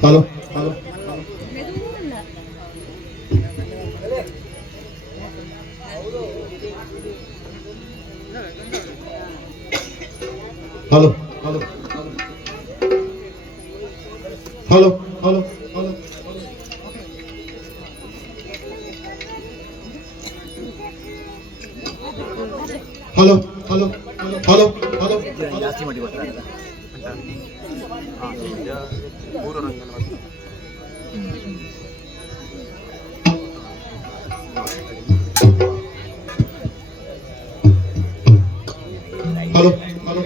Halo, halo, halo, halo, halo, halo, halo. Hello hello hello hello ಜಾಸ್ತಿ ಮಾಡಿ ಬರ್ತಾರೆ hello hello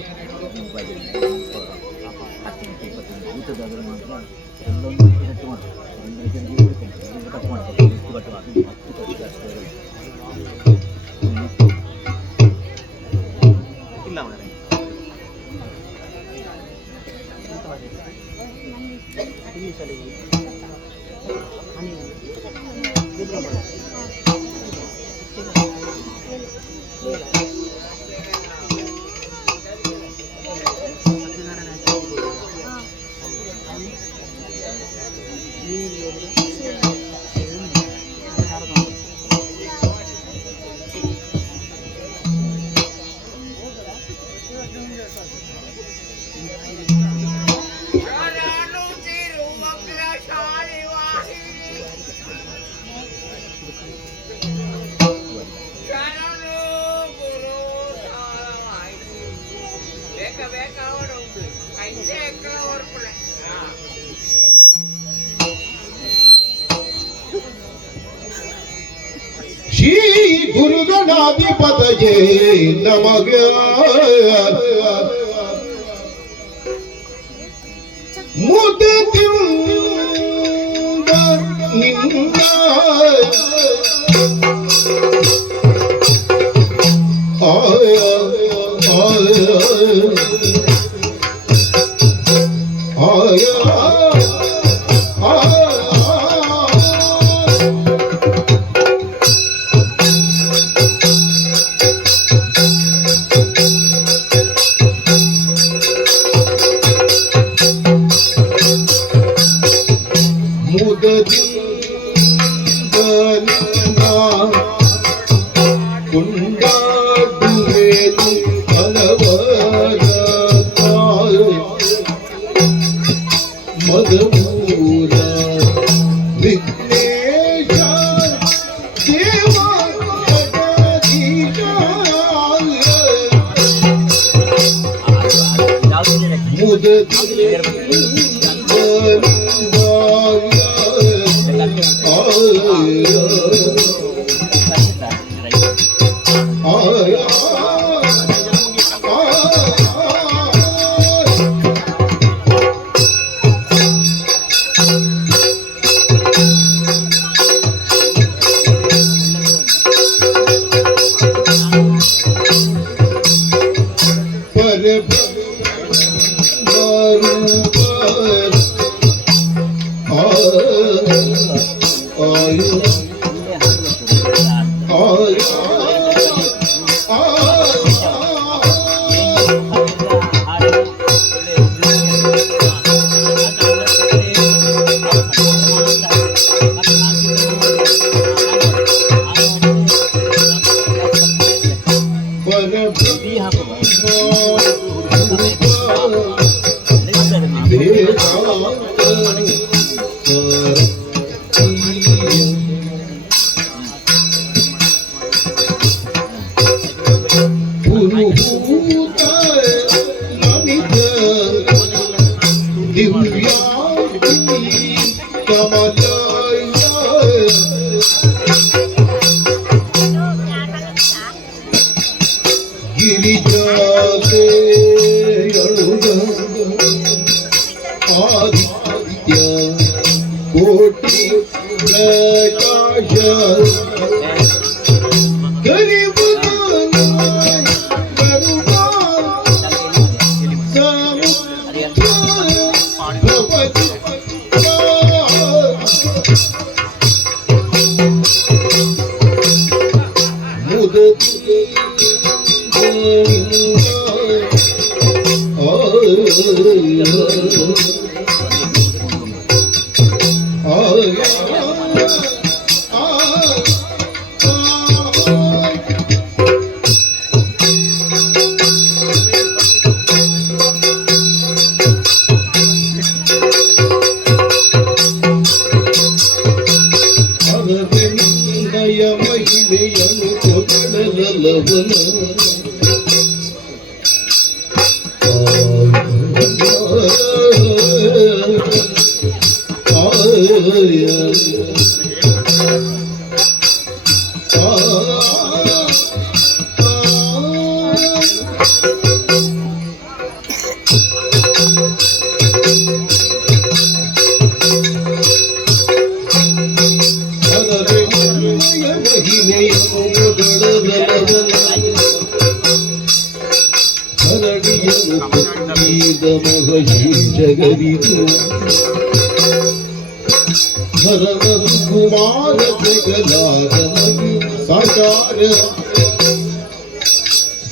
Shri ಗುರುಗಣಾಧಿಪತಯೇ ನಮಃ ಮುದದಿಂದ ನಿಂದ ಆಯ ಆಯ ಆಯ ಕೊಂಡಾಡುವೆನು ಹಲವರ ಜಗದಿದು ಕುಮಾರ ಜಗದಾದ ಸಾಕಾರ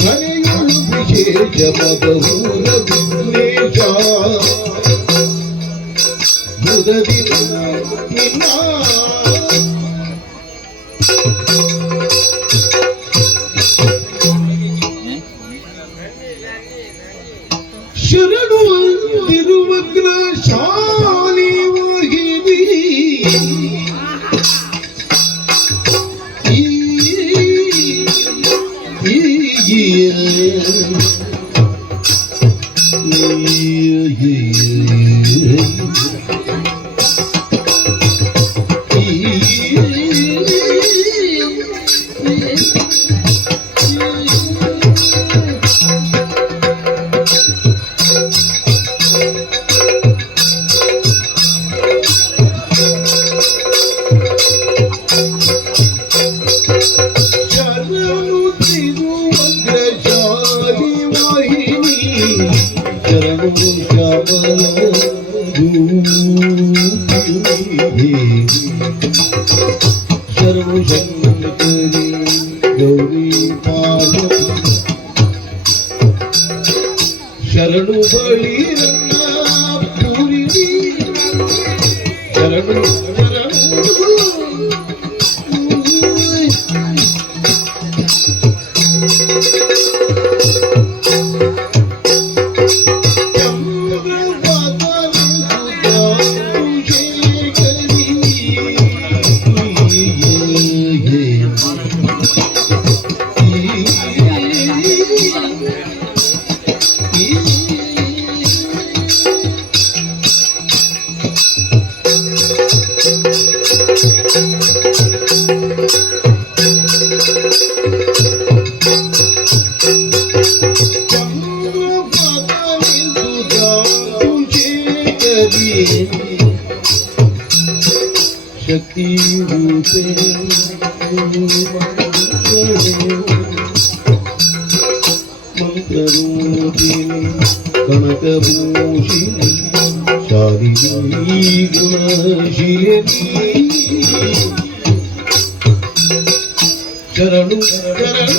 ಧನೆಯು ವಿಶೇಷ ಮದೂರ ವಿಘ್ನೇಶ ಮುದದಿ ನಿನ್ನ ಶರಣು ತಿರುವಗ್ರ ಶಾಲಿ ವಾಹಿನಿ ಶರಣು ಬಳಿ ಪೂರಿ ಶರಣು ಶಕ್ತಿ ರೂಪೇ ಮಂತ್ರರೂಪಿಣಿ ಕನಕಭೂಷಿಣಿ ಶಾಲಿನಿ ಗುಣಶೀಲಿನಿ ಶರಣು ಶರಣು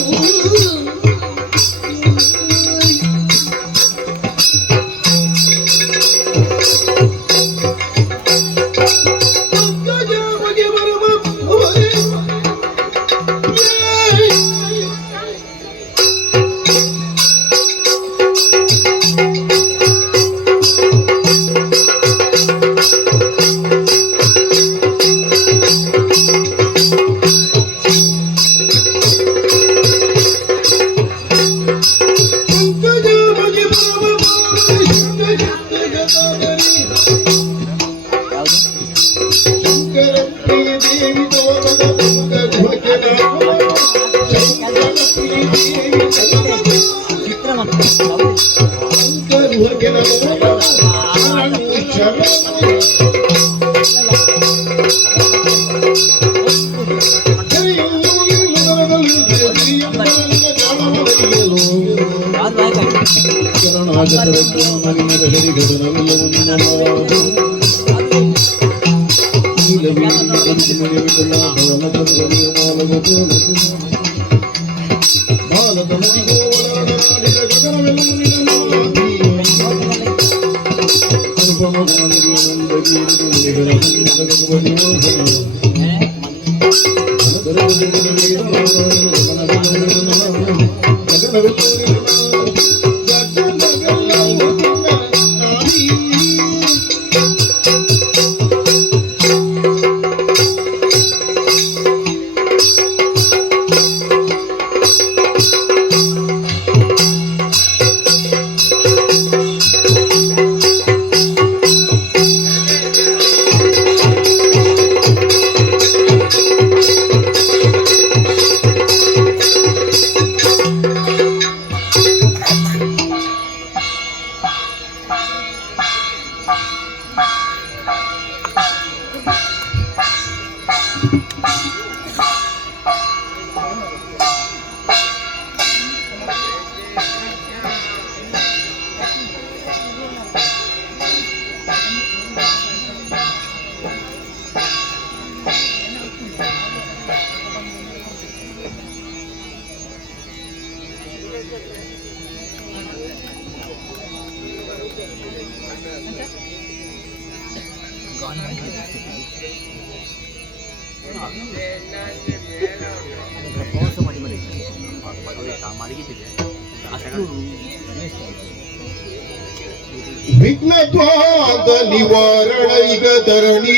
ವಿಘ್ನತ್ವಾದ ನಿವಾರಣ ಈಗ ಧರಣಿ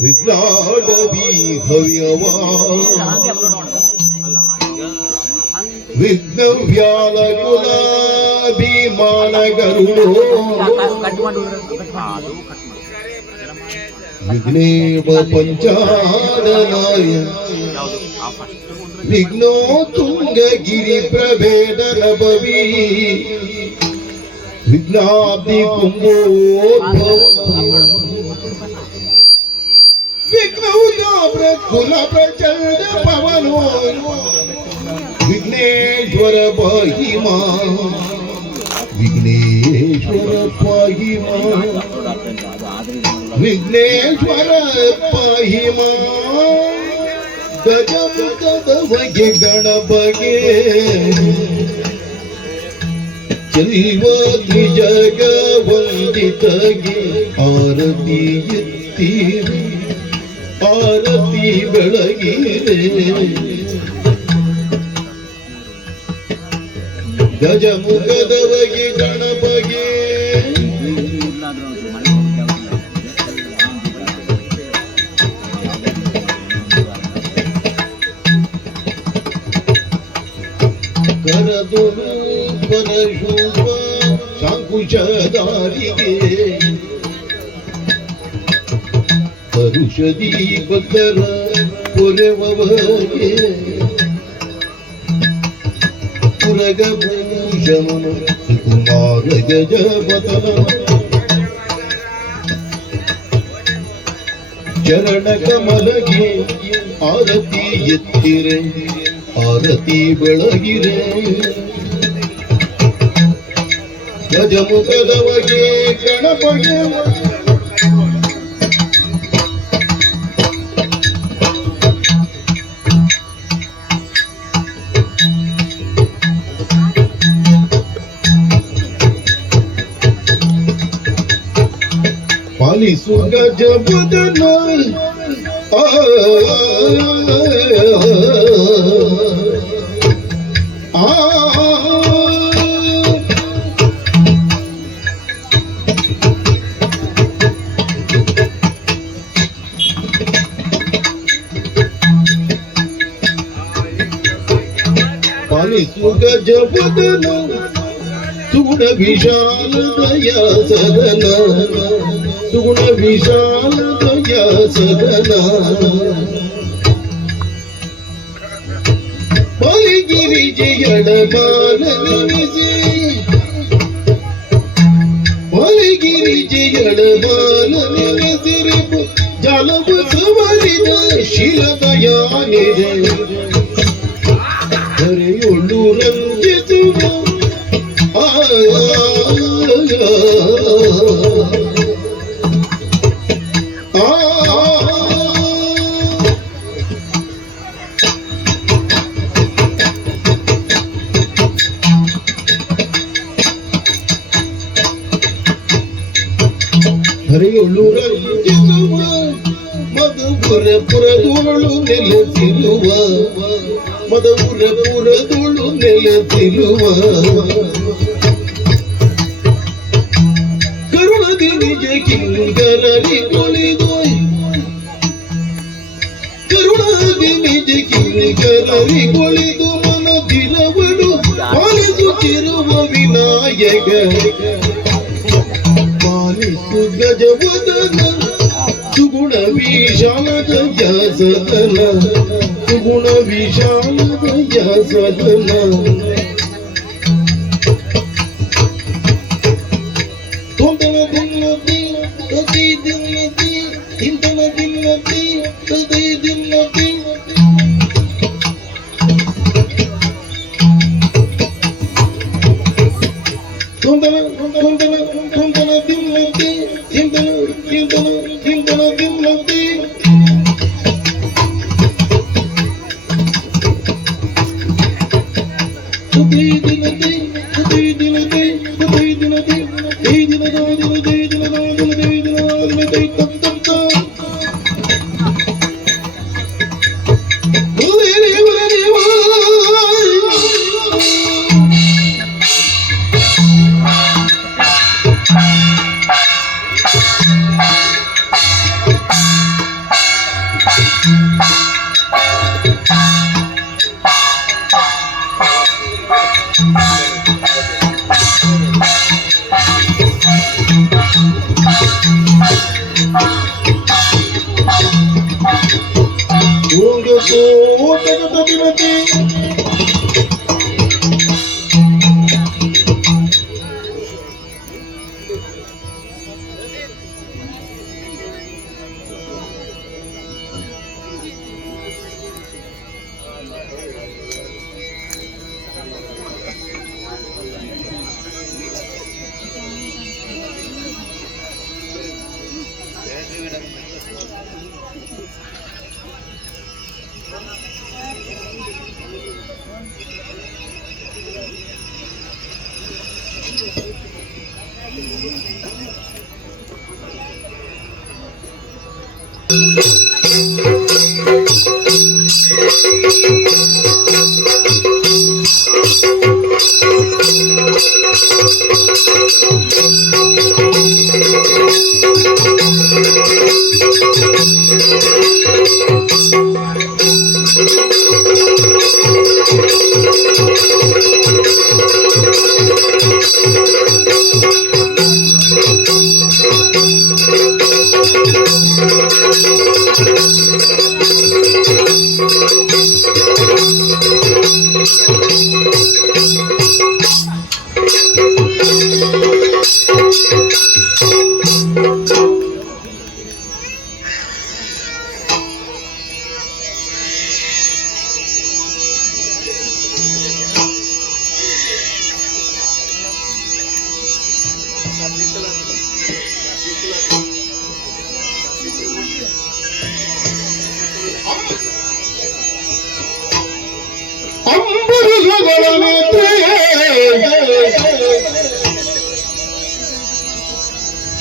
ವಿಘ್ನಾಡವಿ ಹವ್ಯವಾ ವಿಘ್ನ ವ್ಯಾಲ ಕುಲಾಭಿಮಾನ ಗರುಡೋ ವಿಘ್ನೇವ ಪಂಚಾನನಾಯ ವಿಘ್ನೋ ತುಂಗಗಿರಿ ಪ್ರಭೇದನ ಭವಿ ವಿಘ್ನಾಬ್ಧಿ ಕುಂಭೋದ್ಭವ ವಿಘ್ನೌಜಾಬ್ರ ಕುಲ ಪ್ರಚಂಡ ಪವನೋ ವಿಘ್ನೇಶ್ವರ ಪಾಹಿಮಾ ವಿಘ್ನೇಶ್ವರ ಪಾಹಿಮಾ ವಿಘ್ನೇಶ್ವರ ಪಾಹಿಮಾ ಗಜಮುಖದ ಬಗೆ ಗಣಬಗೆ ಚೆಲ್ವ ತ್ರಿಜಗ ವಂದಿತಗೆ ಆರತಿ ಎತ್ತೀರಿ ಆರತಿ ಬೆಳಗಿರೆ ಗಜಮುಖದ ಬಗೆ ಗಣಬಗೆ ಕರದು ಪರಶುವ ಶಾಂಕುಶಧಾರಿಗೆ ಪರುಷದಿ ಭಕ್ತರ ಪೊರೆವರಿಗೆ ಪುರಗಭೂಷಣ ಸುಕುಮಾರ ಗಜಪತನ ಚರಣ ಕಮಲಗೆ ಆರತಿ ಎತ್ತಿರೆ ಆರತಿ ಬೆಳಗಿರೆ ಗಜಮುಖದವಗೆ ಗಣಪಗೆ ಪಾಲಿಸು ಗಜಪದನ ಪಾಲಿಸು ಗಜಪದನ ಸುಗುಣ ವಿಶಾಲ ದಯಾ ಸದನ ಸುಗುಣ ವಿಶಾಲ ದಯಾ ಸದನ ಬಲಿಗಿರಿ ಜಯಳ ಬಾಲ ನಿಮಿಸಿ ಬಲಿಗಿರಿ ಜಯಳ ಬಾಲ ನಿಮಿಸಿರಿ ಜಲವ ಸುವರಿದ ಶಿಲದಯಾನಿದೆ ಹರೆಯೊಳ್ಳು ರಂಜಿಸುವ ಹರಿಯುಳು ರಂಜಿಸುವ ಮಧುಪುರಪುರದೋಳು ನೆಲೆಸಿರುವ ಮಧುಪುರಪುರದೋಳು ನೆಲೆಸಿರುವ ಕರುಣದಿ ನಿಜ ಕಿಂಕರರಿ ಕೊಳಿದು ಕರುಣದಿ ನಿಜ ಕಿಂಕರರಿ ಕೊಳಿದು ಮನದಿರವಡು ಪಾಲಿಸುತ್ತಿರುವ ವಿನಾಯಕ ಪಾಲಿಸು ಗಜವದನ ಸುಗುಣ ವಿಶಾಲ ದಯಾ ಸದನ ಸುಗುಣ ವಿಶಾಲ ದಯಾ ಸದನ ತೊಂದನ ದಿನ್ನತಿ ತದಿ ದಿನ್ನತಿ ಇಂತನ ದಿನ್ನತಿ ತದಿ ದಿನ್ನತಿ ತೊಂದನ ತೊಂದನ ತೊಂದನ ದಿನ್ನತಿ ಇಂತನ ಇಂತನ ಇಂತನ ದಿನ್ನತಿ ತದಿ ದಿನ್ನತಿ ತದಿ ದಿನ್ನತಿ ತದಿ ದಿನ್ನತಿ ತದಿ ದಿನದ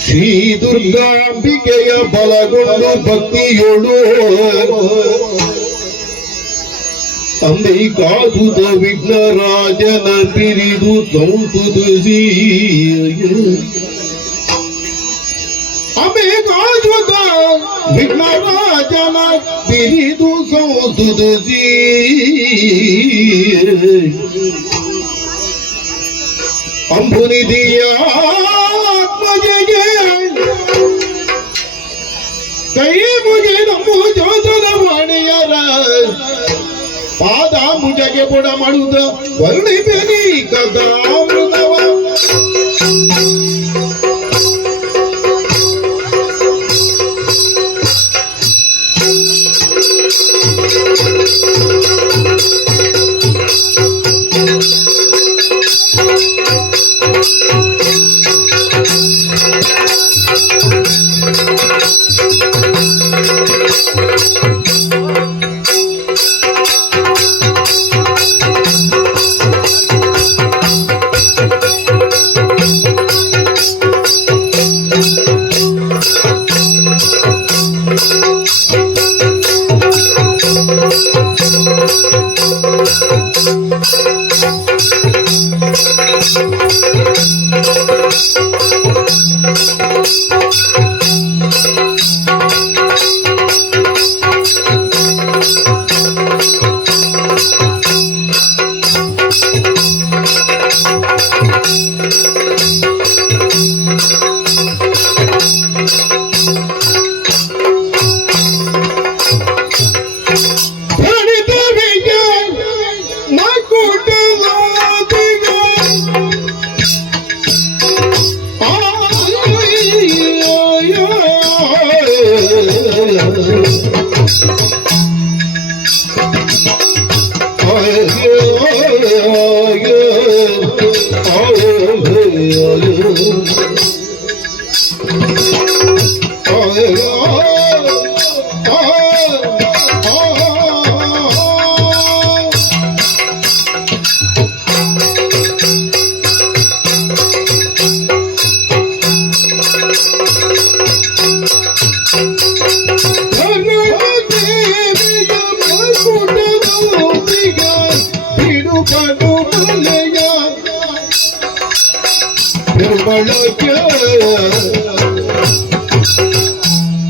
ಶ್ರೀ ದುರ್ಗಾಂಬಿಕೆಯ ಬಲಗೊಂಡು ಭಕ್ತಿಯೋಳು ಅಂಬಿಕಾಸುತ ವಿಘ್ನರಾಜನ ಬಿರಿದು ಸಂತುದಿಸಿ ಅಂಬಿಕಾಸುತ ವಿಘ್ನರಾಜನ ಬಿರಿದು ಸಂತುದಿಸಿ ಅಂಬುನಿಧಿಯ ಆತ್ಮಜೆಗೆ ಕೈ ಮುಗಿ ನಮ್ಮ ಜೋತನ ವಾಣಿಯರ ಪಾದ ಮುಜಗೆ ಬುಡ ಮಾಡುದ ವರ್ಣಿಪೆನಿ ಕದಾಮೃತವ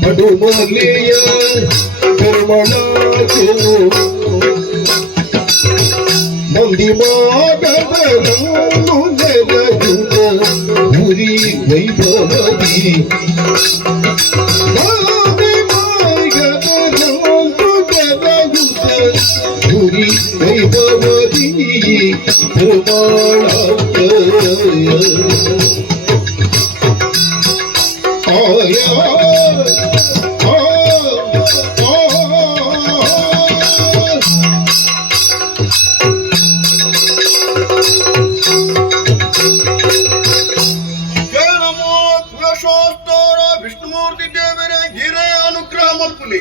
ಪಡುಮಲೆಯ ಕರ್ಮಣಾಚು ಮಂದಿ ಮಾಗದನು ನೆಲಗುಣ ಗುರಿ ವೈಭವದಿ ಗುರಿ ವೈಭವದಿ ಪ್ರಮಾಣ ವಿಷ್ಣುಮೂರ್ತಿ ದೇವರ ಹಿರೇ ಅನುಗ್ರಹ ಮಲ್ಪುಲಿ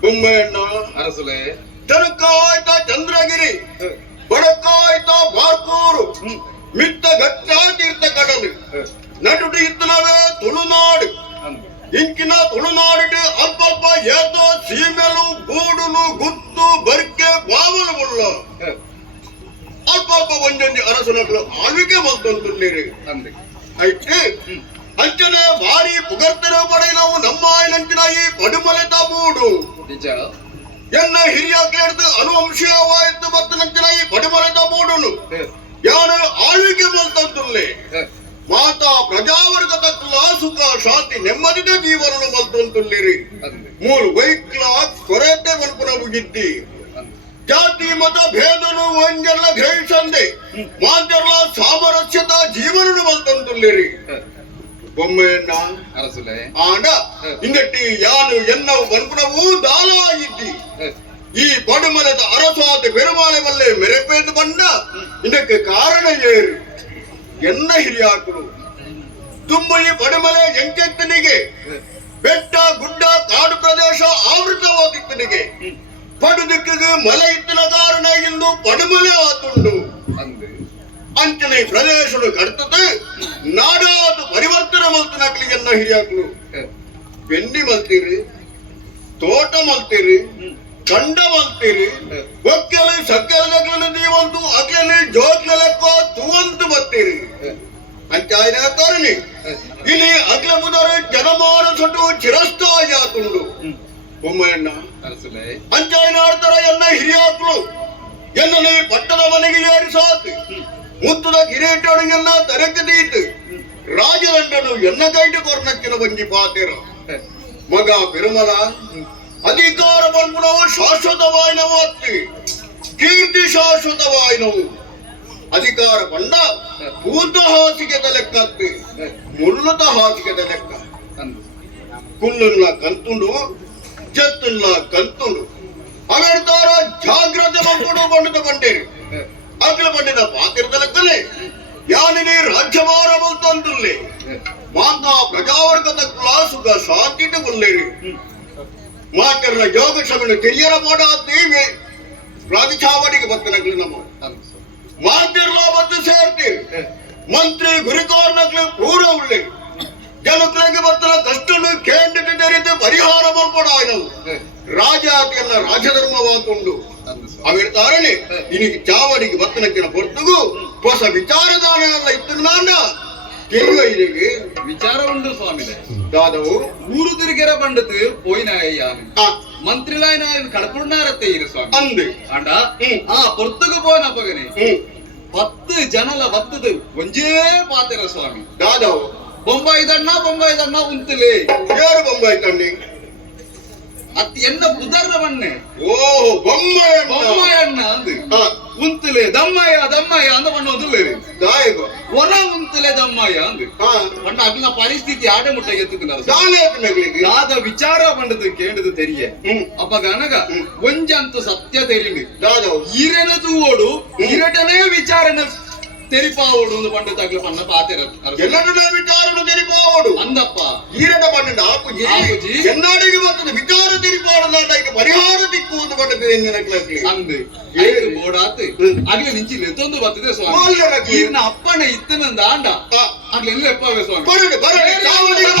ಬೊಮ್ಮೆಯಣ್ಣ ಅರಸುಲೆ ಜನಕ್ಕಾಯ್ತ ಚಂದ್ರಗಿರಿ ಬಡಕ್ಕಾಯ್ತ ಬಾರ್ಕೂರು ಮಿತ್ತ ಘಟ್ಟಾತೀರ್ಥ ಕಡಲು ನಟುಡು ಇತ್ತನವೇ ತುಳುನಾಡು ಇಂಕಿನ ತುಳುನಾಡಿಟ್ಟು ಅಲ್ಪ ಏತೋ ಸೀಮೆಲು ಗೂಡುಲು ಗುತ್ತು ಬರ್ಕೆ ಬಾವಲು ಉಳ್ಳ ಅಲ್ಪ ಒಂಜೊಂದು ಅರಸನಗಳು ಆಳ್ವಿಕೆ ಮಲ್ತೊಂದುಳ್ಳೀರಿ ಐತೆ ಅಂಚನೆ ಭಾರಿ ಪುಗರ್ತರ ಪಡೆ ನಾವು ನಮ್ಮ ಆಯ್ನಂಚಿನ ಈ ಪಡುಮಲೆ ತಾಬೂಡು ನಿಜ ಎನ್ನ ಹಿರಿಯ ಕೇಳಿದು ಅನುವಂಶೀಯವಾಯಿತು ಮತ್ತು ನಂಚಿನ ಈ ಪಡುಮಲೆ ತಾಬೂಡು ಯಾರು ಆಳ್ವಿಕೆ ಮಲ್ತೊಂದುಳ್ಳೆ ಮಾತಾ ಪ್ರಜಾವರ್ಗ ತಕ್ಕಲ ಸುಖ ಶಾಂತಿ ನೆಮ್ಮದಿದ ಜೀವನ ಮಲ್ತೊಂದುಳ್ಳಿರಿ ಮೂರು ವೈಕ್ಲ ಕೊರತೆ ಮಲ್ಪುನ ಮುಗಿದ್ದಿ ಜಾತಿ ಮತ ಭೇದನು ಒಂಜೆಲ್ಲ ಘೇಷಂದೆ ಮಾಂಜರ್ಲ ಸಾಮರಸ್ಯದ ಜೀವನ ಮಲ್ತೊಂದುಳ್ಳಿರಿ ಬೊಮ್ಮೆಯನ್ನ ಅರಸುಲೆ ಆಂಡ ಇಂಗಟ್ಟಿ ಯಾನು ಎನ್ನವು ಬನ್ಪುನವೂ ದಾಲ ಆಗಿದ್ದಿ ಈ ಪಡುಮಲದ ಅರಸಾದ ಬೆರುಮಾಳೆ ವಲ್ಲೆ ಮೆರೆಪೇದು ಬಂದ ಇದಕ್ಕೆ ಕಾರಣ ಏರು ಎನ್ನ ಹಿರಿಯಾಕರು ತುಂಬ ಈ ಪಡುಮಲೆ ಎಂಕೆತ್ತನಿಗೆ ಬೆಟ್ಟ ಗುಡ್ಡ ಕಾಡು ಪ್ರದೇಶ ಆವೃತವಾದಿತ್ತನಿಗೆ ಪಡು ದಿಕ್ಕಿಗೆ ಮಲೆ ಇತ್ತಿನ ಕಾರಣ ಇಂದು ಒಂದು ಪಡಮಲೆ ಆತುಂಡು ಅಂದೆ ಅಂಚನೆ ಪ್ರದೇಶಗಳು ಕಡ್ತದೆ ನಾಡಾದು ಪರಿವರ್ತನೆ ಮಲ್ತನಾಗ್ಲಿಗೆನ್ನ ಹಿರಿಯಾಕ್ಲು ಬೆಂಡಿ ಮಲ್ತೀರಿ ತೋಟ ಮಲ್ತೀರಿ ಕಂಡ ಮಲ್ತೀರಿ ಒಕ್ಕಲೆ ಸಕ್ಕಲೆ ನೀವಂತು ಅಕ್ಲೆ ಜೋಕ್ಲ ಲೆಕ್ಕ ತೂವಂತು ಬತ್ತೀರಿ ಅಂಚಾಯನ ತರಣಿ ಇಲ್ಲಿ ಅಗ್ಲ ಮುದರ ಜನಮಾನ ಸೊಟ್ಟು ಚಿರಸ್ಥಾಯಿ ಆತುಂಡು ಬೊಮ್ಮಯ್ಯಣ್ಣ ಅರಸಲೇ ಅಂಚಾಯನ ಆಡ್ತಾರ ಎನ್ನ ಹಿರಿಯಾಕ್ಲು ಎನ್ನನೇ ಪಟ್ಟದ ಮನೆಗೆ ಏರಿಸಾತು ಮುತ್ತದ ಕಿರೀಟೊಳಗೆಲ್ಲ ತರಕದೀತು ರಾಜದಂಡನು ಎನ್ನ ಕೈಟು ಕೊರ್ನಕ್ಕಿನ ಬಂಜಿ ಪಾತಿರ ಮಗ ಪೆರುಮಲ ಅಧಿಕಾರ ಬಂದ್ಬಿಡವು ಶಾಶ್ವತವಾಯಿನವು ಅತ್ತಿ ಕೀರ್ತಿ ಶಾಶ್ವತವಾಯಿನವು ಅಧಿಕಾರ ಬಂಡ ಪೂತ ಹಾಸಿಗೆದ ಲೆಕ್ಕ ಅತ್ತಿ ಮುಳ್ಳುತ ಹಾಸಿಗೆದ ಲೆಕ್ಕ ಅಂದು ಕುಲ್ಲುಲ್ಲ ಕಂತುಂಡು ಜತ್ತುಲ್ಲ ಕಂತುಂಡು ಅವೆಡ್ತಾರ ಜಾಗ್ರತೆ ಮಾಡ್ಕೊಂಡು ಬಂಡದ ಬಂಡೇರಿ ಅಖಿಲ ಪಂಡಿತ ಪಾತಿರದ ಲೆಕ್ಕಲೆ ಯಾನಿನಿ ರಾಜ್ಯಭಾರ ಬಂತಂದುಲ್ಲೆ ಮಾತಾ ಪ್ರಜಾವರ್ಗದ ಸುಖ ಶಾಂತಿಟ್ಟು ಬಲ್ಲೇರಿ ಮಾತಿರ ಯೋಗ ಶ್ರಮಣ ತೆರಿಯರ ಮಾಡಾತೀವಿ ರಾಜಚಾವಡಿಗೆ ಬತ್ತನಗ್ಲಿ ನಮ್ಮ ಮಾತಿರ್ಲ ಬತ್ತು ಸೇರ್ತೀರಿ ಮಂತ್ರಿ ಗುರಿಕಾರ್ನಗ್ಲಿ ಪೂರ ಉಳ್ಳಿ ಜನಕ್ಲೆಗೆ ಬತ್ತನ ಕಷ್ಟನು ಕೇಂದ್ರಿತ ಪರಿಹಾರ ಮಲ್ಪಡಾಯ್ನವು ರಾಜಾತಿಯನ್ನ ರಾಜಧರ್ಮವಾಕೊಂಡು ಅವಿಡ್ತಾರನೆ ಇನಿಗೆ ಚಾವಡಿಗೆ ಬತ್ತನಕ್ಕಿನ ಹೊರತುಗು ಹೊಸ ವಿಚಾರಧಾನ ಎಲ್ಲ ಇತ್ತು ನಾಂಡ ತಿಳಿಯುವ ಇದಕ್ಕೆ ವಿಚಾರ ಉಂಡು ಸ್ವಾಮಿಲೆ ದಾದವು ಊರು ತಿರುಗೆರ ಬಂಡದು ಪೋಯಿನಾಯ ಆ ಮಂತ್ರಿಲಾಯನ ಕಡಪುಣ್ಣಾರತ್ತೆ ಇರು ಸ್ವಾಮಿ ಅಂದು ಅಂಡ ಆ ಪೊರ್ತುಗು ಪೋನ ಪಗನೆ 10 ಜನಲ ಬತ್ತದು ಒಂಜೇ ಪಾತಿರ ಸ್ವಾಮಿ ದಾದವು ಬೊಂಬಾಯಿ ದಣ್ಣ ಉಂತಲೇ ಯಾರು ಬೊಂಬಾಯಿ ತಂಡಿ ಅತ್ ಎನ್ನ ಬುಧರ್ನ ಬಣ್ಣೆ ಓಹೋ ಬೊಂಬಾಯಿ ಅಣ್ಣ ಅಂದು ಉಂತಲೇ ದಮ್ಮಯ್ಯ ಅಂದ ಬಣ್ಣ ಒಂದುಲೇ ದಾಯಗ ಹೊರ ಉಂತಲೇ ದಮ್ಮಯ್ಯ ಅಂದು ಹಾ ಬಣ್ಣ ಅಗ್ನ ಪರಿಸ್ಥಿತಿ ಆಟ ಮುಟ್ಟ ಎತ್ತುಕಿನಾರ ದಾನೆ ನಗ್ಲಿಗೆ ಯಾದ ವಿಚಾರ ಬಂಡದು ಕೇಂದ್ರದ ತೆರಿಯೆ ಅಪ್ಪ ಗನಗ ಒಂಜಂತು ಸತ್ಯ ತೆರಿಲಿ ದಾದವು ಈರೆನ ತೂವೋಡು ಇರಟನೇ ವಿಚಾರನ ತೆರಿಪಾವೋಡು ಒಂದು ಪಂಡ ತಗ್ಲ ಪಣ್ಣ ಪಾತೆರ ಎಲ್ಲರೂ ವಿಚಾರನು ತೆರಿಪಾವಡು ಅಂದಪ್ಪ ಈರಟ ಪನ್ನಂಡ ಆಪುಜಿ ಆಪುಜಿ. ಎನ್ನಾಡಿಗೆ ಬರ್ತದೆ ವಿಚಾರ ತೆರಿಪಾವಡು ಪರಿಹಾರ ದಿಕ್ಕು ಒಂದು ಬರ್ತದೆ ಎಂದಿನಕ್ಲಾಗ್ಲಿ ಅಂದು ಐದು ಬೋಡಾತ್ ಆಗ್ಲಿ ನಿಂಚಿ ನೆತ್ತೊಂದು ಬರ್ತದೆ ಸ್ವಾಮಿ ಓಲ್ಯರಕ್ಕೆ. ಈರ್ನ ಅಪ್ಪನ ಇತ್ತನಂದ ಆಂಡ ಆಗ್ಲಿ ಎಲ್ಲ ಎಪ್ಪವೇ ಸ್ವಾಮಿ ಬರಡು ಚಾವಡಿಗೆ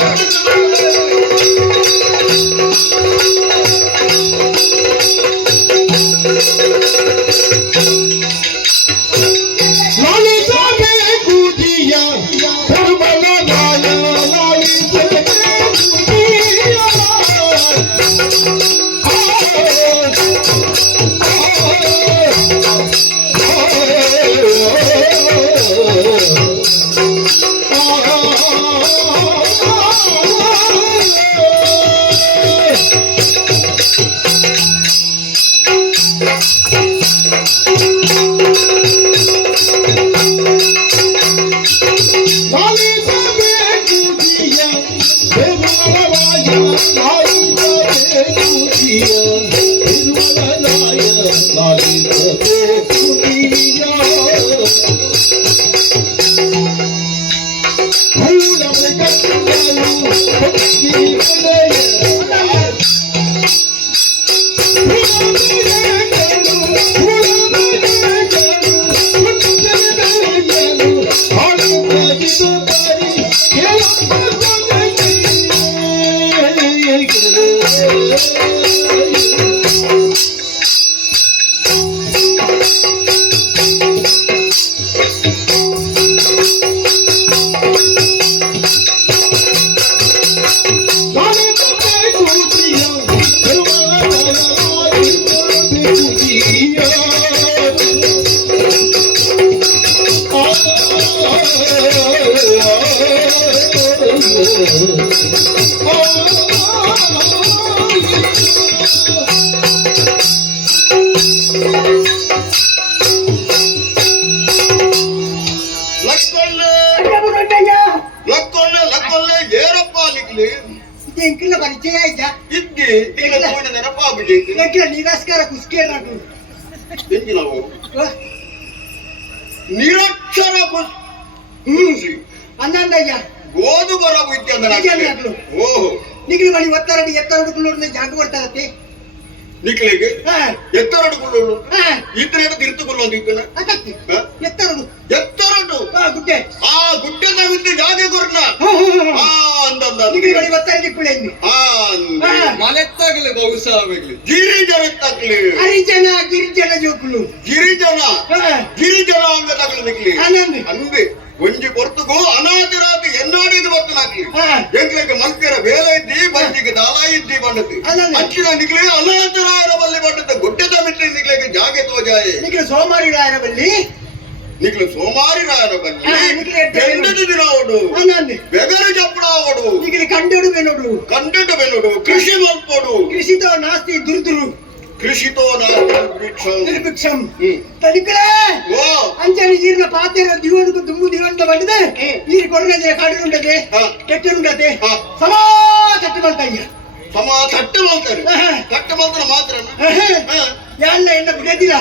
ಲಕ್ಕೊಲ್ಲೆ ಏರಪ್ಪ ನಿಗ್ಲಿ ಎಂಕಿಲ್ಲ ಪರಿಚಯ ಆಯ್ತಾ ಇದ್ದಿ ಈಗ ನೋಡಿದ ನೆನಪಾಗಿದೆ ಎಂಕಿಲ್ಲ ನಿರಾಸ್ಕಾರ ಕುಸ್ಕೆ ನಾಟು ಎಂಗಿ ನಾವು ನಿರಕ್ಷರ ಕುಸಿ ಅಂದಂದಯ್ಯ ಗೋದು ಬರ ವಿದ್ಯೆ ವಿದ್ಯೆ ಓಹೋ ನಿಗ್ಲಿ ಬಳಿ ಒತ್ತರಡಿ ಎತ್ತರ ಹುಡುಕಲು ಜಾಗ ಬರ್ತದತ್ತೆ ನಿಕ್ಲಿಗೆ ಹಾ ಎತ್ತರಡು ಕೊಳ್ಳೋಳು ಹಾ ಇದ್ರೆ ತಿರ್ತುಕೊಳ್ಳೋದಿಕ್ಕನ ಅದಕ್ಕೆ ಎತ್ತರಡು ಎತ್ತರಡು ಹಾ ಗುಡ್ಡೆ ಆ ಗುಡ್ಡದ ಮಿದ್ದು ಜಾಗೆ ಕೊರ್ನ ಆ ಅಂದಂದ ನಿಗಡಿ ಬಳಿ ಗೊತ್ತಾಗಿ ಕುಳೆಂದು ಆ ಅಂದ ಮಲೆತ್ತಾಗಲಿ ಬಹುಶಃ ಆಗಲಿ ಗಿರಿಜನ ತಕ್ಲಿ ಹರಿಜನ ಗಿರಿಜನ ಜೋಕುಲು ಗಿರಿಜನ ಹಾ ಗಿರಿಜನ ಅಂಗ ತಕ್ಲಿ ನಿಕ್ಲಿ ಆನಂದ್ ಅಂದೆ ಒಂಜಿ ಕೊರ್ತುಗೋ ಅನಾದಿರಾತಿ ಎನ್ನಾಡಿದು ಬರ್ತನಾಕ್ಲಿ ಹಾ ಎಂಕ್ಲೆಗೆ ಮಂತ್ಯರ ಬೇಲ ಇದ್ದಿ ಬಂದಿಗೆ ದಾಲ ಇದ್ದಿ ಬಂಡತಿ ಅದನ್ನ ಅಂಚಿನ ನಿಕ್ಲಿ ಅನಾದಿರಾಯರ ಬಲ್ಲಿ ಬಂಡದ ಗುಡ್ಡದ ಮಿಟ್ಲಿ ನಿಕ್ಲೆಗೆ ಜಾಗೆ ತೋಜಾಯೆ ನಿಗಡಿ ಸೋಮಾರಿ ರಾಯರ ಬಲ್ಲಿ ನಿಕ್ಲು ಸೋಮಾರಿ ರಾಯರ ಹಾ, ಬಲ್ಲಿ ನಿಕ್ಲೆ ಎಡ್ಡೆ ಬೆಂಡದ ದಿನ ಅವಡು ಆನಂದ್ ಬೆಗರು ಚಪ್ಪಡ ಅವಡು ನಿಗಡಿ ಕಂಡೋಡು ಬೆನೋಡು ಕಂಡಟ ಬೆನ್ನೋಡು ಕೃಷಿ ಮಲ್ಪೋಡು ಕೃಷಿತೋ ನಾಸ್ತಿ ದುರ್ದುರು ಕೃಷಿತೋ ನಿರ್ಭಿಕ್ಷಂ ತನಿಕಲೇ ಓ ಅಂಚನೆ ಈರ್ನ ಪಾತೆರ ದಿವನకు ದುಂಬು ದಿವಂತ ಬಂದಿದೆ ಈರ್ ಕೊರನೆ ಕಾಡುಂಡದೆ ಹಾ. ಕೆಟ್ಟುಂಡದೆ ಹಾ. ಸಮಾ ಕಟ್ಟು ಮಾಡ್ತಾಯ್ಯ ಸಮ ತಟ್ಟು ಮಾಡ್ತಾರೆ ತಟ್ಟು ಮಾಡ್ತಾರೆ ಮಾತ್ರ ಯಾಲ್ಲ ಎನ್ನ ಬಿಡದಿಲ್ಲ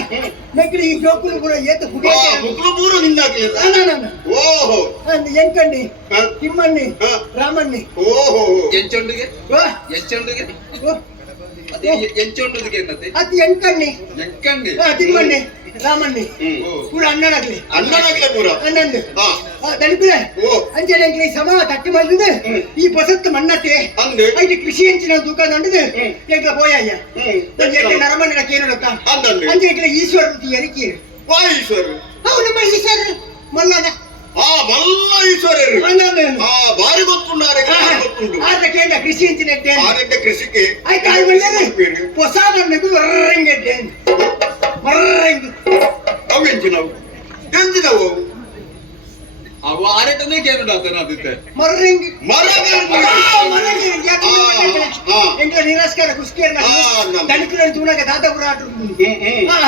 ನೆಕ್ಕಡಿ ಈ ಜೋಕುಲು ಕೂಡ ಏತ ಹುಡಿಯ ಮುಕ್ಳು ಮೂರು ನಿಂದಾಗ್ಲಿಲ್ಲ ಓಹೋ ಎಂಕಣ್ಣಿ ಹಾ. ತಿಮ್ಮಣ್ಣಿ ಹಾ. ರಾಮಣ್ಣಿ ಓಹೋ ಎಂಚೊಂಡಿಗೆ ಓ, ಎಂಚೊಂಡಿಗೆ ಓ, ಅದೇ ಎಂಚೊಂಡಿಗೆ ಏನತ್ತೆ ಅತಿ ಎಂಕಣ್ಣಿ ಎಂಕಂಡಿ ತಿಮ್ಮಣ್ಣಿ ರಾಮಣ್ಣಿ ಹ್ಮ್ ಕೂಡ ಅಣ್ಣನಾಗ್ಲಿ ಅಣ್ಣನಾಗ್ಲೇ ಪೂರ ಅಣ್ಣಂದು ಹಾ ದಲಿಪುಲೆ ಓ ಅಂಚನೆ ಸಮ ತಟ್ಟು ಮಾಡಿದೆ ಈ ಪೊಸತ್ತು ಮಣ್ಣತ್ತೆ ಅಂದೆ ಐದು ಕೃಷಿ ಹೆಂಚಿನ ತೂಕ ನಂಡದು ಎಂಗ್ಲ போயாய்ய ಹ್ಮ್ ನರಮಣ್ಣ ಕೇಳಕ್ಕ ಅಂದಂದೆ ಅಂಚೆ ಈಶ್ವರ ಎರಿಕಿ ವಾಯೀಶ್ವರ ಅವು ನಮ್ಮ ಈಶ್ವರ ಮಲ್ಲದ ಆ ಮಲ್ಲ ಈಶ್ವರರು ಆ ಬಾರಿ ಗೊತ್ತುಂಡಾರೆ ಗೊತ್ತುಂಡು ಆದ್ರೆ ಕೇಂದ ಕೃಷಿ ಹೆಂಚಿನ ಆರೋಗ್ಯ ಕೃಷಿಗೆ ಆಯ್ತು ಆಯ್ ಬಂದ್ರೆ ಹೊಸ ಮಣ್ಣು ಮರ್ರಂಗೆ ಮರ್ರಂಗೆ ಅವು ಎಂಚಿನವು ಎಂಚಿನವು ಅವು ಆರೇಟನೇ ಕೇನುಡಾತನ ಅದಿತ್ತೆ ಮರ್ರಂಗೆ ಮರಗಳು ಎಂಗ್ಲ ನಿರಾಸ್ಕಾರ ಕುಸ್ಕೇರ್ ನಮ್ದು. ದಲಿಕುಲ ತೂಣಕ ದಾದ ಪುರಾಟ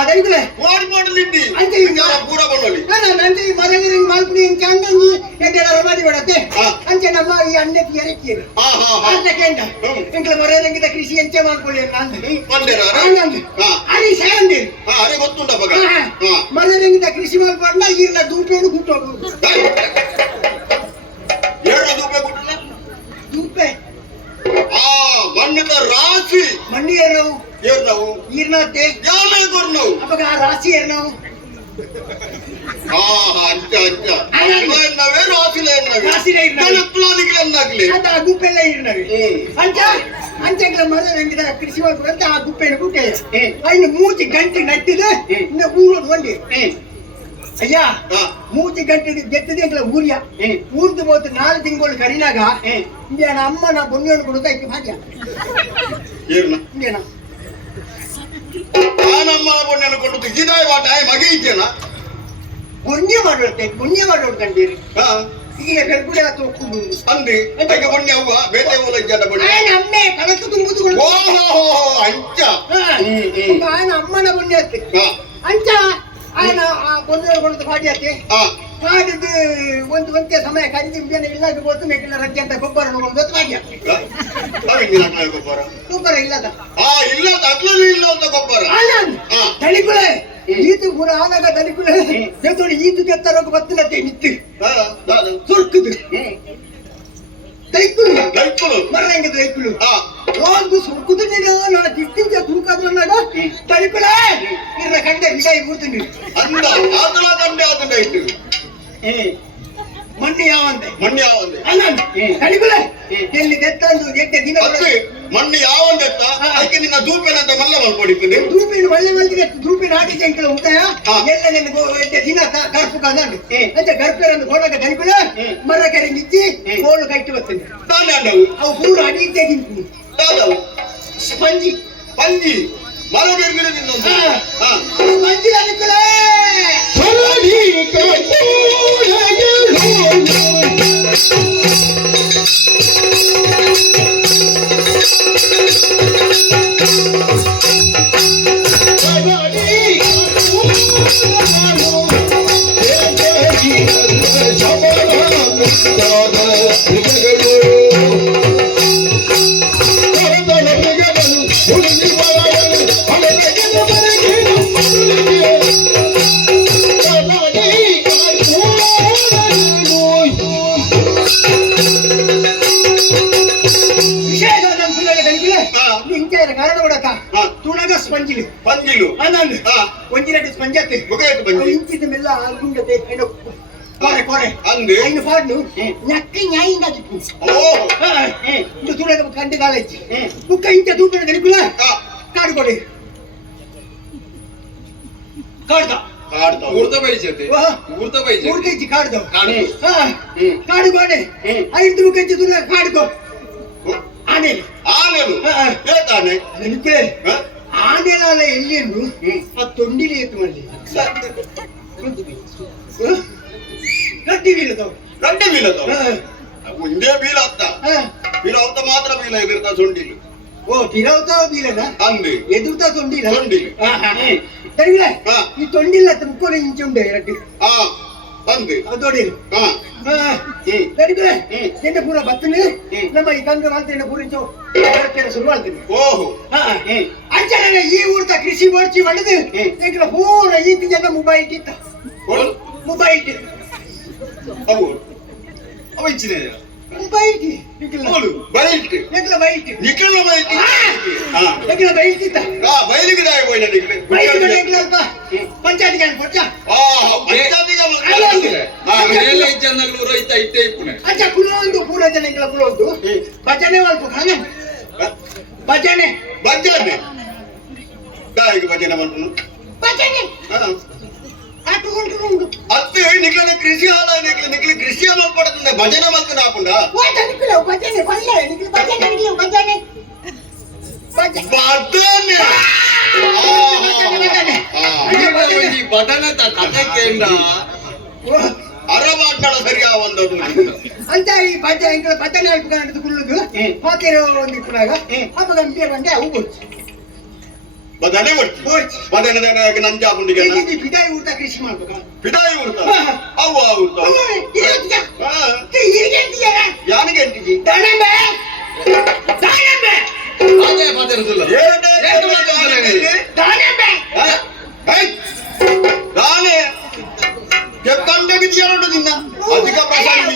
ದಲಿಕುಲೆ ಓಡಿ ಮಾಡಲಿದ್ದಿ ಅಂಚೆ ಯಾರ ಪೂರ ಬಂಡೋಳಿ ನಂಚೆ ಈ ಮದಗಿರಿ ಮಾಲ್ಪುಡಿ ಚಂದಂಗಿ ಎಂಟೆ ರಮಾದಿ ಬಿಡತ್ತೆ ಹಾ. ಅಂಚೆ ನಮ್ಮ ಈ ಅಣ್ಣಕ್ಕೆ ಎರಕೀರು ಹಾ ಹಾ ಹಾ ಆದ್ರೆ ಕೇಂದ ಎಂಗ್ಲ ಮರೆಯದಂಗಿದ ಕೃಷಿ ಎಂಚೆ ಮಾಡ್ಕೊಳ್ಳಿ ನಂದು ಬಂದೇರ ಆನಂದ್ ಹಾ ಅರಿ ಸೇಂದಿ ಹಾ ಅರೆ ಗೊತ್ತುಂಡ ಬಗ ಹಾ ಮರೆಯದಂಗಿದ ಕೃಷಿ ಮಾಡ್ಕೊಂಡ ಈರ್ನ ದೂಪೇಡು ಕೂಟೋಡು ಎರಡು ರೂಪಾಯಿ ಕೊಟ್ಟಿಲ್ಲ ದೂಪೆ ಆ ಬಣ್ಣದ ರಾಶಿ ಮಣ್ಣಿ ನಾವು ಏರ್ ನಾವು ಈರ್ನತ್ತೆ ಯಾಮೇ ಕೊರ್ ನಾವು ಅವಾಗ ಆ ರಾಶಿ ನಾವು ಹಾ ಅಂಚ ಅಂಚ ನಾವೇ ರಾಶಿಲ ರಾಶಿಲ ಎನ್ನವೆ. ಜನಪ್ಲಾನಿಗೆ ಎನ್ನಾಗ್ಲಿ ಅಂತ ಆ ಗುಪ್ಪೆಲ್ಲ ಇರ್ನವೆ ಹ್ಮ್ ಅಂಚ ಅಂಚೆಗಳ ಮರೆಯದಂಗಿದ ಕೃಷಿ ಮಾಡ್ಕೊಂಡ ಆ ಗುಪ್ಪೆನ ಗುಟ್ಟೆ ಅಯ್ಯ ಮೂತಿ ಗಂಟೆ ನಟ್ಟಿದೆ ಇನ್ನ ಊರೋದು ಒಂದಿ ಅಯ್ಯ ಹಾ ಮೂತಿ ಗಂಟೆ ಗೆಟ್ಟದೆ ಎಂಗ್ಲ ಊರಿಯ ಊರ್ದು ಹೋತು 4 ತಿಂಗಳು ಕರಿನಾಗ ಇಂಡಿಯನ ಅಮ್ಮನ ಬೊಂಗೆಯನ್ನು ಕೊಡುತ್ತಾ ಇಕ್ಕೆ ಭಾಗ್ಯ ಏರ್ನ ಇಂಡಿಯನ ನಾನಮ್ಮ ಬಣ್ಣನ್ನು ಕೊಟ್ಟು ಇದಾಯ ಬಾಟಾಯ ಮಗೆ ಇದ್ದೇನ ಬೊಂಗೆ ಮಾಡೋಡ್ಕಂಡೀರಿ ಹಾ ಈಗ ಗರ್ಭುಡಿ ಆತು ಹೋಗ್ಕೊಂಡು ಅಂದಿ ಅದಕ್ಕೆ ಬಣ್ಣೆ ಅವ್ವ ಬೇಟೆ ಹೋಲ ಇದ್ದಾನ ಬಣ್ಣೆ ಅಮ್ಮೆ ಕಳತು ತುಂಬುದು ಓಹೋ ಅಂಚ ఆయన అమ్మನ ಬೊನ್ನೆ ಅತ್ತೆ ಹಾ ಅಂಚ ఆయన ಆ ಬೊನ್ನೆ ಕೊಡುತ್ತ ಭಾಗ್ಯ ಅತ್ತೆ ಹಾ ಕಾಡಿದ್ದು ಒಂದು ಒಂದೇ ಸಮಯ ಕಂದಿ ಜನ ಇಲ್ಲದ ಗೊತ್ತು ಮೇಕಿಲ್ಲ ರಜ್ಜೆ ಅಂತ ಗೊಬ್ಬರ ನೋಡ್ಕೊಂಡು ಭಾಗ್ಯ ಗೊಬ್ಬರ ಗೊಬ್ಬರ ಇಲ್ಲದ ಹಾ ಇಲ್ಲ ತಗ್ಲೂ ಇಲ್ಲ ಅಂತ ಗೊಬ್ಬರ ಆನಂದ್ ಹಾ ತಳಿಕುಳೆ ಈತು ಕೂಡ ಆದಾಗ ತಳಿಕುಳೆ ದೇವತೋಡಿ ಈತು ಕೆತ್ತರೋಗ ಬತ್ತಲತ್ತೆ ನಿತ್ತು ಹಾ ನಾನು ಸುರ್ಕುದು ತೈಕುಳು ಲೈಟ್ಗಳು ಮರಂಗ ತೈಕುಳು ಹಾ ಒಂದು ಸುರ್ಕುದು ನೀನು ನಾನು ತಿಟ್ಟಿಂಚ ತೂಕದ್ರನ್ನಾಗ ತಳಿಕುಳೆ ಇರ್ನ ಕಂಡೆ ವಿಷಯ ಕೂರ್ತೀನಿ ಅಂದ ಆತನ ಕಂಡೆ ಆತನ ಇಟ್ಟು ಮಣ್ಣಿ ಯಾವಂತೆ ಮಣ್ಣು ಯಾವಂದೆ ಆನಂದ್ ತಳಿಕುಳೆ ಎಲ್ಲಿ ತೆತ್ತಂದು ಎಟ್ಟೆ ದಿನ ಮತ್ತೆ ಮಣ್ಣು ಯಾವಂದೆತ್ತ ಅದಕ್ಕೆ ನಿನ್ನ ಧೂಪೇನಂತ ಮಲ್ಲ ಮಲ್ಪಡಿದ್ದೀನಿ ಧೂಪಿನ ಒಳ್ಳೆ ಮಂದಿಗೆ ಧೂಪಿನ ಹಾಕಿ ಅಂಕಲ ಉಂಟಾಯ ಹಾ. ಎಲ್ಲ ನಿನ್ನ ಎಟ್ಟೆ ದಿನ ಗರ್ಪು ಕಾದಂಡು ಅಂತ ಗರ್ಪೆರಂದು ಗೋಡಕ ತಳಿಕುಳೆ ಮರ ಕೆರೆ ನಿಚ್ಚಿ ಕೋಲು ಕಟ್ಟಿ ಬರ್ತೀನಿ ತಾನೇ ಅಣ್ಣವು ಅವು ಪೂರ ಅಡಿ ಇದ್ದೇ ತಿಂತೀನಿ ಯಾವ್ದವು ಪಂಜಿ ಪಂಜಿ ಮರ ಬೇರ್ಗಿಡ ನಿನ್ನೊಂದು ಹಾ ಪಂಜಿ ತಳಿಕುಳೆ ಅನಂದ್ ಹಾ. ಒಂಜಿರಟ್ಟು ಪಂಚಾಯತ್ ಮುಗಿಯಿತು ಬಂಜಿ ಇಂಚಿದ ಮೆಲ್ಲ ಗುಂಡತೆ ಐನ ಕೊರೆ ಕೊರೆ ಅಂದೆ ಐನ ಪಾಡ್ನು ನಕ್ಕಿ ನ್ಯಾಯಿಂದಾಗಿತ್ತು ಓಹೋ ಇದು ತುಳದ ಕಂಡೆ ಕಾಲೇಜ್ ಬುಕ್ಕ ಇಂಚ ತೂಕದ ಗಡಿಕುಲ ಹಾ. ಕಾಡು ಕೊಡಿ ಕಾಡ್ದ ಕಾಡ್ತಾವ ಊರ್ತ ಬೈಜತೆ ಊರ್ತ ಬೈಜತೆ ಮೂರ್ಕೈಚಿ ಕಾಡ್ದ ಕಾಡು. ಕಾಡು ಕೊಡೆ ಐದು ಮುಖಂಚ ತುಳ ಕಾಡ್ಕೋ ಆನೆ ಆನೆಲು ಏತಾನೆ ನೆನಪೇ ಆನೆಲಾಲ ಎಲ್ಲಿಯನ್ನು ಆ ತೊಂಡಿಲಿ ಎತ್ತು ಮಾಡಲಿ ಗಡ್ಡಿ ಬೀಳದವು ಗಡ್ಡೆ ಬೀಳದವ ಮುಂದೆ ಬೀಲ ಅತ್ತ ಬೀಲ ಅವತ್ತ ಮಾತ್ರ ಬೀಲ ಎದುರ್ತಾ ಸೊಂಡಿಲು ಓ ಬಿರವತಾವ ಬೀಳನ ಅಂದೆ ಎದುರ್ತಾ ತೊಂಡಿಲ ಸೊಂಡಿಲು ಸರಿಗಿಲ್ಲ ಹಾ. ಈ ತೊಂಡಿಲ್ಲ ಮುಕ್ಕೋಣೆ ಇಂಚ ಉಂಡೆ ಎರಡು ಹಾ ಅಂದೆ ಅದೋಡಿರು ಹಾ ಸರಿಗಿಲ್ಲ ಎನ್ನ ಪೂರ ಬತ್ತನೆ ನಮ್ಮ ಈ ಗಂಗ ಮಾತ್ರ ಪೂರ ಶುರು ಮಾಡ್ತೀನಿ ಓಹೋ ಅಂಚನೆ ಈ ಊರ್ತ ಕೃಷಿ ಮೋರ್ಚಿ ಮಾಡಿದು ಈಗ ಪೂರ ಈತಿ ಜನ ಮೊಬೈಲ್ ಕಿತ್ತ ಮೊಬೈಲ್ ಅವು ಅವ ಇಚ್ಚಿದೆ ಮೊಬೈಲ್ ನೋಡು ಬೈಟ್ ಎಗ್ಲ ಬೈಲ್ ನಿಖಿಲ ಬೈಟ್ ಹಾ ಎಗ್ಲ ಬೈಲ್ ಕಿತ್ತ ಬೈಲಿಗೆ ದಾಯ ಹೋಯ್ನ ನಿಖಿಲ ಬೈಲ್ ಎಗ್ಲ ಅಲ್ಪ ಪಂಚಾಯತ್ ಗಾನ ಪಂಚ ಆ ಪಂಚಾಯತಿಗೆ ಮೇಲೆ ಇಜ್ಜನ್ನಗಳು ರೈತ ಇಟ್ಟೆ ಇಪ್ಪುನೆ ಅಚ್ಚ ಕುಲೊಂದು ಪೂರ ಜನ ಎಗ್ಲ ಕುಲೊಂದು ಭಜನೆ ಮಾಡ್ಕೊ ಕಾನ ಭಜನೆ ಭಜನೆ ದಾಯಿಗೆ ಭಜನೆ ಮಾಡ್ಕೊಂಡು ಭಜನೆ ಅಟ್ಟುಕೊಂಡು ಅತ್ತೆ ನಿಖಿಲ ಕೃಷಿ ಹಾಲ ನಿಖಿಲ ಕೃಷಿ ಹಾಲ ಪಡತಂದೆ ಭಜನೆ ಮಾಡ್ಕೊಂಡು ಹಾಕೊಂಡ ಓ ತನಿಕಲ ಭಜನೆ ಬಲ್ಲ ನಿಖಿಲ ಭಜನೆ ನಿಖಿಲ ಭಜನೆ ಭಜನೆ ಈ ಬಟನದ ಕಥೆ ಕೇಂದ್ರ ಅರವಾಟಳ ಸರಿಯಾ ಒಂದದು ಅಂತ ಈ ಭಜನೆ ಹೇಳ್ಕೊಂಡು ಕುಳ್ಳುದು ಹೋಗಿರೋ ಒಂದು ಕುಳಾಗ ಅಪ್ಪ ಗಂಭೀರ ಬಂದೆ ಅವು ಬೋಚಿ ಭಜನೆ ಮಾಡ್ತಿ ಭಜನೆ ನಂಜ ಹಾಕೊಂಡಿಗೆ ಪಿದಾಯಿ ಊಟ ಕೃಷಿ ಮಾಡ್ಬೇಕ ಪಿದಾಯಿ ಉಡ್ತ ಅವು ಉಡ್ತ ಯಾನಿಗೆ ಎಂಟಿಜಿ ಅದೇ ಮಾತಾಡುದಿಲ್ಲ ನಾನೇ ಕೆತ್ತಂಡೆಗೆ ಎರಡು ದಿನ ಅಧಿಕ ಪ್ರಸಾದ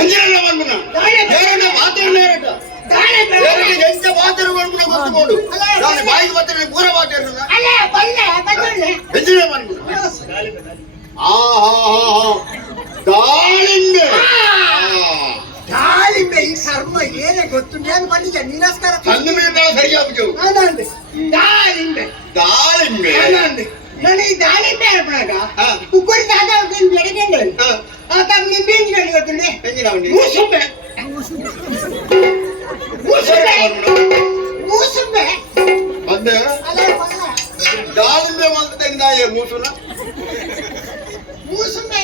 ಎಂಜಿನ ಬಂದ್ಬಿನ ಎರಡು ಮಾತಾಡ ಎಂತ ಮಾತಾಡು ಬಂದ್ಬಿನ ಗೊತ್ತುಕೊಂಡು ನಾನು ಬಾಯಿಗೆ ಬರ್ತಾರೆ ಪೂರ ಮಾತಾಡ ಎಂಜಿನ ಬಂದ್ಬಿನ ದಾಳಿಂಬೆ ದಾಳಿಂಬೆ ಈ ಕರ್ಮ ಏನೇ ಗೊತ್ತು ನಾನು ಬಂದಿದ್ದ ನಿರಸ್ಕಾರ ಕಣ್ಣು ಮೇಲೆ ಸರಿಯಾಗಿ ಅದಂದೆ ದಾಳಿಂಬೆ ದಾಳಿಂಬೆ ಅದಂದೆ ನಾನು ಈ ದಾಳಿಂಬೆ ಹೇಳ್ಬಿಡಾಗ ಹಾ. ಕುಕ್ಕುಳಿ ದಾದ ಬೆಳಗ್ಗೆ ಆ ಕಮ್ಮಿ ಬೇಂಜಿ ಗಂಟೆ ಗೊತ್ತುಂಡೆ ಎಂಜಿನ ಉಂಡಿ ಮೂಸುಂಬೆ ಮೂಸುಂಬೆ ಅಂದೆ ಅಲ್ಲ ಬಲ್ಲ ದಾಳಿಂಬೆ ಮಾತ್ರ ನಾಯ ಮೂಸುನ ಮೂಸುಂಬೆ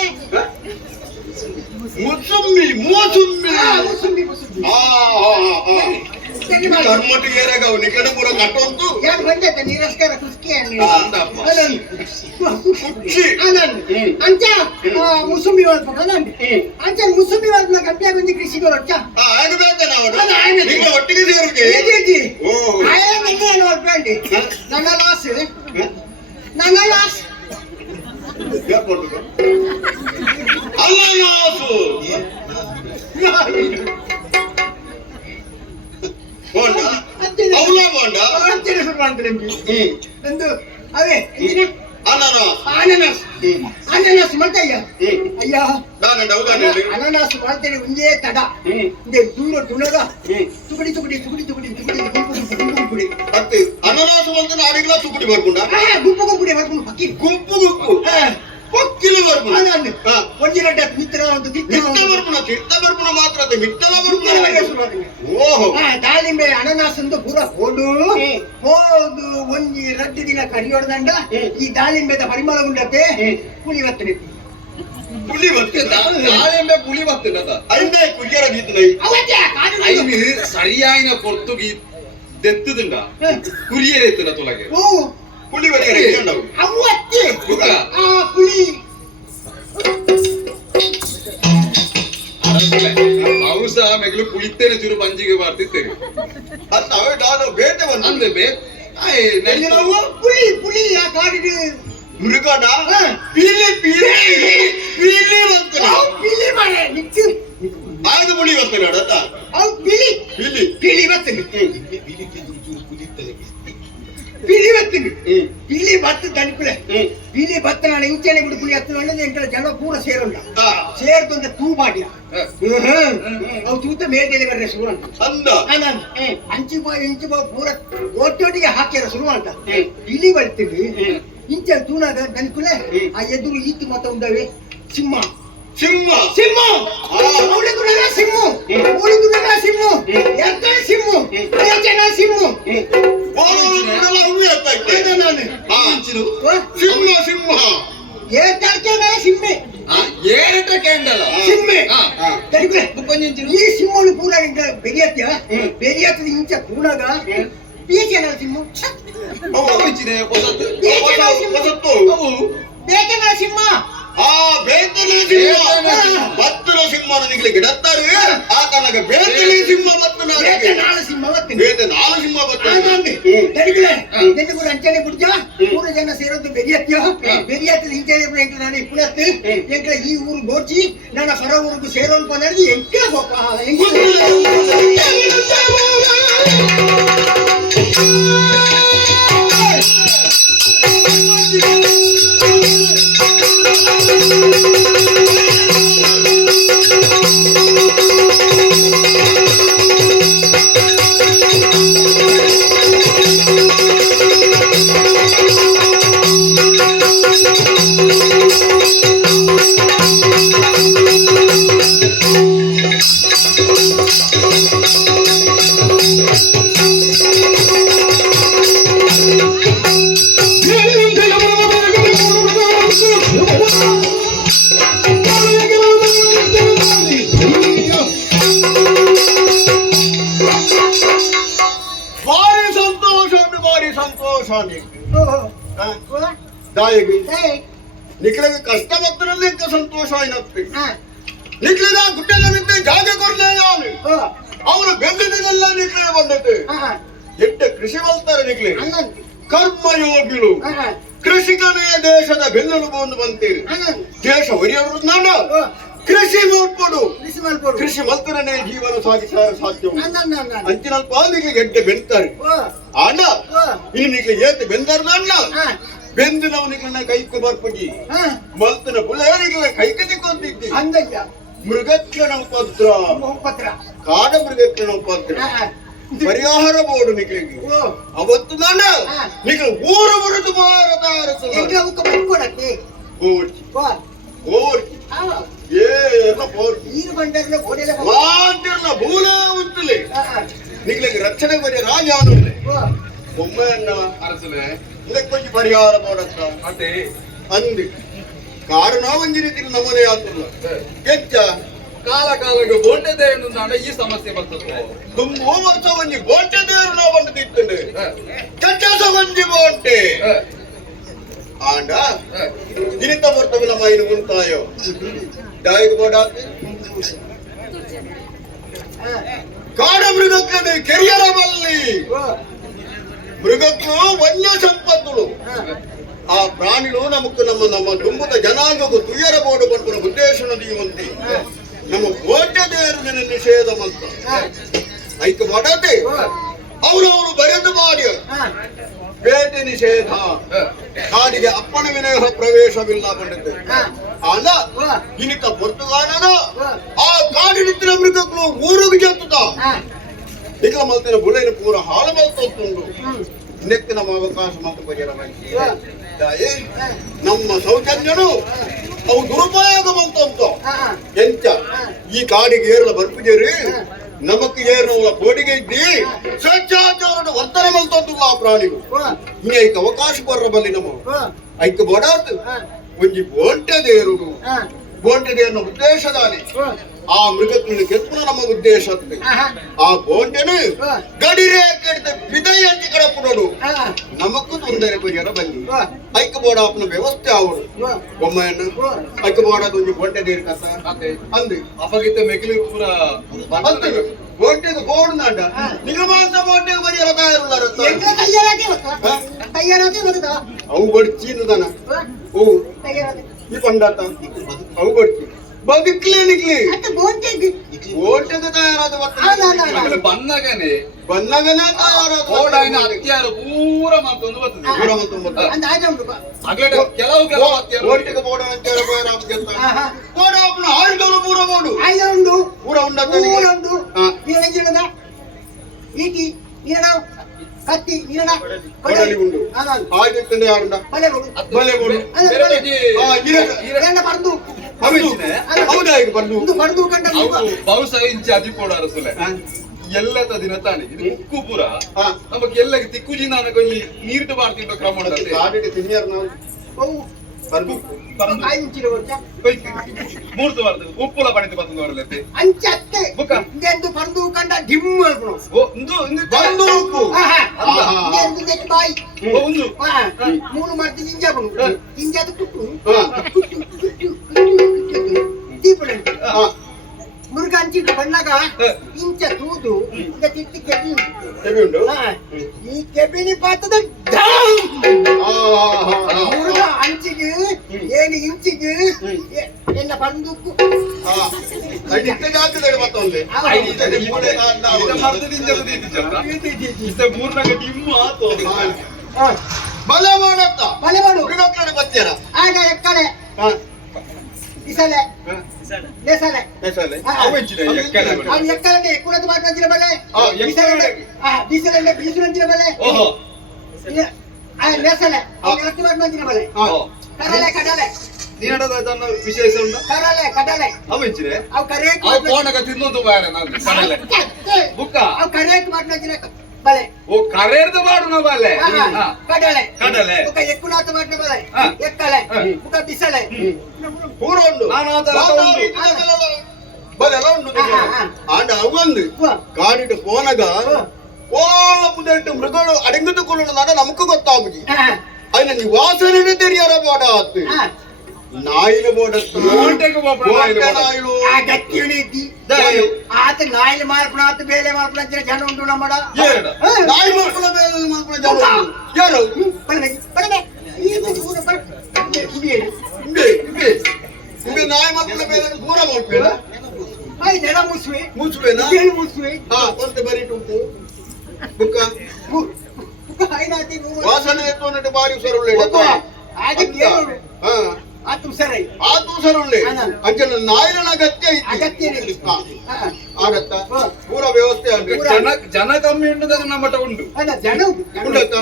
ಮುಸುಂಬಿ ಮೂಸುಂಬಿ ಮೂಸುಂಬಿ ಮೂಸುಂಬಿ ಕರ್ಮಟಿಗೆ ಏರಾಗವು ನಿಕಟ ಪೂರ ಕಟ್ಟೊಂದು ಯಾರು ಬಂದೈತೆ ನಿರಸ್ಕಾರ ಕುಸ್ಕಿ ಅಂದಪ್ಪ. ಅಂಚ ಮುಸುಂಬಿ ವರ್ಪ ಅಂಚ ಮುಸುಂಬಿ ವರ್ಪ ಗಂಟೆ ಬಂದು ಕೃಷಿಗೆ ಹೊರಟ ಆಗಬೇಕನ ಅವರು ಅದು ಆಗಬೇಕು. ನಿಮಗೆ ಒಟ್ಟಿಗೆ ಸೇರುಗೆ ಓ ನನ್ನ ಲಾಸ್ ನನ್ನ ಲಾಸ್ ಏರ್ಪೋರ್ಟ್ ಅಲ್ಲ ನಾಸು ಬೋಂಡ ಅವಳ ಬೋಂಡ ಅಂಚನೆ ಶುರು ಮಾಡ್ತಾರೆ ಒಂದು ಅವೇ ಅನಾನಸ್ ಅನಾನಸ್ ಅನಾನಸ್ ಮಾಡ್ತಯ್ಯ ಅಯ್ಯ ನಾನು ಹೌದಾನೆ ಅನಾನಸ್ ಮಾಡ್ತೇನೆ ಒಂದೇ ತಡ ಇದೆ ದೂರ ತುಣಗ ತುಕಡಿ ತುಕಡಿ ತುಕಡಿ ತುಕಡಿ ತುಕಡಿ ಗುಂಪು ಗುಂಪುಡಿ ಮತ್ತೆ ಅನಾನಸ್ ಅಂತ ನಾಡಿಗಳ ತುಕಡಿ ಬರ್ಕೊಂಡ ಗುಂಪು ಗುಂಪುಡಿ ಬರ್ಕೊಂಡು ಪಕ್ಕಿ ಗುಂಪು ಗುಂಪು ಪಕ್ಕಿಲು ಬರ್ಕೊಂಡ ಅನಂದ ಒಂಜಿರಡ್ಡ ಮಿತ್ರ ಒಂದು ಮಿಟ್ಟ ಬರ್ಪುಣ ಮಾತ್ರ ಅದೇ ಮಿಟ್ಟಲ ಬರ್ಪುಣ ಓಹೋ ದಾಳಿಂಬೆ ಅನಾನಸ್ ಅಂತ ಪೂರ ಹೋದು ಒಂಜಿ ರಡ್ಡು ದಿನ ಕರಿಯೋಡ್ದಂಡ ಈ ದಾಳಿಂಬೆದ ಪರಿಮಳ ಉಂಡತೆ ಪುಳಿ ಬರ್ತದೆ ಪುಲಿ ಬತ್ತೆ ದಾಳಿಂಬೆ ಪುಳಿ ಬತ್ತಿಲ್ಲದ ಐದೇ ಕುಯ್ಯರ ದೀತಲೈ ಅವತ್ತೇ ಕಾಡು ಐದು ಸರಿಯಾಯಿನ ಪೊರ್ತುಗಿ ದೆತ್ತುದುಂಡ ಕುರಿಯೇತ್ತಿನ ತೊಲಗೆ ಓ ಪುಲಿ ಬತ್ತೆ ರೆಂಡವು ಅವತ್ತೇ ಬುಕ್ಕ ಪುಳಿ ಅವು ಸಹ ಮೆಗ್ಲು ಕುಳಿತೇನೆ ಚೂರು ಪಂಜಿಗೆ ಬರ್ತಿತ್ತೇವೆ ಅಂತ ಅವೇ ನಾನು ಬೇಟೆ ಬಂದ ಅಂದೆ ಬೇ ನಾವು ಪುಳಿ ಆ ಕಾಡಿಗೆ ಮೃಗಡ ಪೀಲಿ ಪೀಲಿ ಪೀಲಿ ಬಂತು ಪಿಲಿ ಮಾಡೆ ನಿಕ್ಕು ಆಗ ಪುಲಿ ಬಂತು ನೋಡತ್ತ ಅವು ಪಿಲಿ ಪೀಲಿ ಪಿಲಿ ಬರ್ತದೆ ಪಿಲಿ ಬರ್ತದೆ ಪಿಲಿ ನಾನು ಇಂಚನೆ ಬಿಡ್ಕೊಂಡು ಎತ್ತುಕೊಂಡು ಎಂಟು ಜನ ಪೂರ ಸೇರೋಲ್ಲ ಆ, ಸೇರ್ಕೊಂಡ ತೂ ಮಾಡಿಯ ಅವು ತೂತ ಮೇಲ್ಗಡೆ ಬರ್ರೆ ಶುರು ಅಂತ ಚಂದ ಅಂಚಿ ಬಾಯ್ ಪೂರ ಒಟ್ಟೊಟ್ಟಿಗೆ ಹಾಕ್ಯಾರ ಶುರು ಅಂತ ಇಲ್ಲಿ ಬರ್ತೀವಿ ಇಂಚ ತೂನಾಗ ದನ್ಕುಲೆ ಆ ಎದುರು ಈತು ಮತ ಉಂಡವೆ ಸಿಂಹ ಸಿಂಹ ಸಿಂಹ ಆ. ಅವಳಿಗುಣಗ ಸಿಂಹ ಅವಳಿಗುಣಗ ಸಿಂಹ ಎక్కడ ಸಿಂಹ ಜನ ಸಿಂಹ ಬೋಲೋದ್ರಲ್ಲ ಹುಳಿ ಆಗ್ತಾ ಇತ್ತು. ನಾನು ಆ, ಇಂಚಿನು ಸಿಂಹ ಸಿಂಹ ಏರ್ತಾಡ್ಕೆ ಸಿಂಹೆ ಏರಟ ಕ್ಯಾಂಡಲ ಸಿಂಹೆ ಆ. ತಡಿಕುಲೆ ಕೊಂಚಿನ ಈ ಸಿಂಹನು ಪೂರ ಬೆರಿಯತ್ಯ ಬೆರಿಯತ್ತದ ಇಂಚ ಪೂನಾಗ ಬೇಚನ ಸಿಂಹ ಕೊಂಚಿನ ಹೊಸತು ಹೊಸತ್ತು. ಅವು ಬೇಚನ ಸಿಂಹ ಆ ಬೇತನ ಸಿಂಹ ಬೇತನ ಸಿಂಹ. ಬತ್ತನ ಸಿಂಹ ನಿಗ್ಲಿ ಗಿಡತ್ತಾರೆ ಆತನಗ ಬೇತನ ಸಿಂಹ ಬತ್ತನ ಬೇಚನಾಳ ಸಿಂಹ ಅವತ್ತು ಬೇತ ನಾಲು ಸಿಂಹ ಬತ್ತನ ತಡಿಕುಲೆ ನಿನ್ನ ಕೂಡ ಅಂಚನೆ ಬಿಡ್ಜ ಮೂರು ಜನ ಸೇರೋದು ಬೆರಿಯತ್ಯ ಬೆರಿಯತ್ತದ ಇಂಚನೆ ಬಿಡ ಎಂಟ್ಲ ನಾನು ಪುಣತ್ತು ಎಂಟ್ಲ ಈ ಊರು ಗೋಚಿ ನನ್ನ ಹೊರ ಊರಿಗೆ ಸೇರೋನ್ ಪನರ್ದು ಎಂಟ್ಲ ಗೋಪ ಭಾರಿ ಸಂತೋಷ ಅಂದ್ರೆ ಭಾರಿ ಸಂತೋಷ ದಾಯಿಗೆ ನಿಖಿಲಿಗೆ ಕಷ್ಟ ಬತ್ತರಲ್ಲಿ ಎಂತ ಸಂತೋಷ ಆಯ್ನತ್ತೆ ನಿಖಿಲಿದ ಗುಡ್ಡೆಲ್ಲ ಬಿದ್ದೆ ಜಾಗ ಕೊಡ್ಲೇ ನಾನು ಅವನು ಬೆಂದಿದ್ದೆಲ್ಲ ನಿಖಿಲಿಗೆ ಬಂದತೆ ಎಟ್ಟ ಕೃಷಿ ಬಲ್ತಾರೆ ನಿಖಿಲಿ ಕರ್ಮಯೋಗಿಗಳು ಕೃಷಿಕನೇ ದೇಶದ ಬೆನ್ನೆಲುಬು ಎಂದು ಬಂತೀರಿ ದೇಶ ಒರಿಯವರು ನಾನು ಕೃಷಿ ನೋಡ್ಕೊಡು ಕೃಷಿ ಮಲ್ತರನೇ ಜೀವನ ಸಾಗಿಸ ಸಾಧ್ಯ ಅಂಚಿನಲ್ಪ ನಿಗ್ಲಿಗೆ ಎಡ್ಡೆ ಬೆಂತಾರೆ ಅಣ್ಣ ಇನ್ನು ನಿಗ್ಲಿಗೆ ಏತೆ ಬೆಂದಾರ ಅಣ್ಣ ಬೆಂದು ನಾವು ನಿಗ್ಲನ್ನ ಕೈಕು ಬರ್ಪಗಿ ಮಲ್ತನ ಬುಳನಿಗ್ಲ ಕೈಕ ತಿಕ್ಕೊಂತಿದ್ದಿ ಮೃಗಕ್ಷಣ ಉಪದ್ರ ಕಾಡ ಮೃಗಕ್ಷಣ ಉಪದ್ರ ಪರಿಹಾರ ಬೋರ್ಡು ನಿಗ್ಲಿಗೆ ಅವತ್ತು ನಾನು ನಿಗ್ಲ ಊರ ಬರುದು ಭಾರತ ಓಡ್ಚಿ ಓಡ್ಚಿ ಏನ ಬೋರ್ಚಿ ಮಾಂತಿರ್ಲ ಭೂಲ ಉಂಟಲೆ ನಿಗ್ಲಿಗೆ ರಕ್ಷಣೆ ಬರೀ ರಾಜ ಅನ್ನೋದೆ ಒಮ್ಮೆಯನ್ನ ಅರಸಲೆ ಇದಕ್ಕೆ ಕೊಂಚ ಪರಿಹಾರ ಬೋಡತ್ತ ಅದೇ ಅಂದಿ ಕಾರಣ ಒಂಜಿ ರೀತಿ ನಮ್ಮನೆ ಆತಲ್ಲ ಹೆಚ್ಚ ಕಾಲ ಕಾಲಕ್ಕೆ ಬೋಂಟದೆ ನಾನು ಈ ಸಮಸ್ಯೆ ಬರ್ತದೆ ತುಂಬು ವರ್ಷ ಒಂಜಿ ಬೋಂಟೆ ದೇವರು ನಾವು ಬಂದು ತಿಂತಂಡೆ ಚಚ್ಚಸ ಒಂಜಿ ಬೋಂಟೆ ಆಂಡ ದಿನಿತ ಬರ್ತವೆ ನಮ್ಮ ಇನ್ನು ಉಂಟಾಯೋ ದಾಯಿಗೆ ಬೋಡಾತಿ ಕಾಡ ಮೃಗಕ್ಕೆ ಕೆರಿಯರ ಬಲ್ಲಿ ಮೃಗಕ್ಕೂ ವನ್ಯ ಸಂಪತ್ತುಳು ಆ ಪ್ರಾಣಿಗಳು ನಮಕ್ ನಮ್ಮ ದುಂಬದ ಜನಾಂಗಕ್ಕೂ ತುಯ್ಯರ ಬೋಡು ಬಂದು ಉದ್ದೇಶ ದೀವಂತಿ ನಮ್ಮ ಗೋಟ್ಯದೇರು ನಿನ್ನ ನಿಷೇಧ ಮಂತ ಐಕ ಮಾಡತೆ ಅವರವರು ಬರೆದು ಮಾಡಿ ಭೇಟಿ ನಿಷೇಧ ಕಾಡಿಗೆ ಅಪ್ಪನ ವಿನಯ ಪ್ರವೇಶವಿಲ್ಲ ಬಂದಿದ್ದೆ ಅಲ್ಲ ಇನಿತ ಪೊರ್ತುಗಾಲದ ಆ ಕಾಡಿನಿತ್ತಿನ ಮೃಗಗಳು ಊರಿಗೆ ಜತ್ತದ ನಿಖಲ ಮಲ್ತಿನ ಬುಳೆನ ಪೂರ ಹಾಳು ಮಲ್ತೊಂದು ನೆಕ್ ನಮ್ಮ ಅವಕಾಶ ಮತ್ತು ಬಗೆರವಾಗಿ ನಮ್ಮ ಸೌಜನ್ಯನು ಅವು ದುರುಪಯೋಗ ಮಂತಂತ ಎಂಚ ಈ ಕಾಡಿಗೆ ಏರಲ ಬರ್ಪಿದೇರಿ ನಮಕ್ ಏರಲ ಕೋಡಿಗೆ ಇದ್ದಿ ಸ್ವಚ್ಛಾಚಾರದ ವರ್ತನೆ ಮಂತಂತಲ್ಲ ಆ ಪ್ರಾಣಿಗಳು ಹಿಂಗೆ ಐಕ ಅವಕಾಶ ಬರ್ರ ಬಲ್ಲಿ ನಮ್ಮ ಐಕ ಬಡಾತ್ ಒಂಜಿ ಬೋಂಟೆದೇರುಡು ಬೋಂಟೆದೇರನ ಉದ್ದೇಶದಾನೆ ಆ ಮೃಗಕ್ಕೆ ಕೆತ್ತನ ನಮ್ಮ ಉದ್ದೇಶ ಆ ಬೋಂಟೆನು ಗಡಿರೇ ಕೆಡ್ದ ಬಿದೈ ಅಂಚಿ ಕಡಪುಡೋಡು ನಮಕ್ಕೂ ತೊಂದರೆ ಪರಿಹಾರ ಬಂದಿ ಐಕ ಬೋಡ ಅಪ್ಪನ ವ್ಯವಸ್ಥೆ ಆವಡು ಒಮ್ಮೆಯನ್ನು ಐಕ ಬೋಡದ ಒಂದು ಬೋಂಟೆ ದೇರ್ ಕಸ ಅಂದಿ ಅಪಗಿತ್ತ ಮೆಗಿಲಿ ಪೂರ ಅಂತೀವಿ ಬೋಂಟೆಗೆ ಬೋರ್ಡ್ ನಾಡ ನಿಗಮಾಂಸ ಬೋಂಟೆಗೆ ಪರಿಹಾರ ತಯಾರುಳ್ಳ ಅವು ಬಡ್ಚಿ ದನ ಓ ಈ ಪಂಡಾತ ಅವು ಬಡ್ಚಿ ಬದುಕ್ಲೇನಿಕ್ಲಿ ಅಂತ ಬೋಂಟೆಗ್ ಓಟಕ್ಕೆ ತಯಾರಾದ ಮಕ್ಕಳು ಬನ್ನಗನೆ ಬಂದಾಗನ ತಯಾರಾದ ಕೋಡಾಯಿನ ಹತ್ಯಾರು ಪೂರ ಮತ್ತೊಂದು ಬರ್ತದೆ ಅಂತ ಆಯ್ತು ಉಂಟು ಆಗ್ಲೇ ಕೆಲವು ಹತ್ಯಾರು ಓಟಿಗೆ ಬೋಡನ ಅಂತ ಬೋಡ ಅಪ್ಪನ ಆಳ್ಗಳು ಪೂರ ಬೋಡು ಆಯ್ದ ಉಂಟು ಪೂರ ಉಂಡ ಊರ ಉಂಟು ನೀನ ಈಟಿ ನೀನ ಕತ್ತಿ ನೀನ ಕೊಡಲಿ ಉಂಡು ಹಾಗೆ ಯಾರುಂಡ ಬಲೆ ಕೊಡು ಬಲೆ ಬೋಡು ಬರ್ದು ಹೌದಾ ಈಗ ಬಂದು ಒಂದು ಬರ್ದು ಕಂಡ ಬಹುಶಃ ಇಂಚೆ ಅದಿ ಕೊಡಾರು ಸುಲೆ ಎಲ್ಲದ ದಿನ ತಾನೆ ಇದು ಉಕ್ಕು ಪೂರ ನಮಗೆ ಎಲ್ಲಗೆ ತಿಕ್ಕುಜಿ ನಾನು ಕೊಂಚಿ ನೀರ್ದು ಬಾರ್ತಿಂಟು ಕ್ರಮ ಉಂಟು ಕಾಡಿಗೆ ತಿನ್ಯಾರ ನಾವು ಬಂದು ಕಾಯಿ ಮುಂಚಿನ ವರ್ಷ ಮೂರ್ತು ಬಾರ್ದು ಉಪ್ಪುಲ ಪಣಿತು ಬರ್ತದೆ ಅವರಲ್ಲತ್ತೆ ಅಂಚತ್ತೆ ಬುಕ್ಕ ಇಂದು ಬರ್ದು ಕಂಡ ಡಿಮ್ ಮಾಡ್ಕೊಳು ಬಂದು ಉಪ್ಪು ಇಂದು ಬಾಯಿ ಒಂದು ಮೂರು ಮಾಡ್ತೀನಿ ಇಂಜ ಬಂದು ಇಂಜಾದ ಕುಟ್ಟು ದೀಪಳೆ ಮುರುಗಾಂಚಿ ಬಣ್ಣಗ ಇಂಚ ತೂದು ಇಂದ ತಿಟ್ಟಿ ಕೆಬಿ ಉಂಟು ಈ ಕೆಬಿನಿ ಪಾತದ ಮುರುಗ ಅಂಚಿಗೆ ಏನು ಇಂಚಿಗೆ ಎಲ್ಲ ಬಂದೂಕು ಅಡಿಕ್ಕೆ ಜಾಗದಲ್ಲಿ ಮತ್ತೊಂದು ಮೂರ್ನಾಗ ಡಿಮ್ಮು ಆತು ಬಲೆ ಮಾಡತ್ತ ಬಲೆ ಮಾಡು ಹುಡುಗಕ್ಕಡೆ ಬರ್ತೀರ ಆಗ ಎಕ್ಕಡೆ ಇಸಲೆ ನೇಸಲೆ ಅವು ಹೆಚ್ಚಿದೆ ಎಕ್ಕಡೆ ಅವ್ನು ಎಕ್ಕಡೆ ಎಕ್ಕುಳದ್ದು ಮಾಡ್ಕೊಂತಿರ ಬಲೆ ಬೀಸಲಂಡೆ ಬಲೆ ಓಹೋ ನೇಸಲೆ ಅವ್ನು ಎತ್ತಿ ಮಾಡ್ಕೊಂತಿರ ಬಲೆ ಕಡಲೆ ನೀಡದ ವಿಶೇಷ ಉಂಟು ಕಡಲೆ ಅವು ಹೆಚ್ಚಿದೆ ಅವು ಕರೆಯಕ್ ಅವು ಕೋಣಗ ತಿನ್ನೋದು ಬೇರೆ ನಾನು ಕಡಲೆ ಬುಕ್ಕ ಅವು ಕರೆಯಕ್ ಮಾಡ್ಕೊಂತಿರ ಬಲೆ ಓ ಕರೆರ್ದು ಮಾಡು ನಾವು ಅಲ್ಲೇ ಕಡಲೆ ಕಡಲೆ ಮುಖ ಎಕ್ಕುನಾಥ ಮಾಡಿನ ಬಲೆ ಎಕ್ಕಲೆ ಮುಖ ಬಿಸಲೆ ಪೂರ ಉಂಟು ನಾನು ಆ ತರ ಬಲೆ ಎಲ್ಲ ಉಂಟು ಆಂಡ ಅವಂದು ಕಾಡಿಟ್ಟು ಪೋನಗ ಓಲ ಮುದಟ್ಟು ಮೃಗಗಳು ಅಡಂಗಿಟ್ಟುಕೊಳ್ಳೋಣ ನಾಡ ನಮಗೂ ಗೊತ್ತಾಗುದು അതിന് നിവാസനയുടെ തെരിയാറ പോടാത്ത് നായില് പോടത്ത് ಆತ ನಾಯಿಲ್ ಮಾರ್ಪಣಾತ್ ಬೇಲೆ ಮಾರ್ಪಣ ಜನ ಉಂಟು ನಮ್ಮಡ ನಾಯಿ ಮಾರ್ಪಣ ಬೇಲೆ ಮಾರ್ಪಣ ಜನ ಉಂಟು ಯಾರು ನಾಯಿ ಮಾರ್ಪಣ ಬೇಲೆ ದೂರ ಮಾಡ್ಬೇಡ ನೆಲ ಮುಸುವೆ ಮುಸುವೆನಾ ಮುಸುವೆ ಒಂತೆ ಬರೀಟ್ ಉಂಟು ಬುಕ್ಕ ವಾಸನೆ ಎತ್ತುವಂತೆ ಬಾರಿ ಸರುಳ್ಳೆ ಆತು ಸರಿ ಆತು ಸರುಳ್ಳೆ ಅಂಚನ ನಾಯಿನ ಅಗತ್ಯ ಅಗತ್ಯ ಆಗತ್ತ ಪೂರ ವ್ಯವಸ್ಥೆ ಜನ ಕಮ್ಮಿ ಉಂಟು ನಮ್ಮ ಮಠ ಉಂಟು ಜನ ಉಂಡತ್ತ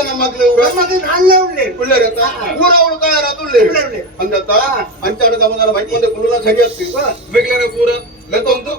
ನಮ್ಮ ಮಗಳು ಉಳ್ಳೇರತ್ತ ಪೂರ ಅವಳು ತಯಾರಾತ ಉಳ್ಳೇರು ಅಂದತ್ತ ಅಂಚಾಡ ಗಮನ ಮೈಕೊಂಡೆ ಕುಲ್ಲ ಸರಿ ಆಗ್ತಿ ಬೇಗನೆ ಪೂರ ಲೆತ್ತೊಂದು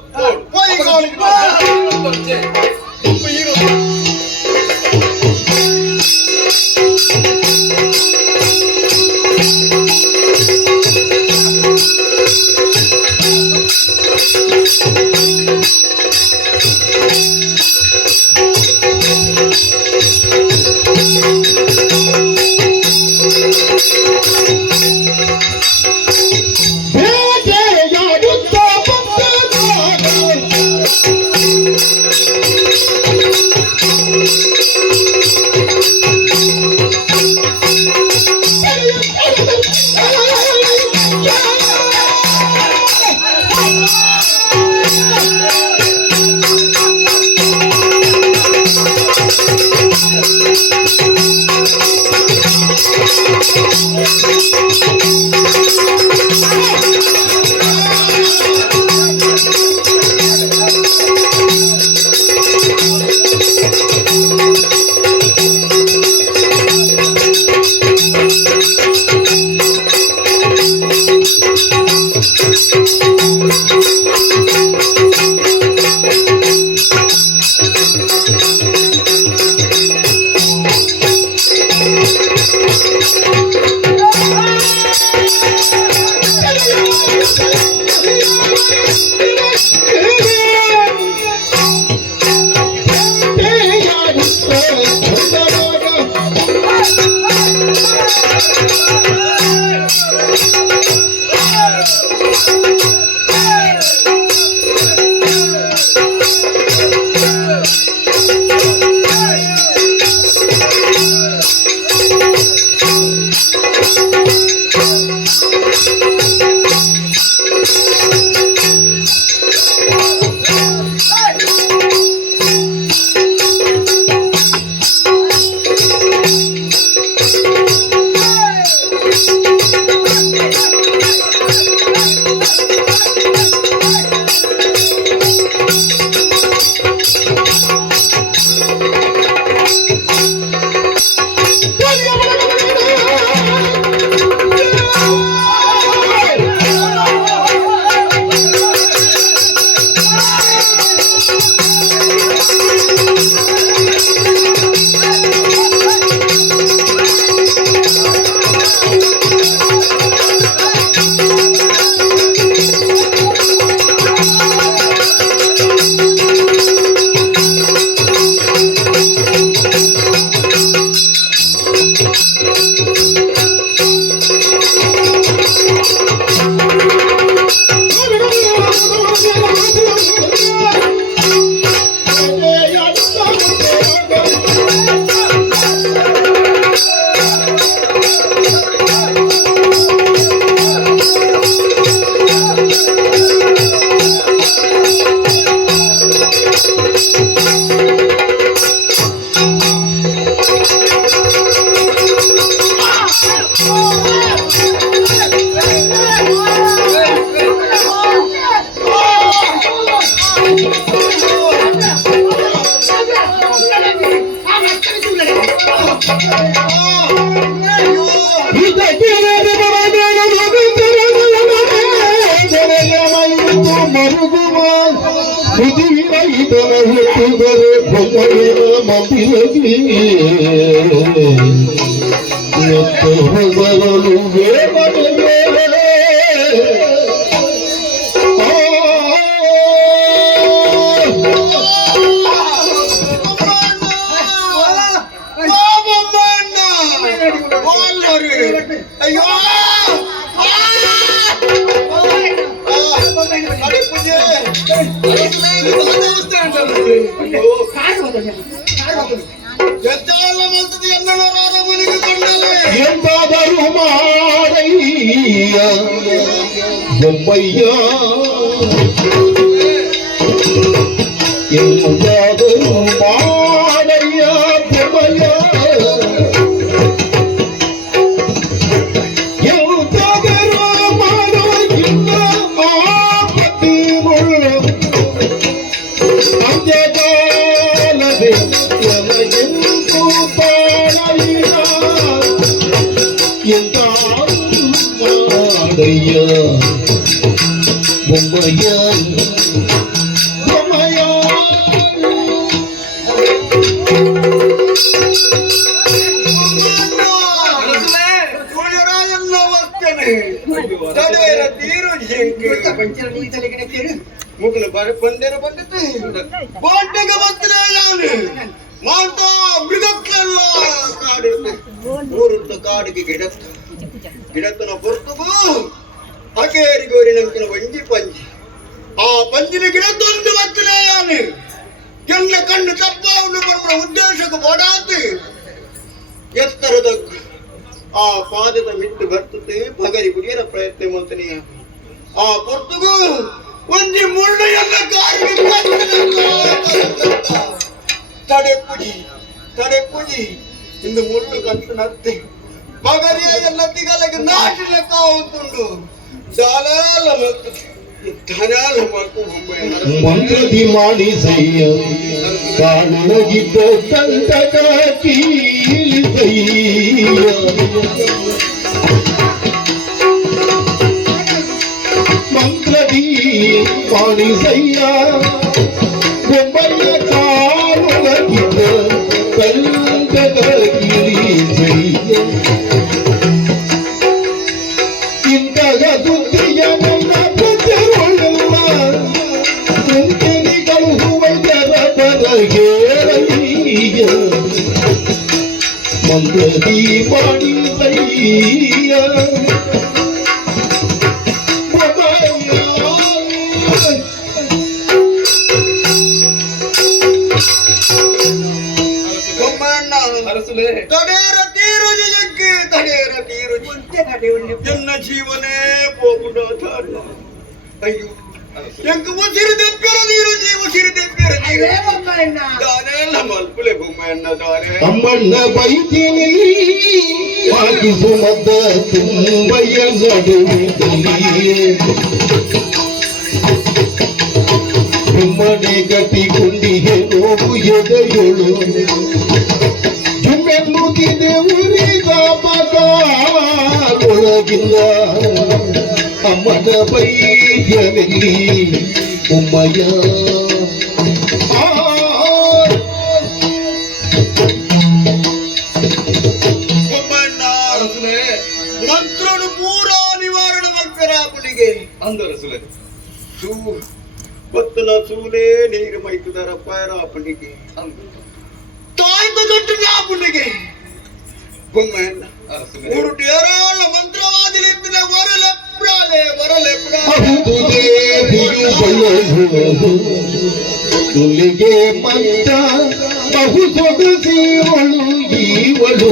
ಮರುಗುವ ಮುದಿವಿನ ಇದರ ಹುಟ್ಟಿದರೆ ಬೊಮ್ಮಯ್ಯನ ಮಂದಿರಗಿ ಬರಲು ಅಯ್ಯೋ ಎಂದಾದರೂ ಮಾಡಯ್ಯ ಬೊಮ್ಮಯ್ಯ ಎಂದಾದರೂ ಮಾಡಯ್ಯ ಬೊಮ್ಮಯ್ಯ ಎಂದಾದರೂ ಮಾಡೋ ಇಲ್ಲ ಆಪತ್ತಿರುಳ್ಳ ಅಂತ್ಯಕಾಲವೇ ಎಂದು ಬಾಳಯ್ಯ ಎಂದಾದರೂ ಮಾಡಯ್ಯ ಬೊಮ್ಮಯ್ಯ ಬೊಮ್ಮಯ್ಯ ಮುಗಿಲು ಬಂದೇರ ಬಂದಿತ್ತು ಕೋಟೆಗೆ ಬರ್ತಿಲ್ಲ ನಾನು ಮಾತಾ ಮೃಗಕ್ಕೆಲ್ಲ ಕಾಡಿರುತ್ತೆ ಊರುತ್ತ ಕಾಡಿಗೆ ಗಿಡತ್ತನ ಹೊರತುಗೂ ಅಕೇರಿಗೋರಿ ನಂತರ ಒಂಜಿ ಪಂಜಿ ಆ ಪಂಜಿನ ಗಿಡತ್ತೊಂದು ಬರ್ತಿಲ್ಲ ನಾನು ಎಲ್ಲ ಕಣ್ಣು ತಪ್ಪವನ್ನು ಬರುವ ಉದ್ದೇಶಕ್ಕೆ ಓಡಾತಿ ಎತ್ತರದ ಆ ಪಾದದ ಮಿಟ್ಟು ಬರ್ತದೆ ಬಗರಿ ಕುಡಿಯರ ಪ್ರಯತ್ನ ಮಾಡ್ತೀನಿ ಆ ಪೊರ್ತುಗೂ ಒಂದಿ ಮುಳ್ಳು ಎಲ್ಲ ತಡೆ ಪುಜಿ ಇಂದು ಮುಳ್ಳು ಕಟ್ಟು ನತ್ತೆ ಮಗರಿಯ ಎಲ್ಲ ತಿಗಲಗೆ ನಾಟಿನ ಕಾವುಂಟುಂಡು ಜಾಲಾಲ ಧನಾಲ ಮಂತ್ರದಿ ಮಾಡಿಸಯ್ಯ ಕಾಣಗಿದ್ದ ಕಂಟಕ ಕೀಲಿಸಯ್ಯ ಮಂತ್ರದಿ ಮಾಡಿಸಯ್ಯ ಬೊಮ್ಮಯ್ಯ ಕಾಣಗಿದ್ದ ಕಂಟಕ ಕೀಲಿಸಯ್ಯ ಇಂತಹ ಸುದ್ದಿಯ ನನ್ನ ಪ್ರತಿಗೊಳ್ಳುವ ಸುಂದರಿಗಳು ವೈದ್ಯರ ಬರಗೇರಯ್ಯ ಮಂಗದಿ ಮಾಡಿಸಯ್ಯ ಅರಸುಲೆ ತಡೇರ ತೀರುಜಿ ಜಗ್ಗಿ ತಡೇರ ತೀರುಜಿ ಎನ್ನ ಜೀವನೇ ಹೋಗುಡ ಅಯ್ಯೋ ಎಂಕ ಉಸಿರು ತೆಪ್ಪಿರ ತೀರುಜಿ ಉಸಿರು ತೆಪ್ಪಿರ ದಾನೆಲ್ಲ ಮಲ್ಪುಲೆ ಬೊಮ್ಮಣ್ಣ ದಾನೆ ಅಮ್ಮಣ್ಣ ಬೈತೀನಿ ಪಾಕಿಸು ಮದ್ದ ತುಂಬಯ್ಯ ನಡುವಿದಲಿಯೇ ಬೊಮ್ಮನೆ ಕಟ್ಟಿಕೊಂಡಿಗೆ ನೋವು ಎದೆಯೊಳು ಜುಮ್ಮೆನ್ನುತ್ತಿದೆ ಉರಿದ ಮಗೊಳಗಿಲ್ಲ ಅಮ್ಮನ ಬೈದ್ಯನಲ್ಲಿ ಉಮ್ಮಯ್ಯ ಮಂತ್ರನು ಪೂರ ನಿವಾರಣೆ ಮಲ್ಪೆರಾಪುಲಿಗೆ ಅಂದರಸುಲೆ ಗೊತ್ತಲ ಸೂಲೇ ನೀರು ಮೈತುದರ ಪೈರಾಪುಲಿಗೆ ತಾಯ್ತ ಗಟ್ಟು ರಾಪುಲಿಗೆ ಬೊಮ್ಮಣ್ಣ ಅರಸುಲೆ ಊರುಟು ಏರಾಳ ಮಂತ್ರವಾದಿ ಲಿಪ್ಪಿನ ವರಲೆಪ್ರಾಲೆ ಹೌದು ದೇವಿಯು ಬಯಸುವುದು ತುಲಿಗೆ ಮಂತ ಬಹು ಸೊಗಸಿಯವಳು ಇವಳು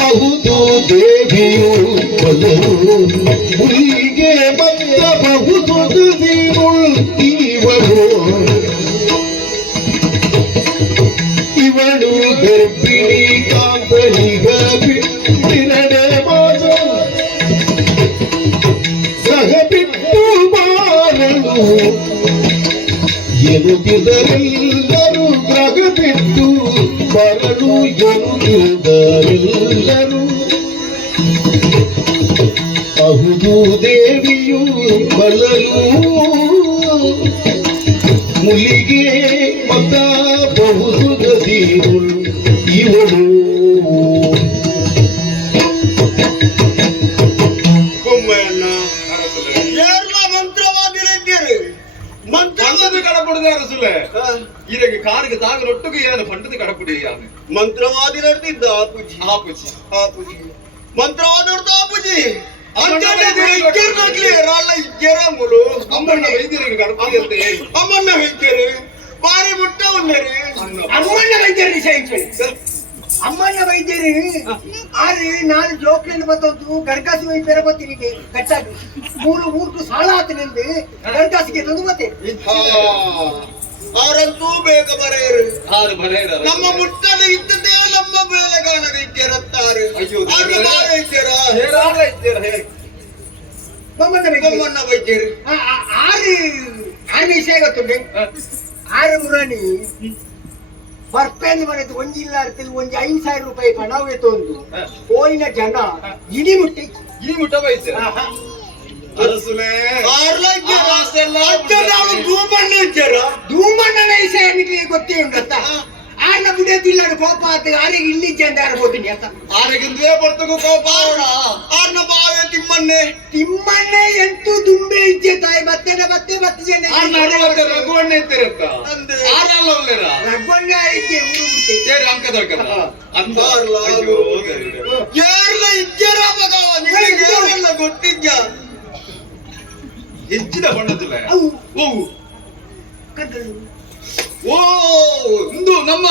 ಹೌದು ದೇವಿಯು ಬಯಲು ಹುಲಿಗೆ ಮಂತ ಬಹು ಸೊಗಸಿಯವಳು ಇವಳು ಇವಳು ಗರ್ಭಿಣಿ ಕಾಂತನಿಗ ಬಿಟ್ಟಿರಡೆ ಮಾಸ ಸಹ ಬಿಟ್ಟು ಬಾರಲು ಎನ್ನುತ್ತಿದ್ದರೆಲ್ಲರೂ ಗ್ರಹ ಬಿಟ್ಟು ಬರಲು ಕೈಗೊಳ್ಳುವುದರೆಲ್ಲರೂ ಅಹುದು ದೇವಿಯು ಬಳಲು ಮುಲಿಗೆ ಮತ ಬಹುದು ಗದಿರು ಇವಳು ಕುಂಬಯ್ಯಣ್ಣ ಅರಸುಲೆ ಎಲ್ಲ ಮಂತ್ರವಾದಿರಿದ್ದೀರಿ ಪಂಡದ ಕಡಪುಡಿದ ಅರಸುಲೆ ಈರೆಗೆ ಕಾರಿಗೆ ತಾಗರೊಟ್ಟಿಗೆ ಏನು ಪಂಡದ ಕಡಪುಡಿ ಯಾನೆ ಮಂತ್ರವಾದಿ ನಡೆದಿದ್ದ ಆಪುಜಿ ಆಪುಚಿ ಆಪುಜಿ ಮಂತ್ರವಾದಿ ಹೊಡ್ದ ಆಪುಜಿ ರಾಳ ಇಜ್ಜರ ಮುಳು ಅಮ್ಮಣ್ಣ ವೈದ್ಯರಿಗೆ ಕಡಪುಡಿ ಅಂತ ಹೇಳಿ ಅಮ್ಮಣ್ಣ ಹೇಳ್ತೀರಿ ಬಾರಿ ಮುಟ್ಟ ಉಳ್ಳರಿ ಅಮ್ಮಣ್ಣ ವೈದ್ಯರು ಅಮ್ಮಣ್ಣ ವೈದ್ಯರು ಆದ್ರೆ ನಾನು ಜೋಕ್ಲಿಂದ ಬಂದದ್ದು ಗರ್ಗಾಸಿ ವೈದ್ಯರ ಬತ್ತೀನಿ ಕಟ್ಟಾಗಿ ಮೂರು ಸಾಲ ಆತನಿಂದ ಗರ್ಗಾಸಿಗೆ ತಂದು ಮತ್ತೆ ಅವರಂತೂ ಬೇಗ ಬರೆಯರು ಆರು ಬರೆಯರ ನಮ್ಮ ಮುಟ್ಟದ ಇದ್ದದೇ ನಮ್ಮ ಬೇಲೆಗಾನದ ಇದ್ದರಂತಾರೆ ಅಯ್ಯೋ ಅದು ಬಾಳ ಇದ್ದೀರ ಹೇರಾಳ ಇದ್ದೀರ ಹೇಳಿ ಬೊಮ್ಮಣ್ಣ ವೈದ್ಯರು ಬೊಮ್ಮಣ್ಣ ವೈದ್ಯರು ಆರು ವಿಷಯ ಗೊತ್ತುಂಟು ಆರು ಮುರಾಣಿ ಬರ್ಪೇಂದು ಮನೆದು ಒಂಜಿಲ್ಲ ಒಂದು 5,000 ರೂಪಾಯಿ ಪಣವೇ ತೊಂದು ಹೋಯಿನ ಜನ ಇಡಿ ಮುಟ್ಟಿ ಈ ಮುಟ್ಟ ಬೈತೆ ಅರಸುಲೆ ಧೂಮಣ್ಣನ ವಿಷಯ ನಿಮಗೆ ಗೊತ್ತೇ ಉಂಟಂತ ಆರ್ನ ಬುಡಿಯದಿಲ್ಲ ಕೋಪ ಆತ ಆರಿಗೆ ಇಲ್ಲಿದ್ದೆ ಅಂತ ಆಡ್ಬೋದಿನಿ ಅಂತ ಆರೆಗಿಂದೇ ಬರ್ತಗೂ ಕೋಪ ಆರ್ನ ಬಾವೆ ತಿಮ್ಮಣ್ಣೆ ತಿಮ್ಮಣ್ಣೆ ಎಂತೂ ದುಂಬೆ ಇದ್ದೆ ತಾಯಿ ಮತ್ತೆ ಜನ ರಘುವಣ್ಣ ಇರ್ತಿರತ್ತ ಅಂದೆ. ಆರಲ್ಲ ಒಳ್ಳೆರ ರಗ್ಗೊಂಡ ಇದ್ದೆ ಊರು ಬಿಟ್ಟೆ ಸೇರಿ ಅಂಕ ದೊಡ್ಕದ ಅಂದಾರ್ಲ ಯಾರ್ಲ ಇಜ್ಜರ ಮಗವ ನಿಮಗೆ ಯಾರೆಲ್ಲ ಗೊತ್ತಿದ್ಯ ಹೆಚ್ಚಿನ ಬಣ್ಣದಿಲ್ಲ ಅವು ಓ ಕದ್ದಲು ಓ ಇಂದು ನಮ್ಮ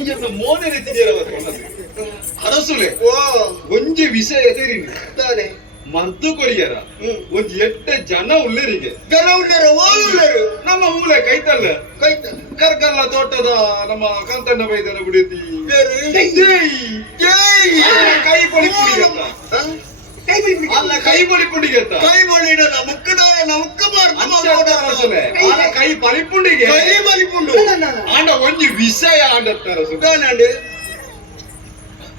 ಇದನ್ನು ಮೋನೆ ರೀತಿಯ ಅರಸುಲೆ ಓ ಒಂಜಿ ವಿಷಯ ಎದಿರಿನಿ ತಾನೆ ಮರ್ದು ಕೊರಿಯರ ಒಂಜಿ ಎಟ್ಟ ಜನ ಉಳ್ಳರಿಗೆ ಜನ ಉಳ್ಳರು ಓದುಳ್ಳರು ನಮ್ಮ ಮೂಲೆ ಕೈತಲ್ಲ ಕೈತ ಕರ್ಕಲ್ಲ ತೋಟದ ನಮ್ಮ ಕಂತಣ್ಣ ವೈದ್ಯನ ಬಿಡಿತಿ ಜೈ ಕೈ ಬಳಿ ಪುಡಿಗತ್ತ ಕೈ ಬಿಡಿ ಅಲ್ಲ ಕೈ ಬಳಿ ಪುಡಿಗತ್ತ ಕೈ ಬಳಿನ ನಮಕ್ಕದಾಯ ನಮಕ್ಕ ಅರಸುಲೆ ಆನ ಕೈ ಪಳಿಪುಂಡಿಗೆ ಕೈ ಬಲಿಪುಂಡು ಆಂಡ ಒಂಜಿ ವಿಷಯ ಆಂಡತ್ತಾರ ತಾನೆ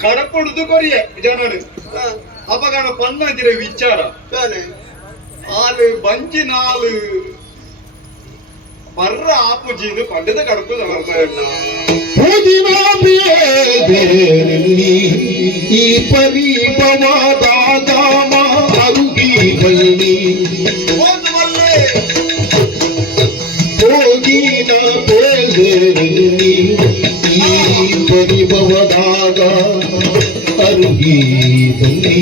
ಕಡಪುಡುದು ಕೊರಿಯೆ ಜನರು ಅಪಗಣ ಪನ್ನಂಚಿರ ವಿಚಾರ ತಾನೆ ಆಲು ಬಂಚಿ ನಾಲು ಬರ್ರ ಆಪುಜಿಂದು ಪಂಡದ ಕಡಪು ಪೂಜಿನ ಬೇರೆಲ್ಲಿ ಈ ಪರಿಪವಾದ ಅರುಗಿ ಬಲ್ಲಿ ಓದು ಬಲ್ಲೆ ಹೋಗಿನ ಬೇರೆಲ್ಲಿ ಈ ಪರಿಪವದಾಗ ಅರುಗಿ ಬಲ್ಲಿ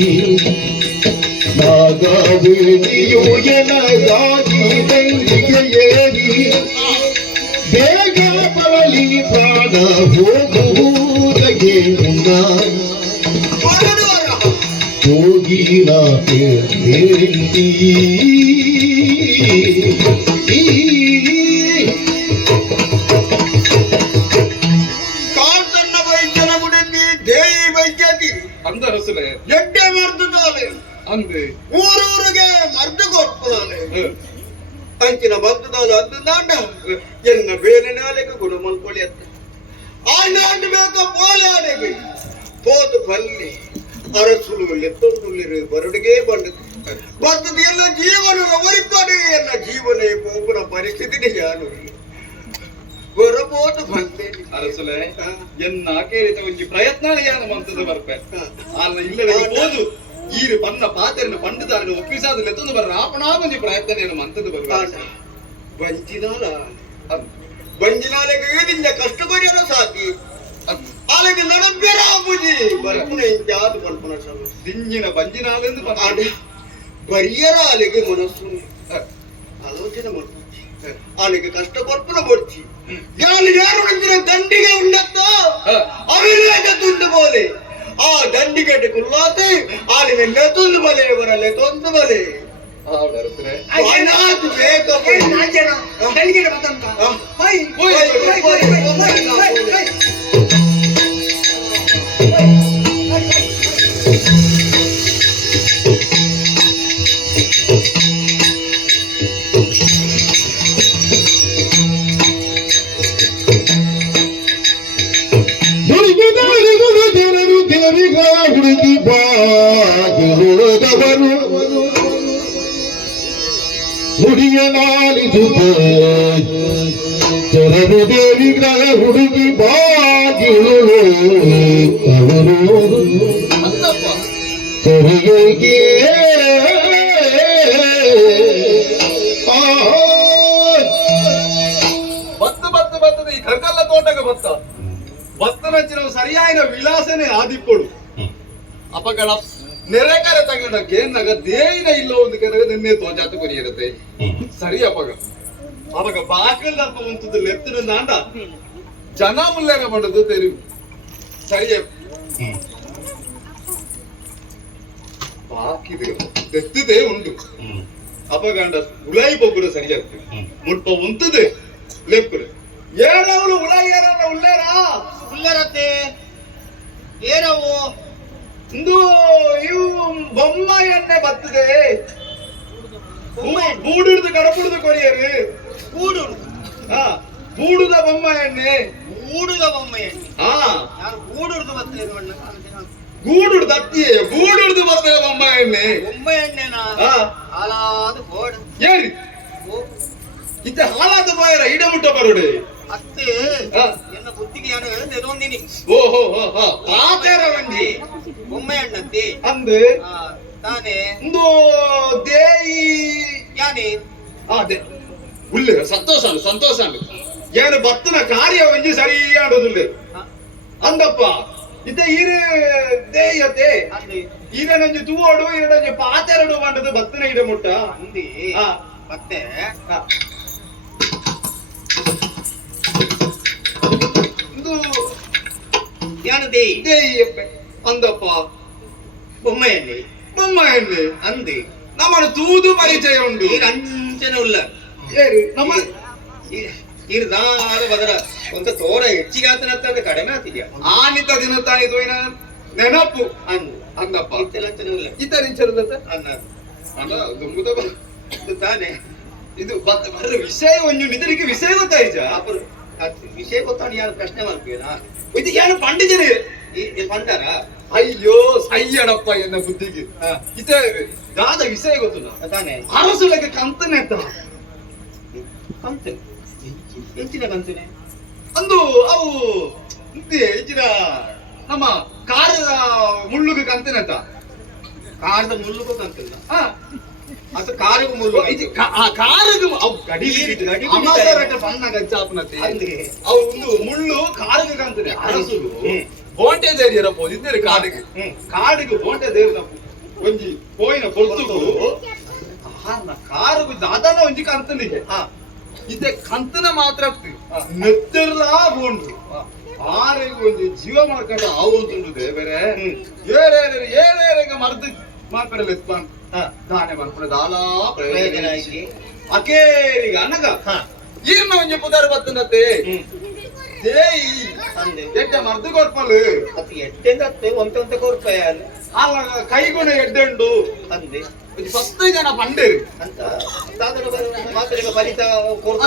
ನಾಗವೇಣಿಯು ಎನಗಾಗಿ ದಂಡಿಗೆ ಏರಿ ಬೇಗ ಬರಲಿ ಪ್ರಾಣ ಹೋಗುವುದಕ್ಕೆ ಮುನ್ನ ಹೋಗಿನ ಬೇರೆಲ್ಲಿ ಕಾಂತಣ್ಣ ವೈದ್ಯನ ಗುಡಿಸಿ ದೇವಿ ವೈದ್ಯತಿ ಅಂದ ರಸುಲೆ ಎಡ್ಡೆ ಮರ್ದುದಾಲೆ ಅಂದೆ ಊರೂರಿಗೆ ಮರ್ದು ಕೊಡ್ತಾನೆ ಅಂಚಿನ ಮರ್ದುದಾಲೆ ಅದು ದಾಂಡ ಎನ್ನ ಬೇರೆ ನಾಲೆಗೆ ಗುಣ ಮಲ್ಕೊಳ್ಳಿ ಅಂತ ಆ ನಾಂಡು ಬೇಕ ಪೋಲೆ ಆನೆಗೆ ತೋತು ಬಲ್ಲಿ ಅರಸುಲು ಎತ್ತೊಂದುಲ್ಲಿರು ಬರುಡಿಗೆ ಬಂಡದು ಬರ್ತದ ಎಲ್ಲ ಜೀವನದ ಒರಿಪಾಡಿ ಎನ್ನ ಜೀವನ ಪೋಪುನ ಪರಿಸ್ಥಿತಿ ಯಾರು ಬರಬಹುದು ಬಂದೆ ಅರಸುಲೆ ಎನ್ನ ಕೇರಿತ ಒಂಜಿ ಪ್ರಯತ್ನ ಯಾನ ಮಂತದ ಬರ್ಪೆ ಅಲ್ಲ ಇಲ್ಲದೆ ಹೋದು ಈರು ಪನ್ನ ಪಾತೆರನ್ನ ಪಂಡದಾರನ ಒಪ್ಪಿಸಾದ ಲೆತ್ತೊಂದು ಬರ್ರ ಆಪಣಾ ಒಂಜಿ ಪ್ರಯತ್ನ ಏನು ಮಂತದ ಬರ್ಬೇಕು ಬಂಜಿನಾಲ ಬಂಜಿನಾಲೆಗೆ ಏನಿಲ್ಲ ಕಷ್ಟ ಕೊಡಿಯರ ಸಾಕಿ ಆಲೆಗೆ ನಡಬೇರ ಆಗುದಿ ಬರ್ಪುನ ಇಂಜಾದು ಕಲ್ಪನ ಸಮ ದಿಂಜಿನ ಬಂಜಿನಾಲೆಂದು ಆಡೆ ಬರಿಯರ ಆಲೆಗೆ ಮನಸ್ಸು ಆಲೋಚನೆ ಮಾಡ್ತೀನಿ ಆಲೆಗೆ ಕಷ್ಟ ಕೊರ್ಪುನ ಕೊಡ್ತಿ ಯಾರು ನಂತರ ದಂಡಿಗೆ ಉಂಡತ್ತ ಅವಿವೇಕ ತುಂಡು ಬೋಲೆ ಆ ದಂಡಿಗಡ್ಡೆ ಕುಲ್ಲಾತೆ ಆಲಿನ ನೆತೊಂದು ಬಲೆ ಬರಲೆ ತೊಂದು ಬಲೆ ಅರಸುಲೆ ವಾಯ್ನಾಥ್ ಬೇಕ ನಾಲ್ಕು ಜನ ದಂಡಿಗೆ ಬಂದಂತ ಹೈ ಹೋಯ್, ಹೈ ಹೈ ಹೈ ಹೈ ಬಾಗಿಲುಳದವರು ಹುಡುಗಿಯ ನಾಲಿಸುತ್ತ ಚರರು ದೇವಿಗಳ ಹುಡುಗಿ ಬಾಗಿಲು ಅವರು ಅಂತಪ್ಪ ಕೊರಗೆ ಬತ್ತದ ಈ ಕರ್ಕಲ್ಲ ತೋಟಕ್ಕೆ ಬತ್ತನಚ್ಚಿನ ಸರಿಯಾದ ವಿಳಾಸನೆ ಆದಿಪ್ಪಡು ಅಪಗಳ ನೆರೆಕರ ತಗೊಂಡ ಕೇನ್ನಗ ದೇಯಿನ ಇಲ್ಲ ಒಂದು ಕನಗ ನಿನ್ನೆ ತೋಜಾತು ಕೊರಿಯಿರುತ್ತೆ ಸರಿ ಅಪಗ ಅವಾಗ ಬಾಕಲ್ದಪ್ಪ ಉಂಟು ಲೆತ್ತಿನ ದಾಂಡ ಜನ ಮುಲ್ಲೇನ ಮಾಡೋದು ತೆರಿವು ಸರಿಯ ಬಾಕಿದೆ ಎತ್ತಿದೆ ಉಂಟು ಅಪಗಂಡ ಉಳಾಯಿ ಬೊಬ್ಬರು ಸರಿಯಾಗ್ತದೆ ಮುಟ್ಟ ಉಂಟದೆ ಲೆಪ್ಪರು ಏನವಳು ಉಳಾಯಿ ಯಾರಲ್ಲ ಉಳ್ಳೇರಾ ಉಳ್ಳರತ್ತೆ ಏನವು ಇಂದು ಇವು ಬೊಮ್ಮ ಎಣ್ಣೆ ಬರ್ತದೆ ಬೂಡಿಡ್ದು ಕಡಪುಡ್ದು ಕೊರಿಯರು ಕೂಡು ಹಾ ಬೂಡುದ ಬೊಮ್ಮ ಎಣ್ಣೆ ಕೂಡುದ ಬೊಮ್ಮೆ ಹಾ ಯಾರು ಕೂಡುದು ಬರ್ತದೆ ಗೂಡುಡ್ದು ಅತ್ತಿಯೇ ಗೂಡುಡ್ದು ಬರ್ತದೆ ಬೊಮ್ಮ ಎಣ್ಣೆ ಬೊಮ್ಮೆ ಎಣ್ಣೆನಾ ಹಾ ಹಾಲಾದ ಬೋರ್ಡ್ ಏರಿ ಇತ್ತ ಹಾಲಾದ ಬಾಯರ ಇಡ ಮುಟ್ಟ ಬರೋಡೆ ಅತ್ತೆ ಹಾ ಎನ್ನ ಬುದ್ಧಿಗೆ ಯಾರು ಹೇಳಿದೊಂದಿನಿ ಓಹೋ ಹೋ ಹೋ ಪಾತೆರ ವಂಡಿ ಬೊಮ್ಮೆ ಎಣ್ಣತ್ತಿ ಅಂದು ತಾನೇ ಒಂದು ದೇಯಿ ಯಾನೆ ಅದೇ ಉಳ್ಳೆ ಸಂತೋಷ ಸಂತೋಷ ಏನು ಭಕ್ತನ ಕಾರ್ಯ ಒಂಜಿ ಸರಿಯಾಡುದಿಲ್ಲ ಅಂದಪ್ಪ ಇತ್ತ ಈರು ದೇಯತೆ ಅಂದಿ ಈರನೊಂಜಿ ತೂವೋಡು ಈರೊಂಜಿ ಪಾತೆರಡು ಬಂಡದು ಭಕ್ತನ ಇಡ ಮುಟ್ಟ ಅಂದಿ ಹಾ ಮತ್ತೆ ಇದು ಯಾನದಿ ದೇಯಪ್ಪೆ ಅಂದಪ್ಪ ಬೊಮ್ಮೆ ಎಣ್ಣೆ ಬೊಮ್ಮ ಎಣ್ಣೆ ಅಂದಿ ನಮ್ಮ ತೂದು ಪರಿಚಯ ಉಂಟು ಈಗ ಅಂಚನೆ ಉಲ್ಲ ಏರಿ ನಮ್ಮ ತೀರ್ದಾರ ಬದರ ಒಂತ ತೋರ ಹೆಚ್ಚಿಗೆ ಆತನತ್ತ ಕಡಿಮೆ ಆತಿದ್ಯಾ ಆನಿತ ದಿನ ತಾಯಿದು ಏನ ನೆನಪು ಅಂದು ಅಂದಪ್ಪ ಇತ್ತೆಲ್ಲ ಅಂಚನೆ ಉಲ್ಲ ಇತರಿಂಚರದ ಅನ್ನ ಅಲ್ಲ ದುಂಬುದ ಇದು ತಾನೇ ಇದು ಬರ್ರ ವಿಷಯ ಒಂದು ನಿತರಿಗೆ ವಿಷಯ ಗೊತ್ತಾಯ್ತ ಅಪರ ವಿಷಯ ಗೊತ್ತಾಣ ಯಾರು ಪ್ರಶ್ನೆ ಮಾಡ್ತೀರಾ ಇದು ಏನು ಪಂಡಿತರಿ ಈ ಬಂಡಾರ ಅಯ್ಯೋ ಸಯ್ಯಡಪ್ಪ ಎನ್ನ ಬುದ್ಧಿಗೆ ಇತ ದಾದ ವಿಷಯ ಗೊತ್ತು ತಾನೇ ಅರಸುಲಗೆ ಕಂತನೆತ್ತ ಕಂತೆ ಹೆಚ್ಚಿನ ಕಂತನೆ ಅಂದು ಅವು ಹೆಚ್ಚಿನ ನಮ್ಮ ಕಾರ್ಯದ ಮುಳ್ಳುಗೆ ಕಂತನೆತ್ತ ಕಾರದ ಮುಳ್ಳುಗೂ ಕಂತಿಲ್ಲ ಹಾ ಅದು ಕಾರಿಗೂ ಮುಳ್ಳು ಆ ಕಾರದು ಅವು ಅಮಾಸರಟ ಬಣ್ಣ ಗಜ್ಜಾಪನತೆ ಅವು ಒಂದು ಮುಳ್ಳು ಕಾರಿಗೆ ಕಂತನೆ ಅರಸುಲು ಬೋಂಟೆ ದೇರಿ ಇರಬಹುದು ಇದ್ದರೆ ಕಾಡಿಗೆ ಕಾಡಿಗೆ ಬೋಂಟೆ ದೇರಿ ಒಂಜಿ ಕೋಯಿನ ಕೊಲ್ತುಗು ಕಾರುಗು ದಾದನ ಒಂಜಿ ಕಂತನಿಗೆ ಇತ್ತೆ ಕಂತನ ಮಾತ್ರ ನೆತ್ತಿರ್ಲಾ ಬೋಂಡ್ರು ಆರೆಗೂ ಒಂಜಿ ಜೀವ ಮಾಡ್ಕೊಂಡ ಅವು ಅಂತುಂಡುದೆ ಬೇರೆ ಏರೇಗ ಮರ್ದು ಮಾಡ್ಕೊಂಡಲ್ಲ ಎತ್ಕೊಂಡು ದಾನೆ ಮಾಡ್ಕೊಂಡು ದಾಲಾ ಪ್ರಯೋಜನ ಅಕೇರಿಗೆ ಅನಗ ಈರ್ನ ಒಂಜಿ ಪುದಾರ ಬತ್ತನತ್ತೆ ದೇಯಿ ಎಡ್ಡೆ ಮರ್ದು ಕೊರ್ಪಲು ಅದು ಎಟ್ಟೆಂದತ್ತೆ ಒಂತೆ ಕೊರ್ಪಾಯ ಅಲ್ಲ ಕೈಗುಣ ಎಡ್ಡೆಂಡು ಅಂದೆ ಫಸ್ಟ್ ಜನ ಪಂಡೇರು ಅಂತ ಸಾಧನ ಮಾತ್ರೆಗೆ ಫಲಿತ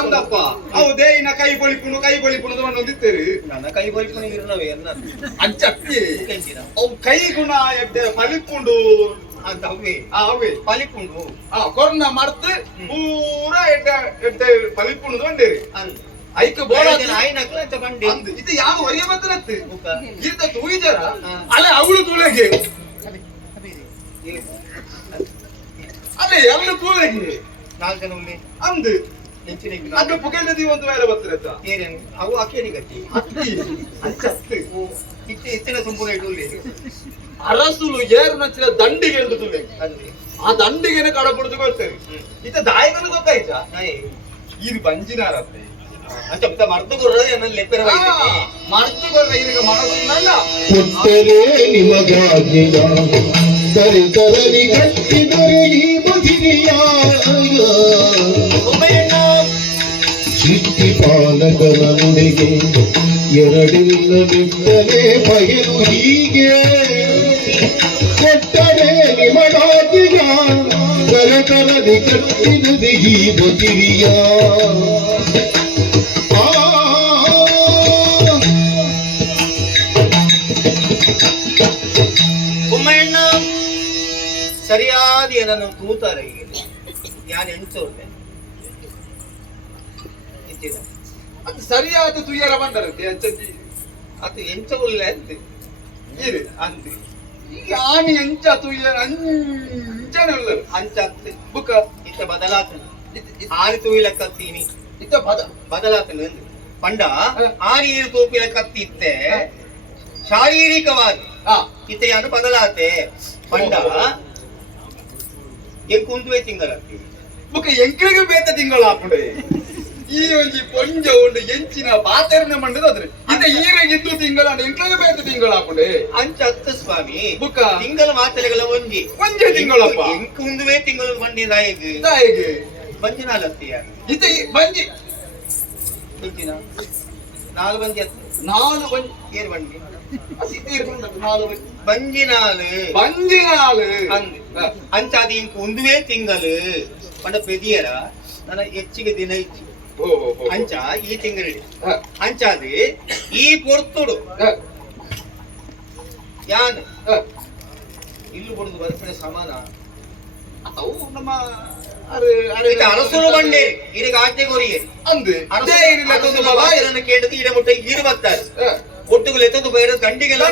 ಅಂದಪ್ಪ ಅವು ದೇಯಿನ ಕೈ ಬಳಿಪುಣದು ಒಂದಿತ್ತೇರಿ ನನ್ನ ಕೈ ಬಲಿಪುಣ ಇರ್ನವೇ ಅನ್ನ ಅಜ್ಜಿ ಅವು ಕೈಗುಣ ಎಡ್ಡೆ ಫಲಿಪುಂಡು ಅಂತ ಅವೇ ಅವೇ ಫಲಿಪುಂಡು ಕೊರೋನಾ ಮರ್ತು ಪೂರ ಎಡ್ಡೆ ಫಲಿಪುಣದು ಒಂಡೇರಿ ಅಂದ್ ಐಕ ಬೋಳ ಆಯ್ನಕ್ಲ ಅಂತ ಬಂಡಿ ಇದು ಯಾವ ಒರಿಯ ಬತ್ತನತ್ತೆ ಈತ ತೂಯಿಜರ ಅಲ್ಲ ಅವಳು ತೂಳೆಗೆ ಅದೇ ಎಲ್ಲ ತೂಳೆಗೆ 4 ಜನ ಉಳ್ಳಿ ಅಂದು ಹೆಚ್ಚಿನ ಅದು ಪುಗೆಲ್ಲದಿ ಒಂದು ವೇಳೆ ಬತ್ತರತ್ತ ಏನೇನು ಅವು ಅಕ್ಕೇನಿ ಗತಿ ಅತ್ತಿ ಅಚ್ಚತ್ತು ಇತ್ತಿನ ಸಂಪೂರ್ಣ ಇಡುಲ್ಲಿ ಅರಸುಲು ಏರು ನಚ್ಚಿನ ದಂಡಿಗೆ ಎಂದು ತುಳೆ ಅಂದ್ರಿ ಆ ದಂಡಿಗೆನೆ ಕಡಪುಡ್ದು ಕೊಡ್ತೇವೆ ಇತ ದಾಯಿಗಳು ಗೊತ್ತಾಯ್ತ ಹಾಯ್ ಇದು ಬಂಜಿನಾರತ್ತೆ ಅಂತ ಮರ್ದು ಕೊರ್ರ ನನ್ನ ಲೆಪ್ಪರ ಮರ್ದು ಕೊರ್ರ ಈಗ ಮನಸ್ಸಿನಲ್ಲ ಕೊಟ್ಟರೆ ನಿಮಗಾಗಿಯ ತರಲಿ ಕಟ್ಟಿದರೆ ಈ ಬದಿರಿಯ ಚಿಟ್ಟಿ ಪಾಲಕರ ನುಡಿಗೆ ಎರಡಿಲ್ಲ ಬಿಟ್ಟರೆ ಬಯಲು ಹೀಗೆ ಕೊಟ್ಟರೆ ನಿಮಗಾಗಿಯ ತರಲಿ ಕಟ್ಟಿದರೆ ಈ ಬದಿರಿಯ ಉಮ್ಮಣ್ಣ ಅದನ್ನು ತೂತಾರೆ ಈಗ ಯಾರು ಎಂತ ಉಂಟೆ ಅದು ಸರಿಯಾದ ತುಯ್ಯರ ಬಂದರತ್ತೆ ಅದು ಎಂತ ಉಳ್ಳ ಅಂತ ಇರು ಅಂತ ಈಗ ಆನೆ ಎಂಚ ತುಯ್ಯರ ಅಂಚನೆ ಉಳ್ಳರು ಅಂಚ ಅಂತ ಬುಕ್ಕ ಇತ್ತ ಬದಲಾತನ ಆರಿ ತೂಯಿಲ ಕತ್ತೀನಿ ಇತ್ತ ಬದಲಾತನ ಪಂಡ ಆರಿ ತೂಪಿಲ ಕತ್ತಿ ಇತ್ತೆ ಶಾರೀರಿಕವಾಗಿ ಇತೆಯನ್ನು ಬದಲಾತೆ ಪಂಡ ಎಂಕುಂದುವೆ ತಿಂಗಳತ್ತಿ ಬುಕ್ಕ ಎಂಕಳಿಗೆ ಬೇತ ತಿಂಗಳು ಹಾಕೊಂಡೆ ಈ ಒಂಜಿ ಪೊಂಜ ಉಂಡು ಎಂಚಿನ ಪಾತೆರನೆ ಮಂಡದಾದ್ರೆ ಇತ್ತೆ ಈರೆಗಿದ್ದು ತಿಂಗಳ ಎಂಕಳಿಗೆ ಬೇತ ತಿಂಗಳು ಹಾಕೊಂಡೆ ಅಂಚ ಅತ್ತ ಸ್ವಾಮಿ ಬುಕ್ಕ ತಿಂಗಳ ಮಾತ್ರೆಗಳ ಒಂಜಿ ತಿಂಗಳಪ್ಪ ಎಂಕುಂದುವೆ ತಿಂಗಳು ಬಂಡಿ ನಾಯಿಗೆ ಹೇಗೆ ಬಂಜಿನಾಲತ್ತೀಯ ಇತ್ತೆ ಬಂಜಿ ಬಂಜಿನ ನಾಲ್ ಬಂಜಿ ಅತ್ತ ನಾಲು ಬಂಜಿ ಏರ್ ಬಂಡಿ ನಾಲು ಬಂಜಿನಾಲು ಬಂಜಿನಾಲು ಅಂದ್ ಅಂಚಾದಿ ಇಂಕ ಒಂದುವೇ ತಿಂಗಳು ಪಂಡ ಪೆದಿಯರ ನನ್ನ ಹೆಚ್ಚಿಗೆ ದಿನ ಇಚ್ಚಿ ಅಂಚ ಈ ತಿಂಗಳಿಡಿ ಅಂಚಾದಿ ಈ ಪೊರ್ತುಡು ಯಾನ್ ಇಲ್ಲು ಬಡುದು ಬರ್ಪಿನ ಸಮಾನ ಅವು ನಮ್ಮ ಅರಸುರು ಬಂಡೆ ಇದಕ್ಕೆ ಆಜ್ಞೆ ಕೊರಿಯೆ ಅಂದೆ ಕೇಳಿದ್ರೆ ಇಡ ಮುಟ್ಟ ಈರು ಬರ್ತಾರೆ ಒಟ್ಟುಗಳು ಎತ್ತದು ಬೇರೆ ಗಂಡಿಗೆಲ್ಲ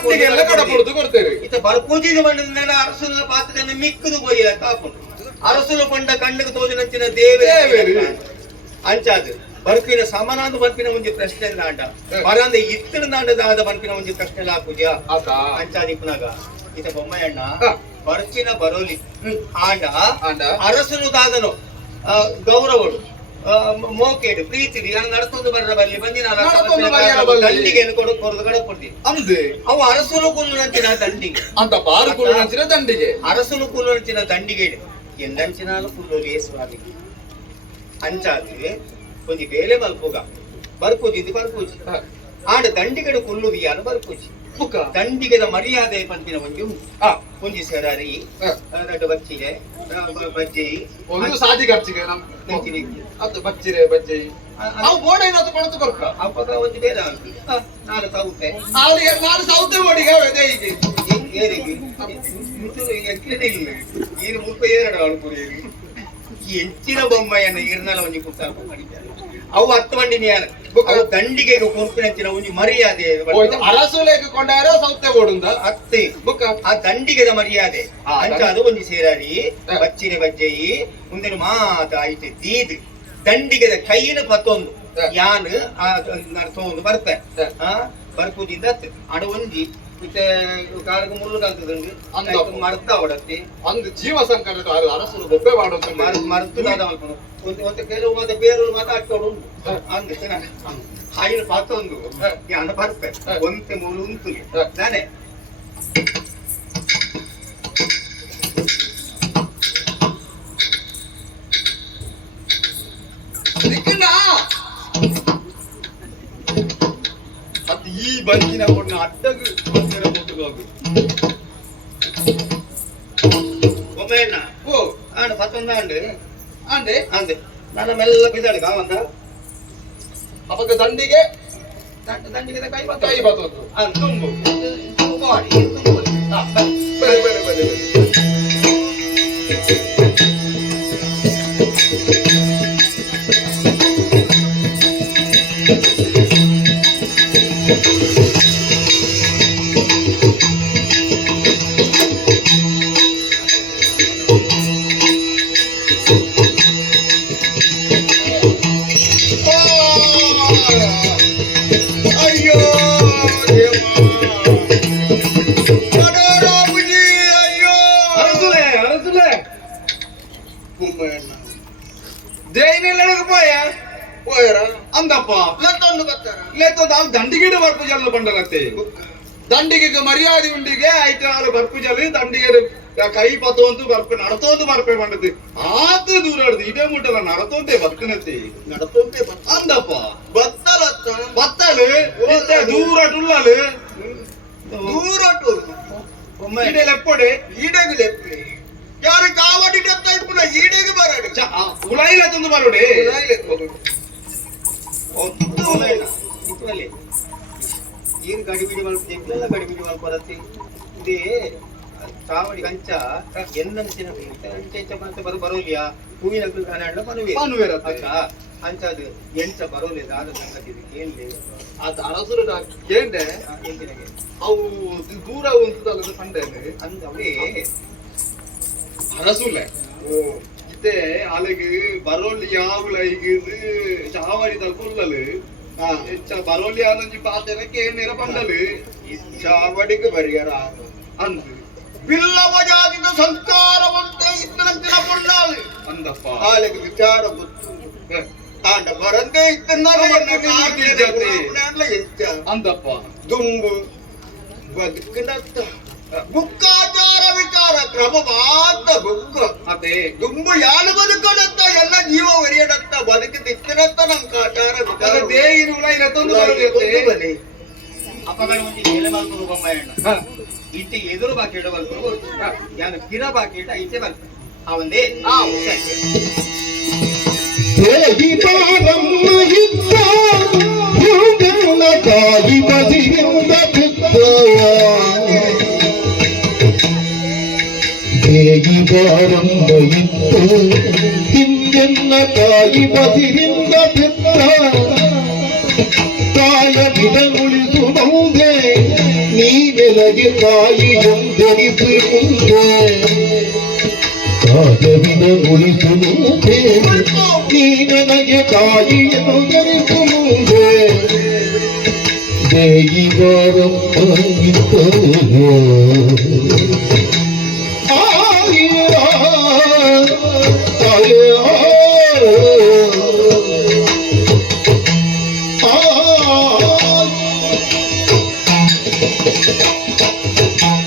ಕೊಡ್ತೇವೆ ಇತ್ತ ಬರ್ಪೂಜಿದ ಬಂಡದ ಅರಸುನ ಪಾತ್ರದಲ್ಲಿ ಮಿಕ್ಕದು ಕೊಯ್ಯಲ ಕಾಪುಂಡು ಅರಸುಲು ಪಂಡ ಕಣ್ಣಿಗೆ ತೋಜಿನಂಚಿನ ದೇವೇ ಅಂಚಾದು ಬರ್ಪಿನ ಸಮಾನಾದ ಬರ್ಪಿನ ಒಂಜಿ ಪ್ರಶ್ನೆ ದಾಂಡ ಪರಂದ ಇತ್ತಿನ ದಾಂಡದಾದ ಬರ್ಪಿನ ಒಂಜಿ ಪ್ರಶ್ನೆ ಹಾಕುಜ ಅಂಚಾದಿ ಪುನಗ ಇತ ಬೊಮ್ಮಯ್ಯಣ್ಣ ಬರ್ಚಿನ ಬರೋಲಿ ಆಂಡ ಅರಸನು ದಾದನು ಗೌರವಡು ಮೋಕೇಡು ಪ್ರೀತಿ ನಡ್ಕೊಂಡು ಬರ ಬರ್ಲಿ ಬಂದಿನ ದಂಡಿಗೆ ಕೊಡದು ಕೊಡ್ತೀವಿ ಅಂದೆ ಅವು ಅರಸಲು ಕುಲ್ಲುನಂಚಿನ ದಂಡಿಗೆ ಅಂತ ಬಾರು ಕುಲ್ಲುನಂಚಿನ ದಂಡಿಗೆ ಅರಸಲು ಕುಲ್ಲುನಂಚಿನ ದಂಡಿಗೆ ಎಂದಂಚಿನಾಲು ಕುಲ್ಲುಲಿ ಸ್ವಾಮಿ ಅಂಚಾದಿ ಒಂಜಿ ಬೇಲೆ ಮಲ್ಪುಗ ಬರ್ಪೂಜಿದ್ದು ಬರ್ಪೂಜಿ ಆಂಡ ದಂಡಿಗೆಡು ಕುಲ್ಲುದಿಯಾನು ಬರ್ಪೂಜಿ ದಂಡಿಗೆದ ಮರ್ಯಾದೆ ಪಂಪಿನ ಒಂಜಿ ಒಂಜಿ ಸೆರಾರಿ ಎರಡು ಬಚ್ಚಿಗೆ ಬಜ್ಜಿ ಒಂದು ಸಾದಿ ಖರ್ಚಿಗೆ ಅದು ಬಚ್ಚಿರೆ ಬಜ್ಜಿ ನಾವು ಬೋಡ ಏನಾದ್ರು ಕೊಡತು ಬರ್ಕ ಅಪ್ಪಗ ಒಂಜಿ ಬೇರೆ ನಾನು ಸೌತೆ ನಾನು ಸೌತೆ ಬೋಡಿಗೆ ಹೀಗೆ ಏರಿಗೆ ಇಲ್ಲ ಈಗ ಮುಲ್ಪ ಎರಡು ಅಳ್ಪುರಿ ಹೆಚ್ಚಿನ ಬೊಮ್ಮಯ್ಯನ ಇರ್ನಲ ಒಂಜಿ ಕುಟ್ಟ ಮಾಡಿದ್ದಾರೆ ಅವು 10 ಮಂದಿನ ಯಾರು ಅವು ದಂಡಿಗೆ ಕುಂಪಿನಂಚಿನ ಒಂಜಿ ಮರ್ಯಾದೆ ಅರಸುಲೇಕ ಕೊಂಡಾರ ಸೌತೆ ಬೋಡುಂದ ಅತ್ತೆ ಬುಕ್ಕ ಆ ದಂಡಿಗೆದ ಮರ್ಯಾದೆ ಅಂಚಾದು ಒಂಜಿ ಸೇರಾರಿ ಬಚ್ಚಿನ ಬಜ್ಜಯಿ ಮುಂದಿನ ಮಾತ ಆಯ್ತು ದೀದ್ ದಂಡಿಗೆದ ಕೈನ ಪತ್ತೊಂದು ಯಾನ್ ನಡ್ಸೊಂದು ಬರ್ಪೆ ಬರ್ಪುದಿಂದ ಅಡ ಒಂಜಿ ಮತ್ತೆ ಕಾಲಕ್ಕೆ ಮುಳ್ಳು ಕಾಲ್ತದಂಡು ಅಂದ ಮರ್ತ ಅವಡತ್ತಿ ಅಂದ್ ಜೀವ ಸಂಕಟ ಅರಸರು ಬೊಬ್ಬೆ ಮಾಡೋದು ಮರ್ತು ಒಂದು ಕೆಲವು ಮತ್ತೆ ಬೇರೆ ಮಾತಾಡ್ಕೊಂಡು ಅಂದ ಹಾಯಿನ ಪಾತೊಂದು ಅಣ್ಣ ಬರ್ಪೆ ಒಂತೆ ಮೂಲು ಉಂಟು ನಾನೇ ಅದು ಈ ಬಂಜಿನ ಕೊಣ್ಣ ಅಡ್ಡಗು ಒಮ್ಮೆಣ್ಣ ಓ ಆಂಡ ಪತ್ತೊಂದ ಆಂಡು ಅಂದೆ ಅಂದೆ ನನ್ನ ಮೆಲ್ಲ ಬಿದ್ದಾಳೆ ಕಾವಂತ ಅವಾಗ ದಂಡಿಗೆ ದಂಡಿಗೆ ಕೈ ಕೈ ಬತ್ತೊಂದು ತುಂಬು ಬರೆ ಬರೆ ಬರೆ ಅಯ್ಯೋ ಅಯ್ಯೋ ಅರಸುಲೆ ಅರಸುಲೆ ಜೈನೆಲ್ಲ పోయారా అందప్ప లెత్తొందు బత్తారా లేతో దాని దండిగిడ బర్పుజల్లు పండగತ್ತೆ ದಂಡಿಗೆ ಮರ್ಯಾದೆ ಉಂಡಿಗೆ ಆಯ್ತು ಆರು ಬರ್ಪುಜಲು ದಂಡಿಗೆ ಕೈ ಪತ್ತೊಂದು ಬರ್ಪೆ ನಡತೋದು ಬರ್ಪೆ ಬಂಡದು ಆತು ದೂರ ಹಿಡ್ದು ಇದೇ ಮುಟ್ಟಲ್ಲ ನಡತೋಂತೆ ಬತ್ತನತ್ತೆ నడతొంటే అందప్ప బత్తలత్త ಬತ್ತಲು ದೂರ ಟುಳ್ಳಲು దూరటు ಇಡೆ ಲೆಪ್ಪಡೆ ఈడేగి లెప్పి యారు కావడి డెత్త ఇప్పున ఈడేగి బరడు ಉಳಾಯಿಲ ತಂದು ಬರೋಡೆ ಏನು ಗಡಿಬಿಡಿ ಮಲ್ಪ ಎಂತೆಲ್ಲ ಗಡಿಬಿಡಿ ಮಲ್ಪ ಬರತ್ತೆ ಇದೇ ಚಾವಡಿ ಕಂಚ ಎಂದಂಚಿನ ಅಂಚ ಮತ್ತೆ ಬರೋಲಿಯ ಹೂವಿನ ಕಾಣ ಬರುವೆ ಅಂಚದು ಎಂಚ ಬರೋಲಿ ಆದ ಸಂಗತಿ ಕೇಳಿ ಅದು ಅರಸುರು ಕೇಳ್ದೆ ಎಂಚಿನಗೆ ಅವು ದೂರ ಉಂಟು ಸಂಡೆ ಅಂದ ಅವೇ ಅರಸುಲೆ ಇತ್ತೆ ಅಲ್ಲಿಗೆ ಬರೋಲಿ ಯಾವಲ ಈಗ ಚಾವಡಿ ತಲ್ಕೊಳ್ಳಲು ಬರೋಲಿ ಆನಂಜಿ ಪಾತ್ರಕ್ಕೆ ನೇರ ಬಂಡಲು ಚಾವಡಿಗೆ ಬರಿಯರ ಅಂದು ಬಿಲ್ಲವ ಜಾತಿದ ಸಂಸ್ಕಾರವಂತೆ ಇತ್ತನಂತಿನ ಪುಣ್ಣಾಲಿ ಅಂದಪ್ಪ ಆಳಿಗೆ ವಿಚಾರ ಗೊತ್ತು ಆಂಡ ಬರಂದೇ ಅಂದಪ್ಪ ದುಂಬು ಬದುಕಿನತ್ತ ಬುಕ್ಕಾಚಾರ ವಿಚಾರ ಕ್ರಮ ಮಾತ ಬುಕ್ಕ ಅದೇ ದುಂಬು ಯಾರು ಬದುಕಡತ್ತ ಎಲ್ಲ ಜೀವ ಒರಿಯಡತ್ತ ಬದುಕಿ ದಿಕ್ಕಿನತ್ತ ನಮ್ ಕಾಚಾರ ವಿಚಾರ ದೇಗಿರು ಬಲಿ ಅಪಗಡ ಮುಂಚೆ ಎಲೆ ಮಲ್ಕೊಂಡು ಬೊಮ್ಮಯ್ಯಣ್ಣ ಇತ್ತೆ ಎದುರು ಬಾಕಿ ಇಡ ಬಲ್ಕೊಂಡು ಯಾನು ಕಿರ ಬಾಕಿ ಇಟ್ಟ ಇತ್ತೆ ಬಲ್ಕ ಅವಂದೇ ಹೇಗಿ ಬಾರಮ್ಮ ಇದ್ದ ಯೋಗನ ತಾಯಿ ಬದಿಯಿಂದ ಬಿದ್ದ ಹೇಗಿ ಬಾರಮ್ಮ ಇತ್ತು ಹಿಂದೆನ್ನ ತಾಯಿ ಬದಿಯಿಂದ ಬಿದ್ದ ತಾಯ ಬಿಡಗುಳಿದು ಮುಂದೆ ನೀನೆನಗೆ ತಾಯಿ ಎಂದೆನಿಸು ಮುಂದೆ ತಾಯವಿನ ಉಳಿಸು ಮುಂದೆ ನೀ ನನಗೆ ತಾಯಿ ಎಂದೆನಿಸು ಮುಂದೆ ದೇಯಿ ಬಾರಮ್ಮ ಇತ್ತು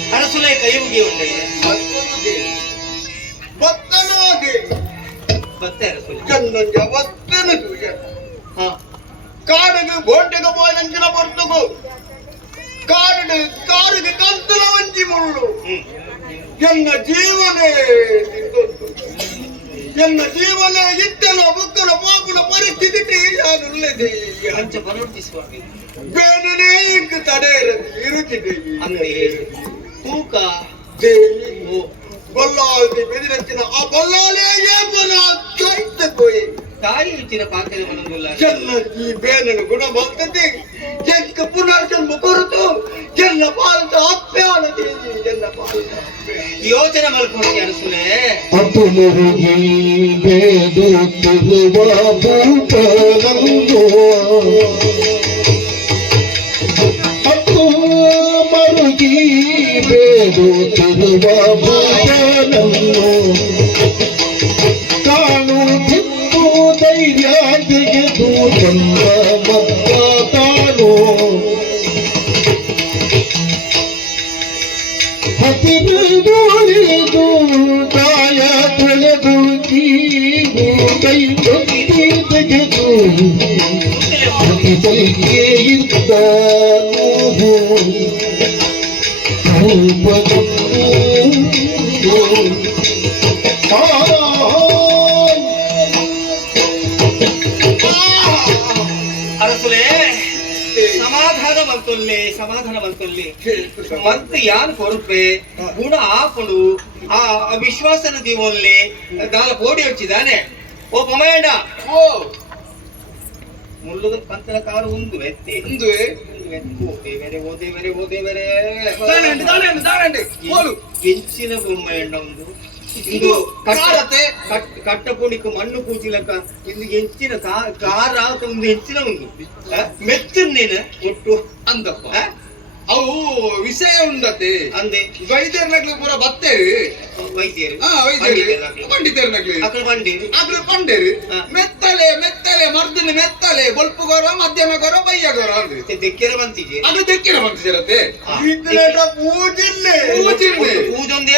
ಅರಸುಲೆ ಕೈ ಮುಗಿ ಉಂಡೆ ಭಕ್ತನಾಗಿ ಬತ್ತೆ ಅರಸುಲೆ ಕನ್ನಂಜ ಭಕ್ತನದು ಹಾ ಕಾಡಿಗೆ ಬೋಟಿಗೆ ಬೋನಂಚಿನ ಬರ್ತುಗು ಕಾಡಿಗೆ ಕಂತಲ ವಂಚಿ ಮುಳ್ಳು ಎನ್ನ ಜೀವನೇ ತಿಂದೊಂದು ಎನ್ನ ಜೀವನೇ ಇದ್ದಲ ಬುಕ್ಕಲ ಪಾಪುನ ಪರಿಸ್ಥಿತಿ ಯಾನುಳ್ಳದೆ ಅಂಚ ಪರಿವರ್ತಿಸುವಾಗ ಬೇಡನೇ ಇಂಕು ತಡೆಯರದು ಇರುತ್ತಿದೆ ಅಂದ್ರೆ ತೂಕ ದೇವಿ ಓ ಬಲ್ಲಾದಿ ಬೆದಿರಂಚಿನ ಆ ಬಲ್ಲಾಲೇ ಏಪನ ಕಾಯ್ತಕೋಯಿ ತಾಯಿ ಇಚ್ಚಿನ ಪಾತ್ರೆ ಮನೊಂದಿಲ್ಲ ಎಲ್ಲ ಈ ಬೇನನು ಗುಣ ಬರ್ತದೆ ಎಂಕ ಪುನರ್ಜನ್ಮ ಕೊರತು ಎಲ್ಲ ಪಾಲತ ಅಪ್ಯಾನ ದೇವಿ ಎಲ್ಲ ಪಾಲತ ಯೋಚನೆ ಮಾಡ್ಕೊಂಡು ಅರಸುಲೆ ಅತು ಮುರುಗಿ ಬೇಡುತ್ತಿರುವ ಭೂತನಂದು ಅತು ಮರುಗಿ ಬೇಡುತ್ತಿರುವ ಭೂತನಂದು ಕಾಣುತ್ತಿತ್ತು ಧೈರ್ಯ ತೆಗೆದು ತಂದ ಮತ್ತ ತಾನು ಹಸಿರುಳಿದು ಕಾಯ ತೊಳೆದು ಕೀವು ಕೈ ತೊಟ್ಟಿ ತೆಗೆದು ಹಸಿಸಲಿಗೆ ಇದ್ದ ಅರಸುಲೆ ಸಮಾಧಾನ ಬಂತಲ್ಲಿ ಮತ್ತೆ ಯಾನ್ ಕೊರಪೆ ಗುಣ ಹಾಕೊಂಡು ಆ ವಿಶ್ವಾಸನ ದೀವಲ್ಲಿ ದಾಲ ಬೋಡಿ ಹಚ್ಚಿದಾನೆ ಓ ಪೊಮಯ್ಯಣ್ಣ ಓ ಮುಳ್ಳುದ ಪಂತನ ಕಾರು ಒಂದು ವ್ಯಕ್ತಿ ಒಂದು ದಾರಂಡಿ ಹೋಲು ಎಂಚಿನ ಬೊಮ್ಮಯ್ಯಣ್ಣ ಒಂದು ಇಂದು ಕಟ್ಟಪುಣಿಕ ಮಣ್ಣು ಕೂಚಿಲಕ ಇಂದು ಎಂಚಿನ ಕಾರ ಒಂದು ಎಂಚಿನ ಒಂದು ಮೆಚ್ಚನ್ನೇನ ಒಟ್ಟು ಅಂದಪ್ಪ ಅವು ವಿಷಯ ಉಂಡತೆ ಅಂದೆ ವೈದ್ಯರ್ನಗ್ಲಿ ಪೂರ ಬತ್ತೇರಿ ವೈದ್ಯರು ವೈದ್ಯರು ಪಂಡಿತರ್ನಗ್ಲಿ ಅక్కడ ಬಂದಿರು ಅಗ್ಲಿ ಪಂಡೇರಿ ಹಾ. ಮೆತ್ತಲೆ ಮರ್ದಿನ ಮೆತ್ತಲೆ ಬೊಲ್ಪ ಗೊರ ಮಧ್ಯಮ ಗೊರ ಬಯ್ಯ ಗೊರ ಅಂದ್ರೆ ತೆಕ್ಕೆರ ಬಂತಿದೆ ಅದು ತೆಕ್ಕಿನ ಬಂತಿರತ್ತೆ ಪೂಜಿಲ್ಲೆ ಪೂಜೊಂದೇ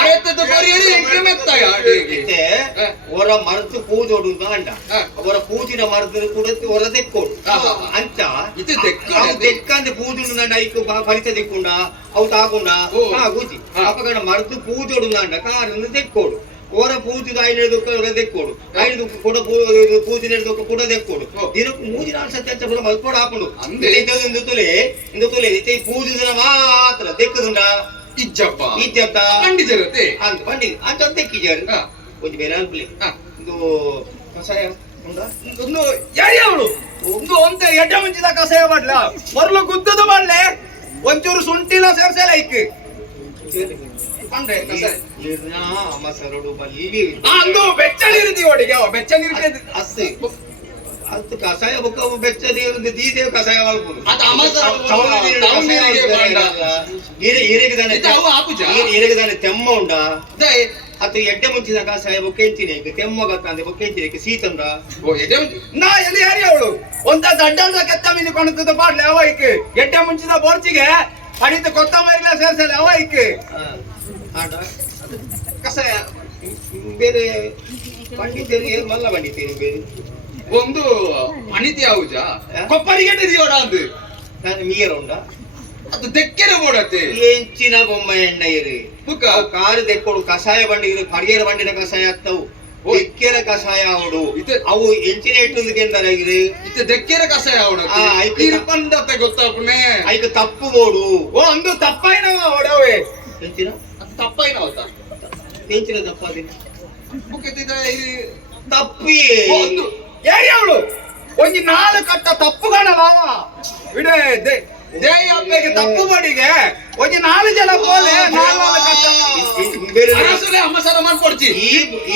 ಅರೆತ್ತದ ಪರಿಯರಿ ಎಂಕ್ರೆ ಮೆತ್ತಾಯ ಮತ್ತೆ ಹೊರ ಮರತು ಪೂಜೋಡು ಅಂಡ ಅವರ ಪೂಜಿನ ಮರದಲ್ಲಿ ಕೂಡ ಹೊರ ತೆಕ್ಕೋಡು ಅಂಚ ಇದು ತೆಕ್ಕಂದೆ ಪೂಜುಂಡು ನಂಡ ಐಕು ಫಲಿತ ತೆಕ್ಕೊಂಡ ಅವು ತಾಕೊಂಡ ಕೂಚಿ ಅಪಗಡ ಮರತು ಪೂಜೋಡು ನಂಡ ಕಾರನ್ನು ತೆಕ್ಕೋಡು ಓರ ಪೂಜದ ಐದು ತೆಕ್ಕೋಡು ಐದು ಕೂಡ ಪೂಜೆ ನಡೆದಕ್ಕೆ ಕೂಡ ತೆಕ್ಕೋಡು ದಿನಕ್ಕೂ 3-4 ಸತ್ಯ ಕೂಡ ಮಲ್ಕೊಂಡು ಹಾಕೊಂಡು ಇಂದು ತೊಲೆ ಪೂಜಿಸಿದ ಮಾತ್ರ ತೆಕ್ಕದುಂಡ ಇಜ್ಜಪ್ಪ ಇಜ್ಜತ್ತ ಖಂಡಿಸಿರುತ್ತೆ ಅಂತ ಬಂಡಿ ಅಂತ ತೆಕ್ಕಿಜಾರು ಹಾ. ಒಂದು ಬೇರೆ ಅನ್ಪ್ಲಿ ಹಾ. ಇದು ಕಷಾಯ ಉಂಟಾ? ಒಂದು ಯಾರ್ಯಾವಳು ಒಂದು ಅಂತ ಎಡ್ಡ ಮುಂಚಿದ ಕಷಾಯ ಮಾಡ್ಲ ಮೊದಲು ಗುದ್ದದು ಮಾಡ್ಲೆ ಒಂಚೂರು ಶುಂಠಿಲ ಸೇರ್ಸಲ್ಲ ಇಕ್ಕಿ ಪಂಡೆ ಕಷಾಯ ಇರ್ನಾ ಮಸರಡು ಬಲ್ಲಿ ಅಂದು ಬೆಚ್ಚಲಿರಿತಿ ಒಡಿಗೆ ಬೆಚ್ಚಲಿರಿತಿ ಅಸ್ತೆ ಅದು ಕಷಾಯ ಬುಕ್ಕ ಬೆಚ್ಚದಿ ಒಂದು ದೀದೇವ್ ಕಷಾಯ ಮಾಡ್ಬೋದು ಅದು ತವನೀರಿಗೆ ಬಾಂಡ. ಅವು ಆಪುಜ ಇರಗದಾನೆ ತೆಮ್ಮ ಉಂಡಾ ಅದು ಎಡ್ಡೆ ಮುಂಚಿನ ಕಷಾಯ ಬುಕ್ಕ ಎಂಚಿನ ಈಗ ತೆಮ್ಮ ಗತ್ತಂದೆ ಬುಕ್ಕ ಎಂಚಿನ ಸೀತಂಡ ನಾ ಎಲ್ಲಿ ಯಾರಿ ಅವಳು ಒಂದ ದಡ್ಡದ ಕೆತ್ತ ಮೀನು ಕೊಣತದ ಪಾಡ್ಲೆ ಅವ ಇಕ್ಕೆ ಎಡ್ಡೆ ಮುಂಚಿನ ಬೋರ್ಚಿಗೆ ಅಡಿತ ಕೊತ್ತಂಬರಿಲ ಸೇರ್ಸಲ್ಲ ಅವ ಇಕ್ಕೆ ಆಟ ಕಷಾಯ ಬೇರೆ ಪಂಡಿತರು ಏನು ಮಲ್ಲ ಪಂಡಿತರು ಬೇರೆ ಒಂದು ಅನಿತಿ ಆವುಜ ಕೊಪ್ಪರಿಗೆ ದಿಯೋಡ ಅಂದು ನಾನು ಮೀರ ಉಂಡಾ ಅದು ತೆಕ್ಕೆರೆ ಓಡತ್ತೆ ಎಂಚಿನ ಬೊಮ್ಮ ಎಣ್ಣ ಇರಿ ಬುಕ್ಕ ಕಾರು ತೆಕ್ಕೊಡು ಕಷಾಯ ಬಂಡಿ ಪರಿಯರ ಬಂಡಿನ ಕಷಾಯ ಆಗ್ತಾವು ಎಕ್ಕೆರ ಕಷಾಯ ಅವಡು ಅವು ಎಂಚಿನ ಇಟ್ಟುಂದಕ್ಕೆ ಇತ್ತೆ ತೆಕ್ಕೆರೆ ಕಷಾಯ ಐಕೆ- ಓಡತ್ತೆ ಗೊತ್ತಾಪುಣೆ ಐಕ ತಪ್ಪು ಓಡು ಓ ಅಂದು ತಪ್ಪಾಯಿನವ ಓಡವೆ ಎಂಚಿನ ಅದು ತಪ್ಪಾಯಿನವತ ಎಂಚಿನ ತಪ್ಪಾದಿನ ಬುಕ್ಕಿದ ತಪ್ಪಿ ಒಂದು ಏರಿ ಅವಳು ಒಂಜಿ ನಾಲ್ಕು ಕಟ್ಟ ತಪ್ಪು ಕಾಣಲಾವ ಇಡೇ ದೇಯ ಅಪ್ಪಗೆ ತಪ್ಪು ಬಡಿಗೆ ಒಂಜಿ 4 ಜನ ಬೋಲೆ 4 ಕಟ್ಟ ಅರಸುಲೆ ಅಮ್ಮ ಸಲ ಮಾಡ್ಕೊಡ್ತಿ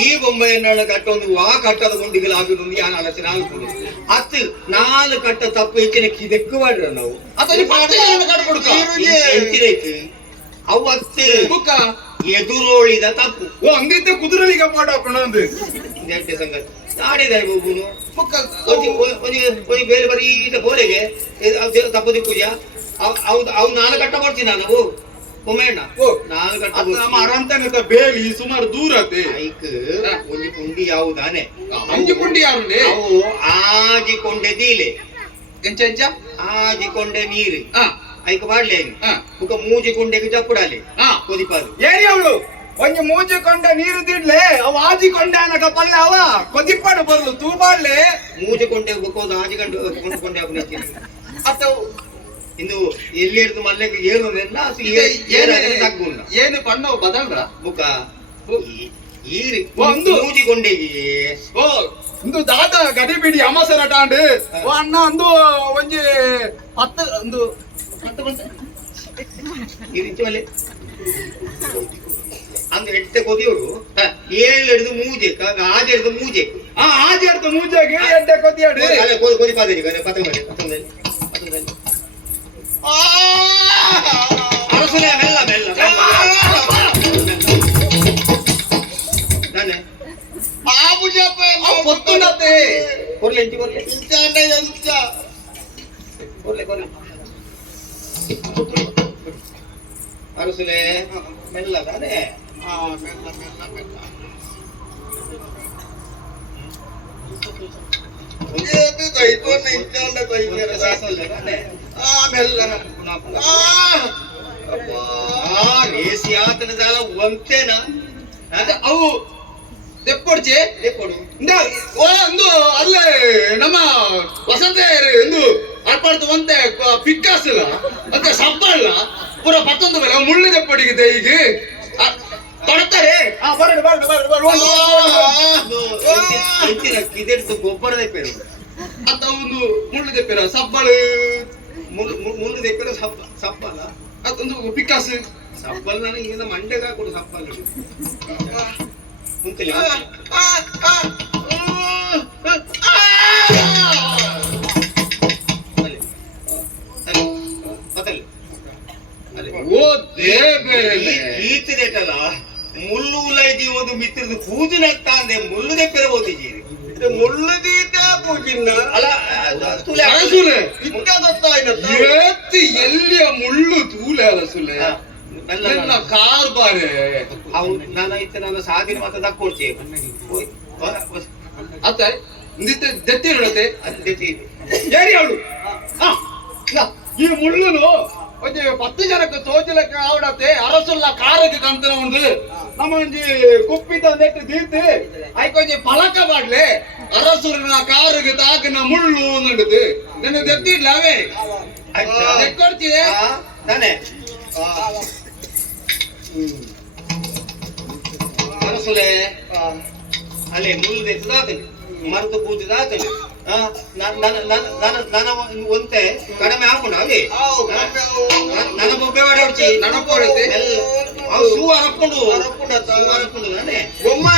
ಈ ಬೊಮ್ಮ ಎಣ್ಣ ಕಟ್ಟೊಂದು ಆ ಕಟ್ಟದ ಗುಂಡಿಗಳು ಆಗಿದ್ದು ಯಾನ ಆಲೋಚನೆ ಆಗ್ಬೋದು ಹತ್ತು 4 ಕಟ್ಟ ತಪ್ಪು ಹೆಚ್ಚಿನ ಕಿದಕ್ಕು ಮಾಡ್ರ ನಾವು ಅದನ್ನು 10 ಜನ ಕಟ್ಟ ಕೊಡ್ಕ ಎಂಚಿನ ಐತಿ ಅವು ಹತ್ತು ಬುಕ್ಕ ಎದುರೋಳಿದ ತಪ್ಪು ಓ ಅಂದಿದ್ದ ಕುದುರೆಲಿಗೆ ಮಾಡೋಣ ಒಂದು ನೆಟ್ಟೆ ಸಂಗತಿ ನಾಡಿದ ಹೋಗುನು ಬುಕ್ಕ ಒಂದು ಬೇರೆ ಬರೀ ಬೋಲೆಗೆ ತಪ್ಪು ದಿಕ್ಕುಜ ಅವು 4 ಕಟ್ಟ ಕೊಡ್ತೀನಿ ನಾನು ಒಮ್ಮೆಣ್ಣ ಓ 4 ಕಟ್ಟ ನಮ್ಮ ಅರಂತನದ ಬೇಲಿ ಸುಮಾರು ದೂರತೆ ಐಕ್ ಒಂದು ಕುಂಡಿ ಯಾವುದಾನೆ ಅಂಜು ಕುಂಡಿ ಯಾರುಂಡೆ ಅವು ಆಜಿಕೊಂಡೆ ದೀಲೆ ಎಂಚ ಎಂಚ ಆಜಿಕೊಂಡೆ ನೀರು ಹಾ ಐಕ್ ಮಾಡ್ಲಿ ಹಾ. ಮುಖ ಮೂಜಿ ಕೊಂಡೆಗೆ ಚಪ್ಪುಡಾಲಿ ಹಾ ಕೊದಿಪಾದು ಏರಿ ಅವಳು ಒಂಜಿ ಮೂಜಿ ಕೊಂಡ ನೀರು ತಿಡ್ಲೆ ಅವ ಆಜಿ ಕೊಂಡೆ ಅನ್ನಕ ಪಲ್ಲೆ ಅವ ಕೊದಿಪ್ಪಾಡು ಬರ್ಲು ತೂಬಾಡ್ಲೆ ಮೂಜಿ ಕೊಂಡೆ ಹೋಗೋದು ಆಜಿಕೊಂಡು ಕೊಂಡೆ ಅಭಿನಯಿಸಿ ಅತ್ತ ಇಂದು ಎಲ್ಲಿ ಹಿಡಿದು ಮಲ್ಲೆಗೆ ಏನು ನೆನ್ನ ತಗ್ಗುಂಡ ಏನು ಪಣ್ಣವು ಬದಲ್ರ ಮುಖ ಈರಿ ಒಂದು ಮೂಜಿ ಕೊಂಡೆಗೆ ಓ ಇಂದು ದಾದ ಗಡಿ ಬಿಡಿ ಅಮಸರ ಟಾಂಡ್ ಓ ಅಣ್ಣ ಅಂದು ಒಂಜಿ 10 ಒಂದು 10 ಗಂಟೆ ಈ ರೀತಿ ಮಲ್ಲೆ ಅಂದು ಎಟ್ಟೆ ಕೊದಿಯೋಡು 7 ಹಿಡಿದು ಮೂಜೆಕ್ ಆಜ ಹಿಡಿದು ಮೂಜೆಕ್ ಆ ಆಜಿ ಅರ್ಧ ಮೂಜಾಗೆ ಎಡ್ಡೆ ಕೊದಿಯಾಡು ಕೊದಿಪಾದಿರಿ ಪತಂಗದಲ್ಲಿ ಅರಸುಲೆ ಮೆಲ್ಲ ಮೆಲ್ಲ ನಾನೇ పొత్తున్నతే ಕೊರ್ಲೆ ಎಂಟಿ ಕೊರ್ಲೆ ಕೊರ್ಲೆ ಕೊರ್ಲೆ ಅರಸುಲೆ ಮೆಲ್ಲ ತಾನೆ ರೇಸಿ ಆತನ ಜಾಲ ಒಂತೇನಾ ಅವು ತೆಪ್ಪೊಡ್ಚೆ ತೆಕ್ಕೊಡು ಓ ಒಂದು ಅಲ್ಲೇ ನಮ್ಮ ವಸಂತ ಎಂದು ಅರ್ಪಾಡ್ತು ಒಂತೆ ಪಿಕ್ಕಾಸಿಲ್ಲ ಮತ್ತೆ ಸಬ್ಬಲ್ಲ ಪೂರ 11 ಬೇರೆ ಮುಳ್ಳು ತೆಪ್ಪೊಡಿಗಿದೆ ಈಗ ತೊಡ್ತಾರೆ ಕಿದೆಡ್ದು ಗೊಬ್ಬರದ ಪೇರು ಅಂತ ಒಂದು ಮುಳ್ಳು ತೆಪ್ಪಿರ ಸಬ್ಬಳು ಮುಂದೆ ತೆಪ್ಪಿರೋ ಸಪ್ಪಲ್ಲ ಅದೊಂದು ಪಿಕ್ಕಾಸು ಸಬ್ಬಲ್ ನನಗೆ ಈಗ ಮಂಡೆಗ ಕೊಡು ಸಪ್ಪಲ್ಲ ಮುಂತಿಲ್ಲ ಓ ದೇಬೇರೆ ಈತಿದೇಟಲ್ಲ ಮುಳ್ಳು ಉಲೈದಿ ಒಂದು ಮಿತ್ರದ ಪೂಜನೆ ಆಗ್ತಾ ಅಂದೆ ಮುಳ್ಳುದೇ ಪೆರ ಓದಿದ್ದೀರಿ ಮುಳ್ಳುದೀತ ಪೂಜಿನ ಅಲ್ಲ ಅರಸುಲೆ ಇಟ್ಟಾಗತ್ತಾಯ್ತು ಎತ್ತಿ ಎಲ್ಲಿಯ ಮುಳ್ಳು ತೂಲೆ ಅರಸುಲೆ ನನ್ನ ಕಾರ್ಬಾರೆ ನಾನು ಐತೆ ನಾನು ಸಾದಿನ ಮಾತ್ರ ತಕ್ಕೊಡ್ತೇವೆ ಅತ್ತ ದೆತ್ತಿ ನೋಡತ್ತೆ ಅದೇ ಏರಿ ಅವಳು ಈ ಮುಳ್ಳುನು ಒಂಜಿ 10 ಜನಕ್ಕೆ ತೋಜಲಕ್ಕೆ ಆವಡತ್ತೆ ಅರಸುಲ್ಲ ಕಾರಕ್ಕೆ ಕಂತನ ಉಂಡು ನಮ್ಮ ಒಂಜಿ ಕುಪ್ಪಿದ ನೆಟ್ಟು ದೀರ್ತಿ ಐಕೊಂಜಿ ಫಲಕ ಮಾಡ್ಲೆ ಅರಸುರನ ಕಾರಿಗೆ ತಾಕಿನ ಮುಳ್ಳು ನಡುದು ನನ್ನ ದೆತ್ತಿಡ್ಲ ಅವೇ ತೆಕ್ಕೊಡ್ತೀಯ ತಾನೆ ಅರಸುಲೆ ಅಲ್ಲೇ ಮುಳ್ಳು ತೆಗೆದಾತನೆ ಮರತು ಕೂತಿದಾತನೆ ನನ್ನ ಒಂತೆ ಕಡಿಮೆ ಹಾಕೊಂಡು ಅದೇ ನನ್ನ ಬೊಬ್ಬೆ ಮಾಡಿ ಹೊಡ್ಚಿ ನನಪೊಡತೆ ಅವು ಶೂ ಹರಕೊಂಡು ನಾನೇ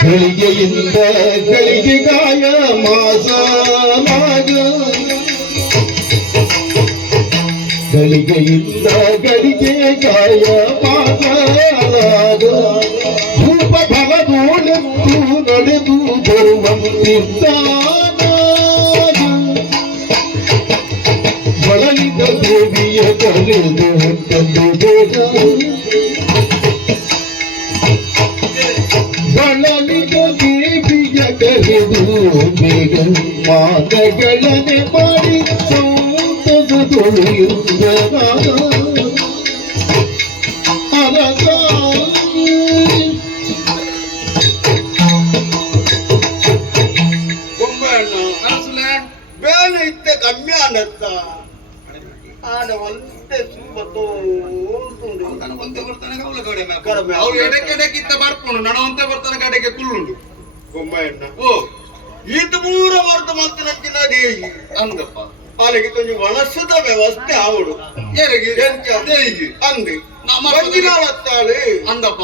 ಗಳಿಗೆಯಿಂದ ಗಳಿಗೆ ಗಾಯ ಮಾಸಲಾಗ ಗಳಿಗೆಯಿಂದ ಗಳಿಗೆ ಗಾಯ ಮಾಸಲಾಗ ಭೂಪ ಭವದೋಳೆತ್ತು ನಡೆದು ಬರುವಂತಿದ್ದಾನ ಬಳಲಿದ ದೇವಿಯ ಕರೆದು ತಂದು ಬೇಗ ಬಳಲಿದ ದೇವಿಯ ಕರೆದು ಬೇಗ ಮಾತಗಳನೆ ಮಾಡಿ ಸಂತಸದೊಳೆಯುವುದರ ಅರಸ ಅರಸುಲೆ ಬೇನೆ ಇತ್ತೆ ಕಮ್ಮಿ ಅನ್ನತ್ತ ಆಡ ಒಂದೇ ಸುಮ್ಮತ್ತು ಒಂತೆ ಬರ್ತಾನೆ ಅವಳ ಕಡಿಮೆ ಕಡಿಮೆ. ಅವ್ರು ಎಡಕ್ಕಿತ್ತ ಬರ್ಕೊಂಡು ನಡವಂತೆ ಬರ್ತಾನೆ ಕಡೆಗೆ ಕುಳ್ಳುಂಡು ಬೊಮ್ಮಣ್ಣ ಓ ಇದು ಮೂರ ವರ್ತ ಮಂತ್ರಿನ ದೇಗಿ ಅಂದಪ್ಪ ಅಲ್ಲಿಗೆ ಕೊಂಚ ವನಸದ ವ್ಯವಸ್ಥೆ ಆವಡು ಏರಿಗೆ ಎಂಚ? ದೇಯಿಗೆ ಅಂದೆ ನಮ್ಮ ಮಂಜಿನಾಳತ್ತಾಳೆ ಅಂದಪ್ಪ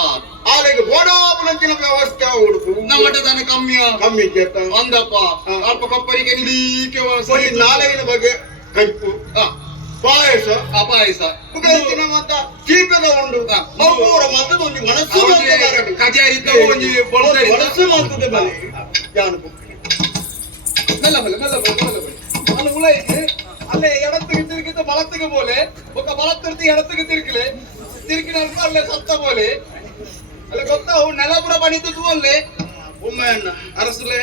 ಅಲ್ಲಿಗೆ ಬೋಡಾಪುಲಂಚಿನ ವ್ಯವಸ್ಥೆ ಆವಡು ನಮ್ಮಟ ತಾನೆ ಕಮ್ಮಿಯ ಕಮ್ಮಿ ಜತ ಅಂದಪ್ಪ ಅಲ್ಪ ಕೊಪ್ಪರಿಗೆ ನಿಲೀಕೆ ಕೊಂಚ ನಾಳೆಗಿನ ಬಗ್ಗೆ ಕೈಪು ಪಾಯಸ ಅಪಾಯಸ ಮುಗಿನ ಮತ್ತ ಚೀಪದ ಉಂಡು ಮೂರ ಮತ್ತದ ಒಂದು ಮನಸ್ಸು ಕಜಾರಿದ್ದ ಒಂಜಿ ಬೊಳ್ತಾರೆ ಮನಸ್ಸು ಮಾಡ್ತದೆ ಬಲೆ ಜಾನಪು ಮೆಲ್ಲ ಬಲೆ ಅಲ್ಲಿ ಉಳೈಗೆ ಅಲ್ಲೇ ಎಡತ್ತಿಗೆ ತಿರುಗಿದ ಬಲತ್ತಿಗೆ ಬೋಲೆ ఒక ಬಲತ್ತಿರ್ತಿ ಎಡತ್ತಿಗೆ ತಿರುಗಿಲೆ ತಿರುಗಿನಲ್ಪ ಅಲ್ಲೇ ಸತ್ತ ಬೋಲೆ ಅಲ್ಲ ಗೊತ್ತಾವು ನೆಲಪುರ ಬಣಿತು ಅಲ್ಲೇ ಉಮ್ಮಣ್ಣ ಅರಸುಲೆ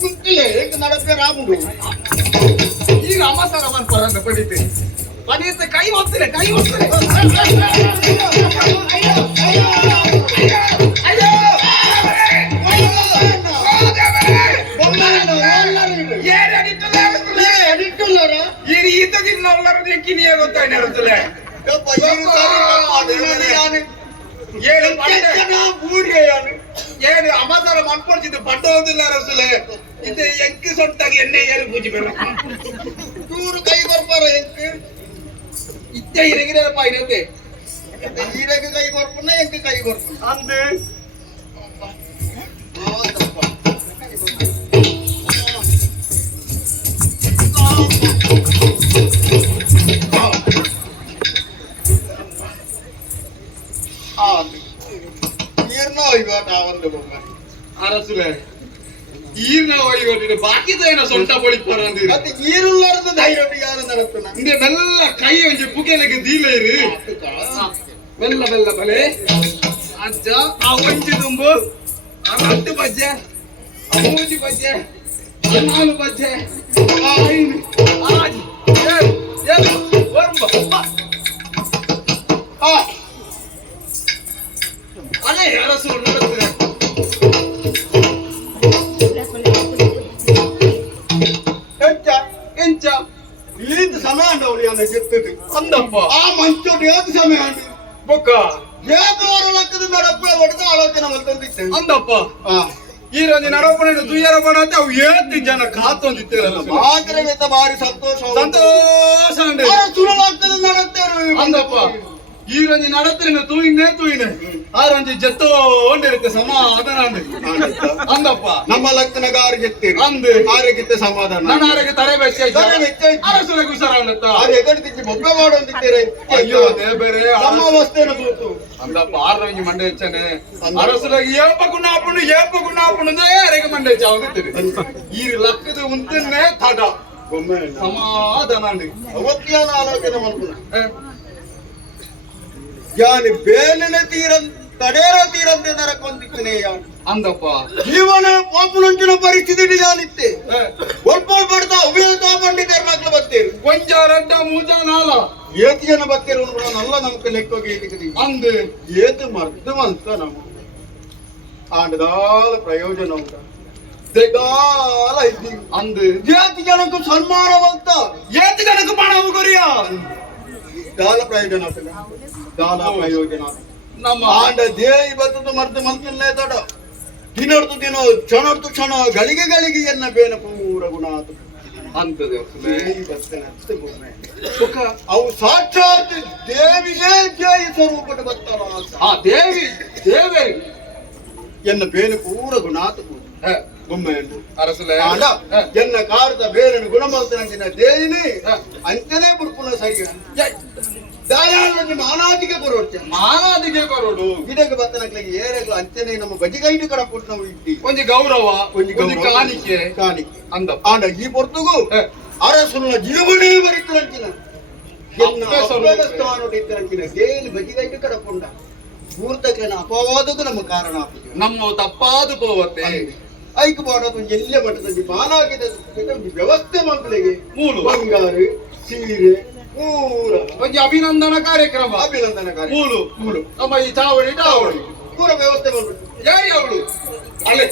ಕುಂತಿಲೆ ಹೆಂಗ ನಡೆದ್ರೆ ರಾಮುಡು ಈಗ ಅಮ್ಮಸಾರ ಬಂದ್ಪರಂತ ಪಡೀತೆ ಕೈ ಹೋಗ್ತಾರೆ ಏನು ಅಮ್ಮಸಾರ ಮನ್ಪಡ್ತಿದ್ದು ಪಡ್ಡ ಹೋದಿಲ್ಲ ರಸುಲೆ ಇದು ಎಂಕಿ ಸೊಟ್ಟಾಗಿ ಎಣ್ಣೆ ಏರು ಪೂಜೆ ಬೇಡ ಚೂರು ಕೈ ಬರ್ಪಾರ ಎಂಕ್ ಇತ್ತೆ ಇರಗಿರಪ್ಪ ಇರತ್ತೆ ಈರಗೆ ಕೈ ಬರ್ಪುನ ಎಂಕ್ ಕೈ ಬರ್ಪುನ ಅಂದೆ ನೀರ್ನ ಒಯ್ಗೋಟ ಒಂದು ಬೊಮ್ಮ ಅರಸುಲೆ ಈರ್ನ ಒಯ್ಯೋಟಿಗೆ ಬಾಕಿದ ಏನೋ ಸೊಂಟ ಬಳಿಪಾರ ಅಂದಿರಿ ಮತ್ತೆ ನೀರುಳ್ಳಾರದ ಧೈರ್ಯ ಯಾರು ನಡೆಸ್ತನ ಹಿಂದೆ ಮೆಲ್ಲ ಕೈ ಒಂಜಿ ಪುಗೆಲೆಗೆ ದೀಲೇರಿ ಮೆಲ್ಲ ಬಲೆ ಅಜ್ಜ ಆ ಒಂಜಿ ದುಂಬು ಆ ರಟ್ಟು ಬಜ್ಜೆ ಆ ಮೂಜಿ ಬಜ್ಜೆ ಆ ನಾಲು ಬಜ್ಜೆ ಆ ಐನು ಆಜಿ ಏನು ವರ್ಮ ಅದೇ ಅರಸು ನೋಡುತ್ತದೆ ಎಂಚ ಈತ ಸಮಯ ಅಂಡವಳಿ ಅನ್ನ ಗೆತ್ತದೆ ಅಂದಪ್ಪ ಆ ಮಂಚೋಟಿ ಏದು ಸಮಯ ಅಂಡಿ ಬೊಕ್ಕ ಏದೋರ ಲಕ್ಕದ ನಡಪ್ಪ ಹೊಡೆದ ಆಲೋಚನೆ ಮಲ್ತಂದಿತ್ತೆ ಅಂದಪ್ಪ ಈ ರಂಜಿ ನಡಪಣೆ ತುಯ್ಯರ ಬಣ ಅಂತ ಅವು ಏತಿ ಜನ ಕಾತೊಂದಿತ್ತೇರಲ್ಲ ಮಾತ್ರವೆತ್ತ ಭಾರಿ ಸಂತೋಷ ಸಂತೋಷ ಅಂದೆ ಸುಲಭಾಗ್ತದ ನಡತ್ತೇರು ಅಂದಪ್ಪ ಈ ರಂಜಿ ನಡತ್ರಿನ ತೂಯಿನೆ ಆ ರಂಜಿ ಜತ್ತೋಂಡಿರುತ್ತೆ ಸಮಾಧಾನ ಅಂದೆ ಅಂದಪ್ಪ ನಮ್ಮ ಲಗ್ನಗಾರ ಗೆತ್ತೀರಿ ಅಂದೆ ಆರೋಗ್ಯತೆ ಸಮಾಧಾನ ನನ್ನ ಆರೋಗ್ಯ ತರೆ ಬೆಚ್ಚ ತರೆ ಬೆಚ್ಚ ಐತಿ. ಅರಸುಲೆ ಹುಷಾರ ಅನ್ನತ್ತ ಆದ್ರೆ ಎಗಡ್ತಿಚ್ಚಿ ಬೊಬ್ಬೆ ಮಾಡೋಂದಿದ್ದೀರಿ ಅಯ್ಯೋ ದೇ ಬೇರೆ ನಮ್ಮ ಅವಸ್ಥೆನ ತೂತು ಅಂದಪ್ಪ ಆರು ರಂಜಿ ಮಂಡೆ ಹೆಚ್ಚನೆ ಅರಸುಲೆಗೆ ಏಪ ಗುಣ ರೇಗ ಮಂಡೆ ಹೆಚ್ಚ ಆಗುತ್ತೀರಿ ಈ ಲಕ್ಕದ ಉಂತನ್ನೇ ತಡ ಬೊಮ್ಮೆ ಸಮಾಧಾನ ಅಂಡಿ ಅವತ್ತಿಯಾನ ಆಲೋಚನೆ ಮಲ್ಪುನ ಯಾನಿ ಬೇಲಿನ ತಡೇರ ತೀರಂತೆ ನರಕೊಂದಿಕ್ಕನೆ ಯಾನು ಅಂದಪ್ಪ ಜೀವನ ಪಾಪುನಂಚಿನ ಪರಿಸ್ಥಿತಿ ಜಾನಿತ್ತೆ ಒಳ್ಪೋಳ್ ಪಡ್ತಾ ಉಪಯೋಗ ಪಂಡಿತರ ಮಕ್ಕಳು ಬತ್ತೇರು ಕೊಂಚ ರಡ್ಡ ಮೂಜ ನಾಲ ಏತಿಯನ್ನ ಬತ್ತೇರು ನಲ್ಲ ನಮ್ಗೆ ಲೆಕ್ಕೋಗಿ ಇದಕ್ಕೆ ಅಂದು ಏತು ಮರ್ದು ಅಂತ ನಮ್ಮ ಆಂಡದಾಲ ಪ್ರಯೋಜನ ಉಂಟ ತೆಗಾಲ ಇದ್ದಿ ಅಂದ್ ಜಾತಿ ಜನಕ್ಕೂ ಸನ್ಮಾನವಂತ ಏತ್ ಜನಕ್ಕೆ ಮಾಡವು ಕೊರಿಯ ದಾಲ ಪ್ರಯೋಜನ ಆಗ್ತದೆ. ದಾಲ ಪ್ರಯೋಜನ ನಮ್ಮ ಆಂಡ ದೇವಿ ಬತ್ತದು ಮರ್ದು ಮಂತಲ್ಲೇ ತಡ ದಿನಡ್ತು ದಿನ ಕ್ಷಣಡ್ತು ಕ್ಷಣ ಗಳಿಗೆ ಗಳಿಗೆ ಎನ್ನ ಬೇನ ಪೂರ ಗುಣ ಆತು ಅಂತದೆ ಸುಖ ಅವು ಸಾಕ್ಷಾತ್ ದೇವಿಗೆ ಜಯ ಸ್ವರೂಪದ ಬರ್ತಾರ ಅಂತ ಆ ದೇವಿ ದೇವರಿ ಎನ್ನ ಬೇನೆ ಪೂರ ಗುಣ ಆತು ಗುಮ್ಮೆಯನ್ನು ಅರಸಲೆ ಆಂಡ ಎನ್ನ ಕಾರದ ಬೇರನ್ನು ಗುಣಮಲ್ತನಂಚಿನ ದೇವಿನಿ ಅಂಚನೆ ಬುಡ್ಪುನ ಸರಿ ದಾಯಾಳನ್ನು ಮಾನಾದಿಗೆ ಕೊರೋಡ್ತೆ ಮಾನಾದಿಗೆ ಕೊರೋಡು ಇದಕ್ಕೆ ಬತ್ತನಕ್ಲಿಗೆ ಏರೆಗಳು ಅಂಚನೆ ನಮ್ಮ ಬಜಿಗೈಟು ಕಡ ಪುಟ್ಟು ನಾವು ಇಟ್ಟಿ ಒಂಜಿ ಗೌರವ ಒಂಜಿ ಒಂಜಿ ಕಾಣಿಕೆ ಕಾಣಿಕೆ ಅಂದ ಆಂಡ ಈ ಪೊರ್ತುಗು ಅರಸುನ ಜೀವನೇ ಬರಿತಂಚಿನ ಸ್ಥಾನೋಟಿತ್ತಂಚಿನ ದೇವಿ ಬಜಿಗೈಟು ಕಡ ಪುಂಡ ಪೂರ್ತಕ್ಕಿನ ಅಪವಾದಕ್ಕೂ ನಮ್ಮ ಕಾರಣ ಆಗ್ತದೆ ನಮ್ಮ ತಪ್ಪಾದು ಪೋವತ್ತೆ ಐಕ್ ಮಾಡೋದು ಎಲ್ಲೇ ಮಟ್ಟದಲ್ಲಿ ಮಾನಾಗಿದ ವ್ಯವಸ್ಥೆ ಮಕ್ಕಳಿಗೆ ಮೂಲು ಬಂಗಾರ ಸೀರೆ ಪೂರ ಒಂಜಿ ಅಭಿನಂದನಾ ಕಾರ್ಯಕ್ರಮ ಅಭಿನಂದನೆ ಕಾರ್ಯ ಮೂಲು ಮೂಲು ನಮ್ಮ ಈ ಚಾವಡಿ ಟಾವಡಿ ಪೂರ ವ್ಯವಸ್ಥೆ ಮಾಡ್ಬಿಟ್ಟು ಯಾರಿ ಅವಳು ಅಲ್ಲೇ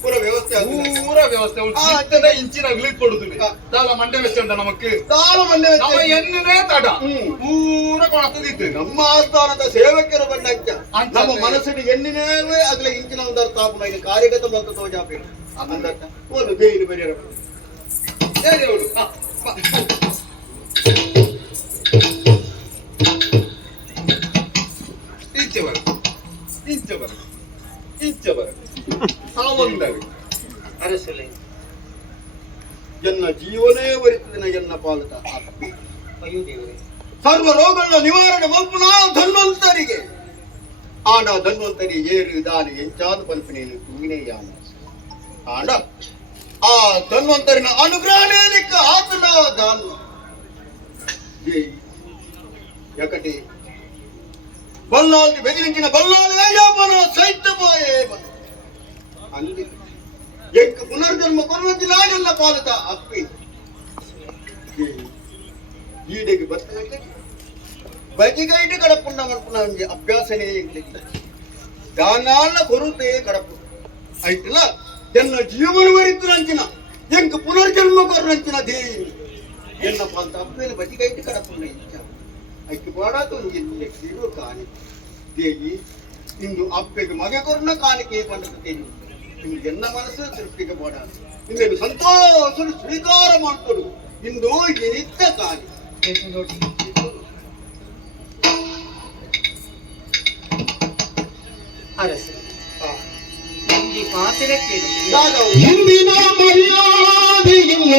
ಪೂರ ವ್ಯವಸ್ಥೆ ಆಗಿದೆ. ಪೂರ ವ್ಯವಸ್ಥೆ ಆ, ಇಂಚಿನ ಅಗ್ಲಿಕ್ ಕೊಡುದಿಲ್ಲ ಆ. ದಾಲ ಮಂಡೆ ವೆಚ್ಚ ಉಂಟ ನಮಕ್ ತಾಳ ಮಂಡೆ ನಮ್ಮ ಎನ್ನೇ ತಡ ಹ್ಮ್. ಪೂರ ಕೊಣತದಿತ್ತು ನಮ್ಮ ಆಸ್ಥಾನದ ಸೇವಕರು ಬಂಡಂಚ ಅಂಚ. ನಮ್ಮ ಮನಸ್ಸಿನ ಎನ್ನಿನೇವೇ ಆಗ್ಲೇ ಇಂಚಿನ ಒಂದು ಅರ್ಥ ಆಪುನ ಇದು ಕಾರ್ಯಗತ ಬಂತ ತೋಜಾಪಿ ಅಂದರ್ಥ ಒಂದು ಬೇಯಿನ ಬೇರೆ ಯಾರಿ ಅವಳು ಇಂಚೆ ಬರ ಇಂಚೆ ಬರ ಇಂಚೆ ಬರ ಸಾವಂದರು ಅರಸಲೆ ಎನ್ನ ಜೀವನೇ ಬರಿತದಿನ ಎನ್ನ ಪಾಲತ ಅಯ್ಯೋ ದೇವರೇ ಸರ್ವ ರೋಗಗಳ ನಿವಾರಣೆ ಮಲ್ಪುನ ಧನ್ವಂತರಿಗೆ ಆಡ ಧನ್ವಂತರಿ ಏರು ದಾನಿ ಎಂಚಾದ ಪಲ್ಪನೆಯನ್ನು ತೂಗಿನೇ ಯಾನ ಆಡ ಆ ಧನ್ವಂತರಿನ ಅನುಗ್ರಹನೇ ನಿಕ್ಕ ಆತನ ದಾನ ಯಕಟಿ ಬಲ್ಲಾಲ್ದಿ ಬೆಗಿಲಿಂಚಿನ ಬಲ್ಲಾಲೇ ಯಾಪನ ಸೈತಮಾಯೇ ಬನ ಅಲ್ಲಿ ಎಂಕ ಪುನರ್ಜನ್ಮ ಕೊರವಂಚಿನ ಎಲ್ಲ ಪಾಲತ ಅಪ್ಪಿ ಈಡೆಗೆ ಬರ್ತದೆ ಬಜಿಗೈಟು ಕಡಪುಣ್ಣ ಮಡ್ಪುಣ ಒಂಜಿ ಅಭ್ಯಾಸನೇ ಇರ್ಲಿಕ್ಕೆ ದಾನಾಲ ಕೊರುತೆ ಕಡಪು ಆಯ್ತಲ್ಲ ಎನ್ನ ಜೀವನ ಬರಿತು ನಂಚಿನ ಎಂಕ ಪುನರ್ಜನ್ಮ ಕೊರಂಚಿನ ದೇವಿ ಎನ್ನ ಪಾಲ್ತ ಅಪ್ಪೇನ ಬಜಿಗೈಟು ಕಡಪುಣ್ಣ ಇಚ್ಛ ಐಕ್ಕೆ ಬಾಡಾತು ಒಂಜಿ ಸಿರು ಕಾಣಿ ದೇವಿ ಇಂದು ಅಪ್ಪೆಗೆ ಮಗೆ ಕೊರನ ಕಾಣಿಕೆ ಬಂದತೆ ಇಂದು ಎನ್ನ ಮನಸ್ಸು ತೃಪ್ತಿಗೆ ಬಾಡಾದು ಇಂದೇನು ಸಂತೋಷ ಸ್ವೀಕಾರ ಮಾಡ್ಕೊಡು ಇಂದು ಈ ನಿತ್ಯ ಕಾಣಿ ಅರಸಲೆ ಈ ಪಾತ್ರಕ್ಕೆ ಹಿಂದಿನ ಮರ್ಯಾದೆಯಿಲ್ಲ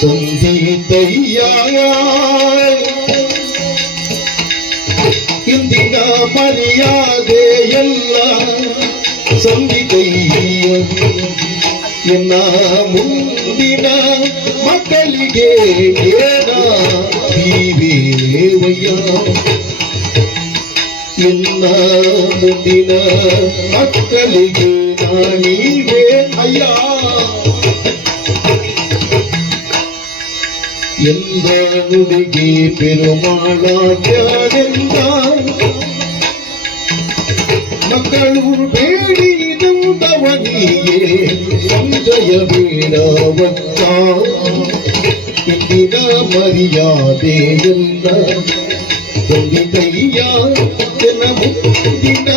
ಸಂಗೀತಯ್ಯ ಹಿಂದಿನ ಮರ್ಯಾದೆಯಲ್ಲ ಸಂಗೀತಯ್ಯ ಎನ್ನ ಮುಂದಿನ ಮಕ್ಕಳಿಗೆ ಏನ ನೀವೇವಯ್ಯ ಎನ್ನ ಮುಂದಿನ ಮಕ್ಕಳಿಗೆ ನಾನೀವೇ ಅಯ್ಯ ಎಂದ ನುಡಿಗೆ ಪೆರುಮಾಳಾಚಾರ್ಯಂದ ಮಕ್ಕಳು ಬೇಡಿದಂತವನಿಗೆ ಸಂಜಯ ಬೇಡವತ್ತ ಇಂದಿನ ಮರ್ಯಾದೆಯಲ್ಲ ಸಂಗೀತಯ್ಯ ಜನ ಮುಂದಿನ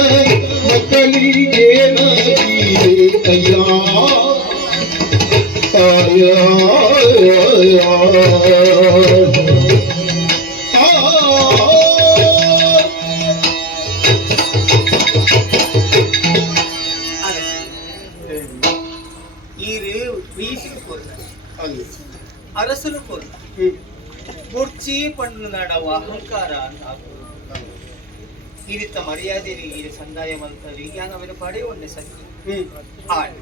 ಮಕ್ಕಳಿಗೆ ನಾವೀವೇ ಅಯ್ಯ ಆಯ ಈರು ಪ್ರೀತಿ ಕೊಲ್ಲ ಅಲ್ಲಿ ಅರಸಲು ಕೊಲ್ಲ ಕುರ್ಚಿ ಪಂಡು ನಡವ ಅಹಂಕಾರ ಅಂತ ಈರಿತ್ತ ಮರ್ಯಾದೆ ಈ ಸಂದಾಯ ಮಲ್ತರಿ ಯಾನವನು ಪಡೆಯುವಂಡೆ ಸತ್ಯ ಆಡು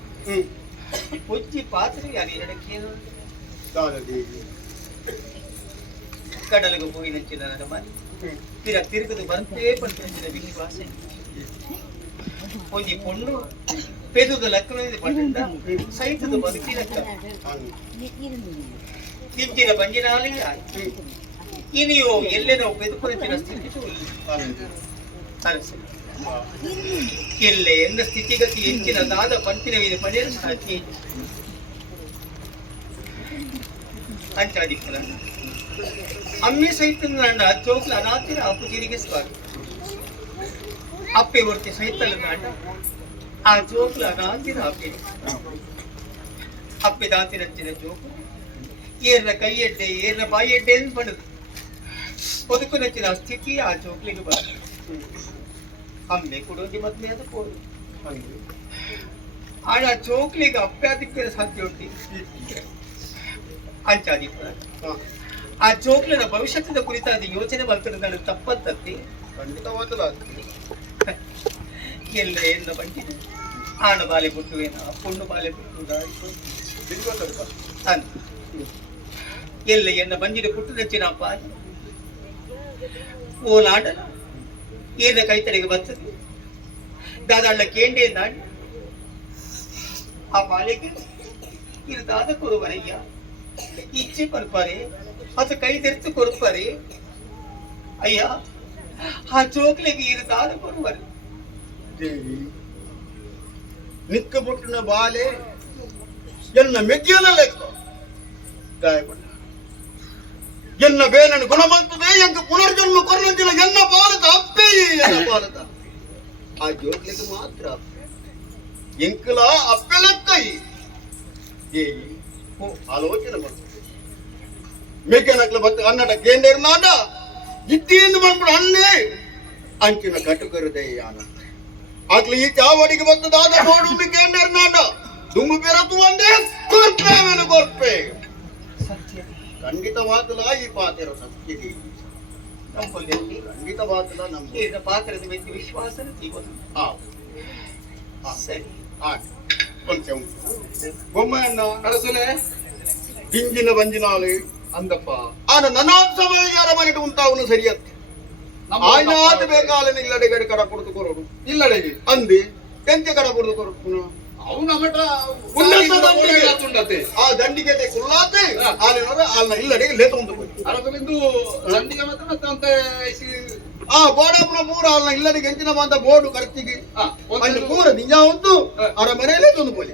ಕುಚ್ಚಿ ಪಾತ್ರೆ ಯಾರು ಎರಡಕ್ಕೇನು ದಾನದೇವಿ ಕಡಲಿಗೆ ಹೋಗಿ ನಂಚಿದ ನನ್ನ ಮನೆ ತಿರುಗದು ಬರ್ತೇ ಪಂಚಿನ ವಿಶ್ವಾಸ ಒಂಜಿ ಪೊಂಡು ಪೆದುದ ಲಕ್ಕನದ ಪಂಡ ಸೈತದ ಬದುಕಿನ ತಿಂಚಿನ ಬಂಜಿನಾಲಿ ಇನಿಯೋ ಎಲ್ಲೆನೋ ಪೆದುಪಂಚಿನ ಸ್ಥಿತಿ ಅರಸೆ ಎಲ್ಲೆ ಎಂದ ಸ್ಥಿತಿಗತಿ ಹೆಚ್ಚಿನದಾದ ಪಂಪಿನ ಪಡೆಯ ಸಾಕ್ಷಿ ಅಂಚಾದಿಕ್ಕಲ ಅಮ್ಮೆ ಸಹಿತ ನಾಂಡ ಚೋಕ್ಲ ಅನಾಥಿನ ಅಪ್ಪು ತಿರಿಗೆ ಸ್ವಾಗತ ಅಪ್ಪೆ ಹೊರತೆ ಸಹಿತಲ್ಲ ನಾಂಡ ಆ ಚೋಕ್ಲ ಅನಾಥಿನ ಅಪ್ಪೆ ಅಪ್ಪೆ ದಾಂತಿನಂಚಿನ ಜೋಕು ಏರ್ನ ಕೈಯಡ್ಡೆ ಏರ್ನ ಬಾಯಡ್ಡೆ ಅಂತ ಪಡೆದು ಬದುಕು ನಚ್ಚಿನ ಸ್ಥಿತಿ ಆ ಚೋಕ್ಲಿಗೆ ಬರ ಅಮ್ಮೆ ಕೊಡೋಗಿ ಮತ್ತೆ ಅದು ಕೋರು ಆಡ ಚೋಕ್ಲಿಗೆ ಅಪ್ಪಾದಿಕ್ಕರ ಸಾಧ್ಯ ಉಂಟು ಅಂಚಾದಿಕ್ಕ ಆ ಚೋಕ್ಲನ ಭವಿಷ್ಯದ ಕುರಿತಾದ ಯೋಚನೆ ಬರ್ತದೆ ತಪ್ಪತ್ತತ್ತಿ ಖಂಡಿತವಾದಲ್ಲ ಎಲ್ಲ ಎಲ್ಲ ಬಂದಿದೆ ಆಣ ಬಾಲೆ ಬಿಟ್ಟುವೇನ ಪುಣ್ಣು ಬಾಲೆ ಬಿಟ್ಟುದ ಎಲ್ಲ ಎನ್ನ ಬಂದಿದೆ ಪುಟ್ಟು ನಚ್ಚಿನ ಅಪ್ಪ ಓಲಾಡಲ ಏನ ಕೈತಡೆಗೆ ಬರ್ತದೆ ದಾದಾಳ ಕೇಂಡೆ ನಾಡಿ ಆ ಬಾಲೆಗೆ ಇದು ದಾದ ಕೊಡುವರಯ್ಯ ಇಚ್ಛೆ ಕೊಡ್ಪಾರೆ ಅದು ಕೈ ತೆರೆದು ಕೊಡ್ಪಾರೆ ಅಯ್ಯ ಆ ಚೋಕ್ಲಿಗೆ ಇದು ದಾದ ಕೊಡುವರು ದೇವಿ ನಿಕ್ಕ ಬುಟ್ಟಿನ ಬಾಲೆ ಎನ್ನ ಮೆಜ್ಜಿಯನ ಲೆಕ್ಕ ಗಾಯಪಟ್ಟ ಎನ್ನ ಬೇನನ್ನು ಗುಣಮಂತದೆ ಎಂಕ ಪುನರ್ಜನ್ಮ ಕೊರನಂಚಿನ ಎನ್ನ ಪಾಲಕ ಅಪ್ಪೇ ಎನ್ನ ಪಾಲಕ ಆ ಜೋಕ್ಲಿಗೆ ಮಾತ್ರ ಎಂಕಲ ಅಪ್ಪೆ ಲೆಕ್ಕೈ ದೇವಿ ಆಲೋಚನೆ ಬಂತು ಮೇಕೆನಕ್ಲ ಬತ್ತ ಅನ್ನಡ ಕೇಂದ್ರ ನಾಡ ಇಟ್ಟಿಯಿಂದ ಬಂದ್ಬಿಡು ಅನ್ನೇ ಅಂಚಿನ ಕಟುಕರುದೇ ಆನಂದ ಆಗ್ಲಿ ಈ ಚಾವಡಿಗೆ ಬತ್ತದಾದ ನೋಡು ಕೇಂದ್ರ ನಾಡ ದುಂಬು ಬೆರತು ಒಂದೇ ಕೊರ್ಪೇವೇನು ಕೊರ್ಪೆ ಖಂಡಿತವಾದಲ ಈ ಪಾತ್ರ ಸತ್ಯದಿ ನಂಬಲ್ಲಿ ಖಂಡಿತವಾದಲ ನಮ್ಮ ಪಾತ್ರದ ವ್ಯಕ್ತಿ ವಿಶ್ವಾಸನ ಸಿಗೋದು ಸರಿ ಕೊಂಚ ಬೊಮ್ಮೆಯನ್ನ ಕಳಸುಲೆ ಹಿಂಜಿನ ಬಂಜಿನಾಲೆ ಅಂದಪ್ಪ ಆನ ನನಾತ್ ಸಮಯಗಾರ ಮನೆಗೆ ಉಂಟಾವನು ಸರಿಯತ್ತೆ ಆಯ್ನಾದ ಬೇಕಾಲೆ ಇಲ್ಲಡೆಗಡೆ ಕಡ ಕೊಡ್ತು ಕೊರೋಡು ಇಲ್ಲಡೆಗೆ ಅಂದಿ ಎಂತೆ ಕಡ ಕೊಡ್ದು ಕೊರೋಡು ಅವನ ಮಠ ಉಂಡತೆ ಆ ದಂಡಿಗೆ ಕುಲ್ಲಾತೆ ಆಲಿನವರ ಆಲ್ನ ಇಲ್ಲಡೆಗೆ ಲೇತ ಉಂಟು ಅರಕಲಿಂದು ದಂಡಿಗೆ ಮತ್ತೆ ಅಂತ ಆ ಬೋಡಪ್ಪನ ಮೂರ ಆಲ್ನ ಇಲ್ಲಡೆಗೆ ಎಂಚಿನ ಬಂದ ಬೋರ್ಡು ಖರ್ಚಿಗೆ ಅಲ್ಲಿ ಮೂರ ನಿಜ ಉಂಟು ಅವರ ಮನೆಯಲ್ಲೇ ತಂದು ಬೋಲಿ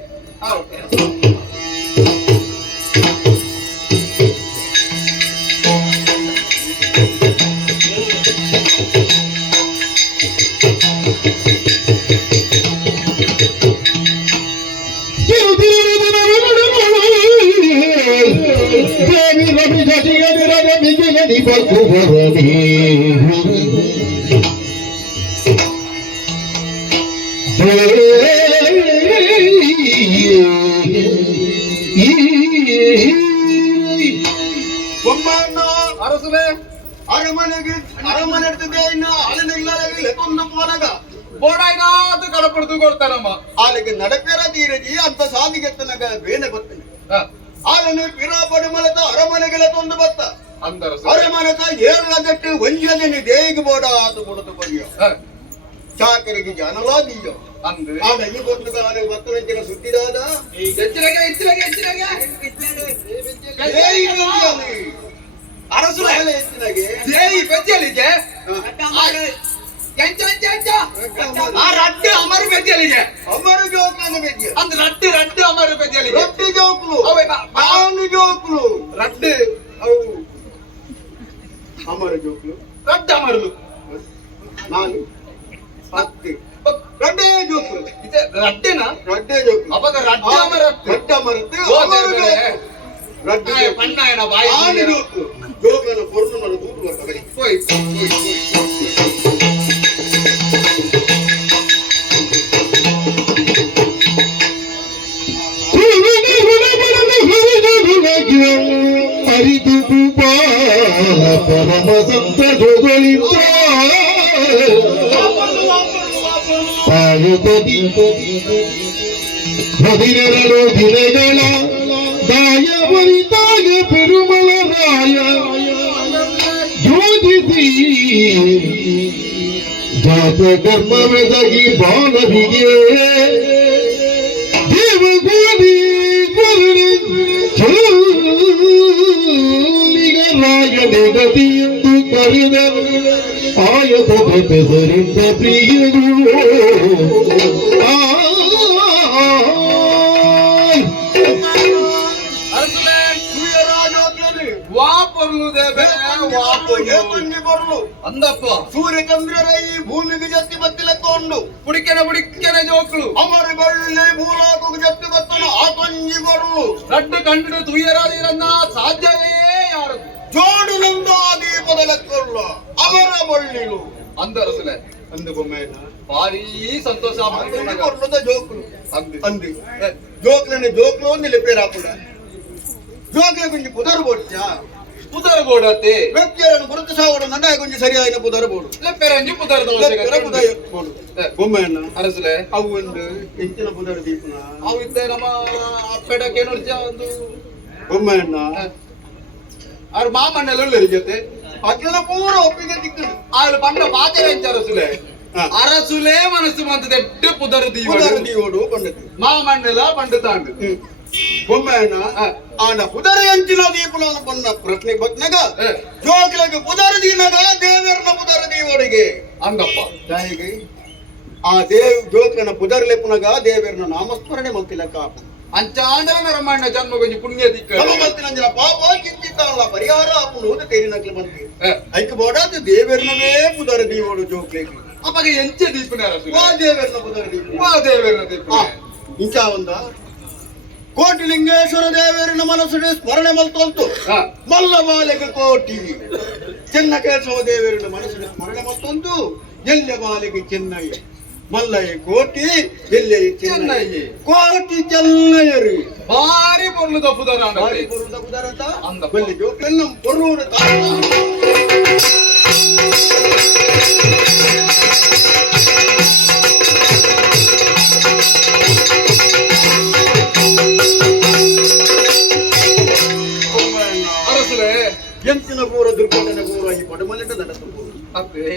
ಅರಸುಲೆ ಅರಮನೆ ಇರ್ತದೆ ಇನ್ನು ಅಲ್ಲಿನ ಇಲ್ಲದೆ ಕೊಂದು ಪೋನಾಗ ಬೋಡಾಯ್ನಾದು ಕಡಪಡ್ದು ಕೊಡ್ತಾನಮ್ಮ ಆಲಿಗೆ ನಡಪೆರ ತೀರಜಿ ಅಂತ ಸಾಲಿಗೆತ್ತನಾಗ ಬೇನೆ ಬರ್ತನೆ ಆಲನು ಪಿರಾಪಡಿ ಮಲತ ಅರಮನೆಗೆಲ್ಲ ತೊಂದು ಬತ್ತ ಅಂದರಸು ಅರಮನೆತ ಏಳದಟ್ಟು ಒಂಜನೆ ದೇವಿಗೆ ಬೋಡ ಆತು ಕೊಡತು ಬಗೆಯ ಚಾಕರಿಗೆ ಜನಲಾದೀಯ ಅಂದ್ರೆ ಆಡ ಈ ಬಂದು ಕಾಲ ಬತ್ತರಂಚಿನ ಸುತ್ತಿದಾದ ಅರಸುಲೆ ಹೆಚ್ಚಿನಾಗೆ ದೇವಿ ಬೆಜ್ಜಲಿಗೆ ಆ ರಡ್ಡು ಅಮರು ಬೆಜ್ಜಲಿಗೆ ಅಮರ ಜೋಕ್ಲನ ಬೆಜ್ಜೆ ಅಂದ್ರೆ ರಡ್ಡು ಅಮರು ಬೆಜ್ಜಲಿಗೆ ರೊಟ್ಟಿ ಜೋಕ್ಲು ಅವೆ ಬಾನು ಜೋಕ್ಲು ರಡ್ಡು ಅವು ಅಮರ ಜೋಕ್ಲು ರಡ್ಡು ಅಮರುಲು ನಾನು ಹತ್ತಿ ರಡ್ಡೇ ಜೋಕ್ಲು ಇದೆ ರಡ್ಡೆನ ರಡ್ಡೇ ಜೋಕ್ಲು ಅವಾಗ ರಡ್ಡು ಅಮರತ್ತು ರಡ್ಡ ಮರತ್ತೆ ರಡ್ಡ ಪಣ್ಣಾಯನ ಬಾಯಿ ಆನೆ ಜೋಕ್ಲು ಜೋಕನ ಪೊರ್ನು ಮಾಡ ದೂರ ಬರ್ತದೆ ಹೋಯ್ ಅರಿತು ಪರಮ ಸಂತ ಜೋಗಳಿಂದ ಹದಿನೆರಡು ದಿನಗಳ ದಾಯ ಬರಿತಾಗ ಪೆರುಮಲ ರಾಯ ಯೋಜಿಸಿ ಜಾತ ಕರ್ಮವೆದಗಿ ಬಾಲವಿಗೆ ದೇವಗೋದಿ ಚೋಲಿಗ ರಾಯನೆ ಗತಿಯೆಂದು ಅರಿದನು ಆಯತದ ಬೆದರಿಂದ ಪ್ರಿಯರು అందప్ప ಸೂರ್ಯಚಂದ್ರರ ಈ ಭೂಮಿಗೆ ಜತ್ತಿ ಬತ್ತಿಲಕ್ಕೊಂಡು పుడికెన జోకులు ಅಮರ ಬಳ್ಳಿ ಭೂಲಾಕು ಜತ್ತಿ ಬತ್ತನ ಆತಂಜಿ ಬರಲು ರಡ್ಡು ಕಂಡು ತುಯ್ಯರಾದಿರನ್ನ ಸಾಧ್ಯವೇ ಯಾರು ಜೋಡು ನಂದಾದಿ ಬದಲಕ್ಕೊಳ್ಳ ಅವರ ಬಳ್ಳಿಲು అందరసలే అందుకొమ్మే భారీ సంతోషం కొర్లద జోకులు అంది అంది జోకులని జోకులు నిలిపేరాకుండా జోకుల గురించి పుదరబోడ్చా పుదరబోడతే వ్యక్తులను గుర్తు సాగడం అంటే కొంచెం సరి అయిన పుదరబోడు లెప్పెరంజి పుదరబోడు బొమ్మన్న అరసలే ಅವು ಒಂದು ಹೆಚ್ಚಿನ ಪುದರ ದೀಪನ ಅವು ಇದ್ದೆ ನಮ್ಮ ಅಪ್ಪೆಡಕ್ಕೆ ನೋಡ್ಜ ಒಂದು ಬೊಮ್ಮನ್ನ ಅವ್ರ ಮಾಮಣ್ಣೆಲ್ಲ ಜೊತೆ ಅಕ್ಕಿನ ಪೂರ ಒಪ್ಪಿಗೆ ದಿಕ್ಕದು వాళ్ళు పంట పాచరించి అరసులే అరసులే మనసు మంత తెట్టు పుదరు ಪುದರ దీవుడు ದೀವಡು ಕೊಂಡದ್ದು మా మన్నెలా పండుతాండు బొమ్మన్న ಆನ ಪುದರ ಎಂಚಿನ ದೀಪನ ಬಂದ ಪ್ರಶ್ನೆ ಬತ್ನಗ ಜೋಗಿಲಗೆ ಪುದರ ದೀನಗ ದೇವರನ ಪುದರ ದೀವಡಿಗೆ ಅಂಗಪ್ಪ ದಾಯಿಗೆ ಆ ದೇವ್ ಜೋಗಿಲನ ಪುದರ ಲೆಪ್ಪನಗ ದೇವರನ ನಾಮಸ್ಮರಣೆ ಮಂತಿಲ ಕಾಪು ಅಂಚಾಂಡಲ ನರಮಣ್ಣ ಜನ್ಮ ಕೊಂಚ ಪುಣ್ಯ ದಿಕ್ಕ ನಮ್ಮ ಮಂತಿನ ಪಾಪ ಕಿಂಚಿತ್ತಾಳ ಪರಿಹಾರ ಅಪ್ಪನು ತೇರಿನಕ್ಲೆ ಬಂತಿ ಐಕ ಬೋಡಾದ ದೇವರನವೇ ಪುದರ ದೀವಡು ಜೋಗ್ಲೇకి ಅಪ್ಪಗೆ ಎಂಚೆ ದೀಪನ ಅರಸುಲೇ ಆ ದೇವರನ ಪುದರ ದೀಪ మా దేవేరన దీప ಇಂಚ ಒಂದ ಕೋಟಿಲಿಂಗೇಶ್ವರ ದೇವರಿನ ಮನಸ್ಸಿನ ಸ್ಮರಣೆ ಮಲ್ತೊಂತು ಮಲ್ಲ ಬಾಲೆಗೆ ಕೋಟಿ ಚೆನ್ನ ಕೇಶವ ದೇವರಿನ ಮನಸ್ಸಿನ ಸ್ಮರಣೆ ಮಲ್ತೊಂತು ಎಲ್ಲ ಬಾಲೆಗೆ ಚೆನ್ನಯ್ಯ ಮಲ್ಲಯ್ಯ ಕೋಟಿ ಎಲ್ಲಯ್ಯ ಚೆನ್ನಯ್ಯ ಕೋಟಿ ಚೆನ್ನಯ್ಯರು ಭಾರಿ పొర్లు తప్పుదారా ಬಾರಿ ಪುರದ ಪುದರತ ಅಂದ ಬಲ್ಲಿ ಜೋಕನ್ನ ಪೊರ್ರುಡ అరసులే ಎಂಚಿನ ಪೂರ ದುರ್ಘಟನೆ ಪೂರ ಈ ಪಡಮಲೆಟ ನಡೆಸು ಅಪ್ಪೆ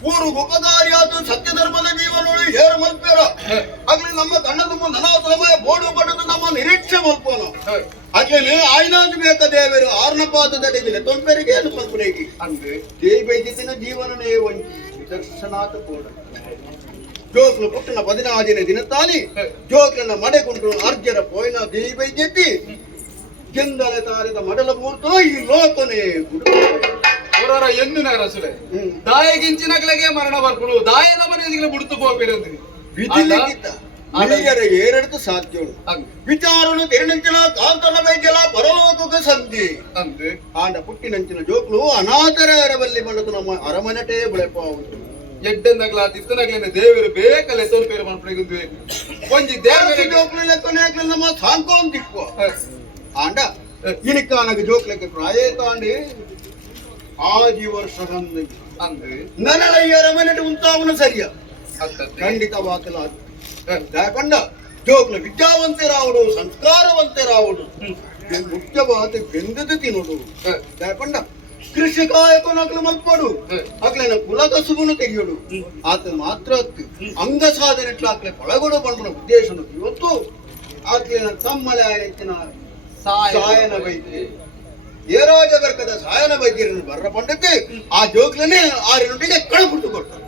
ಪೂರು ಉಪಕಾರಿಯಾದ ಸತ್ಯ ಧರ್ಮದ ಜೀವನಗಳು ಹೇರು ಮಲ್ಪೇರ ಆಗ್ಲಿ ನಮ್ಮ ಕಣ್ಣ ತುಂಬ ಧನಾತಲಮಯ ಬೋಡು ಪಡೆದು ನಮ್ಮ ನಿರೀಕ್ಷೆ ಮಲ್ಪೋನ ಆಗ್ಲೇನೆ ಆಯ್ನಾದು ಬೇಕ ದೇವರು ಆರ್ನ ಪಾದದಡಿಗೆ ತೊಂಪೆರಿಗೆ ಏನು ಮಲ್ಪನೆಗೆ ಅಂದೆ ದೇವಿ ಬೈದ್ಯತಿನ ಜೀವನನೇ ಒಂಚಿ ವಿದರ್ಶನಾಥ ಕೂಡ ಜೋಕ್ಲು ಪುಟ್ಟನ 16ನೇ ದಿನ ತಾನಿ ಜೋಕ್ಲನ್ನ ಮಡೆಗೊಂಡು ಅರ್ಜರ ಪೋಯ್ನ ದೇವಿ ಬೈದ್ಯತಿ ಗೆಂದಲೆ ತಾರಿದ ಮಡಲ ಮೂರ್ತ ಈ ಲೋಕನೇ ಗುಡು ಅವರ ಎಂದಿನ ಅರಸುಲೇ ದಾಯಗಿಂಚಿನಗಳಿಗೆ ಮರಣ ಬರ್ಕೊಡು ದಾಯನ ಮನೆಗೆ ಬಿಡುತ್ತು ಹೋಗ್ಬೇರಂದ್ರಿ ವಿಧಿಲಿಖಿತ ಹಿರಿಯರ ಏರೆಡ್ತು ಸಾಧ್ಯ ವಿಚಾರನು ತೆರನಿಂಚಿನ ಕಾಂತನ ಬೈಕೆಲ ಪರಲೋಕಕ್ಕೆ ಸಂಧಿ ಅಂದೆ ಆಂಡ ಪುಟ್ಟಿನಂಚಿನ ಜೋಕ್ಲು ಅನಾಥರ ಎರಬಲ್ಲಿ ಬಂದದ್ದು ನಮ್ಮ ಅರಮನೆಟೇ ಬೆಳೆಪ ಉಂಟು ಎಡ್ಡೆಂದಗ್ಲ ತಿತ್ತನಗ್ಲೇನೆ ದೇವರು ಬೇಕಲ್ಲ ಎತ್ತೋರು ಬೇರೆ ಮನ್ಪಡೆಗುದ್ವಿ ಒಂಜಿ ದೇವರ ಜೋಕ್ಲು ಲೆಕ್ಕನೆ ನಮ್ಮ ಸಾಂಕೋನ್ ದಿಕ್ಕು ಆಂಡ ಇನಿಕ್ಕಾನಗ ಜೋಕ್ಲೆಕ್ಕೆ ಪ್ರಾಯ ತಾಂಡಿ ಆಜಿ ವರ್ಷ ಅಂದೆ ನನಲಯ್ಯ ಅರಮನೆಟ ಉಂತಾವನು ಸರಿಯ ಖಂಡಿತವಾಗಲ ಯಾಕಂಡ ಜೋಕ್ಲ ವಿದ್ಯಾವಂತೆ ರಾವಡು ಸಂಸ್ಕಾರವಂತೆ ರಾವಡು ಮುಖ್ಯವಾದ ಬೆಂದದ ತಿನ್ನೋಡು ಯಾಕಂಡ ಕೃಷಿ ಕಾಯಕನಕ್ಲು ಮಲ್ಪಡು ಅಕ್ಲೇನ ಕುಲಕಸುಬುನು ತೆಗೆಯೋಡು ಆತ ಮಾತ್ರ ಅಂಗ ಸಾಧನೆ ಆಕ್ಲೆ ಒಳಗೊಡು ಬಂದ ಉದ್ದೇಶನು ಇವತ್ತು ಆಕ್ಲೇನ ತಮ್ಮಲೆ ಆಯ್ತಿನ ಸಾಯನ ವೈದ್ಯ ఏ రోజు బరకద సాయన వైద్యులను బర్ర పండితే ఆ జోకులనే 6 నుండి కడుపుట్టు కొట్టారు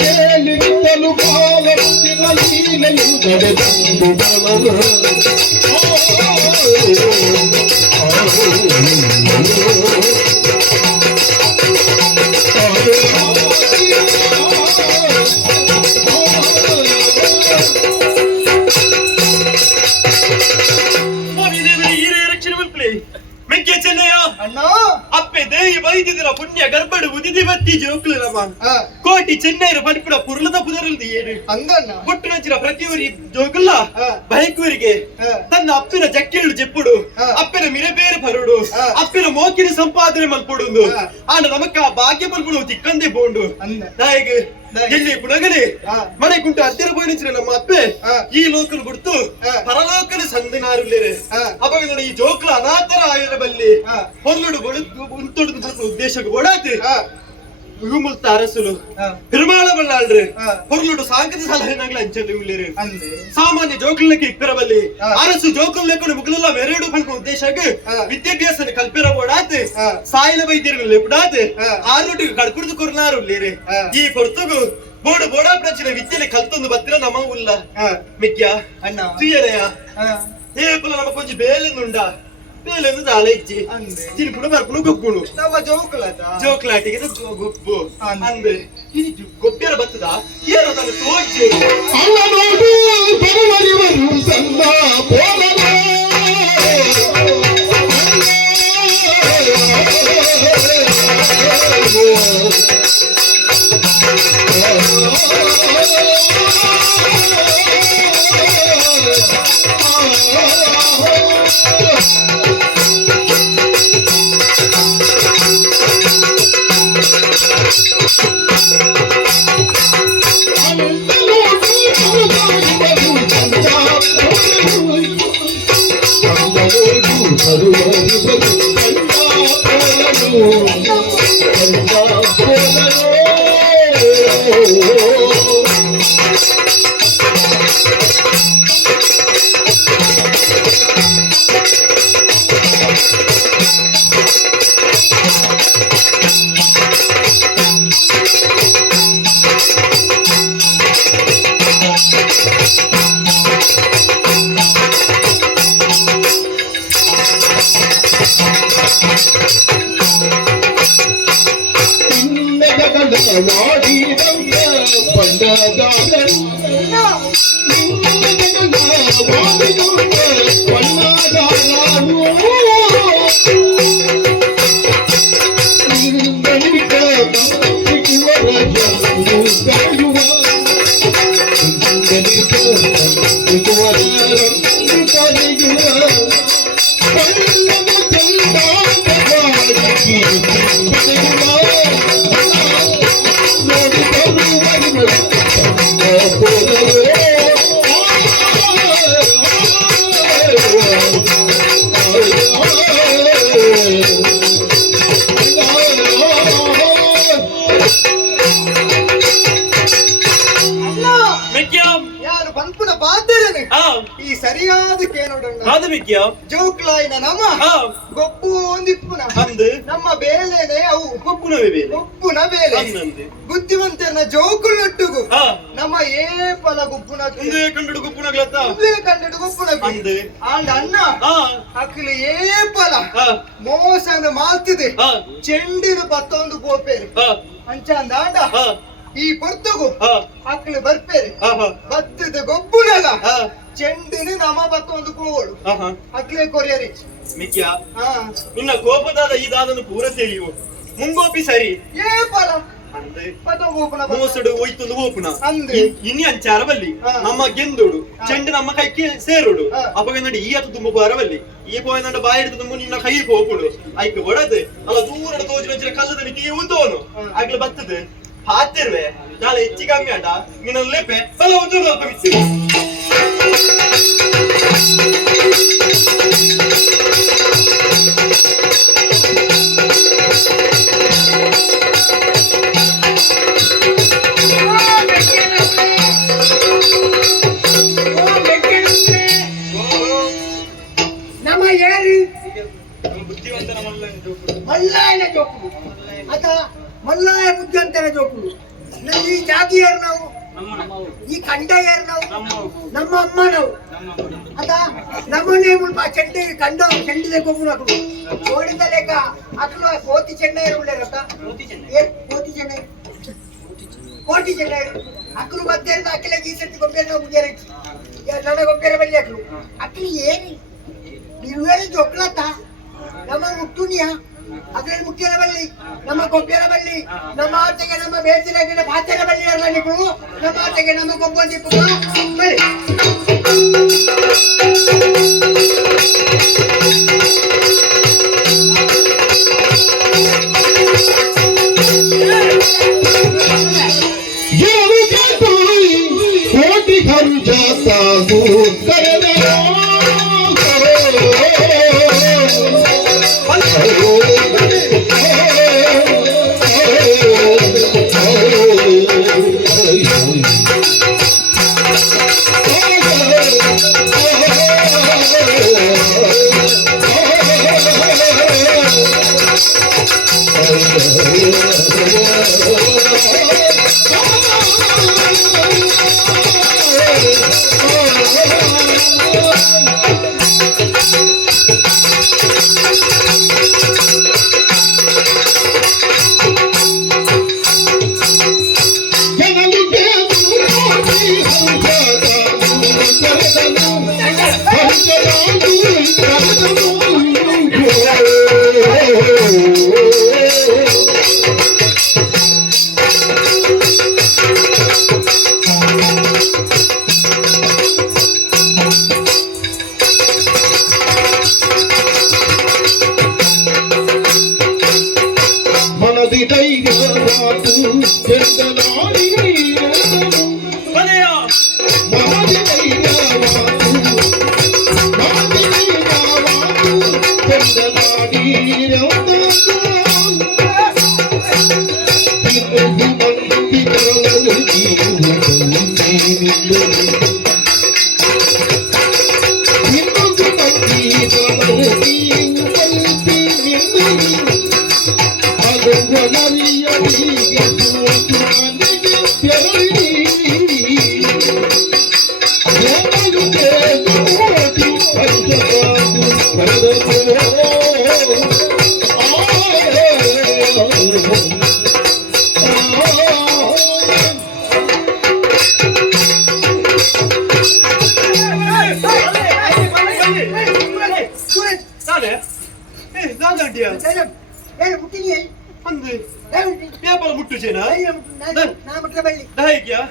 ಕೇಳಿದ್ದಲು ಕಾಲತ್ತಿನ ಲೀಲೆಯು ನಡೆದಂದು ಅಣ್ಣ ಅಪ್ಪೆ ದೇವಿ ಬೈದಿದ್ರ ಪುಣ್ಯ ಗರ್ಭಡು ಉದಿದಿ ಬತ್ತಿ ಜೋಕ್ಲಮ್ಮ ಆ, ಕೋಟಿ ಚೆನ್ನೈರು ಪಡಿಪಿಡ ಪುರ್ಲದ ಪುದರಲ್ದಿ ಏನು ಹಂಗಣ್ಣ ಕೊಟ್ಟಿನ ಪ್ರತಿಯೊರಿ ಜೋಕಲ್ಲ ಹಾ. ಬೈಕೂರಿಗೆ ಹಾ. ತನ್ನ ಅಪ್ಪಿನ ಜಕ್ಕಿಳು ಜೆಪ್ಪುಡು ಹಾ. ಅಪ್ಪಿನ ಮಿರಬೇರೆ ಪರುಡು ಹಾ. ಅಪ್ಪಿನ ಮೋಕಿನ ಸಂಪಾದನೆ ಮಲ್ಪಡುಂದು ಹಾ. ಆಂಡ ನಮಕ್ಕ ಭಾಗ್ಯ ಮಲ್ಪಡು ತಿಕ್ಕಂದೆ ಬೋಂಡು ಅಂದ. ನಾಯಿಗೆ ಎಲ್ಲಿ ಪುನಗನೆ ಹಾ. ಮನೆ ಕುಂಟು ಹತ್ತಿರ ಬೋನಿಚ್ರೆ ನಮ್ಮ ಅಪ್ಪೆ ಹಾ. ಈ ಲೋಕಲ್ ಬಿಡ್ತು ಹಾ. ಪರಲೋಕನ ಸಂದಿನಾರುಲೇರೆ ಹಾ. ಅವಾಗ ನೋಡಿ ಈ ಜೋಕ್ಲ ಅನಾಥರ ಆಗಿರ ಬಲ್ಲಿ ಹಾ. ಹೊಂಗಡು ಉಂತೊಡು ಉದ್ದೇಶಕ್ಕೆ ಓಡಾತಿ ಆ, ಯುಗುಮುಲ್ತ ಅರಸುಲು ಆ, ಪೆರುಮಾಳ ಬಳ್ಳಾಳ್ರೆ ಹಾ. ಹೊರಲುಡು ಸಾಂಕದ ಸಲಹೆನಾಗ್ಲ ಅಂಚಲ್ಲಿ ಉಳ್ಳೇರೆ ಅಂದೆ. ಸಾಮಾನ್ಯ ಜೋಕುಲಕ್ಕೆ ಇಪ್ಪರಬಲ್ಲಿ ಹಾ. ಅರಸು ಜೋಕುಲ್ ಲೆಕ್ಕಡು ಮುಗಲೆಲ್ಲ ಮೆರೆಡು ಪಂಕ ಉದ್ದೇಶಕ್ಕೆ ಹಾ. ವಿದ್ಯಾಭ್ಯಾಸ ಕಲ್ಪಿರ ಓಡಾತೆ ಹಾ. ಸಾಯಿನ ವೈದ್ಯರು ಲೆಪ್ಪಡಾತೆ ಹಾ. ಆರುಟಿಗೆ ಕಡ್ಕುಡ್ದು ಕೊರ್ನಾರು ಉಳ್ಳೇರೆ ಹಾ. ಈ ಪೊರ್ತುಗು ಬೋಡು ಬೋಡಾ ಪ್ರಚನೆ ವಿದ್ಯೆಲೆ ಕಲ್ತೊಂದು ಬತ್ತಿರ ನಮ್ಮ ಉಲ್ಲ ಆ, ಮಿಕ್ಯ ಅಣ್ಣ ತುಯ್ಯನೆಯ ಆ, ಏಪಲ ನಮ್ಮ ಕೊಂಚ ಬೇಲೆಂದುಂಡ ಬೇಲೆಂದು ದಾಳೆ ಇಚ್ಚಿ ಅಂದೆ. ತಿನ್ಪುಡು ಬರ್ಪುಡು ಗೊಬ್ಬುಡು ನಮ್ಮ ಜೋಕುಲದ ಜೋಕ್ಲಾಟಿಗೆ ಗೊಬ್ಬು ಅಂದೆ. ಅಂದೆ ಇದು ಗೊಬ್ಬರ ಬತ್ತದ ಏನೋ ತನ್ನ ತೋಚೆ ಅವನೋಡು ಬರುವರಿವರು ಸಣ್ಣ ಪೋಲನ ಯಾರು ಪಂಪುನ ಬಾಧ್ಯರೇನೆ ಆ ಈ ಸರಿಯಾದ ಕೇಳೋಡಣ್ಣ ಅದು ಮಿಕ್ಯ ಜೋಕ್ಲಾಯಿನ ನಮ್ಮ ಆ ಗೊಪ್ಪು ಒಂದಿಪ್ಪುನ ಅಂದು ನಮ್ಮ ಬೇಲೆನೆ ಅವು ಗೊಬ್ಬುನವೇ ಬೇರೆ ಗೊಪ್ಪುನ ಬೇಲೆ ಅಂದಂದೆ ಬುದ್ಧಿವಂತನ ಜೋಕುಲೊಟ್ಟುಗು ಆ ನಮ್ಮ ಏಪಲ ಗುಪ್ಪುನ ಒಂದೇ ಕಂಡು ಗೊಬ್ಬುನಗ್ಲತ್ತ ಒಂದೇ ಕಂಡಡು ಗುಪ್ಪುನ ಅಂದೆ ಆಂಡ ಅಣ್ಣ ಆ ಅಕ್ಲಿ ಏಪಲ ಆ ಮೋಸನ ಮಾಲ್ತಿದೆ ಆ ಚೆಂಡಿನ ಪತ್ತೊಂದು ಪೋಪೇರು ಆ ಅಂಚಾಂದ ಆಂಡ ಆ ಈ ಪೊರ್ತುಗು ಆ ಅಕ್ಲಿ ಬರ್ಪೇರು ಆಹಾ ಬತ್ತದ ಗೊಬ್ಬುನಗ ಆ ಚೆಂಡಿನ ನಮ ಪತ್ತೊಂದು ಕೋಳು ಆಹಾ ಅಕ್ಲೆ ಕೊರಿಯರಿ ಮಿಕ್ಯ ಹಾ ನಿನ್ನ ಕೋಪದಾದ ಈ ದಾದನು ಪೂರ ತಿಳಿಯು ಮುಂಗೋಪಿ ಸರಿ ಏಪಲ ಅಂದೆ ಪತ್ತೊಂದು ಓಪನ ಮೋಸಡು ಹೋಯ್ತೊಂದು ಓಪುನ ಅಂದೆ. ಇನಿ ಅಂಚಾರ ಬಲ್ಲಿ ಹಾ. ನಮ್ಮ ಗೆಂದುಡು ಚೆಂಡು ನಮ್ಮ ಕೈಗೆ ಸೇರುಡು ಹಾ. ಅವಾಗ ನೋಡಿ ಈ ಅತ್ತು ತುಂಬ ಬರಬಲ್ಲಿ ಈ ಪೋಯ ನಂಡ ಬಾಯಿ ಹಿಡಿದು ತುಂಬ ನಿನ್ನ ಕೈ ಹೋಗುಡು ಆಯ್ಕೆ ಒಡದೆ ಅಲ್ಲ ದೂರ ತೋಜಿನ ಕಲ್ಲದ ನಿಕ್ಕಿ ಉದ್ದವನು ಆಗ್ಲೇ ಬರ್ತದೆ ಹಾತಿರ್ವೆ ನಾಳೆ ಹೆಚ್ಚಿ ಕಮ್ಮಿ ಆಟ ನಿನ್ನ ಲೇಪೆ ಬಲ ಒಂದು ಸ್ವಲ್ಪ ಮಿಚ್ಚು ನಮ್ಮ ಯಾರು బుద్ధివంతన మల్లయ్య జోకుడు మల్లాయన జోకులు आता మల్లాయ బుద్ధివంతన జోకులు ఈ జాతి ಯಾರು ನಾವು ಈ ಖಂಡ ಯಾರು ನಾವು ನಮ್ಮ ಅಮ್ಮ ನಾವು आता ನಮ್ಮನೆ ಮುಲ್ಪ ಚೆಂಡೆ ಕಂಡ ಚೆಂಡಿದೆ ಕೊಬ್ಬು ಅಕಲು ಓಡಿದ ಲೆಕ್ಕ ಅಕಲು ಕೋತಿ ಚೆಂಡೆ ಇರಲ್ಲ ಕೋತಿ ಚೆಂಡೆ ಕೋಟಿ ಚೆಂಡೆ ಅಕಲು ಬದ್ದೇರ ಅಕಲೆ ಗೀಸೆtti ಗೊಬ್ಬರ ಮುಗಿಯರೆ ನನ್ನ ಗೊಬ್ಬರ ಬಲ್ಲಿ ಅಕಲು ಅಕಲಿ ಏನು ನೀವು ಹೇಳಿ ಜೋಕ್ಲತ್ತ ನಮ್ಮ ಮುಟ್ಟುನಿಯಾ ಅದ್ರಲ್ಲಿ ಮುಟ್ಟಿನ ಬಳ್ಳಿ ನಮ್ಮ ಗೊಬ್ಬರ ಬಳ್ಳಿ ನಮ್ಮ ಆಚೆಗೆ ನಮ್ಮ ಬೇಸಿನ ಗಿಡ ಪಾತ್ರೆ ಬಳ್ಳಿ ಇರಲ್ಲ ನೀವು ನಮ್ಮ ಆಚೆಗೆ ನಮ್ಮ ಗೊಬ್ಬರ ದಿಪ್ಪು ಬಳ್ಳಿ कोटि घर जाता हूँ करने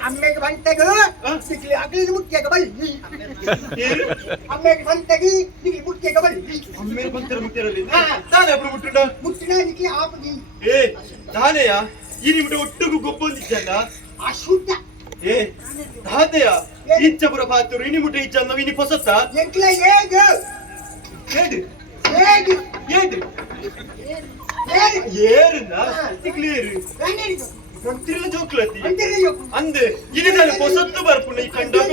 ಅಮ್ಮೆಗೆ ಬಂತೆಗು ಸಿಕ್ಲಿ ಅಗಲಿ ಮುಖ್ಯಗ ಬಲ್ಲಿ ಅಮ್ಮೆಗೆ ಬಂತೆಗಿ ನಿಕ್ಲಿ ಮುಖ್ಯಗ ಬಲ್ಲಿ ಅಮ್ಮೇರು ಬಂತಿರ ಮುಟ್ಟಿರಲಿ ತಾನೇ ಅప్పుడు ಮುಟ್ಟುಂಡ ಮುಟ್ಟಿನ ನಿಕ್ಲಿ ಆಪದಿ ಏ ತಾನೆಯ ಈ ನಿಮಿಟ ಒಟ್ಟಿಗೂ ಗೊಬ್ಬೊಂದಿದ್ದಲ್ಲ ಅಶುದ್ಧ ಏ ತಾತೆಯ ಇಚ್ಚಪುರ ಪಾತರು ಇನಿ ಮುಟ್ಟ ಇಚ್ಚ ನಾವು ಇನಿ ಹೊಸತ್ತ ಎಂಕ್ಲ ಏದು ಏದು ಏದು ಏದು ಏರು ಏರುಂದ ಸಿಕ್ಲಿ ಏರು ಏನೇನು ಮಂತ್ರಿಲ ಜೋಕ್ಲತಿ ಅಂತಿರ ಜೋಕು ಅಂದೆ ಇನಿದಾನೆ ಹೊಸತ್ತು ಬರ್ಪುನ ಈ ಕಂಡಾಗ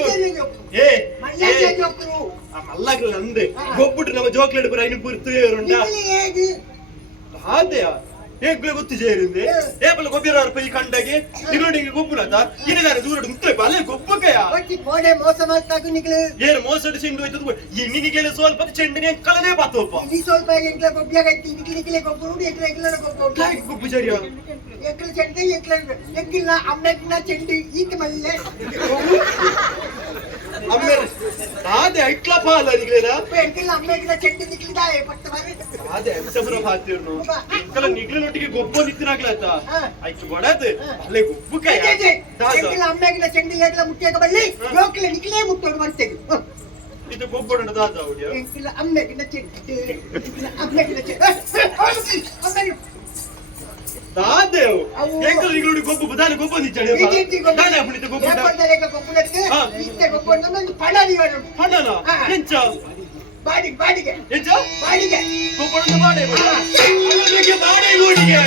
ಏ ಮಲ್ಲಾಯ ಜೋಕರು ಮಲ್ಲಗಲ್ಲ ಅಂದೆ ಗೊಬ್ಬುಟ್ಟು ನಮ್ಮ ಜೋಕ್ಲೇಟ್ ಬರ ಇನ್ನು ಪುರ್ತು ಏರುಂಡ ನಿಕ್ಲಿ ಏದು ಆದೆಯ ಹೇಗ್ಲೆ ಗೊತ್ತು ಸೇರಿಂದೆ ಏಪಲ ಗೊಬ್ಬರ ಈ ಕಂಡಾಗೆ ನಿಗಳೊಟ್ಟಿಗೆ ಗೊಬ್ಬುನತ ಇನಿದಾನೆ ದೂರ ಮುತ್ತೆ ಬಲೆ ಗೊಬ್ಬಕಯ ಒಟ್ಟಿ ಕೋಡೆ ಮೋಸ ಮಾಡ್ತಾಕು ನಿಕ್ಲು ಏರು ಮೋಸಡಿ ಚೆಂಡು ಹೋಯ್ತದ ಇನ್ನಿನಿಗೆಲ್ಲ ಸ್ವಲ್ಪ ಚೆಂಡನೆ ಕಲನೆ ಬಾತೋಪ ಇಲ್ಲಿ ಸ್ವಲ್ಪ ಎಂಕ್ಲ ಗೊಬ್ಬ್ಯಾಗೈತಿ ನಿಕ್ಲಿ ಗೊಬ್ಬರು ಎಂಕ್ಲ ಗೊಬ್ಬರು ಗೊಬ್ಬು ಸರಿಯಾ ಎಂಕ್ಲ ಚೆಂಡೆ ಎಂಕ್ಲ ಅಮ್ಮೆಗಿನ ಚೆಂಡು ಈತ ಮಲ್ಲೆ ಅಮ್ಮೇರ ಆದೆ ಐಟ್ಲ ಪಾಲ ನಿಗ್ಲೇನ ಎಂಕ್ಲ ಅಮ್ಮೆಗಿನ ಚೆಂಡು ನಿಕ್ಲಿದಾಯ ಪಟ್ಟ ಬಾರಿ ಆದೆ ಅಂಚಪುರ ಪಾತಿರ್ನು ಕಲ ನಿಗ್ಲನೊಟ್ಟಿಗೆ ಗೊಬ್ಬ ನಿತ್ತಿನಾಗ್ಲತ್ತ ಐತು ಬಡದು ಅಲ್ಲೇ ಗೊಬ್ಬು ಕೈ ಎಂಕ್ಲ ಅಮ್ಮೆಗಿನ ಚೆಂಡು ಎಂಕ್ಲ ಮುಟ್ಟಿಯಾಗ ಬಲ್ಲಿ ಲೋಕಲೆ ನಿಕ್ಲೇ ಮುಟ್ಟೋಡು ಬರ್ತೇವೆ ಇದು ಗೊಬ್ಬಡ ದಾದ ಅವಡಿಯ ಎಂಕ್ಲ ಅಮ್ಮೆಗಿನ ಚೆಂಡು ಅಮ್ಮೆಗಿನ ಚೆಂಡು ದಾದೇವ್ ಎಂಕಲ್ ನಿಗ್ಲೋಡಿ ಗೊಬ್ಬು ಬದಾನೆ ಗೊಬ್ಬ ನಿಚ್ಚಡೆ ದಾನೆ ಅಪ್ಪನಿತ ಗೊಬ್ಬು ಪಡನ ಎಂಚ ಬಾಡಿಗೆ ಎಂಚ ಗೊಬ್ಬಡ ಬಾಡೆ ಬಾಡೆ ನೋಡಿಗೆ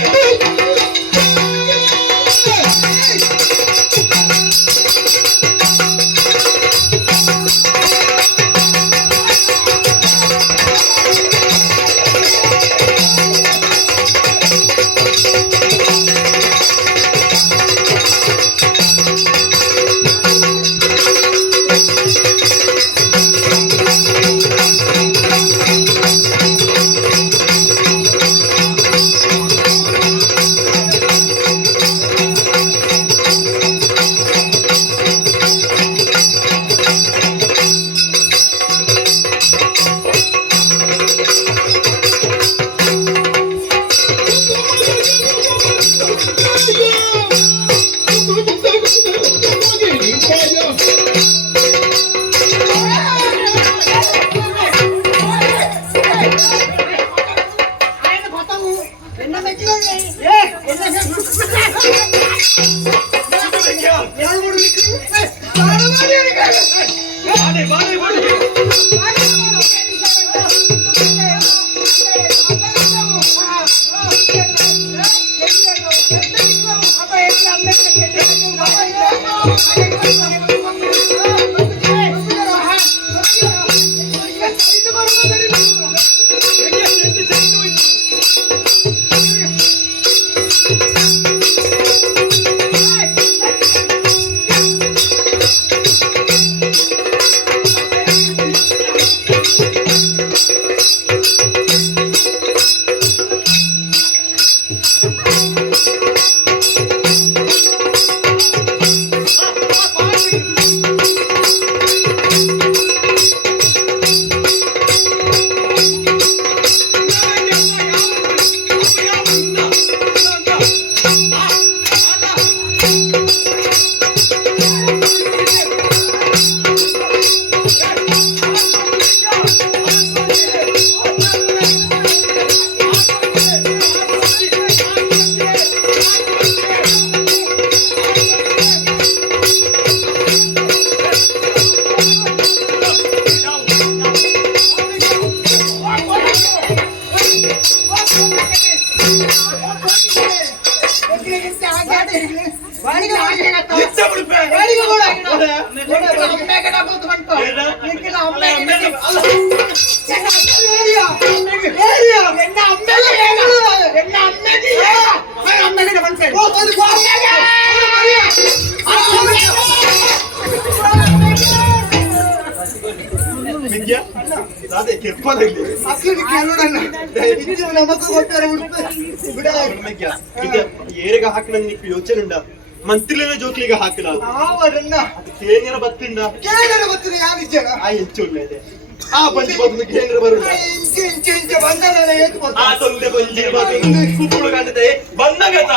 ಬಾಡಿಗೆ ಇತ್ತ ಬಿಡ್ಪೆ. ಬಾಡಿಗೆ ಕೂಡ ಏನ? ವಿದ್ಯಾ ಅದೇ ಕೆಪ್ಪದಲ್ಲಿ ಏರಿಗ ಹಾಕಿನ ನೀಕು ಯೋಚನೆ ಉಂಡ ಮಂತ್ರಿಲೇನ ಜೋಕ್ಲಿಗೆ ಹಾಕಿಲ್ಲ ಕೇಂದ್ರ ಬತ್ತಿಂಡ ಆ ಹೆಚ್ಚು ಒಳ್ಳೆಯದೆ ಆ ಬಂಜಿ ಬದ್ದು ಕೇಂದ್ರ ಬರುಲ್ಲ ಆ ತೊಂದೆ ಬಂಜಿ ಬದ್ದು ಕುಪ್ಪುಳು ಕಾಣ್ತದೆ ಬಂದಾಗತ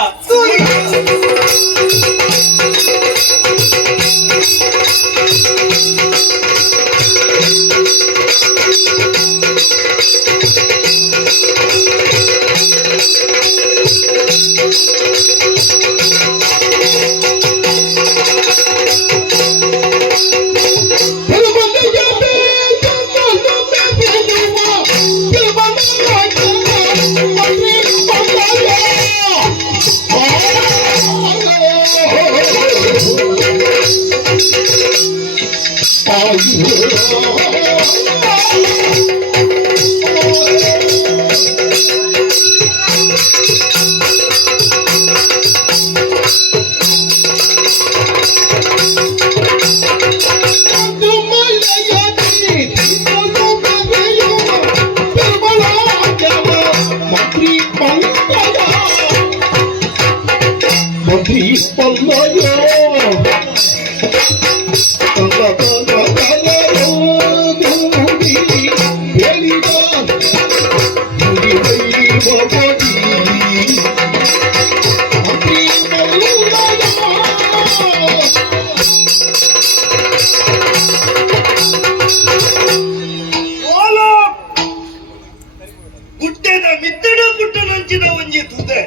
ಗುಡ್ಡೆದ ಮಿತ್ತಡ ಪುಟ್ಟನಂಚಿನ ಒಂಜಿ ತುದೆ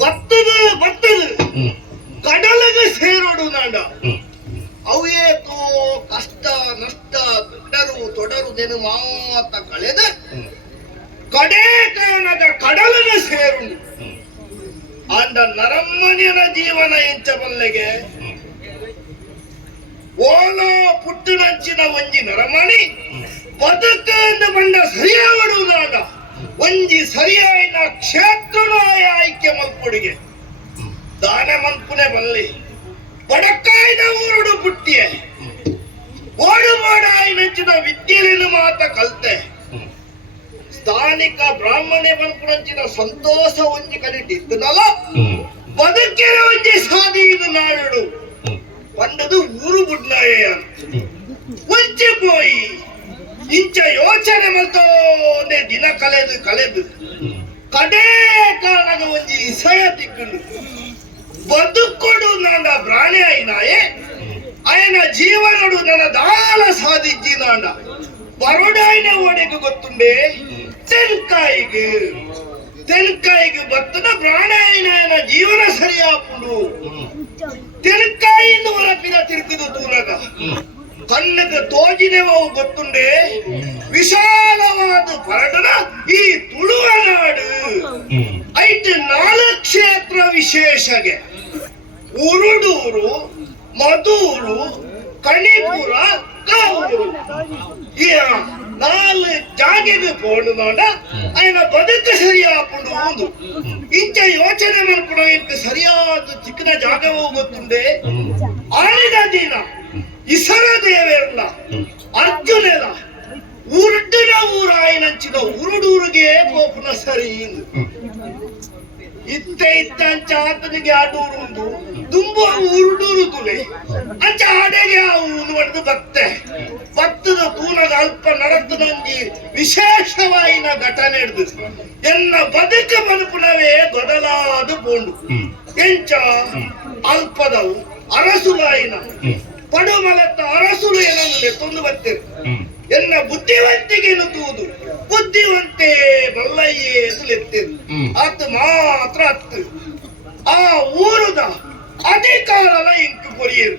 ಬತ್ತದ ಕಡಲಗೆ ಸೇರೋಡು ನಾಡ ಅವೇತೋ ಕಷ್ಟ ನಷ್ಟ ಬಿಟ್ಟರು ತೊಡರು ನೆನು ಮಾತ ಕಳೆದ ಕಡೆ ಕಾಣದ ಕಡಲನ ಸೇರುಂಡು ಅಂಡ ನರಮ್ಮನಿಯನ ಜೀವನ ಎಂಚಬಲ್ಲೆಗೆ ಓಲ ಪುಟ್ಟನಂಚಿನ ಒಂಜಿ ನರಮಣಿ ಬದುಕಂದ ಬಂಡ ಸರಿಯಾವಡುವುದಾದ ಒಂಜಿ ಸರಿಯಾದ ಕ್ಷೇತ್ರನಾಯ ಆಯ್ಕೆ ಮಲ್ಪುಡಿಗೆ ದಾನೆ ಮಲ್ಪುನೆ ಬಲ್ಲಿ ಬಡಕಾಯ್ದ ಊರುಡು ಪುಟ್ಟಿಯೆ ಓಡು ಮಾಡಾಯಿನಂಚಿನ ವಿದ್ಯೆಲಿನ ಮಾತ ಕಲ್ತೆ ಸ್ಥಾನಿಕ ಬ್ರಾಹ್ಮಣೆ ಮಲ್ಪುನಂಚಿನ ಸಂತೋಷ ಒಂಜಿ ಕಲಿಟ್ಟಿದ್ದನಲ್ಲ ಬದುಕಿನ ಒಂಜಿ ಸಾಧಿ ಇದು ನಾಡು ಪಂಡದು ಊರು ಬುಡ್ನಾಯ ಒಂಚೆ ಪೋಯಿ ಇಂಚ ಯೋಚನೆ ಮಲ್ತೋಂದೆ ದಿನ ಕಳೆದು ಕಡೆ ಕಾಣದ ಒಂಜಿ ಇಸಯ ತಿಕ್ಕುಂಡು ಬದುಕೊಡು ನನ್ನ ಪ್ರಾಣಿ ಆಯ್ನಾಯೆ ఆయన జీవనుడు ನನ್ನ ದಾಳ ಸಾಧಿಜ್ಜಿನಾಂಡ ಬರೋಡಾಯ್ನ ಓಡೆಗೆ ಗೊತ್ತುಂಡೆ ತೆನ್ಕಾಯಿಗೆ ಬತ್ತನ ಪ್ರಾಣಾಯನ ಜೀವನ ಸರಿಯಾಪುಂಡು ತೆನ್ಕಾಯಿಂದ ಹೊರಪಿನ ತಿರುಗುದು ತೂಲಗ ಕಣ್ಣಗೆ ತೋಜಿನೆವು ಗೊತ್ತುಂಡೆ ವಿಶಾಲವಾದ ಪರಟನ ಈ ತುಳುವ ನಾಡು ಐಟ್ 4 ಕ್ಷೇತ್ರ ವಿಶೇಷಗೆ ಉರುಡೂರು ಮಧೂರು ಕಣಿಪುರ ಕಾವೂರು ಈ 4 ಜಾಗೆಗೆ ಪೋಂಡು ನೋಡ ఆయన ಬದುಕು ಸರಿಯಾಪುಂಡು ಒಂದು ಇಂಚ ಯೋಚನೆ ಮಾಡ್ಕೊಂಡು ಇಂಕ ಸರಿಯಾದ ಚಿಕ್ಕನ ಜಾಗವೂ ಗೊತ್ತುಂಡೆ ಆಳಿದ ದಿನ ಇಸರ ದೇವೇರಲ್ಲ ಅರ್ಜುನೆಲ ಉರುಡಿನ ಊರ ಆಯ್ನಂಚಿನ ಉರುಡೂರಿಗೆ ಪೋಪುನ ಸರಿ ಇತ್ತ ಅಂಚ ಆತನಿಗೆ ಆಡೂರು ಉಂಟು ತುಂಬ ಉರುಡೂರು ತುಲೆ ಅಂಚ ಆಡೆಗೆ ಉಂಡು ಭಕ್ತದ ತೂನದ ಅಲ್ಪ ನಡತದೊಂಜಿ ವಿಶೇಷವಾಯಿನ ಘಟನೆ ಹಿಡಿದು ಎಲ್ಲ ಬದುಕ ಮನುಪುನವೇ ಬದಲಾದು ಪೋಂಡು ಎಂಚ ಅಲ್ಪದವು ಅರಸುಲಾಯಿನ ಪಡುಮಲತ್ತ ಅರಸುಲು ಏನಂದ್ರೆ ತೊಂದು ಬರ್ತೇನೆ ಎಲ್ಲ ಬುದ್ಧಿವಂತಿಗೆ ತೂದು ಬುದ್ಧಿವಂತೆ ಬಲ್ಲಯ್ಯೇ ಎತ್ತೇನೆ ಅತ್ತು ಮಾತ್ರ ಅತ್ತು ಆ ಊರುದ ಅಧಿಕಾರಲ ಇಂಕು ಕೊರಿಯರು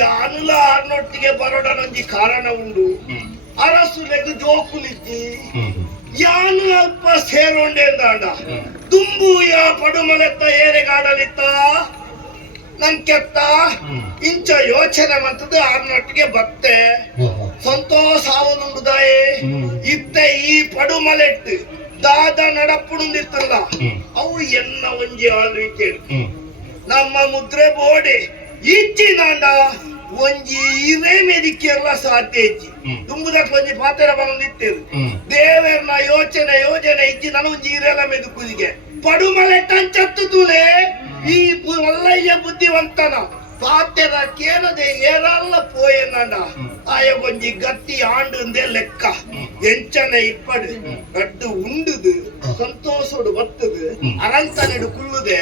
ಯಾನುಲ ಆರ್ನೊಟ್ಟಿಗೆ ಬರೋಡನೊಂಜಿ ಕಾರಣ ಉಂಡು ಅರಸುಲೆದು ಜೋಕುಲಿದ್ದಿ ಯಾನು ಅಲ್ಪ ಸೇರೋಂಡೆ ಅಂದಾಂಡ ದುಂಬುಯ ಪಡುಮಲೆತ್ತ ಏರೆಗಾಡಲಿತ್ತ ನಂಕೆತ್ತ ಇಂಚ ಯೋಚನೆ ಮಂತದ್ದು ಆರ್ನೊಟ್ಟಿಗೆ ಬತ್ತೆ ಸಂತೋಷ ಆವನುಂಡುದಾಯೇ ಇತ್ತೆ ಈ ಪಡುಮಲೆಟ್ಟು ದಾದ ನಡಪ್ಪುಡುಂದಿತ್ತಲ್ಲ ಅವು ಎನ್ನ ಒಂಜಿ ಆಳ್ವಿಕೆ ನಮ್ಮ ಮುದ್ರೆ ಬೋಡೆ ಇಜ್ಜಿ ನಾಂಡ ಒಂಜಿ ಇರೇ ಮೆದಿಕೆಲ್ಲ ಸಾಧ್ಯ ಇಜ್ಜಿ ತುಂಬುದಕ್ಕೆ ಒಂಜಿ ಪಾತ್ರ ಬಂದಿತ್ತೇರು ದೇವರನ ಯೋಜನೆ ಇಜ್ಜಿ ನಾನು ಒಂಜಿ ಇರೆಲ್ಲ ಮೆದುಕುದಿಗೆ ಪಡುಮಲೆ ಟಂಚತ್ತು ತುಲೆ ಈ ಮಲ್ಲಯ್ಯ ಬುದ್ಧಿವಂತನ ಪಾತ್ಯದ ಕೇಳದೆ ಏರಲ್ಲ ಪೋಯನಂಡ ಆಯ ಒಂಜಿ ಗಟ್ಟಿ ಆಂಡುಂದೆ ಲೆಕ್ಕ ಎಂಚನೆ ಇಪ್ಪಡು ಕಡ್ಡು ಉಂಡುದು ಸಂತೋಷಡು ಬತ್ತದು ಅರಂತನೆಡು ಕುಳ್ಳುದೆ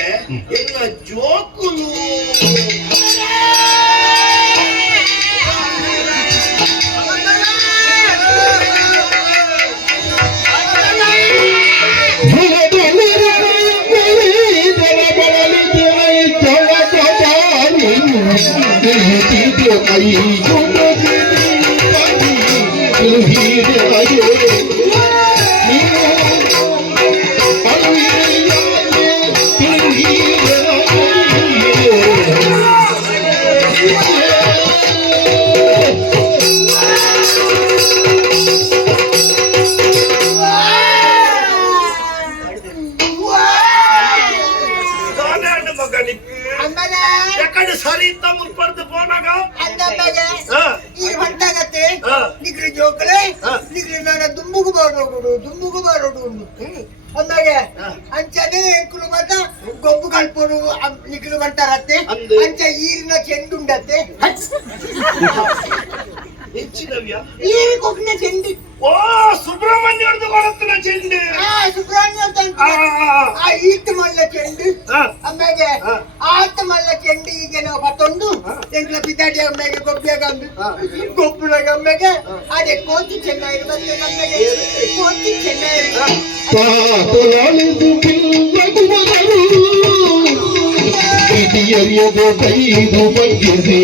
ಎನ್ನ ಜೋಕುಲು ಸರಿತ ಮುಲ್ಪಡ್ದು போனாಗ ಅಂದಮ್ಮಗೆ ಈ ಹೊಂಟಾಗತ್ತೆ ನಿಗ್ರಿ ಜೋಕಲೆ ನಿಗ್ರಿ ನಾನು ದುಂಬುಗು ಬಾರೋಡು ಅಂದಾಗೆ ಅಂಚನೆ ಎಂಕುಲು ಮಾತ ಗೊಬ್ಬು ಕಲ್ಪೋಡು ನಿಗ್ಲು ಬಂಟಾರತ್ತೆ ಅಂಚ ಈರಿನ ಚೆಂಡುಂಡತ್ತೆ ಹೆಚ್ಚಿನವ್ಯ ಈರಿ ಕೊಕ್ಕಿನ ಚೆಂಡು ಓ ಸುಬ್ರಹ್ಮಣ್ಯರ್ದು ಬರುತ್ತನ ಚೆಂಡು ಸುಬ್ರಹ್ಮಣ್ಯ ಆ ಈಟ್ ಮಲ್ಲ ಚೆಂಡು ಆಮೇಲೆ ಆತ ಮಲ್ಲ ಚೆಂಡು ಈಗ ನಾವು ಮತ್ತೊಂದು ಎಂಕ್ಲ ಬಿದ್ದಾಡಿ ಅಮ್ಮೆಗೆ ಗೊಬ್ಬುಳಗ ಅಮ್ಮೆಗೆ ಅದೇ ಕೋತಿ ಚೆನ್ನಾಗಿರ್ಬೇಕು ನಮ್ಮೆಗೆ ಕೋತಿ ಚೆನ್ನಾಗಿರ್ಬೇಕು ಅರಿಯದೆ ಕೈದು ಬಗ್ಗಿಸಿ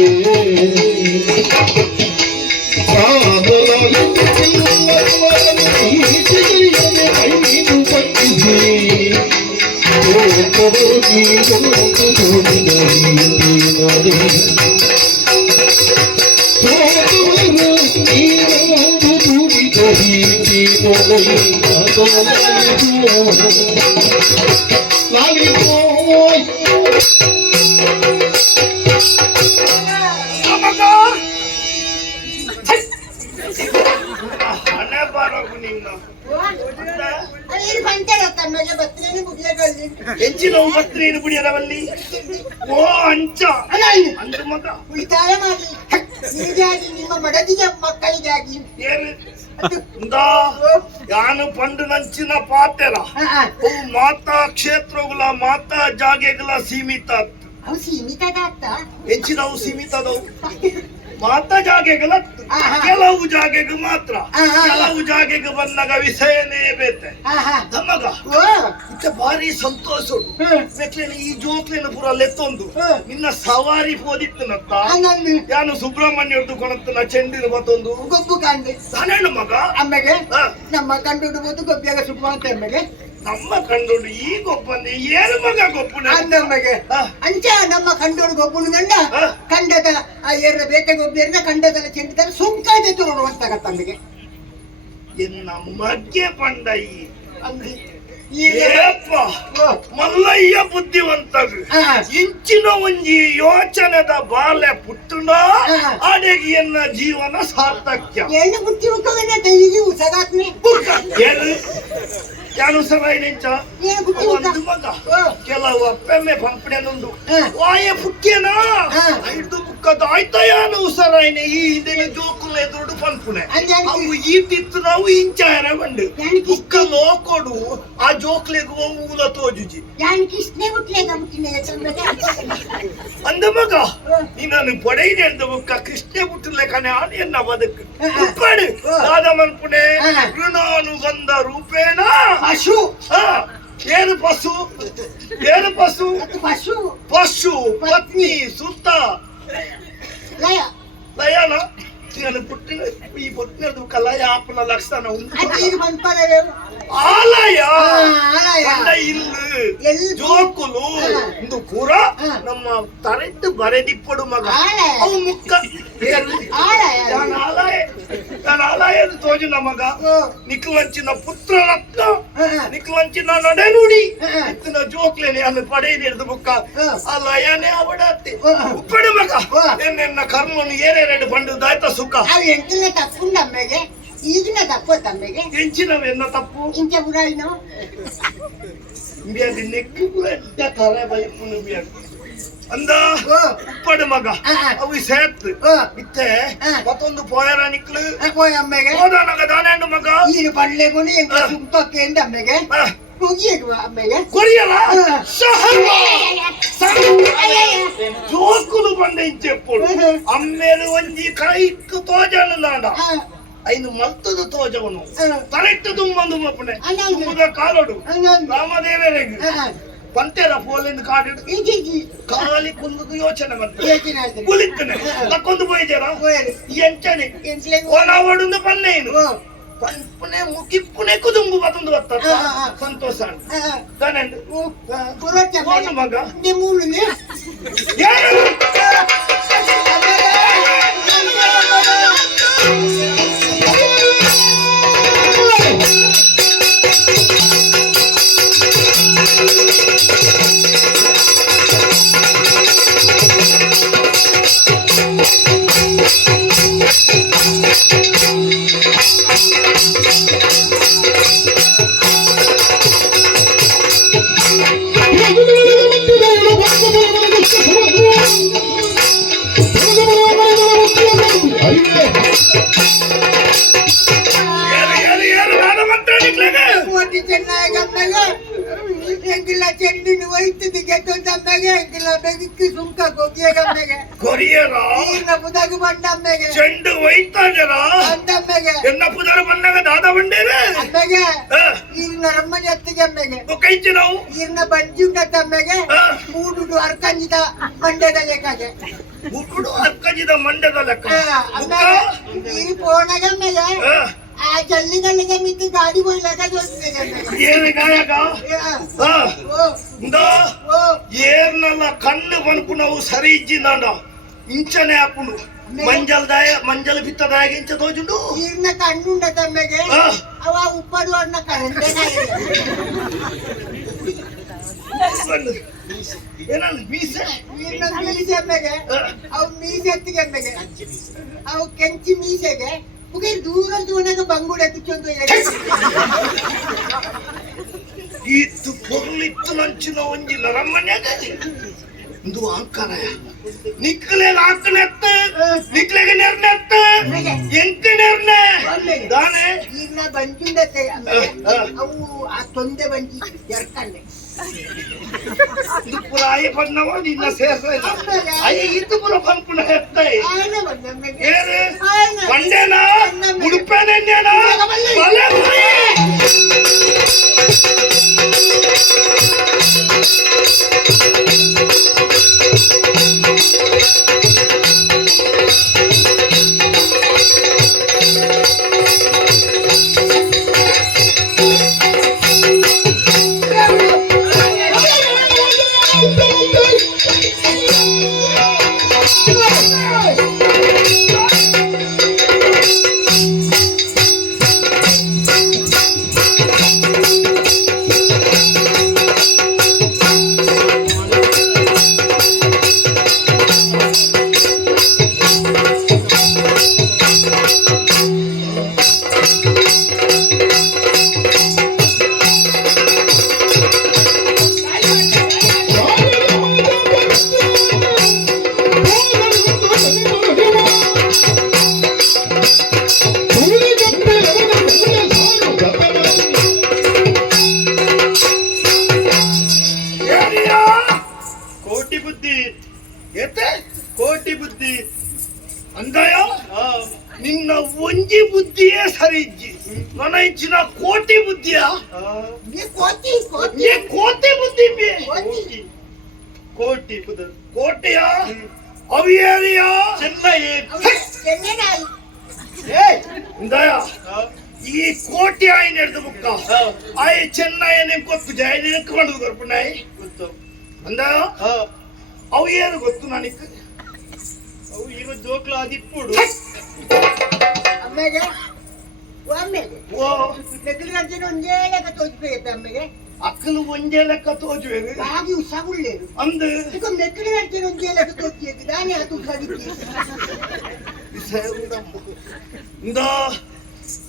ಹಣೆ ಬಾರೋಗು ನಿನ್ನ ಹೆಚ್ಚಿನ ಬತ್ರೇನು ಬುಡಿಯದವಲ್ಲಿ ಓ ಅಂಚ ಅಂದು ಮಗ ಉಳಿತಾಯ ಮಾಡಿ ನಿಜಾಗಿ ನಿಮ್ಮ ಮಡದಿಯ ಮಕ್ಕಳಿಗಾಗಿ ಯಾನು ಪಂಡು ನಂಚಿನ ಪಾತೆಲ ಅವು ಮಾತಾ ಕ್ಷೇತ್ರಗಳ ಮಾತಾ ಜಾಗೆಗಳ ಸೀಮಿತ ಅವು ಸೀಮಿತ ಹೆಚ್ಚಿನವು ಸೀಮಿತದವು ಮಾತಾ ಜಾಗೆಗಳ ಕೆಲವು ಜಾಗೆಗೆ ಮಾತ್ರ ಕೆಲವು ಜಾಗೆಗೆ ಬಂದಾಗ ವಿಷಯನೇ ಬೇತೆ ನಮಗ ಇತ್ತ ಭಾರಿ ಸಂತೋಷ ಈ ಜೋಕ್ಲಿನ ಪುರ ಲೆತ್ತೊಂದು ನಿನ್ನ ಸವಾರಿ ಹೋದಿತ್ತನತ್ತ ಯಾನು ಸುಬ್ರಹ್ಮಣ್ಯರ್ದು ಕೊಣತ್ತನ ಚೆಂಡಿನ ಮತ್ತೊಂದು ಗೊಬ್ಬು ಕಾಂಡೆ ನಾನೇನು ಮಗ ಅಮ್ಮೆಗೆ ನಮ್ಮ ಕಂಡುಬಿಡ್ಬೋದು ಗೊಬ್ಬಿಯಾಗ ಸುಬ್ಬ ಅಂತ ಅಮ್ಮೆಗೆ ನಮ್ಮ ಕಂಡೋಡು ಈ ಗೊಬ್ಬಂದೆ ಏನು ಮಗ ಗೊಬ್ಬನ ಅಂದಮ್ಮಗೆ ಅಂಚ ನಮ್ಮ ಕಂಡೋಡು ಗೊಬ್ಬುಳು ಗಂಡ ಕಂಡದ ಏರ ಬೇಟೆ ಗೊಬ್ಬೆರ್ನ ಕಂಡದಲ್ಲ ಚೆಂಡಿದಲ್ಲಿ ಸುಂಕಾದೆ ತೋರುವಂತಾಗತ್ತ ಅಮ್ಮಿಗೆ ಎನ್ನ ಮಗ್ಗೆ ಪಂಡ ಮಲ್ಲಯ್ಯ ಬುದ್ಧಿವಂತಗ ಇಂಚಿನ ಒಂಜಿ ಯೋಚನೆದ ಬಾಲ್ಯ ಪುಟ್ಟುನ ಅಡೆಗೆ ಎನ್ನ ಜೀವನ ಸಾರ್ಥಕ್ಯ ಏನು ಬುದ್ಧಿವಂತಗನ್ನ ಕೈಗೆ ಉಸಗಾತ್ಮೆ ಯಾನು ಸರಾಯಿನೆಂಚ ಒಂದು ಮಗ ಕೆಲವು ಅಪ್ಪೆಮ್ಮೆ ಪಂಪಣೆನುಂಡು ವಾಯ ಪುಕ್ಕೆನ ಐದು ಬುಕ್ಕದ ಆಯ್ತಾಯಾನು ಸರಾಯಿನೆ ಈ ಇದೆಲ್ಲ ಜೋಕುಲ ಎದುರು ಪಂಪುಣೆ ಅವು ಈ ತಿತ್ತು ನಾವು ಇಂಚಾರ ಬಂಡು ಬುಕ್ಕ ಲೋಕೋಡು ಆ ಜೋಕ್ಲೆಗೆ ಊಲ ತೋಜುಜಿ ಅಂದ ಮಗ ನೀನು ಪಡೆಯಿದೆ ಅಂದ ಬುಕ್ಕ ಕೃಷ್ಣ ಬುಟ್ಟಲೆ ಕಣೆ ಎನ್ನ ಬದುಕು ಉಪ್ಪಾಡು ದಾದ ಮನ್ಪುಣೆ ಋಣಾನುಗಂಧ ರೂಪೇಣ ಪಶು ಏನು ಪಶು ಪಶು ಪತ್ನಿ ಸುತ್ತ ಲಯನ పుట్టిన ఈ పుట్టినది కళ ఆపన లక్షణ ఉంది అది ఇది పంపలేవు ఆలయ ಆಲಯ ಬಂಡ ಇಲ್ಲು ಎಲ್ಲಿ ಜೋಕುಲು ಹಾ. ಇಂದು ಕೂರ ಹಾ. ನಮ್ಮ ತರೆಟ್ಟು ಬರೆದಿಪ್ಪಡು ಮಗ ಆಲಯ. ಅವು ಮುಕ್ಕ ಏರು. ಆಲಯ. ನಾನು ಆಲಯದ ತೋಜು ನಮಗ ಹಾ. ನಿಕ್ಲಂಚಿನ ಪುತ್ರ ರತ್ನ ಹಾ. ನಿಕ್ಲಂಚಿನ ನಡೆನುಡಿ ಹಾ. ಇತ್ತಿನ ಜೋಕ್ಲೇನೆ ಅನ್ನು ಪಡೆಯದಿರ್ದು ಬುಕ್ಕ ಹಾ. ಆಲಯನೇ ಅವಡತ್ತಿ ಹಾ. ಉಪ್ಪಡು ಮಗ ಹಾ. ಎನ್ನ ಕರ್ಮನು ಏನೇರೆಡು ಬಂಡು ದಾಯ್ತ ಸುಖ ಅವು ಎಂಟಿನ ತಪ್ಪುಂಡು ಅಮ್ಮೆಗೆ ಈಗಿನ ತಪ್ಪು ತಮ್ಮೆಗೆ ಎಂಚಿನವೆನ್ನ ತಪ್ಪು ಇಂಚ ಬುಡಾಯಿನೋ ಬಿಯಾದಿ ನೆಕ್ಕು ಎಡ್ಡ ಕರೆ ಬೈಪುನು ಬಿಯಾದಿ ಅಂದ ಓ ಉಪ್ಪಡು ಮಗ ಹಾ, ಹಾ. ಅವು ಸೇತ್ ಓ ಇತ್ತೆ ಹಾ. ಮತ್ತೊಂದು ಪೋಯರ ನಿಕ್ಲು പോയി അമ്മേಗೆ ಹೋದಾನಗ ದಾನೆಂಡು ಮಗ ഈ പള്ളിയെ കൊണ്ട് എങ്ങനെ സുഖമൊക്കെ ഉണ്ട് അമ്മേಗೆ ಆ, മുങ്ങിയേക്കുവാ അമ്മേಗೆ ಕೊರಿಯಲ್ಲ ಹಾ. ಸಹರ್ವ ಜೋಕುಲು ಬಂದ ಇಂಚೆಪ್ಪುಡು ಅಮ್ಮೇರು ಒಂಜಿ ಕೈಕ್ಕು ತೋಜನು ನಾಡ ಐನು ಮಲ್ತದು ತೋಜವನು ಕರೆಕ್ಟ್ ತುಂಬಂದು ಮಪ್ಪನೆ ಅಣ್ಣಾಂಗೆ. ತುಂಬದ ಕಾಲೋಡು ಅಣ್ಣಾಂಗೆ. ರಾಮದೇವರಿಗೆ ಪಂತೆರ ಪೋಲಿಂದ ಕಾಡಿಡು ಕಾಲಿ ಕುಂದು ಯೋಚನೆ ಬಂತು ಕುಳಿತನೆ ಲಕ್ಕೊಂದು போயிಜರ ಎಂಚನೆ ಓನಾವಡುಂದು ಪನ್ನೇನು ಪನ್ಪುನೆ ಮುಕಿಪ್ಪುನೆ ಕುದುಂಬು ಬತಂದು ಬತ್ತ ಸಂತೋಷ ತಾನೆಂಡು ಒಂದು ಮಗ ಯಾರು ಯಾರು ನಾನು ಮಾತ್ರ ನಿಕ್ಲೇನೆ ಕೋಟಿ ಚೆನ್ನಾಗಿ ಅಮ್ಮೆಗೆ ಎಂಗಿಲ್ಲ ಚೆಂಡಿನ ಒಯ್ತದ ಗೆದ್ದೊಂದು ಅಮ್ಮೆಗೆ ಎಂಗಿಲ್ಲ ಬೆಗಿಕ್ಕಿ ಸುಂಕ ಗೊಗ್ಗಿಯಾಗ ಅಮ್ಮೆಗೆ ಕೊರಿಯರ ಈಗಿನ ಬುದಾಗ ಬಂಡ ಅಮ್ಮೆಗೆ ಚೆಂಡು ಒಯ್ತಾ ಜರ ಬಂಡ ಅಮ್ಮೆಗೆ ಎನ್ನ ಪುದರ ಬಂದಾಗ ದಾದ ಬಂಡೇನೆ ಅಮ್ಮೆಗೆ ಈಗಿನ ರಮ್ಮನ ಎತ್ತಿಗೆ ಅಮ್ಮೆಗೆ ಕೈಚಿ ನಾವು ಈಗಿನ ಬಂಜಿ ಉಂಟತ್ತ ಅಮ್ಮೆಗೆ ಮೂಡುಡು ಅರ್ಕಂಜಿದ ಮಂಡ್ಯದ ಲೆಕ್ಕಗೆ ಮುಕ್ಕುಡು ಅಕ್ಕಜಿದ ಮಂಡ್ಯದ ಲೆಕ್ಕ ಅಮ್ಮೆಗೆ ಈ ಪೋಣಗ ಅಮ್ಮೆಗೆ ಆ ಜಲ್ಲಿಗಳಿಗೆ ಮಿತ್ತಿ ಗಾಡಿ ಹೋಗ್ಲಾಗ ಜೋಸ್ತಿಗೆ ಅಮ್ಮೆಗೆ ಏನು ಗಾಯಕ ಓ ಓ ಏರ್ನಲ್ಲ ಕಣ್ಣು ಬನ್ಪು ನಾವು ಸರಿ ಇಜ್ಜಿಂದಾಂಡ ಇಂಚನೆ ಹಾಪುನು ಮಂಜಲ್ ಬಿತ್ತದಾಯ ಇಂಚ ತೋಜುಂಡು ಈಗಿನ ಕಣ್ಣುಂಡ ತಮ್ಮೆಗೆ ಆ. ಅವ ಉಪ್ಪಡು ಅಣ್ಣ ಕರೆಂಟೇ ಏನಲ್ಲ ಮೀಸೆ ಈಗಿನ ಮೀಸೆ ಅಮ್ಮೆಗೆ ಅವು ಮೀಸೆ ಎತ್ತಿಗೆ ಅಮ್ಮೆಗೆ ಅವು ಕೆಂಚಿ ಮೀಸೆಗೆ ಮುಗಿಲ್ ದೂರ ದೂರಗ ಬಂಗುಡೆ ತುಚ್ಚೊಂದು ಇತ್ತು ಪೊರ್ಲಿತ್ತು ನಂಚಿನ ಒಂಜಿಲ್ಲ ರಮ್ಮನ್ಯಾಗ ಇಂದು ಅಂಕರ ನಿಕ್ಲೆಗ ಆಕನೆತ್ತ ನಿಕ್ಲೆಗ ನೆರ್ನೆತ್ತ ಎಂಕ ನೆರ್ನೆ ದಾನೆ ಈಗಿನ ಬಂಜುಂಡತೆ ಅವು ಆ ತೊಂದೆ ಬಂಜಿ ಎರ್ಕಂಡೆ ಇದು ಪುರ ಆಯ ಬಂದವ ನಿನ್ನ ಸೇರ್ಸ ಅಯ್ಯ ಇದು ಪುರ ಪಂಪುನ ಹೆತ್ತಾಯಿ ಆಯ್ನ ಬಂದ ಅಮ್ಮೆಗೆ ಏರು ಆಯ್ನ ಬಂಡೇನ ಉಡುಪೇನೇನ ಬಲೆ ಬಲೆ ಕೋಟಿ ಬುದ್ಧಿ ಎತ್ತೆ ಕೋಟಿ ಬುದ್ಧಿ ಅಂದಯ ನಿನ್ನ ಒಂಜಿ ಬುದ್ಧಿಯೇ ಸರಿ ಇಜ್ಜಿ ನನ್ನ ಇಚ್ಚಿನ ಕೋಟಿ ಬುದ್ಧಿಯ ಈ ಕೋತಿ ಕೋತಿ ಏ ಕೋಟಿ ಬುದ್ಧಿ ಬಿ ಕೋತಿ ಕೋಟಿ ಪುದ ಕೋಟೆಯ ಅವಿಯರಿಯ ಚೆನ್ನೈ ಚೆನ್ನೈ ಇಂದಯ ಈ ಕೋಟಿ ಆಯ್ನ ಹಿಡಿದು ಬುಕ್ಕ ಆಯ್ ಚೆನ್ನೈ ನಿಮ್ ಗೊತ್ತು ಜಯ ನಿನಕ್ ಮಾಡುದು ಗೊರ್ಪುನಾಯ್ ಗೊತ್ತು ಅಂದ ಅವು ಏನು ಗೊತ್ತು ನನಗೆ ಅವು ಈಗ ಜೋಕ್ಲ ಅದಿಪ್ಪುಡು ಅಮ್ಮೆಗೆ ಒಮ್ಮೆಗೆ ಓ ನೆಕ್ಕಲು ಗಂಟೆ ಒಂದೇ ಲೆಕ್ಕ ತೋಚ್ಬೇಕು ಅಮ್ಮೆಗೆ ಅಕ್ಕಲು ಒಂದೇ ಲೆಕ್ಕ ತೋಜುವೆ ಹಾಗೆ ಉಸಾಗುಳ್ಳೇರು ಅಂದು ಈಗ ನೆಕ್ಕಲು ಗಂಟೆ ಒಂದೇ ಲೆಕ್ಕ ತೋಚ್ಬೇಕು ನಾನೇ ಅದು ಉಸಾಗಿದ್ದೀನಿ ಇಂದ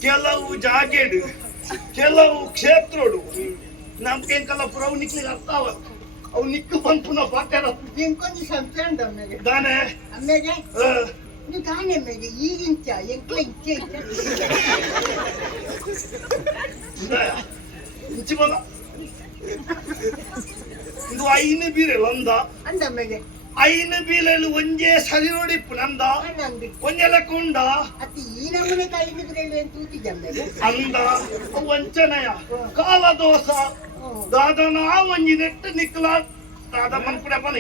ಕೆಲವು ಜಾಗೆಡು ಕೆಲವು ಕ್ಷೇತ್ರಡು ನಮ್ಗೆ ಕಲ ಪುರವು ನಿಕ್ಲಿಗೆ ಅರ್ಥವ ಅವು ನಿಕ್ಕು ಬಂದು ಪುನಃ ಪಾಠ ನಿಂಕೊಂದು ಸಂಶಯ ಉಂಟು ಅಮ್ಮೆಗೆ ದಾನೆ ಅಮ್ಮೆಗೆ ನೀವು ತಾನೇ ಅಮ್ಮೆಗೆ ಈಗಿಂಚ ಎಂಕ್ಲ ಇಚ್ಛೆ ಇಂಚಿ ಮಗ ಇದು ಐನು ಬೀರಲ್ಲ ಅಂದ ಅಂದ ಅಮ್ಮೆಗೆ ಐನು ಬೀಲಲ್ಲಿ ಒಂಜೇ ಸರಿ ನೋಡಿಪ್ಪು ನಂದ ನಂದು ಒಂಜೆ ಲೆಕ್ಕ ಉಂಡ ಅತಿ ಈ ನಮ್ಮನೆ ಕೈಲಿದ್ರೆ ಅಂತ ತೂತಿದ್ದೆ ಅಮ್ಮೆಗೆ ಅಂದ ವಂಚನೆಯ ಕಾಲದೋಷ ದಾದನ ಒಂಜಿ ನೆಟ್ಟು ನಿಕ್ಲ ದಾದ ಮನ್ಪುಡ ಬನ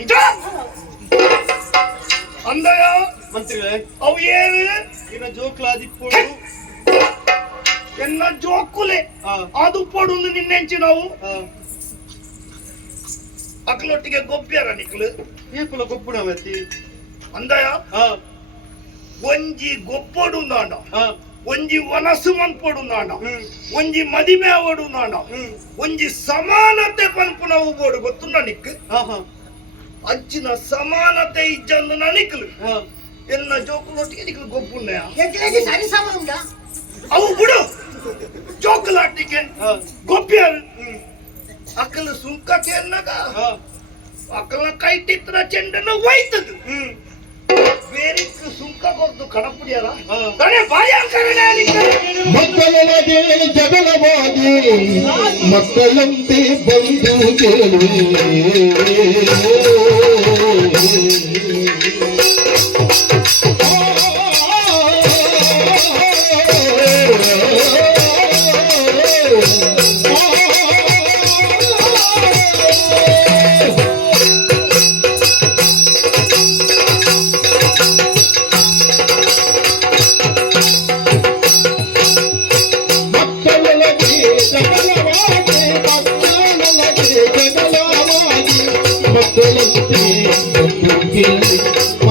ಅಂದಯ ಮಂತ್ರಿಗಳೇ ಅವು ಏನು ಈಗ ಜೋಕ್ಲ ಅದಿಪ್ಪುಡು ಎನ್ನ ಜೋಕುಲೆ ಅದು ಪಡು ನಿನ್ನೆಂಚಿ ನಾವು ಅಕ್ಲೊಟ್ಟಿಗೆ ಗೊಬ್ಬ್ಯಾರ ನಿಕ್ಲು ಏಪುಲ ಗೊಬ್ಬುಣ ಮತ್ತಿ ಅಂದಯ ಒಂಜಿ ಗೊಪ್ಪಡು ನಾಂಡ ಒಂಜಿ ವನಸು ಮನ್ಪಡು ನಾಂಡ ಒಂಜಿ ಮದಿಮೆ ಅವಡು ನಾಂಡ ಒಂಜಿ ಸಮಾನತೆ ಪನ್ಪುನ ಬೋಡು ಗೊತ್ತು ನನಿಕ್ ಅಂಚಿನ ಸಮಾನತೆ ಇಜ್ಜಂದು ನನಿಕ್ಲು ಎಲ್ಲ ಜೋಕುಲೊಟ್ಟಿಗೆ ನಿಕ್ಲು ಗೊಬ್ಬುಣ್ಣಯ ಎಂಕ್ಲೆಗೆ ಸರಿ ಸಮ ಉಂಟಾ ಅವು ಬಿಡು ಜೋಕುಲಾಟಿಗೆ ಗೊಬ್ಬ್ಯಾರು ಅಕ್ಕಲು ಸುಂಕಕ್ಕೆ ಎನ್ನಗ ಅಕ್ಕಲ ಕೈಟಿತ್ರ ಚೆಂಡನ್ನು ಒಯ್ತದು ಬೇರೆ ಸುಂಕ ಕೊಡ್ದು ಕಡಪುಡಿಯಾರ ಕಡೆ ಮಕ್ಕಳೊಳಗೆ ಜಗಳವಾಗಿ ಮಕ್ಕಳಂತೆ ಬಂದು ಕೇಳುವೆ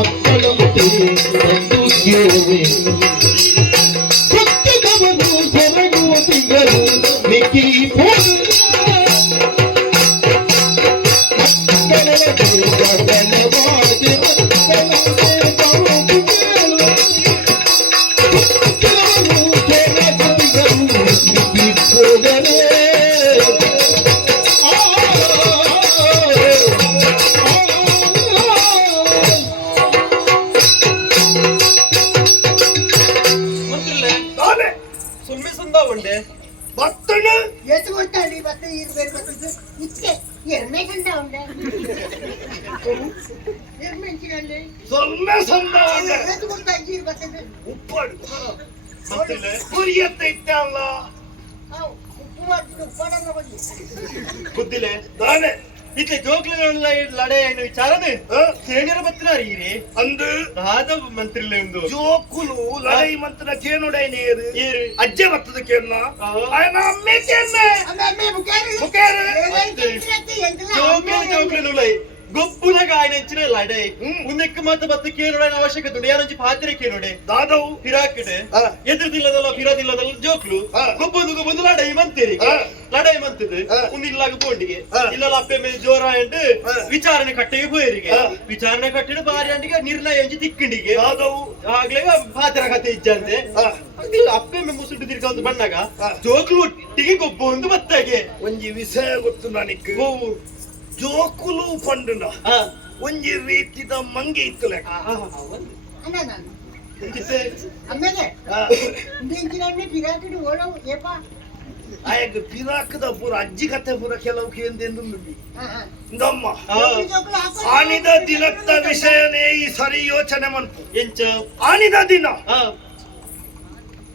ಮಕ್ಕಳಂತೆ ಬಂದು ಕೇಳುವೆ ಪ್ರತ್ಯೇಕವನ್ನು ಸೊರಗುವ ತಿಂಗಳು ನಿಕ್ಕಿ ಸುಮ್ಮನೆ ಸಂದ ಉಂಡೆ ಭತ್ತನ ಎಷ್ಟು ಕೊಡ್ತಾನೆ ಮತ್ತೆ ಈಗ ಬೇರೆ ಬರ್ತದೆ ಇಷ್ಟೇ ಎಮ್ಮೆ ಗಂಡ ಉಂಡ ಎಮ್ಮೆಂಚಿನಲ್ಲಿ ಸೊನ್ನೆ ಸಂದ ಎಷ್ಟು ಕೊಡ್ತಾ ಈಗ ಬರ್ತದೆ ಉಪ್ಪಡು ಮಂತ್ರಿಗಳೇ ಗುರಿಯತ್ತ ಇತ್ತಲ್ಲ ಉಪ್ಪು ಮಾಡ್ಬಿಟ್ಟು ಉಪ್ಪಡನ್ನ ಬನ್ನಿ ಬುದ್ಧಿಲೆ ದಾನೆ ಇತ್ತೆ ಜೋಕ್ಲ ಲಡೆ ಏನು ವಿಚಾರನೆ ಸೇನಿಯರ ಬತ್ತಿನಾರಿ ಈರಿ ಅಂದು ರಾಜ ಮಂತ್ರಿಲೆ ಒಂದು ಜೋಕುಲು ಲಡೈ ಮಂತ್ರ ಕೇನುಡೈ ನೀರು ಈರಿ ಅಜ್ಜೆ ಬರ್ತದ ಕೇನ್ನ ಆಯನ ಅಮ್ಮೆ ಕೇನ್ನ ಅಮ್ಮ ಅಮ್ಮ ಮುಖೇರು ಮುಖೇರು ಜೋಕ್ಲ ನುಲೈ ಗೊಬ್ಬುನ ಗಾಯನೆಂಚಿನ ಲಡೆ ಉನ್ನಕ್ಕೆ ಮಾತ ಬತ್ತ ಕೇಳೋಣ ಅವಶ್ಯಕತೆ ಉಂಟು ಯಾರಂಚಿ ಪಾತ್ರೆ ಕೇಳೋಡೆ ದಾದವು ಪಿರಾಕಿಡೆ ಎದುರುದಿಲ್ಲದಲ್ಲ ಪಿರದಿಲ್ಲದಲ್ಲ ಜೋಕ್ಲು ಗೊಬ್ಬೊಂದು ಲಡೈ ಮಂತೀರಿ ಲಡೈ ಮಂತಿದೆ ಉನ್ನಿಲ್ಲಾಗ ಬೋಂಡಿಗೆ ಇಲ್ಲ ಅಪ್ಪೆ ಮೇಲೆ ಜೋರ ಎಂಟು ವಿಚಾರಣೆ ಕಟ್ಟೆಗೆ ಹೋಯರಿಗೆ ವಿಚಾರಣೆ ಕಟ್ಟಿನ ಬಾರಿ ಅಂಟಿಗೆ ನಿರ್ಣಯ ಎಂಜಿ ತಿಕ್ಕಿಂಡಿಗೆ ದಾದವು ಆಗ್ಲೇ ಪಾತ್ರ ಕತೆ ಇಜ್ಜಂತೆ ಅಪ್ಪೆ ಮೇ ಮುಸುಡು ತಿರ್ಕೊಂದು ಬಂದಾಗ ಜೋಕ್ಲು ಒಟ್ಟಿಗೆ ಗೊಬ್ಬ ಒಂದು ಬತ್ತಾಗೆ ಒಂಜಿ ವಿಷಯ ಗೊತ್ತು ನನಗೆ ಜೋಕುಲು ಪಂಡುನ ಒಂಜಿ ರೀತಿದ ಮಂಗಿ ಇತ್ತು ಲೆಕ್ಕ ಅಣ್ಣ ನಾನು ಅಮ್ಮಗೆ ಇಂಚಿನ ಪಿರಾಕಿಡು ಓಡವು ಏಪ ಆಯಗ ಪಿರಾಕದ ಪೂರ ಅಜ್ಜಿ ಕತೆ ಪೂರ ಕೆಲವು ಕೇಂದ್ರೆಂದು ಇಂದಮ್ಮ ಆನಿದ ದಿನತ್ತ ವಿಷಯನೇ ಈ ಸರಿ ಯೋಚನೆ ಮನ್ಪು ಎಂಚ ಆನಿದ ದಿನ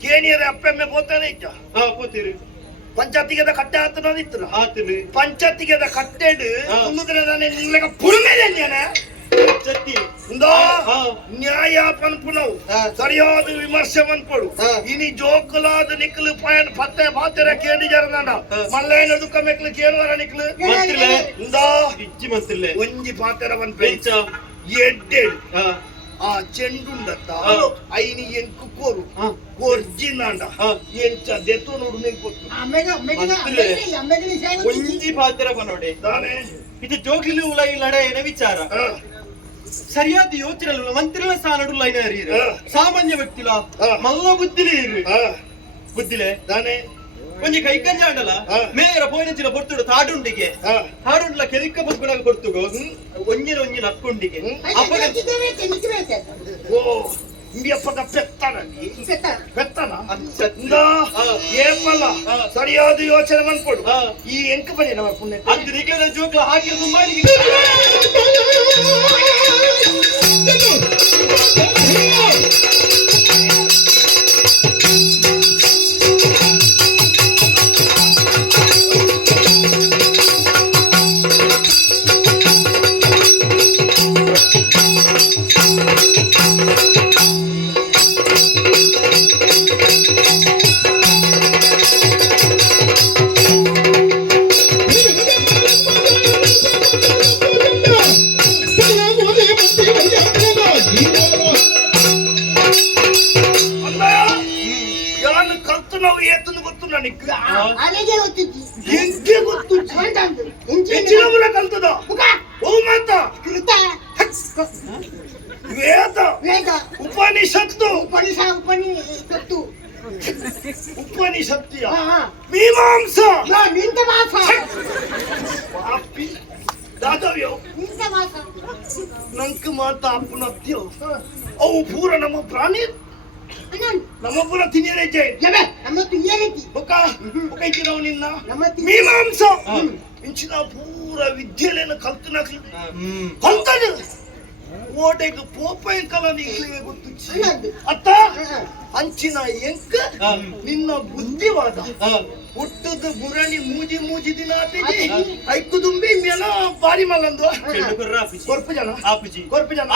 ಕೇಣಿಯರ ಅಪ್ಪೆಮ್ಮೆ ಪೋತಾನೆ ಇದ್ದ ಪೋತೀರಿ ಪಂಚಾಯತಿಗೆದ ಕಟ್ಟೆ ಆತನದಿತ್ತು ಆತನು ಪಂಚಾಯತಿಗೆದ ಕಟ್ಟೆಡು ಒಂದು ದಿನ ನಾನು ನಿಲ್ಲಕ ಪುರುಮೇನೆ ಜತ್ತಿ ಇಂದಾ ಹಾ. ನ್ಯಾಯ ಪನ್ಪುನವು ಹಾ. ಸರಿಯಾದ ವಿಮರ್ಶೆ ಮನ್ಪಡು ಹಾ. ಇನಿ ಜೋಕುಲಾದ ನಿಕ್ಲು ಪಾಯನ್ ಪತ್ತೆ ಬಾತೆರ ಕೇಳಿ ಜರನಂಡ ಹಾ. ಮಲ್ಲೇನ ದುಃಖ ಮೆಕ್ಲು ಕೇಳುವರ ನಿಕ್ಲು ಮಂತ್ರಿಲೆ ಇಂದಾ ಇಜ್ಜಿ ಮಂತ್ರಿಲೆ ಒಂಜಿ ಪಾತೆರ ಬನ್ ಬೆಂಚ ಎಡ್ಡೆಡು ಹಾ ಆ ಚೆಂಡುಂಡತ್ತ ಹಾ. ಐನಿ ಎಂಕು ಕೋರು ಹಾ. ಕೊರ್ಜಿನಾಂಡ ಹಾ. ಎಂಚ ದೆತ್ತು ನೋಡು ನೆಂಗ್ ಕೊತ್ತು ಒಂಜಿ ಪಾತ್ರ ಬನ್ನೋಡೆ ದಾನೆ ಇದು ಜೋಗ್ಲಿ ಉಲೈ ಲಡೆಯನ ವಿಚಾರ ಹಾ. ಸರಿಯಾದ ಯೋಚನೆ ಮಂತ್ರಿಲ ಸಾನಡು ಲೈನ ಹರಿಯರು ಹಾ. ಸಾಮಾನ್ಯ ವ್ಯಕ್ತಿಲ ಹಾ. ಮಲ್ಲ ಬುದ್ಧಿಲೇ ಇರು ಹಾ. ಬುದ್ಧಿಲೆ ದಾನೆ ಒಂಜಿ ಕೈಕಂಜ ಆಂಡಲ ಹಾ. ಮೇರ ಪೋಯಿನಂಚಿನ ಪೊರ್ತುಡು ತಾಡುಂಡಿಗೆ ಹಾ. ತಾಡುಂಡ್ಲ ಕೆರಿಕ ಬುದ್ಗುಡಾಗ ಕೊಡ್ತುಗೋ ಒಂಜಿನ ಒಂಜಿನ ಅಕ್ಕೊಂಡಿಗೆ ಅಪ್ಪಗ ಓ ಇಂಡಿಯಪ್ಪದ ಪೆತ್ತನಲ್ಲಿ ಪೆತ್ತನ ಅಚ್ಚ- ಇಂದಾ ಹಾ. ಏಮಲ್ಲ ಹಾ. ಸರಿಯಾದ ಯೋಚನೆ ಮನ್ಕೊಡು ಹಾ. ಈ ಎಂಕ ಬನ್ನಿ ನಮ್ಮ ಪುಣ್ಯ ಅದು ನಿಗದ ಜೋಕ್ಲ ಹಾಕಿರೋದು ಮಾಡಿ ಯಾನು ಕಲ್ತು ನಾವು ಏತನು ಗೊತ್ತು ನನಗೆ ಎಂಕೆ ಗೊತ್ತು ಹೆಚ್ಚಿನ ಕಲ್ತದ ಓ ಮಾತ ವೇದ ಉಪನಿಷತ್ತು ಉಪನಿಷತ್ತಿಯ ಮೀಮಾಂಸ ಪಾಪಿ ದಾದವ್ಯೋ ನಂಗೆ ಮಾತಾ ಅಪ್ಪನತ್ಯೋ ಅವು ಪೂರ ನಮ್ಮ ಪ್ರಾಣಿ ನಮ್ಮ ಪೂರ ತಿನ್ಯರೇ ಜೈ ಬುಕ್ಕ ಬುಕ್ಕೈತಿರವು ನಿನ್ನ ಮೀಮಾಂಸ ಇಂಚಿನ ಪೂರ ವಿದ್ಯೆಲೇನ ಕಲ್ತನ ಕಲ್ತನ ಓಟೆಗೆ ಪೋಪೈ ಕಲ ನಿಕ್ಲಿಗೆ ಗೊತ್ತು ಅತ್ತ ಅಂಚಿನ ಎಂಕ ನಿನ್ನ ಬುದ್ಧಿವಾದ ಹುಟ್ಟದ ಬುರಣಿ ಮೂಜಿ ಮೂಜಿ ದಿನ ಆತಿಜಿ ಐಕು ದುಂಬಿ ಮೇಲ ಬಾರಿ ಮಲ್ಲಂದು ಕೊರ್ಪು ಜನ ಆಪುಜಿ ಕೊರ್ಪು ಜನ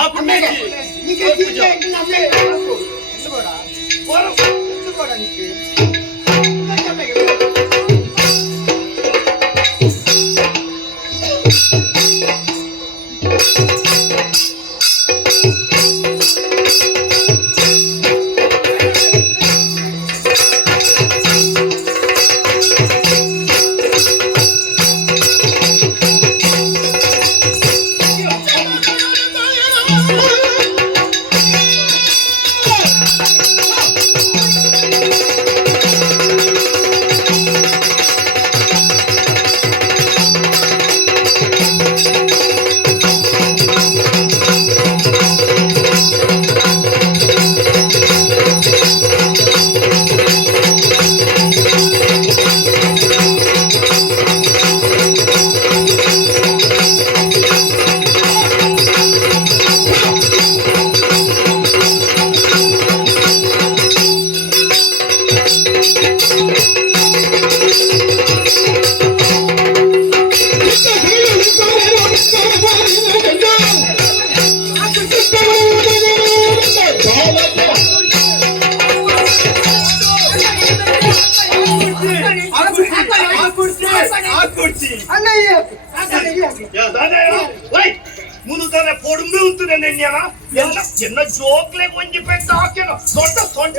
ముందుతోనే పొడుంబి ఉంటుంది నేను ఎన్న చిన్న జోక్లే కొంచెం పెద్ద ఆకేను సొంట సొంట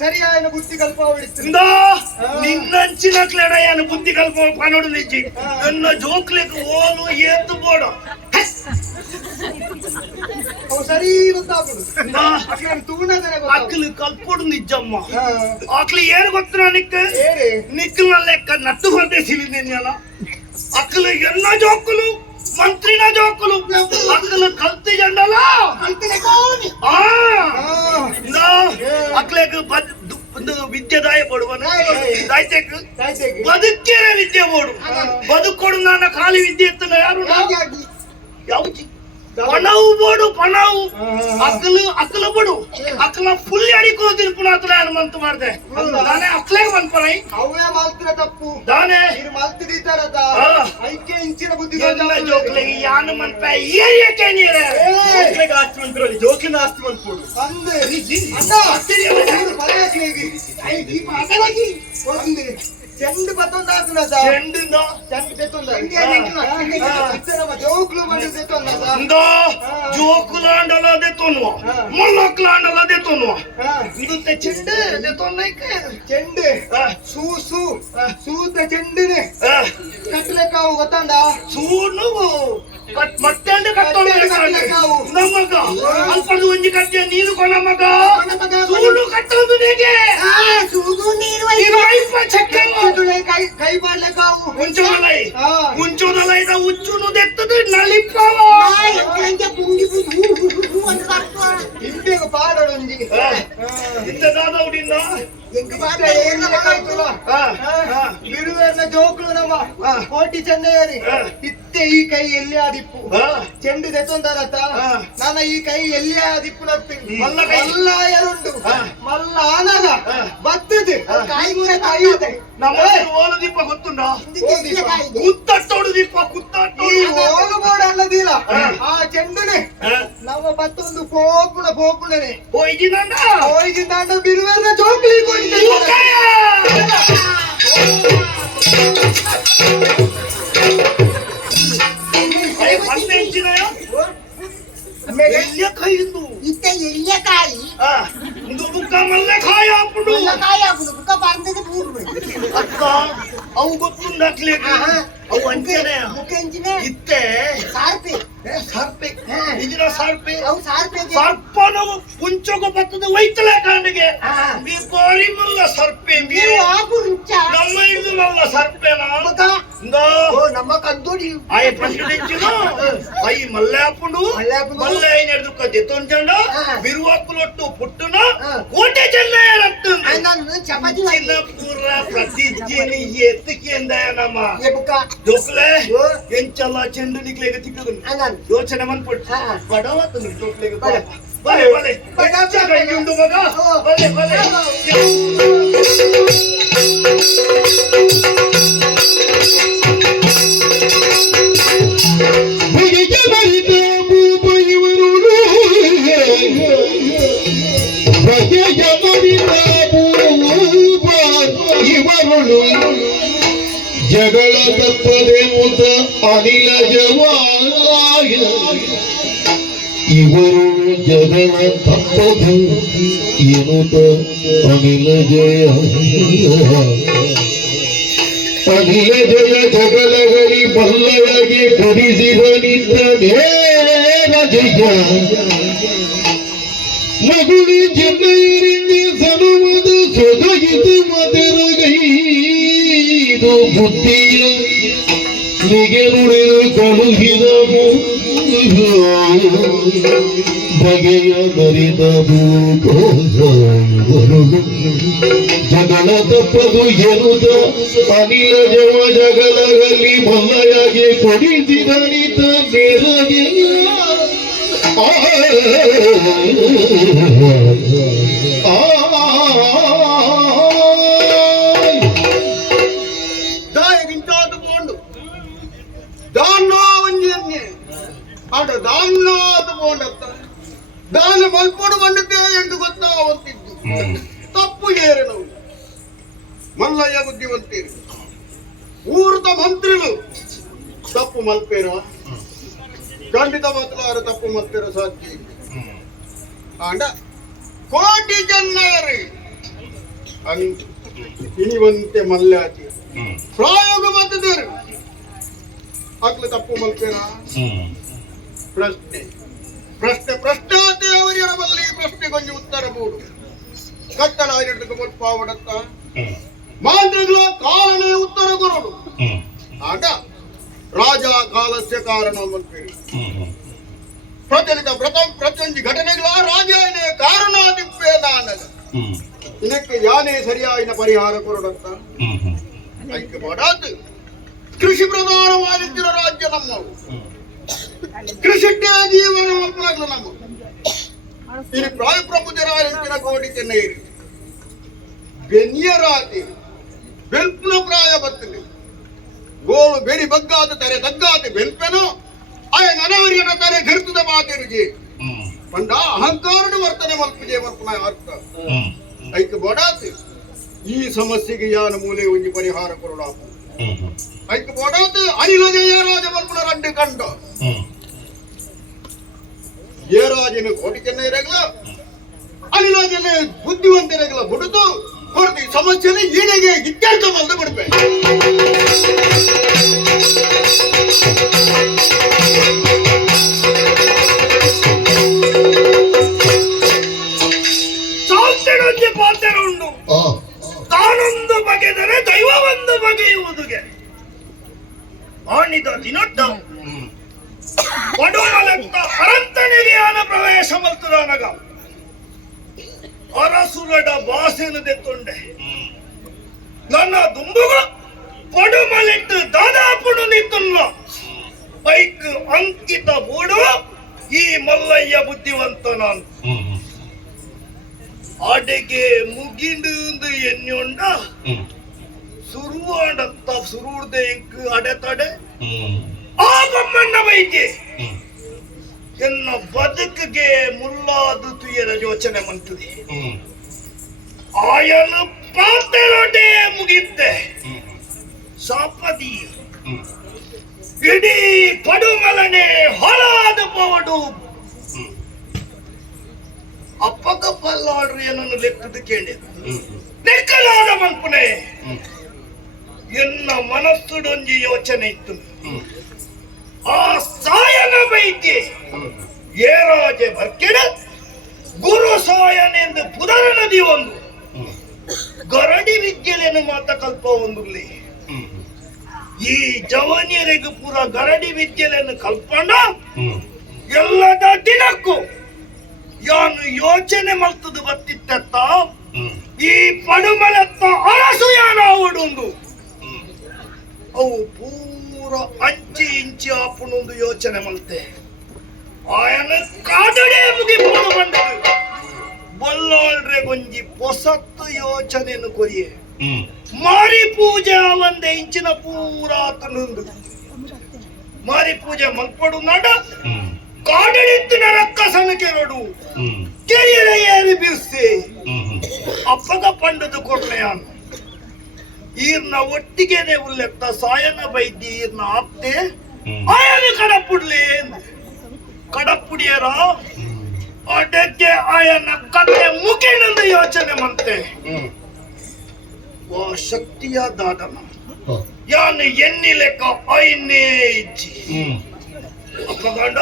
ಸರಿಯಾದ ಬುದ್ಧಿ ఇందా నిన్నంచినట్లేడయ్యాను బుద్ధి కల్ప పనుడు నుంచి ఎన్న జోక్లకు ఓలు ఎత్తుపోవడం ಸರಿ ಗೊತ್ತಾಗ್ಬಿಡು ಅಕ್ಕಲು ಕಲ್ಪೋಡು ನಿಜಮ್ಮ ಅಕ್ಲು ಏನು ಗೊತ್ತಿರ ನಿಕ್ಕಲ್ ಲೆಕ್ಕ ನಟ್ಟು ಹೊರದೇಸಿಲಿ నేను అక్కలు ఎన్న జోకులు మంత్రిన జోకులు అక్కలు కల్తీ జెండల అక్కలేకు ವಿದ್ಯೆದಾಯ ಪಡುವನು ದಾಯ್ತೆಕ್ ಬದುಕೇನೆ ವಿದ್ಯೆ ಬೋಡು ಬದುಕೊಡು ನನ್ನ ಖಾಲಿ ವಿದ್ಯೆ ಎತ್ತನ ಯಾರು ಯಾವ್ದು ಪಣವು ಬೋಡು ಪಣವು ಅಕ್ಕಲು ಬಡು ಅಕ್ಕಲ ಫುಲ್ ಅಡಿಕೋ ತಿರುಪುಣ ಹತ್ರ ಹನುಮಂತ ಮಾಡ್ದೆ ನಾನೇ ಅಕ್ಲೇ ಬಂದ್ಪರೈ ಅವೇ ಮಾಲ್ತಿರ ತಪ್ಪು ದಾನೆ ನೀನು ಮಾಲ್ತಿದ್ದೀತಾರದ ಐಕ್ಯ ಇಂಚಿನ ಬುದ್ಧಿ ಜೋಕ್ಲೆಗೆ ಯಾನು ಮನ್ಪ ಏರಿಯಕ್ಕೆ ನೀರೆ ಆಸ್ತಿ ಮಂತ್ರಲ್ಲಿ ಜೋಕ್ಲಿನ ಆಸ್ತಿ ಮಂತ್ಕೊಡು ಅಂದೆ ಅಂದೆ ಚೆಂಡು ಬತ್ತೊಂದಾಗ್ತದ ಚೆಂಡಿಂದ ಚೆಂಡು ಬೆತ್ತೊಂದ ನಮ್ಮ ಜೋಕ್ಲು ಬಂದು ಬೆತ್ತೊಂದ ಇಂದ ಜೋಕುಲಾಂಡಲ ದೆತೊನ್ವ ಮೊಲ್ಲಕ್ಲಾಂಡಲ ದೆತೊನ್ವ ಇಂದುತ್ತೆ ಚೆಂಡು ದೆತೊನ್ನೈಕೆ ಚೆಂಡು ಸೂತ ಚೆಂಡಿನೇ ಕಟ್ಲೆಕ್ಕಾವು ಗೊತ್ತಂಡ ಸೂನು ಮತ್ತೊಂದು ಕಟ್ಟೋದು ನಮ್ಮಗ ಅಲ್ಪದು ಒಂಜಿ ಕಟ್ಟೆ ನೀರು ಕೊನ ಮಗ ಸೂನು ಕಟ್ಟೋದು ಹೇಗೆ ಕೈ ಮಾಡ್ಲೆಕ್ಕಾವು ಮುಂಚೋದಲೈದ ಹುಚ್ಚುನು ದೆತ್ತದು ನಲಿಪ್ಪವ ಇಂಡಿಗೆ ಪಾಡೊಂಜಿ ಇಂತದಾದ ಹುಡಿಂದ ಬಿಡುವೆಲ್ಲ ಜೋಕ್ಲು ನಮ್ಮ ಕೋಟಿ ಚೆನ್ನಯ್ಯರಿ ಇತ್ತೆ ಈ ಕೈ ಎಲ್ಲಿ ಆದಿಪ್ಪು ಚೆಂಡು ದೆತ್ತೊಂದರತ್ತ ನನ್ನ ಈ ಕೈ ಎಲ್ಲಿ ಆದಿಪ್ಪು ನತ್ತಿ ಮಲ್ಲ ಎರುಂಡು ಮಲ್ಲ ಆನಗ ಬತ್ತದು ಕಾಯಿ ಮುರ ಕಾಯಿದೆ ನಮ್ಮ ಓಲು ದೀಪ ಗೊತ್ತುಂಡ ಕುತ್ತಟ್ಟೋಡು ದೀಪ ಕುತ್ತಟ್ಟು ಈ ಹೋಗಬೋಡ ಅಲ್ಲದಿಲ್ಲ ಆ ಚೆಂಡುನೆ ನಮ್ಮ ಮತ್ತೊಂದು ಪೋಪುಣನೆ ಹೋಯ್ಜಿಂದ ಬಿರುವೆಲ್ಲ ಜೋಕ್ಲಿ ಎಲ್ಲಿಯ ಕೈಂದು ಇತ್ತೆ ಎಲ್ಲಿಯ ಕಾಯಿ ಇಂದು ಬುಕ್ಕ ಮಲ್ಲೆ ಕಾಯ ಹಾಕೊಂಡು ಕಾಯಿ ಹಾಕುದು ಬುಕ್ಕ ಬಾರ್ದಕ್ಕೆ ಬೂರ್ಬೇಕು ಅಕ್ಕ ಅವು ಗೊತ್ತುಂಡಕ್ಲೆ ಅವು ಅಂಚನೆ ಮುಖಂಚಿನೆ ಇತ್ತೆ ಸಾರ್ಪೆ ಸರ್ಪೆ ಇದಿನ ಸರ್ಪೆ ಅವು ಸಾರ್ಪೆ ಸರ್ಪ ನಾವು ಪುಂಚೋಗ ಬತ್ತದ ವೈತಲೆ ಕಾಂಡಿಗೆ ಬಿ ಕೋರಿ ಮಲ್ಲ ಸರ್ಪೆ ನೀವು ಹಾಕು ರುಚ ನಮ್ಮ ಹಿಡಿದು ಮಲ್ಲ ಸರ್ಪೆನ ನಮ್ಮ ಕಂದೋಡಿ ಆಯ ಪ್ರಶ್ನೆ ಐ ಮಲ್ಲೆ ಹಾಕೊಂಡು ಮಲ್ಲೆ ಹಿಡಿದು ಕದ್ದೆತ್ತೊಂಚಂಡ ಬಿರುವಾಕುಲೊಟ್ಟು ಪುಟ್ಟುನ ಕೋಟೆ ಚೆನ್ನೈ ರತ್ತು ನಾನು ಚಪಾತಿ ಚಿನ್ನಪುರ ಪ್ರತಿಜ್ಞೆ ಎತ್ತಕ್ಕೆ ಎಂದ ನಮ್ಮ ಬುಕ್ಕ ಜೋಕ್ಲೆ ಎಂಚಲ್ಲ ಚೆಂಡು ನಿಕ್ಲೆಗೆ ತಿಕ್ಕದು ಯೋಚನೆ ಮನ್ಪಟ್ಟು ಬಡವತ್ತು ನಿಮ್ ಜೋಕ್ಲೆಗೆ ಬಲೆ ಬಲೆ ಉಂಟು ಮಗ ಬಲೆ ಬಲೆ ಜಗಳ ತಪ್ಪದೆ ಮುತ ಅನಿಲ ಜವಾಯ ಇವರು ಜಗಳ ತಪ್ಪದೆ ಎನ್ನುತ್ತ ಅನಿಲ ಜಯ ಅನಿಲ ಜಯ ಜಗಳಗಳಿ ಬಲ್ಲಯಗೆ ಕೊಡಿಸಿದ ನಿಂತ ನೇರ ಜಯ ಮಗುಳಿ ಚೆನ್ನೈರಿಂದ ಸನುಮದ ಸೊದಗಿದು ಮದರಗೈದು ಬುದ್ಧಿಯ ನಿಗೆ ನುಡಿದು ಕಳುಹಿದ ಬಗೆಯ ಮರಿದ ಜಗಳ ತಪ್ಪದು ಎನ್ನುತ್ತ ಅನಿಲ ಜವ ಜಗಳಗಲಿ ಮಲ್ಲಯಾಗೆ ಕೊಡಿಸಿದ ನಿಂತ ನೇರಗೆ ದಾಯಗಿಂತಾದ ಬೋಂಡು ದಾನವಂಜನ್ಯ ಆಡ ದಾನಾದ ಬೋಂಡತ್ತ ದಾನ ಮಲ್ಪಡು ಬಂದಿದ್ದೆ ಎಂದು ಗೊತ್ತಾವಂತಿದ್ದು ತಪ್ಪು ಏರೆ ನಾವು ಮಲ್ಲಯ್ಯ ಬುದ್ಧಿವಂತೇರು ಊರದ ಮಂತ್ರಿಗಳು ತಪ್ಪು ಮಲ್ಪೇರ ಖಂಡಿತ ಮಾತ್ರ ತಪ್ಪು ಮಲ್ಪೇರ ಸಾಧ್ಯ ಆಂಡ ಕೋಟಿ ಜನ್ನರಿ ಇನಿವಂತೆ ಮಲ್ಲಾಚಿ ಪ್ರಾಯೋಗ ಮದ್ದದರು ಅಕ್ಲ ತಪ್ಪು ಮಲ್ಪೇರ ಪ್ರಶ್ನೆ ಪ್ರಶ್ನೆ ಪ್ರಶ್ನಾತೆ ಅವರಿರಬಲ್ಲಿ ಪ್ರಶ್ನೆಗೊಂದು ಉತ್ತರ ಬೋದು ಕಟ್ಟಡ ಹಿಡಿದು ಮಲ್ಪಾವಡತ್ತ ಮಾಂತ್ರಿಗಳ ಕಾರಣೇ ಉತ್ತರ ಕೊರಡು ಆಗ ರಾಜ ಕಾಲಸ್ಯ ಕಾರಣ ಮಲ್ಪೇರಿ ಪ್ರಚಲಿತ ಪ್ರತಿಯೊಂದು ಘಟನೆಗಳ ರಾಜನೇ ಕಾರಣಾದಿಪ್ಪೇದ ಅನ್ನದ ಇದಕ್ಕೆ ಯಾನೇ ಸರಿಯಾದ ಪರಿಹಾರ ಕೊರಡಂತ ಐಕ್ಯ ಮಾಡಾದ್ದು ಕೃಷಿ ಪ್ರಧಾನವಾಗಿದ್ದಿರ ರಾಜ್ಯ ನಮ್ಮವು ಕೃಷಿಟ್ಟೆ ಜೀವನ ಮಕ್ಕಳಾಗ್ಲ ನಮ್ಮ ಇನ್ನು ಪ್ರಾಯ ಪ್ರಬುದ್ಧರಾಯ ಕೋಟಿ ಚೆನ್ನೈ ಬೆನ್ಯರಾತಿ ಬೆಲ್ಪನ ಪ್ರಾಯ ಬರ್ತದೆ ಗೋಳು ಬೆರಿ ಬಗ್ಗಾದ ತಾರೆ ತಗ್ಗಾದ ಬೆಲ್ಪೆನೋ ಆಯ ನನವರಿನ ತಾರೆ ಧರಿತದ ಮಾತಿರುಗಿ ಪಂಡ ಅಹಂಕಾರನು ವರ್ತನೆ ಮಲ್ಪಜೆ ಮಲ್ಪನ ಅರ್ಥ ಐಕ ಬೋಡಾತಿ ಈ ಸಮಸ್ಯೆಗೆ ಯಾನ ಮೂಲೆ ಒಂಜಿ ಪರಿಹಾರ ಕೊರಡಾಪ ಐಕ ಬೋಡಾತಿ ಅನಿಲಜೆ ಏರಾಜ ಮಲ್ಪನ ರಡ್ಡು ಕಂಡ ಏರಾಜನ ಕೋಟಿ ಚೆನ್ನೈ ರೆಗಲ ಅನಿಲಜನ ಬುದ್ಧಿವಂತ ರೆಗಲ ಬುಡುದು ಹೊರತು ಸಮಸ್ಯೆನ ಈಡೆಗೆ ಇತ್ಯರ್ಥ ಮಲ್ದ ಬಿಡ್ಬೇಕು ಚಾಲ್ತೆಡೊಂಜಿ ಪಾತೆರ ಉಂಡು ತಾನೊಂದು ಬಗೆದರೆ ದೈವವೊಂದು ಬಗೆಯುವುದುಗೆ ಆಣಿದ ದಿನೊಟ್ಟು ಪಡುಮಲೆತ್ತ ಅರಂತನಿಗೆ ಆನ ಪ್ರವೇಶ ಮಲ್ತದಾನಗ ಅರಸುಲಡ ಬಾಸೆನು ದೆತ್ತುಂಡೆ ನನ್ನ ದುಂಬುಗ ಪಡುಮಲೆಟ್ಟು ದಾದಾಪುಡು ನಿತ್ತುಲ್ಲ ಬೈಕ್ ಅಂಕಿತ ಬೂಡು ಈ ಮಲ್ಲಯ್ಯ ಬುದ್ಧಿವಂತ ನಾನು ಅಡೆಗೆ ಮುಗಿಂಡು ಎನ್ನುಂಡ ಸುರುವಾಡತ್ತ ಸುರುಡ್ದೆ ಇಂಕ್ ಅಡೆತಡೆ ಆ ಬಮ್ಮಣ್ಣ ಬೈಕೆ ಎನ್ನ ಬದುಕಿಗೆ ಮುಲ್ಲಾದು ತುಯರ ಯೋಚನೆ ಮಂತದೆ ಆಯನ ಪಾತೆರೊಡೆ ಮುಗಿದ್ದೆ ಸಾಪದಿ ಇಡೀ ಪಡುಮಲನೆ ಹೊಲಾದ ಪವಡು ಅಪ್ಪಗ ಪಲ್ಲಾಡ್ರಿ ಏನನ್ನು ಲೆಕ್ಕದ ಕೇಳಿ ನೆಕ್ಕಲಾದ ಮಲ್ಪನೆ ಎನ್ನ ಮನಸ್ಸುಡೊಂಜಿ ಯೋಚನೆ ಇತ್ತು ಆ ಸಾಯನ ಬೈದ್ಯೆ ಏರಾಜೆ ಬರ್ಕೆಡ ಗುರು ಸಾಯನೆಂದು ಪುದರ ನದಿ ಒಂದು ಗರಡಿ ವಿದ್ಯೆಲೇನು ಮಾತ ಕಲ್ಪ ಒಂದುಲ್ಲಿ ಈ ಜವನಿಯರಿಗೆ ಪೂರ ಗರಡಿ ವಿದ್ಯೆಲೇನು ಕಲ್ಪಂಡ ಎಲ್ಲದ ದಿನಕ್ಕೂ ಯಾನು ಯೋಚನೆ ಮಲ್ತದು ಬತ್ತಿತ್ತ ಈ ಪಡುಮಲೆತ್ತ ಅರಸು ಯಾನ ಅವಡುಂದು ಅವು ಪೂರ ಅಂಚಿ ಇಂಚಿ ಆಪುಣೊಂದು ಯೋಚನೆ ಮಲ್ತೆ ಆಯನ ಕಾದಡೆ ಮುಗಿಪೋದು ಬಂದದು ಬೊಲ್ಲಾಳ್ರೆ ಗೊಂಜಿ ಪೊಸತ್ತು ಯೋಚನೆಯನ್ನು ಕೊರಿಯೆ ಮಾರಿ ಪೂಜೆ ಒಂದೇ ಇಂಚಿನ ಪೂರಾತನುಂದು ಮಾರಿ ಪೂಜೆ ಮಲ್ಪಡು ನಡ ಕಾಡಳಿತ್ತಿನ ರಕ್ಕಸನ ಕೆರಡು ಕೆರಿಯರ ಏರಿ ಬಿರ್ಸಿ ಅಪ್ಪಗ ಪಂಡದು ಕೊಡ್ಲೆಯಾನು ಈರ್ನ ಒಟ್ಟಿಗೆನೆ ಉಲ್ಲೆತ್ತ ಸಾಯನ ಬೈದ್ದಿ ಈರ್ನ ಆಪ್ತೆ ಆಯನ ಕಡಪುಡ್ಲಿ ಕಡಪುಡಿಯರ ಅಡಕ್ಕೆ ಆಯನ ಕತ್ತೆ ಮುಖೇನಂದು ಯೋಚನೆ ಮಂತೆ ಓ ಶಕ್ತಿಯ ದಾದನ ಯಾನು ಎನ್ನಿ ಲೆಕ್ಕ ಐನೇ ಇಜ್ಜಿ ಅಪ್ಪಗಂಡ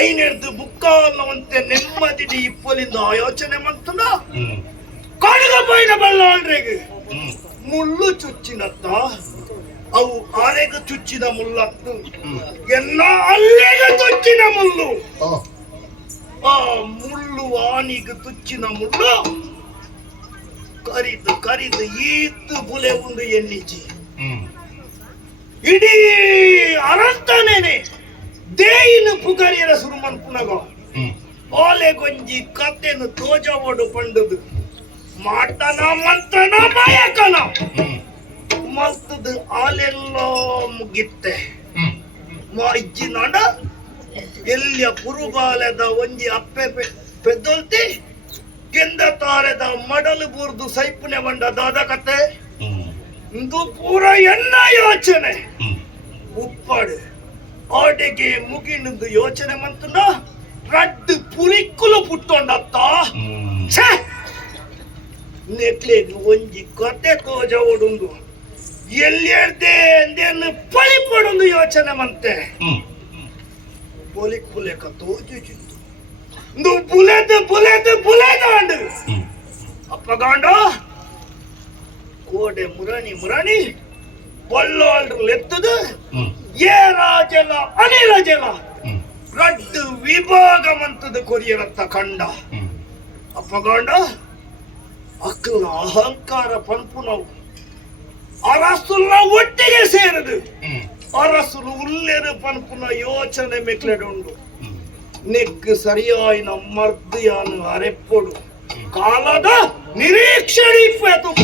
ಐನೆಡ್ದು ಬುಕ್ಕಾಲವಂತೆ ನೆಮ್ಮದಿಡಿ ಇಪ್ಪಲಿಂದ ಯೋಚನೆ ಮಂತದ ಕಡಗ ಬೈನ ಬಲ್ಲಾಳ್ರೆಗೆ ಮುಳ್ಳು ಚುಚ್ಚಿನತ್ತ ಅವು ಆರೆಗ ಚುಚ್ಚಿದ ಮುಳ್ಳತ್ತು ಎಲ್ಲ ಅಲ್ಲೆಗ ತುಚ್ಚಿನ ಮುಳ್ಳು ಆ ಮುಳ್ಳು ಆನಿಗ ತುಚ್ಚಿನ ಮುಳ್ಳು ಕರಿದು ಕರಿದು ಈತ್ತು ಬುಲೆ ಒಂದು ಎನ್ನಿಜಿ ಇಡೀ ಅನಂತನೇನೆ ದೇಯಿನ ಪುಗರಿಯರ ಸುರುಮನ್ ಪುನಗ ಓಲೆ ಗೊಂಜಿ ಕತ್ತೆನು ತೋಜವಡು ಪಂಡುದು ಮಾಟನ ಮಂತನ ಮಾಯಕನ ಮಲ್ತದು ಆಲೆಲ್ಲೋ ಮುಗಿತ್ತೆ ಇಜ್ಜಿ ನಡ ಎಲ್ಲಿಯ ಪುರುಬಾಲೆದ ಒಂಜಿ ಅಪ್ಪೆ ಪೆದ್ದೊಲ್ತಿ ಕೆಂದ ತಾರೆದ ಮಡಲು ಬುರ್ದು ಸೈಪುನೆ ಬಂಡ ದಾದ ಕತೆ ಇದು ಪೂರ ಎನ್ನ ಯೋಚನೆ ಉಪ್ಪಾಡು ಆಡೆಗೆ ಮುಗಿನದು ಯೋಚನೆ ಮಂತನ ರಡ್ಡು ಪುರಿಕ್ಕುಲು ಪುಟ್ಟೊಂಡತ್ತ ನೆಕ್ಲೆಗ್ ಒಂಜಿ ಕತೆ ತೋಜ ಓಡುಂದು ಎಲ್ಲಿರ್ದೆ ಅಂದೇನು ಪಳಿ ಪಡೊಂದು ಯೋಚನೆ ಮಂತೆ ಪೊಲಿಕ್ ಪುಲೆಕ ತೋಜುಜಿಂದು ಬುಲೆದು ಬುಲೆದು ಬುಲೆದಾಂಡು ಅಪ್ಪಗಾಂಡ ಕೋಡೆ ಮುರಾಣಿ ಮುರಾಣಿ ಬೊಳ್ಳೋಲ್ರು ಲೆತ್ತದು ಏರಾಜಲ ಅನಿಲಜಲ ರಡ್ಡು ವಿಭಾಗ ಮಂತದ ಕೊರಿಯರತ್ತ ಕಂಡ ಅಪ್ಪಗಾಂಡ ಅಕ್ಕನ ಅಹಂಕಾರ ಪಂಪು ನಾವು ಅರಸುಲ್ಲ ಒಟ್ಟಿಗೆ ಸೇರದು ಅರಸುಲು ಉಲ್ಲೇರು ಪನ್ಪುನ ಯೋಚನೆ ಮೆಕ್ಲೆಡುಂಡು ನೆಕ್ ಸರಿಯಾಯಿನ ಮರ್ದಿಯಾನು ಅರೆಪ್ಪೊಡು ಕಾಲದ ನಿರೀಕ್ಷಣಿ ತುಕ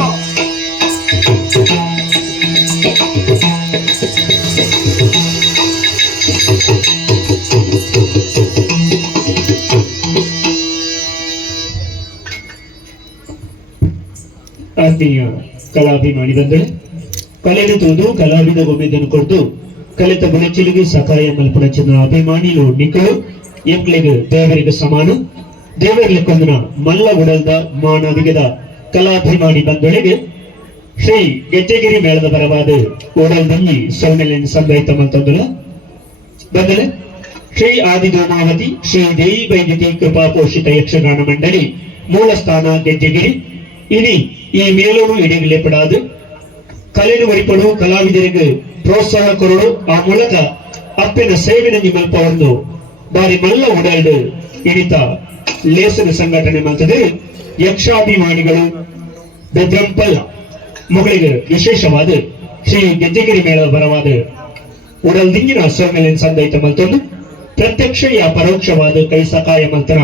ಆತ್ಮೀಯ ಕಲಾಭಿಮಾನಿ ಬಂದರೆ ಕಲೆನು ತೋದು ಕಲಾವಿದ ಒಮ್ಮೆದನ್ನು ಕೊಡ್ದು ಕಲಿತ ಗುಣಚಿಲಿಗೆ ಸಕಾಯ ಮಲ್ಪನಚಿನ ಅಭಿಮಾನಿಲು ನಿಕಲು ಎಂಕ್ಲೆಗೆ ದೇವರಿಗೆ ಸಮಾನ ದೇವರಿಗೆ ಕೊಂದನ ಮಲ್ಲ ಉಡಲ್ದ ಮಾನವಿಗದ ಕಲಾಭಿಮಾನಿ ಬಂದೊಳಗೆ ಶ್ರೀ ಗೆಜ್ಜೆಗಿರಿ ಮೇಳದ ಪರವಾದ ಓಡಲ್ದಲ್ಲಿ ಸೌಮ್ಯಲೆನ್ ಸಂದೈತ ಮಂತಂದಲ ಬಂದಲೆ ಶ್ರೀ ಆದಿದೋಮಾವತಿ ಶ್ರೀ ದೇವಿ ವೈದ್ಯತಿ ಕೃಪಾ ಪೋಷಿತ ಯಕ್ಷಗಾನ ಮಂಡಳಿ ಮೂಲ ಸ್ಥಾನ ಗೆಜ್ಜೆಗಿರಿ ಇನಿ ಈ ಮೇಲೂ ಇಡಗಲೇಪಡಾದು ಕಲೆನು ಒರಿಪಡು ಕಲಾವಿದರಿಗೆ ಪ್ರೋತ್ಸಾಹ ಕೊರಡು ಆ ಮೂಲಕ ಅಪ್ಪಿನ ಸೇವೆನ ಮಲ್ಪವನ್ನು ಬಾರಿ ಮಲ್ಲ ಉಡಲ್ಡು ಇಣಿತ ಲೇಸನ ಸಂಘಟನೆ ಮಾಡ್ತದೆ ಯಕ್ಷಾಭಿಮಾನಿಗಳು ಬೆದ್ರಂಪಲ್ಲ ಮಗಳಿಗೆ ವಿಶೇಷವಾದ ಶ್ರೀ ಗೆಜ್ಜೆಗಿರಿ ಮೇಳದ ಬರವಾದ ಉಡಲ್ದಿಂಗಿನ ಸೋಮೆಲೆನ್ ಸಂದೈತ ಮಲ್ತೊಂದು ಪ್ರತ್ಯಕ್ಷ ಯಾ ಪರೋಕ್ಷವಾದ ಕೈ ಸಕಾಯ ಮಲ್ತನ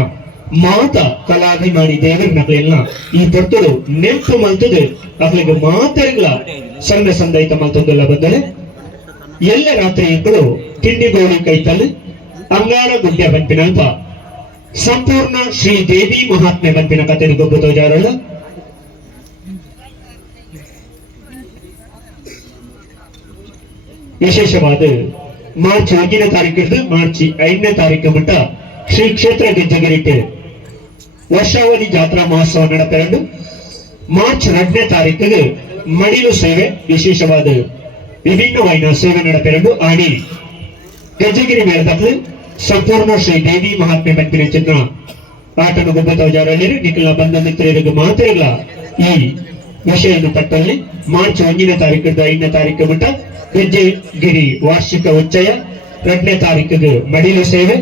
ಮಾತ ಕಲಾಭಿಮಾನಿ ದೇವರ ನಗಲೆಲ್ಲ ಈ ಪೊರ್ತಲು ನೆಂಪು ಮಲ್ತದೆ ಅಗ್ಲಿಗೆ ಮಾತರಿಗಳ ಸಣ್ಣ ಸಂದೈತ ಮಲ್ತೊಂದೆಲ್ಲ ಬಂದರೆ ಎಲ್ಲ ರಾತ್ರಿ ಇಬ್ಬರು ತಿಂಡಿ ಗೋಳಿ ಕೈತಲ್ಲಿ ಅಂಗಾರ ಗುಡ್ಡ ಬಂಪಿನಲ್ಪ ಸಂಪೂರ್ಣ ಶ್ರೀ ದೇವಿ ಮಹಾತ್ಮೆ ಬಂಪಿನ ಕಥೆಯನ್ನು ಗೊಬ್ಬುತ್ತೋ ಜಾರಲ್ಲ ವಿಶೇಷವಾದ ಮಾರ್ಚ್ 1ನೇ ತಾರೀಕಿಂದ ಮಾರ್ಚ್ 5ನೇ ತಾರೀಕು ಮಟ್ಟ ಶ್ರೀ ಕ್ಷೇತ್ರ ಗೆಜ್ಜೆಗಿರಿಟ್ಟು ವರ್ಷಾವಧಿ ಜಾತ್ರಾ ಮಹೋತ್ಸವ ನಡೆಪೆರಡು ಮಾರ್ಚ್ 2ನೇ ತಾರೀಕಿಗೆ ಮಡಿಲು ಸೇವೆ ವಿಶೇಷವಾದ ವಿಭಿನ್ನವಾದ ಸೇವೆ ನಡೆಪೆರಡು ಆಡಿ ಗೆಜ್ಜೆಗಿರಿ ಮೇಳದಲ್ಲಿ ಸಂಪೂರ್ಣ ಶ್ರೀ ದೇವಿ ಮಹಾತ್ಮೆ ಬಂಪಿನ ಚಿತ್ರ ಆಟನು ಗೊಬ್ಬುತ್ತೋ ಜಾರಲ್ಲಿ ನಿಖಿಲ ಬಂದ ಮಿತ್ರರಿಗೆ ಮಾತ್ರಲ್ಲ ಈ ವಿಷಯವನ್ನು ಪಟ್ಟಲ್ಲಿ ಮಾರ್ಚ್ 1ನೇ ತಾರೀಕಿಂದ 5ನೇ ತಾರೀಕು ಮಟ್ಟ ಗೆಜ್ಜೆಗಿರಿ ವಾರ್ಷಿಕ ಉಚ್ಚಯ 2ನೇ ತಾರೀಕಿಗೆ ಮಡಿಲು ಸೇವೆ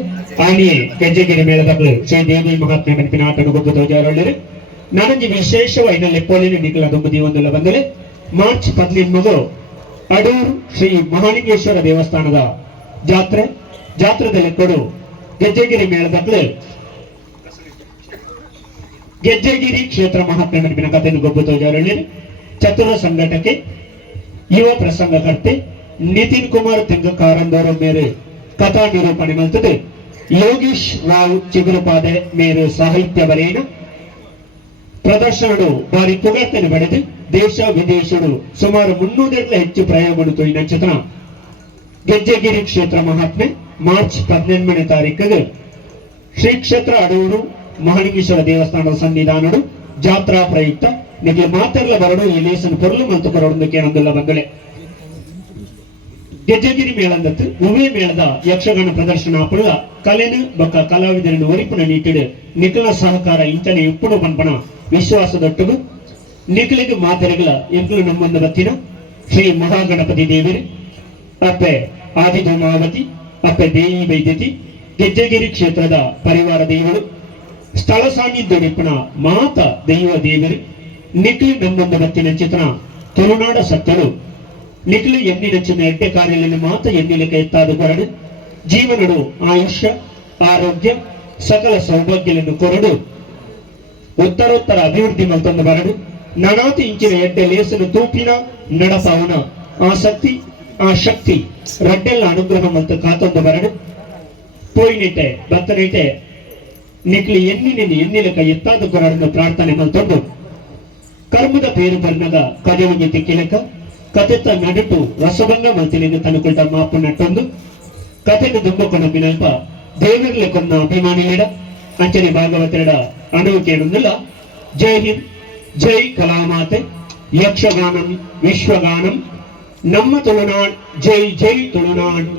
ಆನೆಯೇ ಗೆಜ್ಜೆಗಿರಿ ಮೇಳದಲ್ಲಿ ಶ್ರೀ ದೇವಿ ಮಹಾತ್ಮೆ ಬಂಪಿನ ಆಟನು ಗೊಬ್ಬುತ್ತೋ ಜಾರಲ್ಲಿ ನನಗೆ ವಿಶೇಷವಾದ ಲೆಪ್ಪೋಲಿನ ನಿಖಿಲ ದೊಂಬದಿ ಒಂದೆಲ್ಲ ಬಂದರೆ ಮಾರ್ಚ್ 15 ಅಡೂರು ಶ್ರೀ ಮಹಾಲಿಂಗೇಶ್ವರ ದೇವಸ್ಥಾನದ ಜಾತ್ರೆದಲ್ಲಿ ಕೊಡು ಗೆಜ್ಜೆಗಿರಿ ಮೇಳದಲ್ಲಿ ಗೆಜ್ಜೆಗಿರಿ ಕ್ಷೇತ್ರ ಮಹಾತ್ಮೆ ಬಂಪಿನ ಕಥೆಯನ್ನು ಗೊಬ್ಬುತ್ತೋ ಜಾರಲ್ಲಿ ಚತುರ ಸಂಘಟಕ್ಕೆ ಯುವ ಪ್ರಸಂಗಕರ್ತೆ ನಿತಿನ್ ಕುಮಾರ್ ತೆಂಗಕಾರಂದವರ ಮೇರೆ ಕಥಾ ನಿರೂಪಣೆ ಮಲ್ತದೆ ಯೋಗೀಶ್ ರಾವ್ ಚಿಗುರುಪಾದೆ ಮೇರೆ ಸಾಹಿತ್ಯ ಬರೆಯನ ಪ್ರದರ್ಶನಗಳು ಬಾರಿ ಪುಗಡ್ತನೆ ಪಡೆದು ದೇಶ ವಿದೇಶಗಳು ಸುಮಾರು 300 ಹೆಚ್ಚು ಪ್ರಯೋಗಗಳು ಈ ನಕ್ಷತ್ರ ಗೆಜ್ಜೆಗಿರಿ ಕ್ಷೇತ್ರ ಮಹಾತ್ಮೆ ಮಾರ್ಚ್ 18ನೇ ತಾರೀಕಿಗೆ ಶ್ರೀ ಕ್ಷೇತ್ರ ಅಡೂರು ಮಹಾಲಿಂಗೇಶ್ವರ ದೇವಸ್ಥಾನದ ಸನ್ನಿಧಾನಡು ಜಾತ್ರಾ ಪ್ರಯುಕ್ತ ನಿಮಗೆ ಮಾತೆಲ್ಲ ಬರಡು ಈ ಲೇಸನ್ ಪೊರ್ಲು ಮತ್ತು ಕೊರೊಂದಕ್ಕೆ ಏನೊಂದಿಲ್ಲ ಬಂದಳೆ ಗೆಜ್ಜೆಗಿರಿ ಮೇಳಂದತ್ತು ಉವೆ ಮೇಳದ ಯಕ್ಷಗಾನ ಪ್ರದರ್ಶನ ಅಪ್ಪಳ ಕಲೆನು ಬೊಕ್ಕ ಕಲಾವಿದರನ್ನು ಒರಿಪುನ ನೀಟಿಡು ನಿಖಿಲ ಸಹಕಾರ ಇಂಚನೆ ಇಪ್ಪುಡು ಪನ್ಪಣ ವಿಶ್ವಾಸದೊಟ್ಟುಗು ನಿಖಿಲಿಗೆ ಮಾದರಿಗಳ ಎಂಕಲು ನಮ್ಮೊಂದು ಬತ್ತಿನ ಶ್ರೀ ಮಹಾಗಣಪತಿ ದೇವರು ಅಪ್ಪೆ ಆದಿಧೂಮಾವತಿ ಅಪ್ಪೆ ದೇವಿ ವೈದ್ಯತಿ ಗೆಜ್ಜೆಗಿರಿ ಕ್ಷೇತ್ರದ ಪರಿವಾರ ದೇವರು ಸ್ಥಳ ಸಾನ್ನಿಧ್ಯಡಿಪ್ಪಣ ಮಾತ ದೈವ ದೇವರು ನಿಖಿಲಿ ನಮ್ಮೊಂದು ಬತ್ತಿನ ಚಿತ್ರ ತುಳುನಾಡ ಸತ್ತಳು ನಿಖಿಲಿ ಎನ್ನಿನ ಚಿನ್ನ ಎಡ್ಡೆ ಕಾರ್ಯದಲ್ಲಿ ಮಾತ ಎನ್ನಿಲಿಕ್ಕೆ ಎತ್ತಾದ ಕೊರಡು ಜೀವನಡು ಆಯುಷ್ಯ ಆರೋಗ್ಯ ಸಕಲ ಸೌಭಾಗ್ಯಗಳನ್ನು ಕೊರಡು ಉತ್ತರೋತ್ತರ ಅಭಿವೃದ್ಧಿ ಮಲ್ತೊಂದು ಬರಡು ನನಾತಿ ಇಂಚಿನ ಎಡ್ಡೆ ಲೇಸನು ತೂಪಿನ ನಡಪವನ ಆಸಕ್ತಿ ಆ ಶಕ್ತಿ ರಡ್ಡೆಲ್ಲ ಅನುಗ್ರಹ ಮತ್ತು ಕಾತೊಂದು ಬರಡು ಪೋಯಿನಿಟ್ಟೆ ಬತ್ತನಿಟ್ಟೆ ನಿಕ್ಲಿ ಎನ್ನಿಲಿಕ ಎತ್ತಾದ ಕೊರಡನ್ನು ಪ್ರಾರ್ಥನೆ ಮಲ್ತೊಂದು ಕರ್ಮದ ಪೇರು ಬರ್ನದ ಕದವಿಗೆ ತಿಕ್ಕಿಲಕ ಕತೆತ್ತ ನಡಿಟು ರಸಭಂಗ ಮಲ್ತಿನಿಂದ ತನಕುಳ್ಟ ಮಾಪು ನಟ್ಟೊಂದು ಕಥೆಯನ್ನು ದುಂಬಕೊಂಡಂಬಿನಲ್ಪ ದೇವರ್ಲೆ ಕೊನ್ನ ಅಭಿಮಾನಿಲಿಡ ಅಂಚನೆ ಭಾಗವತರಿಡ ಅಣುವು ಕೇಳುವುದಿಲ್ಲ ಜೈ ಹಿಂದ್ ಜೈ ಕಲಾಮಾತೆ ಯಕ್ಷಗಾನಂ ವಿಶ್ವಗಾನಂ ನಮ್ಮ ತುಳುನಾಡ್ ಜೈ ಜೈ ತುಳುನಾಡ್.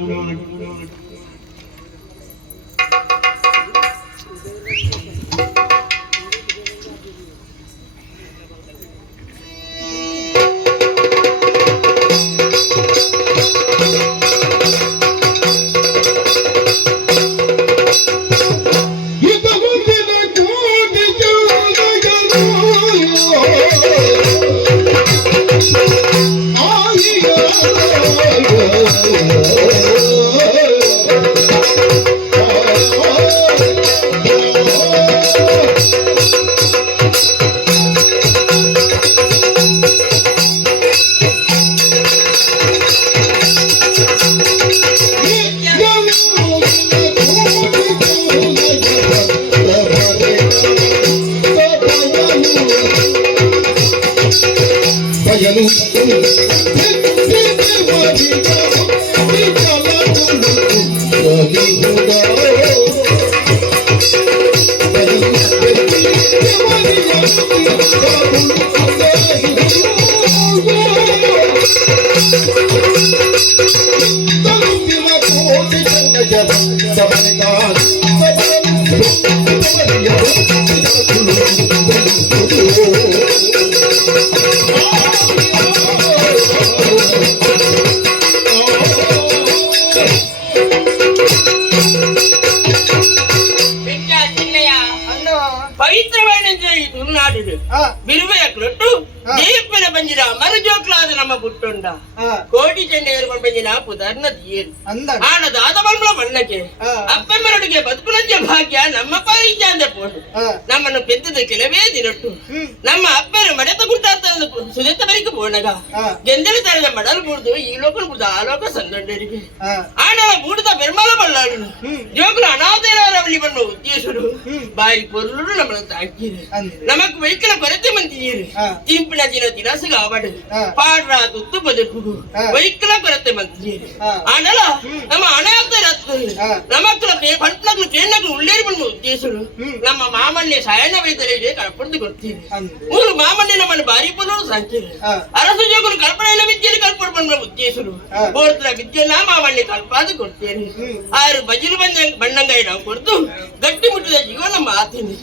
Oh ಬಯಲು పవిత్రమైన ఈ తులునాడు బిరువెక్లొట్టు దీపిన పంజిన మరుజోక్లాదు నమ్మ పుట్టుండ కోటి చెండేరు పంపించిన పుదర్న తీయరు ఆన దాదవల్ల మన్నకే అಪ್ಪమ్మరుడిಗೆ ಬದುಕುನಂಜ ಭಾಗ್ಯ ನಮ್ಮ ಪಾಲಿಂಜಾಂದೆ ಪೋಡು ನಮ್ಮನ್ನು ಪೆದ್ದದ ಕೆಲವೇ ದಿನಟ್ಟು ನಮ್ಮ ಅಪ್ಪನ ಮಡೆತ ಗುಡ್ಡಾತ ಸುದೆತ್ತ ಬರಿಕ ಪೋಣಗ ಗೆಂದೆಲ ತರದ ಮಡಲು ಬುಡ್ದು ಈ ಲೋಕನ ಬುಡ್ದ ಆ ಲೋಕ ಸಂಗಂಡರಿಗೆ ಆನಲ ಬುಡ್ದ ಬೆರ್ಮಲ ಬಳ್ಳಾಡು ಜೋಗುಲ ಅನಾಥೇರವಲ್ಲಿ ಬಣ್ಣ ಉದ್ದೇಶರು ಬಾಯಿ ಪೊರ್ಲು ನಮ್ಮನ್ನು ತಾಕಿರು ನಮಕ್ ವೈಕಲ ಕೊರತೆ ಮಂತಿರು ತಿಂಪಿನ ದಿನ ದಿನಸು ಕಾವಡು ಪಾಡ್ರ ತುತ್ತು ಬದುಕು ವೈಕಲ ಕೊರತೆ ಮಂತಿರು ಆನಲ ನಮ್ಮ ಅನಾಥರತ್ತು ನಮಕ್ಕಳ ಪಂಟ್ನಗಳು ಕೇಂದ್ರಗಳು ಉಳ್ಳೇರಿ ಬಣ್ಣ ಉದ್ದೇಶರು ನಮ್ಮ ಮಾಮನ್ಯ ಸಾಯಣ ವೈದ್ಯರಿಗೆ ಕಳ್ಪಡ್ದು ಕೊಡ್ತೀರಿ ಮೂರು ಮಾಮನ್ಯ ನಮ್ಮನ್ನು ಬಾರಿ ಪೊರ್ಲು ಸಾಕಿರು ಅರಸು ಜೋಗುಲು ಕಲ್ಪನೆಯ ವಿದ್ಯೆಯಲ್ಲಿ ಕಲ್ಪಡ್ ಬಣ್ಣ ಉದ್ದೇಶರು ಓರ್ತರ ವಿದ್ಯೆನ ಮಾಮನ್ಯ ಕಲ್ಪಾದು ಕೊಡ್ತೇನೆ ಆರು ಬಜಿಲು ಬಣ್ಣಂಗಾಯಿ ನಾವು ಕೊಡ್ತು ಗಟ್ಟಿ ಮುಟ್ಟಿದ ಜೀವನ ಮಾತೀನಿ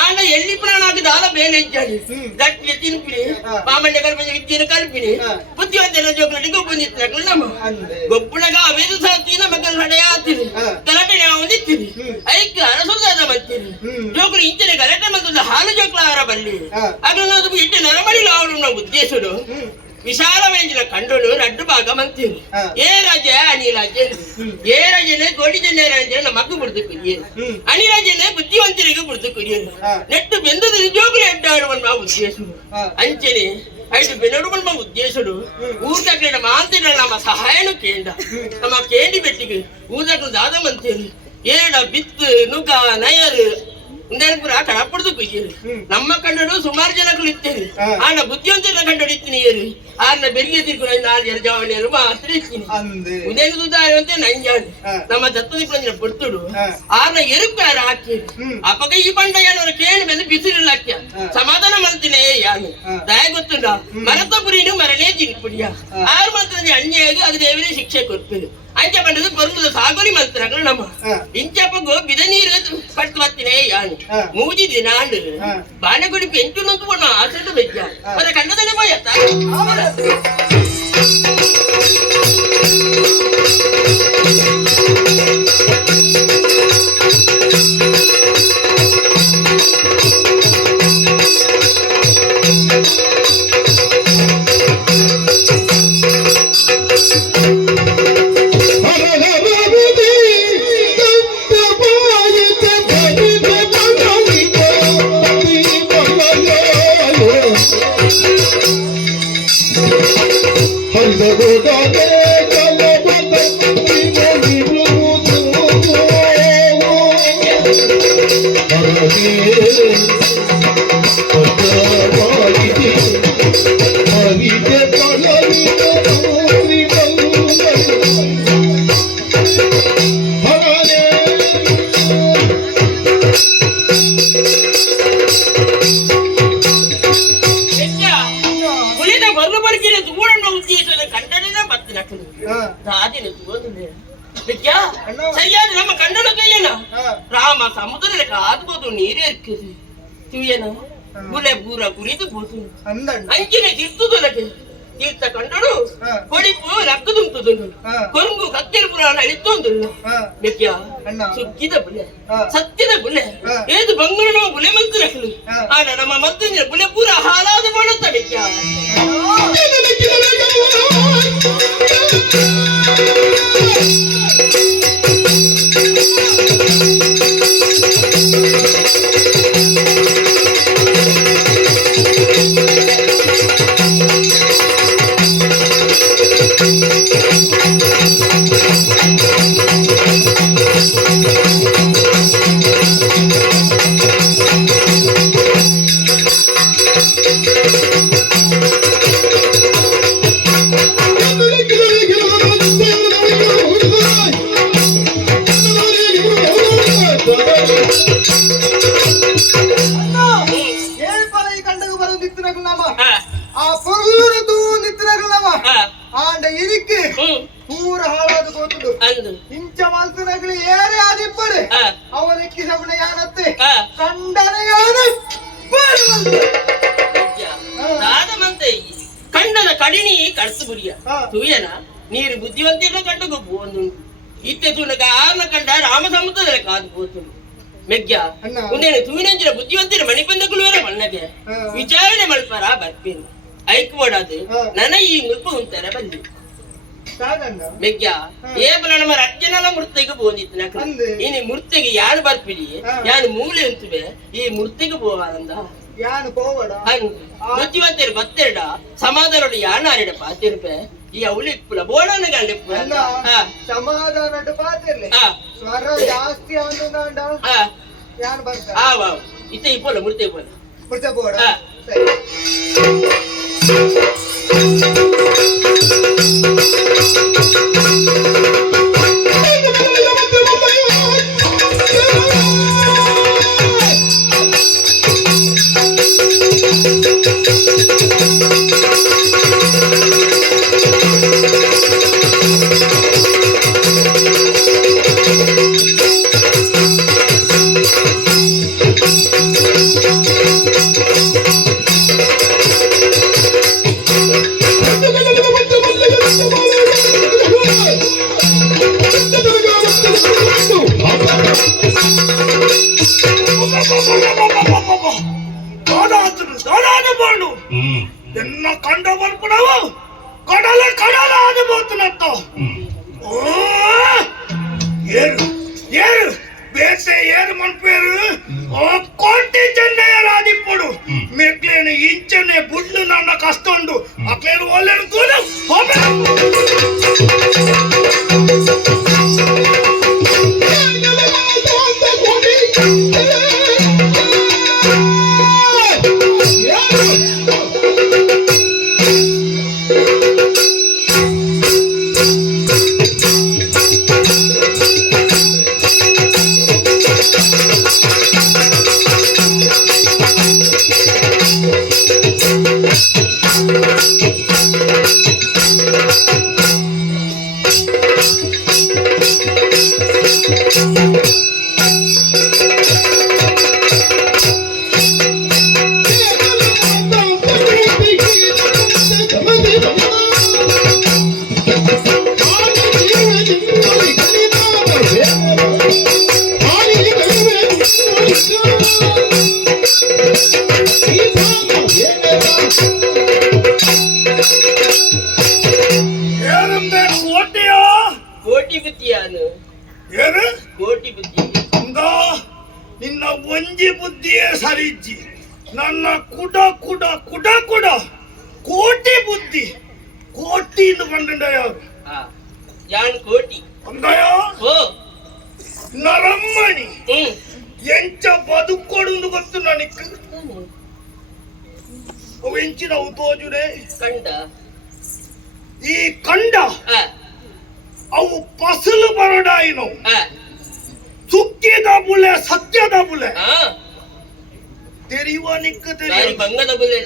ಆಂಡ ಎಲ್ಲಿ ಪ್ರಾಣಾಗದ ಆಲ ಬೇಲೆ ಇದ್ದಾಳೆ ಗಟ್ಟಿ ತಿನ್ಪಿನಿ ಮಾಮಣ್ಯ ಕಲ್ಪನೆ ವಿದ್ಯೆನ ಕಲ್ಪಿನಿ ಬುದ್ಧಿವಂತನ ಜೋಗುಲಿಗೆ ಬಂದಿತ್ತು ನಮ್ಮ ಗೊಬ್ಬುಣಗ ಅವೇದು ಸಾತಿ ನಮ್ಮ ಕಲ್ಪನೆ ಆತೀನಿ ಗಲಾಟೆ ನಾವು ಹೊಂದಿತ್ತೀರಿ ಐಕ್ಯ ಅರಸುದಾದ ಬರ್ತೀರಿ ಜೋಗುಲು ಇಂಚಿನ ಗಲಾಟೆ ಮತ್ತು ಹಾಲು ಜೋಕ್ಲ ಆಹಾರ ಬಲ್ಲಿ ಅದನ್ನು ಇಟ್ಟು ನರಮಡಿಲು ಅವಳು ನಾವು ಉದ್ದೇಶರು ವಿಶಾಲమైన కండలు రడ్డు బాగా మంతిరు ఏ రాజే అని రాజే ఏ రాజేనే కోటి జన్నేరాజే నమ్మకు బుడుకుయ్యేరు అని రాజేనే బుద్ధివంతుడికి బుడుకుయ్యేరు నెట్టు బెందుది జోగులు ఎడ్డాడు మన ఉద్దేశుడు అంచెని ಐದು ಬೆನಡು ನಮ್ಮ ಉದ್ದೇಶಡು ಊಟಕ್ಕೆ ಮಾಂತಿನ ನಮ್ಮ ಸಹಾಯನು ಕೇಂದ್ರ ನಮ್ಮ ಕೇಂಡಿ ಬೆಟ್ಟಿಗೆ ಊಟಕ್ಕೆ ದಾದ ಮಂತೇರಿ ಏಡ ಬಿತ್ತು ನುಗ್ಗ ನಯರು ಪುರ ಕಡಪಡ್ದು ಕುಯ್ಯರು ನಮ್ಮ ಕಂಡಡು ಸುಮಾರು ಜನಗಳು ಇತ್ತೇರಿ ಆನ ಬುದ್ಧಿವಂತರ ಕಂಡಡು ಇತ್ತೀನಿ ಆರ್ನ ಬೆರಿಗೆ ತಿರ್ಕೊಂಡು 4 ಜವಾನಿಯರು ಮಾತ್ರ ಇತ್ತೀನಿ ಉದಯಂತೆ ನಂಜಾಡು ನಮ್ಮ ದತ್ತದಿ ಪಂಜನ ಪಡ್ತುಡು ಆರ್ನ ಎರುಕಾರ ಹಾಕಿ ಅಪ್ಪಗ ಈ ಬಂಡ ಏನವರು ಕೇಳಿ ಬಂದು ಬಿಸಿಲಿಲ್ಲ ಹಾಕ್ಯ ಸಮಾಧಾನ ಮಾಡ್ತೀನಿ ಯಾನು ದಯ ಗೊತ್ತುಂಡ ಮರತ ಪುರಿನು ಮರನೇ ತಿನ್ಪುಡಿಯ ಆರು ಮಾತ್ರ ಅನ್ಯಾಯ ಅದು ದೇವರೇ ಶಿಕ್ಷೆ ಕೊಡ್ತೀರಿ ಅಂಚೆ ಬಂದದು ಬರುವುದು ಸಾಗುಲಿ ಮಂತ್ರಗಳು ನಮ್ಮ ಇಂಚಪ್ಪಗೋ ಬಿದ ನೀರು ಪಟ್ಟು ಬರ್ತೀನಿ ಯಾನು ಮೂಜಿ ದಿನಾಂಡು ಬಾಣಗುಡಿ ಪೆಂಚು ನಂತು ಬಣ್ಣ ಆಸೆಟ್ಟು ಬೆಜ್ಜ ಮತ್ತೆ ಕಣ್ಣದಲ್ಲಿ ಹೋಯತ್ತ ಸರಿಯಾದ ನಮ್ಮ ಕಣ್ಣನ ಕೈಯನ ರಾಮ ಸಮುದ್ರದ ಕಾದುಬೋದು ನೀರೇ ಇರ್ಕಿದೆ ತಿವಿಯನ ಗುಲೆ ಬೂರ ಕುರಿದು ಬೋದು ಅಂಚಿನ ತಿರ್ತುದೊಳಗೆ ತೀರ್ಥ ಕಂಡಳು ಕೊಡಿಪು ರಕ್ಕದುಂಟುದುಂಡು ಕೊರಂಗು ಕತ್ತೆರ ಪುರಾಣ ಇತ್ತೊಂದುಲ್ಲ ಬೆಕ್ಯ ಸುಕ್ಕಿದ ಬುಲೆ ಸತ್ಯದ ಬುಲೆ ಏದು ಬಂಗಾರನ ಬುಲೆ ಮಂತ್ರ ರಕ್ಕಲು ಆನ ನಮ್ಮ ಮಂತ್ರ ಬುಲೆ ಪೂರ ಹಾಲಾದ ಮಾಡುತ್ತ ಬೆಕ್ಯ ನಮ್ಮ ಆ ಪೊರ್ಲುರದು ನಿತ್ರಗಳವ ಆಂಡ ಇರಿಕೆ ಪೂರ ಹಾಳಾದು ಗೊತ್ತುಂಡು ಇಂಚ ಮಲ್ತನಗಳು ಏರೇ ಆದಿಪ್ಪಡು ಅವನ ಇಕ್ಕಿಸಬಣ ಯಾನತ್ತೆ ಕಂಡನ ಯಾನ ಕಂಡನ ಕಡಿನಿ ಕಡ್ಸು ಬುರಿಯ ತುಯನ ನೀರು ಬುದ್ಧಿವಂತಿನ ಕಂಡಗು ಬೋಂದುಂಡು ಇತ್ತೆ ತುನಗ ಆರ್ನ ಕಂಡ ರಾಮಸಮುದ್ರದಲ್ಲಿ ಕಾದು ಬೋತುಂಡು ಮೆಗ್ಗ ಉನ್ನೇನು ತುವಿನಂಜಿನ ಬುದ್ಧಿವಂತಿನ ಮಣಿಪಂದಗುಳುವರ ಮಣ್ಣಗೆ ವಿಚಾರಣೆ ಮಲ್ಪರ ಬರ್ಪೇನು ಐಕ್ಬೋಡಾದು ನನ ಈ ಮುಲ್ಪ ಉಂತರ ಬಂದಿ ಮೆಗ್ಗ ಏಬಲ ನಮ್ಮ ರಜ್ಜನಲ ಮೃತ್ತೆಗೆ ಬೋಂದಿತ್ತು ಇನಿ ಮೃತ್ತೆಗೆ ಯಾರು ಬರ್ಪಿಡಿ ಯಾನು ಮೂಲೆ ಉಂಟುವೆ ಈ ಮೃತ್ತೆಗೆ ಬೋವಾನಂದ ಯಾನು ಪೋವಡ ಬುದ್ಧಿವಂತರು ಬತ್ತೆರಡ ಸಮಾಧಾನ ಯಾನಾರಿಡ ಪಾತಿರ್ಪೆ ಈ ಅವಳಿ ಇಪ್ಪುಲ ಬೋಡನಗ ಸಮಾಧಾನ ಪಾತಿರ್ಲಿ ಸ್ವರ ಜಾಸ್ತಿ ಅಂದ ಯಾನು ಬರ್ತ ಇತ್ತೆ ಇಪ್ಪಲ್ಲ ಮುರ್ತೆ ಇಪ್ಪಲ್ಲ ಮುರ್ತೆ ಬೋಡ ఎన్న కండ పలుపుడవు కడల కడల ఆదిపోతున్నట్టు ఏరు ఏరు ಬೇಸೆ ಏರು ಮನ್ಪೇರು ಕೋಟಿ ಚೆನ್ನಯ್ಯರ ಆದಿಪ್ಪಡು ಮೆಕ್ಲೇನು ಇಂಚನೆ ಬುಡ್ಲು ನನ್ನ ಕಷ್ಟ ಉಂಡು ಅಕ್ಲೇನು ಒಳ್ಳೆನು ಕೂಡ ಕೋಟಿ ಬುದ್ಧಿಯಾನು ಕೋಟಿ ಬುದ್ಧಿ ನಿನ್ನ ಒಂಜಿ ಬುದ್ಧಿಯೇ ಸರಿಜ್ಜಿ ನನ್ನ ಕುಡ ಕುಡ ಕುಡ ಕುಡ ಕೋಟಿ ಬುದ್ಧಿ ಕೋಟಿ ಬಂಡ ಯಾರು ಯಾನ್ ಕೋಟಿ ಅಂದಯ ನರಮ್ಮಣಿ ಎಂಚ ಬದುಕೊಡು ಗೊತ್ತು ನನಕ್ ಅವು ಎಂಚಿನ ತೋಜುಡೆ ಕಂಡ ಈ ಕಂಡ ಅವು ಫಸಲು ಬರಡಾಯಿನು ಸುಕ್ಕಿದ ಬುಲೆ ಸತ್ಯದ ಬುಲೆ ತೆರೆಯುವ ನಿಕ್ಕ ಬಂಗದ ಬುಲೆ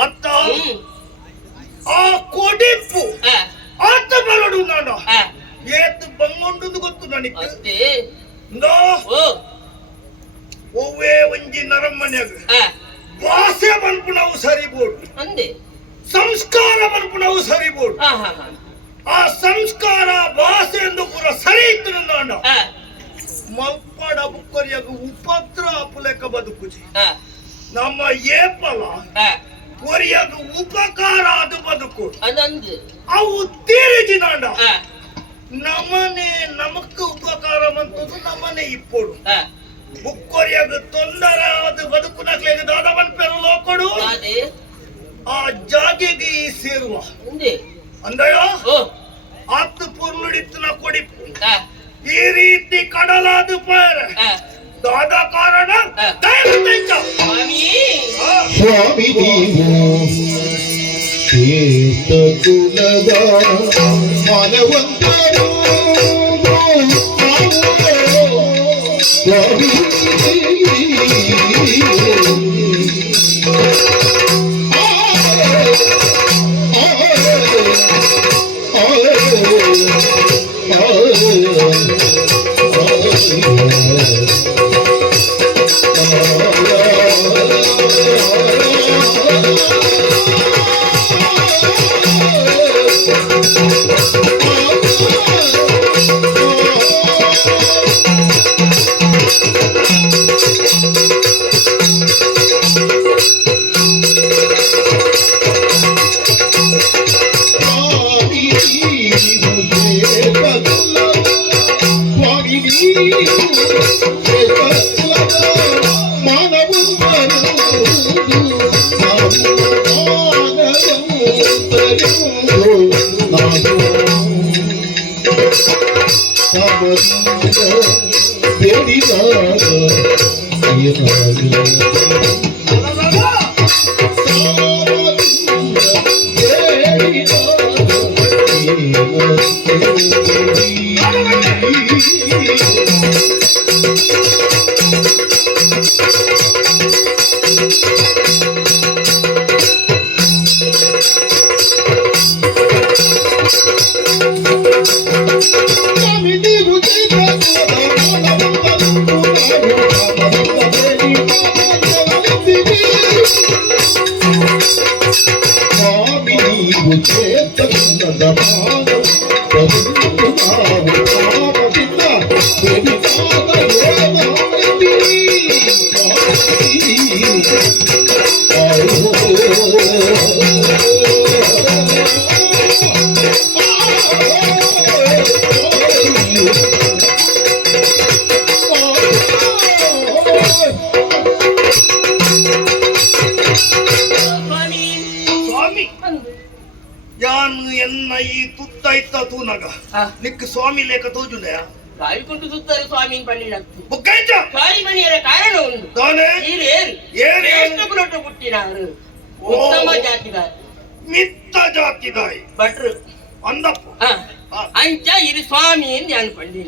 ಅತ್ತ ಆ ಕೊಡಿಪ್ಪು ಆತ ಬರಡು ನಾಡ ಏತ್ ಬಂಗೊಂಡು ಗೊತ್ತು ನನಗೆ ಓವೇ ಒಂಜಿ ನರಮ್ಮನ್ಯಾಗ ಭಾಷೆ ಬನ್ಪು ನಾವು ಸರಿಬೋಡು ಅಂದೆ ಸಂಸ್ಕಾರ ಬನ್ಪು ನಾವು ಸರಿಬೋಡು ಆ ಸಂಸ್ಕಾರ ಭಾಷೆ ಎಂದು ಪೂರ ಸರಿ ಇತ್ತು ನಾಡ ಮಲ್ಪಾಡ ಬುಕ್ಕರಿಯಾಗ ಉಪದ್ರ ಅಪುಲೆಕ ಬದುಕುಜಿ ನಮ್ಮ ಏಪಲ ಕೊರಿಯಾಗ ಉಪಕಾರ ಅದು ಬದುಕು ಅವು ತೀರಿಜಿ ನಾಡ ನಮನೆ ನಮಕ್ಕ ಉಪಕಾರ ಬಂತದು ನಮನೆ ಇಪ್ಪೋಡು ಬುಕ್ಕೊರಿಯಾಗ ತೊಂದರ ಅದು ಬದುಕುನಾಗ್ಲೇಗ ದಾದವನ್ ಪೆರು ಲೋಕೊಡು ಆ ಜಾಗೆಗೆ ಸೇರುವ ಅಂದಯ ಹತ್ತು ಪುರ್ನುಡಿತ್ತು ಕೊಡಿಪ್ಪು ಈ ರೀತಿ ಕಡಲಾದ ಪೇರ ದಾದ ಕಾರಣ ಸ್ವಾಮಿ ಶ್ರೇಷ್ಠ ಕುಲದ ಮಾನವಂತರು ಸ್ವಾಮಿ ಸ್ವಾಮಿ ಯಾನ್ ಎನ್ನ ಈ ತುತ್ತಾಯ್ತ ತೂನಗ ನಿಕ್ ಸ್ವಾಮಿ ಲೇಖ ತೋಜುಂದಯ ಕಾಯ್ಕೊಂಡು ಸುತ್ತಾರೆ ಸ್ವಾಮಿ ಪಳ್ಳಿ ಬುಕ್ಕಾಯ್ತ ಕಾಯಿ ಮನೆಯರ ಕಾರಣ ಉಂಟು ತಾನೆ ಏರು ಎಷ್ಟು ಪುರೋಟ ಹುಟ್ಟಿನಾರು ಉತ್ತಮ ಜಾತಿದಾರ ಮಿತ್ತ ಜಾತಿದಾಯಿ ಭಟ್ರು ಅಂದಪ್ಪ ಅಂಚ ಇರು ಸ್ವಾಮಿ ಎಂದು ನಾನು ಪಳ್ಳಿ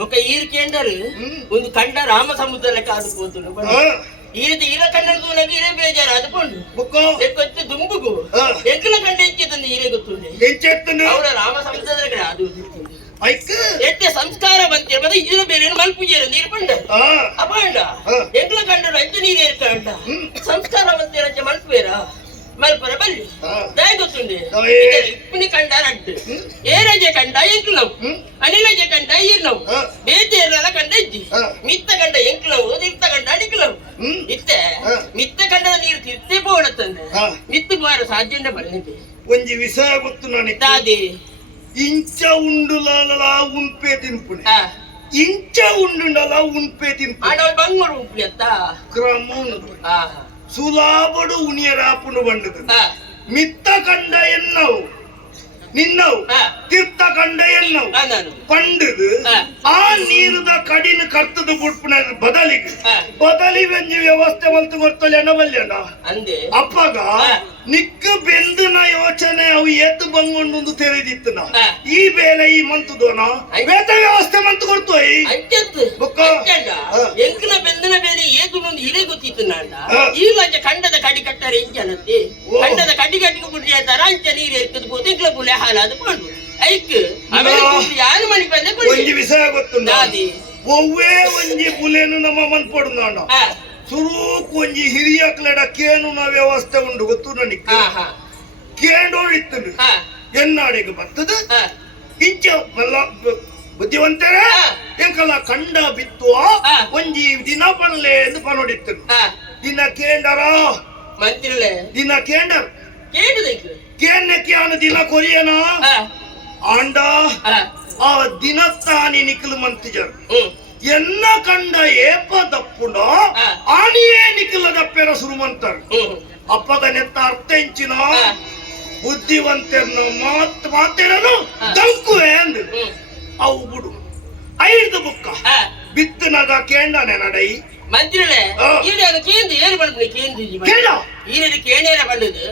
ఒక ఈరికేంటారు ಒಂದು ಕಂಡ ರಾಮ ಸಮುದ್ರ ಲೆಕ್ಕ ಆದುಕೋತು ಈರది ఈర కన్నకు నాకు ఈరే బేజారు అదుకోండి ఎక్కొచ్చి దుంబుకు ఎక్కల కండ ఎక్కేతుంది ఈరే గుర్తుంది ఏం చేస్తుంది ಅವರ ರಾಮ ಸಮುದ್ರ ಲೆಕ್ಕ ಅದು ಐಕ ಎತ್ತೆ ಸಂಸ್ಕಾರ ಬಂತೆ ಮತ್ತೆ ಇದರ ಬೇರೆ ಮಲ್ಪು ಜೇರು ನೀರು ಬಂಡ ಅಪಂಡ ಎಕ್ಕಲ ಕಂಡರು ಅಂಚ ನೀರು ಇರ್ಕಂಡ ಸಂಸ್ಕಾರ ಬಂತೆ ರಂಚ ಮಲ್ಪುವೇರಾ ಮಲ್ಪರ ಬಲ್ಲಿ ದಯ ಗೊತ್ತುಂಡೆ ಇಪ್ಪನಿ ಕಂಡ ನಟ್ಟು ಏರಜೆ ಕಂಡ ಎಂಕ್ಲವ್ ಅನಿಲಜೆ ಕಂಡ ಈರ್ನವ್ ಬೇಜೇರಲ ಕಂಡ ಇದ್ದಿ ಮಿತ್ತ ಕಂಡ ಎಂಕ್ಲವ್ ಇರ್ತ ಕಂಡ ಅಡಿಕ್ಲವ್ ಇತ್ತೆ ಮಿತ್ತ ಕಂಡದ ನೀರು ತಿರ್ತೆ ಬೋಡತ್ತಂದೆ ಮಿತ್ತು ಬಾರ ಸಾಧ್ಯ ಬಲ್ಲಿಗೆ ಒಂಜಿ ವಿಷಯ ಗೊತ್ತು ನನಗೆ ದಾದಿ ಇಂಚ ಉಂಡುಲ ಉಂಪೆ ತಿನ್ಪುಣೆ ಇಂಚ ಉಂಡುಂಡಲ ಉಂಪೆ ತಿನ್ಪು ಆಡ ಬಂಗೋಡು ಉಂಪಿ ಅತ್ತ ಕ್ರಮ ಉಂಡು ಸುಲಾಬಡು ಉಣಿಯರಾಪುನು ಬಂಡದು ಮಿತ್ತ ಕಂಡ ಎನ್ನವು ನಿನ್ನವು ತೀರ್ಥ ಕಂಡ ಎನ್ನವು ಪಂಡದು ಆ ನೀರದ ಕಡಿನ ಕರ್ತದ ಬುಡ್ಪುನ ಬದಲಿ ವೆಂಜಿ ವ್ಯವಸ್ಥೆ ಮಲ್ತು ಗೊತ್ತಲ್ಲ ಎನ್ನಬಲ್ಯನ ಅಂದೆ ಅಪ್ಪಗ ನಿಕ್ಕ ಬೆಂದನ ಯೋಚನೆ ಅವು ಎದ್ದು ಬಂಗೊಂಡು ತೆರೆದಿತ್ತನ ಈ ಬೇಲೆ ಈ ಮಂತದೋನ ವೇತ ವ್ಯವಸ್ಥೆ ಮಂತು ಕೊಡ್ತೋಯ್ ಎಂಕನ ಬೆಂದನ ಬೇರೆ ಏದು ಒಂದು ಹಿರೇ ಗೊತ್ತಿತ್ತು ನಾಂಡ ಈಗ ಕಂಡದ ಕಡಿ ಕಟ್ಟಾರೆ ಇಂಚನತ್ತೆ ಕಂಡದ ಕಡಿ ಕಟ್ಟಿಗೆ ಬಿಡ್ರಿ ಅಂತಾರ ಅಂಚ ನೀರು ಎಕ್ಕದ ಬೋದು ಎಂಕ್ಲ ಬುಲೆ ಹಾಲಾದ ಕೊಂಡು ಐಕ್ ಯಾರು ಮನಿ ಬಂದೆ ಒಂಜಿ ವಿಷಯ ಗೊತ್ತು ಒವ್ವೇ ಒಂಜಿ ಬುಲೆನು ನಮ್ಮ ಮನ್ಪೊಡು ನಾಂಡ ಸುರೂಕ್ ಒಂಜಿ ಹಿರಿಯ ಕ್ಲೆಡ ಕೇನುನ ವ್ಯವಸ್ಥೆ ಉಂಡು ಗೊತ್ತು ನನಗೆ ಕೇಂಡೋಳಿತ್ತು ಎನ್ನಾಡಿಗೆ ಬರ್ತದ ಇಂಚ ಬುದ್ಧಿವಂತರ ಎಂಕಲ ಕಂಡ ಬಿತ್ತುವ ಒಂಜಿ ದಿನ ಪನ್ಲೆ ಎಂದು ಪನೋಡಿತ್ತು ದಿನ ಕೇಂಡರ ಮಂತ್ರಿಲೆ ದಿನ ಕೇಂಡರ್ ಕೇನ್ನಕ್ಕೆ ಅವನು ದಿನ ಕೊರಿಯನ ಆಂಡ ಆ ದಿನ ತಾನಿ ನಿಖಲು ಮಂತಿಜರು ಎನ್ನ ಕಂಡ ಏಪ ದಪ್ಪುಂಡ ಆನಿಯೇ ನಿಖಲ ದಪ್ಪೆರ ಸುರುಮಂತರು ಅಪ್ಪಗ ನೆತ್ತ ಅರ್ಥ ಇಂಚಿನ ಬುದ್ಧಿವಂತರನ್ನ ಮಾತೆರನು ದಂಕುವೆ ಅಂದು ಅವು ಬಿಡು ಐದು ಬುಕ್ಕ ಬಿತ್ತನಗ ಕೇಂಡನೆ ನಡೈ ಮಂತ್ರಿಲೆ ಈಡಾಗ ಕೇಂದ್ರ ಏನು ಬಂದ್ರೆ ಕೇಂದ್ರ ಈರಡಿ ಕೇಂದ್ರ ಬಂದದು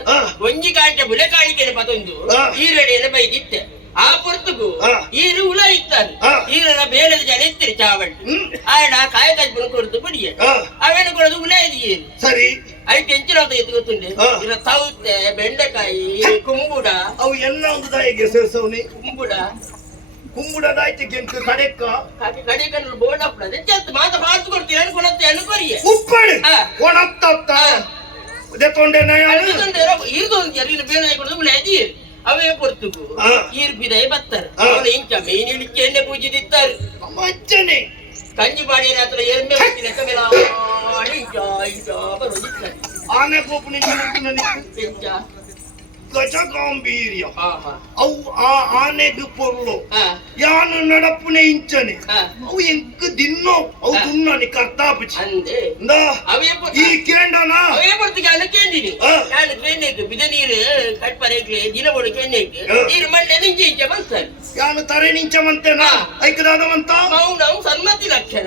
ಒಂಜಿ ಕಾಂಟೆ ಬುಲೆ ಕಾಣಿಕೆ ಪತೊಂದು ಈರಡಿಯನ್ನು ಬೈದಿತ್ತೆ ಆ ಪೊರ್ತುಗು ಈರು ಹುಳ ಇತ್ತಾರು ಈರನ ಬೇಡದ ಜನ ಇತ್ತಿರಿ ಚಾವಳ್ಳಿ ಆಡ ಕಾಯ ಕಜ್ಬನ ಕೊಡ್ದು ಬಡಿಯ ಅವೇನ ಕೊಡೋದು ಹುಳ ಇದೀರು ಸರಿ ಐತೆ ಎಂಚಿನ ಎತ್ತು ಗೊತ್ತುಂಡೆ ಇರ ಸೌತೆ ಬೆಂಡೆಕಾಯಿ ಕುಂಬುಡ ಅವು ಎಲ್ಲ ಒಂದು ದಾಯಿಗೆ ಸೇರ್ಸವನಿ ಕುಂಬುಡದಾಯ್ತು ಕೆಂಕು ಕಡೆಕ್ಕ ಕಡೆಕನ್ನು ಬೋರ್ಡ್ ಹಾಕ್ಬಿಡೋದು ಎಂಚತ್ತು ಮಾತ ಪಾರ್ತು ಕೊಡ್ತೀವಿ ಅನ್ಕೊಳತ್ತೆ ಅನ್ಕೊರಿಯ ಉಪ್ಪಳಿ ಒಣತ್ತ ದೆತ್ತೊಂಡೆ ಇರ್ದೊಂದು ಜರಿನ ಬೇನೆ ಕೊಡೋದು ಹುಳ ಇದೀರು ಅವೇ ಪೊರ್ತುಗು ಈರ್ ಬಿದೈ ಬತ್ತಾರೆ ಅವನ ಇಂಚ ಮೇನ್ ಇಳಿಕೆ ಎಣ್ಣೆ ಪೂಜಿದಿತ್ತಾರೆ ಮಜ್ಜನೆ ಕಂಜಿ ಬಾಡಿ ಹತ್ರ ಎಮ್ಮೆ ಲೆಕ್ಕ ಮೇಲೆ ಬರೋದಿತ್ತಾರೆ ಆನೆ ಗೋಪುನಿ ಇಂಚ ಗಜ ಗಾಂಭೀರ್ಯ ಆಹಾ. ಅವು ಆ ಆನೆಗೆ ಪೊರ್ಲು ಆ, ಯಾನು ನಡಪುನೆ ಇಂಚನೆ ಆ. ಅವು ಎಂಕ್ ದಿನ್ನೋ ಅವು ದುನ್ನನಿ ಕರ್ತಾಪಚಿ ಅಂದೆ ಇಂದ ಅವೇ ಈ ಕೇಂಡನ ಅವೇ ಬರ್ತಿಗೆ ಅಲ್ಲ ಕೇಂದಿನಿ ಆ. ನಾನು ಕೇಂದೇಕು ಬಿದ ನೀರು ಕಟ್ಪರೆಗ್ಲಿ ದಿನ ಬೋಡು ಕೇಂದೇಕು ಆ. ನೀರು ಮಂಡೆ ನಿಂಚೆ ಇಂಚೆ ಬರ್ತಾರೆ ಯಾನು ತರೆ ನಿಂಚಮಂತೆನ ಆ. ಐಕದಾದವಂತ ಮೌನಂ ಸನ್ಮತಿ ಲಕ್ಷಣ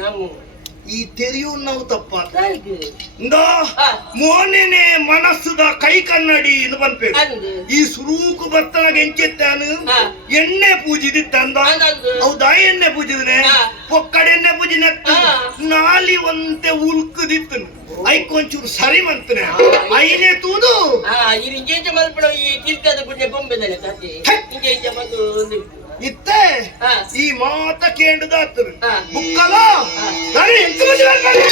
ಈ ತೆರಿಯು ನಾವು ತಪ್ಪ ಹಾಗೆ. ಇಂದ ಆ. ಮೋನೆನೆ ಮನಸ್ಸುದ ಕೈ ಕನ್ನಡಿ ಎಂದು ಬಂದ್ಬೇಕು ಅಂದು ಈ ಸುರೂಕು ಬತ್ತನಾಗ ಎಂಚೆತ್ತಾನು ಆ. ಎಣ್ಣೆ ಪೂಜಿದಿತ್ತಂದ ಅಂದು. ಹೌದಾ ಎಣ್ಣೆ ಪೂಜಿದ್ರೆ ಆ. ಪೊಕ್ಕಡೆ ಎಣ್ಣೆ ಪೂಜಿನೆತ್ತ ಆ. ನಾಲಿ ಒಂತೆ ಉಲ್ಕದಿತ್ತು ಐಕೊಂಚೂರು ಸರಿ ಮಂತನೆ ಐನೇ ತೂದು ಇದು ಇಂಚೆ ಮಲ್ಪಡ ಈ ಕಿರ್ಕದ ಪುಣ್ಯ ಗೊಂಬೆದನೆ ಕತೆ ಇಂಚೆ ಬಂದು ಇತ್ತೆ ಆ. ಈ ಮಾತ ಕೇಂಡುದಾತ್ರ ಆ. ಬುಕ್ಕಲ ಸರಿ ಎಂತ ಮದುವೆ ಆಗ್ತಾರೆ?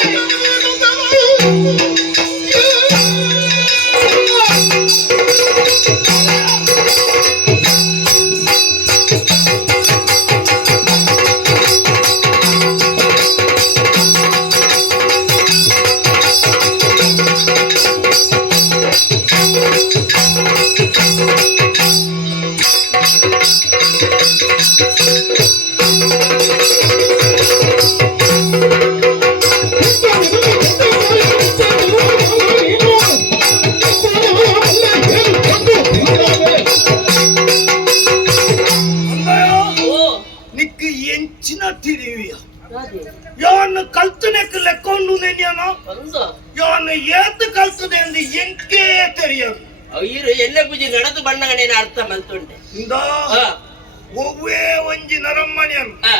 ಓ ನಿಕ್ ಎಂಚಿನ ತಿರಿವಿಯ ಅದೇ ಯಾನು ಕಲ್ತನೆಕ್ ಲೆಕ್ಕೊಂಡು ನೆನ್ಯಾನ ಒಂದು ಯಾನು ಏತ್ ಕಲ್ತದೆ ಎಂದು ಎಂಕೆ ತೆರಿಯದು ಇರು ಎಣ್ಣೆ ಪೂಜೆ ನಡೆದು ಬಣ್ಣಗನೇನ ಅರ್ಥ ಮಂತುಂಡೆ ಇಂದ ಆ, ಒವ್ವೇ ಒಂಜಿ ನರಮ್ಮನಿಯನ್ ಆ,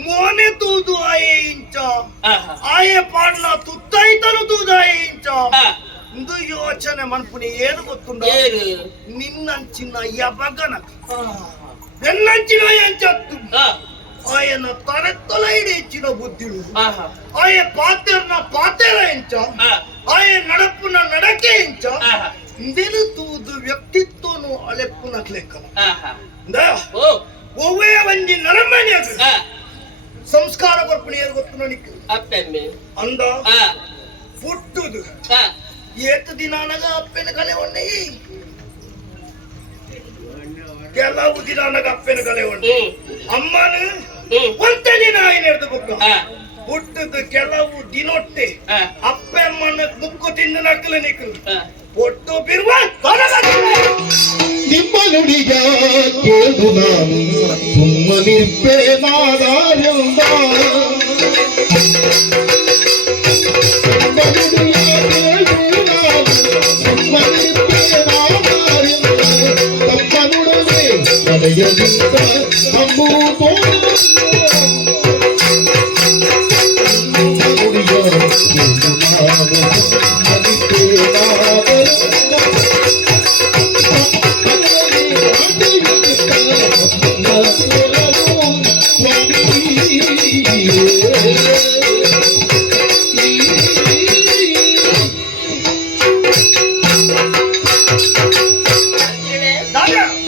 ಮೋನೆ ತೂದು ಆಯೆ ಇಂಚ ಆಹಾ. ಆಯೆ ಪಾಡ್ಲ ತುತ್ತೈತಲು ತೂದು ಆಯೆ ಇಂಚ ಆ, ಇಂದು ಯೋಚನೆ ಮನ್ಪುನಿ ಏನು ಗೊತ್ತುಂಡ ಏರು ನಿನ್ನಂಚಿನ ಯಬಗನ ಎನ್ನಂಚಿನ ಎಂಚತ್ತು ಆ, ಆಯನ ತರೆತ್ತಲ ಇಡಿ ಹೆಚ್ಚಿನ ಬುದ್ಧಿ ಆಹಾ. ಆಯ ಪಾತೆರ್ನ ಪಾತೆರ ಇಂಚ ಆ, ಆಯ ನಡಪುನ ನಡಕೆ ಇಂಚ ಆಹಾ. ಇಂದೆನು ತೂದು ವ್ಯಕ್ತಿತ್ವನು ಅಲೆಪ್ಪುನ ಲೆಕ್ಕನ ಆಹಾ. ಇಂದ ಓ ಒವ್ವೇ ಒಂಜಿ ನರಮನಿಯಾಗ ಆ, ಸಂಸ್ಕಾರ ಬರ್ಪುನಿ ಏನು ಗೊತ್ತು ನನಗೆ ಅಪ್ಪೆಮ್ಮೆ ಅಂದ ಆ, ಪುಟ್ಟುದು ಆ, ಏತು ದಿನಾನಗ ಅಪ್ಪೆನ ಕಲೆ ಒಣ್ಣೆ ಕೆಲವು ದಿನಾನಗ ಅಪ್ಪೆನ ಕಲೆ ಒಣ್ಣೆ ಅಮ್ಮನ ಒಂದೇ ದಿನ ಹಿಡಿದು ಬುಕ್ಕ ಆ, ಹುಟ್ಟದ ಕೆಲವು ದಿನೊಟ್ಟೆ ಆ, ಅಪ್ಪಮ್ಮನ ಮುಕ್ಕು ತಿಂದು ನಕ್ಕಲ ನಿಕ್ಕಲು ಆ. ಒಟ್ಟು ಬಿರುವ ನಿಮ್ಮ ನುಡಿಗ ಕೇಳು ನಾನು ಸುಮ್ಮನಿರ್ಪೆ ಮಾದಾರೆಂದ ನಿಮ್ಮ ನುಡಿಯ ಕೇಳು ನಾನು ಸುಮ್ಮನಿರ್ಪೆ ಮಾದಾರೆಂದ ತಮ್ಮ ನುಡವೆ ನಡೆಯಲಿಂದ ಅಂಬುದೋ ನಿಮ್ಮ ನುಡಿಯ ಕೇಳು ನಾನು ಸುಮ್ಮನಿರ್ಪೆ ಮಾದಾರೆಂದ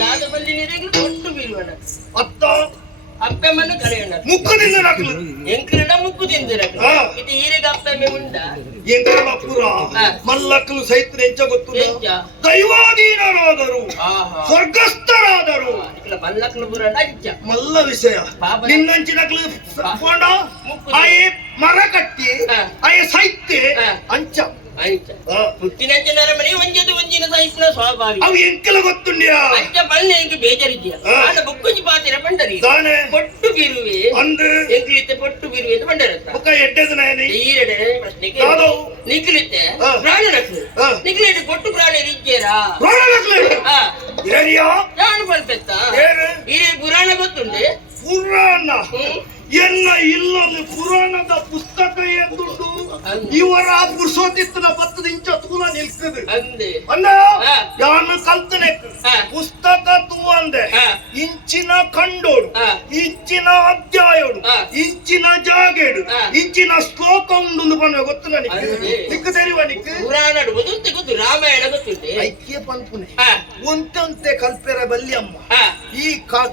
ದಾದ ಬಂದಿ ನೀರಿಗೆ ಕೊಟ್ಟು ಬೀರುವಣ ಅತ್ತ ಅಪ್ಪೆಮ್ಮನ್ನು ಕರೆಯೋಣ ಮುಕ್ಕದಿಂದ ನಕ್ಕಲು ಎಂಕ್ರಿಡ ಮುಕ್ಕು ತಿಂದಿರ ಆ. ಇದು ಈರಿಗೆ ಅಪ್ಪೆಮ್ಮೆ ಉಂಡ ಎಂಕಲಪುರ ಆ. ಮಲ್ಲಕ್ಕಲು ಸೈತ್ರ ಎಂಚ ಗೊತ್ತು ಎಂಚ? ದೈವಾಧೀನರಾದರು ಆಹಾ. ಸ್ವರ್ಗಸ್ಥರಾದರು ಅದಕ್ಕೆಲ್ಲ ಮಲ್ಲಕ್ಕನ ಪುರ ಅಜ್ಜ ಮಲ್ಲ ವಿಷಯ ಪಾಪ. ನಿನ್ನಂಚಿನಕ್ಲು ಕೊಂಡ ಮುಕ್ಕು. ಆಯೆ ಮರ ಕಟ್ಟಿ ಆ. ಆಯೆ ಸೈತೆ ಆ. ಅಂಚ ಅಂಚ ಆ. ಹುಟ್ಟಿನಂಚಿನ ಮನೆ ಒಂಜದು ಒಂಜಿನ ಸಹಿಸಿನ ಸ್ವಾಭಾವಿಕ ಅವು ಎಂಕಲ ಗೊತ್ತುಂಡ್ಯಾ ಅಂಚ ಬಳ್ಳಿ ಎಂಕ್ ಬೇಜಾರಿದ್ಯಾ ಆ. ಆಡ ಬುಕ್ಕುಜಿ ಪಾತಿರ ಬಂಡರಿ ತಾನೆ ಪೊಟ್ಟು ಬೀರುವೆ ಅಂದು ಎಂಕ್ಲಿತ್ತೆ ಪೊಟ್ಟು ಬೀರುವೆ ಅಂತ ಬಂಡರತ್ತ ಮುಖ ಎಡ್ಡೆದು ನಾಯನಿ ಈರಡೆ ಪ್ರಶ್ನೆಗೆ ಯಾವ್ದವು? ನಿಖಿಲಿತ್ತೆ ಆ. ಪ್ರಾಣ ರಕ್ಷಣೆ ಆ. ನಿಖಿಲಿಟ್ಟು ಕೊಟ್ಟು ಪ್ರಾಣ ಇದ್ದೀರಾ ಪ್ರಾಣಲಕ್ಲೆ ಆ ಏರಿಯಾ ಪ್ರಾಣ ಬಲ್ಪೆತ್ತ ಏರು ಈ ಪುರಾಣ ಗೊತ್ತುಂಡೆ ಪುರಾಣ ಹ್ಮ್ ಎಲ್ಲ ಇಲ್ಲೊಂದು ಪುರಾಣದ ಪುಸ್ತಕ ಎಂದುಂಡು ಅಂದು. ಇವರ ಪುರುಷೋತ್ತಿತ್ತನ ಬತ್ತದ ಇಂಚ ತೂಲ ನಿಲ್ತದೆ ಅಂದೆ ಅಲ್ಲ ಆ. ಯಾನು ಕಲ್ತನೆ ಆ. ಪುಸ್ತಕ ತೂವಂದೆ ಆ. ಇಂಚಿನ ಕಂಡೋಡು ಆ. ಇಂಚಿನ ಅಧ್ಯಾಯೋಡು ಆ. ಇಂಚಿನ ಜಾಗೇಡು ಆ. ಇಂಚಿನ ಶ್ಲೋಕ ಉಂಡು ಬನ್ನ ಗೊತ್ತು ನನಗೆ ಅಂದೆ. ನಿಕ್ಕ ತೆರಿವ ನಿಕ್ಕ ಪುರಾಣ ಗೊತ್ತು ಗೊತ್ತು ರಾಮಾಯಣ ಗೊತ್ತುಂಡೆ ಐಕ್ಯ ಪನ್ಪುನೆ ಆ. ಒಂತೆ ಕಲ್ಪೆರ ಬಲ್ಲಿಯಮ್ಮ ಆ. ಈ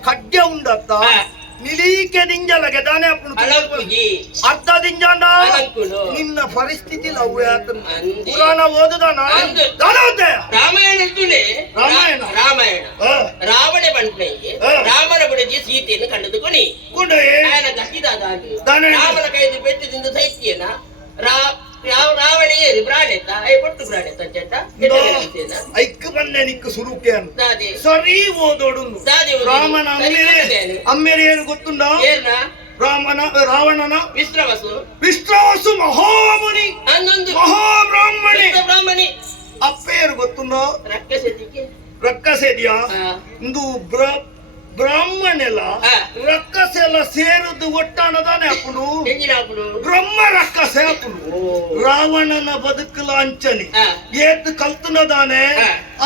ಖಡ್ಯ ಉಂಡತ್ತ ಆ. ನಿಲೀಕೆ ದಿಂಜಲಗೆ ದಾನೆ ಅಪ್ಪನು ಅಲಂಕುಜಿ ಅರ್ಧ ದಿಂಜಾಂಡ ಅಲಂಕುಲು ನಿನ್ನ ಪರಿಸ್ಥಿತಿ ಲವ್ಯ ಅಂದೆ. ಪುರಾಣ ಓದುದಾನ ಅಂದೆ. ದಾನೋದ್ಯ ರಾಮಾಯಣ ಇರ್ತುಂಡೆ ರಾಮಾಯಣ. ರಾಮ ರಾಮನ ಕೈದು ಬೆಟ್ಟದಿಂದ ಸೈತ್ಯನ ರಾವಣಿಯೇರಿ ಪ್ರಾಣೆತ ಐ ಪೊಟ್ಟು ಪ್ರಾಣೆತ ಚಟ್ಟ ಐಕ್ ಬಂದೆ ನಿಕ್ಕು ಸುರುಕೆ ಅಂತ ಸರಿ ಓದೋಡು ರಾಮನ ಅಮ್ಮೇರಿ ಏನು ಗೊತ್ತುಂಡ ರಾವಣನ ವಿಶ್ರವಸು ಮಹಾಮುನಿ ಮಹಾಬ್ರಾಹ್ಮಣಿ ಅಪ್ಪೇರು ಗೊತ್ತುಂಡ ರಕ್ಕಸೆದಿಯಾ ಇಂದು ಬ್ರಾಹ್ಮಣೆಲ್ಲ ರಕ್ಕಸೆಲ್ಲ ಸೇರುದು ಒಟ್ಟಾಣದಾನೆ ಹಾಕೊಂಡು ಬ್ರಹ್ಮ ರಕ್ಕಸೆ ಹಾಕೊಂಡು ರಾವಣನ ಬದುಕಲ ಅಂಚನೆ ಏತ್ ಕಲ್ತನದಾನೆ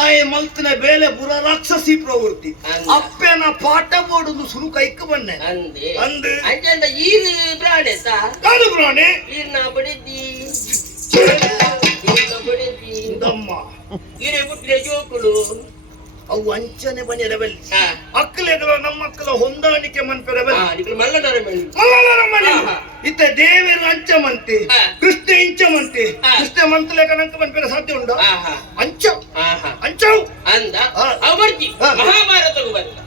ಆಯ್ ಮಲ್ತನೆ ಬೇಲೆ ಬುರ ರಾಕ್ಷಸಿ ಪ್ರವೃತ್ತಿ ಅಪ್ಪೆನ ಪಾಠ ಬೋಡುದು ಸುರು ಕೈಕ್ ಬನ್ನೆ ಅಂದು ಕಾದು ಪ್ರಾಣಿ ಜೋಕುಳು ಅವು ಅಂಚನೆ ಬನ್ನಿರಬಲ್ಲಿ ಅಕ್ಕಲೆಗಳು ನಮ್ಮ ಮಕ್ಕಳ ಹೊಂದಾಣಿಕೆ ಮನ್ಪೆರಬಲ್ಲಿ ಮಲ್ಲನರ ಇತ್ತ ದೇವರ ಅಂಚಮಂತೆ ಕೃಷ್ಣ ಇಂಚಮಂತೆ ಕೃಷ್ಣ ಮಂತಲೆ ಕಣಂಕ ಮನ್ಪೆರ ಸಾಧ್ಯ ಉಂಟು ಅಂಚ ಅಂಚವು ಅಂದ ಅವರ್ತಿ ಮಹಾಭಾರತವು ಬಂದ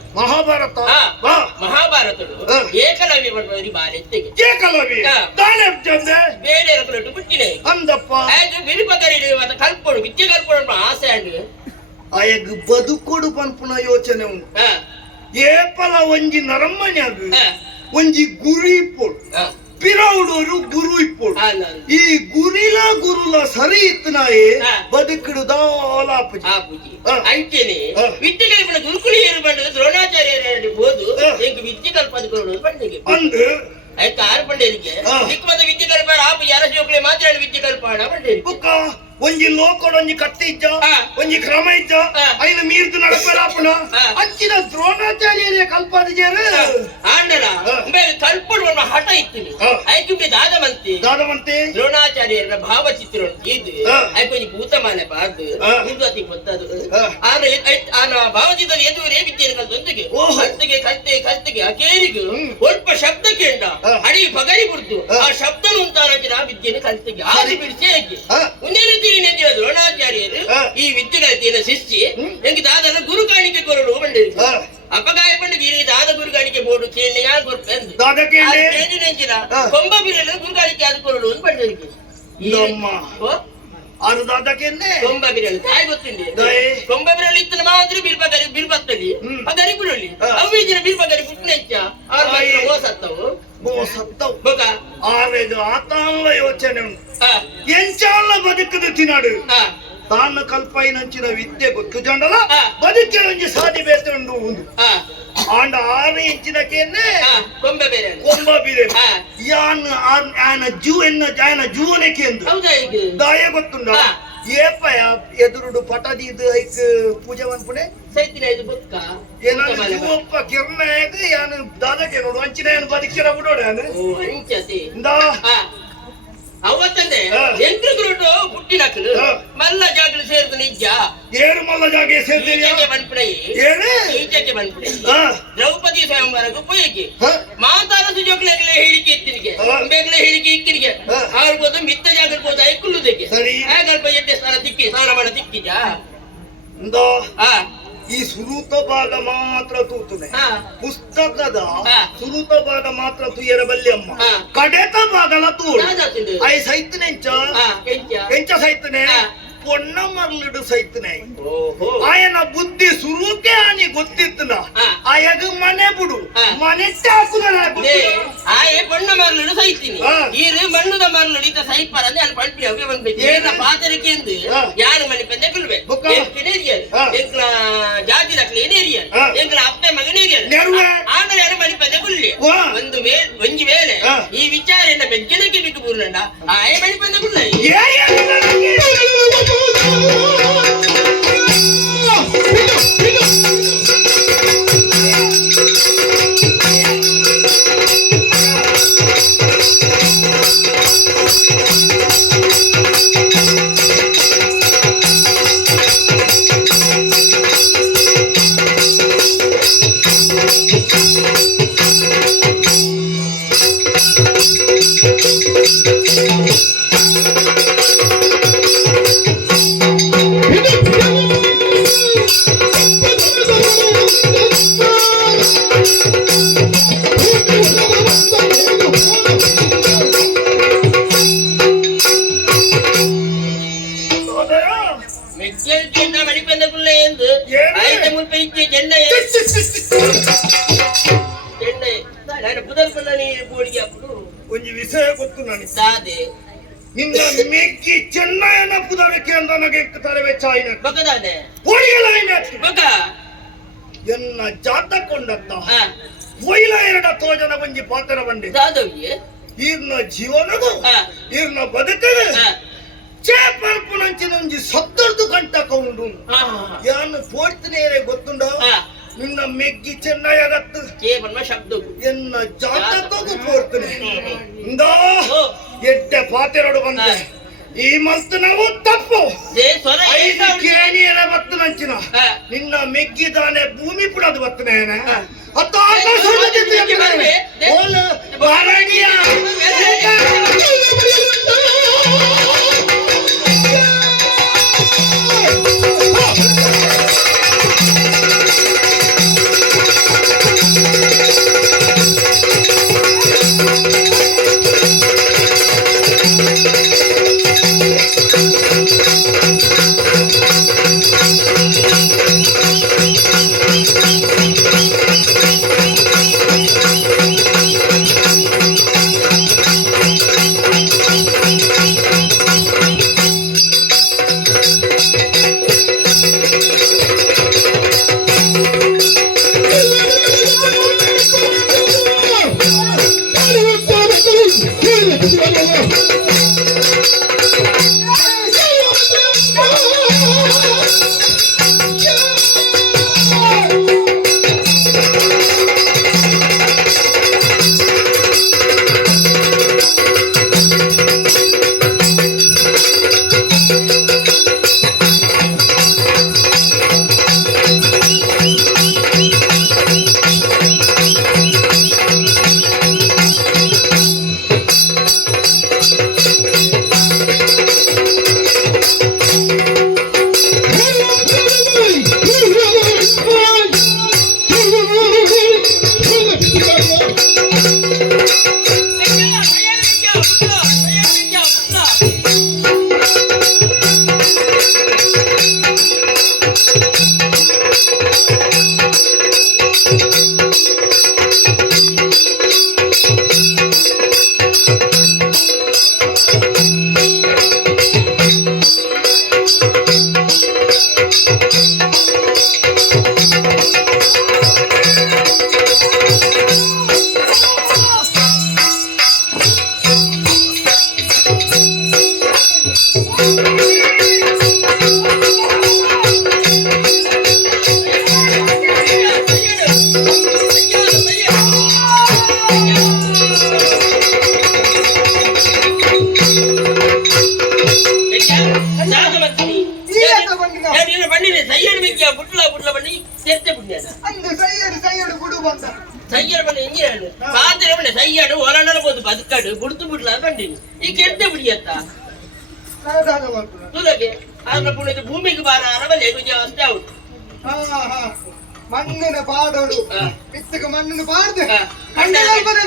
ಮಹಾಭಾರತಡು ಏಕಲವ್ಯ ಬರುವವರಿ ಬಾಲೆತ್ತೆಗೆ ಏಕಲವ್ಯ ಬೇರೆ ಬಿಟ್ಟಿದೆ ಅಂದಪ್ಪ ಬಿರುಪಗರಿ ಕಲ್ಪಡು ವಿದ್ಯೆ ಕಲ್ಪಡು ಆಸೆ ಅಂಡ್ ಆಯಗ್ ಬದುಕೊಡು ಪನ್ಪುನ ಯೋಚನೆ ಉಂಟು ಏಪಲ ಒಂಜಿ ನರಮ್ಮನ್ಯಾಗ ಒಂಜಿ ಗುರಿ ಇಪ್ಪೋಡು ಪಿರೌಡೋರು ಗುರು ಇಪ್ಪೋಡು ಈ ಗುರುಲ ಸರಿ ಇತ್ತನಾಯೇ ಬದುಕಿಡು ದಾಲಾಪುಜಿ ಅಂಚೆನೆ ವಿದ್ಯೆ ಕಲ್ಪನ ಗುರುಕುಳಿಯರು ಬಂದು ದ್ರೋಣಾಚಾರ್ಯರು ಹೋದು ಎಂಕ್ ವಿದ್ಯೆ ಕಲ್ಪದ ಬಂದಿಗೆ ಅಂದು ಆಯ್ತು ಆರು ಬಂಡೇರಿಗೆ ಚಿಕ್ಕಮದ ವಿದ್ಯೆ ಕಲ್ಪಾಡ ಆಪು ಯಾರ ಜೋಕ್ಲೆ ಮಾತಾಡಿ ವಿದ್ಯೆ ಕಲ್ಪಾಡ ಬಂಡೇರಿಗೆ ಒಂಜಿ ಲೋಕಡ್ ಒಂಜಿ ಕತ್ತಿ ಇಜ್ಜ ಒಂಜಿ ಕ್ರಮ ಇಜ್ಜ ಐನ ಮೀರ್ದು ನಡಪರಾಪುನ ಅಂಚಿನ ದ್ರೋಣಾಚಾರ್ಯರೇ ಕಲ್ಪಾದಿಜೇರು ಆಂಡಲ ಕಲ್ಪಡು ಹಠ ಇತ್ತು ಐಕೆ ದಾದಮಂತೆ ದ್ರೋಣಾಚಾರ್ಯರ ಭಾವಚಿತ್ರ ಇದು ಐಕೆ ಒಂಜಿ ಭೂತಮಾನೆ ಬಾರ್ದು ಹಿಂದುವತಿ ಗೊತ್ತದು ಆನ ಭಾವಚಿತ್ರ ಎದುರೇ ವಿದ್ಯೆ ಕಲ್ತೊಂದಿಗೆ ಕಲ್ತಿಗೆ ಆ ಕೇರಿಗೂ ಸ್ವಲ್ಪ ಶಬ್ದ ಕೇಂಡ ಅಡಿ ಪಗರಿ ಬಿಡ್ತು ಆ ಶಬ್ದ ಉಂಟಾನ ವಿದ್ಯೆನ ಕಲ್ತಿಗೆ ಆದಿ ಬಿಡಿಸಿ ಮುಂದೆ ದ್ರೋಣಾಚಾರ್ಯರು ಈ ವಿದ್ಯೆಗಳ ಶಿಷ್ಯ ಎಂಗೆ ದಾದನ ಗುರು ಕಾಣಿಕೆ ಕೊರಡು ಬಂಡಿ ಅಪಗಾಯ ಬಂಡಿಗೆ ದಾದ ಗುರು ಕಾಣಿಕೆ ಬೋಡು ಚೇನೆ ಯಾರು ಕೊಡ್ತೇನೆ ಕೊಂಬ ಬಿರಲು ಗುರು ಕಾಣಿಕೆ ಆದ ಕೊರಡು ಬಂಡಿ ಕೊಂಬ ಬಿರಲು ತಾಯಿ ಗೊತ್ತಿಂದೆ ಕೊಂಬ ಬಿರಲು ಇತ್ತನ ಮಾತ್ರ ಬಿರ್ಬತ್ತಲ್ಲಿ ಪಗರಿ ಬಿಡಲಿ ಅವಿಜಿನ ಬಿರ್ಬಗರಿ ಪುಟ್ನೆಚ್ಚ ಸತ್ತವು ಆತಾಂಲ ಯೋಚನೆ ಉಂಟು ಎಂಚಾಲ ಬದುಕದು ತಿನ್ನಾಡು ತಾನು ಕಲ್ಪೈನಂಚಿನ ವಿದ್ಯೆ ಗೊತ್ತು ಜಂಡಲ ಬದುಕಿನ ಒಂಜಿ ಸಾಧಿ ಬೇತುಂಡು ಉಂಡು ಆಂಡ 6 ಇಂಚಿನಕೇನೆ ಕೊಂಬ ಬೀರೆ ಯಾನ್ ಆನ ಜೂವನೆಕೆ ಎಂದು ದಾಯ ಗೊತ್ತುಂಡ ಏಪಯ ಎದುರುಡು ಪಟದಿದು ಐಕ್ ಪೂಜೆ ಮನ್ಪುಣೆ ಏನಾದ್ರು ಜೂವಪ್ಪ ಕಿರ್ನಾಗ ಯಾನು ದಾದಕ್ಕೆ ನೋಡು ಅಂಚಿನ ಏನು ಬದುಕಿರ ಬಿಡೋಣ ಅವತ್ತಂದೆ ಎಂಟ್ರುಗಳು ಹುಟ್ಟಿನಕ್ಕಲು ಮಲ್ಲ ಜಾಗಲು ಸೇರಿದ ನಿಜ ಏನು ಮಲ್ಲ ಜಾಗ ಸೇರಿದ ಈಚೆಗೆ ಬಂದ್ಬಿಡಿ ದ್ರೌಪದಿ ಸ್ವಯಂವರಕ್ಕೆ ಉಪಯೋಗಿ ಮಾತಾಡ ಸುಜೋಗ್ಲೆಗಲೇ ಹೇಳಿಕೆ ಇತ್ತಿರಿಗೆ ಬೇಗಲೇ ಹೇಳಿಕೆ ಇಕ್ಕಿರಿಗೆ ಆಗ್ಬೋದು ಮಿತ್ತ ಜಾಗ ಇರ್ಬೋದು ಐಕುಲ್ಲುದಕ್ಕೆ ಹೇಗಲ್ಪ ಎಡ್ಡೆ ಸ್ಥಾನ ತಿಕ್ಕಿ ಸ್ನಾನ ಮಾಡ ತಿಕ್ಕಿಜ ಈ ಸುರೂತ ಭಾಗ ಮಾತ್ರ ತೂತುನೆ ಪುಸ್ತಕದ ಸುರೂತ ಭಾಗ ಮಾತ್ರ ತೂಯರ ಬಲ್ಯಮ್ಮ ಕಡೆತ ಭಾಗಲ ತೂಳು ಐ ಸೈತನೆಂಚ ಎಂಚ ಸೈತನೆ ಪೊಣ್ಣ ಮರ್ಲಿಡು ಸೈತನೆ ಆಯನ ಬುದ್ಧಿ ಸುರೂಕೆ ಆನಿ ಗೊತ್ತಿತ್ತನ ಆಯಗ ಮನೆ ಬಿಡು ಮನೆ ಆಯ ಪೊಣ್ಣ ಮರ್ಲಿಡು ಸೈತೀನಿ ಈರು ಮಣ್ಣುದ ಮರ್ಲಿಡು ಇತ್ತ ಸೈಪರ ಅಂದ್ರೆ ಅಲ್ಲಿ ಪಂಪಿ ಅವೇ ಬಂದ್ಬೇಕು ಏನ ಪಾತರಿಕೆ ಎಂದು ಯಾರು ಮನೆ ಪಂದೆ ಕುಲ್ವೆ ಎಂಕ್ಲ ಜಾತಿ ದಕ್ಲೆ ಏನೇರಿಯ ಎಂಕ್ಲ ಅಪ್ಪೆ ಮಗನೇರಿಯ ಆಮೇಲೆ ಯಾರು ಮನೆ ಪಂದೆ ಕುಲ್ಲಿ ಒಂಜಿ ವೇಳೆ ಈ ವಿಚಾರ ಬೆಜ್ಜನಕ್ಕೆ ಬಿಟ್ಟು ಬೂರ್ನಂಡ ಆಯ ಮನೆ ಪಂದೆ ಕುಲ್ಲ ಪೈಕಿ ಚೆನ್ನೈ ಚೆನ್ನೈ ನಾನು ಪುದರ್ಪಲ್ಲ ನೀರು ಬೋಡಿಗೆ ಅప్పుడు ಒಂದು ವಿಷಯ ಗೊತ್ತು ನನಗೆ ಸಾದೆ ನಿನ್ನ ಮೆಕ್ಕಿ ಚೆನ್ನೈನ ಪುದರಕ್ಕೆ ಅಂತ ನನಗೆ ತರವೆ ಚಾಯ್ನ ಬಕದಾನೆ ಬೋಡಿಗಳಾಯ್ನ ಬಕ ಎನ್ನ ಜಾತಕೊಂಡತ್ತ ಒಯ್ಲ ಎರಡ ತೋಜನ ಬಂಜಿ ಪಾತ್ರ ಬಂಡಿ ಸಾದವ್ಯೆ ಈರ್ನ ಜೀವನದು ಈರ್ನ ಬದುಕದು చేపల్పు నుంచి నుంచి సత్తర్దు గంట కౌండు యాను పోర్తినేరే ಗೊತ್ತುಂಡ ನಿನ್ನ ಮೆಗ್ಗಿ ಚೆನ್ನೈಯಗತ್ತು ಕೇವಲ ಶಬ್ದ ಎನ್ನ ಜಾತಕಗೂ ಪೋರ್ತನೆ ಇಂದಾ ಎಡ್ಡೆ ಪಾತೆರಡು ಬಂದೆ ಈ ಮಂತ್ ನಾವು ತಪ್ಪು ಐದು ಕೇಣಿಯರ ಬತ್ತು ನಂಚಿನ ನಿನ್ನ ಮೆಗ್ಗಿದಾನೆ ಭೂಮಿ ಪುಡದು ಬತ್ತನೇನೆ ಅತ್ತ ಬಾರಡಿಯ ಬದುಕಾಡು ಬುಡ್ತು ಬಿಡ್ಲ ಕಂಡಿನಿ ಈ ಕೆಟ್ಟ ಬಿಡಿಯತ್ತ ತುಲಗೆ ಆಗ ಪುಣ್ಯದ ಭೂಮಿಗೆ ಬಾರ ಅರವಲ್ಲೇ ಕೊಂಚ ಅಷ್ಟೇ ಆಗುದು ಮಣ್ಣಿನ ಪಾಡೋಡು ಬಿತ್ತಗ ಮಣ್ಣಿನ ಪಾಡ್ದು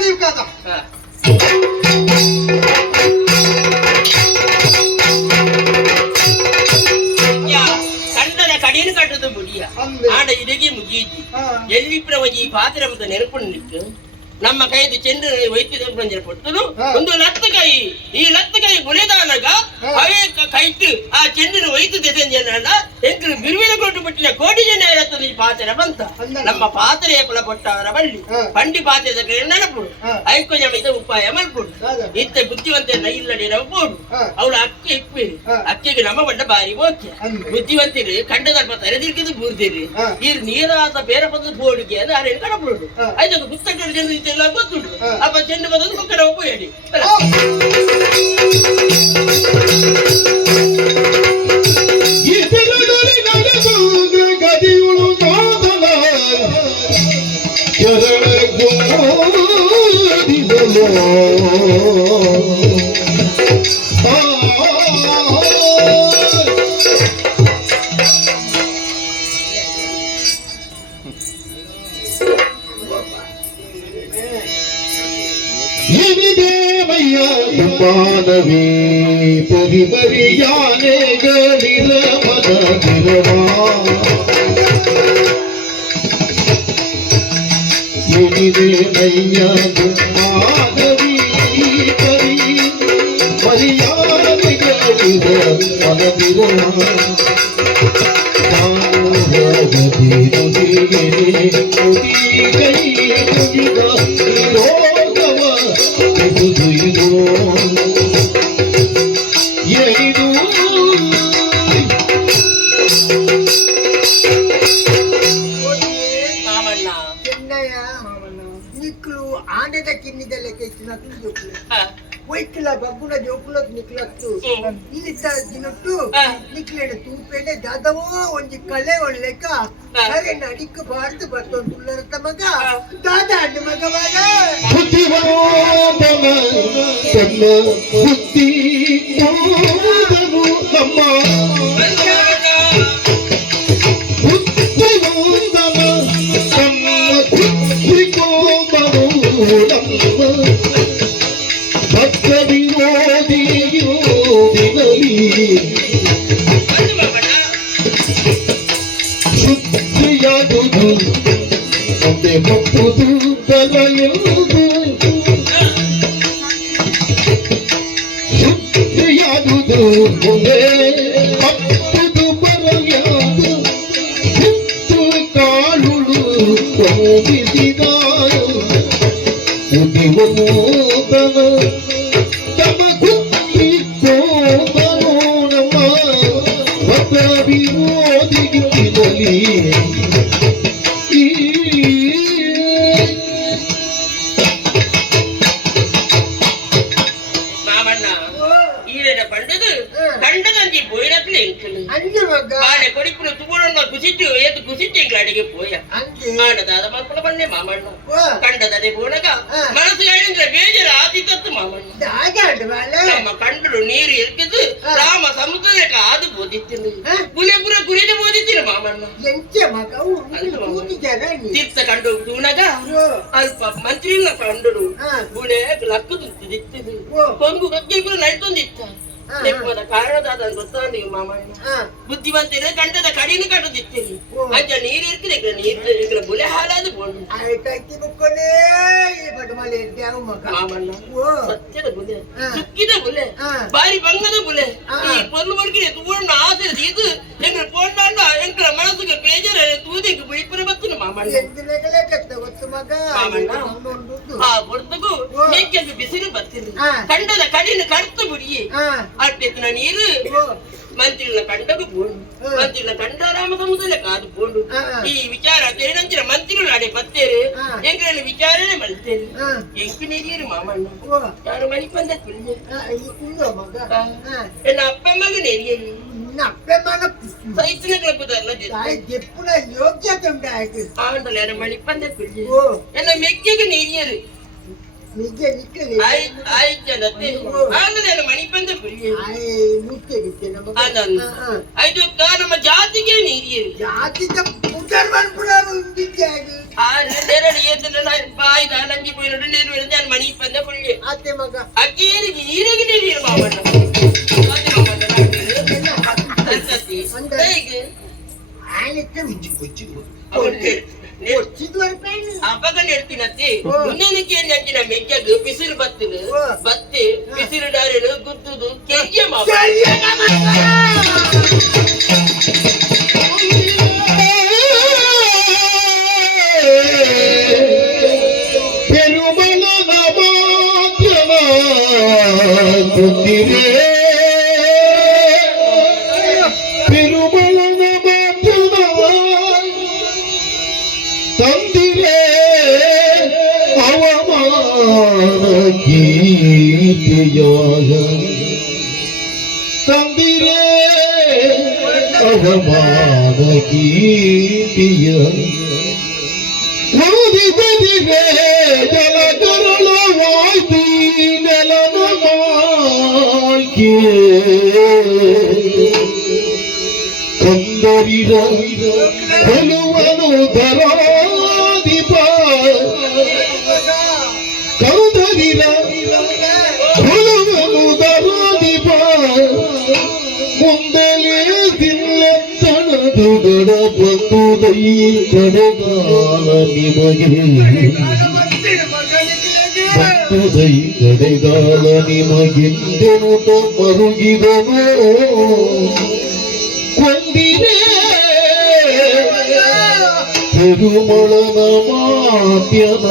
ನೀವು ಕಾದ ಕಂಡದ ಕಡಿನ ಕಟ್ಟದು ಬಿಡಿಯ ಆಡ ಇದಕ್ಕೆ ಮುಗಿಯಿದ್ದಿ ಎಲ್ಲಿ ಪ್ರವಜಿ ಪಾತ್ರ ಮತ್ತು ನೆನಪು ನಮ್ಮ ಕೈದು ಚೆಂಡು ವೈದ್ಯ ಕೊಟ್ಟರು ಒಂದು ಲತ್ತಕಾಯಿ ಈ ಲತ್ತಕಾಯಿ ಗುಳೆದಾನಾಗ ಅವೇ ಕೈಟ್ಟು ಆ ಚೆಂಡಿನ ವೈದ್ಯ ಎಂಕರು ಬಿರುವಿನ ಕೊಟ್ಟು ಬಿಟ್ಟಿನ ಕೋಟಿ ಜನ ಇರತ್ತದ ಈ ಪಾತ್ರೆ ಬಂತ ನಮ್ಮ ಪಾತ್ರೆ ಏಪಲ ಕೊಟ್ಟವರ ಬಳ್ಳಿ ಪಂಡಿ ಪಾತ್ರದ ನೆನಪು ಐಕ್ಯ ಜಮಿತ ಉಪಾಯ ಮಾಡ್ಕೊಡು ಇತ್ತೆ ಬುದ್ಧಿವಂತ ಇಲ್ಲಡಿ ನಾವು ಬೋಡು ಅವಳು ಅಕ್ಕಿ ಇಪ್ಪೇರಿ ಅಕ್ಕಿಗೆ ನಮ್ಮ ಬಂಡ ಬಾರಿ ಓಕೆ ಬುದ್ಧಿವಂತಿರಿ ಕಂಡದಲ್ಪ ತೆರೆದಿರ್ಕಿದ್ದು ಬೂರ್ದಿರಿ ಈ ನೀರಾದ ಬೇರೆ ಬಂದ ಬೋಡಿಗೆ ಅಂದ್ರೆ ಅರೇನು ಕಡಬಿಡು ಅದಕ್ಕೆ ಪುಸ್ತಕ ಜನ ಎಲ್ಲ ಗೊತ್ತುಂಟು ಅಪ್ಪ ಚೆಂಡು ಬಂದದ್ದು ಮಕ್ಕಳ ಉಪಯೋಗಿ ಮಾನವೇ ಪರಿಮರಿಯಾನೆ ಗಳಿರ ಮದ ಗಿರವಾ ನಯ್ಯ ಮಾಧವಿ ಕರಿ ಮರ್ಯಾದೆಗಳಿದ ಮನವಿರುವ ಮಾಮಣ್ಣ ಚೆನ್ನಯ್ಯ ನಿಕ್ಲು ಆನೆದ ಕಿನ್ನಿದಲ್ಲ ಕೆಚ್ಚಿನ ಜೋಕ್ಲು ಒಯ್ಕಲ ಬಗ್ಗುನ ಜೋಕ್ಲು ನಿಕ್ಲತ್ತು ಇಲ್ಲಿದ್ದ ದಿನಟ್ಟು ನಿಕ್ಲೇಡ ತೂಪೇನೆ ದಾದವೋ ಒಂಜಿ ಕಲೆ ಒಳ್ಳೆಕ ಸರಿ ನಡಿಕ ಬಾರ್ದು ಬರ್ತೊಂದು ಉಳ್ಳರತ ಮಗ ದಾದ ಅಣ್ಣ ಮಗವಾಗ ಬುದ್ಧಿವಂತನ ತನ್ನ ಬುದ್ಧಿ ನಮ್ಮ ಬುದ್ಧಿವಂತನ ತನ್ನ ಬುದ್ಧಿ ಕೋಮನು ನಮ್ಮ ಭಕ್ತ ವಿರೋಧಿಯೋ ದಿನಲಿ ಶುದ್ಧಿಯಾದುದು ಮುಂದೆ ಮಪ್ಪುದು ಬರೆಯುವುದು ಶುದ್ಧಿಯಾದುದು ಮುಂದೆ ಮಪ್ಪುದು ಬರೆಯುವುದು ಹುಟ್ಟು ಕಾಳುಳು ಕೊಂಡಿಸಿದ ಉದಿವನೋದನ ತಮ ಗುತ್ತಿ ಕೋಮನೋ ನಮ್ಮ ಭಕ್ತ ವಿರೋಧಿಗಿರಲಿ ಮಾಮಣ್ಣ ಈರೇನ ಪಂಡದು ಕಂಡದಂಜಿ போயிடத்துல ಎಂಕಲು ಅಂಜ ಮಗ ಬಾಳೆ ಕೊಡಿಪುನ ತುಗೋಣ ಕುಸಿಟ್ಟು ಎದ್ದು ಕುಸಿಟ್ಟು ಅಡಿಗೆ போಯ ಅಂಜೆ ಆಡದಾದ ಮಕ್ಕಳು ಬಂದೆ ಮಾಮಣ್ಣ ಓ ಕಂಡದದೆ ಬೋನಗ ಮನಸ್ಸು ಹೇಳಿದ್ರೆ ಬೇಜಾರ ಆದಿತ್ತತ್ತು ಮಾಮಣ್ಣ ದಾದ ಅಡ್ವಾಲ ನಮ್ಮ ಕಂಡರು ನೀರು ಇರ್ಕಿದ್ದು ರಾಮ ಸಮುದ್ರಕ್ಕೆ ಆದು ಬೋದಿತ್ತಿನ ಪುಲೆಪುರ ಕುರಿದು ಬೋದಿತ್ತಿನ ಮಾಮಣ್ಣ ಎಂಚ ಮಗ ಊಟಿ ಜನ ನೀ ತೀರ್ಥ ಕಂಡು ತೂನಗ ಅಲ್ಪ ಮಂತ್ರಿನ ಕಂಡರು ಬುಳೆ ಲಕ್ಕದು ದಿತ್ತಿದ್ದು ಕೊಂಗು ಕಕ್ಕಿಪುರ ನೈತೊಂದಿತ್ತ ನೆಪ್ಪದ ಕಾರಣದಾದ ಗೊತ್ತಾಂಡಿ ಮಾಮಣ್ಣ ಬುದ್ಧಿವಂತರೇ ಕಂಡದ ಕಡಿನ ಕಂಡುದಿತ್ತೀನಿ ಅಂಚ ನೀರು ಇರ್ಕಿದೆ ನೀರು ಬುಲೆ ಹಾಲಾದ ಬೋಂಡು ಆಯ್ತಾಯ್ತಿ ಬುಕ್ಕೊನೆ ಈ ಬಡಮಲೆ ಇದ್ಯಾವ ಮಗ ಮಾಮಣ್ಣ ಓ ಸತ್ಯದ ಬುಲೆ ಸುಕ್ಕಿದ ಬುಲೆ ಬಾರಿ ಬಂಗದ ಬುಲೆ ಈ ಪೊರ್ಲು ಮಡ್ಕಿದೆ ತೂವಣ್ಣ ಆಸೆ ಇದು ಎಂಗ್ರ ಪೋಂಡಾಂಡ ಎಂಗ್ರ ಮನಸ್ಸಿಗೆ ಬೇಜಾರ ತೂದಿಗೆ ಬೈಪುರ ಬತ್ತಿನ ಮಾಮಣ್ಣ ಎಂದಿನಗಲೇ ಕಷ್ಟ ಗೊತ್ತು ಮಗ ಆ ಬೊರ್ತಗೂ ಮೇಕೆಂದು ಬಿಸಿಲು ಬತ್ತಿನ ಕಂಡದ ಕಡಿನ ಕರ್ತು ಬುಡಿಯೇ ಅಟ್ಟೆತ್ತಿನ ನೀರು ಮಂತ್ರಿಗಳ ಕಂಡಗೂ ಬೋಂಡು ಮಂತ್ರಿಗಳ ಕಂಡ ರಾಮ ಸಮುದ್ರಲೆ ಕಾದು ಬೋಂಡು ಈ ವಿಚಾರ ತೆರಿನಂಚಿನ ಮಂತ್ರಿಗಳು ಅಡೆ ಬತ್ತೇರು ಎಂಗ್ರನ್ನು ವಿಚಾರನೆ ಮಲ್ತೇರು ಎಂಕು ನೀರು ಮಾಮಣ್ಣ ಯಾರು ಮನಿ ಬಂದ ಮಗ ಎನ್ನ ಅಪ್ಪ ಮಗ ನೆರಿಯಲ್ಲಿ ಅಪ್ಪೆ ಮನ ಸೈತಿನ ಕ್ಲಬ್ಬದಲ್ಲ ಜೆಪ್ಪುನ ಯೋಗ್ಯತೆ ಉಂಟಾಯ್ತು ಆಂಡಲ ಎನ್ನ ಮನಿ ಬಂದ ಎನ್ನ ಮೆಕ್ಕೆಗೆ ನೆರಿಯರು ನಿಜ ನಿಕ್ಕಲಿ ಆಯ್ತದತ್ತೆ ಆಂಡಲ ಎನ್ನ ಮನಿ ಬಂದ ಆಯ್ತು ನಮ್ಮ ಜಾತಿಗೆ ನೀರಿಯರು ಜಾತಿದ ಪುಟರ್ವನ್ ಪುರ ಉಂಟಿದ್ದಾಗಿ ನೆರಡು ಏತನ ಬಾಯ್ದ ನಂಜಿ ಪೋಯಿನಡು ನೆರಳು ನಾನು ಮನಿ ಬಂದ ಪುಳ್ಳಿ ಅತ್ತೆ ಮಗ ಅಕ್ಕೇರಿಗೆ ಈರಿಗೆ ನೀರು ಮಾಮಣ್ಣ ಹೇಗೆ ಅಪ್ಪಗ ನೆಡ್ತೀನತ್ತಿ ಮುಂದಕ್ಕೆ ನಂಚಿನ ಮೆಗ್ಗದು ಬಿಸಿಲು ಬತ್ತದು ಬತ್ತಿ ಬಿಸಿಲು ಡಾರಿಡು ಗುದ್ದುದು ಕೆಯ್ಯ ಮಾಮ ಪೆರುಮಳನ ಮಾತ್ರವ ಗುದ್ದಿರೆ ಪೆರುಮಳನ ಮಾತ್ರವ ತಂದಿರೆ ಅವಮಾನ ಗೀತೆಯಾಗ ತಂದಿರೆ ಅವಮಾನ ಗೀತೆಯ ಓದಿದರೆ ಜಲಗರಳವಾಯ್ತು ನೆಲನ ಮಾಲ್ಕೆ ಕಂದರಿರ ಕೊಲುವನು ದರಾದಿಪ ಕಂದರಿರ ಕೊಲುವನು ದರಾದಿಪ ಮುಂದಲೇ ದಿಲ್ಲೆತ್ತಣದುಗಡ ಬಂದುದೈ ಕಡೆಗಾಲ ನಿಮಗೆ ತುದೈ ಕಡೆಗಾಲ ನಿಮಗಿಂದೆನು ಮರುಗಿದನು ಕೊಂದಿರೆ ತಿರುಮಳನ ಮಾತ್ಯನ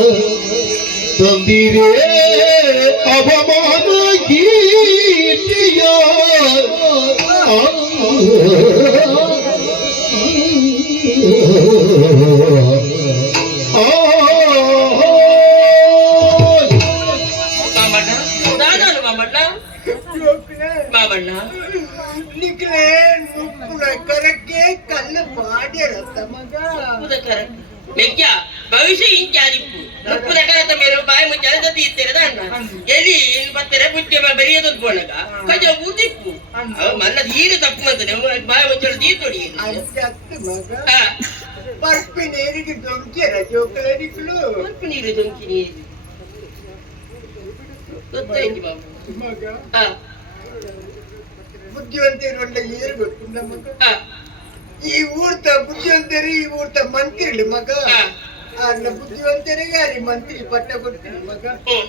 ತಂದಿರೆ ಅವಮಾನ ಕೀರ್ತಿಯ ಮಾಮಣ್ಣ ದಾದಾನು ಮಾಮಣ್ಣ ಮಾಮಣ್ಣ ನಿಕ್ಲೆ ನುಪ್ಪುನ ಕರಕ್ಕೆ ಕಲ್ಲು ಮಾಡ್ಯಾರತ್ತ ಮಗ ಉಪದಕರ ಮೆಕ್ಯ ಭವಿಷ್ಯ ಇಂಚಾದಿಪ್ಪು ಉಪದಕರ ಮೇರೆ ಬಾಯಿ ಮುಚ್ಚಾಲ ಜೊತೆ ಇತ್ತಿರದ ಅಣ್ಣ ಎಲ್ಲಿ ಬತ್ತರ ಬುಚ್ಚೆ ಬರಿಯೋದೊಂದು ಬೋಣಗ ಕಜ ಊದಿಪ್ಪು ಮನ್ನ ತೀರು ತಪ್ಪು ಅಂತಾನೆ ಬಾಯಿ ಮುಚ್ಚಾಲ ತೀರ್ಕೊಡಿ ಅಂಚತ್ತು ಮಗ ಪರ್ಪಿ ನೀರಿಗೆ ದೊಂಕ್ಯಾರ ಜೋಕಲೆ ನಿಕ್ಲು ಸ್ವಲ್ಪ ನೀರು ಜೊಂಕಿ ನೀರು ಗೊತ್ತಾಯ್ತು ಬಾಬು ಮಗ ಹಾ ಬುದ್ಧಿವಂತರು ಒಳ್ಳೆ ಏರು ಗೊತ್ತಿಲ್ಲ ಮಗ ಹಾ ಈ ಊರ್ತ ಬುದ್ಧಿವಂತರು ಈ ಊರ್ತ ಮಂತ್ರಿ ಮಗ ಹಾ ಅನ್ನ ಬುದ್ಧಿವಂತರಿಗೆ ಅಲ್ಲಿ ಮಂತ್ರಿ ಪಟ್ಟ ಕೊಡ್ತೀನಿ ಮಗ ಹ್ಮ್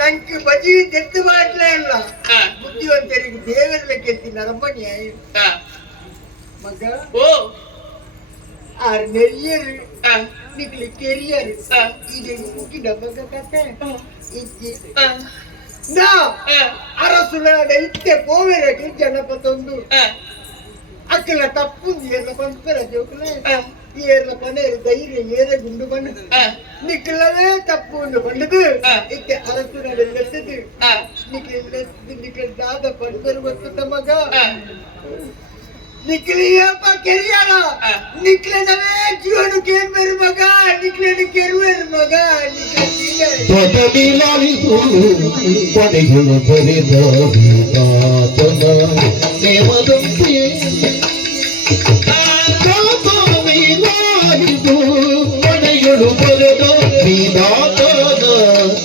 ನಂಗೆ ಬಜಿ ತೆತ್ತು ಮಾಡ್ಲೇ ಅಲ್ಲ ಹಾ ಬುದ್ಧಿವಂತರಿಗೆ ದೇವರ ಕೆತ್ತಿ ನರಮಣಿ ಹಾ ಮಗ ಓ ಆರ್ ನೆರಿಯರು ಹಾ ನಿಕ್ಲಿ ಕೆರಿಯರು ಹಾ ಇದು ಮುಗಿದ ಮಗ ಕತೆ ಇಜ್ಜಿ ಹಾ ನಾ ಹಾ ಅರಸುನಾಡ ಇತ್ತೆ ಪೋವೆರಗೆ ಜನಪದೊಂದು ಹಾ ಅಕ್ಕಲ ತಪ್ಪು ಏರ್ಲ ಪಂಪರ ಜೋಕಲೆ ಹಾ ಏರ್ಲ ಪನೆ ಧೈರ್ಯ ಏರೆ ಗುಂಡು ಬಂದು ಹಾ ನಿಕ್ಲವೇ ತಪ್ಪು ಒಂದು ಬಂದದು ಹಾ. ಇತ್ತೆ ಅರಸುನಾಡ ಲೆತ್ತದು ಹಾ ನಿಕ್ಲ ದಾದ ಪಂದರು ಗೊತ್ತ ಮಗ ಹಾ ನಿಕ್ಲಿಯಪ್ಪ ಕೆರಿಯಾರ ಹಾ. ನಿಕ್ಲನವೇ ಜೀವನ ಕೇಳ್ಬೇರು ಮಗ ನಿಕ್ಲನ ಕೆರುವೇರು ಮಗ ನಿಕ್ಲ ಪದವಿಲಾಲಿದು ಕೊನೆಗಳು ಬರೆದ ತಾತನ ನೇಮದಂತೆ ಪದವಿಲಾಲಿದು ಕೊನೆಗಳು ಬರೆದ ವಿಧಾತನ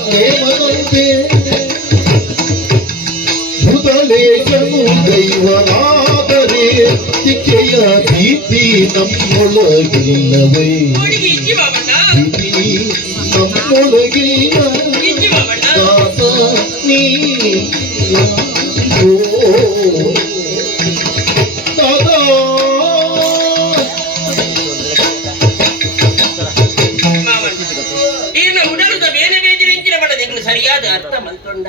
ನೇಮದಂತೆ ಬುಧಲೇಶನು ದೈವನಾದರೆ ಶಿಕ್ಷೆಯ ಭೀತಿ ನಮ್ಮೊಳಗಿಲ್ಲವೇ ಹುಡುಗಿ ಇಜ್ಜಿ ಮಾಮಣ್ಣ ಭೀತಿ ನಮ್ಮೊಳಗಿಲ್ಲ ಇಜ್ಜಿ ಮಾಮಣ್ಣ ತಾತ ನೀ ತಾತ ಈಗಿನ ಉಡಲದ ಬೇರೆ ಬೇರೆ ಹೆಂಚಿನ ಬಡದು ಎಂಗ್ಳು ಸರಿಯಾದ ಅರ್ಥ ಮಲ್ಕೊಂಡ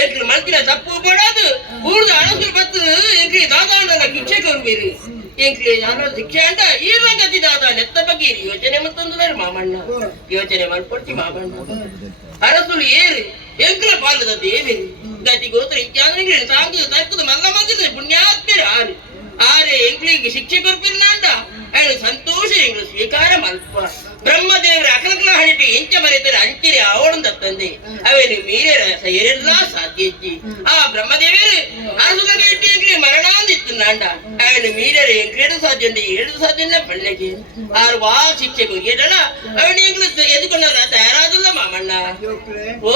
ಎಂಗ್ಳು ಮಲ್ತಿನ ತಪ್ಪು ಬಡದು ಊರ್ದ ಅಳಸರು ಬತ್ತು ಎಂಗ್ಳಿ ದಾದಾಂಡನ ಶಿಕ್ಷೆ ಕೊಡ್ಬೇರು ಎಂಗ್ಳಿ ಯಾರೋ ಶಿಕ್ಷೆ ಅಂತ ಈರ್ಲ ಗತಿ ದಾದ ನೆತ್ತ ಬಗ್ಗೆ ಯೋಚನೆ ಮತ್ತೊಂದು ಮಾಮಣ್ಣ ಯೋಚನೆ ಮಾಡ್ಕೊಡ್ತಿ ಮಾಮಣ್ಣ ಅರಸುಲು ಏರು ಎಂಗ್ಳ ಪಾಲದ ದೇವೇರು ಗತಿ ಗೋತ್ರ ಇತ್ಯಾದಿ ಸಾಂಗು ತಕ್ಕದು ಮಲ್ಲ ಮಗ್ಗದ ಪುಣ್ಯಾತ್ಮೇರು ಆರು ಆರೆ ಎಂಗ್ಳಿಗೆ ಶಿಕ್ಷೆ ಕೊಡ್ಪಿಲ್ಲ ಅಂದ ಅಯ್ನು ಸಂತೋಷ ಎಂಗ್ಳು ಸ್ವೀಕಾರ ಮಲ್ಪ ಬ್ರಹ್ಮದೇವರ ಅಕಲಕಲ ಹಣಿಟ್ಟು ಎಂಚ ಮರೆತರೆ ಅಂಚಿರಿ ಅವಳಂದ ತಂದೆ ಅವೇನು ಮೀರೆ ರಸ ಏರೆಲ್ಲಾ ಸಾಧ್ಯ ಇಜ್ಜಿ ಆ ಬ್ರಹ್ಮದೇವರು ಅರಸುಲಗೆ ಇಟ್ಟು ಎಂಗ್ಳಿ ಮರಣ ಅಂದಿತ್ತು ನಾಂಡ ಅವೇನು ಮೀರೆ ಎಂಗ್ರೇಡು ಸಾಧ್ಯ ಉಂಟು ಏಳು ಸಾಧ್ಯ ಪಳ್ಳೆಗೆ ಆರು ವಾ ಶಿಕ್ಷೆಗೆ ಹೋಗಿರಲ್ಲ ಅವನು ಎಂಗ್ಳು ಎದುಕೊಂಡ ತಯಾರಾದಲ್ಲ ಮಾಮಣ್ಣ ಜೋಕಲೆ ಓ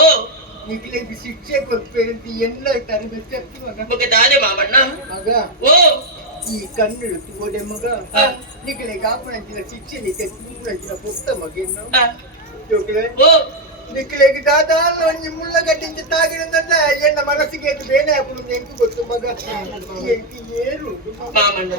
ನಿಕ್ಲಿಗೆ ಶಿಕ್ಷೆ ಕೊಡ್ಬೇರಂತ ಎಲ್ಲ ತರಬೇತಿ ಮಗ ಮುಖ ತಾದೆ ಮಾಮಣ್ಣ ಮಗ ಓ ಈ ಕಣ್ಣು ತೋಡೆ ಮಗ ಹಾ. ನಿಕ್ಲೆ ಕಾಪಣಂಚಿನ ಶಿಕ್ಷೆ ನಿಕ್ಕೆ ತೂರಂಚಿನ ಪುಟ್ಟ ಮಗೇನು ಆ, ಜೋಕಲೆ ಓ ನಿಕ್ಲೆಗೆ ದಾದಾಲ ಒಂಜಿ ಮುಳ್ಳಗಡ್ಡಿಂಚ ತಾಗಿರಂದಲ್ಲ ಎನ್ನ ಮನಸ್ಸಿಗೆ ಅದು ಬೇನೆ ಹಾಕೊಂಡು ಎಂಕು ಗೊತ್ತು ಮಗ ಎಂಕಿ ಏರು ಮಾಮಣ್ಣ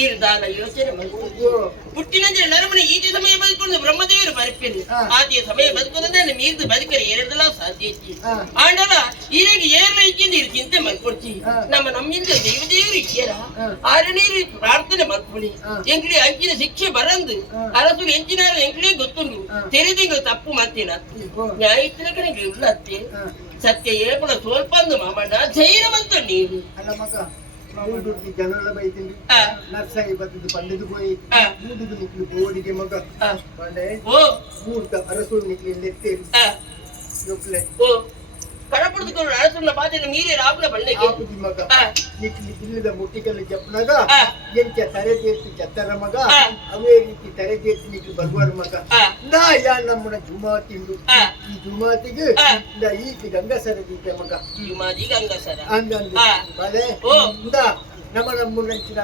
ಇರ್ದಾಲ ಯೋಚನೆ ಮಾಡ್ಕೊಂಡು ಹುಟ್ಟಿನಂದ್ರೆ ನರಮನೆ ಈಚೆ ಸಮಯ ಬದುಕೊಂಡು ಬ್ರಹ್ಮದೇವರು ಬರಪಿಲ್ಲ ಹಾ. ಆಚೆ ಸಮಯ ಬದುಕೋದಂದ್ರೆ ಮೀರ್ದು ಬದುಕರೆ ಎರಡಲ್ಲ ಸಾಧ್ಯ ಇಚ್ಚಿ ಹಾ. ಆಂಡಲ ಈಗ ಏರ್ಲ ಇಚ್ಚಿಂದ ಇದು ಚಿಂತೆ ಮಾಡ್ಕೊಡ್ತಿ ಹಾ. ನಮ್ಮಿಂದ ದೇವದೇವರು ಇಚ್ಚಾರ ಹಾ. ಆರನೇ ಪ್ರಾರ್ಥನೆ ಮಾಡ್ಕೊಳ್ಳಿ ಹಾ. ಎಂಕ್ಲಿ ಅಂಚಿನ ಶಿಕ್ಷೆ ಬರಂದು ಹಾ. ಅರಸು ಎಂಚಿನ ಎಂಕ್ಲೇ ಗೊತ್ತುಂಡು ಹಾ. ತೆರೆದಿಂಗ ತಪ್ಪು ಮಾಡ್ತೇನೆ ಹೋ. ನ್ಯಾಯಿತ್ತಿನ ಕಡೆಗೆ ಇಲ್ಲತ್ತೆ ಹಾ. ಸತ್ಯ ಏಪಳ ಸ್ವಲ್ಪ ಅಂದು ಮಾಮಣ್ಣ ಧೈರ್ಯವಂತ ನೀನು ಅಲ್ಲ ಮಗ ಮೂಡುಟ್ಟಿ ಜನರ ಬೈತೀನಿ ಆ, ನರ್ಸಾಯಿ ಬರ್ತದೆ ಪಂಡದು ಹೋಯಿ ಆ, ಮೂಡುದು ನಿಕ್ಲು ಬೋಡಿಗೆ ಮಗ ಆ. ಬಂಡೆ ಓ ಮೂರ್ತ ಅರಸು ನಿಕ್ಲಿ ನೆತ್ತೇರಿ ಆ, ಜೋಕಲೆ ಓ ಕಡಪುಡ್ದುಕೊಂಡು ಅರಸನ್ನ ಬಾತಿನ ಮೀರಿ ರಾಬ್ಲ ಬಣ್ಣಗೆ ಆಪುದಿ ಮಗ ಆ, ನಿಕ್ಲಿ ಇಲ್ಲದ ಮುಟ್ಟಿಕಲ್ಲಿ ಜಪ್ಪನಾಗ ಆ. ಎಂಚ ತರಬೇತಿ ಚತ್ತರ ಮಗ ಆ. ಅವೇ ರೀತಿ ತರಬೇತಿ ನಿಕ್ಲಿ ಬರುವಾರ ಮಗ ಆ. ನಾ ಯಾ ನಮ್ಮನ ಜುಮಾ ತಿಂದು ಆ. ಈ ಜುಮಾತಿಗೆ ಆ. ನಾ ಈತಿ ಗಂಗಸರ ದೀತೆ ಮಗ ಮಾದಿ ಗಂಗಸರ ಅಂದಂದು ಆ. ಬಲೆ ಓ. ಇಂದ ನಮ್ಮ ನಮ್ಮನಂಚಿನ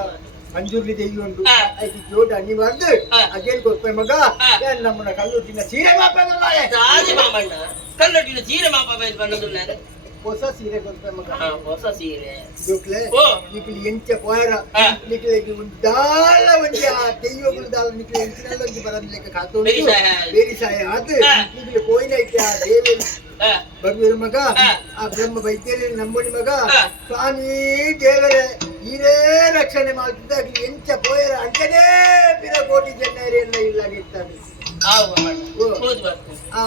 ಮಂಜೂರ್ಲಿ ದೇವಿ ಉಂಟು ಹಾ. ಅದಕ್ಕೆ ಜೋಡ ನೀವು ಬಂದು ಹಾ. ಅದೇನು ಕೊಡ್ಪೆ ಮಗ ಹಾ. ಏನ್ ನಮ್ಮನ್ನ ಕಲ್ಲುಟ್ಟಿನ ಸೀರೆ ಮಾಪಲ್ಲ ಸಾರಿ ಮಾಮಣ್ಣ ಕಲ್ಲೊಟ್ಟಿನ ಸೀರೆ ಮಾಪ ಬೈದು ಬಂದದುಲ್ಲಾರೆ ಹೊಸ ಸೀರೆ ಕೊಡ್ಪೆ ಮಗ ಹೊಸ ಸೀರೆ ಜೋಕ್ಲೆ ಓ. ನಿಕ್ಲಿ ಎಂಚ ಪೋಯರ ಹಾ. ನಿಕ್ಲೆ ದಾಲ ಒಂಜಿ ಆ ದೆಯ್ಯಗಳು ದಾಲ ನಿಕ್ಲೆ ಎಂಚಿನಲ್ಲ ಒಂಜಿ ಬರದ್ ಲೆಕ್ಕ ಕಾತು ಬೇರಿ ಸಾಯ. ಬೇರಿ ಸಾಯ ಅದು ಹಾ. ನಿಕ್ಲೆ ಪೋಯಿನ ಐತೆ ಆ ದೇವಿ ಹಾ. ಬರ್ವೀರ ಮಗ ಹಾ. ಆ ಬ್ರಹ್ಮ ವೈದ್ಯರೇ ನಮ್ಮನಿ ಮಗ ಹಾ. ಸ್ವಾಮಿ ದೇವರೇ ಈರೇ ರಕ್ಷಣೆ ಮಾಡ್ತಿದ್ದಾಗ ಎಂಚ ಪೋಯರ ಅಂಚನೇ ಪಿರ ಕೋಟಿ ಜನರೆಲ್ಲ ಇಲ್ಲಾಗಿರ್ತಾರೆ ಆವು ಮಾಮಣ್ಣ ಓ. ಹೋದ್ ಬರ್ತೇನೆ ಆ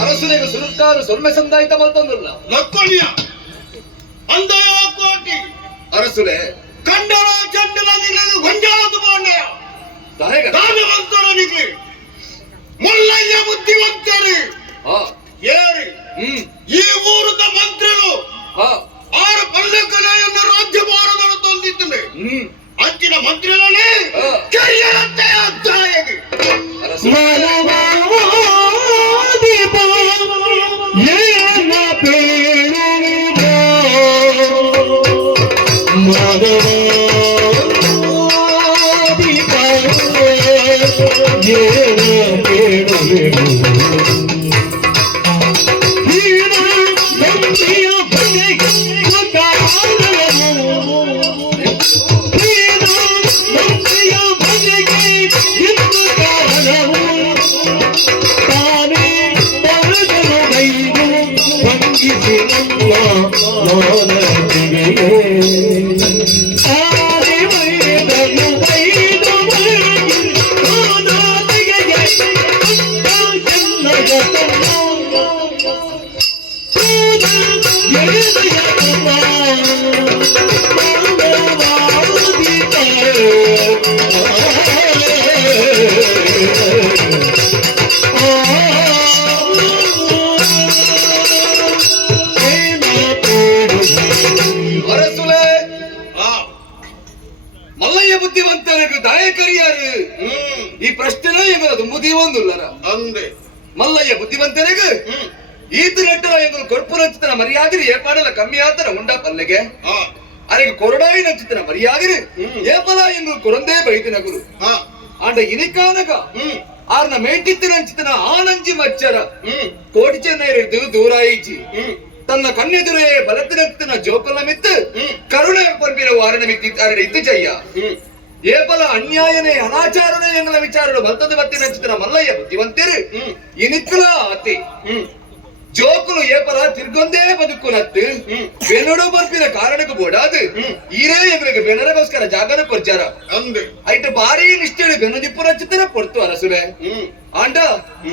ಅರಸನಿಗೆ ಸುರುಕಾರು ಸೊಲ್ಮೆ ಸಂದಾಯಿತ ಮಲ್ತೊಂದುಲ್ಲ ಲಕ್ಕೊಳಿಯ ಅಂದಯ ಕೋಟಿ ಅರಸುಲೆ ಕಂಡಳ ಚಂಡಲ ನಿಲ್ಲದು ಗೊಂಜಾದು ಬಾಂಡೆಯ ದಾಯಗ ದಾನವಂತರನಿಗೆ ಮುಲ್ಲಯ್ಯ ಬುದ್ಧಿವಂತರು ಹಾ ಏರಿ ಹ್ಮ್ ಈ ಊರದ ಮಂತ್ರಿಗಳು ಹಾ 6 ಪಲ್ಲಕ್ಕನೆಯನ್ನು ರಾಜ್ಯಭಾರದಲ್ಲಿ ತಂದಿದ್ದೇನೆ ಹ್ಮ್ ಅಂಚಿನ ಮಂತ್ರಿಗಳೇ ಹಾ. ಕೈಯರಂತೆ ಅಧ್ಯಾಯಗೆ ಅರಸು ಅರಸುಲೆ ಮಲ್ಲಯ್ಯ ಬುದ್ಧಿವಂತರಿಗೆ ದಾಯಕರಿಯಾರು ಈ ಪ್ರಶ್ನೆ ಎಂಬುದು ಮುದಿಯೊಂದುಲ್ಲರ ಅಂದೆ ಮಲ್ಲಯ್ಯ ಬುದ್ಧಿವಂತರಿಗೆ ಈತು ನೆಟ್ಟರ ಎಂಬುದು ಕೊರ್ಪುರ ಮರ್ಯಾದಿರಿ ಏಪಾಡಲ ಕಮ್ಮಿ ಆತರ ಉಂಡ ಪಲ್ಲೆಗೆ ಅದಕ್ಕೆ ಕೊರಡಾಯಿನ ಚಿತ್ರ ಮರ್ಯಾದಿರಿ ಏಪಲ ಎಂಬುದು ಕೊರಂದೇ ಬೈತಿನ ಗುರು ಆಂಡ ಇನಿಕಾನಗ ಆರ್ನ ಮೇಟಿತ್ತಿನ ಚಿತ್ರ ಆನಂಜಿ ಮಚ್ಚರ ಕೋಟಿ ಚೆನ್ನೈರಿದ್ದು ದೂರಾಯಿಚಿ ತನ್ನ ಕಣ್ಣೆದುರೇ ಬಲತ್ತಿನ ಜೋಕಲ ಮಿತ್ತು ಕರುಣೆ ಪಂಪಿನ ವಾರಣ ಮಿತ್ತಿದ್ದಾರೆ ಇತ್ತು ಜಯ್ಯ ಏಪಲ ಅನ್ಯಾಯನೇ ಅನಾಚಾರನೇ ಎಂಬ ವಿಚಾರಗಳು ಬಲ್ತದ ಬತ್ತಿನ ಚಿತ್ರ ಮಲ್ಲಯ್ಯ ಬುದ್ಧಿವಂತರು ಇನಿಕ್ಕಲ ಆತಿ ಜೋಕುಲು ಏಪಲ ತಿರ್ಗೊಂದೇ ಬದುಕು ನತ್ತು ಬೆನ್ನಡು ಬರ್ಪಿನ ಕಾರಣಕ್ಕೆ ಬೋಡಾದು ಈರೇ ಎದುರಿಗೆ ಬೆನ್ನರಗೋಸ್ಕರ ಜಾಗನ ಕೊರ್ಚಾರ ಅಂದೆ ಐಟ್ ಬಾರಿ ನಿಷ್ಠೆ ಬೆನ್ನದಿಪ್ಪುರ ಚಿತ್ರ ಪೊರ್ತು ಅರಸುಲೆ ಆಂಡ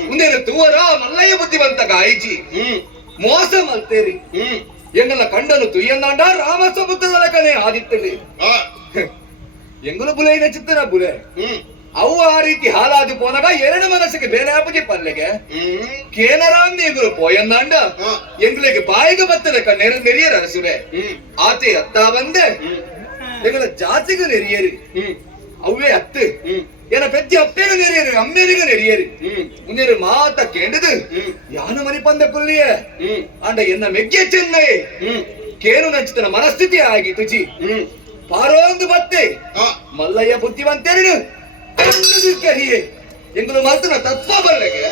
ಮುಂದೇನು ತೂವರ ಮಲ್ಲಯ್ಯ ಬುದ್ಧಿವಂತ ಗಾಯಿಜಿ ಮೋಸ ಮಲ್ತೇರಿ ಎಂಗಲ ಕಂಡನು ತುಯ್ಯಂದಾಂಡ ರಾಮ ಸಮುದ್ರದ ಕನೆ ಆದಿತ್ತಲಿ ಎಂಗಲು ಬುಲೆಯಿನ ಚಿತ್ರ ಬುಲೆ ಅವು ಆ ರೀತಿ ಹಾಲಾದಿ ಪೋನಾಗ ಎರಡು ಮನಸ್ಸಿಗೆ ಬೇರೆ ಆಪುಜಿ ಪಲ್ಲೆಗೆ ಕೇನರಾಂದಿ ಎಂಗಲು ಪೋಯಂದಾಂಡ ಎಂಗ್ಲಿಗೆ ಬಾಯಿಗೆ ಬತ್ತದ ಕಣ್ಣೇರು ನೆರಿಯರ ಅರಸುಲೆ ಆತೆ ಅತ್ತ ಬಂದೆ ಎಂಗಲ ಜಾತಿಗೆ ನೆರಿಯರಿ ಅವೇ ಅತ್ತು ಏನ ಪೆತ್ತಿ ಅಪ್ಪೇಗ ನೆರಿಯರಿ ಅಮ್ಮೇರಿಗ ನೆರಿಯರಿ ಮುಂದೆ ಮಾತ ಕೇಂಡದು ಯಾನು ಮನಿ ಪಂದ ಪುಲ್ಲಿಯೇ ಅಂಡ ಎನ್ನ ಮೆಗ್ಗೆ ಚೆನ್ನೈ ಕೇನು ನಚ್ಚಿತನ ಮನಸ್ಥಿತಿ ಆಗಿತ್ತು ಜಿ ಪಾರೋಂದು ಬತ್ತೆ ಮಲ್ಲಯ್ಯ ಬುದ್ಧಿವಂತೆರಡು ಕರಿಯೇ ಎಂಗುಲು ಮಲ್ತನ ತತ್ವ ಬಲ್ಲೆಗೆ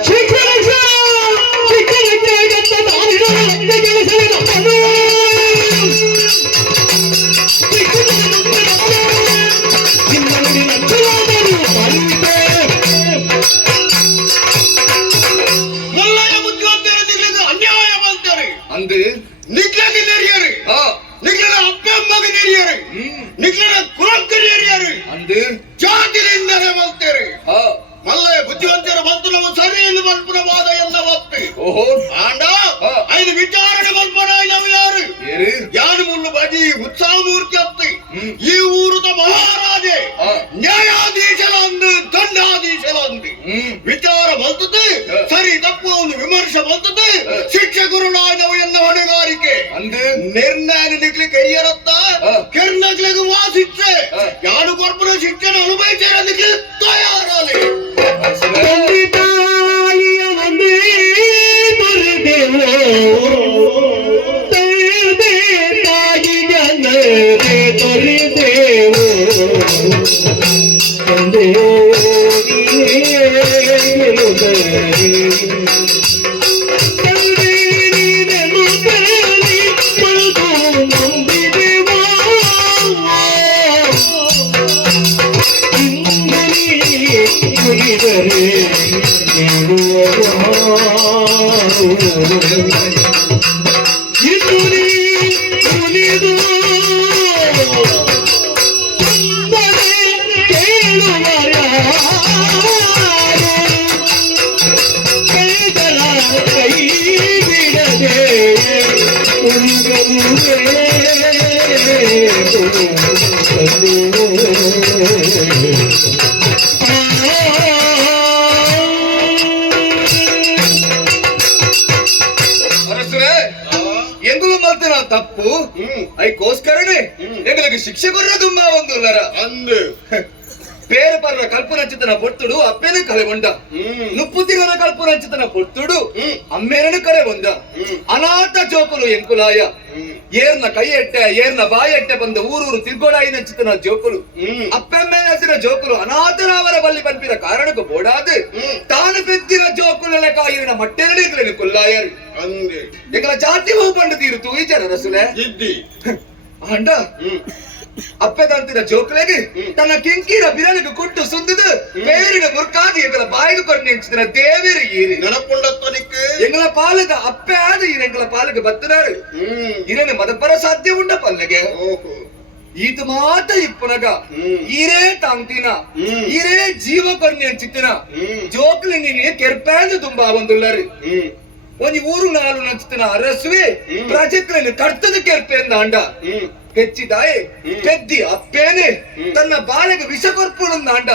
ಮುಲ್ಲಯ್ಯ ಬುದ್ಧಿವಂತರು ನಿಗ್ಲಿಗೆ ಅನ್ಯಾಯ ಮಾಡ್ತಾರೆ ಅಂದು ನಿಗ್ಲಿಗೆ ನೆರಿಯರು ನಿಗ್ಲಿಗೆ ಅಪ್ಪ ಅಮ್ಮಗೆ ನೆರಿಯರು ಓಹೋ ಆಂಡ ಐದು ವಿಚಾರಣೆ ಮಲ್ಪನಾಯ್ನವು ಯಾರು ಯಾರು ಮುಳ್ಳು ಬಜಿ ಉತ್ಸಾಹ ಮೂರ್ತಿ ಅತ್ತಿ ಈ ಊರದ ಮಹಾರಾಜೆ ನ್ಯಾಯಾಧೀಶಲಂದು ದಂಡಾಧೀಶಲಂದು ವಿಚಾರ ಬಲ್ತದೆ ಸರಿ ತಪ್ಪು ಒಂದು ವಿಮರ್ಶೆ ಬಲ್ತದೆ ಶಿಕ್ಷಕರುಳಾದವು ಎನ್ನ ಹೊಣೆಗಾರಿಕೆ ನಿರ್ಣಯ ನಿಕ್ಲಿ ಕೆರಿಯರತ್ತ ಕೆರ್ನಗ್ಲಿಗೆ ವಾಸಿಚ್ಚೆ ಯಾರು ಕೊರ್ಪುರ ಶಿಕ್ಷಣ ಅನುಭವಿಸಿರೋದಕ್ಕೆ ತಯಾರಾಗಲಿ ಎಂಗುಲು ಮಲ್ತಿನ ತಪ್ಪು ಐಕೋಸ್ಕರನೇ ಎಂಗಳಿಗೆ ಶಿಕ್ಷೆ ಕೊರ್ರ ತುಂಬಾ ಒಂದು ಅಂದು పేరు పర్ర కల్పనంచితన పొట్టుడు అప్పేను కలగొండ నుప్పుతిగన కల్పనంచితన పొట్టుడు అమ్మేనను కలగొండ ಅನಾಥ ಜೋಕುಲು ಎಂಕುಲಾಯ ಏರ್ನ ಕೈ ಎಟ್ಟೆ ಏರ್ನ ಬಾಯಿ ಎಟ್ಟೆ ಬಂದ ಊರೂರು ತಿರ್ಗೋಡಾಯಿ ನಂಚಿತನ ಜೋಕುಲು ಅಪ್ಪೆಮ್ಮೆ ನಚ್ಚಿನ ಜೋಕುಲು ಅನಾಥರಾವರ ಬಲ್ಲಿ ಪಂಪಿನ ಕಾರಣಕ್ಕೂ ಬೋಡಾದು ತಾನು ಪೆದ್ದಿನ ಜೋಕುಲ ಕಾಯಿನ ಮಟ್ಟೆರಡಿ ಕುಲ್ಲಾಯರು ಎಂಗಳ ಜಾತಿ ಹೂ ಪಂಡು ತೀರುತು ಈ ಜನ ರಸುಲೆ ಅಂಡ ಅಪ್ಪೆದಂತಿನ ಜೋಕುಲೆಗೆ ತನ್ನ ಕಿಂಕಿರ ಬಿರಲಿಗೆ ಕೊಟ್ಟು ಸುಂದಿದು ಬೇರಿನ ಮುರ್ಕಾದಿ ಎಂಗಳ ಬಾಯಿಗೆ ಕೊರನೆ ಎಂಚಿನ ದೇವಿರು ಈರಿ ನೆನಪುಂಡತ್ತನಿಕ್ಕೆ ಎಂಗಳ ಪಾಲಗ ಅಪ್ಪೆ ಆದ ಎಂಗಳ ಪಾಲಗ ಬತ್ತನಾರು ಇರನೆ ಮದಪರ ಸಾಧ್ಯ ಉಂಡ ಪಲ್ಲಗೆ ಇದು ಮಾತ ಇಪ್ಪುನಗ ಈರೇ ತಾಂತಿನ ಈರೇ ಜೀವ ಕೊರನೆ ಎಂಚಿತ್ತಿನ ಜೋಕುಲಿ ನೀನೆ ಕೆರ್ಪೇದು ತುಂಬಾ ಒಂದುಳ್ಳರು ಒಂಜಿ ಊರು ನಾಲು ನಂಚಿತ್ತಿನ ಅರಸುವೆ ಪ್ರಜೆಕ್ಗಳನ್ನು ಕರ್ತದ ಕೆರ್ಪೆಂದ ಅಂಡ ಹೆಚ್ಚಿದಾಯೆ ಪೆದ್ದಿ ಅಪ್ಪೇನೆ ತನ್ನ ಬಾಳೆಗೆ ವಿಷ ಕೊರ್ಪುಣಂದ ಅಂಡ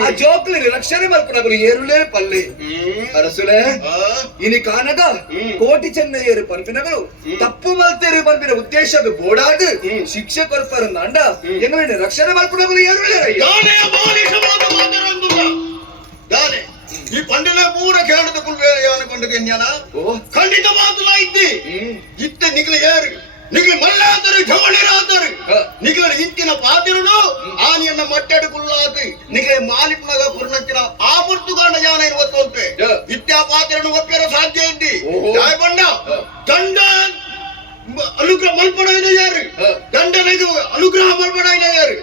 ಆ ಜೋಕ್ಲಿನ ರಕ್ಷಣೆ ಮಲ್ಪನಗಳು ಏರುಳೇ ಪಲ್ಲೆ ಅರಸುಲೆ ಇನಿ ಕಾನಗ ಕೋಟಿ ಚೆನ್ನಯ್ಯರು ಪಂಪಿನಗಳು ತಪ್ಪು ಮಲ್ತೇರು ಪಂಪಿನ ಉದ್ದೇಶದ ಬೋಡಾದು ಶಿಕ್ಷೆ ಕೊರ್ಪರಂದ ಅಂಡ ಎಂಗಳಿನ ರಕ್ಷಣೆ ಮಲ್ಪನಗಳು ಏರುಳೇ ಈ ಪಂಡಿನ ಪೂರ ಕೇಳದ ಕುಲ್ವೇಯ ಅನ್ಕೊಂಡಗೆ ಜ್ಞಾನ ಖಂಡಿತ ಮಾತುಲ ಇದ್ದಿ ಇತ್ತೆ ನಿಗ್ಲಿ ಏರು ನಿಗ್ಲಿ ಮಲ್ಲಾದರು ಜವಳಿರಾದರು ನಿಗ್ಲ ಇಂಚಿನ ಪಾತಿರುಡು ಆನಿಯನ್ನ ಮಟ್ಟೆಡು ಕುಲ್ಲಾತಿ ನಿಗ್ಲೆ ಮಾಲಿಕ್ನಾಗ ಕುರ್ನಚ್ಚಿನ ಆ ಪುರ್ತುಗಾಂಡ ಜಾನ ಇರುವತ್ತಂತೆ ಇತ್ಯಾ ಪಾತಿರನ್ನು ಒಪ್ಪಿರ ಸಾಧ್ಯ ಇದ್ದಿ ಯಾಯ ಬಂಡ ದಂಡ ಅನುಗ್ರಹ ಮಲ್ಪಡ ಯಾರು ದಂಡನಿಗೆ ಅನುಗ್ರಹ ಮಲ್ಪಡ ಯಾರು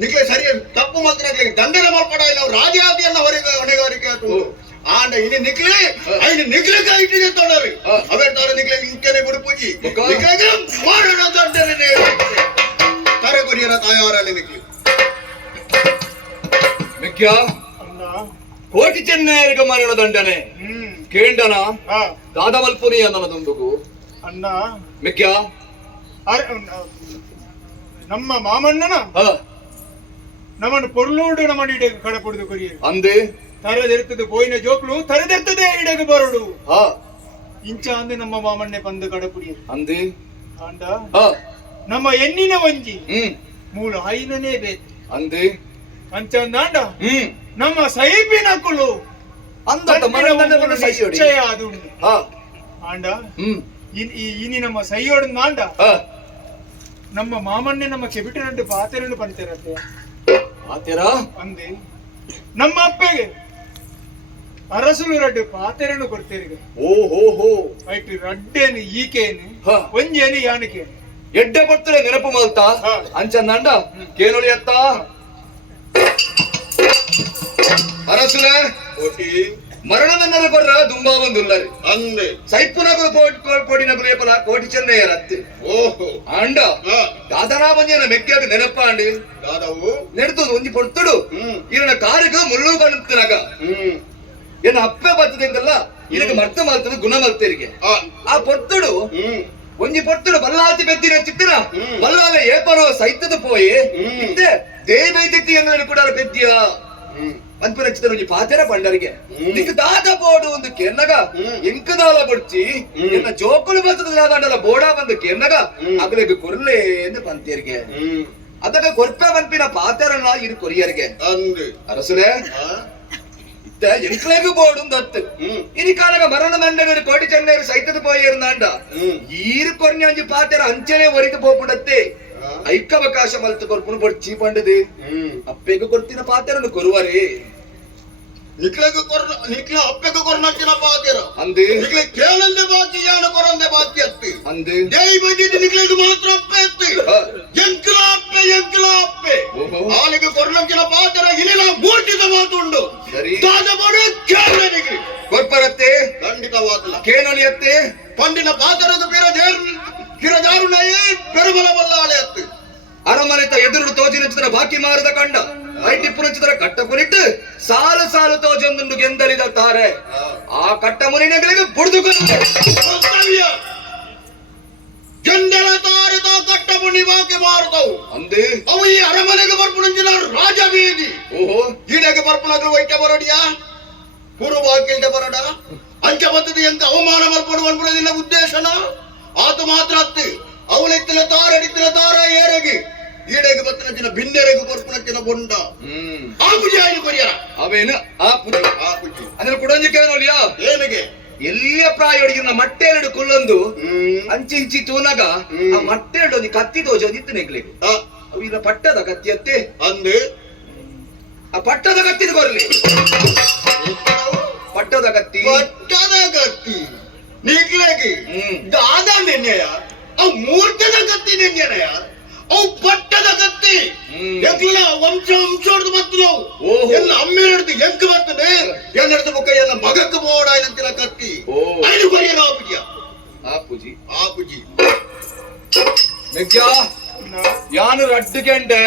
ನಿಕ್ಲೆ ಸರಿಯ ತಪ್ಪು ಮಾತ್ರ ದಂಡನೆ ಮಲ್ಪಡ ನಾವು ರಾಜಾದಿಯನ್ನ ಹೊಣೆಗಾರಿಕೆ ಆಂಡ ಇದು ನಿಕ್ಲೆ ಐದು ನಿಕ್ಲೆ ಇಟ್ಟಿದೆ ತೊಡರು ಅವೇ ತರ ನಿಕ್ಲೆ ಇಂಕೆನೆ ಬಿಡು ಪೂಜಿ ಮಾಡೋಣ ದಂಡನೆ ಕರೆ ಕೊರಿಯರ ತಯಾರಲ್ಲಿ ನಿಕ್ಲಿ ಮಿಕ್ಯ ಕೋಟಿ ಚೆನ್ನೈರಿಗೆ ಮರಣ ದಂಡನೆ ಕೇಂಡನ ದಾದಮಲ್ಪುನಿ ಅನ್ನನದೊಂದುಗು ಅಣ್ಣ ಮಿಕ್ಯ ನಮ್ಮ ಮಾಮಣ್ಣನ ನಮ್ಮನ್ನು ಪೊರ್ಲೋಡು ನಮ್ಮ ಇಡೆಗೆ ಕಡಪುಡಿದು ಕೊರಿಯರು ಅಂದೆ ತರದಿರ್ತದೆ ಬೋಯಿನ ಜೋಕ್ಲು ತರದಿರ್ತದೆ ಇಡೆಗೆ ಬರಡು ಇಂಚ ಅಂದೆ ನಮ್ಮ ಮಾಮಣ್ಣೆ ಬಂದು ಕಡಪುಡಿಯರು ಅಂದೆ ಅಂಡ ನಮ್ಮ ಎಣ್ಣಿನ ಒಂಜಿ ಮೂಲ ಐನನೇ ಬೇಕು ಅಂದೆ ಅಂಚ ಅಂದ ನಮ್ಮ ಸೈಪಿನ ಕುಲು ಅದು ಆಂಡ ಇನಿ ನಮ್ಮ ಸೈಯೋಡ್ ನಾಂಡ ನಮ್ಮ ಮಾಮಣ್ಣೆ ನಮ್ಮ ಕೆಬಿಟು ಪಾತೆರನ್ನು ಪಂತೇರತ್ತೆ ಅಂದೆ ನಮ್ಮ ಅಪ್ಪಗೆ ಅರಸುಲು ರಡ್ಡು ಪಾತೆರನ್ನು ಕೊಡ್ತೇರಿಗೆ ಆಯ್ತು ರಡ್ಡೇನು ಈಕೇನು ಒಂಜೇನು ಯಾನಕೇನು ಎಡ್ಡೆ ಕೊಡ್ತಾರೆ ನೆನಪು ಮಲ್ತಾ ಅಂಚಂದ ಕೇನೊಳಿ ಅತ್ತ ಅರಸುಲ ಮರಣದನ್ನರು ಕೊರ್ರ ದುಂಬಾ ಒಂದುಲ್ಲರಿ ಅಂದೆ ಸೈಪುನಗು ಕೋಡಿನ ರೇಪಲ ಕೋಟಿ ಚೆನ್ನಯ್ಯರ ಅತ್ತೆ ಅಂಡ ದಾದನಾ ಬಂದಿನ ಮೆಕ್ಕಾಗ ನೆನಪ ಅಂಡಿ ದಾದವು ನೆಡ್ದು ಒಂಜಿ ಪೊರ್ತುಡು ಇರನ ಕಾರಿಗ ಮುಳ್ಳು ಕಾಣುತ್ತನಾಗ ಏನ ಅಪ್ಪೆ ಬರ್ತದೆಂಗಲ್ಲ ಇದಕ್ಕೆ ಮರ್ತ ಮಲ್ತದ ಗುಣ ಮಲ್ತರಿಗೆ ಆ, ಆ ಪೊತ್ತುಡು ಒಂಜಿ ಪೊತ್ತುಡು ಬಲ್ಲಾತಿ ಬೆದ್ದಿನ ಚಿತ್ತಿನ ಬಲ್ಲಾಲ ಏಪರೋ ಸೈತದ ಪೋಯಿ ಇತ್ತೆ ದೇವೈತಿ ಎಂದ್ರೆ ಕೂಡ ಬೆದ್ದಿಯ ಅನ್ಪನ ಚಿತ್ರ ಒಂಜಿ ಪಾತೆರ ಪಂಡರಿಗೆ ನಿಂಗೆ ದಾದ ಬೋಡು ಒಂದು ಕೆನ್ನಗ ಎಂಕದಾಲ ಬಡ್ಚಿ ಎನ್ನ ಜೋಕುಲು ಬರ್ತದ ದಾದಂಡಲ ಬೋಡ ಬಂದು ಕೆನ್ನಗ ಅಗಲಿಗೆ ಕೊರ್ಲೆ ಎಂದು ಪಂತಿಯರಿಗೆ ಅದಕ್ಕೆ ಕೊರ್ಪೆ ಬಂಪಿನ ಪಾತೆರನ ಇರು ಕೊರಿಯರಿಗೆ ಅಂದು ಅರಸುಲೆ ಇತ್ತ ಎಂಕ್ಲೆಗು ಬೋಡು ದತ್ತು ಇನಿ ಕಾಲಗ ಮರಣ ದಂಡಗರು ಕೋಟಿ ಚೆನ್ನೈರು ಸೈತದ ಪೋಯಿರುಂದಾಂಡ ಈರು ಕೊರ್ನಿ ಒಂಜಿ ಪಾತೆರ ಅಂಚನೆ ಒರಿದು ಪೋಪುಡತ್ತೆ ಐಕ್ಯವಕಾಶ ಮಲ್ತು ಕೊರ್ಪುನು ಬಡ್ಚಿ ಪಂಡದು ಅಪ್ಪೆಗೆ ಕೊರ್ತಿನ ಪಾತೆರನು ಕೊರುವರೆ ನಿಕ್ಲ ಅಪ್ಪೆಗೆ ಕೊರನಕ್ಕಿನ ಪಾತೆರ ಅಂದು ನಿಕ್ಲೆ ಕೇಳಂದೆ ಬಾಕಿ ಯಾನ ಕೊರಂದೆ ಬಾಕಿ ಅತ್ತಿ ಅಂದು ಜೈ ಬಜಿಟ್ ನಿಕ್ಲೆಗೆ ಮಾತ್ರ ಅಪ್ಪೆ ಅತ್ತಿ ಎಂಕ್ಲ ಅಪ್ಪೆ ಆಲಿಗೆ ಕೊರನಕ್ಕಿನ ಪಾತೆರ ಇಲಿನ ಮೂರ್ತಿದ ಮಾತುಂಡು ಸರಿ ತಾಜ ಬೋಡು ಕೇಳ ನಿಗ್ರಿ ಕೊರ್ಪರತ್ತೆ ಖಂಡಿತವಾಗಲ್ಲ ಕೇನೊಲಿಯತ್ತೆ ಪಂಡಿನ ಪಾತೆರದ ಕಿರಜಾರುಣಯೇ ಪೆರುಮಲ ಬಲ್ಲಾಳೆ ಅತ್ತಿ ಅರಮನೆತ ಎದುರು ತೋಜಿನ ಚಿತ್ರ ಬಾಕಿ ಮಾರದ ಕಂಡ ಐಟಿಪ್ಪುನ ಚಿತ್ರ ಕಟ್ಟ ಕುರಿಟ್ಟು ಸಾಲು ಸಾಲು ತೋಜೊಂದುಂಡು ಗೆಂದಲಿದ ತಾರೆ ಆ ಕಟ್ಟ ಮುನಿನಗಳಿಗೆ ಬುಡ್ದುಕೊಂಡೆ ಕರ್ತವ್ಯ ಗೆಂದಲ ತಾರಿದ ಕಟ್ಟ ಮುನಿ ಬಾಕಿ ಮಾರುದವು ಅಂದು ಅವು ಈ ಅರಮನೆಗೆ ಬರ್ಪುಣಂಚಿನ ರಾಜಬೀದಿ ಓಹೋ ಈಡೆಗೆ ಬರ್ಪುಣಗಳು ವೈಟ್ಯ ಬರೋಡಿಯಾ ಪೂರ್ವ ಬಾಕಿಲ್ದೆ ಬರೋಡ ಅಂಚ ಬತ್ತದ ಎಂತ ಅವಮಾನ ಮಲ್ಪಡು ಅನ್ಬಿಡೋದಿಲ್ಲ ಉದ್ದೇಶನ ಆತ ಮಾತ್ರ ಅತ್ತಿ ಅವಳೆತ್ತಿನ ತಾರ ಏರಗಿ ಈಡೆಗೆ ಬತ್ತನಂಚಿನ ಭಿನ್ನೆರೆಗೆ ಬರ್ಪುಣಂಚಿನ ಬೊಂಡ ಆ ಪೂಜೆ ಆಯ್ತು ಕೊರಿಯರ ಅವೇನು ಆ ಪುಜಿ ಅಂದ್ರೆ ಕುಡಂಜಿ ಕೇನೋಲಿಯಾ ಏನಿಗೆ ಎಲ್ಲಿಯ ಪ್ರಾಯೋಡಿಗಿನ ಮಟ್ಟೆರಡು ಕುಲ್ಲೊಂದು ಅಂಚಿ ಇಂಚಿ ತೂನಗ ಆ ಮಟ್ಟೆರಡು ಒಂದು ಕತ್ತಿ ತೋಜೊಂದಿತ್ತು ನೆಗ್ಲಿಗೆ ಅವಿನ ಪಟ್ಟದ ಕತ್ತಿ ಅತ್ತೆ ಅಂದೆ ಆ ಪಟ್ಟದ ಕತ್ತಿನ ಕೊರ್ಲಿ ಪಟ್ಟದ ಕತ್ತಿ ನಿಕ್ಲೆಗೆ ದಾದ ನೆನ್ನೆಯ ಅವು ಮೂರ್ತದ ಕತ್ತಿ ನೆನ್ನೆಯ ಅವು ಪಟ್ಟದ ಕತ್ತಿ ಎಕ್ಲ ವಂಶೋಡ್ದು ಬತ್ತು ನಾವು ಎಲ್ಲ ಅಮ್ಮೆ ಹಿಡ್ದು ಎಂಕ್ ಬರ್ತದೆ ಏನ್ ಹಿಡ್ದು ಬುಕ್ಕ ಎಲ್ಲ ಮಗಕ್ಕೆ ಬೋಡ ಏನಂತಿನ ಕತ್ತಿ ಐದು ಕೊರಿಯರ ಆ ಪೂಜಿ ನಿಜ ಯಾನು ರಡ್ಡು ಕೆಂಡೆ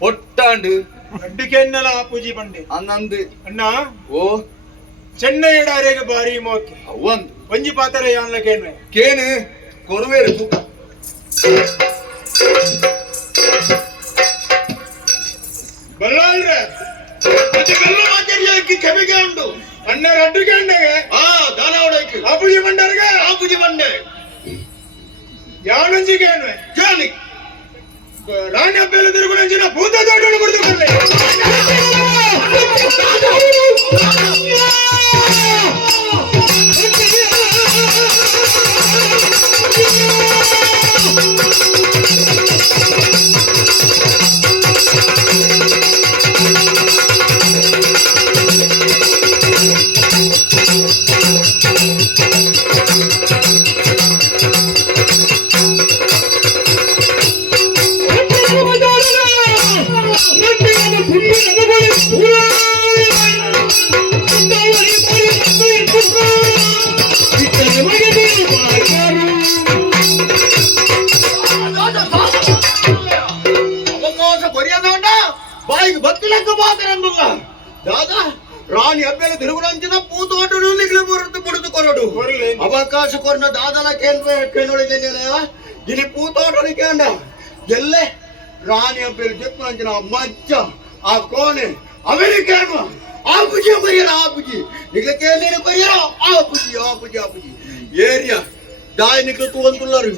பொட்டாண்டு ಅಡ್ಡಿಗೆ ಎನ್ನಲ ಆ ಪೂಜಿ ಬಂಡೆ ಅನ್ನಂದು ಅಣ್ಣ ಓ ಚೆನ್ನೈ ಎಡಾರೆಗೆ ಬಾರಿ ಮೋಕೆ ಅವಂದು ಒಂಜಿ ಪಾತರ ಯಾನ್ಲ ಕೇನ್ವೆ ಕೇನು ಕೊರುವೇರು ತೂಕ ಬಲ್ಲಾಳ್ರೆ ಮತ್ತೆ ಬೆಲ್ಲ ಮಾಚರಿಯಾಕಿ ಕೆಮೆಗೆ ಉಂಡು ಅಣ್ಣ ಅಡ್ಡಿಗೆ ಅಂಡೆಗೆ ದಾನ ಹೊಡಕ್ಕೆ ಆ ಪೂಜಿ ಬಂಡಾರ್ಗೆ ಆ ಪೂಜೆ ಬಂಡೆ ಯಾವನಂಜಿ ಕೇನ್ವೆ ಜಾನಿ ರಾಣಿ ಹಬ್ಬೆಲ್ಲ ತಿರುಗುಣಂಜಿನ ಭೂತ ದೊಡ್ಡ ಬಿಡ್ದು ಬರ್ಲಿ ಅವಕಾಶ ಕೊರಿಯದಾಂಡ ಬಾಯಿಗೆ ಬತ್ತಿಲಕ್ಕ ಮಾತರಂದುಲ್ಲ ದಾದಾ ರಾಣಿ ಹಬ್ಬೆಲ್ಲ ತಿರುಗುಣಂಚಿನ ಪೂತೋಟಡು ನಿಗ್ಲೆ ಬರುದು ಬಿಡುದು ಕೊರಡು ಅವಕಾಶ ಕೊರನ ದಾದಲ ಕೇಳೊಳಿದ್ದೇನೆ ಇಲ್ಲಿ ಪೂತೋಟಡಿ ಕೇಂಡ ಎಲ್ಲೇ ರಾಣಿ ಹಬ್ಬೆಲ್ಲ ಜಪ್ಪುಣಂಚಿನ ಮಜ್ಜ ಆ ಕೋಣೆ ಅಮೆರಿಕನು ಆ ಪೂಜೆ ಕೊರಿಯರ ಆ ಪೂಜಿ ನಿಗ್ಲೆ ಕೇಳಿ ಕೊರಿಯರ ಆ ಪೂಜಿ ಏರಿಯಾ ದಾಯ ನಿಗ್ಲು ತೂಂದುಲ್ಲರು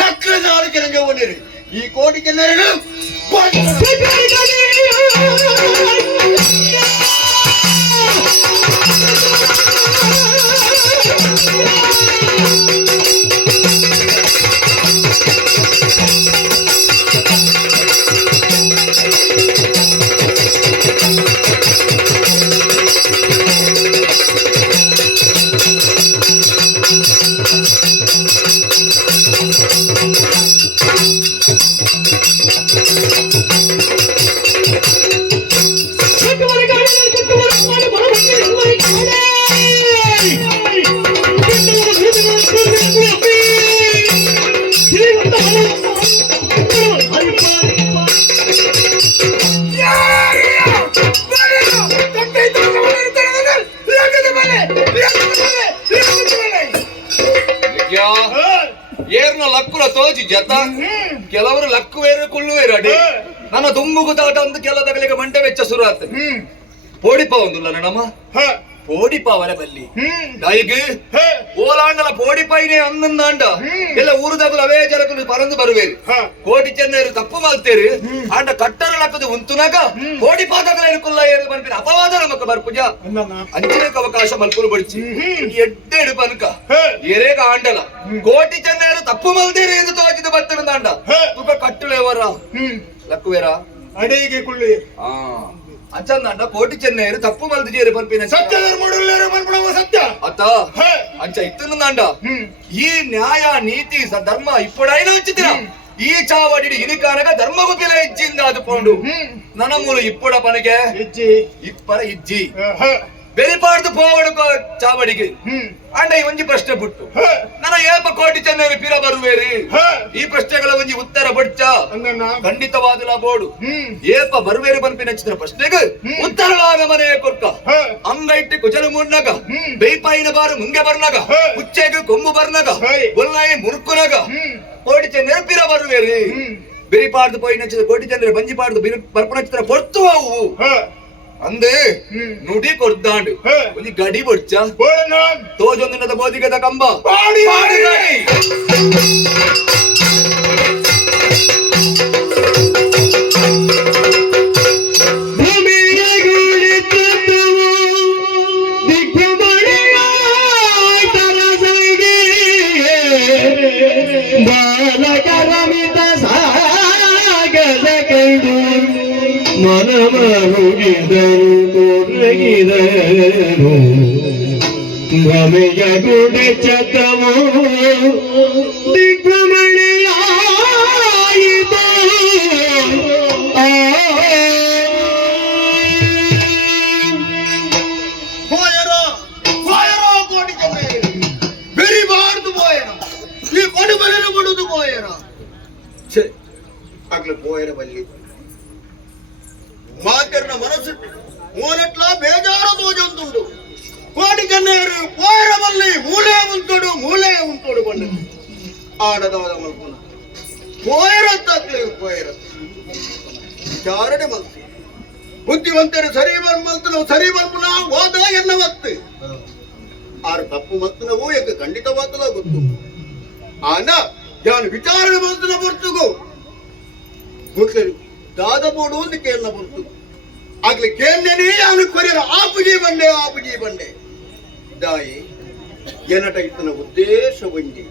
ಲಕ್ಷದ ಆಳಿಕೆ ನಂಗೆ ಓನಿರಿ ಈ ಕೋಟಿ ಜನರು Come on, ಏರ್ನ ಲಕ್ಕುಲ ತೋಜಿ ಜತ ಕೆಲವರು ಲಕ್ಕು ವೇರು ಕುಳ್ಳು ವೇರು ಅಡಿ ನನ್ನ ದುಂಬುಗು ತಾಟ ಒಂದು ಕೆಲದಗಳಿಗೆ ಮಂಡೆ ವೆಚ್ಚ ಶುರು ಆಗ್ತದೆ ಪೋಡಿಪ ಒಂದುಲ್ಲ ನಮ್ಮ ಪೋಡಿಪ ಅವರ ಬಲ್ಲಿ ದೈಗೆ ಓಲಾಂಡಲ ಪೋಡಿಪೈನೆ ಅಂದಂದಾಂಡ ಎಲ್ಲ ಊರುದಗುಲು ಅವೇ ಜಲಕುಲು ಪರಂದು ಬರುವೇರು ಕೋಟಿ ಚೆನ್ನೈರು ತಪ್ಪು ಮಾಲ್ತೇರು ಆಂಡ ಕಟ್ಟರ ಲಕ್ಕದು ಉಂತುನಾಗ ಪೋಡಿಪಾದಗಳ ಇರುಕುಲ್ಲ ಏರು ಬನ್ಪಿನ ಅಪವಾದ ನಮಕ ಬರ್ಪುಜ ಅಂಚಿನಕ ಅವಕಾಶ ಮಲ್ಪುಲು ಬಡಿಚಿ ಎಡ್ಡೆಡು ಬನ್ಕ ಎರೇಗ ಆಂಡಲ ಕೋಟಿ ಚೆನ್ನೈರು ತಪ್ಪು ಮಲ್ದೇರು ಎಂದು ತೋಚಿದ ಬರ್ತನದಾಂಡ ತುಕ ಕಟ್ಟುಲೇವರ ಲಕ್ಕುವೇರ ಅಡಿಗೆ ಕುಳ್ಳಿ ಅಂಚಂದ ಕೋಟಿ ಚೆನ್ನೈರು ತಪ್ಪು ಮಲ್ದಿಜೇರು ಬನ್ಪಿನ ಸತ್ಯ ಧರ್ಮಡುಲ್ಲೇರು ಮನ್ಪುಣವ ಸತ್ಯ ಅತ್ತ ಅಂಚ ಇತ್ತನಂದ ಈ ನ್ಯಾಯ ನೀತಿ ಧರ್ಮ ಇಪ್ಪಡೈನ ಹಂಚಿತಿರ ಈ ಚಾವಡಿ ಇನಿಕಾನಗ ಧರ್ಮ ಗುಪಿಲ ಇಜ್ಜಿಂದ ಅದು ಪೌಂಡು ನನ್ನ ಮೂಲ ಇಪ್ಪಡ ಪನಗೆ ಇಪ್ಪರ ಇಜ್ಜಿ ಬೆರಿಪಾಡ್ದು ಪೋವಡು ಚಾವಡಿಗೆ ಅಂಡ ಈ ಒಂಜಿ ಪ್ರಶ್ನೆ ಬಿಟ್ಟು ನನ್ನ ಏಪ ಕೋಟಿ ಚೆನ್ನೈರು ಪಿರ ಬರುವೇರಿ ಈ ಪ್ರಶ್ನೆಗಳ ಒಂಜಿ ಉತ್ತರ ಬಡ್ಚ ಖಂಡಿತವಾದ ಬೋಡು ಏಪ ಬರುವೇರಿ ಬನ್ಪಿ ನಚ್ಚಿದ ಪ್ರಶ್ನೆಗೆ ಉತ್ತರಲಾಗ ಮನೆ ಕೊರ್ಕ ಅಂಗೈಟ್ಟಿ ಕುಜಲು ಮೂಡ್ನಾಗ ಬೇಯ್ಪಾಯಿನ ಬಾರು ಮುಂಗೆ ಬರ್ನಾಗ ಹುಚ್ಚೆಗೆ ಕೊಂಬು ಬರ್ನಾಗ ಒಲ್ಲಾಯಿ ಮುರುಕುನಾಗ ಕೋಟಿ ಚೆನ್ನೈರು ಪಿರ ಬರುವೇರಿ ಬೆರಿಪಾಡ್ದು ಪೋಯಿ ನಚ್ಚಿದ ಕೋಟಿ ಚೆನ್ನೈರು ಬಂಜಿ ಪಾಡ್ದು ಬರ್ಪ ನಚ್ಚಿದ ಪೊರ್ತು ಅವು ಅಂದೆ ನುಡಿ ಕೊಡ್ದಾಂಡು ಒಂದು ಗಡಿ ಬೊಡ್ಚ ತೋಜೊಂದಿನದ ಬೋದಿಗದ ಕಂಬ ಮನಮರುಗಿದರು ತೊಡಗಿದರು ಭ್ರಮೆಯ ಗುಡಿ ಚತಮೋ ದಿಗ್ಭ್ರಮಣೆಯಾಯಿತು ಕೋಟಿ ಚೆನ್ನೈರು ಬೆರಿಬಾರ್ದು ಪೋಯರ ಈ ಪಡುಮಲೆನು ಬಡುದು ಪೋಯರ ಆಗ್ಲಿ ಪೋಯರ ಬಲ್ಲಿ ಮಾತೆರ್ನ ಮನಸ್ಸು ಮೂನೆಟ್ಲ ಬೇಜಾರು ತೋಜೊಂದುಂಡು ಕೋಟಿ ಚೆನ್ನೈರು ಪೋಯರ ಬಲ್ಲಿ ಮೂಲೆ ಉಂಟೋಡು ಬಂದು ಆಡದವಾದ ಮಲ್ಪುನ ಪೋಯರ ಪೋಯರ ವಿಚಾರಣೆ ಮಲ್ತು ಬುದ್ಧಿವಂತರು ಸರಿ ಮಲ್ಪುನ ಹೋದ ಎನ್ನ ಮತ್ತು ಆರು ತಪ್ಪು ಮತ್ತು ನಾವು ಯಾಕೆ ಖಂಡಿತವಾದಲ್ಲ ಗೊತ್ತು ಆನ ಯಾನು ವಿಚಾರಣೆ ಮಲ್ತನ ಬರ್ತುಗು ಗೊತ್ತರು ದಾದ ಬೋಡು ಒಂದು ಕೇರಳ ಬರ್ತು ಆಗ್ಲಿ ಕೇಂದ್ರನೇ ಯಾನು ಕೊರಿಯರ ಆಪುಜಿ ಬಂಡೆ ದಾಯಿ ಏನಟ ಇತ್ತನ ಉದ್ದೇಶ ಒಂಜಿ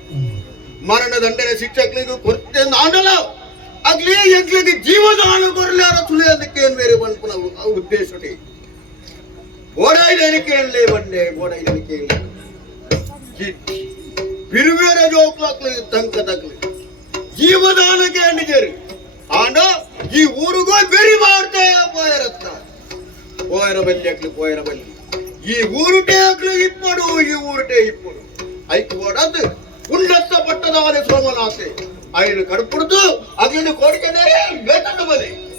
ಮರಣ ದಂಡನೆ ಶಿಕ್ಷಕಲಿಗೂ ಕೊರತೆ ನಾಡಲ ಆಗ್ಲಿ ಎಂಕ್ಲಿಗೆ ಜೀವದಾನ ಕೊರಲಾರ ಸುಳಿ ಅದಕ್ಕೆ ಏನ್ ಬೇರೆ ಬಂದ್ಪುನ ಉದ್ದೇಶಟೆ ಬೋಡಾಯ್ದೇನೆ ಕೇಳಲೇ ಬಂಡೆ ಬಿರುವೇರ ಜೋಕ್ಲಾಕ್ಲಿ ತಂಕ ತಕ್ಲಿ ಜೀವದಾನಕ್ಕೆ ಅಂಡಿಜೇರಿ ಆಂಡ ಈ ಊರಿಗೂ ಬೆರಿ ಮಾಡ್ತೇ ಪೋಯರ ಬಲ್ಲಿ ಈ ಊರುಟೆ ಹಾಕ್ಲಿ ಇಪ್ಪಡು ಐಕ್ ಬೋಡದ್ ಉನ್ನತ ಪಟ್ಟದವನೆ ಸೋಮನಾಥೆ ಐದು ಕಡ್ಪುಡ್ದು ಅದ್ರಿಂದ ಕೋಡಿಕೆ ಬೇತಂಡು ಬಲೆ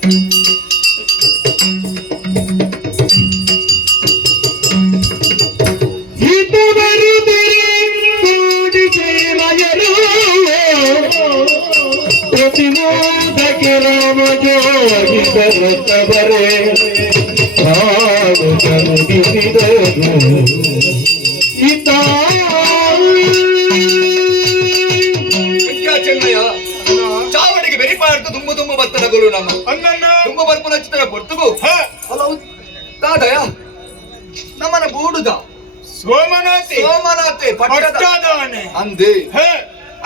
ಪ್ರತಿಮೋದಕ್ಕೆ ರಾಮ ಜೋಗಿ ಬರೆ ಚೆನ್ನಯ್ಯ ಚಾವಡಿಗೆ ಬೆರಿಪಾಡ್ತು ತುಂಬ ಬತ್ತನಗಳು ನಮ್ಮ ತುಂಬ ಬರ್ಪುನ ಚಿತ್ರ ಕೊಡ್ತುಗು ಅಲ್ಲ ತಾದಯ ನಮ್ಮನ ಬೂಡುದ ಸೋಮನಾಥೆ ಪಟ್ಟದಾನೆ ಅಂದೆ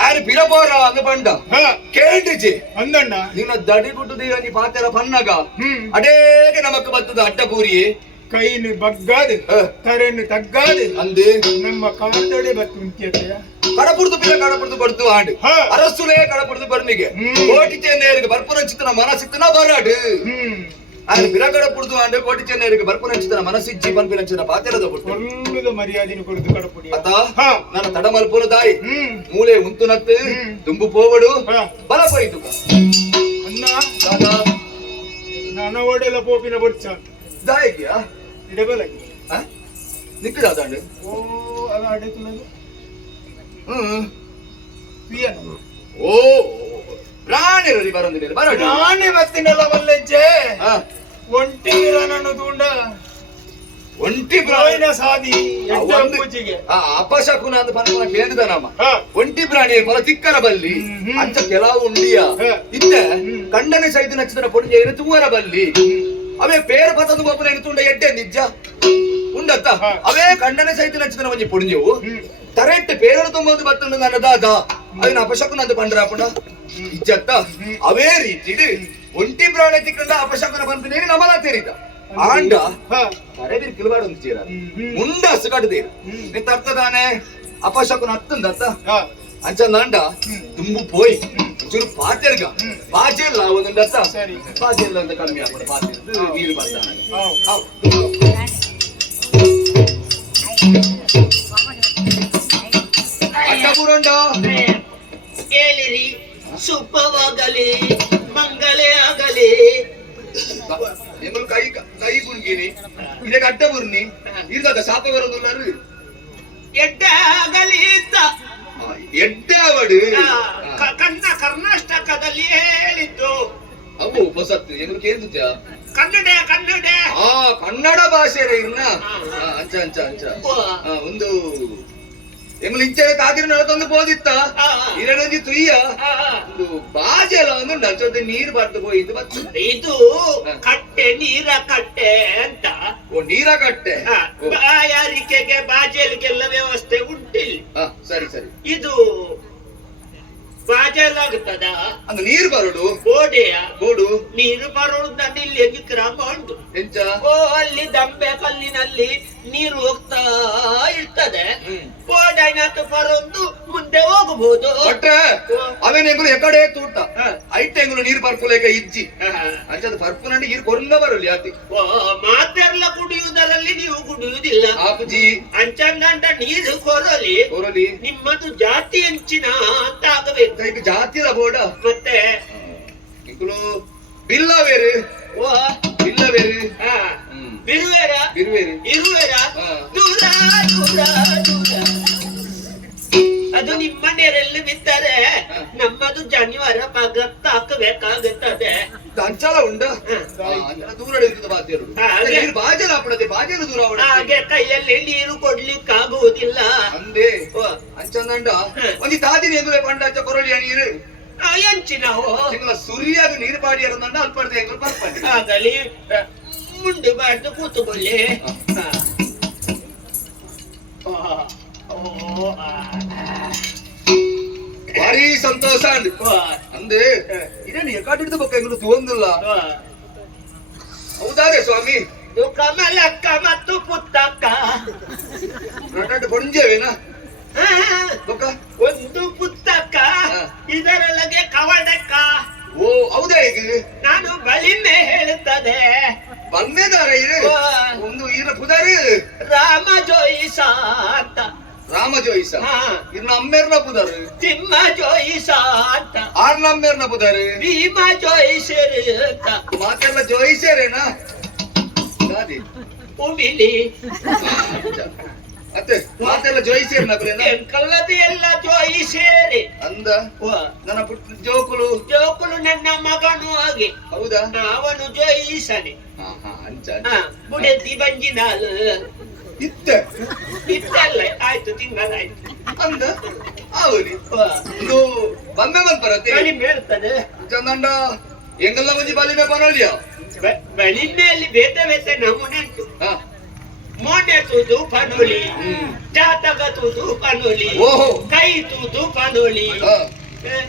ಆರು ಪಿರಬೋರ ಅಂದ ಬಂಡ ಕೇಳಿಜಿ ಅಂದಣ್ಣ ನಿನ್ನ ದಡಿ ಗುಡ್ಡದಿ ಒಂಜಿ ಪಾತೆರ ಪನ್ನಗ ಅಡೇಗೆ ನಮಕ್ ಬತ್ತದ ಅಡ್ಡಪೂರಿ ಕೈನು ಬಗ್ಗಾದು ಕರೆನು ತಗ್ಗಾದು ಅಂದೆ ನಮ್ಮ ಕಾಂತಡೆ ಬತ್ತು ಉಂಟಿಯತೆಯ ಕಡಪುಡ್ದು ಕೊಡ್ತು ಆಂಡು ಅರಸುಲೇ ಕಡಪುಡ್ದು ಬರ್ನಿಗೆ ಕೋಟಿ ಚೆನ್ನೈರಿಗೆ ಬರ್ಪುರ ಚಿತ್ತನ ಮನಸ್ಸಿತ್ತನ ಬರಾಡು ಆರು ಬಿರಗಡ ಪುಡ್ದು ಆಂಡು ಕೋಟಿ ಚೆನ್ನೈರಿಗೆ ಬರ್ಪುರ ಚಿತ್ತನ ಮನಸ್ಸಿಜ್ಜಿ ಪನ್ಪಿನ ಚಿನ್ನ ಪಾತೆರದ ಬಿಟ್ಟು ಒಳ್ಳೆದ ಮರ್ಯಾದೆನು ಕೊಡುದು ಕಡಪುಡಿ ಅತ್ತ ನನ್ನ ತಡ ಮಲ್ಪುನ ದಾಯಿ ಮೂಲೆ ಉಂತುನತ್ತು ತುಂಬು ಪೋವಡು ಬಲ ಪೋಯ್ತು ಅನ್ನ ನನ್ನ ಓಡೆಲ್ಲ ಪೋಪಿನ ಬರ್ಚ ದಾಯಿಗ್ಯಾ ಇಡಬಲಗಿ ನಿಕ್ಕಡ ದಾಂಡು ಓ ಅದ ಅಡೆತುನದು ತುಯ್ಯನು ಓ ರಾಣಿರಲಿ ಬರೋದಿಲ್ಲ ಬರೋಣ ನಾನೇ ಬತ್ತಿನಲ್ಲ ಮಲ್ಲೆಜ್ಜೆ ಹಾ. ಒಂಟಿ ನನ್ನ ತೂಂಡ ಒಂಟಿ ಪ್ರಾಣಿನ ಸಾದಿ ಎಡ್ಡ ಒಂದು- ಪೂಜೆಗೆ ಅಪಶಕುನ ಅಂತ ಪಂಪನ ಕೇಳಿದ ನಮ್ಮ ಹಾ. ಒಂಟಿ ಪ್ರಾಣಿ ಮೊಲ ತಿಕ್ಕನ ಬಲ್ಲಿ ಹ್ಮ್. ಅಂಚ ಕೆಲವು ಉಂಡಿಯ ಹಾ. ಇತ್ತೆ ಕಂಡನೆ ಸೈತ ನಚ್ಚಿನ ಪೊಡಿಜ ಏನು ತೂವರ ಬಲ್ಲಿ ಅವೇ ಪೇರು ಪತದ ಒಬ್ಬನ ಎನ್ನುಂಡ ಎಡ್ಡೆ ನಿಜ ಉಂಡತ್ತ ಹಾ. ಅವೇ ಕಂಡನೆ ಸೈತ ನಚ್ಚಿನ ಒಂಜಿ ಪೊಡಿಜವು ಹ್ಮ್. ಕರೆಕ್ಟ್ ಪೇರು ತೊಂಬತ್ತು ಬತ್ತಂಡ ನನ್ನ ದಾದ ಅದನ್ನ ಅಪಶಕುನ ಅಂತ ಪಂಡ್ರಾಪುಂಡ ಇಜ್ಜತ್ತ ಅವೇ ರೀತಿ ಒಂಟಿ ಪ್ರಾಣಿ ತಿಕ್ಕಂಡ ಅಪಶಕುನ ಬಂದು ನಮಲ ತೆರಿದ ಆಂಡ ಹಾ. ಕರೆದಿರ್ ಕಿಲುವಾಡ ಒಂದು ಚೀರ ಹ್ಮ್. ಮುಂಡ ಹಸುಕಟ್ಟದೇರು ನೀನ್ ತರ್ತದಾನೆ ಅಪಶಕುನ ಹತ್ತಂದತ್ತ ಹಾ. ಅಂಚಂದಾಂಡ ತುಂಬು ಪೋಯ್ ಚೂರು ಪಾತೆರ್ಗ ಪಾಚೆಲ್ಲ ಒಂದೊಂದತ್ತ ಸರಿ. ಪಾಚೆಲ್ಲ ಅಂತ ಕಮ್ಮಿ ಆಗ್ಬೋದು ಪಾತೆರ್ದು ನೀರು ಬರ್ತಾನೆ ಹೌ. ಅಡ್ಡ ಬುರುಂಡ ಕೇಳಿರಿ ಶುಭವಾಗಲಿ ಮಂಗಲೇ ಆಗಲಿ ಎಂಗಳು ಕೈ ಕುಣ್ಕೀನಿ ಇದಕ್ಕೆ ಅಡ್ಡ ಬುರ್ನಿ ಇರ್ದಾಗ ಶಾಪ ಬರೋದಿಲ್ಲರು ಎಡ್ಡಾಗಲಿ ಅಂತ ಎಡ್ಡಾವಡು ಕನ್ನ ಕರ್ನಾಟಕದಲ್ಲಿ ಹೇಳಿದ್ದು ಅವು ಹೊಸತ್ತು ಎಂಗಳು ಕೇಂದ್ರ ಕನ್ನಡ ಕನ್ನಡ ಕನ್ನಡ ಭಾಷೆ ಇರ್ನ ಅಂಚ ಅಂಚ ಅಂಚ ಒಂದು ಎಂಗಳು ಇಂಚೆ ಕಾದಿರ ತಂದು ಬೋದಿತ್ತ ಇರಡೊಂಜಿ ತುಯ್ಯ ಒಂದು ಬಾಜೆಲ್ಲ ಒಂದು ನಚ್ಚೊಂದು ನೀರು ಬರ್ದು ಹೋಯ್ತು ಬರ್ತದೆ ಇದು ಕಟ್ಟೆ ನೀರ ಕಟ್ಟೆ ಅಂತ ಓ ನೀರ ಕಟ್ಟೆ ಬಾಯಾರಿಕೆಗೆ ಬಾಜೆಲ್ಗೆಲ್ಲ ವ್ಯವಸ್ಥೆ ಉಂಟಿಲ್ಲ ಸರಿ ಸರಿ ಇದು ಬಾಜೆಲಾಗುತ್ತದ ಅಂದ್ ನೀರು ಬರೋಡು ಗೋಡೆಯ ಗೋಡು ನೀರು ಬರೋದು ಇಲ್ಲಿ ವಿಕ್ರಮ ಉಂಟು ಎಂಚ ಓ ಅಲ್ಲಿ ದಂಬೆ ಕಲ್ಲಿನಲ್ಲಿ ನೀರು ಹೋಗ್ತಾ ಇರ್ತದೆ ಗೋಡೆನತ್ತು ಬರೋದು ಮುಂದೆ ಹೋಗಬಹುದು ಬಟ್ರೆ ಅವೇನ್ ಎಂಗಳು ಎಕಡೆ ತೂಟ ಐಟ್ ಎಂಗಳು ನೀರು ಬರ್ಕೊಲೇಕ ಇಜ್ಜಿ ಅಂಚದ ಬರ್ಪುನಂಡಿ ನೀರು ಕೊಲ್ಲ ಬರಲಿ ಆತಿ ಮಾತೆಲ್ಲ ಕುಡಿಯುವುದರಲ್ಲಿ ನೀವು ಕುಡಿಯುವುದಿಲ್ಲ ಆಪುಜಿ ಅಂಚಂದಂಡ ನೀರು ಕೊರಲಿ ಕೊರಲಿ ನಿಮ್ಮದು ಜಾತಿ ಹೆಂಚಿನ ಅಂತ ಆಗಬೇಕು ಈಗ ಜಾತಿದ ಬೋಡ ಮತ್ತೆ ಎಂಗಳು ಬಿಲ್ಲವೇರು ಓ ಬಿಲ್ಲವೇರು ಬಿರುವೇರ ಬಿರುವೇರು ಇರುವೇರ ದೂರ ದೂರ ದೂರ ಅದು ನಿಮ್ಮನೆಯರೆಲ್ಲಿ ಬಿದ್ದರೆ ನಮ್ಮದು ಜನಿವಾರ ಪಗತ್ತ ಹಾಕಬೇಕಾಗುತ್ತದೆ ಅಂಚಲ ಉಂಡ ದೂರ ಹಿಡಿದ ಬಾತಿಯರು ನೀರು ಬಾಜಲ ಹಾಪಡದೆ ಬಾಜಲ ದೂರ ಹಾಗೆ ಕೈಯಲ್ಲಿ ನೀರು ಕೊಡ್ಲಿಕ್ಕಾಗುವುದಿಲ್ಲ ಅಂದೆ ಅಂಚಂದಂಡ ಒಂದಿ ತಾದಿನ ಎಂಗುಲೆ ಪಂಡಾಚ ಕೊರಳಿಯ ನೀರು ಎಂಚಿನವು ಸುರಿಯಾಗ ನೀರು ಪಾಡಿಯರಂದಂಡ ಅಲ್ಪಡ್ದೆ ಎಂಗುಲು ಬರ್ಪಂಡಿ ಆಗಲಿ ಮುಂಡು ಬಾರ್ದು ಕೂತುಕೊಳ್ಳಿ ಭಾರಿ ಸಂತೋಷ ಅಂದೆ ಇದೇನು ಎಕಾಡ್ ಹಿಡಿದ ಬೊಕ್ಕ ಎಂಗುಲು ತೂಂದಿಲ್ಲ ಹೌದಾರೆ ಸ್ವಾಮಿ ಕಮಲಕ್ಕ ಮತ್ತು ಪುತ್ತಕ್ಕ ಬೊಂಜೇವೇನಾ ಬೊಕ್ಕ ಒಂದು ಪುತ್ತಕ್ಕ ಇದರೊಳಗೆ ಕವಡಕ್ಕ ಓ ಹೌದಾ ಈಗ ನಾನು ಬಳಿಮೆ ಹೇಳುತ್ತದೆ ಬಂದೇದಾರ ಇದು ಒಂದು ಈರ ಪುದಾರಿ ರಾಮ ಜೋಯಿಸ ಅಂತ ರಾಮ ಜೋಯಿಸ ಇರ್ನ ಅಮ್ಮೇರ್ನ ಪುದಾರು ತಿಮ್ಮ ಜೋಯಿಸ ಅಂತ ಆರ್ನ ಅಮ್ಮೇರ್ನ ಪುದಾರು ಭೀಮ ಜೋಯಿಸೇರಿ ಅಂತ ಮಾತೆಲ್ಲ ಜೋಯಿಸೇರೇನಾ ಗಾದಿ ಉಮಿಲಿ ಮತ್ತೆ ಮಾತೆಲ್ಲ ಜೋಯಿಸೇರ್ನ ಕಲ್ಲದಿ ಎಲ್ಲ ಜೋಯಿಸೇರಿ ಅಂದ ನನ್ನ ಪುಟ್ಟ ಜೋಕುಲು ಜೋಕುಲು ನನ್ನ ಮಗನು ಹಾಗೆ ಹೌದಾ ಅವನು ಜೋಯಿಸನೆ ಅಂಚ ಬುಡೆದ್ದಿ ಬಂಜಿನಾಲು ಇತ್ತಲ್ಲ ಆಯ್ತು ತಿಂಗಳಾಯ್ತು ಅಂದ ಅವನಿ ಇದು ಬಂದ ಬರತ್ತೆ ಕಡಿಮೆ ಇರ್ತದೆ ಚಂದಂಡ ಎಂಗೆಲ್ಲ ಮಂಜಿ ಬಾಲಿನ ಬರೋಲ್ಯ ಬಳಿಮೆಯಲ್ಲಿ ಬೇತೆ ಬೇತೆ ನಮೂನೆ ಉಂಟು ಮೋನೆ ತೂದು ಪನೋಲಿ ಜಾತಕ ತೂದು ಪನೋಲಿ ಕೈ ತೂದು ಪನೋಲಿ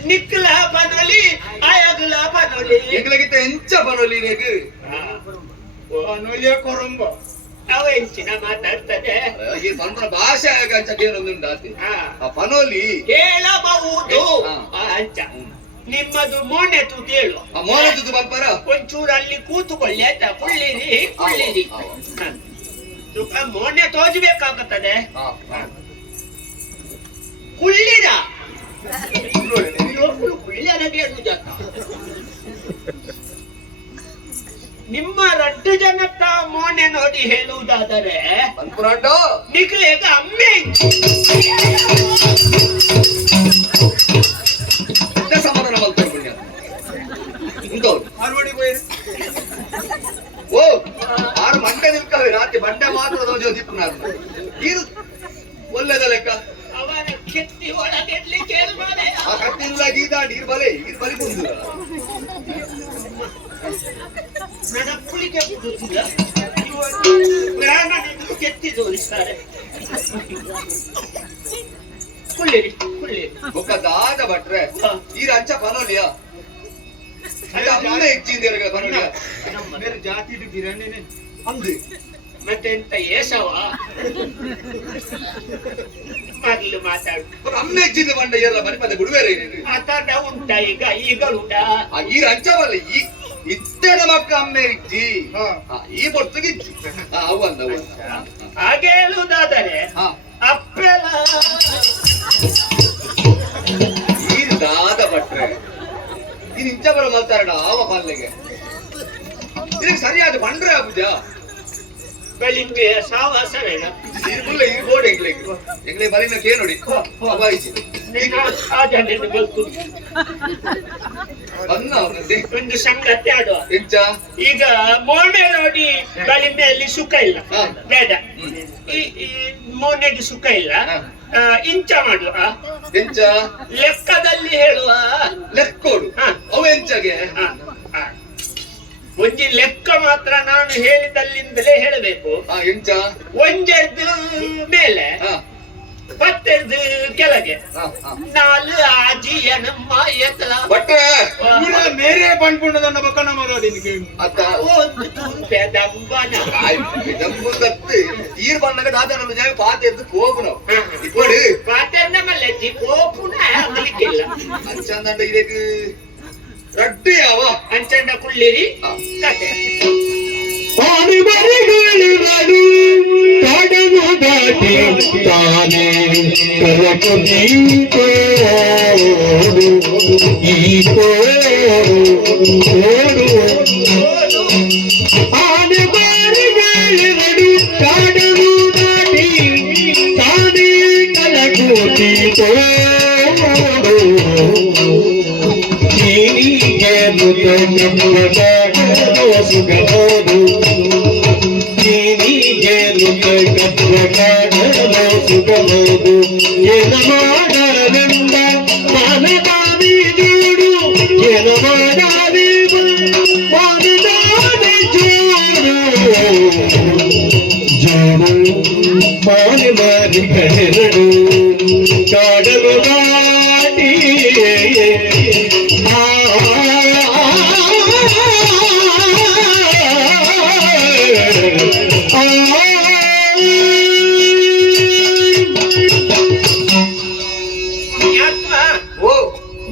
ನಿಕ್ಲ ಪನೋಲಿ ಅಯಗ್ಲ ಪನೋಲಿ ಎಂಗ್ಲಗಿತ್ತ ಎಂಚ ಪನೋಲಿ ನೇಗು ಪನೋಲಿಯ ಕೊರಂಬ ಅವ ಹೆಂಚಿನ ಮಾತಾಡ್ತದೆ ಈ ಪಂಪನ ಭಾಷೆ ಅಂಚ ಏನೊಂದುಂಟು ಆತಿ ಆ ಪನೋಲಿ ಹೇಳಬಹುದು ಅಂಚ ನಿಮ್ಮದು ಮೋನೆ ತೂದು ಹೇಳು ಮೋನೆ ತೂದು ಬಂಪರ ಒಂಚೂರು ಅಲ್ಲಿ ಕೂತುಕೊಳ್ಳಿ ಆಯ್ತಾ ಕುಳ್ಳಿರಿ ಕುಳ್ಳಿರಿ ಮೋನೆ ತೋಜಬೇಕಾಗುತ್ತದೆ ಕುಳ್ಳಿರ ಕುಳ್ಳಿರಗೆ ನಿಮ್ಮ 2 ಜನತ್ತ ಮೋನೆ ನೋಡಿ ಹೇಳುವುದಾದರೆ ನಿಕ್ಲೇಗ ಅಮ್ಮೆ ಮಾತ್ರ ದೀಪ ನೀರು ಒಳ್ಳೆದ ಲೆಕ್ಕ ಅವನ ಕೆತ್ತಿ ಒಳಗೆಡ್ಲಿಕ್ಕೆ ಹೇಳ್ಬಾರೆ. ಆ ಕಟ್ಟಿಲ್ಲ ಗೀತ ನೀರು ಬಲೆ ಬಂದು ನನ್ನ ಕುಳಿಗೆ ಬಿಡುತ್ತಿಲ್ಲ. ಪ್ರಾಣ ನಿಂತು ಕೆತ್ತಿ ತೋರಿಸ್ತಾರೆ. ಕುಳ್ಳಿರಿ ಕುಳ್ಳಿರಿ. ಒಕ್ಕ ದಾದ ಭಟ್ರೆ ಈ ಅಂಚ ಪನೋಲಿಯಾ ಅಮ್ಮ ಹೆಚ್ಚಿಂದ ಪನೋಲಿಯಾ ಮೇರೆ ಜಾತಿ ಗಿರಣೆನೆ ಅಂದು ಮತ್ತೆ ಎಂತ ಏಸವ ಮೊದಲು ಮಾತಾಡು. ಅಮ್ಮ ಹೆಚ್ಚಿಂದ ಬಂಡ ಎಲ್ಲ ಬರೀ ಮತ್ತೆ ಬಿಡುವೇರೆ ಮಾತಾಡ ಉಂಟ ಈಗ ಈಗಲುಂಟ ಈ ಅಂಚವಲ್ಲ ಈ ಇತ್ತೆದ ಮಕ್ಕ ಅಮ್ಮ ಇಜ್ಜಿ ಈ ಬೊಟ್ಟಿಗಿಜ್ಜಿ ಅವು ಅಂದ ಹಾಗೆ ಹೇಳುವುದಾದರೆ ಅಪ್ಪೆಲ ಈ ದಾದ ಭಟ್ರೆ ಈ ಇಂಚ ಬರ ಮಾತಾಡ ಆವ ಪಾಲ್ನೆಗೆ ಇದಕ್ಕೆ ಸರಿಯಾದ ಬಂಡ್ರೆ ಆಗುಜ ಬೆಳಿಗ್ಗೆ ಸಾವಾಸವೇನ ಇರ್ಬುಲ್ಲ ಇರ್ಬೋಡು ಎಂಗ್ಲೆ ಬಲಿನ ಕೇ ನೋಡಿ ಅವಾಯಿಸಿ ಆ ಜನರಿಗೆ ಗೊತ್ತು. ಬನ್ನ ಅವನದ್ದೇ ಒಂದು ಸಂಗತಿ ಆಡುವ. ಎಂಚ ಈಗ ಮೋನೆ ನೋಡಿ ಬಲಿಮೆಯಲ್ಲಿ ಸುಖ ಇಲ್ಲ ಬೇಡ. ಈ ಮೋನೆಗೆ ಸುಖ ಇಲ್ಲ. ಇಂಚ ಮಾಡುವ ಎಂಚ ಲೆಕ್ಕದಲ್ಲಿ ಹೇಳುವ ಲೆಕ್ಕೋಡು ಅವ ಎಂಚಗೆ ಒಂಜಿ ಲೆಕ್ಕ ಮಾತ್ರ ನಾನು ಹೇಳಿದಲ್ಲಿಂದಲೇ ಹೇಳಬೇಕು. ಎಂಚ ಒಂಜೆರ್ದು ಮೇಲೆ ಪತ್ತೆರ್ದು ಕೆಳಗೆ ನಾಲು ಆಜಿಯ ನಮ್ಮ ಎತ್ತಲ ಭಟ್ರೆ ಮೇರೆ ಪಂಡ್ಕೊಂಡು ನನ್ನ ಬಕ್ಕನ ಮರೋದಿನಿಗೆ ಅತ್ತ ಒಂದು ತುರುಪೆ ದಂಬನ ನಮ್ಗೂ ಕತ್ತು ಈರ್ ಬಂದಾಗ ದಾದ ನಮ್ಮ ಜಾಗ ಪಾತ ಎದ್ದು ಹೋಗು ನಾವು ಇಪ್ಪಡು ಪಾತೆರ್ನ ಮಲ್ಲಜ್ಜಿ ಕೋಪುನ ಆಗಲಿಕ್ಕಿಲ್ಲ. ಅಂಚಂದಂಡ ಇದಕ್ಕೆ ರಡ್ಡಿ ಯಾವ ಅಂಚಂಡ ಕುಳ್ಳಿರಿ ಕತೆ ಆನೆಮರಿಗಳಿರಲು ಕಾಡನು ದಾಟಿ ತಾನೇ ಕರಕುನೀತೋ ಈತೋ ಆನೆಮರಿಗಳಿರಲು ಕಾಡನು ದಾಟಿ ತಾನೇ ಕಲಕುನೀತೋ ನೀನಿಗೆ ಸುಗಮೋದು ನೀನಿಗೆ ಸುಗಮೋದು ಏನ ಮಾಡರಿಂದ ಮಾನದಾವಿ ಜೋಡು ಏನ ಮಾಡಾವಿ ಮಾನದಾವಿ ಜೋಡು ಜೋಡು ಮಾನಿ ಮಾರಿ ಕರೆರಡು ಕಾಡಲು ದಾಟಿ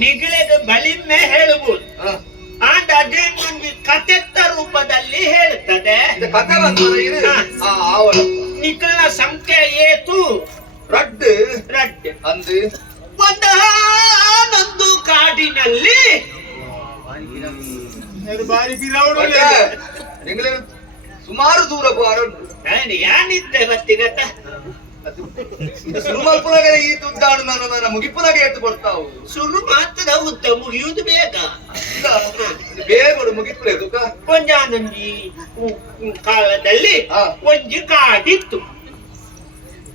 ನಿಗಳೆದು ಬಲಿಮೆ ಹೇಳಬಹುದು. ಆದ ಅದೇ ಒಂದು ಕಥೆತ್ತ ರೂಪದಲ್ಲಿ ಹೇಳುತ್ತದೆ. ಕಥೆ ನಿಖಲ ಸಂಖ್ಯೆ ಏತು ರಡ್ ರಡ್ ಅಂದು ಒಂದೊಂದು ಕಾಡಿನಲ್ಲಿ ಬಾರಿ ಬಿರಾವಡು ಎಂಗ್ಲೆ ಸುಮಾರು ದೂರ ಬಾರೊಂಡು ಯಾನಿದ್ದೆ ಮತ್ತಿಗತ್ತ ಸುರುಮಲ್ಪುನಾಗ ಈ ತುದ್ದಾಡು ನನ್ನ ಮುಗಿಪುನಾಗ ಎತ್ತು ಕೊಡ್ತಾವು ಸುರು ಮಾತ್ರ ಉದ್ದ ಮುಗಿಯುವುದು ಬೇಗ ಬೇಗ ಮುಗಿಪುಲೆ ಒಂಜಾನೊಂಜಿ ಕಾಲದಲ್ಲಿ ಒಂಜಿ ಕಾಡಿತ್ತು.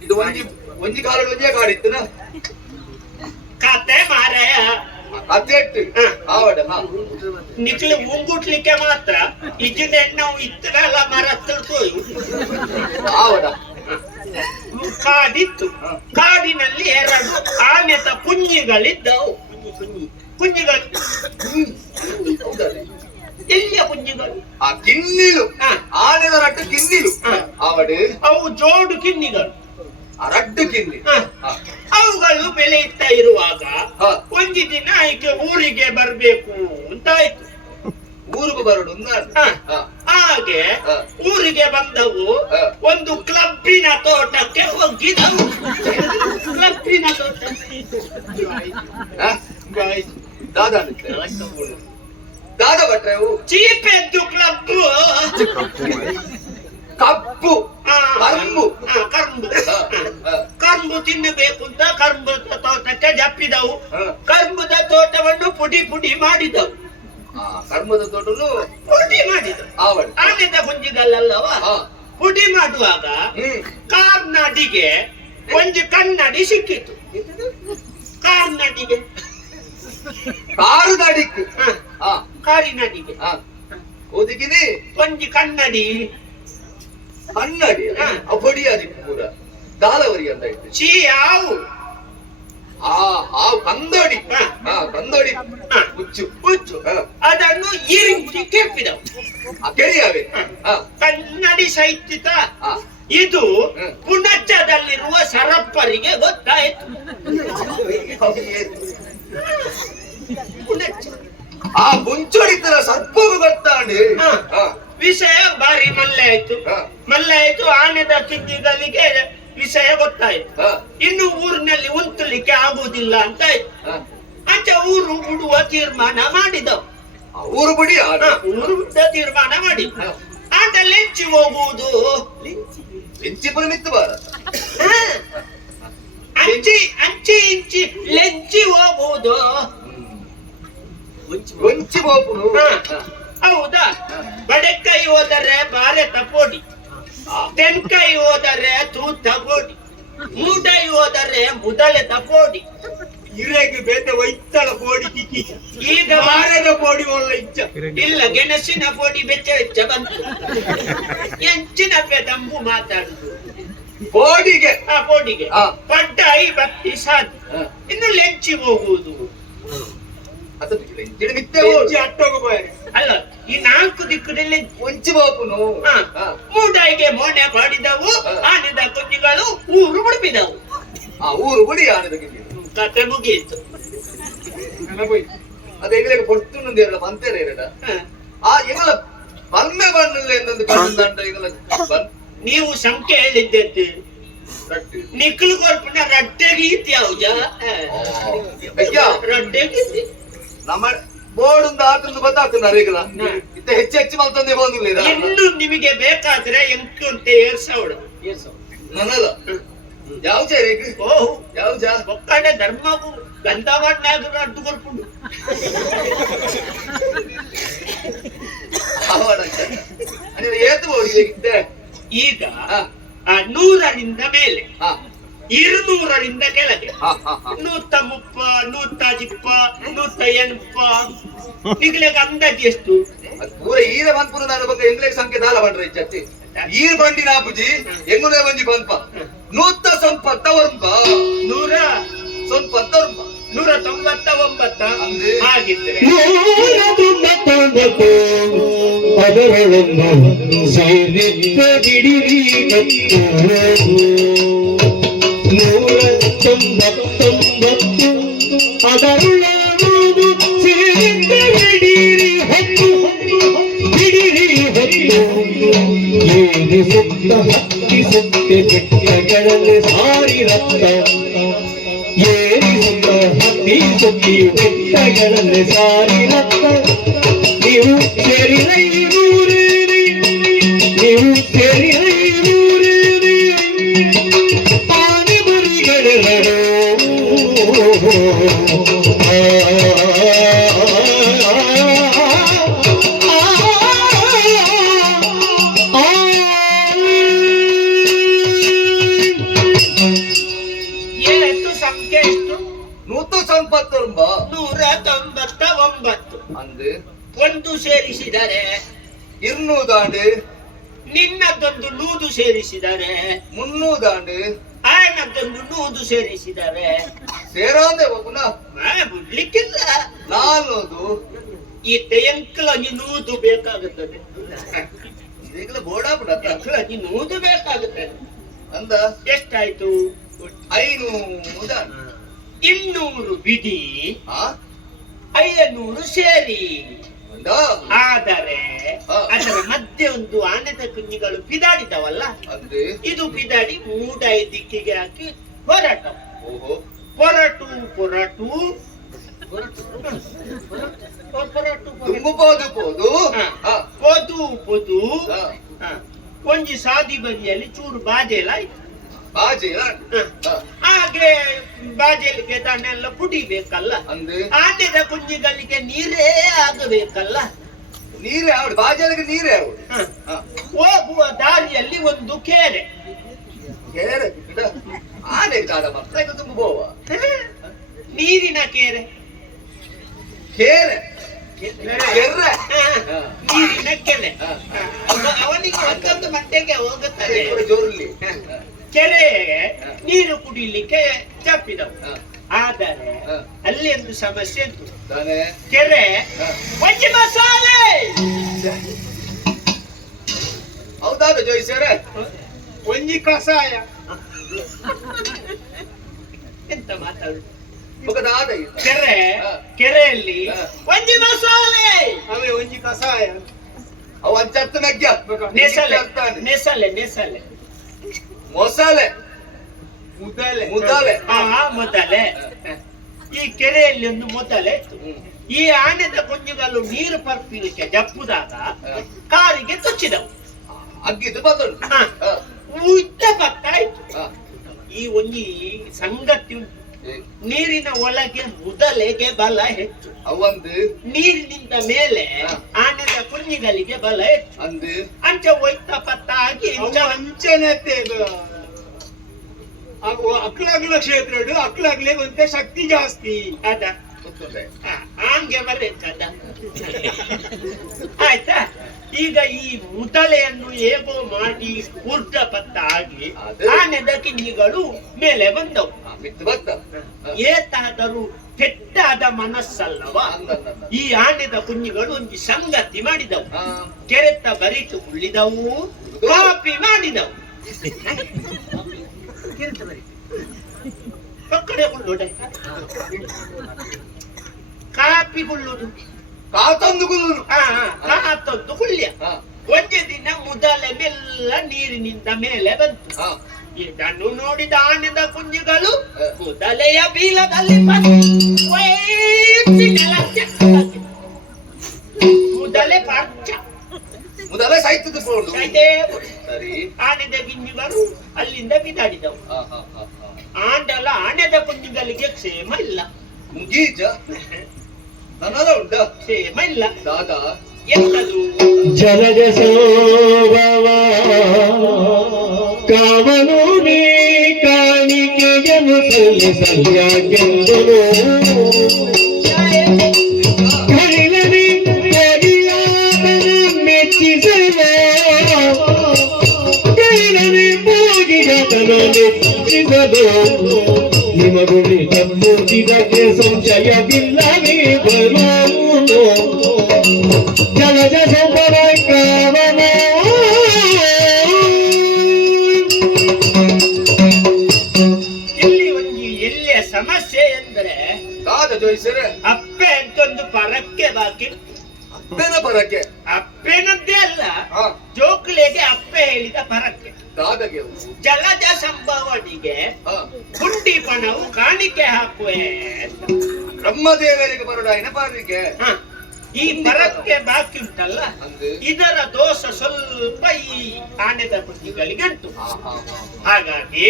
ಇದು ಒಂಜಿ ಕಾಲ ಒಂಜೇ ಕಾಡಿತ್ತುನ ಕತೆ ಮಾರಾಯ ಅದೇಟ್ಟು ಆವಡ ನಿಕ್ಲು ಮುಂಗುಟ್ಲಿಕ್ಕೆ ಮಾತ್ರ ಇಜ್ಜೆಣ್ಣು ಇತ್ತರಲ್ಲ ಮರ ತಿಳ್ಕೋಯು ಆವಡ ಕಾಡಿತ್ತು. ಕಾಡಿನಲ್ಲಿ ಎರಡು ಆನೆತ ಕುಂಜಿಗಳಿದ್ದವು. ಕುಂಜಿಗಳು ಎಲ್ಲಿಯ ಕುಂಜಿಗಳು? ಆ ಕಿನ್ನಿಲು ಆನೆದ ರಟ್ಟು ಕಿನ್ನಿಲು ಆವಡು ಅವು ಜೋಡು ಕಿನ್ನಿಗಳು ರಡ್ಡು ಕಿನ್ನಿ ಅವುಗಳು ಬೆಳೆಯುತ್ತಾ ಇರುವಾಗ ಒಂದು ದಿನ ಆಯ್ಕೆ ಊರಿಗೆ ಬರ್ಬೇಕು ಅಂತ ಆಯ್ತು. ಊರಿಗೆ ಬರೋಡು ಹಾಗೆ ಊರಿಗೆ ಬಂದವು. ಒಂದು ಕ್ಲಬ್ಬಿನ ತೋಟಕ್ಕೆ ಹೋಗಿದವು. ಕ್ಲಬ್ಬಿನ ತೋಟ ದಾದ ಭಟ್ರೆ ಚೀಪೆದ್ದು ಕ್ಲಬ್ ಕಪ್ಪು ಕರ್ಬು ಕರ್ಬು ಕರ್ಬು ತಿನ್ನಬೇಕು ಅಂತ ಕರ್ಬು ತೋಟಕ್ಕೆ ಜಪ್ಪಿದವು. ಕರ್ಬುದ ತೋಟವನ್ನು ಪುಡಿ ಪುಡಿ ಮಾಡಿದವು. ಕರ್ಮದ ತೋಟನು ಪುಡಿ ಮಾಡಿದವು. ಆನೆದ ಕುಂಜಿಗಲ್ಲವ ಪುಡಿ ಮಾಡುವಾಗ ಕಾರ್ನಾಡಿಗೆ ಒಂದು ಕನ್ನಡಿ ಸಿಕ್ಕಿತು. ಕಾರ್ನಾಡಿಗೆ ಕಾರು ದಾಡಿಕ್ ಕಾರಿನಡಿಗೆ ಓದಿಗಿನಿ ಒಂದು ಕನ್ನಡಿ ಕನ್ನಡಿ ಅಪಡಿ ಅದಕ್ಕೆ ಪೂರ ದಾಲವರಿ ಅಂತ ಇತ್ತು. ಚೀ ಯಾವು ಕಂದೋಡಿ ಕಂದೋಡಿ ಹುಚ್ಚು ಹುಚ್ಚು ಅದನ್ನು ಇರಿಂಚಿ ಕೆಪ್ಪಿದವು. ಕೆರಿಯಾವೆ ಕನ್ನಡಿ ಸಹಿತ ಇದು ಪುಣಚದಲ್ಲಿರುವ ಸರಪ್ಪರಿಗೆ ಗೊತ್ತಾಯಿತು. ಆ ಮುಂಚೂಡಿತರ ಸರ್ಪಗೂ ಗೊತ್ತಾಂಡಿ ವಿಷಯ ಬಾರಿ ಮಲ್ಲೆ ಆಯ್ತು. ಆನೆದ ಕಿಂದಿಗಳಿಗೆ ವಿಷಯ ಗೊತ್ತಾಯ್ತು. ಇನ್ನು ಊರಿನಲ್ಲಿ ಉಂಟಲಿಕ್ಕೆ ಆಗುವುದಿಲ್ಲ ಅಂತ ಆಯ್ತು. ಅಂಚ ಊರು ಬಿಡುವ ತೀರ್ಮಾನ ಮಾಡಿದವು. ಊರು ಬಿಡಿ ಊರು ಬಿಡುವ ತೀರ್ಮಾನ ಮಾಡಿ ಆಟ ಲೆಂಚಿ ಹೋಗುವುದು. ಲೆಂಚಿ ಪುರ ಮಿತ್ತು ಬಾರ ಅಂಚಿ ಇಂಚಿ ಲೆಂಚಿ ಹೋಗುವುದು. ಗೊಂಚಿ ಹೋಗುದು ಹೌದಾ? ಬಡೆಕೈ ಹೋದರೆ ಬಾರೆ ತಪೋಡಿ, ತೆನ್ಕೈ ಹೋದರೆ ತೂತ ಬೋಡಿ, ಮೂಡೈ ಹೋದರೆ ಮುದಲೆ ತಪೋಡಿ, ಹಿರೇಗೆ ಬೇತೆ ವೈತಳ ಪೋಡಿ ಕಿಕ್ಕಿ ಈಗ ಬಾರದ ಪೋಡಿ ಒಳ್ಳ ಇಚ್ಚ ಇಲ್ಲ ಗೆಣಸಿನ ಪೋಡಿ ಬೆಚ್ಚ ಬಂತು. ಎಂಚಿನ ಪೆದಂಬು ಮಾತಾಡುದು ಪೋಡಿಗೆ ಪೋಡಿಗೆ ಪಡ್ಡ ಐ ಭಕ್ತಿ ಸಾಧು. ಇನ್ನು ಲೆಂಚಿ ಹೋಗುವುದು ಅಲ್ಲ. ಈ 4 ದಿಕ್ಕದಲ್ಲಿ ಒಂಚಿ ಬಾಪುನು ಮೂಡೈಗೆ ಮೋನೆ ಪಾಡಿದವು. ಆನೆದ ಕುಂಜಿಗಳು ಊರು ಬಿಡಿದವು. ಊರು ಬಿಡಿ ಆನೆದ ಕತೆ ಮುಗಿಯಿತು. ಅದೇ ಎಗಳಿಗೆ ಪೊರ್ತುಂದು ಬಂತೇರೆ ಎಂಗಲ ಬಲ್ಮೆ ಬಣ್ಣಲ್ಲಿ ಎಂದೊಂದು ಕಂದಂಟ ಎಂಗಲ ನೀವು ಸಂಖ್ಯೆ ಹೇಳಿದ್ದೆದ್ದು ನಿಕ್ಕಲು ಕೊರ್ಪುನ ರಡ್ಡೆ ಗೀತಿ ಯಾವ್ದ ರಡ್ಡೆ ಗೀತಿ ನಮ್ಮ ಬೋರ್ಡ್ ಆತಂದು ಗೊತ್ತಾಗ್ತದೆ ಅರೇಗಲ ಇತ್ತ ಹೆಚ್ಚು ಮಲ್ತಂದೆ ಬಂದಿಲ್ಲ. ಇನ್ನು ನಿಮಗೆ ಬೇಕಾದ್ರೆ ಎಂಟು ಅಂತ 7,000 ನನ್ನಲ್ಲ ಯಾವ ಚೇರಿ ಓಹ್ ಯಾವ ಜಾ ಒಕ್ಕಡೆ ಧರ್ಮವು ಗಂಧವನ್ನಾಗ ಅಡ್ಡು ಕೊರ್ಪುಂಡು. ಏತು ಬೋರ್ಡ್ ಈಗ 100ರಿಂದ ಮೇಲೆ 200ರಿಂದ ಕೆಳಗೆ 130, 140, 180 ನಿಗ್ಲೆಗೆ ಅಂದಾಜು ಎಷ್ಟು? ಪೂರ ಈರ ಬಂದ್ಪುರ ನನ್ನ ಬಗ್ಗೆ ಎಂಗ್ಲೆಗ್ ಸಂಖ್ಯೆ ದಾಲ ಬಂಡ್ರೆ ಇಚ್ಚತ್ತಿ ಈರ್ ಬಂಡಿ ನಾಪುಜಿ ಎಂಗುನೇ ಬಂಜಿ ಬಂಪ 100 ಸಂಪತ್ತ ವರ್ಪ 100 ಸಂಪತ್ತ ವರ್ಪ 199 ಆಗಿದ್ರೆ 199 ಅದರೊಳೊಂದು ಸೇರಿದ್ದ ಬಿಡಿರಿ 199 ಅದರೊಳೊಂದು ಸೇರಿದ್ದ ಬಿಡಿರಿ 10 ಬಿಡಿರಿ 10 ಏರಿ ಸುತ್ತ ಹತ್ತಿ ಸುತ್ತೆ ಬೆಟ್ಟಗಳಲ್ಲಿ ಸಾರಿ ರಕ್ತ ಏರಿ ಸುತ್ತ ಹತ್ತಿ ಸುತ್ತಿ ಬೆಟ್ಟಗಳಲ್ಲಿ ಸಾರಿ ರಕ್ತ ನೀವು ಸೇರಿದ ಊರೇರಿ ನೀವು ಸೇರಿದ ಊರೇರಿ ಪಾನಿ ಬರಿಗಳೆರಡು ಎಷ್ಟು ಸಂಖ್ಯೆ ಎಷ್ಟು? 199 199 ಅಂದು ಒಂದು ಸೇರಿಸಿದರೆ 200 ದಾಂಡು ನಿನ್ನದೊಂದು 100 ಸೇರಿಸಿದರೆ 300 ದಾಂಡು ಆಯನದೊಂದು 100 ಸೇರಿಸಿದರೆ ಸೇರಾಂದೆ ಪುನಃ ಬಿಡ್ಲಿಕ್ಕಿಲ್ಲ. 400 ಈ ತೆಂಕಲನಿ 100 ಬೇಕಾಗುತ್ತದೆ. ಈಗಲೇ ಬೋರ್ಡ್ ತೆಂಕಲನಿ 100 ಬೇಕಾಗುತ್ತದೆ. ಅಂದ ಎಷ್ಟಾಯ್ತು? 500 ದಾಂಡು 200 ಬಿಡಿ 500 ಸೇರಿ. ಆದರೆ ಅದರ ಮಧ್ಯೆ ಒಂದು ಆನೆದ ಕುഞ്ഞുಗಳು ಬಿದಾಡಿದವಲ್ಲ, ಇದು ಬಿದಾಡಿ ಮೂಡೈ ದಿಕ್ಕಿಗೆ ಹಾಕಿ ಹೊರಟ. ಹೊರಟು ಹೊರಟು ಪೊದು ಪೊದು ಒಂಜಿ ಸಾದಿ ಬದಿಯಲ್ಲಿ ಚೂರು ಬಾಜೆಲ ಆಯ್ತು. ಹಾಗೆ ಬಾಜೆಲಿಗೆ ದಣ್ಣೆಲ್ಲ ಕುಡಿಬೇಕಲ್ಲ, ಆನೆದ ಕುಂಜಿಗಳಿಗೆ ನೀರೇ ಆಗಬೇಕಲ್ಲ. ನೀರೇ ಅವಳು ಬಾಜಾಲಿಗೆ ನೀರೇ ಅವಳು ಹೋಗುವ ದಾರಿಯಲ್ಲಿ ಒಂದು ಕೆರೆ. ಕೇರೆ ಆನೆ ಕಾಲ ಮಕ್ಕಳಿಗೆ ತುಂಬ ಬೋವ ನೀರಿನ ಕೆರೆ. ಕೇರೆ ಕೆರ್ರೆ ನೀರಿನ ಕೆರೆ. ಅವನಿಗೆ ಒಂದೊಂದು ಮಟ್ಟಿಗೆ ಹೋಗುತ್ತದೆ. ಜೋರ್ಲಿ ಕೆರೆಗೆ ನೀರು ಕುಡಿಲಿಕ್ಕೆ ತಪ್ಪಿದವು. ಆದರೆ ಅಲ್ಲಿ ಒಂದು ಸಮಸ್ಯೆ ಉಂಟು. ಕೆರೆ ಒಂಜಿ ಮಸಾಲೆ. ಹೌದಾದ ಜೋಯಿಸರೆ ಒಂಜಿ ಕಷಾಯ. ಎಂತ ಮಾತಾಡು. ಕೆರೆಯಲ್ಲಿ ಒಂಜಿ ಮಸಾಲೆ. ಅವೇ ಒಂಜಿ ಕಷಾಯ. ಅವ ಅಂಚತ್ತು ನಗ್ಯ ನೆಸಲೆ ನೆಸಲೆ ನೆಸಲೆ ಮೊಸಲೆ ಮುದ್ದಲೆ ಮುದ್ದಲೆ ಮೊದಲೇ ಈ ಕೆರೆಯಲ್ಲಿ ಒಂದು ಮೊದಲೇ ಇತ್ತು. ಈ ಆನೆದ ಕುಂಜುಗಳು ನೀರು ಪರ್ಪಿಲಿಕ್ಕೆ ಜಪ್ಪುದಾಗ ಕಾರಿಗೆ ತುಚ್ಚಿದವು. ಅಗ್ಗಿದ್ದು ಬಂದುಂಟು ಉದ್ದ ಪತ್ತಾಯ್ತು. ಈ ಒಂಜಿ ಸಂಗತಿ ಉಂಟು. ನೀರಿನ ಒಳಗೆ ಮೊದಲೆಗೆ ಬಲ ಹೆಚ್ಚು. ಅವಂದು ನೀರಿನಿಂದ ಮೇಲೆ ಆನೆದ ಕುಂಜಿಗಳಿಗೆ ಬಲ ಹೆಚ್ಚು. ಅಂದು ಅಂಚ ಒಯ್ತ ಪತ್ತಾಗಿ ಅಂಚನತೆ ಅಕ್ಲಾಗ್ಲ ಕ್ಷೇತ್ರ ಅಕ್ಲಾಗ್ಲೆ ಒಂತ ಶಕ್ತಿ ಜಾಸ್ತಿ ಅದ ಹಂಗೆ ಬರ್ತದ. ಆಯ್ತಾ. ಈಗ ಈ ಮುದಲೆಯನ್ನು ಹೇಗೋ ಮಾಡಿ ಉರ್ಧ ಪತ್ತ ಆಗಿ ಆನೆದ ಕಿಂಜಿಗಳು ಮೇಲೆ ಬಂದವು. ಏತಾದರೂ ಕೆಟ್ಟಾದ ಮನಸ್ಸಲ್ಲವ. ಈ ಆನೆದ ಕುಂಜಿಗಳು ಒಂದು ಸಂಗತಿ ಮಾಡಿದವು. ಕೆರೆತ ಬರಿತು ಉಳಿದವು, ಕಾಪಿ ಮಾಡಿದವು. ಕಡೆ ಹುಲ್ಲುಡೆ ಕಾಪಿ ಹುಲ್ಲುದು ಕಾತೊಂದು ಗುಲ್ಲು ಕಾತೊಂದು ಹುಲ್ಯ. ಒಂದೇ ದಿನ ಮುದಲೆ ಮೆಲ್ಲ ನೀರಿನಿಂದ ಮೇಲೆ ಬಂತು. ಇದನ್ನು ನೋಡಿದ ಆನೆದ ಕುಂಜುಗಳು ಮುದಲೆಯ ಬೀಲದಲ್ಲಿ ಮುದಲೆ ಪರ್ಚ ಮೊದಲೇ ಸಾಯ್ತದ ಸರಿ. ಆನೆದ ಗಿಂಜುಗಳು ಅಲ್ಲಿಂದ ಬಿದ್ದಾಡಿದವು. ಆಂಡಲ ಆನೆದ ಕುಂಜುಗಳಿಗೆ ಕ್ಷೇಮ ಇಲ್ಲ. ಮುಗೀಜ ನನಲ ಉಂಟ ಕ್ಷೇಮ ಇಲ್ಲ. ದಾದಾ ಎಂತದು ಜಲಜ ಸೋಭವ ಕಾವನು ನೀ ಕಾಣಿಕೆಯನ್ನು ಸಲ್ಲಿಸಲ್ಯಾಗೆಂದನು ಕೈಲನಿ ಹೋಗಿಯಾದನ ಮೆಚ್ಚಿಸಲ ಕೈಲನಿ ಹೋಗಿಯಾದನ ಮೆಚ್ಚಿಸಲು ನಿಮಗುಳಿ ತಮ್ಮೂಟಿದಕ್ಕೆ ಸಂಶಯವಿಲ್ಲವೇ ಬರುವುದು ಜಲಜ ಸಂಭವ ಕಾವನ. ಇಲ್ಲಿ ಒಂದು ಎಲ್ಲಿಯ ಸಮಸ್ಯೆ ಎಂದ್ರೆ ದಾದ ಜೋಯಿಸರೆ ಅಪ್ಪೆ ಅಂತೊಂದು ಪರಕ್ಕೆ ಬಾಕಿ. ಅಪ್ಪೆನ ಬರಕ್ಕೆ ಅಪ್ಪೆನದ್ದೇ ಅಲ್ಲ, ಜೋಕುಲೆಗೆ ಅಪ್ಪೆ ಹೇಳಿದ ಪರಕ್ಕೆ. ದಾದಗೆ ಜಲಜ ಸಂಭವನಿಗೆ ಹುಂಡಿ ಪಣವು ಕಾಣಿಕೆ ಹಾಕುವೆ. ಬ್ರಹ್ಮದೇವರಿಗೆ ಬರೋಡಾಯಿನ ಪಾರಿಗೆ ಈ ಪರಕ್ಕೆ ಬಾಕಿ ಉಂಟಲ್ಲ, ಇದರ ದೋಷ ಸ್ವಲ್ಪ ಈ ಆನೆದ ಕುಂಜಿಗಳಿಗೆ ಉಂಟು. ಹಾಗಾಗಿ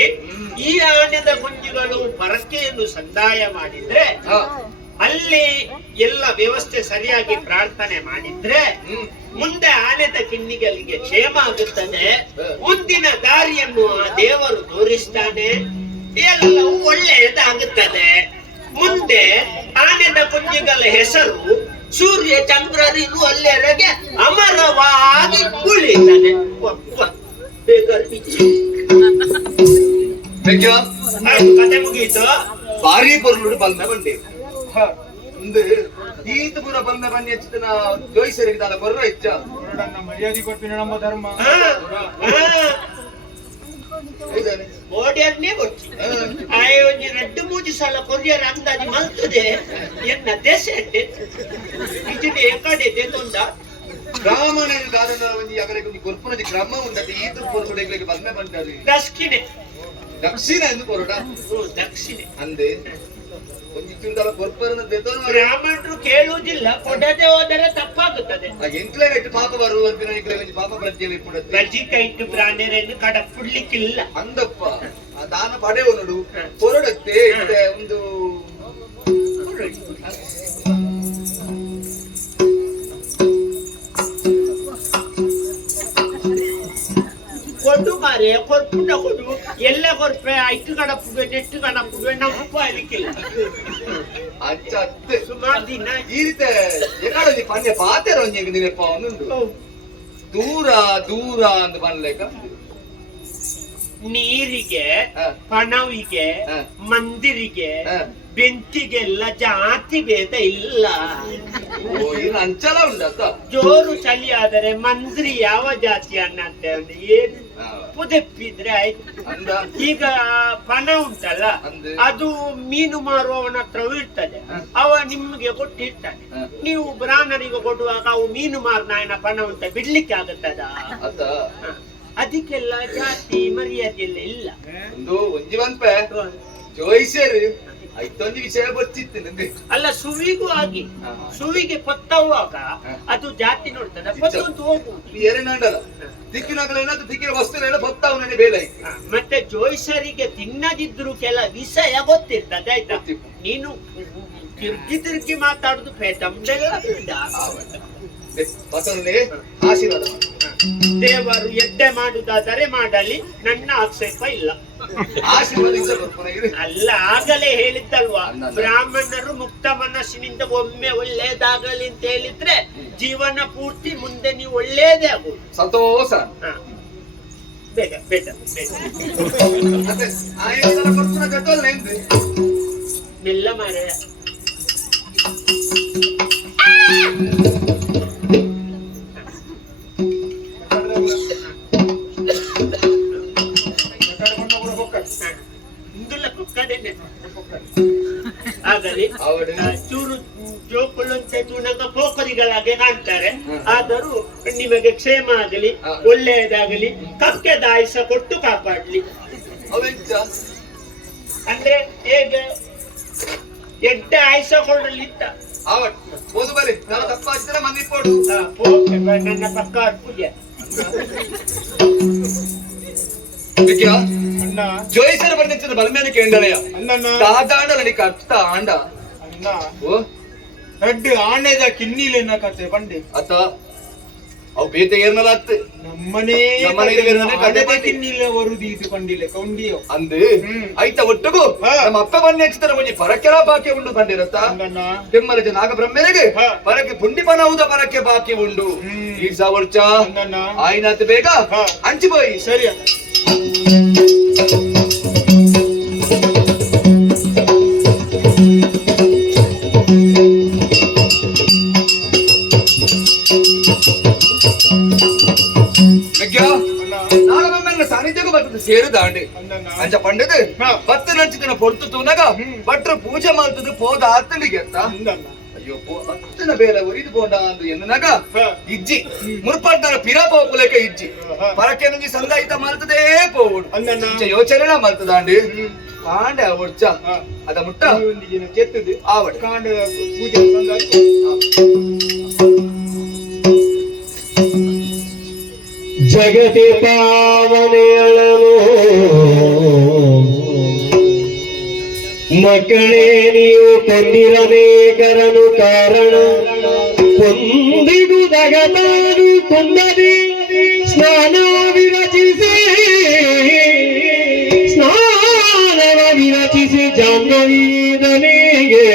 ಈ ಆನೆದ ಕುಂಜಿಗಳು ಪರಕೆಯನ್ನು ಸಂದಾಯ ಮಾಡಿದ್ರೆ, ಅಲ್ಲಿ ಎಲ್ಲ ವ್ಯವಸ್ಥೆ ಸರಿಯಾಗಿ ಪ್ರಾರ್ಥನೆ ಮಾಡಿದ್ರೆ ಮುಂದೆ ಆನೆದ ಕಿಣ್ಣಿಗಳಿಗೆ ಕ್ಷೇಮ ಆಗುತ್ತದೆ. ಮುಂದಿನ ದಾರಿಯನ್ನು ಆ ದೇವರು ತೋರಿಸ್ತಾನೆ, ಎಲ್ಲವೂ ಒಳ್ಳೆಯದಾಗುತ್ತದೆ. ಮುಂದೆ ಆನೆದ ಕುಂಜಿಗಳ ಹೆಸರು ಸೂರ್ಯ ಚಂದ್ರರಿಗೂ ಅಲ್ಲಿವರೆಗೆ ಅಮರವಾಗಿ ಉಳಿತಾನೆ. ಕತೆ ಮುಗೀತು. ಭಾರಿ ಬರುಳು ಬಂದ ಬಂದೆ ಒಂದು ಈತ ಪುರ ಬಂದ ಬನ್ನಿ ಹೆಚ್ಚಿನ ಜೋಯಿಸರಿಗೆ ತಾನ ಬರೋ ಹೆಚ್ಚ ಮರ್ಯಾದೆ ಕೊಡ್ತೀನಿ ನಮ್ಮ ಧರ್ಮ. ಓಡ್ಯಾರ್ನೇ ಕೊಡ್ತಿ ಒಂಜಿ 2-3 ಸಲ ಕೊರಿಯರ್ ಅಂದಾಜು ಮಲ್ತದೆ ಎನ್ನ ದೇಶ ಇದನ್ನೇ ಕಡೆ ದೇತೊಂದ ಬ್ರಾಹ್ಮಣ ಒಂದು ಗೊರ್ಪುನದಿ ಕ್ರಮ ಉಂಟು. ಈತ ಪುರ ಕೊಡಗಳಿಗೆ ಬಂದ ಬಂದಲ್ಲಿ ದಕ್ಷಿಣೆ ದಕ್ಷಿಣ ಎಂದು ಕೊರಡ ದಕ್ಷಿಣೆ ಅಂದೆ ಒಂದು ಚಿಂತಲ ಗೊರ್ಪರನ ಬ್ರಾಹ್ಮಣರು ಕೇಳುವುದಿಲ್ಲ, ಕೊಡದೆ ಹೋದರೆ ತಪ್ಪಾಗುತ್ತದೆ. ಎಂಕ್ಲೆ ಇಟ್ಟು ಪಾಪ ಬರುವಂತ ಪಾಪ ಪ್ರಜ್ಞೆ ರಜಿಕ ಇಟ್ಟು ಪ್ರಾಣಿಯನ್ನು ಕಡ ಕುಡ್ಲಿಕ್ಕಿಲ್ಲ ಅಂದಪ್ಪ ದಾನ ಪಡೆಯುವ ನೋಡು ಹೊರಡತ್ತೆ ಒಂದು ಅರೆ ಕೊರ್ಪುಟ ಕೊಡು ಎಲ್ಲ ಕೊರ್ಪೆ ಐಟು ಕಡಪುಗೆ ನೆಟ್ಟು ಕಡಪುಗೆ ನಪ್ಪ ಅದಕ್ಕಿಲ್ಲ ಅಚ್ಚ ಅತ್ತೆ ಸುಮಾರು ದಿನ ಈ ರೀತಿ ಎಕಾಡದಿ ಪಂದ್ಯ ಪಾತೆರ ಒಂಜಿ ನೆನಪ ಒಂದುಂಡು ದೂರ ದೂರ ಅಂತ ಬಂದ್ಲೇಕ ನೀರಿಗೆ ಹ. ಪಣವಿಗೆ ಹ. ಮಂದಿರಿಗೆ ಹ. ಬೆಂಕಿಗೆಲ್ಲ ಜಾತಿ ಭೇದ ಇಲ್ಲ ಓ ಇನ್ನು ಅಂಚಲ ಉಂಡತ್ತ ಜೋರು ಚಳಿ ಆದರೆ ಮಂದ್ರಿ ಯಾವ ಜಾತಿ ಅನ್ನ ಅಂತ ಹೇಳಿ ಏನು ಪುದೆಪ್ಪಿದ್ರೆ ಆಯ್ತು ಅಂದ ಈಗ ಪಣ ಉಂಟಲ್ಲ ಅಂದ್ರೆ? ಅದು ಮೀನು ಮಾರುವವನ ಹತ್ರ ಇರ್ತದೆ ಅವ ನಿಮ್ಗೆ ಕೊಟ್ಟಿರ್ತಾನೆ ಹ. ನೀವು ಬ್ರಾಹ್ಮಣರಿಗೆ ಕೊಡುವಾಗ ಅವು ಮೀನು ಮಾರನಾಯನ ಪಣ ಉಂಟ ಬಿಡ್ಲಿಕ್ಕೆ ಆಗತ್ತದ ಅತ್ತ ಅದಕ್ಕೆಲ್ಲ ಜಾತಿ ಮರ್ಯಾದೆ ಎಲ್ಲ ಇಲ್ಲ ಒಂದು ಒಂಜಿ ಬಂದ್ಪೆ ಜೋಯಿಸೇರು ಐತೊಂದು ವಿಷಯ ಬರ್ತಿತ್ತು ನಂಗೆ ಅಲ್ಲ ಸುವಿಗೂ ಆಗಿ ಸುವಿಗೆ ಪತ್ತವಾಗ ಅದು ಜಾತಿ ನೋಡ್ತದೆ ಪತ್ತೊಂದು ಹೋಗುದು ಏನೇನಲ್ಲ ದಿಕ್ಕಿನಾಗಲ ಏನಾದ್ರು ದಿಕ್ಕಿನ ವಸ್ತುನೆಲ್ಲ ಭಕ್ತಾವನೇ ಬೇಲೆ ಮತ್ತೆ ಜೋಯಿಸರಿಗೆ ತಿನ್ನದಿದ್ರು ಕೆಲ ವಿಷಯ ಗೊತ್ತಿರ್ತದೆ ಆಯ್ತಾ ನೀನು ತಿರ್ಗಿ ಮಾತಾಡುದು ಪೇಟಂದೆಲ್ಲ ಬಸವನೇ ಆಶೀರ್ವಾದ ಮಾಡು. ದೇವರು ಎಡ್ಡೆ ಮಾಡುದಾದರೆ ಮಾಡಲಿ ನನ್ನ ಆಕ್ಷೇಪ ಇಲ್ಲ ಆಶೀರ್ವಾದ ಇಷ್ಟ ಬರ್ಕೊನಾಗಿದೆ. ಅಲ್ಲ ಆಗಲೇ ಹೇಳಿದ್ದಲ್ವಾ ಅಲ್ಲ. ಬ್ರಾಹ್ಮಣರು ಮುಕ್ತ ಮನಸ್ಸಿನಿಂದ ಒಮ್ಮೆ ಒಳ್ಳೇದಾಗಲಿ ಅಂತ ಹೇಳಿದ್ರೆ ಜೀವನ ಪೂರ್ತಿ ಮುಂದೆ ನೀವು ಒಳ್ಳೇದೇ ಆಗುದು ಸಂತೋಷ ಹ. ಬೇಗ ಬೇಗ ಮತ್ತೆ ಆ ಏನೆಲ್ಲ ಬರ್ಕೊನ ಗದ್ದಲ ನೆಂದು ಮೆಲ್ಲ ಮಾರೆ ಇಂದುಲ್ಲ ಕುಕ್ಕದೇನೆ ಆಗಲಿ ಅವಡು ಚೂರು ಜೋಕುಳಂತೆ ಚೂನಗ ಪೋಖರಿಗಳಾಗೆ ಕಾಣ್ತಾರೆ ಆದರೂ ನಿಮಗೆ ಕ್ಷೇಮ ಆಗಲಿ ಒಳ್ಳೆಯದಾಗಲಿ ಕಕ್ಕೆ ದಾಯಿಸ ಕೊಟ್ಟು ಕಾಪಾಡ್ಲಿ ಅವೆಂಚ ಅಂದ್ರೆ ಹೇಗೆ ಎಡ್ಡೆ ಆಯ್ಸ ಕೊಡಲಿತ್ತ ಅವಟ್ ಓದು ಬರಿ ನಾನು ತಪ್ಪ ಹಚ್ಚಿದ್ರೆ ಮಂದಿ ಕೊಡು ನನ್ನ ಪಕ್ಕ ಪೂಜೆ ಅಣ್ಣ ಜೋಯಿಸರ ಬರ್ಣಿಸಿದ ಬಲಮೇನ ಕೇಂಡಳೆಯ ಅಣ್ಣನ ದಾದಾಂಡಲ ನಿಕ್ಕ ಅರ್ಥ ಆಂಡ ಅಣ್ಣ ಓ ರಡ್ಡು ಆಣೆದ ಕಿನ್ನಿಲೆನ್ನ ಕತೆ ಬಂಡೆ ಅತ್ತ ಅವು ಬೇತೆ ಏರ್ನಲ್ಲ ಅತ್ತೆ ನಮ್ಮನೆ ನಮ್ಮನೆಗೆ ಬೇರೆನೆ ಕತೆ ಬಂಡೆ. ಕಿನ್ನಿಲೆ ವರುದಿ ಇದು ಕಂಡಿಲ್ಲ ಕೌಂಡಿಯೋ ಅಂದು ಐತ ಒಟ್ಟುಗು ನಮ್ಮ ಅಪ್ಪ ಬನ್ನಿ ಹಚ್ಚಿತರ ಒಂಜಿ ಪರಕೆಲ ಬಾಕಿ ಉಂಡು ಬಂದಿರತ್ತ ಅಣ್ಣನ ತೆಮ್ಮಲಜ ನಾಗಬ್ರಹ್ಮನಿಗೆ ಹ. ಪರಕೆ ಪುಂಡಿ ಪನವುದ ಪರಕೆ ಬಾಕಿ ಉಂಡು ಈ ಸಾವರ್ಚ ಅಣ್ಣನ ಆಯ್ನಾತ್ ಬೇಗ ಹ. ಹಂಚಿ ಬೋಯಿ ಸರಿ ಅಣ್ಣ ನಾಗಬ್ರಹ್ಮನ ಸಾನ್ನಿಧ್ಯಗೂ ಬರ್ತದೆ ಸೇರುದಾಂಡೆ ಅಣ್ಣನ ಅಂಚ ಪಂಡದು ಹ. ಭತ್ತ ನಂಚಿನ ಪೊರ್ತು ತೂನಗ ಭಟ್ರು ಪೂಜೆ ಮಾಡ್ತದ ಪೋದ ಆತಳಿಗೆ ಅಂತ ಅಣ್ಣನ ಅಯ್ಯೋ ಭತ್ತನ ಬೇಲೆ ಒರಿದು ಬೋಂಡ ಅಂದು ಎನ್ನನಾಗ ಹ. ಇಜ್ಜಿ ಮುರ್ಪಾಡ್ತಾರ ಪಿರಾ ಪೋಪುಲೇಕ ಇಜ್ಜಿ ಪರಕೆ ನುಂಗಿ ಸಂದಾಯಿತ ಮಾಡ್ತದೇ ಪೋವುಡು ಅಣ್ಣನ ಇಂಚ ಯೋಚನೆ ಮಾಡ್ತದಾಂಡಿ ಕಾಂಡೆ ಒಡ್ಚ ಹ. ಅದ ಮುಟ್ಟ ಒಂದಿಗೆ ಚೆತ್ತದು ಆವಡ್ ಕಾಂಡ ಪೂಜೆ ಸಂದಾಯ್ತು ಜಗತಿ ಪಾವನೆ ಅಳಲು ಮಕ್ಕಳೇ ನೀವು ಕೊಂದಿರಬೇಕರನು ಕಾರಣ ಕೊಂದಿಗೂ ದಗತಾನು ಕೊಂದದಿ ಸ್ನಾನವ ವಿರಚಿಸಿ ಜಾಹ್ನವೀದನಿಗೆ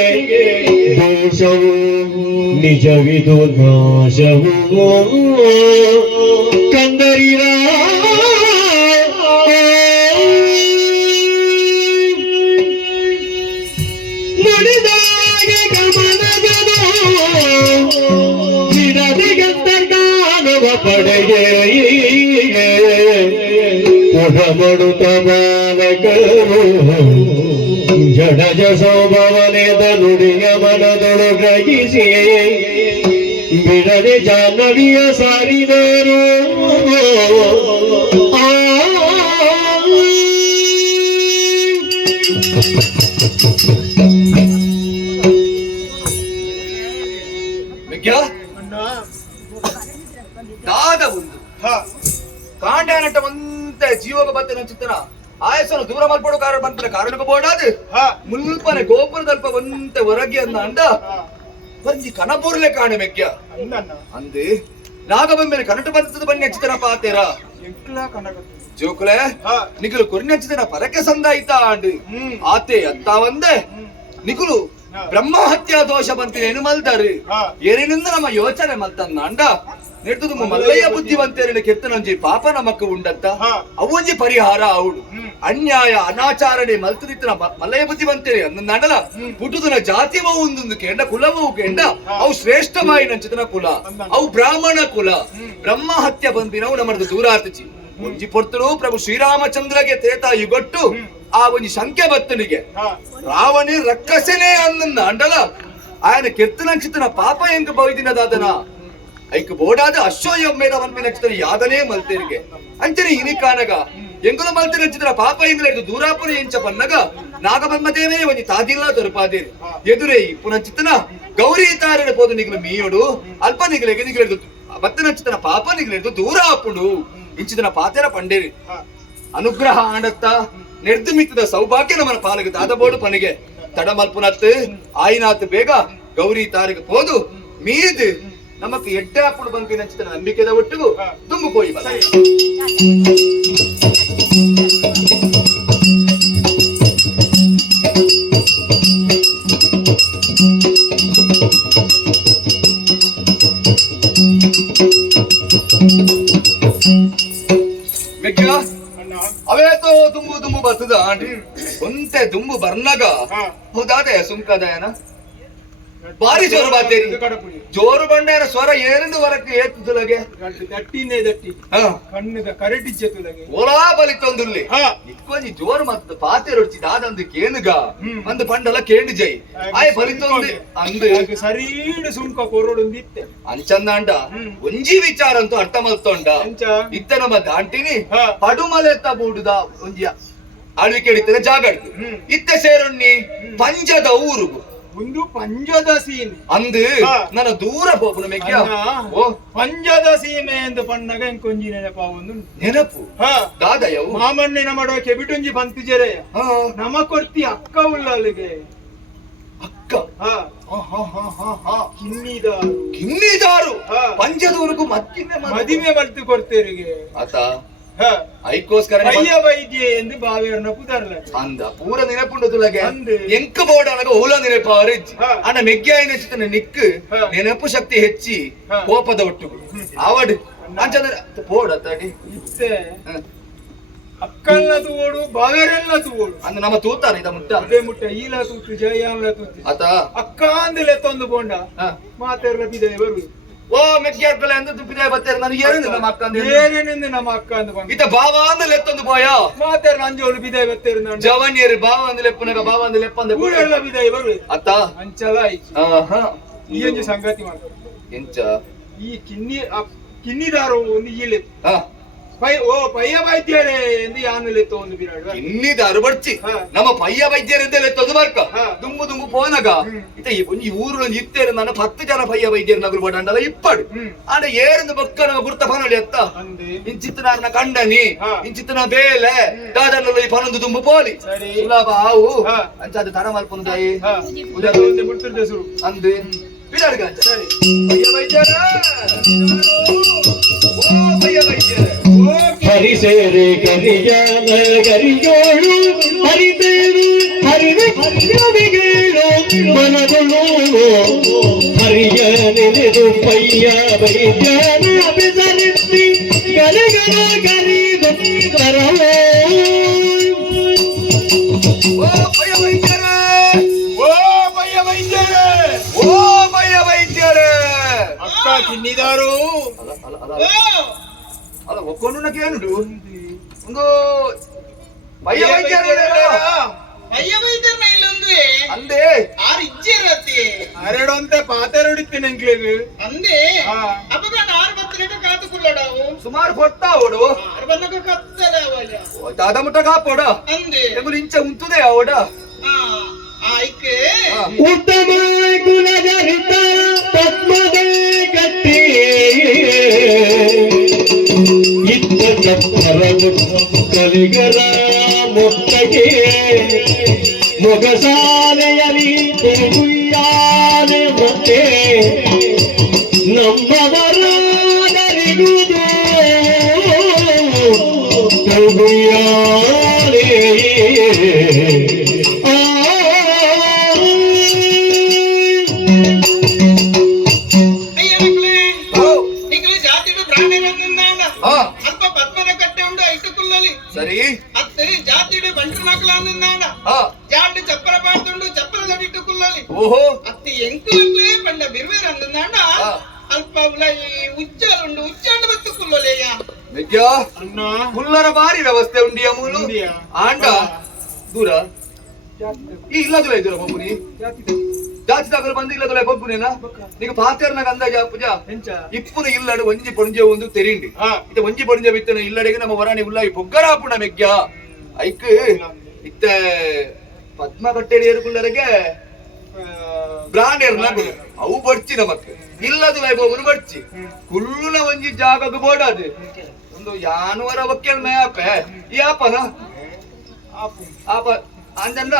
ದೋಷವು ನಿಜವಿದು ನಾಶವು ಕಂದರಿರ ನುಡಿದಾಗೆ ಗಮನದನು ಬಿಡದೆ ಗಂಧರ್ಗಾನವ ಪಡೆಗೆ ಕೊಡಮಡುತ್ತ ಬಾಲಕರು ಜಡಜ ಸೌಭವನೆದ ನುಡಿಯ ಮನದೊಳು ಗ್ರಹಿಸಿ ಬಿಡದೆ ಜಾಹ್ನವಿಯ ಸಾರಿದರು ದಾದ ಒಂದು ಕಾಂಡಾನಟ ಒಂದ ಜೀವಗ ಬತ್ತನ ಚಿತ್ತನ ಆಯಸನು ದೂರ ಮಲ್ಪಡು ಕಾರಣ ಬಂತನ ಕಾರಣಕ್ಕೆ ಬೋಡಾದು ಮುಲ್ಪನೆ ಗೋಪುರದಲ್ಪ ಒಂತ ಹೊರಗೆ ಅಂದ ಅಂಡ ಬಂದಿ ಕನಪೂರ್ಲೆ ಕಾಣ ಮೆಕ್ಯ ಅಂದೆ ನಾಗಬೊಮ್ಮೆನೆ ಕನಟು ಬಂತದ ಬನ್ನಿ ಹಚ್ಚಿತನ ಪಾತೇರ ಜೋಕುಲೆ ನಿಕಲು ಕೊರಿನಚ್ಚಿದ ಪರಕೆ ಸಂದಾಯಿತ ಅಂಡು ಆತೆ ಅತ್ತ ಒಂದೇ ನಿಕುಲು ಬ್ರಹ್ಮ ಹತ್ಯಾ ದೋಷ ಬಂತಿನೇನು ಮಲ್ದಾರು ಏನೇನಿಂದ ನಮ್ಮ ಯೋಚನೆ ಮಲ್ತನ್ನ ಅಂಡ ನೆಡ್ದು ಮಲ್ಲಯ್ಯ ಬುದ್ಧಿವಂತೇರಿನ ಕೆತ್ತನೊಂಜಿ ಪಾಪ ನಮಕ್ ಉಂಡತ್ತ ಅವೊಂಜಿ ಪರಿಹಾರ ಅವಡು ಅನ್ಯಾಯ ಅನಾಚಾರಣೆ ಮಲ್ತದಿತ್ತಿನ ಮಲ್ಲಯ್ಯ ಬುದ್ಧಿವಂತೇರಿ ಅಂದ ನಡಲ ಪುಟುದಿನ ಜಾತಿವ ಒಂದು ಕೆಂಡ ಕುಲವೂ ಕೆಂಡ ಅವು ಶ್ರೇಷ್ಠಮಾಯಿ ನಂಚಿತನ ಕುಲ ಅವು ಬ್ರಾಹ್ಮಣ ಕುಲ ಬ್ರಹ್ಮ ಹತ್ಯೆ ಬಂದಿನವು ನಮ್ಮದು ದೂರಾತಿಚಿ ಒಂಜಿ ಪೊರ್ತರು ಪ್ರಭು ಶ್ರೀರಾಮಚಂದ್ರಗೆ ತೇತ ಯುಗೊಟ್ಟು ಆ ಒಂಜಿ ಸಂಖ್ಯೆ ಬತ್ತನಿಗೆ ರಾವಣಿ ರಕ್ಕಸನೇ ಅಂದ ಅಂಡಲ ఆయన ಕೆತ್ತನಂಚಿತನ ಪಾಪ ಎಂಕ ಬೈದಿನದಾದನ ಐಕ್ ಬೋಡಾದ ಅಶ್ವಯಮೇಧ ಮಲ್ಪಿನಚ್ಚಿತನ ಯಾದನೇ ಮಲ್ತೇರಿಗೆ ಅಂಚನೆ ಇನಿ ಕಾನಗ ಎಂಗುಲ ಮಲ್ತಿನಚ್ಚಿತನ ಪಾಪ ಎಂಗುಲ ದೂರಾಪುರ ಎಂಚ ಪನ್ನಗ ನಾಗಬ್ರಹ್ಮದೇವೇ ಒಂಜಿ ತಾದಿಲ್ಲ ತರುಪಾದೇರಿ ಎದುರೇ ಇಪ್ಪುನಚ್ಚಿತನ ಗೌರಿ ತಾರಣ ಪೋದು ನಿಗಲು ಮೀಯೋಡು ಅಲ್ಪ ನಿಗಲೆಗೆ ನಿಗಲೆದು ಬತ್ತನಚ್ಚಿತನ ಪಾಪ ನಿಗಲೆದು ದೂರ ಅಪ್ಪುಡು ಇಂಚಿತನ ಪಾತೆರ ಪಂಡೇರಿ ಅನುಗ್ರಹ ಆಂಡತ್ತ ನಿರ್ಧಮಿತದ ಸೌಭಾಗ್ಯ ನಮ್ಮನ ಪಾಲಕ ದಾದಬೋಡು ಪನಿಗೆ ತಡ ಮಲ್ಪುನತ್ತು ಆಯಿನಾತ್ ಬೇಗ ಗೌರಿ ತಾರಿಗೆ ಪೋದು ಮೀದು ನಮಕ್ ಎಡ್ಡಾಪುಡು ಬಂದು ನಂಚಿತನ ನಂಬಿಕೆದ ಒಟ್ಟಿಗೂ ತುಂಬು ಪೋಯಿ ಬಲ ಅವೇತೋ ತುಂಬು ತುಂಬು ಬರ್ತದ ಆಂಡಿ ಒಂತೆ ತುಂಬು ಬರ್ನಗ ಹೌದಾದೆ ಸುಮ್ಕದಯನ ಬಾರಿ ಜೋರು ಬಾತೇರಿ ಜೋರು ಬಂಡೇನ ಸ್ವರ ಏನಿಂದ ವರಕ್ಕೆ ಏತುಲಗೆ ದಟ್ಟಿನೇ ದಟ್ಟಿ ಕಣ್ಣದ ಕರೆಟಿಚ್ಚೆತುಲಗೆ ಓಲಾ ಬಲಿತೊಂದುಲ್ಲಿ ಇಕ್ಕೊಂಜಿ ಜೋರು ಮತ್ತ ಪಾತೆ ರೊಡ್ಚಿ ದಾದಂದು ಕೇನುಗ ಒಂದು ಪಂಡಲ ಕೇಂಡು ಜೈ ಆಯ್ ಬಲಿತೊಂದು ಅಂದು ಸರೀಡು ಸುಮ್ಕ ಕೊರೊಡೊಂದಿತ್ತೆ ಅಂಚಂದ ಅಂಡ ಒಂಜಿ ವಿಚಾರ ಅಂತೂ ಅರ್ಥ ಮಲ್ತೊಂಡ ಇತ್ತ ನಮ್ಮ ದಾಂಟಿನಿ ಪಡುಮಲೆತ್ತ ಬೂಡುದ ಒಂಜಿ ಆಳ್ವಿಕೆ ಹಿಡಿತದ ಜಾಗ ಇತ್ತ ಸೇರೊಣ್ಣಿ ಪಂಜದ ಊರುಗು ಒಂದು ಪಂಜದ ಸೀಮೆ ಅಂದು ನನ್ನ ದೂರ ಪೋಪುನ ಮೆಗ್ಗ ಓ ಪಂಜದ ಸೀಮೆ ಎಂದು ಪಣ್ಣಗ ಇಂಕೊಂಜಿ ನೆನಪ ಒಂದು ನೆನಪು ದಾದಯವು ಮಾಮಣ್ಣಿನ ಮಾಡೋ ಕೆಬಿಟುಂಜಿ ಬಂತು ಜೆರೆ ನಮ ಕೊರ್ತಿ ಅಕ್ಕ ಉಳ್ಳಲ್ಲಿಗೆ ಅಕ್ಕ ಕಿನ್ನಿದಾರು ಪಂಜದವರೆಗೂ ಮತ್ತಿನ್ನೆ ಮದಿಮೆ ಮಲ್ತು ಕೊಡ್ತೇರಿಗೆ ಆತ ಐಕೋಸ್ಕರ ಪಯ್ಯ ವೈದ್ಯ ಎಂದು ಬಾವಿಯನ್ನ ಪುದರ್ಲ ಅಂದ ಪೂರ ನೆನಪುಂಡು ತುಲಗೆ ಎಂಕ ಬೋಡನಗ ಓಲ ನೆನಪ ಅರಿಜ್ ಅಣ್ಣ ಮೆಗ್ಗಾಯ ನೆಚ್ಚಿತನ ನಿಕ್ಕು ನೆನಪು ಶಕ್ತಿ ಹೆಚ್ಚಿ ಕೋಪದ ಒಟ್ಟು ಅವಡ್ ಅಂಚಂದ್ರ ಪೋಡ ತಡಿ ಇತ್ತೆ ಅಕ್ಕಲ್ಲ ತೂಡು ಬಾವೆರೆಲ್ಲ ತೂಡು ಅಂದ ನಮ್ಮ ತೂತಾನ ಇದ ಮುಟ್ಟ ಅದೇ ಮುಟ್ಟ ಈಲ ತೂತು ಜಯಲ್ಲ ತೂತು ಆತ ಅಕ್ಕ ಅಂದಲೆ ತೊಂದು ಬೋಂಡ ಮಾತೆರ್ಲ ಬಿದೆ ಬರು ಓ ಮೆಗ್ಗ್ಯಾರ್ಕಲ ಎಂದು ತುಪ್ಪಿದೆ ಬತ್ತೇರು ನನಗೆ ಏನಿಂದ ನಮ್ಮ ಅಕ್ಕ ಅಂದ ಏನೇನಿಂದ ನಮ್ಮ ಅಕ್ಕ ಅಂದ ಬಂದ ಇತ ಬಾವ ಅಂದ ಲೆತ್ತೊಂದು ಪೋಯ ಮಾತೆರ್ಲ ಅಂಜೋಳು ಬಿದೆ ಬತ್ತೇರು ನಾನು ಜವನಿಯರು ಬಾವ ಅಂದ ಲೆಪ್ಪನಗ ಬಾವ ಅಂದ ಲೆಪ್ಪಂದ ಊರೆಲ್ಲ ಬಿದೆ ಬರು ಅತ್ತ ಅಂಚಲ ಆಹಾ ಈ ಒಂದು ಸಂಗತಿ ಮಾಡ್ತಾರೆ ಎಂಚ ಈ ಕಿನ್ನಿದಾರು ಒಂದು ಈಲೆ ಪಯ್ಯ ವೈದ್ಯರೇ ಎಂದು ಯಾನಲೆ ತೋಂದು ಬಿರಾಡು ಇನ್ನಿದ ಅರುಬಡ್ಚಿ ನಮ್ಮ ಪಯ್ಯ ವೈದ್ಯರಿದ್ದಲೆ ತೊದು ಬರ್ಕ ದುಂಬು ದುಂಬು ಪೋನಗ ಇತ ಈ ಊರು ಇತ್ತೇರು ನನ್ನ 10 ಜನ ಪಯ್ಯ ವೈದ್ಯರು ನಗರು ಬಡಂಡಲ ಇಪ್ಪಡು ಆಂಡ ಏರಿಂದ ಬೊಕ್ಕ ನಮ್ಮ ಗುರ್ತ ಪನೊಳಿ ಅತ್ತ ಇಂಚಿತ್ತನ ಕಂಡನಿ ಇಂಚಿತ್ತನ ಬೇಲೆ ದಾದಲ್ಲ ಈ ಪನೊಂದು ದುಂಬು ಪೋಲಿ ಸುಲಭ ಆವು ಅಂಚಾದ ತಡ ಮಲ್ಪುಂದಾಯಿ ಅಂದು ಬಿಡಾಡ್ಗ ಅಂಚ ಪಯ್ಯ ವೈದ್ಯರ ಓ ಪಯ್ಯ ವೈದ್ಯರ ಹರಿ ಸೇರೆ ಕರಿಯಾನ ಕರಿಯೋಳು ಹರಿದೇರು ಹರಿವೆ ಹರಿಯವಿಗೇಳು ಮನದೊಳು ಹರಿಯ ನೆನೆದು ಪಯ್ಯ ವೈದ್ಯನ ಬೆಸರಿಸಿ ಗಲಗಲ ಕರಿದು ಕರವೋ ಓ ಪಯ್ಯ ವೈದ್ಯರ ಓ ಪಯ್ಯ ವೈದ್ಯರೇ ಓ ಪಯ್ಯ ವೈದ್ಯರೇ ಅಕ್ಕ ಕಿನ್ನಿದಾರು ಅಲ್ಲ ಒಕ್ಕೊಂಡು ನಕೇನುಡು ಒಂದು ಪಯ್ಯ ವೈದ್ಯರ ಪಯ್ಯ ವೈದ್ಯರ್ನ ಇಲ್ಲೊಂದು ಅಂದೆ ಆರು ಇಜ್ಜಿರತ್ತಿ ಅರೆಡೊಂತೆ ಪಾತೆರಡಿತ್ತೆ ನಂಗ್ಲಿಗೆ ಅಂದೆ ಅಪಗಾನ ಆರು ಬತ್ತನಕ ಕಾತುಕೊಳ್ಳಡಾವು ಸುಮಾರು ಕೊಟ್ಟಾವಡು ಆರು ಬನ್ನಕ ಕತ್ತಲ ಅವಳ ದಾದ ಮುಟ್ಟ ಕಾಪೋಡ ಅಂದೆ ಎಂಬುದು ಇಂಚ ಉಂತುದೆ ಅವಡ ಆಯ್ಕೆ ಉತ್ತಮ ಕುಲಜರಿತ ಪದ್ಮದ ಕಟ್ಟಿ ಇತ್ತ ಕಪ್ಪರದು ಕಲಿಗರ ಮುತ್ತಗೆ ಮೊಗಸಾಲೆಯಲಿ ಗುಯ್ಯಾಲೆ ಮತ್ತೆ ನಮ್ಮವರಾದರಿಗುವುದು ಗುಯ್ಯಾಲೆ ಅಲ್ಪ ಪದ್ಮನ ಕಟ್ಟೆ ಉಂಡು ಐಟು ಕುಲ್ಲಲಿ ಸರಿ ಅತ್ತೆ ಜಾತಿಡು ಬಂಟು ನಕಲಾಂದ ಜಾಂಡು ಚಪ್ಪರ ಪಾಡ್ದುಂಡು ಚಪ್ಪರದ ಬಿಟ್ಟು ಕುಲ್ಲಲಿ ಓಹೋ ಅತ್ತಿ ಎಂಕುಲೇ ಪಂಡ ಬಿರ್ವೇರ ಅಂದಂಡ ಅಲ್ಪ ಉಲೈ ಉಚ್ಚಾಲುಂಡು ಉಚ್ಚಾಂಡು ಬತ್ತು ಕುಲ್ಲಲೇಯ ನಿಜ ಹುಲ್ಲರ ಬಾರಿ ವ್ಯವಸ್ಥೆ ಉಂಡಿಯ ಮೂಲು ಆಂಡ ದೂರ ಈ ಇಲ್ಲದುಲ ಇದ್ದೀರ ಬೊಬ್ಬುನಿ ಜಾತಿ ತಗಲು ಬಂದು ಇಲ್ಲದುಲ ಬೊಬ್ಬುನೇನಾ ನೀಗ ಪಾತೆರ್ನಾಗ ಅಂದಾಜ ಪೂಜ ಇಪ್ಪುನ ಇಲ್ಲಡು ಒಂಜಿ ಪೊಂಜೆ ಒಂದು ತೆರಿಂಡಿ ಇತ್ತ ಒಂಜಿ ಪೊಂಜೆ ಬಿತ್ತನ ಇಲ್ಲಡೆಗೆ ನಮ್ಮ ವರಾಣಿ ಉಲ್ಲಾಯಿ ಬೊಗ್ಗರಾಪುಣ ಮೆಗ್ಗ ಐಕ್ ಇತ್ತ ಪದ್ಮ ಕಟ್ಟೆಡಿ ಏರುಕುಳ್ಳರೆಗೆ ಬ್ರಾಂಡ್ ಅವು ಬಡ್ಚಿ ನಮಕ್ ಇಲ್ಲದು ವೈಭವನು ಬಡ್ಚಿ ಕುಳ್ಳುನ ಒಂಜಿ ಜಾಗಕ್ಕೆ ಬೋಡಾದು ಒಂದು ಯಾನುವರ ಒಕ್ಕಲ್ ಮೇಪೆ ಈ ಆಪನ ಆಪ ಅಂಜಂದ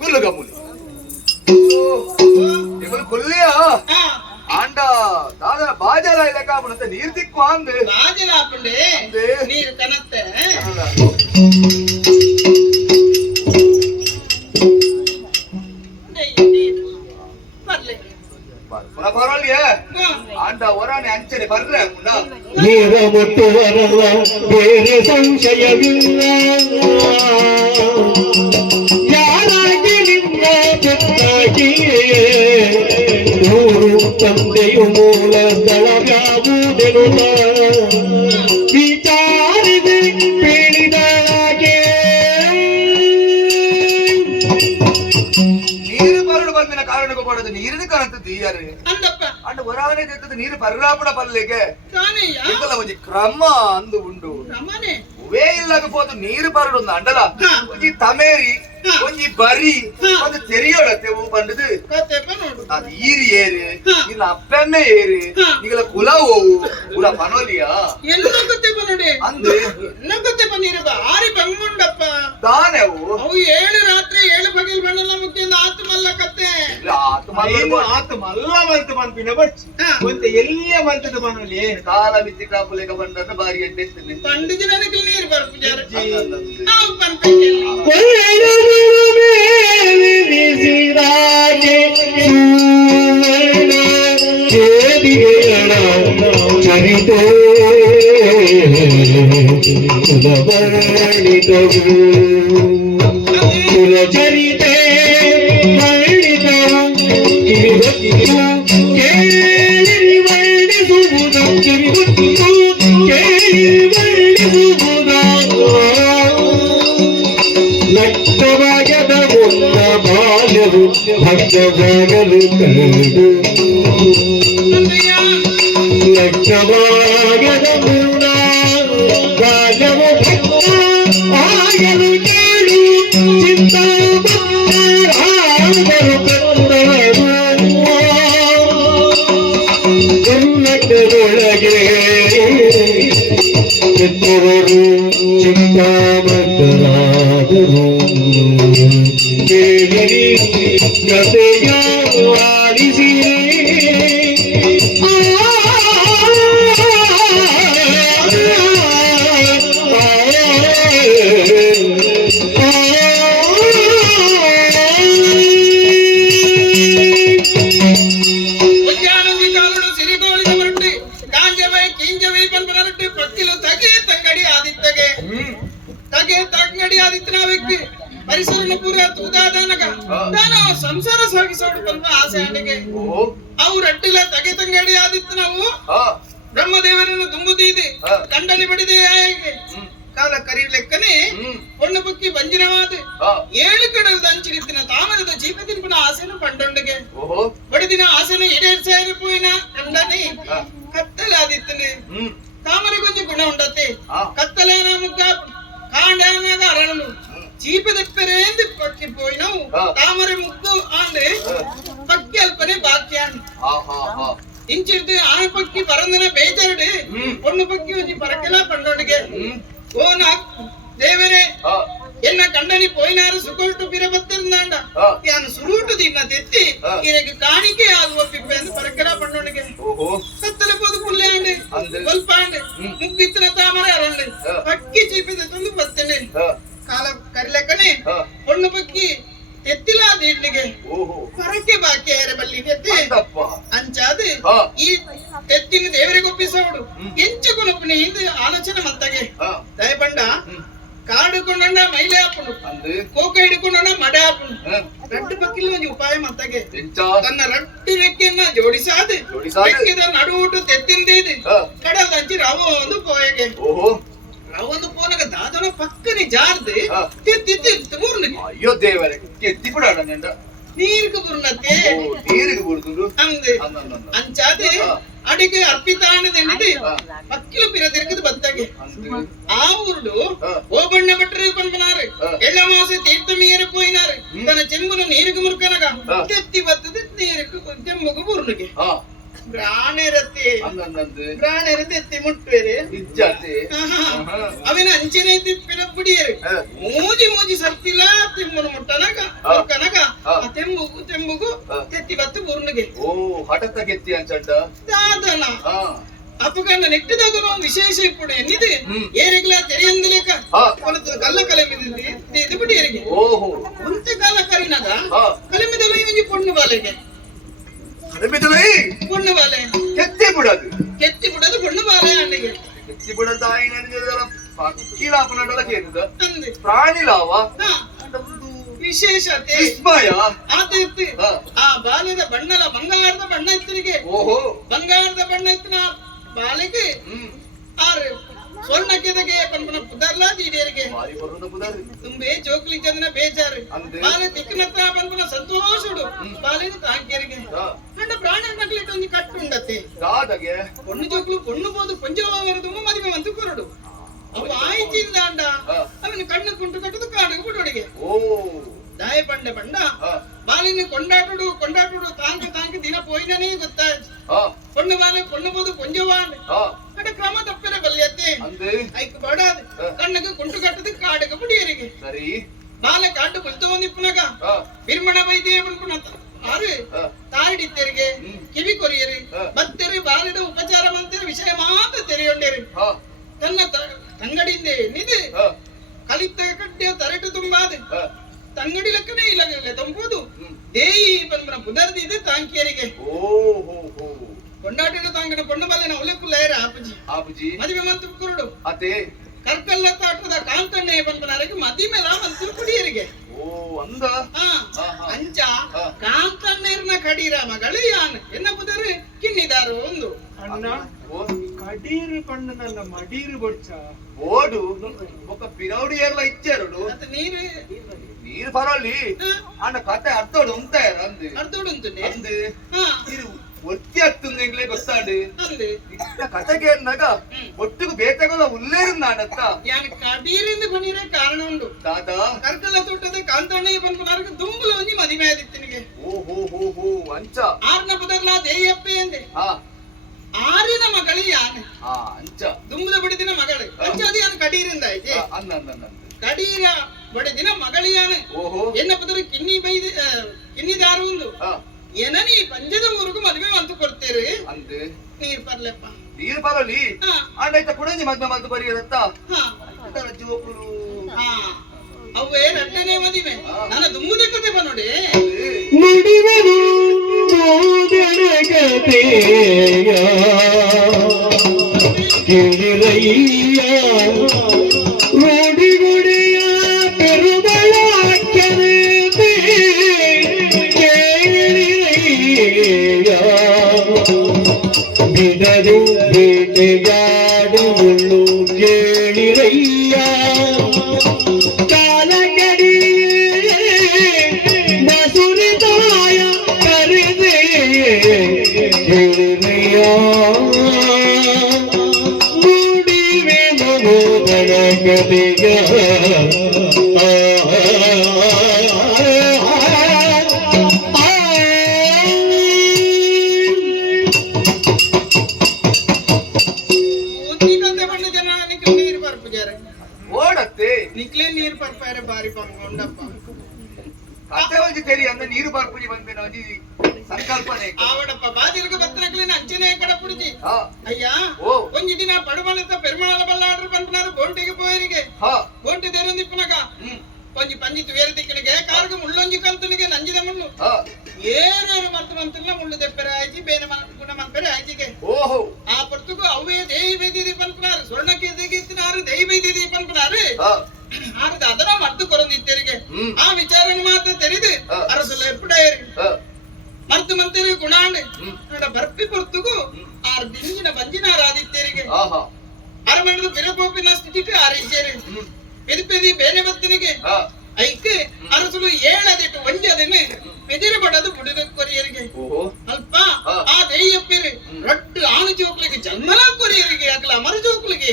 ಕುಲ್ಲು ಗಮ್ಮುಲಿ ಕೊಲ್ಲಿಯ ಆಂಡ ದಾದ ಬಾಜಲ ಇಲಕ ಆಪಣಂತ ನೀರ್ ದಿಕ್ಕು ಅಂದೆ ಬಾಜಲ ಆಪಂಡೆ ನೀರು ಕನತ್ತೆ ಪರವಾಗಿಲ್ಲ ಆಂಡ ಹೊರಾಣೆ ಅಂಚನೆ ಬರ್ರೆ ನೀರ ಮುಟ್ಟುವರಲ್ಲ ಬೇರೆ ಸಂಶಯವಿಲ್ಲ ಯಾರಾಗಿ ನಿನ್ನ ಜೊತೆಗಿಯೇ ಊರು ತಂದೆಯು ಮೂಲ ಸ್ಥಳವ್ಯಾವುದೆನುತ ವಿಚಾರಿದೆ ಪೀಳಿದಾಗೆ ನೀರು ಬರಡು ಬಂದಿನ ಕಾರಣಕ್ಕೆ ಕೊಡೋದು ನೀರಿನ ಕಾಣುತ್ತದೆ ಯಾರು ಅಂದಪ್ಪ ಅಂಡ ಹೊರಾಣೆ ತೆತ್ತದ ನೀರು ಬರ್ರಾಪುಡ ಪಲ್ಲೆಗೆ ಕಾನೆಯ ಇಂಕಲ ಒಂಜಿ ಕ್ರಮ ಅಂದು ಉಂಡು ರಮನೆ ವೇ ಇಲ್ಲకపోతే ನೀರು ಬರಡು ಅಂಡಲ ಒಂಜಿ ತಮೇರಿ ಒಂಜಿ ಬರಿ ಒಂದು ತೆರಿಯೋಡತ್ತೆ ಹೂ ಬಂದದು ಕತೆಪ್ಪ ನೋಡು ಅದು ಈರಿ ಏರು ಇಲ್ಲ ಅಪ್ಪೆಮ್ಮೆ ಏರು ಈಗಲ ಕುಲ ಹೋವು ಕುಲ ಪನೋಲಿಯಾ ಎಲ್ಲ ಕತೆಪ್ಪ ನೋಡಿ ಅಂದು ಎಲ್ಲ ಕತೆಪ್ಪ ನೀರು ಆರಿ ಬಂಗುಂಡಪ್ಪ ತಾನೆವು ಅವು 7 ರಾತ್ರಿ 7 ಪಗಲ್ ಬಣ್ಣಲ ಮುಖ್ಯ ಆತು ಮಲ್ಲ ಕತೆ ಆತು ಮಲ್ಲ ಮಲ್ತು ಬಂಪಿನ ಬಡ್ಚಿ ಒಂತ ಎಲ್ಲಿಯ ಮಲ್ತದ ಬನ್ನಲಿ ಕಾಲ ಬಿತ್ತಿ ಕಾಪುಲೆಗ ಬಂದ ಬಾರಿ ಎಡ್ಡೆ ಪಂಡು ದಿನಕ್ಕೆ ನೀರು ಬರ್ಪುಜಾರ ನಾವು ಪಂಪೆಲ್ಲ ಚರಿತೆ ಕುಲಚರಿತೆ ವರ್ಣಿಸುವುದು ಲಕ್ಷವಾಗದ ಮುನ್ನ ಬಾಲ್ಯವು ಭಕ್ತವಾಗಲು ಕಳೆದು ಲಕ್ಷವಾಗದ ಮುನ್ನ ಬಾಲ್ಯವು ಭಕ್ತ ಆಗಲು ಕೇಳು ಚಿತ್ತ ಕನ್ನಡದೊಳಗೆ ಎತ್ತವರು ಚಿಂತಾಮಕ್ಕರಾದರು ಕೇಳಿರಿ ಕಥೆಯ ಆಲಿಸಿರಿ ಪರಿಸರನ ಪೂರ ತೂದಾದನಗ ನಾನು ಸಂಸಾರ ಸಾಗಿಸೋಡು ಬಂದ ಆಸೆ ಅಂಡಿಗೆ ಅವು ರಟ್ಟಿಲ ತಗೆ ತಂಗಡಿ ಆದಿತ್ತು ನಾವು ಬ್ರಹ್ಮದೇವರನ್ನು ತುಂಬುತ್ತೀದೆ ಕಂಡಲಿ ಬಡಿದೆ ಕಾಲ ಕರಿ ಲೆಕ್ಕನೆ பொண்ணு ಬುಕ್ಕಿ ಬಂಜಿನವಾದ 7 ಕಡಲ್ ದಂಚಿರಿತ್ತಿನ ತಾಮರದ ಜೀಪ ತಿರುಪನ ಆಸೆನ ಪಂಡೊಂಡಿಗೆ ಬಡಿದಿನ ಆಸೆನ ಈಡೇರಿಸಾಯ ಪೋಯಿನ ಕಂಡನಿ ಕತ್ತಲಾದಿತ್ತನೆ ತಾಮರೆ ಕೊಂಚ ಗುಣ ಉಂಡತ್ತೆ ಕತ್ತಲೇನ ಮುಗ್ಗ ಕಾಂಡಾಗ ಅರಳು ಚೀಪದಪ್ಪರೇಂದು ಪಕ್ಕಿ ಪೋಯಿನವು ತಾಮರೆ ಮುಗ್ಗು ಆಂದ್ರೆ ಪಕ್ಕಿ ಅಲ್ಪನೆ ಬಾಕ್ಯಾನ್ ಇಂಚಿರ್ದು ಆನೆ ಪಕ್ಕಿ ಪರಂದನ ಬೇಜಾರಡು பொண்ணு ಪಕ್ಕಿ ಒಂಜಿ ಪರಕೆಲ ಪಂಡೊಂಡಿಗೆ ಓನ ದೇವರೇ ಎನ್ನ ಕಂಡನಿ ಪೋಯಿನಾರು ಸುಕೊಟ್ಟು ಬಿರಬತ್ತಿರುಂದಾಂಡ ಯಾನು ಸುರುಟು ದಿನ ತೆತ್ತಿ ಇದಕ್ಕೆ ಕಾಣಿಕೆ ಆಗುವ ಪಿಪ್ಪೆ ಎಂದು ಪರಕೆಲ ಪಂಡೊಂಡಿಗೆ ಕತ್ತಲೆ ಪೋದು ಪುಲ್ಲೆ ಆಂಡೆ ಸ್ವಲ್ಪ ಆಂಡೆ ಮುಗ್ಗಿತ್ತಿನ ತಾಮರೆ ಅರಂಡೆ ಪಕ್ಕಿ ಚೀಪಿದ ತಂದು ಹಾ. பொண்ணு பக்கி ಎತ್ತಿಲ್ಲ ದೀಡ್ಲಿಗೆ ಓಹೋ ಹೊರಕ್ಕೆ ಬಾಕಿ ಯಾರ ಬಲ್ಲಿಗೆ ಅಂತಪ್ಪ ಅಂಚಾದು ಹಾ. ಈ ಎತ್ತಿನ ದೇವರಿಗೆ ಒಪ್ಪಿಸೋಡು ಎಂಚು ಕೊನಪುನಿ ಇದು ಆಲೋಚನೆ ಮಂತಗೆ ಹಾ. ದಯಪಂಡ ಕಾಡುಕೊಂಡ ಮೈಲೆ ಹಾಪುಂಡು ಅಂದು ಕೋಕ ಹಿಡ್ಕೊಂಡ ಮಡೆ ಹಾಪುಂಡು ಹಾ. ರಡ್ಡು ಪಕ್ಕಿಲ್ಲ ಒಂದು ಉಪಾಯ ಮಂತಗೆ ಎಂಚ ತನ್ನ ರಡ್ಡು ರೆಕ್ಕೆಯನ್ನ ಜೋಡಿಸಾದು ಜೋಡಿಸಾದು? ರೆಕ್ಕೆದ ನಡುವುಟು ತೆತ್ತಿಂದಿದ್ದು ಹಾ. ಕಡಲ್ ಹಂಚಿ ರವ ಒಂದು ಪೋಯಗೆ ಓಹೋ ರವೊಂದು ಪೋನಗ ದಾದನ ಪಕ್ಕನಿ ಜಾರ್ದು ಹಾ. ತೆತ್ತಿತ್ತು ಮೂರ್ನಿಗೆ ಅಯ್ಯೋ ದೇವರೇ ಎತ್ತಿ ಬಿಡಾಡ ನೆಂಡ ನೀರ್ಗೆ ಬುರ್ನತ್ತೆ ನೀರಿಗೆ ಬಿಡುದು ಅಂದು ಅಂದ ಅಂಚಾದೆ ಹಾ. ಅಡಿಗೆ ಅರ್ಪಿತಾಣದೆಂದು ಹಾ. ಪಕ್ಕಿಲು ಪಿರದಿರ್ಗದು ಬತ್ತಗೆ ಅಂದು ಆ ಊರುಡು ಹಾ. ಓಬಣ್ಣ ಭಟ್ರು ಪಂಪನಾರು ಹಾ. ಎಳ್ಳ ಮಾಸ ತೀರ್ಥ ಮೀರು పోయినారు తన చెంబును నీరుకు మురుకనగా ಹಾ. తెత్తి వత్తది నీరుకు చెంబుకు బుర్నుకి ಹಾ ಬ್ರಾಣೆರತ್ತಿ ಅಂದಂದು ಬ್ರಾಣೆರತ್ತಿ ಎತ್ತಿ ಮುಟ್ಬೇರೆ ಇಜ್ಜಾತಿ ಅವಿನ ಅಂಚನೆ ತಿಪ್ಪಿನ ಪುಡಿಯರು ಹಾ. ಮೂಜಿ ಮೂಜಿ ಸರ್ತಿಲ್ಲ ತೆಂಬುನು ಮುಟ್ಟನಗ ಹಾ. ಮುರುಕನಗ ಹಾ. ಆ ತೆಂಬುಗು ಹಾ. ತೆತ್ತಿ ಬತ್ತು ಬುರ್ನುಗೆ ಓ ಹಠತ್ತ ಗೆತ್ತಿ ಅಂಚಡ್ಡ దాదన ಹಾ అప్పకన్న నెట్టిదగన విశేష ఇప్పుడు ఎన్నిది ಹ್ಮ್. ఏరిగ్లా తెలియందిలేక ಹಾ. కొలత కళ్ళ కలమిది ఇది ఇప్పుడు ఎరిగి ಓಹೋ ఉంటే కాల కరినద ಹಾ. కలమిదల ఇంజి పొన్ను వాలేಗೆ ಕಡಿಮೆದಲೈ పొన్ను వాలే ಕೆತ್ತಿ ಬಿಡದು ಕೆತ್ತಿ ಬಿಡದು పొన్ను వాలే ಅಂಡಿಗೆ ಕೆತ್ತಿ ಬಿಡದ ఆయన ಪಕ್ಕಿಲಾಪನಡಲ ಕೇಳಿದ ಅಂದಿ ಪ್ರಾಣಿಲಾವ ಹಾ. ವಿಶೇಷತೆ ವಿಸ್ಮಯ ಆತೈತಿ ಹಾ. ಆ ಬಾಲ್ಯದ ಬಣ್ಣಲ ಬಂಗಾರದ ಬಣ್ಣ ಇತ್ತರಿಗೆ ಓಹೋ ಬಂಗಾರದ ಬಣ್ಣ ಇತ್ತಿನ ಬಾಲಿಗೆ ಹ್ಮ್ ಆರು ಸ್ವರ್ಣಕ್ಕೆದಗೆ ಪಂಪನ ಪುದರ್ಲ ದೀಡಿಯರಿಗೆ ಬಾರಿ ಬರುದ ಬುದಾರಿ ತುಂಬೆ ಜೋಕ್ಲಿ ಚಂದನ ಬೇಜಾರು ಅಂದೆ? ಬಾಲೆ ತಿಕ್ಕನತ್ತ ಪಂಪನ ಸಂತೋಷುಡು ಬಾಲಿನ ತಾಂಕಿಯರಿಗೆ ಹಾ. ಅಂಡ ಪ್ರಾಣ ನಕ್ಲಿಟ್ಟು ಒಂದು ಕಟ್ಟುಂಡತ್ತೆ ದಾದಗೆ பொண்ணு ஜோக்குలు பொண்ணு போது கொஞ்சம் வருதுமோ மதிமை வந்து ಕೊರಡು ಅವು ಆಯ್ತಿಂದ ಅಂಡ ಹಾ. ಅವನು ಕಣ್ಣು ಕುಂಟು ಕಟ್ಟದು ಕಾಡಿಗೆ ಬಿಡೋಡಿಗೆ ಓ ದಾಯ ಪಂಡೆ ಬಂಡ ಹಾ. ಬಾಲಿನ ಕೊಂಡಾಟುಡು ತಾಂಕ ದಿನ ಪೋಯಿನೇ ಗೊತ್ತಾಯ್ತು ಹಾ பொண்ணு ಬಾಲೆ பொண்ணு போது கொஞ்சம் ಹಾ ಅಡ ಕ್ರಮ ತಪ್ಪರೆ ಬಲ್ಯತ್ತೆ ಅಂದೆ ಐಕ್ ಬಡಾದ ಕಣ್ಣಗೆ ಕುಂಟು ಕಟ್ಟದು ಕಾಡಿಗೆ ಬಿಡಿಯರಿಗೆ ಸರಿ ಬಾಲೆ ಕಾಡು ಕುಲ್ತವನಿಪ್ಪುನಗ ಹಾ ಬಿರ್ಮಣ ವೈದ್ಯ ಪಂಪನ ಆರು ಹಾ. ತಾರಿಡಿತ್ತೆರಿಗೆ ಕಿವಿ ಕೊರಿಯರಿ ಹಾ. ಬತ್ತೆರಿ ಬಾಲಿದ ಉಪಚಾರ ಮಂತ್ರಿ ವಿಷಯ ಮಾತ್ರ ತೆರೆಯೊಂಡೇರಿ ಹಾ ತನ್ನ ತಂಗಡಿಂದೆ ನಿದು ಹಾ ಕಲಿತ ಕಡ್ಡೆ ತರಟು ತುಂಬಾದ ಹಾ ತಂಗಡಿ ಲೆಕ್ಕನೇ ಇಲ್ಲ ತಂಪುದು ದೇಯಿ ಪಂಪನ ಪುದರ್ದಿದೆ ತಾಂಕಿಯರಿಗೆ ಓಹೋ ಹೋ ಕೊಂಡಾಟಿನ ತಾಂಗಡ ಪೊಣ್ಣು ಬಲ್ಲೆನ ಒಲೆಕ್ಕುಲ್ಲಾಯರ ಆಪಜಿ ಆಪುಜಿ ಮದುವೆ ಮಂತು ಕುರುಡು ಅತೆ ಕರ್ಕಲ್ಲ ತಾಟದ ಕಾಂತಣ್ಣೆ ಪಂಪನರಿಗೆ ಮದಿಮೆ ಮಂತು ಕುಡಿಯರಿಗೆ ಓ ಅಂದ ಹಾ ಹಾ, ಹಾ. ಅಂಚ ಹಾ. ಕಾಂತಣ್ಣೆರ್ನ ಕಡೀರ ಮಗಳು ಯಾನ್ ಎನ್ನ ಪುದರು ಕಿನ್ನಿದಾರು ಒಂದು ಅಣ್ಣ ಓ ಕಡೀರು ಕಂಡು ನನ್ನ ಮಡೀರು ಬಡ್ಚ ಓಡು ఒక పిరౌడి ఏర్ల ఇచ్చారు ಮತ್ತೆ ನೀರು నీరు పర్వాలి అన్న కథ అర్థోడు ఉంటాయి అంది ಅರ್ಧೋಡು ఉంటుంది అంది ಹಾ మీరు ఒత్తి వస్తుంది ఎంగ్లే వస్తాడు ಅಂದೆ ఇట్లా కథకేన్నాక ఒట్టుకు బేతగల ఉల్లేరున్నాడత్త ಯಾನ್ ಕಡೀರಿಂದ ಬನ್ನಿರೆ ಕಾರಣ ಉಂಡು దాదా ಕರ್ಕಲ್ಲ ತೊಟ್ಟದೆ ಕಾಂತಣ್ಣೆ ಪಂಪನರಿಗೆ ದುಂಬುಲ ಒಂಜಿ ಮದಿಮೆ ಆದಿತ್ತಿನಿಗೆ ఓ హో హో హో అంచ ಆರ್ನ ಪುದರ್ಲ ದೇಯಪ್ಪೆ ಎಂದೆ ఆ ಆರಿನ ಮಗಳು ಯಾನ್ ఆ అంచ ದುಂಬುಲ ಬಡಿದಿನ ಮಗಳು ಅಂಚ ಅದು ಯಾನ್ ಕಡೀರಿಂದ ಐತೆ అన్న అన్న అన్న ಕಡೀರ ಬಡಿದಿನ ಮಗಳು ಯಾನ್ ఓహో ಎನ್ನ ಪುದರು ಕಿನ್ನಿದಾರು ಒಂದು ఆ ಏನ ನೀ ಪಂಜದ ಊರಿಗೂ ಮದುವೆ ಮಂತು ಕೊಡ್ತೀರಿ అంది ನೀರ್ ಪರ್ಲೆಪ್ಪ నీరు పర్వాలి ಹಾ అన్నైతే కూడా మధ్య మధ్య బరియదత్త ಹಾ ಜೋకులు ಹಾ ಅವೇ ರಟ್ಟನೆ ಮದಿಮೆ ನನ್ನ ದುಂಬುದ ಕತೆ ಬನ್ನೋಡಿ ನುಡಿವನು ಮೋದನಗತೆಯ ಗಿರಿರಯ್ಯ ರೋಡಿಗುಡಿಯ ಪೆರುಮಳಾಖ್ಯನೆ ಕೇಳಿರಯ್ಯ ಬಿಡದು ಬೇಟೆಗಾಡುಗಳು ಕೇಳಿರಯ್ಯ ಬಸುರಿತಾಯ ಕರೆದೆ ಕೇಳಿರಯ್ಯ ನುಡಿವೆ ಮೋದನ ಗದೆಯ ಈ ಕತೆ ಬಣ್ಣ ಜನ ನಿಕ್ಲೆ ನೀರು ಪರ್ಪುಜಾರೆ ಓಡತ್ತೆ ನಿಕ್ಲೆ ನೀರು ಪರ್ಪಾರೆ ಬಾರಿ ಪಂಗೊಂಡಪ್ಪ ಕತೆ ಒಂಜಿ ತೆರಿ ಅಂದ್ರೆ ನೀರು ಬರ್ಪುಜಿ ಬಂದೇನ ಒಂಜಿ ಸಂಕಲ್ಪನೆ ಆವಡಪ್ಪ ಬಾಜಿಲ್ಗ ಬತ್ತನಕ್ಲಿನ ಅಂಚನೆ ಕಡ ಪುಡಿಜಿ ಹಾ ಅಯ್ಯ ಓ ಒಂಜಿ ದಿನ ಪಡುಮಳತ ಪೆರುಮಳದ ಬಲ್ಲಾಡ್ರು ಪಂಪನಾರು ಗೋಂಟಿಗೆ ಪೋಯರಿಗೆ ಹಾ ಗೋಂಟಿ ತೆರೊಂದಿಪ್ಪನಗ ಒಂಜಿ ಪಂಜಿತ್ ಬೇರೆ ತಿಕ್ಕಣಿಗೆ ಕಾರ್ಗ ಮುಳ್ಳೊಂಜಿ ಕಂತನಿಗೆ ನಂಜಿದ ಮುಳ್ಳು ಏನೇನು ಮಂತ್ರ ಮಂತ್ರಲ್ಲ ಮುಳ್ಳು ದೆಪ್ಪರೆ ಆಯ್ಚಿ ಬೇರೆ ಗುಣ ಮಂಪರೆ ಆಯ್ಚಿಗೆ ಓಹೋ ಆ ಪರ್ತುಗು ಅವೇ ದೇಯಿ ಬೈದಿದಿ ಪನ್ಪನಾರು ಸ್ವರ್ಣಕ್ಕೆ ತೆಗಿತ್ತಿನಾರು ದೇಯಿ ಬೈದಿದಿ ಪನ್ಪನಾರು ಆರದ ಅದರ ಮರ್ದು ಕೊರೊಂದಿತ್ತೇರಿಗೆ ಆ ವಿಚಾರನ ಮಾತ್ರ ತೆರೆದು ಅರಸಲ ಎಪ್ಪಡೇರಿ ಮರ್ದು ಮಂತರಿ ಗುಣಾಂಡ್ ನಡ ಬರ್ಪಿ ಪರ್ತುಗು ಆರ್ ದಿಂಜಿನ ಬಂಜಿನಾರ ಆದಿತ್ತೇರಿಗೆ ಅರಮಣದ ಬಿರಪೋಪಿನ ಸ್ಥಿತಿಗೆ ಆರೈಸೇರಿ ಪೆದಿ ಬೇರೆ ಬತ್ತನಿಗೆ ಐಕೆ ಅರಸಲು ಏಳದಿಟ್ಟು ಒಂಜದನೆ ಮೆದಿರು ಬಡದು ಬುಡಿದ ಕೊರಿಯರಿಗೆ ಅಲ್ಪ ಆ ದೇಯಪ್ಪಿರಿ ರಟ್ಟು ಆಣು ಜೋಕ್ಲಿಗೆ ಜನ್ಮಲ ಕೊರಿಯರಿಗೆ ಅಕ್ಲ ಅಮರ ಜೋಕ್ಲಿಗೆ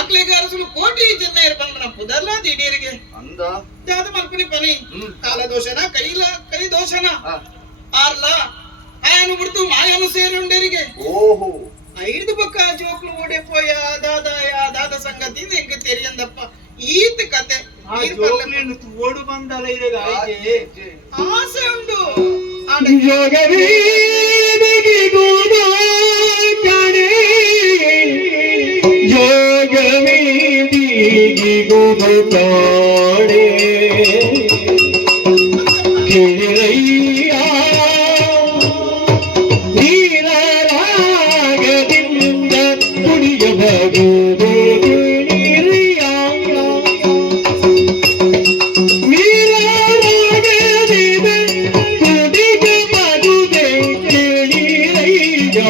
ಅಕ್ಲಿಗೆ ಅರಸಲು ಕೋಟಿ ಚೆನ್ನೈರ್ ಬಂದನ ಪುದರ್ಲ ದಿಡೀರಿಗೆ ಅಂದ ಜಾದ ಮಲ್ಪನಿ ಪನಿ ಕಾಲ ದೋಷನ ಕೈ ದೋಷನ ಆರ್ಲ ಆಯನು ಬಿಡ್ತು ಮಾಯನು ಸೇರುಂಡರಿಗೆ ಓಹೋ ಐದು ಬಕ್ಕ ಜೋಕ್ಲು ಓಡಿಪೋಯ ದಾದ ಸಂಗತಿ ಹೆಂಗ ತೆರಿಯಂದಪ್ಪ ಈತ ಕತೆ ಓಡು ಬಂದಲ್ಲ ಇದಾಗ ಆಯ್ಕೆ ಆಸೆ ಉಂಟು ಯೋಗವೀದಿಗಿಗುವುದು ಕಣೆ ಯೋಗವೀದಿಗಿಗುವುದು ಕಾಣೆ ಕೇಳಿರಯ್ಯ ನೀರಾಗದಿಂದ ಕುಡಿಯಬಹುದು ಕೇಳಿರಯ್ಯ ನೀರಾಗದಿಂದ ಕುಡಿಯಬಹುದೇ ಕೇಳಿರಯ್ಯ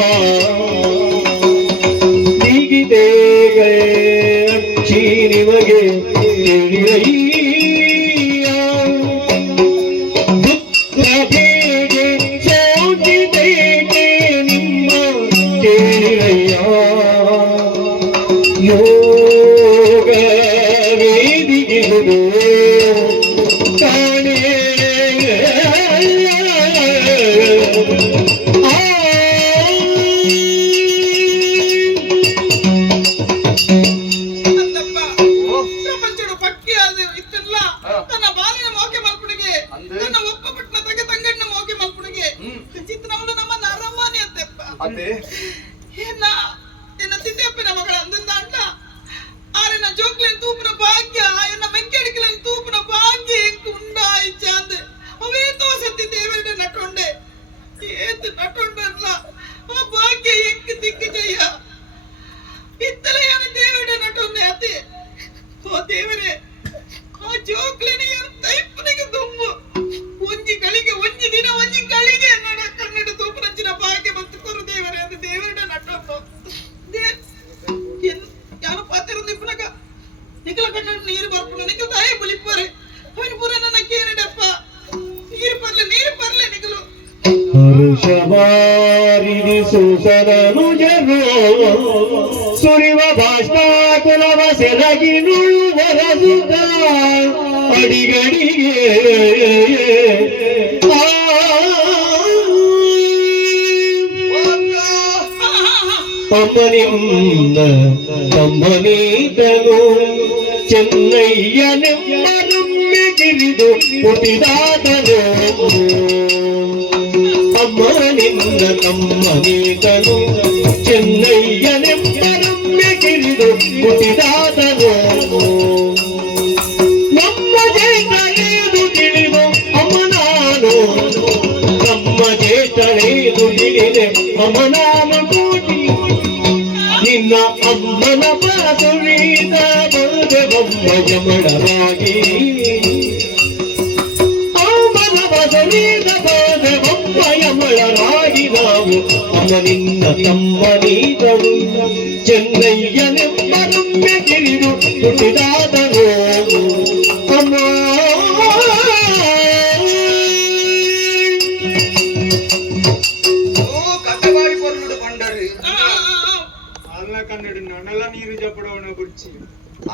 ಹೀಗಿದೆ ಅಚ್ಚಿ ನಿಮಗೆ ಕೇಳಿರಯ್ಯ ದುಃಖಬೇಗೆ ಸೋಜಿತೇಕೆ ನಿಮ್ಮ ಕೇಳಿರಯ್ಯ ಯೋಗ ವೇದಿಗೆವುದು ಕಾಣೆ ಅಂದಪ್ಪ ಪ್ರಪಂಚದ ಪಕ್ಕಿ ಆದ ಇತ್ತಲ್ಲ ತನ್ನ ಬಾಲಿನ ಮೋಕೆ ಮಲ್ಪುಣಿಗೆ ತನ್ನ ಒಪ್ಪ ಬಿಟ್ಟ ತಗೆ ತಂಗಣ್ಣ ಮೋಕೆ ಮಲ್ಪುಣಿಗೆ ಚಿತ್ರವನ್ನು ನಮ್ಮ ನರಮಾನಿ ಅಂತೆಪ್ಪ ಅದೇ ಏನ ಎನ್ನ ತಿದ್ದಪ್ಪಿನ ಮಗಳ ಅಂದಂದ ಅಣ್ಣ ಆರೆನ ಜೋಕ್ಲೆನ್ ತೂಪನ ಭಾಗ್ಯ ಎನ್ನ ಮೆಂಕೆಡಿಕಲೆನ್ ತೂಪನ ಭಾಗ್ಯ ಎಂಕ್ ಉಂಡಾಯ್ಚ ಅಂದೆ ಅವೇ ತೋಸತ್ತಿ ದೇವರನ್ನ ನಟೊಂಡೆ ಏತ್ ನಟೊಂಡಲ್ಲ ಆ ಭಾಗ್ಯ ಎಂಕ್ ದಿಗ್ಗಜಯ್ಯ ಇತ್ತಲೆಯಾನ ದೇವರನ್ನ ನಟೊಂಡೆ ಅತಿ ಓ ದೇವರೇ ಆ ಜೋಕ್ಲೆನ ಯಾರು ತೈಪನಿಗೆ ದುಮ್ಮು ಒಂಜಿ ಗಳಿಗೆ ಒಂಜಿ ದಿನ ಒಂಜಿ ಗಳಿಗೆ ನಡ ಕನ್ನಡ ತೂಪನಂಚಿನ ಭಾಗ್ಯ ಬಂತು ಕೊರು ದೇವರೇ ಅದು ದೇವರನ್ನ ನಟೊಂಡು ಯಾರು ಪಾತಿರು ನಿಪ್ಪನಗ ನಿಖಲ ಕಣ್ಣ ನೀರು ಬರ್ಪುಣ ನಿಖಲ ತಾಯಿ ಬಲಿಪ್ಪರೆ ಅವನು ಪೂರ ನನ್ನ ಕೇರಿಡಪ್ಪ ನೀರು ಬರ್ಲೆ ನಿಖಲು ಹರ್ಷವಾರಿದಿ ಸುಸನನು ಜರೋ ಸುರಿವ ಭಾಷ್ಪಾಕುಲವ ಸೆರಗಿ ನುಳುವರಸುತ್ತ ಅಡಿಗಡಿಗೆ ಅಮ್ಮನಿಂದ ತಮ್ಮನೀತನು ಚೆನ್ನಯ್ಯನೆಂಬರೊಮ್ಮೆ ಗಿರಿದು ಹುಟ್ಟಿದಾತನು ಅಮ್ಮನಿಂದ ತಮ್ಮನೀತನು ಚೆನ್ನಯ್ಯನೆಂಬರೊಮ್ಮೆ ಗಿರಿದು ಹುಟ್ಟಿದಾತನು ನಮ್ಮ ಜೇತನೇದು ತಿಳಿದು ಅಮ್ಮನಾನು ನಮ್ಮ ಜೇತನೇದು ತಿಳಿದೆ ಅಮ್ಮನಾನು ಕೂಟಿ ನಿನ್ನ ಅಮ್ಮನ ಬಾಸುರಿದ ಬಂದೆ ಬೊಮ್ಮ ಜಮಡರಾಗಿ ಅಮ್ಮನ ಬಾಸುರಿದ ಬಂದೆ ಬೊಮ್ಮ ಯಮಳರಾಗಿ ನಾವು ಅಮ್ಮ ನಿನ್ನ ತಮ್ಮನೀತನು ಚೆನ್ನಯ್ಯನೆಂಬರೊಮ್ಮೆ ತಿಳಿದು ಹುಟ್ಟಿದಾದನು ಅಮ್ಮ ಕಟ್ಟಬಾರಿ ಪೊರ್ಲುಡು ಪಂಡರಿ ಅಲ್ಲ ಕನ್ನಡ ನನ್ನಲ್ಲ ನೀರು ಜಪಡವನ ಬಿಡ್ಚಿ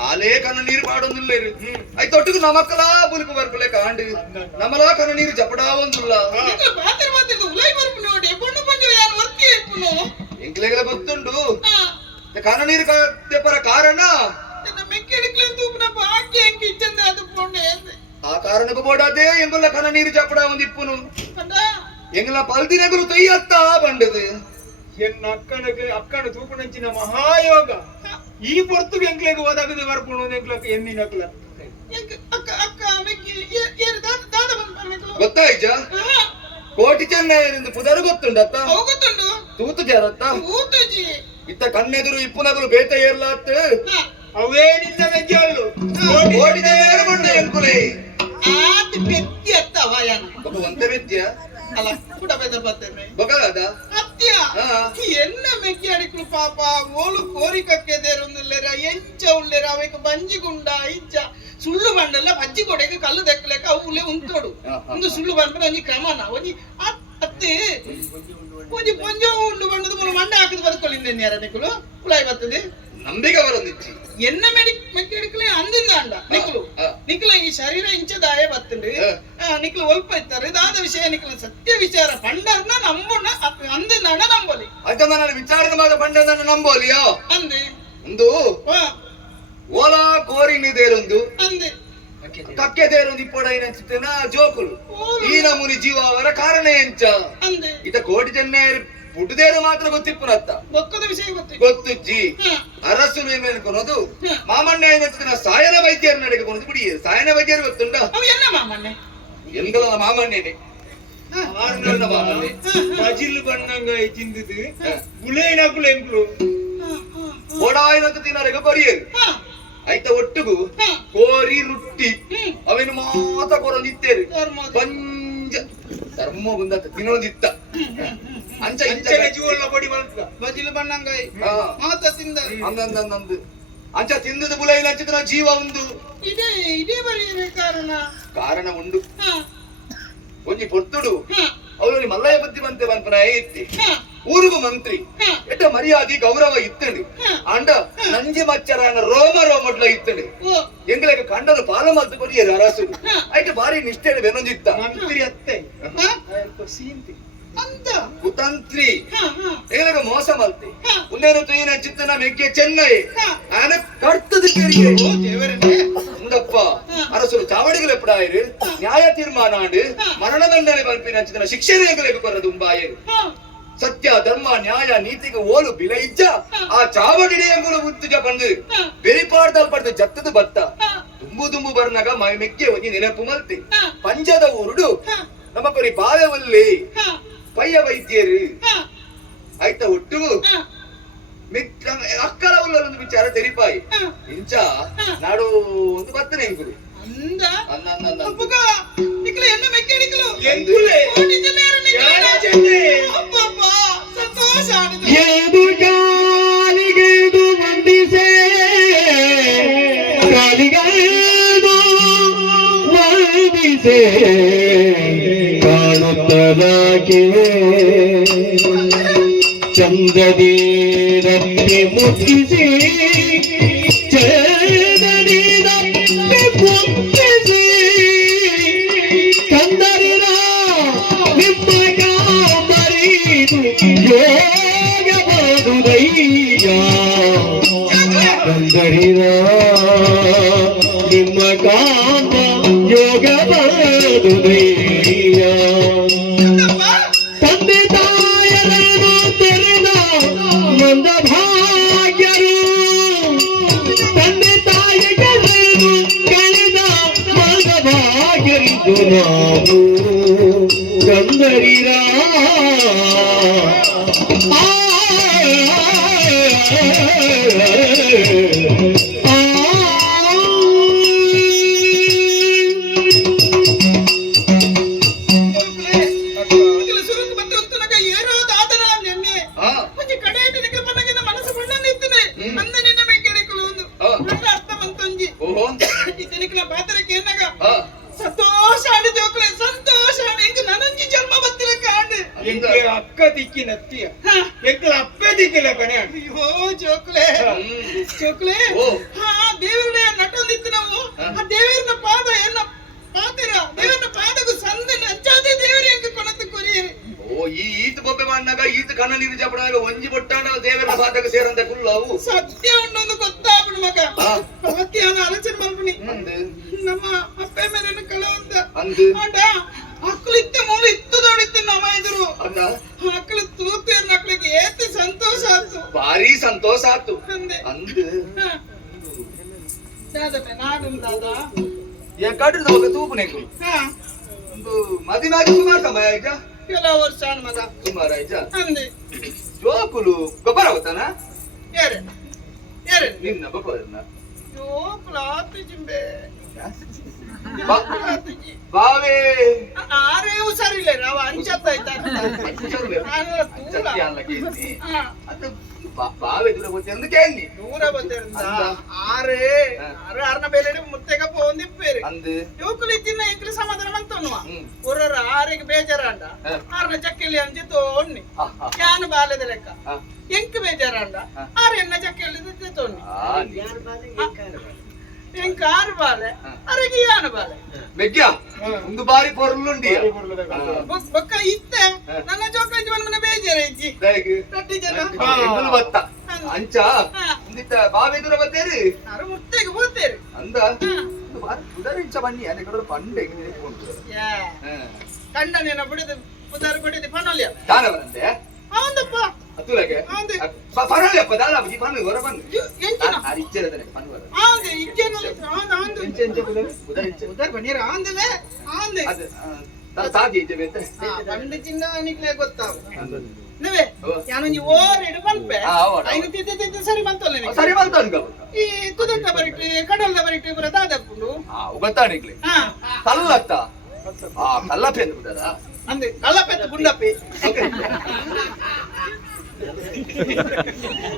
ಆಲೇ ಕನ್ನ ನೀರು ಪಾಡೊಂದುಲ್ಲ ಇರು ಐ ತೊಟ್ಟಿಗೂ ನಮಕ್ಕಲ ಬುಲುಕು ಬರ್ಪಲೆ ಕಾಂಡು ನಮಲ ಕನ್ನ ನೀರು ಜಪಡಾವೊಂದುಲ್ಲ ನಿಖಲ ಪಾತಿರು ಉಲೈ ಬರ್ಪು ನೋಡಿ ಬಣ್ಣ ಪಂಜ ಯಾರು ವರ್ತಿ ಇಪ್ಪುನು ಎಂಕ್ಲೆಗಳ ಗೊತ್ತುಂಡು ಕನ್ನ ನೀರು ತೆಪ್ಪರ ಕಾರಣ ನನ್ನ ಮೆಕ್ಕೆಡಿಕ್ಲೆನ್ ತೂಪನ ಭಾಗ್ಯ ಎಂಕ್ ಇಚ್ಚಂದೆ ಅದು ಪೊಂಡೆ ಆ ಕಾರಣಕ್ಕೂ ಬೋಡಾದೆ ಎಂಗುಲ್ಲ ಕನ್ನ ನೀರು ಜಪಡ ಒಂದಿಪ್ಪುನು ಅಂದ ಎಂಗುಲ ಪಲ್ದಿನಗುಲು ತೊಯ್ಯತ್ತ ಬಂಡದು ಎನ್ನ ಅಕ್ಕನ ತೂಪುನಂಚಿನ ಮಹಾಯೋಗ ಈ ಪೊರ್ತುಗೆ ಎಂಕ್ಲೆಗೆ ಓದಾಗದೆ ಬರ್ಪುಣು ಎಂಕ್ಲಕ್ಕೆ ಎನ್ನಿನಕ್ಲ ಅಕ್ಕ ಅಕ್ಕ ಮೆಕ್ಕಿ ಏರು ದಾದ ಬಂದು ಗೊತ್ತಾಯ್ತ ಕೋಟಿ ಚೆನ್ನೈನಿಂದ ಪುದರ್ ಗೊತ್ತುಂಡತ್ತ ಗೊತ್ತುಂಡು ತೂತು ಜಾರತ್ತ ಊತುಜಿ ಇತ್ತ ಕಣ್ಣೆದುರು ಇಪ್ಪುನಗಲು ಬೇತ ಏರ್ಲಾತ್ ಅವೇ ನಿನ್ನ ಮೆಜ್ಜಲ್ಲು ಕೋಟಿ ಚೆನ್ನೈರು ಬಂಡ ಎಂಕುಲೆ ಆತ್ ಬೆತ್ತಿ ಅತ್ತ ವಾಯನ ಒಬ್ಬ ಒಂದೇ ವ್ಯಕ್ತಿಯ ಅಲ್ಲ ಕೂಡ ಬೆದರ್ ಬರ್ತೇನೆ ಬಗಲಾದ ಅತ್ಯ ಎನ್ನ ಮೆಕ್ಕಿ ಅಡಿಕ್ಲು ಪಾಪ ಓಲು ಕೋರಿಕಕ್ಕೆ ದೇರೊಂದುಲ್ಲೆರ ಎಂಚ ಉಳ್ಳೆರ ಅವಕ್ಕೆ ಬಂಜಿಗುಂಡ ಇಜ್ಜ ಸುಳ್ಳು ಬಂಡಲ್ಲ ಬಜ್ಜಿ ಕೊಡೆಗೆ ಕಲ್ಲು ದೆಕ್ಕಲೆಕ್ಕ ಅವುಲೆ ಉಂಟೋಡು ಒಂದು ಸುಳ್ಳು ಬಂದ್ರೆ ಒಂಜಿ ಕ್ರಮನ ಒಂಜಿ ಅತ್ತೆ ಒಂಜಿ ಪಂಜ ಉಂಡು ಬಂಡದ ಮೂಲ ಮಂಡೆ ಹಾಕಿದ್ ಬದುಕೊಳ್ಳಿಂದೇನೆ ಯಾರ ನಿಕ್ಕಲು ಕುಳಾಯಿ ಬರ್ತದೆ ನಂಬಿಕೆ ಬರೋದಿಚ್ಚಿ ಎನ್ನ ಮೆಕ್ಕಿ ಅಡಿಕ್ಲೆ ಅಂದಿಂದ ಅಂಡ ನಿಕ್ಕಲು ನಿಕ್ಕಲ ಈ ಶರೀರ ಇಂಚದಾಯ ಬರ್ತದೆ ನಿಕ್ಕಲು ಒಲ್ಪ ಇತ್ತಾರೆ ಇದಾದ ವಿಷಯ ನಿಕ್ಕಲ ಸತ್ಯ ವಿಚಾರ ಪಂಡರ್ನ ನಂಬೋಣ ಅಂದಿಂದ ಅಣ್ಣ ನಂಬೋಲಿ ಅದ ನನ್ನ ವಿಚಾರದ ಮಾತ್ರ ಬಂಡ ನಂಬೋಲಿಯೋ ಅಂದೆ ಒಂದು ಓಲಾ ಕೋರಿನಿದೇರೊಂದು ಅಂದೆ ಕಕ್ಕೆದೇರೊಂದು ಇಪ್ಪಡೈನ ಚಿತ್ತನ ಜೋಕುಲು ಈ ನಮೂನಿ ಜೀವ ಅವರ ಕಾರಣ ಎಂಚ ಅಂದೆ ಇತ ಕೋಟಿ ಚೆನ್ನೈರು ಪುಟ್ಟದೇರು ಮಾತ್ರ ಗೊತ್ತಿಪ್ಪುನತ್ತ ಬೊಕ್ಕದ ವಿಷಯ ಗೊತ್ತಿಲ್ಲ ಗೊತ್ತುಜ್ಜಿ ಅರಸು ನೇಮನ್ಕೊನೋದು ಮಾಮಣ್ಣ ಏನ ಸಾಯನ ವೈದ್ಯರು ನಡೆಗೆ ಕೊನದು ಬಿಡಿ ಸಾಯನ ವೈದ್ಯರು ಗೊತ್ತುಂಡ ಅವು ಎನ್ನ ಮಾಮಣ್ಣೆ ಎಂಗಲ ಮಾಮಣ್ಣೇನೆ ಬಜಿಲ್ ಬಣ್ಣಂಗ ತಿಂದಿದ್ದು ಗುಳೇನಕುಲು ಎಂಕ್ಲು ಓಡಾಯಿನಂತ ತಿನ್ನರೆಗ ಕೊರಿಯರು ಆಯ್ತ ಒಟ್ಟಿಗೂ ಕೋರಿ ರೊಟ್ಟಿ ಅವೇನು ಮಾತ ಕೊರೊಂದಿತ್ತೇರು ಪಂಜ ಧರ್ಮ ಬಂದತ್ತ ತಿನ್ನೋದಿತ್ತ ಅಂಚ ಅಂಚನೆ ಜೀವನ ಬಡಿ ಮಲ್ಕ ಬಜಿಲ್ ಬಣ್ಣಂಗ ಮಾತ ತಿಂದ ಅಂದಂದಂದು ಅಂಚ ತಿಂದದ ಬುಲೈನ ಹಚ್ಚಿದ ಜೀವ ಒಂದು ಇದೇ ಬರೀ ಕಾರಣ ಉಂಡು ಒಂಜಿ ಪೊರ್ತುಡು ಅವಳು ಮಲ್ಲಯ್ಯ ಬುದ್ಧಿವಂತೆ ಬಂಪನ ಇತ್ತಿ ಊರಿಗೂ ಮಂತ್ರಿ ಎಟ್ಟ ಮರ್ಯಾದೆ ಗೌರವ ಇತ್ತಂಡು ಅಂಡ ನಂಜಿ ಮಚ್ಚರ ರೋಮ ರೋಮಡ್ಲ ಇತ್ತಂಡು ಎಂಗ್ಲೆಗೆ ಕಂಡದ ಪಾಲ ಮದ್ದು ಕೊರಿಯರು ಅರಸು ಆಯ್ತು ಬಾರಿ ನಿಷ್ಠೆ ಬೆನೊಂದಿತ್ತ ಮಂತ್ರಿ ಅತ್ತೆ ಅಂತ ಕುತಂತ್ರಿ ಎಂಗ್ಲೆಗೆ ಮೋಸ ಮಲ್ತಿ ಉಂದೇನು ತುಯಿನ ಚಿತ್ತನ ಮೆಕ್ಕೆ ಚೆನ್ನೈ ಆನ ಕರ್ತದ ಕೆರಿಯೆ ಉಂದಪ್ಪ ಅರಸರು ಚಾವಡಿಗಳು ಎಪ್ಪಡಾಯಿರು ನ್ಯಾಯ ತೀರ್ಮಾನ ಆಂಡು ಮರಣದಂಡನೆ ಬಲ್ಪಿನ ಚಿತ್ತನ ಶಿಕ್ಷೆ ಎಂಗ್ಲೆಗೆ ಕೊರದು ಉಂಬಾಯರು ಸತ್ಯ ಧರ್ಮ ನ್ಯಾಯ ನೀತಿಗೆ ಓಲು ಬಿಲ ಇಜ್ಜ ಆ ಚಾವಡಿಡೆ ಎಂಬುದು ಉತ್ತುಜ ಬಂದು ಬೆರಿಪಾಡ್ದಲ್ಪಡ್ದು ಜತ್ತದ ಬತ್ತ ತುಂಬು ತುಂಬು ಬರ್ನಾಗ ಮೆಕ್ಕೆ ಒಂಜಿ ನೆನಪು ಮಲ್ತಿ ಪಂಜದ ಊರುಡು ನಮ್ಮ ಕೊರಿ ಬಾವೆವಲ್ಲಿ ಪಯ್ಯ ವೈದ್ಯರು ಆಯ್ತ ಒಟ್ಟಿಗೂ ಅಕ್ಕಲ ಉಲ್ಲೊಂದು ವಿಚಾರ ತೆರಿಪಾಯಿ ಇಂಚ ನಾಡು ಒಂದು ಬತ್ತನೆ ಎಂಕುಲು ಎನ್ನ ಮೆಕ್ಕಿ ಅಡಿಕ್ಲು ಸಂತೋಷ ಎದು ಕಾಲಿಗೆದು ವಂದಿಸೆ ಕಾಲಿಗೆದು ವಂದಿಸೆ ಕಾಣುತ್ತದಾಕೆ ಚಂದದಿ ರಪ್ಪೆ ಮುಟ್ಟಿಸಿ ಚಂದದಿ ರಪ್ಪೆ ಮುಟ್ಟಿಸಿ ಕಂದರಿರ ನಿಮ್ಮ ಕಾಮರಿದು ಯೋಗ ಮಾಡುದಯ್ಯ ಕಂದರಿರ ನಿಮ್ಮ ಕಾಮ ಯೋಗ ಮಾಡುದಯ್ಯ ತಂದೆ ತಾಯರನ್ನು ತೆರೆದ ಮಂದ ಭಾಗ್ಯರು ತಂದೆ ತಾಯಿಗಳನ್ನು ಕಳೆದ ಮಂದ ಭಾಗ್ಯರಿದ್ದು ನಾವು ಗಂಧರಿರ ಅಕ್ಕ ದಿಕ್ಕಿನತ್ತಿಯ ಎಂಕಲ ಅಪ್ಪೆ ದಿಕ್ಕಿಲ್ಲ ಕಣೆ ಅಯ್ಯೋ ಜೋಕ್ಲೆ ಜೋಕ್ಲೆ ದೇವರ ನಟೊಂದಿತ್ತು ನಾವು ಆ ದೇವರನ ಪಾದ ಎನ್ನ ಪಾತಿರ ದೇವರನ ಪಾದಗೂ ಸಂದೆ ನಂಚಾದೆ ದೇವರ ಹೆಂಗೆ ಕೊನತ್ತು ಕೊರಿಯರಿ ಓ ಈ ಈತ ಬೊಬ್ಬೆ ಮಾಡನಾಗ ಈತ ಕಣ್ಣ ನೀರು ಜಪಡಾಗ ಒಂಜಿ ಬೊಟ್ಟಾಣ ದೇವರ ಪಾದಕ ಸೇರಂತ ಕುಲ್ಲ ಅವು ಸತ್ಯ ಉಂಡೊಂದು ಗೊತ್ತಾಗ್ಬಿಡು ಮಗ ಅವತ್ತಿ ಅವನ ಆಲೋಚನೆ ಮಾಡ್ಬಿಡಿ ನಮ್ಮ ಅಪ್ಪೆ ಮೇಲಿನ ಕಳವಂತ ಅಂಡ ಅಕ್ಕಳಿತ್ತ ಮೂಲ ಇತ್ತು ದೊಡಿತ್ತು ನಮ್ಮ ಎದುರು ಅಕ್ಕಳು ತೂತು ಮಕ್ಕಳಿಗೆ ಏತಿ ಸಂತೋಷ ಆಯ್ತು ಭಾರಿ ಸಂತೋಷ ಆಯ್ತು ಅಂದೆ ಅಂದು ದಾದ ನಾಡು ದಾದ ಕಟ್ಟಿದ ಹೋಗ ತೂಪು ನೆಕ್ಕು ಒಂದು ಮದಿನಾಗಿ ಸುಮಾರು ಸಮಯ ಆಯ್ತಾ ಕೆಲವು ವರ್ಷ ಮಗ ಸುಮಾರು ಆಯ್ತಾ ಅಂದೆ ಜೋಕುಲು ಗೊಬ್ಬರ ಅವತಾನ ಏರೆ ಏರೆ ನಿನ್ನ ಗೊಬ್ಬರನ್ನ ಜೋಕುಲ ಆತು ಜಿಂಬೆ ಬಾವೇ ಆರೇ ಹುಷಾರಿಲ್ಲ ನಾವು ಅಂಚತ್ತಾಯ್ತಾ ಅದು ಬಾವೇ ದೂರ ಗೊತ್ತಿ ಅಂದು ಕೇಳಿ ದೂರ ಬಂದಿರಂದ ಆರೇ ಆರು ಆರ್ನ ಬೇರೆ ಮುತ್ತೆಗ ಪೋಂದಿಪ್ಪೇರಿ ಅಂದು ಜೋಕುಲು ಇತ್ತಿನ ಎಂಕ್ಲಿ ಸಮಾಧಾನ ಮಂತೋನುವ ಒರ್ರರ ಆರೆಗೆ ಬೇಜಾರಂಡ ಆರ್ನ ಚಕ್ಕೆಲಿ ಅಂಜಿ ತೋಣ್ಣಿ ಯಾನು ಬಾಲೆದ ಲೆಕ್ಕ ಎಂಕ್ ಬೇಜಾರಂಡ ಆರು ಎನ್ನ ಚಕ್ಕೆಲಿ ತೋಣ್ಣಿ ಎಂಕ್ ಆರು ಬಾಲೆ ಅರೆಗೆ ಯಾನು ಬಾಲೆ ಬೆಗ್ಗ್ಯ ಒಂದು ಬಾರಿ ಪೊರ್ಲುಂಡಿ ಬೊಕ್ಕ ಇತ್ತೆ ನನ್ನ ಜೋಕಲಿ ಮನ ಬೇಜಾರ ಇಜ್ಜಿ ರಡ್ಡಿ ಜನ ಎಂಗುಲು ಬತ್ತ ಅಂಚ ಒಂದಿತ್ತ ಬಾವಿ ದೂರ ಬತ್ತೇರಿ ಆರು ಮುತ್ತೆಗೆ ಹೋಗ್ತೇರಿ ಅಂದ ಬಾರಿ ಉದರಿಂಚ ಬನ್ನಿ ಅದೇ ಕಡೆ ಪಂಡೆ ನೆನಪುಂಟು ಕಂಡನೇನ ಬಿಡಿದು ಪುದಾರು ಬಿಡಿದು ಪನೋಲಿಯ ದಾನವರಂತೆ ಅವಂದಪ್ಪ ಅತುಲಗೆ ಅವಂದೆ ಪರವಾಗಿಲ್ಲಪ್ಪ ದಾದ ಬುಜಿ ಪನ್ನು ಹೊರ ಬನ್ನು ಎಂಚಿನ ಇಚ್ಚರದನೆ ಪನ್ನು ಹೊರ ಅವಂದೆ ಇಜ್ಜೇನು ಅವಂದು ಉದರ್ ಬನ್ನಿರ ಅವಂದೆ ಅವಂದೆ ಅದು ಸಾಧ್ಯ ಇದ್ದೇವೆ ಅಂತ ಪಂಡ ಚಿನ್ನ ನಿಕ್ಲೆ ಗೊತ್ತಾವು ನೀವೇ ಯಾನೊಂಜಿ ಓರೆಡು ಪನ್ಪೆ ಐನು ತಿದ್ದೆ ಸರಿ ಬಂತಲ್ಲ ನಿನಗೆ ಸರಿ ಬಂತ ಅನ್ಕ ಈ ಕುದತ್ತ ಬರಿಟಿ ಕಡಲ್ದ ಬರಿಟಿ ಪುರ ದಾದಪ್ಪುಂಡು ಗೊತ್ತಾಡಿಕ್ಲಿ ಕಲ್ಲತ್ತ ಕಲ್ಲಪ್ಪೆ ಅಂತ ಬಿಡದ ಅಂದೆ ಕಲ್ಲಪ್ಪೆತ್ತು ಗುಂಡಪ್ಪಿ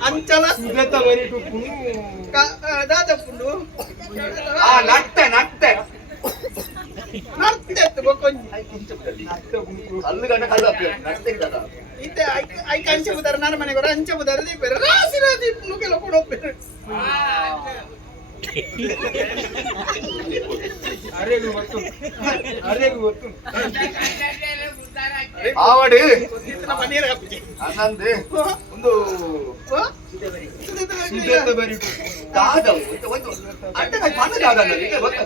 ಅಂಚಲ ಸುಗತ ಬರಿಟು ದಾದಪ್ಪುಂಡು ನಟ್ಟೆ ನಟ್ಟೆ ನರ್ತೆತ್ತು ಬೊಕೊಂಜಿ ಕಲ್ಲು ಗಂಡ ಕಲ್ಲಪ್ಪೆ ನಟ್ಟೆ ದಾದ ಇತ್ತೆ ಐ ಕಂಚೆ ಬುದಾರ ನನ್ನ ಮನೆಗೆ ಹೊರ ಅಂಚೆ ಬುದಾರ ದೀಪೇರ ರಾಸಿ ರಾಸಿ ನುಗ್ಗೆಲ್ಲ ಕೊಡೋಪ್ಪೇರು ಅರೆಗೂ ಗೊತ್ತು ಅರೆಗೂ ಗೊತ್ತು ಆವಡಿ ಮನೆಯ ಹಾಕಿ ಅನ್ನಂದೆ ಒಂದು ಸುಗತ ಬರಿಟು ದಾದ ಒಂದು ಅಡ್ಡ ಪನ್ನ ದಾದ ಈಗ ಗೊತ್ತ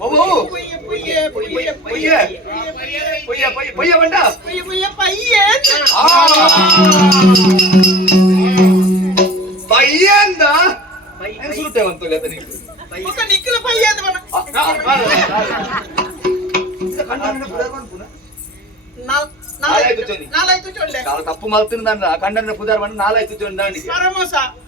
ಓ ಪೊಯ್ಯ ಬಂಡ ಪಯ್ಯಂದ ಸುರುತೆ ಬಂತು ನಿಖಿಲ ಪಯ್ಯ ನಾಲಾಯ್ತು ಚೊಳ್ಳೆ ತಪ್ಪು ಮಲ್ತಿಂದ ಕಂಡನ ಪುದಾರ್ ಬಂದು ನಾಲಾಯ್ತು ಚೊಂದಾಂಡಿ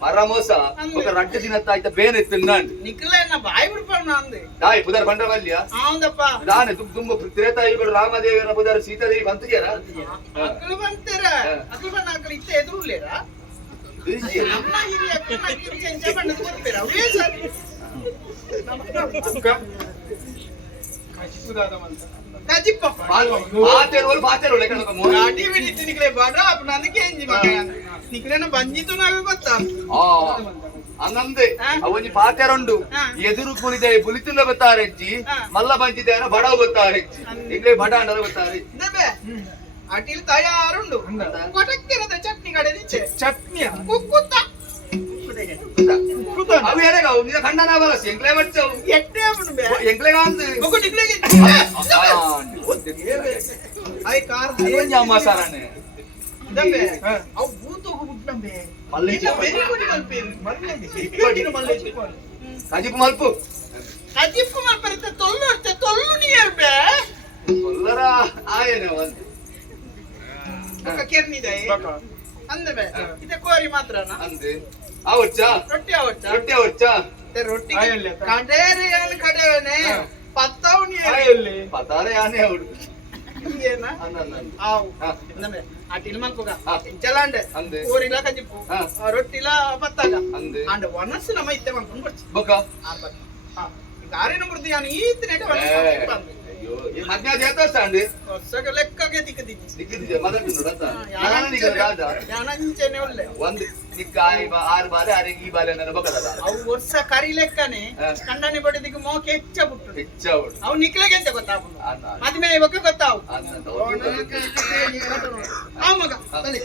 ಮರಮೋಸ ఒక రడ్డ తినత్త అయితే బేనే తిన్నాండి నిఖిలైన బాయ్ బిడిపోను అంది దాయి పుదర్ బండ వల్లియ అవుందప్ప దానే దుమ్ము త్రేతాయి కూడా రామదేవి పుదర్ సీతాదేవి ಬಂತಿಯರಾ ಅಕ್ಕಳು ಬಂತೀರಾ ಅಕ್ಕಳು ಬಂದ ಅಕ್ಕಳು ಇತ್ತೆ ಎದುರು లేరా ಅಮ್ಮ ಹಿರಿಯ ಅಕ್ಕಳು ಹಿರಿಯ ಚೆಂಚ ಬಂದು ಬರ್ತೀರಾ ಅವೇ ಸರಿ ಕಜಿಪ್ಪ ಬಾತೆರು ಲೆಕ್ಕ ಗಾಡಿ ಬಿಡಿತ್ತು ನಿಖಿಲೆ ಬಾಡ ಅಪ್ಪನ ಅದಕ್ಕೆ ಎಂಜಿ ಮಗ ನಿಖಿಲೆನ ಬಂಜಿತ್ತು ನಾವೇ ಗೊತ್ತಾ ಅನ್ನಂದೆ ಅವನಿ ಪಾತೆರಂಡು ಎದುರು ಕುಳಿದೆ ಬುಲಿತುಲ್ಲ ಗೊತ್ತಾರೆಜ್ಜಿ ಮಲ್ಲ ಬಂಜಿದ್ದೇನ ಬಡ ಗೊತ್ತಾರೆಜ್ಜಿ ಇಲ್ಲೇ ಬಡ ಅಂಡರ ಗೊತ್ತಾರೆ ಅಟಿಲ್ ತಯಾರುಂಡು ಕೊಟಕ್ಕಿರದ ಚಟ್ನಿ ಕಡೆ ನಿಚ್ಚೆ ಚಟ್ನಿಯ ಕುಕ್ಕುತ್ತ ಅವು ಏನೇ ಖಂಡನ ಬಲ ಎಂಕ್ಲೆ ಬಚ್ಚವು ಎಟ್ಟೆ ಅವನು ಬೇ ಎಂಕ್ಲೆ ಕಾಂದು ಮಗು ನಿಖಿಲೆಗೆ ಐ ಕಾರ್ ಮಸಾಲನೆ ದಂಬೆ ಅವು ಬೂತು ಹೋಗ್ಬಿಟ್ಟಂಬೆ ವೆರಿ ಗುಡ್ ಮಲ್ಪೆ ಕಜಿಪು ಮಲ್ಪು ಕಜಿಪು ಮಲ್ಪೆ ತೊಲ್ಲು ನಿಯರ್ ಬೇ ಕೊಲ್ಲರ ಆಯೇನೆ ಒಂದು ಕೆರ್ನಿದೆ ಅಂದಬೆ ಇದೆ ಕೋರಿ ಮಾತ್ರನಾ ಅಂದೆ ಅವಚ್ಚಾ ರೊಟ್ಟಿ ಅವಚ್ಚಾ ರೊಟ್ಟಿ ಅವಚ್ಚಾ ರೊಟ್ಟಿ ಕಡೇರಿಯನ್ ಕಡೇನೆ ಪತ್ತವನಿ ಆಯಲ್ಲಿ ಪತಾರೆ ಯಾನೆ ಅವಡು ಏನ ಅನ್ನನ್ನ ಆವು ಅಂದಬೆ ಅಟಿಲ್ ಮಲ್ಪುಗ ಚಲಾಂಡೆ ಅಂದೆ ಕೋರಿಲ ಕಜಿಪು ರೊಟ್ಟಿಲ ಪತ್ತಾಗ ಅಂದೆ ಅಂಡ ವನಸ್ಸು ನಮ್ಮ ಇತ್ತೆ ಮಲ್ಕೊಂಡು ಬರ್ಚಿ ಬೊಕ ಗಾರಿನ ಮುರ್ದಿ ಯಾನು ಈತ್ನೆಟ ವನಸ್ಸು ಅಯ್ಯೋ ಈ ಮಧ್ಯ ಜೇತಸ್ತ ಅಂಡಿ ಹೊಸಗ ಲೆಕ್ಕಗೆ ದಿಕ್ಕದಿಚ್ಚಿ ದಿಕ್ಕಿದೆ ಮದಕ್ಕೆ ನೋಡತ್ತ ನಾನು ನಿಗ ರಾಜ ಯಾನಂಚೆನೆ ಒಳ್ಳೆ ಒಂದು ನಿಕ್ಕ ಆರು ಬಾಲೆ ಆರಿಗೆ ಈ ಬಾಲೆ ನನ್ನ ಬಗದ ಅವು ವರ್ಷ ಕರಿ ಲೆಕ್ಕನೆ ಕಂಡನೆ ಬಡಿದಿಗೆ ಮೋಕೆ ಹೆಚ್ಚ ಬಿಟ್ಟು ಹೆಚ್ಚ ಅವಡು ಅವು ನಿಕ್ಲೆಗೆ ಅಂತ ಗೊತ್ತಾವು ಮದುವೆ ಬಗ್ಗೆ ಗೊತ್ತಾವು ಅವ ಮಗ ಬಲೆ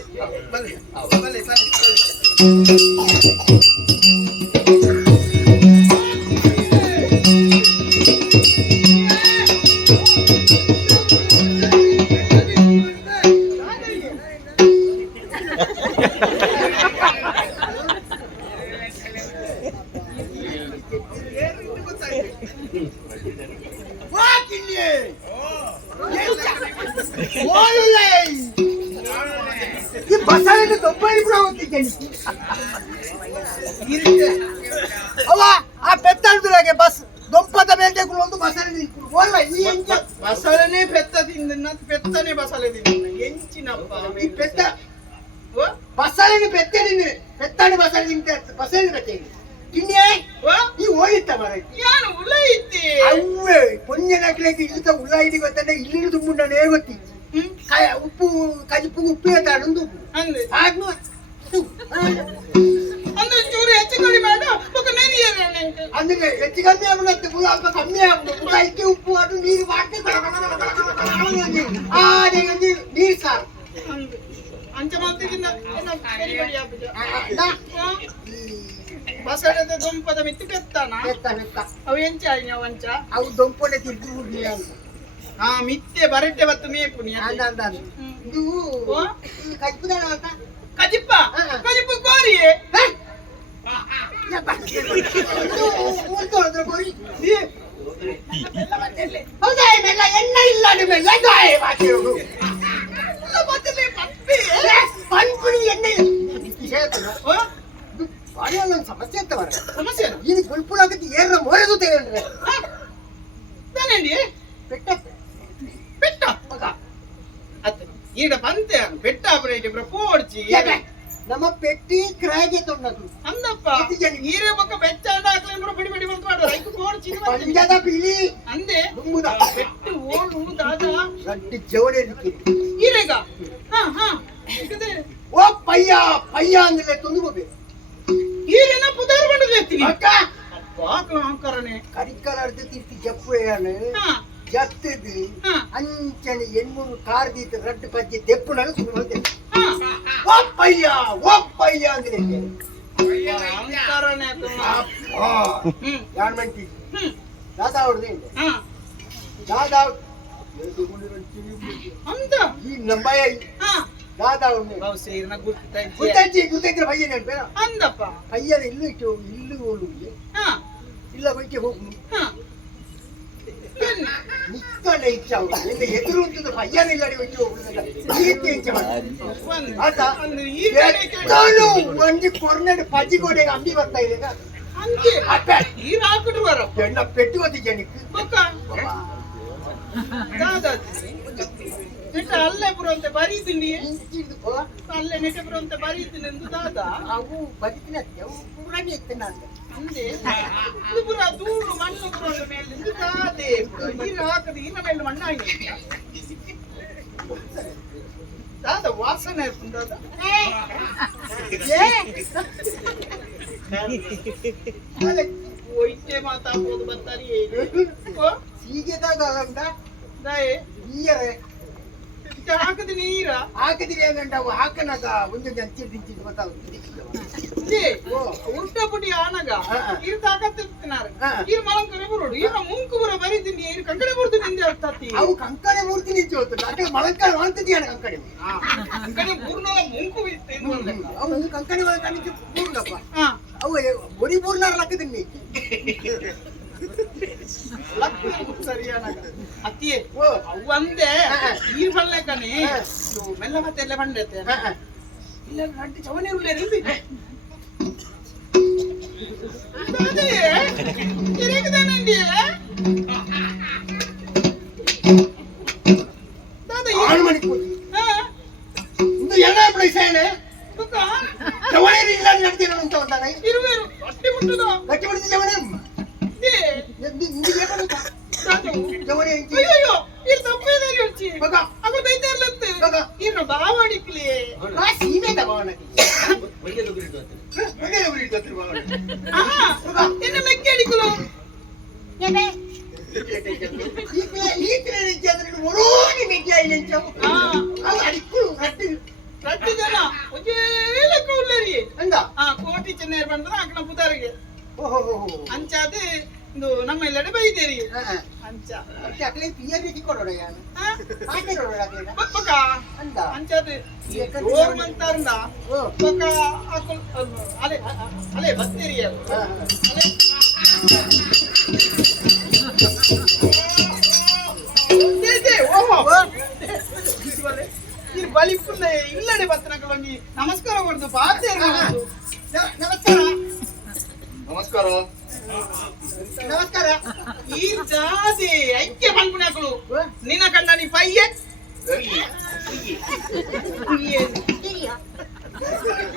ಬಲೆ ಬಲೆ ಬಲೆ ವಾ ಕಿಲ್ಲಿ ಓಲುಲೈ ಈ ಬಸಳೆನ ದೊಬ್ಬಳಿ ಕೂಡ ಹೋಗ್ತಿದ್ದೇನೆ ಅವ ಆ ಬೆತ್ತಳದೊಳಗೆ ಬಸ್ ದೊಂಪದ ಮೇಲೆ ಒಂದು ಬಸಳೆ ನಿಂತು ಓಲ್ಲ ಈ ಎಂಚ ಬಸಳೆನೇ ಬೆತ್ತ ತಿಂದ ಬೆತ್ತನೆ ಬಸಳೆ ತಿಂದ ಎಂಚಿನಪ್ಪ ಈ ಬೆತ್ತ ಬಸಳೆನ ಬೆತ್ತ ನಿಂದ್ರೆ ಬೆತ್ತಾನೆ ಬಸಳೆ ನಿಂತ ಬಸಳೆ ಬೆತ್ತ ತಿನ್ನೇ ಈ ಹೋಗಿತ್ತ ಮರ ಯಾನು ಉಳ್ಳ ಇತ್ತಿ ಅವ್ವೇ ಪೊಂಜನಕ್ಲೆಗೆ ಇಲ್ಲಿದ ಉಳ್ಳಾಯಿಡಿ ಗೊತ್ತಂದ್ರೆ ಇಲ್ಲಿ ತುಂಬುಂಡನೇ ಗೊತ್ತಿ ಉಪ್ಪು ಕಜಿಪ್ಪು ಉಪ್ಪು ಹೇಳ್ತಾಡೊಂದು ಅಂದೆ ಆಗ್ನು ಅಂದ್ರೆ ಚೂರು ಹೆಚ್ಚು ಕಡಿಮೆ ಮಾಡ ఒక ನೆನೆಯಲ್ಲ ಅಂದ್ರೆ ಹೆಚ್ಚು ಕಮ್ಮಿ ಆಗುತ್ತೆ ಅಲ್ಪ ಕಮ್ಮಿ ಆಗುದು ಕೈಗೆ ಉಪ್ಪು ಅದು ನೀರು ಮಾಡ್ತೇವೆ ನೀರು ಸಾರು ಅಂಚ ಮಾತಿಗಿನ್ನ ಬಸಳೆದ ದೊಂಪದ ಮಿತ್ತಿ ಬೆತ್ತಾನ ಅವು ಎಂಚ ಅವಂಚ ಅವು ದೊಂಪೊಡೆ ತಿರ್ಗಿ ಅಂತ ಹಾ ಮಿತ್ತೆ ಬರಟ್ಟೆ ಬತ್ತು ಮೇಪುನಿ ಇದು ಕಜ್ಪುದಾಳ ಅಂತ ಕಜಿಪ್ಪ ಕಜಿಪ್ಪ ಕೋರಿಯೇ ಹೌದಾ ಮೆಲ್ಲ ಎಣ್ಣೆ ಇಲ್ಲ ಮೆಲ್ಲ ಗಾಯ ಮಾಡ್ತಿರೋದು ಪಂಪುನಿ ಎಣ್ಣೆ ಒಂದು ಸಮಸ್ಯೆ ಅಂತವರ ಸಮಸ್ಯೆ ಇದು ಗುಲ್ಪುಳಾಗತ್ತೆ ಏರ್ನ ಮೊರೆದು ತೆಗೊಂಡ್ರೆ ಬೆಟ್ಟ ಬೆಟ್ಟ ಈಗ ಬಂತೆ ಬೆಟ್ಟ ಆಪರೇಟ್ ಪೋಡ್ಚಿ ನಮ್ಮ ಪೆಟ್ಟಿ ಕ್ರಾಗೆ ತೊಂಡದು ಅಂದಪ್ಪ ನೀರೇ ಬೊಕ್ಕ ಬೆಚ್ಚ ಹಾಕ್ಲಿ ಬಡಿ ಬಡಿ ಬಂತು ಮಾಡು ಐಕು ಪೋಡ್ಚಿ ಪಂಜದ ಪಿಲಿ ಅಂದೆ ದುಂಬುದ ಬೆಟ್ಟು ಓಡು ದಾದಾ ರಡ್ಡಿ ಜವಳೆ ಈರೇಗ ಹಾ ಹಾ ಓ ಪಯ್ಯ ಪಯ್ಯ ಅಂದ್ರೆ ತುಂದುಕೋಬೇಕು ಈರೇನ ಪುದಾರ್ ಬಂಡದ ಎತ್ತೀನಿ ಅಕ್ಕ ಪಾಕ ಅಂಕರನೆ ಕರಿಕರ ಅರ್ಧ ತಿರ್ತಿ ಜಪ್ಪುಯಾನೆ ಜತ್ತದು ಅಂಚನೆ ಎಣ್ಣೂರು ಕಾರ್ದೀತ ರಡ್ಡು ಪಜ್ಜೆ ತೆಪ್ಪುನಾಗ ಸುಮ್ಮನೆ ಒಪ್ಪಯ್ಯ ಅಂದ್ರೆ ಅಂಕರನೆ ಗವರ್ಮೆಂಟ್ ದಾದಾ ಅವ್ರದ್ದು ದಾದಾ ಅಂತ ಈ ನಂಬಾಯ ದಾದಾ ಅವ್ರದ್ದು ಸೇರಿನ ಗುರ್ತಿದ್ರೆ ಭಯ್ಯ ನೆನಪೇನ ಅಂದಪ್ಪ ಭಯ್ಯನ ಇಲ್ಲೂ ಇಟ್ಟು ಇಲ್ಲೂ ಹೋಗಿ ಇಲ್ಲ ಬೈಕೆ ಹೋಗು ನಿಕ್ಕನೆ ಇಚ್ಛಾವು ನಿನ್ನ ಎದುರು ಅಂತದ್ದು ಭಯ್ಯನ ಇಲ್ಲಡಿ ಬೈಕೆ ಹೋಗುದಿಲ್ಲ ನೀತಿ ಇಚ್ಛೆ ನಾನು ಒಂಜಿ ಕೊರ್ನೆಡ್ ಪಜ್ಜಿ ಗೋಡೆಗೆ ಅಂಬಿ ಬರ್ತಾ ಇದೆ ಅಂತೆ ಈ ರಾಕುಡು ಬರ ಎಣ್ಣ ಪೆಟ್ಟು ಗೊತ್ತಿದ್ದೆ ನಿಕ್ಕು ನೆಟ್ಟ ಅಲ್ಲೇ ಬರುವಂತೆ ಬರೀತೀನಿ ಅಲ್ಲೇ ನೆಟ್ಟ ಬರುವಂತೆ ಬರೀತೀನಿ ಎಂದು ದಾದ ಅವು ಬರೀತೀನಿ ಅವು ಪುರಾಣಿ ಇತ್ತು ನಾನು ಅಂದೆ ಇದು ಪುರ ಧೂಳು ಮಣ್ಣು ಬರುವಂತ ಮೇಲೆ ದಾದೆ ನೀರು ಹಾಕದು ಇನ್ನ ಮೇಲೆ ಮಣ್ಣು ಆಗಿ ದಾದ ವಾಸನೆ ದಾದ ಒಯ್ತೆ ಮಾತಾಡ್ಬೋದು ಬರ್ತಾರಿ ಹೀಗೆ ದಾದ ದಾಯೆ ನೀರೇ ಹಾಕದ ನೀರ ಹಾಕದಿರಿ ಏನಂಟಾವು ಹಾಕನಾಗ ಒಂದೊಂದು ಅಂಚೆ ದಿಂಚಿ ಗೊತ್ತಾಗುತ್ತೆ ಉಲ್ಟಾ ಪುಡಿ ಆನಗ ಇರು ತಾಕತ್ತಿರ್ತಿನಾರ ಇರು ಮಲಂಕನೆ ಬರೋಡು ಇರು ಮುಂಕು ಬರ ಬರೀತೀನಿ ಇರು ಕಂಕಣೆ ಬರ್ತೀನಿ ಹಿಂದೆ ಅರ್ಥಾತಿ ಅವು ಕಂಕಣೆ ಮೂರ್ತಿ ನಿಂಚು ಹೋಗ್ತದೆ ಅದೇ ಮಲಂಕಣೆ ಮಾಡ್ತಿದ್ಯಾನ ಕಂಕಣೆ ಕಂಕಣೆ ಪೂರ್ಣಲ ಮುಂಕು ಅವು ಕಂಕಣೆ ಮಲಂಕಣೆ ಪೂರ್ಣಪ್ಪ ಅವು ಬಡಿ ಪೂರ್ಣ ಲಕ್ಕದಿನಿ ಸರಿಯಾನಾಗ ಅತ್ತಿಯೇ ಅವು ಅಂದೆ ನೀರು ಬಲ್ಲೆ ಕಣೆ ಮೆಲ್ಲ ಮತ್ತೆ ಎಲ್ಲ ಬಂಡೈತೆ ಇಲ್ಲ ನಡ್ಡಿ ಚವನೆ ಉಳ್ಳೇ ನಿಲ್ದಿ ಬಾವಡಿಕ್ಲಿ ಸೀಮೆ ತಗೋಣ ಇನ್ನು ಮೆಕ್ಕೆ ಅಡಿಕಲು ರಟ್ಟು ಜನ ಲೆಕ್ಕ ಉಳ್ಳರಿ ಕೋಟಿ ಚೆನ್ನೈ ಬಂದ್ರೆ ಆಕಳ ಪುದಾರಿಗೆ ಅಂಚಾದ ಇದು ನಮ್ಮ ಎಲ್ಲೆಡೆ ಬೈದೇರಿ ಅಂಚ ಅಂಚಾದ ಗೋರ್ಮಂತಾರ್ನ ಅಲೆ ಬತ್ತೇರಿ ಓಹೋ ಈ ಬಲಿಪುಂದ ಇಲ್ಲಡೆ ಬತ್ತನಕಲೊಂಗಿ ನಮಸ್ಕಾರ ಕೊಡ್ದು ಪಾತೇರು ನಮಸ್ಕಾರ ನಮಸ್ಕಾರ ನಮಸ್ಕಾರ ಈ ಜಾತಿ ಐಕ್ಯ ಪನ್ಪುಣಕಲು ನಿನ್ನ ಕಂಡ ನೀ ಪಯ್ಯೆ ಕಿರಿಯ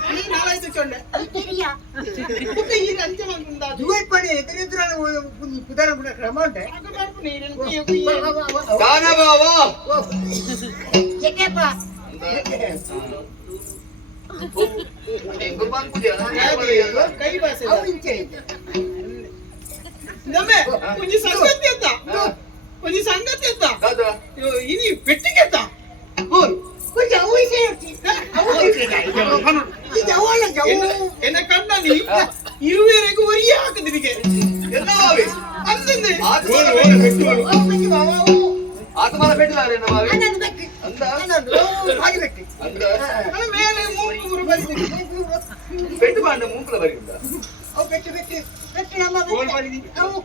ನೀ ನಾಲಾಯ್ತು ಚೊಂಡೆ ಕಿರಿಯ ಮತ್ತೆ ಈ ಅಂಚೆ ಮಂಕುಂದ ಜುವೈಪಣಿ ಎದುರಿದ್ರ ಕುದಾರ ಕ್ರಮ ಉಂಟೆ ದಾನಭಾವ ಏಕೆಪ್ಪ ಕೈ ಬಾಸೆ ಅವು ಇಂಚೆ ಇದೆ ನಮ್ಮೆ ಒಂಜಿ ಸಂಗತಿ ಅಂತ ಒಂಜಿ ಸಂಗತಿ ಅಂತ ದಾದಾ ಇನಿ ಪೆಟ್ಟಿಗೆ ಅಂತ ಕೊಂಚ ಅವು ವಿಷಯ ಇರ್ತಿ ಅವು ಇದು ಅವಳ ಜವು ಎನ್ನ ಕಣ್ಣ ನೀ ಇರುವೆರೆಗೂ ಒರಿಯೇ ಹಾಕದಿನಿಗೆ ಎಲ್ಲವೇ ಅಂದಂದೆ ಅವು ಕೊಂಚ ಅವು ಆತ್ಮನ ಬೆಟ್ಟಿದ್ದಾರೆ ನಮ್ಮವೇ ಅನ್ನದು ಬೆಟ್ಟಿ ಅಂದ ಅನ್ನದು ಹಾಗೆ ಬೆಟ್ಟಿ ಅಂದ ನನ್ನ ಮೇಲೆ ಮೂರು ಬಂದಿದೆ ಬೆಟ್ಟು ಬಾಂಡ ಮೂಕಲ ಬರಿಯುಂಡ ಅವು ಬೆಟ್ಟಿ ಬೆಟ್ಟಿ ಬೆಟ್ಟಿ ನಮ್ಮ ಗೋಲ್ ಮಾಡಿದಿ ಅವು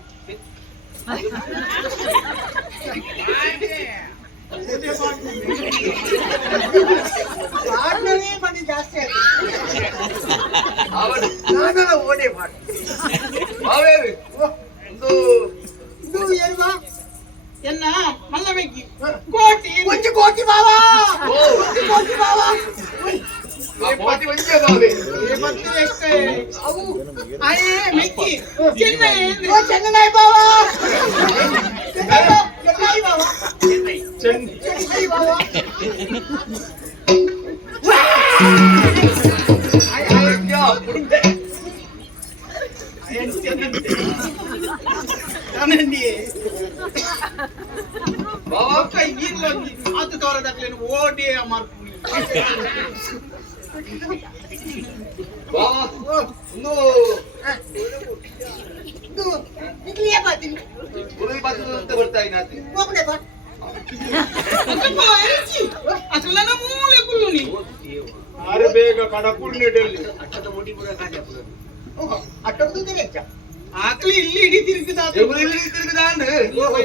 ಕಾರಣವೇ ಬಂದು ಜಾಸ್ತಿ ಆಗಿದೆ ಅವನು ನಾನೆಲ್ಲ ಓಡೇ ಮಾಡಿ ಅವೇರಿ ಒಂದು ಇದು ಏನು ಬಾ ಎನ್ನ ಮಲ್ಲಬೆಗ್ಗಿ ಕೋಟಿ ಕೊಂಚ ಕೋಟಿ ಬಾವಾ ಓ ಕೋಟಿ ಬಾವಾ ಕೋಟಿ ವಂಚೆ ಬಾವೆ ಅವು ಆಯೇ ಮೆಕ್ಕಿ ಚೆನ್ನೈ ಓ ಚೆನ್ನೈ ಬಾವಾ ಚೆನ್ನೈ ಬಾವಾ ಚೆನ್ನೈ ಬಾವಾ ನಾನಂದಿ ಬಾವಾ ಕೈ ಇಲ್ಲೊಂದು ಮಾತು ತೋರದಾಗ್ಲೇನು ಓಡಿ ಮಾರ್ಕೊಂಡು ಬಾವಾ ಒಂದು ಇದು ನಿಕ್ಲಿಯ ಬಾತೀನಿ ಉರುಳಿ ಬಾತು ಅಂತ ಬರ್ತಾ ಇನಾತಿ ಹೋಗ್ಬಿಡೆ ಬಾ ಅಸಲು ನನ್ನ ಮೂಲೆ ಕುಳ್ಳು ನೀ ಅರೆ ಬೇಗ ಕಡಪುರ್ಲಿ ಡೆಲ್ಲಿ ಅಟ್ಟೊಂದು ಹೆಚ್ಚ ಆಕಲಿ ಇಲ್ಲಿ ಇಡೀ ತಿರುಗಿದ ಎಗುರಿಲಿ ತಿರುಗಿದಾಂಡ್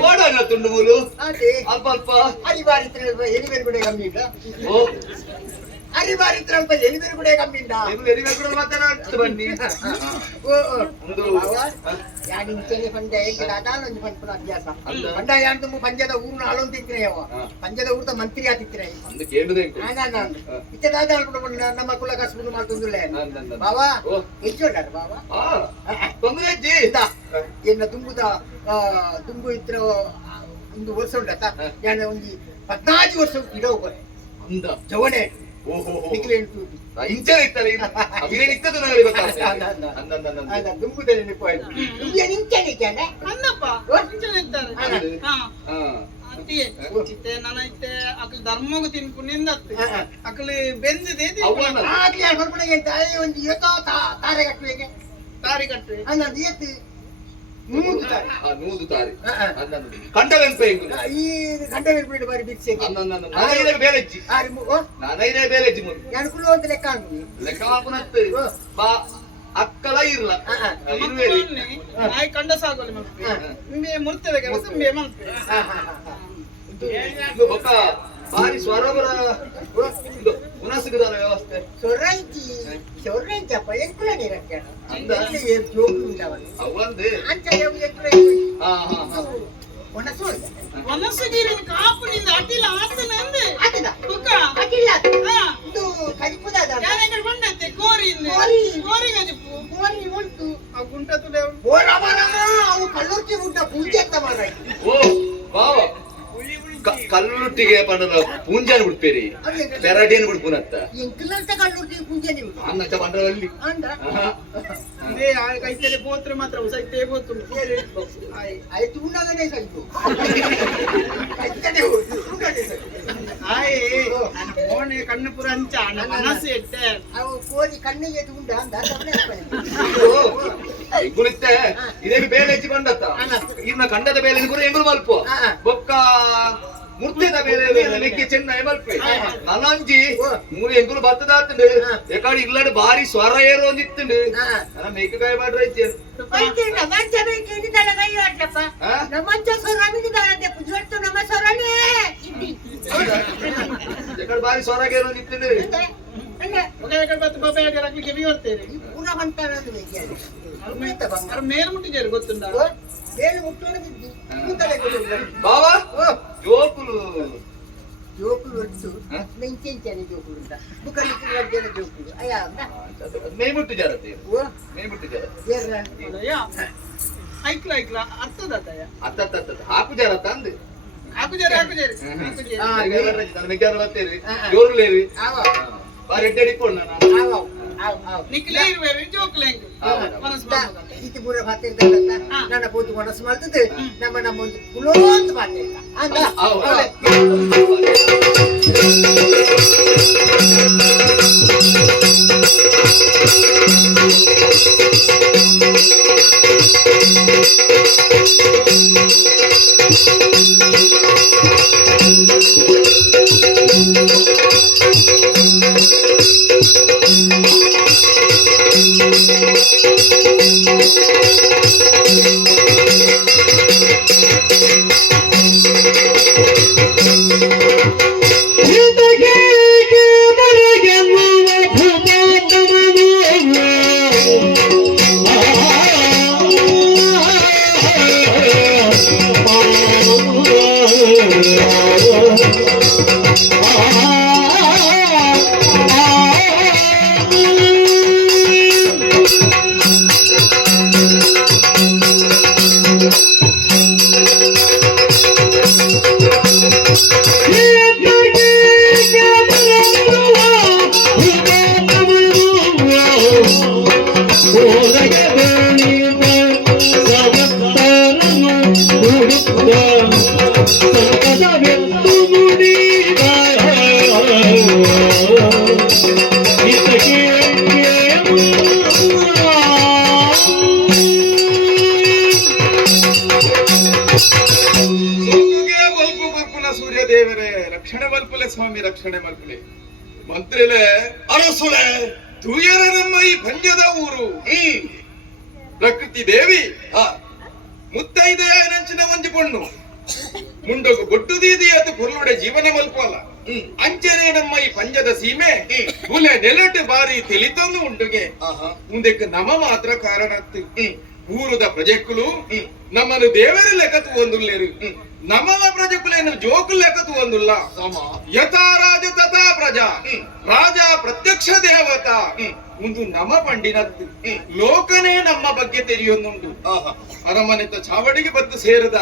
ಓಡಾನ ತುಂಡು ಮೂಲು ಅದೇ ಅಲ್ಪ ಅಲ್ಪ ಅರಿವಾರಿತ್ರ ಎಲಿಬೇರು ಕೂಡ ಕಮ್ಮಿ ಇಲ್ಲ ಓ ಅರಿವಾರಿತ್ರ ಎಲಿಬೇರು ಕೂಡ ಕಮ್ಮಿ ಇಲ್ಲ ಎಗುರು ಕೂಡ ಮಾತಾಡ ಬನ್ನಿ ಒಂದು ಯಾಡಿಂಚೆನೆ ಪಂಡ ಹೇಗಿಲ್ಲ ಅದಾನೊಂದು ಪಂಪನ ಅಭ್ಯಾಸ ಅಲ್ಲ. ಪಂಡ ಯಾನ್ ತುಂಬ ಪಂಜದ ಊರ್ನ ಆಳೊಂದು ತಿಕ್ಕಿನ ಯಾವ ಪಂಜದ ಊರ್ದ ಮಂತ್ರಿ ಆತಿತ್ತಿನ ಅಂದು ಕೇಳುದೇ ಇತ್ತದಾದ ನಮ್ಮ ಕುಲ ಕಸ್ಬುದು ಮಾಡ್ತಂದುಳ್ಳೆ ನಂದು. ಬಾವಾ ಓ. ಹೆಚ್ಚು ಉಂಟಾರ ಬಾವಾ ತೊಂದರೆ ಅಜ್ಜಿ ಎನ್ನ ತುಂಬುದ ತುಂಬು ಇತ್ರ ಒಂದು ವರ್ಷ ಉಂಟತ್ತ ಯಾನ ಒಂಜಿ 14 ವರ್ಷ ಇಡೋ ಹೋಗೋರೆ ಅಂದ ಜವಣೆ ಓಹೋ ನಿಕ್ಲೆ ಎಂಟು ಇಂಚೆ ಇರ್ತಾರೆ ಅವರೇ ನಿಕ್ಕದು ನನಗೆ ಗೊತ್ತಾಗ್ತದೆ ಅಂದ ದುಂಬುದಲ್ಲಿ ನಿಪ್ಪಾಯ್ತು ನಿಂಗೆ ನಿಂಚೆ ನಿಂಚೆ ಅನ್ನಪ್ಪ ಇರ್ತಾರೆ ಹಾ ಹಾ ಅತ್ತಿಯೇ ಇತ್ತೆ ನನ್ನ ಇತ್ತೆ ಅಕಲ್ ಧರ್ಮಗೂ ತಿನ್ಕು ನಿಂದತ್ತೆ ಅಕಲ್ ಬೆಂದಿದೆ ಅವ್ವನ ಆಗ್ಲಿ ಆ ಬರ್ಪಣೆಗೆ ತಾಯಿ ಒಂದು ಏತೋ ತಾರೆ ಕಟ್ಟುವೆಗೆ ತಾರಿ ಕಟ್ರೆ ಅನ್ನದು ಏತು ಮೂರು ತಾರೆ ನೂದು ತಾರಿ ಕಂಡವೆಂಪ ಹೆಂಗು ಈ ಗಂಡ ಬಿಡ್ಬಿಟ್ಟು ಬಾರಿ ಬಿಡ್ಸೆಗೆ ನಾನೈದೇ ಬೇಲೆಜ್ಜಿ ಆರಿ ನಾನೈದೇ ಬೇಲೆಜ್ಜಿ ಮುರು ನಾನು ಕುಳ್ಳು ಅಂತ ಲೆಕ್ಕ ಅಂದ್ವಿ ಲೆಕ್ಕ ಹಾಕುನತ್ತೆ ಬಾ ಅಕ್ಕಲ ಇರ್ಲ ಇರುವೇರಿ ನಾಯಿ ಕಂಡ ಸಾಗೋಲಿ ಮಲ್ಪೆ ನಿಂಬೆ ಮುರ್ತದೆ ಕೆಲಸ ನಿಂಬೆ ಮಲ್ಪೆ ಇದು ಬೊಕ್ಕ ಬಾರಿ ಸ್ವರಬರ ಇದು ಗುಣಸಿಗದಾನ ವ್ಯವಸ್ಥೆ ಸೊರ್ರಂಚಪ್ಪ ಎಂಕುಲ ನೀರಕ್ಕೆ ಅಂದ ಜೋಕು ಉಂಟವನು ಅವಂದೇ ಅಂಚ ಎಂಕುಲ ಹಾ ಹಾ ಹಾ ಒಣಸು ವನಸಗಿರಿನ ಕಾಪುನಿಂದ ಅಟಿಲ ಆತನ ಅಂದೆ ಆತದ ಬುಕ್ಕ ಅಟಿಲ್ಲ ಹಾ ಇದು ಕರಿಪುದಾದ ಯಾನೆಗಡೆ ಬಂದತ್ತೆ ಕೋರಿಯಿಂದ ಕೋರಿ. ಕೋರಿ ಗಜಿಪು ಕೋರಿ ಉಂಟು ಆ ಗುಂಟ ತುಲೆ ಓ ರಾಮ ಅವು ಕಲ್ಲೂರ್ತಿ ಉಂಟ ಪೂಜೆ ಅಂತ ಮಾಡ ಓ ಬಾವ ಕಲ್ಲುಟ್ಟಿಗೆ ಪಂಡದ ಪೂಂಜಾನ ಬಿಡ್ಪೇರಿ ಪೆರಡಿಯನ್ನು ಬಿಡ್ಪುನತ್ತ ಎಂಕುಲಂತ ಕಲ್ಲೂರ್ತಿ ಪೂಜೆ ನೀವು ಅನ್ನತ್ತ ಪಂಡದಲ್ಲಿ ಅಂದ ಇದೇ ಕೈತಲೆ ಪೋತ್ರೆ ಮಾತ್ರ ಸೈತೆ ಪೋತು ಆಯ್ತು ಉಂಡಾಗನೇ ಸೈತು ಕೈತಡೆ ಉಂಡಾಗನೇ ಸೈತು ಆಯ್ ನನ್ನ ಫೋನ್ ಕಣ್ಣು ಪುರ ಅಂಚ ನನ್ನ ಮನಸ್ಸು ಎಟ್ಟೆ ಅವು ಕೋರಿ ಕಣ್ಣಿಗೆ ಉಂಡ ಅಂತ ಎಂಗುಳಿತ್ತೆ ಇದೇ ಬೇಲೆ ಹೆಚ್ಚಿ ಬಂದತ್ತ ಇನ್ನ ಕಂಡದ ಬೇಲೆ ಕೂಡ ಎಂಗುಳು ಮಲ್ಪ ಬೊಕ್ಕ ಮುರ್ತೆದ ಬೇರೆ ನೆಕ್ಕೆ ಚೆನ್ನ ಮಲ್ಪೆ ನನಂಜಿ 3 ಎಂಕುಲು ಬತ್ತದ ಆತಂಡು ಎಕಾಡಿ ಇಲ್ಲಡೆ ಬಾರಿ ಸ್ವರ ಏರು ಒಂದಿತ್ತಂಡು ನನ್ನ ಮೇಕಕಾಯಿ ಮಾಡ್ರ ಇದ್ದೆ ಎಕಾಡಿ ಬಾರಿ ಸ್ವರ ಏರು ಒಂದಿತ್ತಂಡು ಮೇಲ್ಮುಟ್ಟಿಗೆ ಗೊತ್ತುಂಟ బావా జోకులు జోకులు వచ్చు ఇంకేంచాను జోకులు ఉంటా బుక్కలు జోకులు అయ్యా మేముట్టు జరతే మేముట్టు జరతే ಐಕ್ಲ ಐಕ್ಲ ಅರ್ಥದತ್ತಯ್ಯ ಅತ್ತ ಹಾಕು ಜರತ ಅಂದೆ ಹಾಕು ಜರಿ ಮಿಗ್ಗಾರ ಬರ್ತೇರಿ ಜೋರು ಲೇರಿ ಬಾರಿ ಎಡ್ಡಿಕೊಂಡು ನಾನು ನಿಕ್ಲೇ ಇರುವೆ ಜೋಕ್ಲೆ ಮನಸ್ಸು ಇದು ಬುರ ಮಾತಿರ್ತಾರಲ್ಲ ನನ್ನ ಪೋತು ಮನಸ್ಸು ಮಾಡ್ತದೆ ನಮ್ಮ ಒಂದು ಕುಲೋಂತ ಮಾತಿರ್ತ ಸ್ವಾಮಿ ರಕ್ಷಣೆ ಮಲ್ಪಲೆ ಮಂತ್ರಿಲೆ ಅರಸುಲೆ ತುಯರ ನಮ್ಮ ಈ ಪಂಜದ ಊರು ಪ್ರಕೃತಿ ದೇವಿ ಮುತ್ತೈದೆಯ ನಂಚಿನ ಒಂಜಿ ಪೊಣ್ಣು ಮುಂಡೊಗು ಗೊಟ್ಟು ದೀದಿ ಅದು ಕೊಲ್ಲುಡೆ ಜೀವನ ಮಲ್ಪಲ್ಲ ಅಂಚನೆ ನಮ್ಮ ಈ ಪಂಜದ ಸೀಮೆ ಹುಲೆ ನೆಲಟು ಬಾರಿ ತಿಳಿತೊಂದು ಉಂಡುಗೆ ಮುಂದಕ್ಕೆ ನಮ ಮಾತ್ರ ಕಾರಣ ಊರದ ಪ್ರಜೆಕ್ಕುಲು ನಮ್ಮನ್ನು ದೇವರ ಲೆಕ್ಕತ್ತು ಒಂದುಲ್ಲೇರು ನಮ್ಮಲ ಪ್ರಜೆಕ್ಕುಲೇನು ಜೋಕು ಲೆಕ್ಕತ್ತು ಒಂದುಲ್ಲ ಯಥಾ ರಾಜ ತಥಾ ಪ್ರಜಾ ರಾಜ ಪ್ರತ್ಯಕ್ಷ ದೇವತಾ ಒಂದು ನಮ ಪಂಡಿನತ್ತು ಲೋಕನೇ ನಮ್ಮ ಬಗ್ಗೆ ತೆರೆಯೊಂದುಂಟು ಅರಮನೆತ ಚಾವಡಿಗೆ ಬತ್ತು ಸೇರದ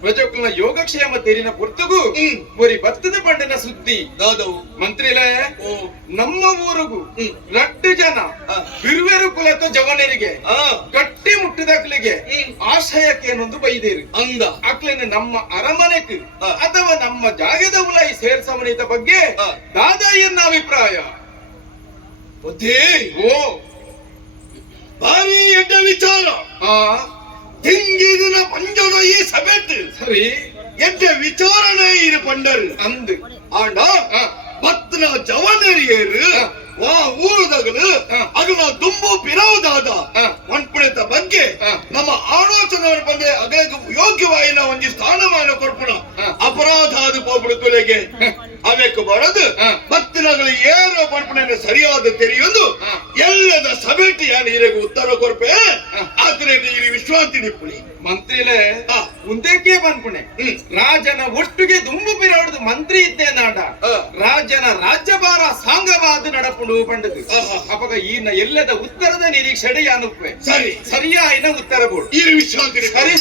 ಪ್ರಜೆಕ್ಕುಲ ಯೋಗಕ್ಷೇಮ ತೆರಿನ ಪುರ್ತಗೂ ಬರಿ ಬತ್ತದ ಪಂಡಿನ ಸುದ್ದಿ ಮಂತ್ರಿಲೇ ನಮ್ಮ ಊರಿಗೂ ರಟ್ಟು ಜನ ಬಿರುವೆರು ಕುಲತ ಜವನರಿಗೆ ಗಟ್ಟಿ ಮುಟ್ಟಿದಕ್ಲಿಗೆ ಆಶಯಕ್ಕೇನೊಂದು ಬೈದೇರು ಅಂದ ಅಕ್ಲೇನೆ ನಮ್ಮ ಅರಮನೆಕ್ ಅಥವಾ ನಮ್ಮ ಜಾಗದ ಉಲಾಯಿ ಸೇರ್ಸವನಿತ ಬಗ್ಗೆ ದಾದಾಯನ್ನ ಅಭಿಪ್ರಾಯ ಓ ಭಾರಿ ಎಡ್ಡ ವಿಚಾರ ತಿಂಗಿದಿನ ಪಂಜದ ಈ ಸಭೆತ್ತು ಸರಿ ಎಡ್ಡ ವಿಚಾರಣೆ ಇರು ಪಂಡರು ಅಂದು ಆಂಡ ಬತ್ತನ ಜವನರಿಯರು ವಾ ಊರದಗಲು ಅಗಲ ದುಂಬು ಪಿರವುದಾದ ಮನ್ಪುಣೆತ ಬಗ್ಗೆ ನಮ್ಮ ಆಲೋಚನೆ ಬಂದೆ ಅಗಲಕ್ಕೆ ಯೋಗ್ಯವಾಯಿನ ಒಂದು ಸ್ಥಾನಮಾನ ಕೊಡ್ಪುಣ ಅಪರಾಧಾದ ಪೋಪುಡು ತುಲೆಗೆ ಅವಕ್ಕೆ ಬರದು ಬತ್ತಿನಗಳು ಏರೋ ಪಂಪುಣೆನ ಸರಿಯಾದ ತೆರೆಯೊಂದು ಎಲ್ಲದ ಸಭೆಟಿಯ ನೀರಿಗೆ ಉತ್ತರ ಕೊರ್ಪೆ ಆತನೇ ನೀರು ವಿಶ್ರಾಂತಿ ನಿಪ್ಪುಣಿ ಮಂತ್ರಿಲೇ ಮುಂದಕ್ಕೆ ಬಂದ್ಪುಣೆ ರಾಜನ ಒಟ್ಟಿಗೆ ದುಂಬು ಪಿರವಡ್ದು ಮಂತ್ರಿ ಇದ್ದೆ ನಾಡ ರಾಜನ ರಾಜ್ಯಭಾರ ಸಾಂಗವಾದ ನಡಪುಡು ಪಂಡದು ಅಪಗ ಈನ ಎಲ್ಲದ ಉತ್ತರದ ನಿರೀಕ್ಷಣೆ ಅನುಪ್ಪೆ ಸರಿ ಸರಿಯಾಯಿನ ಉತ್ತರ ಬೋಡು ಈ ವಿಶ್ರಾಂತಿ ಸರಿ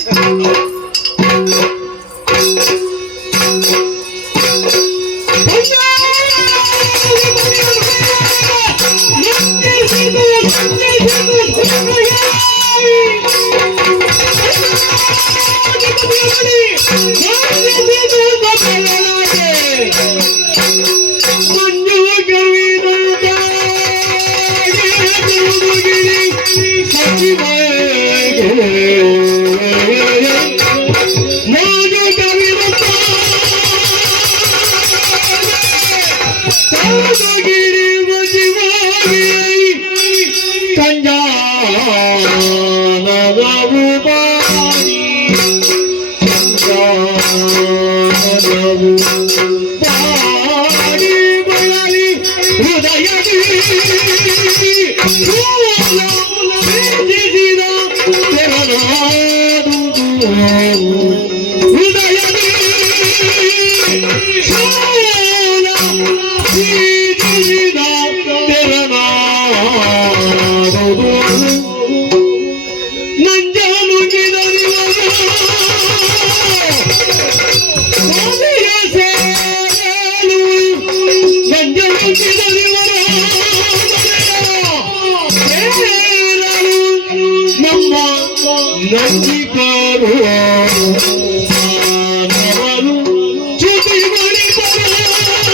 ಬಾಡಿ ಬಯಲಿ ಹೃದಯದಿ ಸಿದ್ಧಿಸಿದ ತೆರನಾದುದು ಹೃದಯದಿ ಶೋಲ ಸಿದ್ಧಿಸಿದ ತೆರನಾದುದು ನಂಜನು ಗಿಡರಿವನು ನಂಜನು ಗಿಡರಿವನು ನಮ್ಮ ನಂಬಿಕರು ಚುಟಿಗುಳಿ ಚುಟಿಗುಳಿ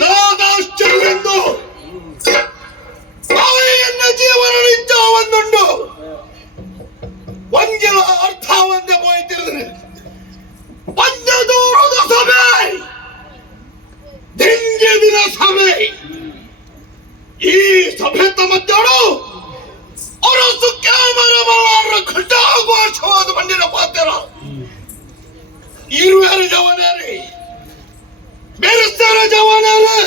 ದಾದಾಶ್ಚರ್ಯವೆಂದು ಬಾಯಿಯನ್ನ ಜೀವನದಿಂದ ಒಂದುಂಡು ಪಂಜಲ ಅರ್ಥ ಒಂದೇ ಹೋಯ್ತಿರುದ್ರೆ ಪಂಚದೂರದ ಸಭೆ ದಿಂಜದಿನ ಸಭೆ ಈ ಸಭೆ ತಮ್ಮದ್ದಳು ಅರಸು ಕ್ಯಾಮರ ಬಲ್ಲಾರ ಖಡ್ಡಾಘೋಷವಾದ ಬಂಡಿನ ಪಾತ್ರ ಇರುವಾರ ಜವಾನರೇ ಬೆರೆಸ್ತಾರ ಜವಾನರೇ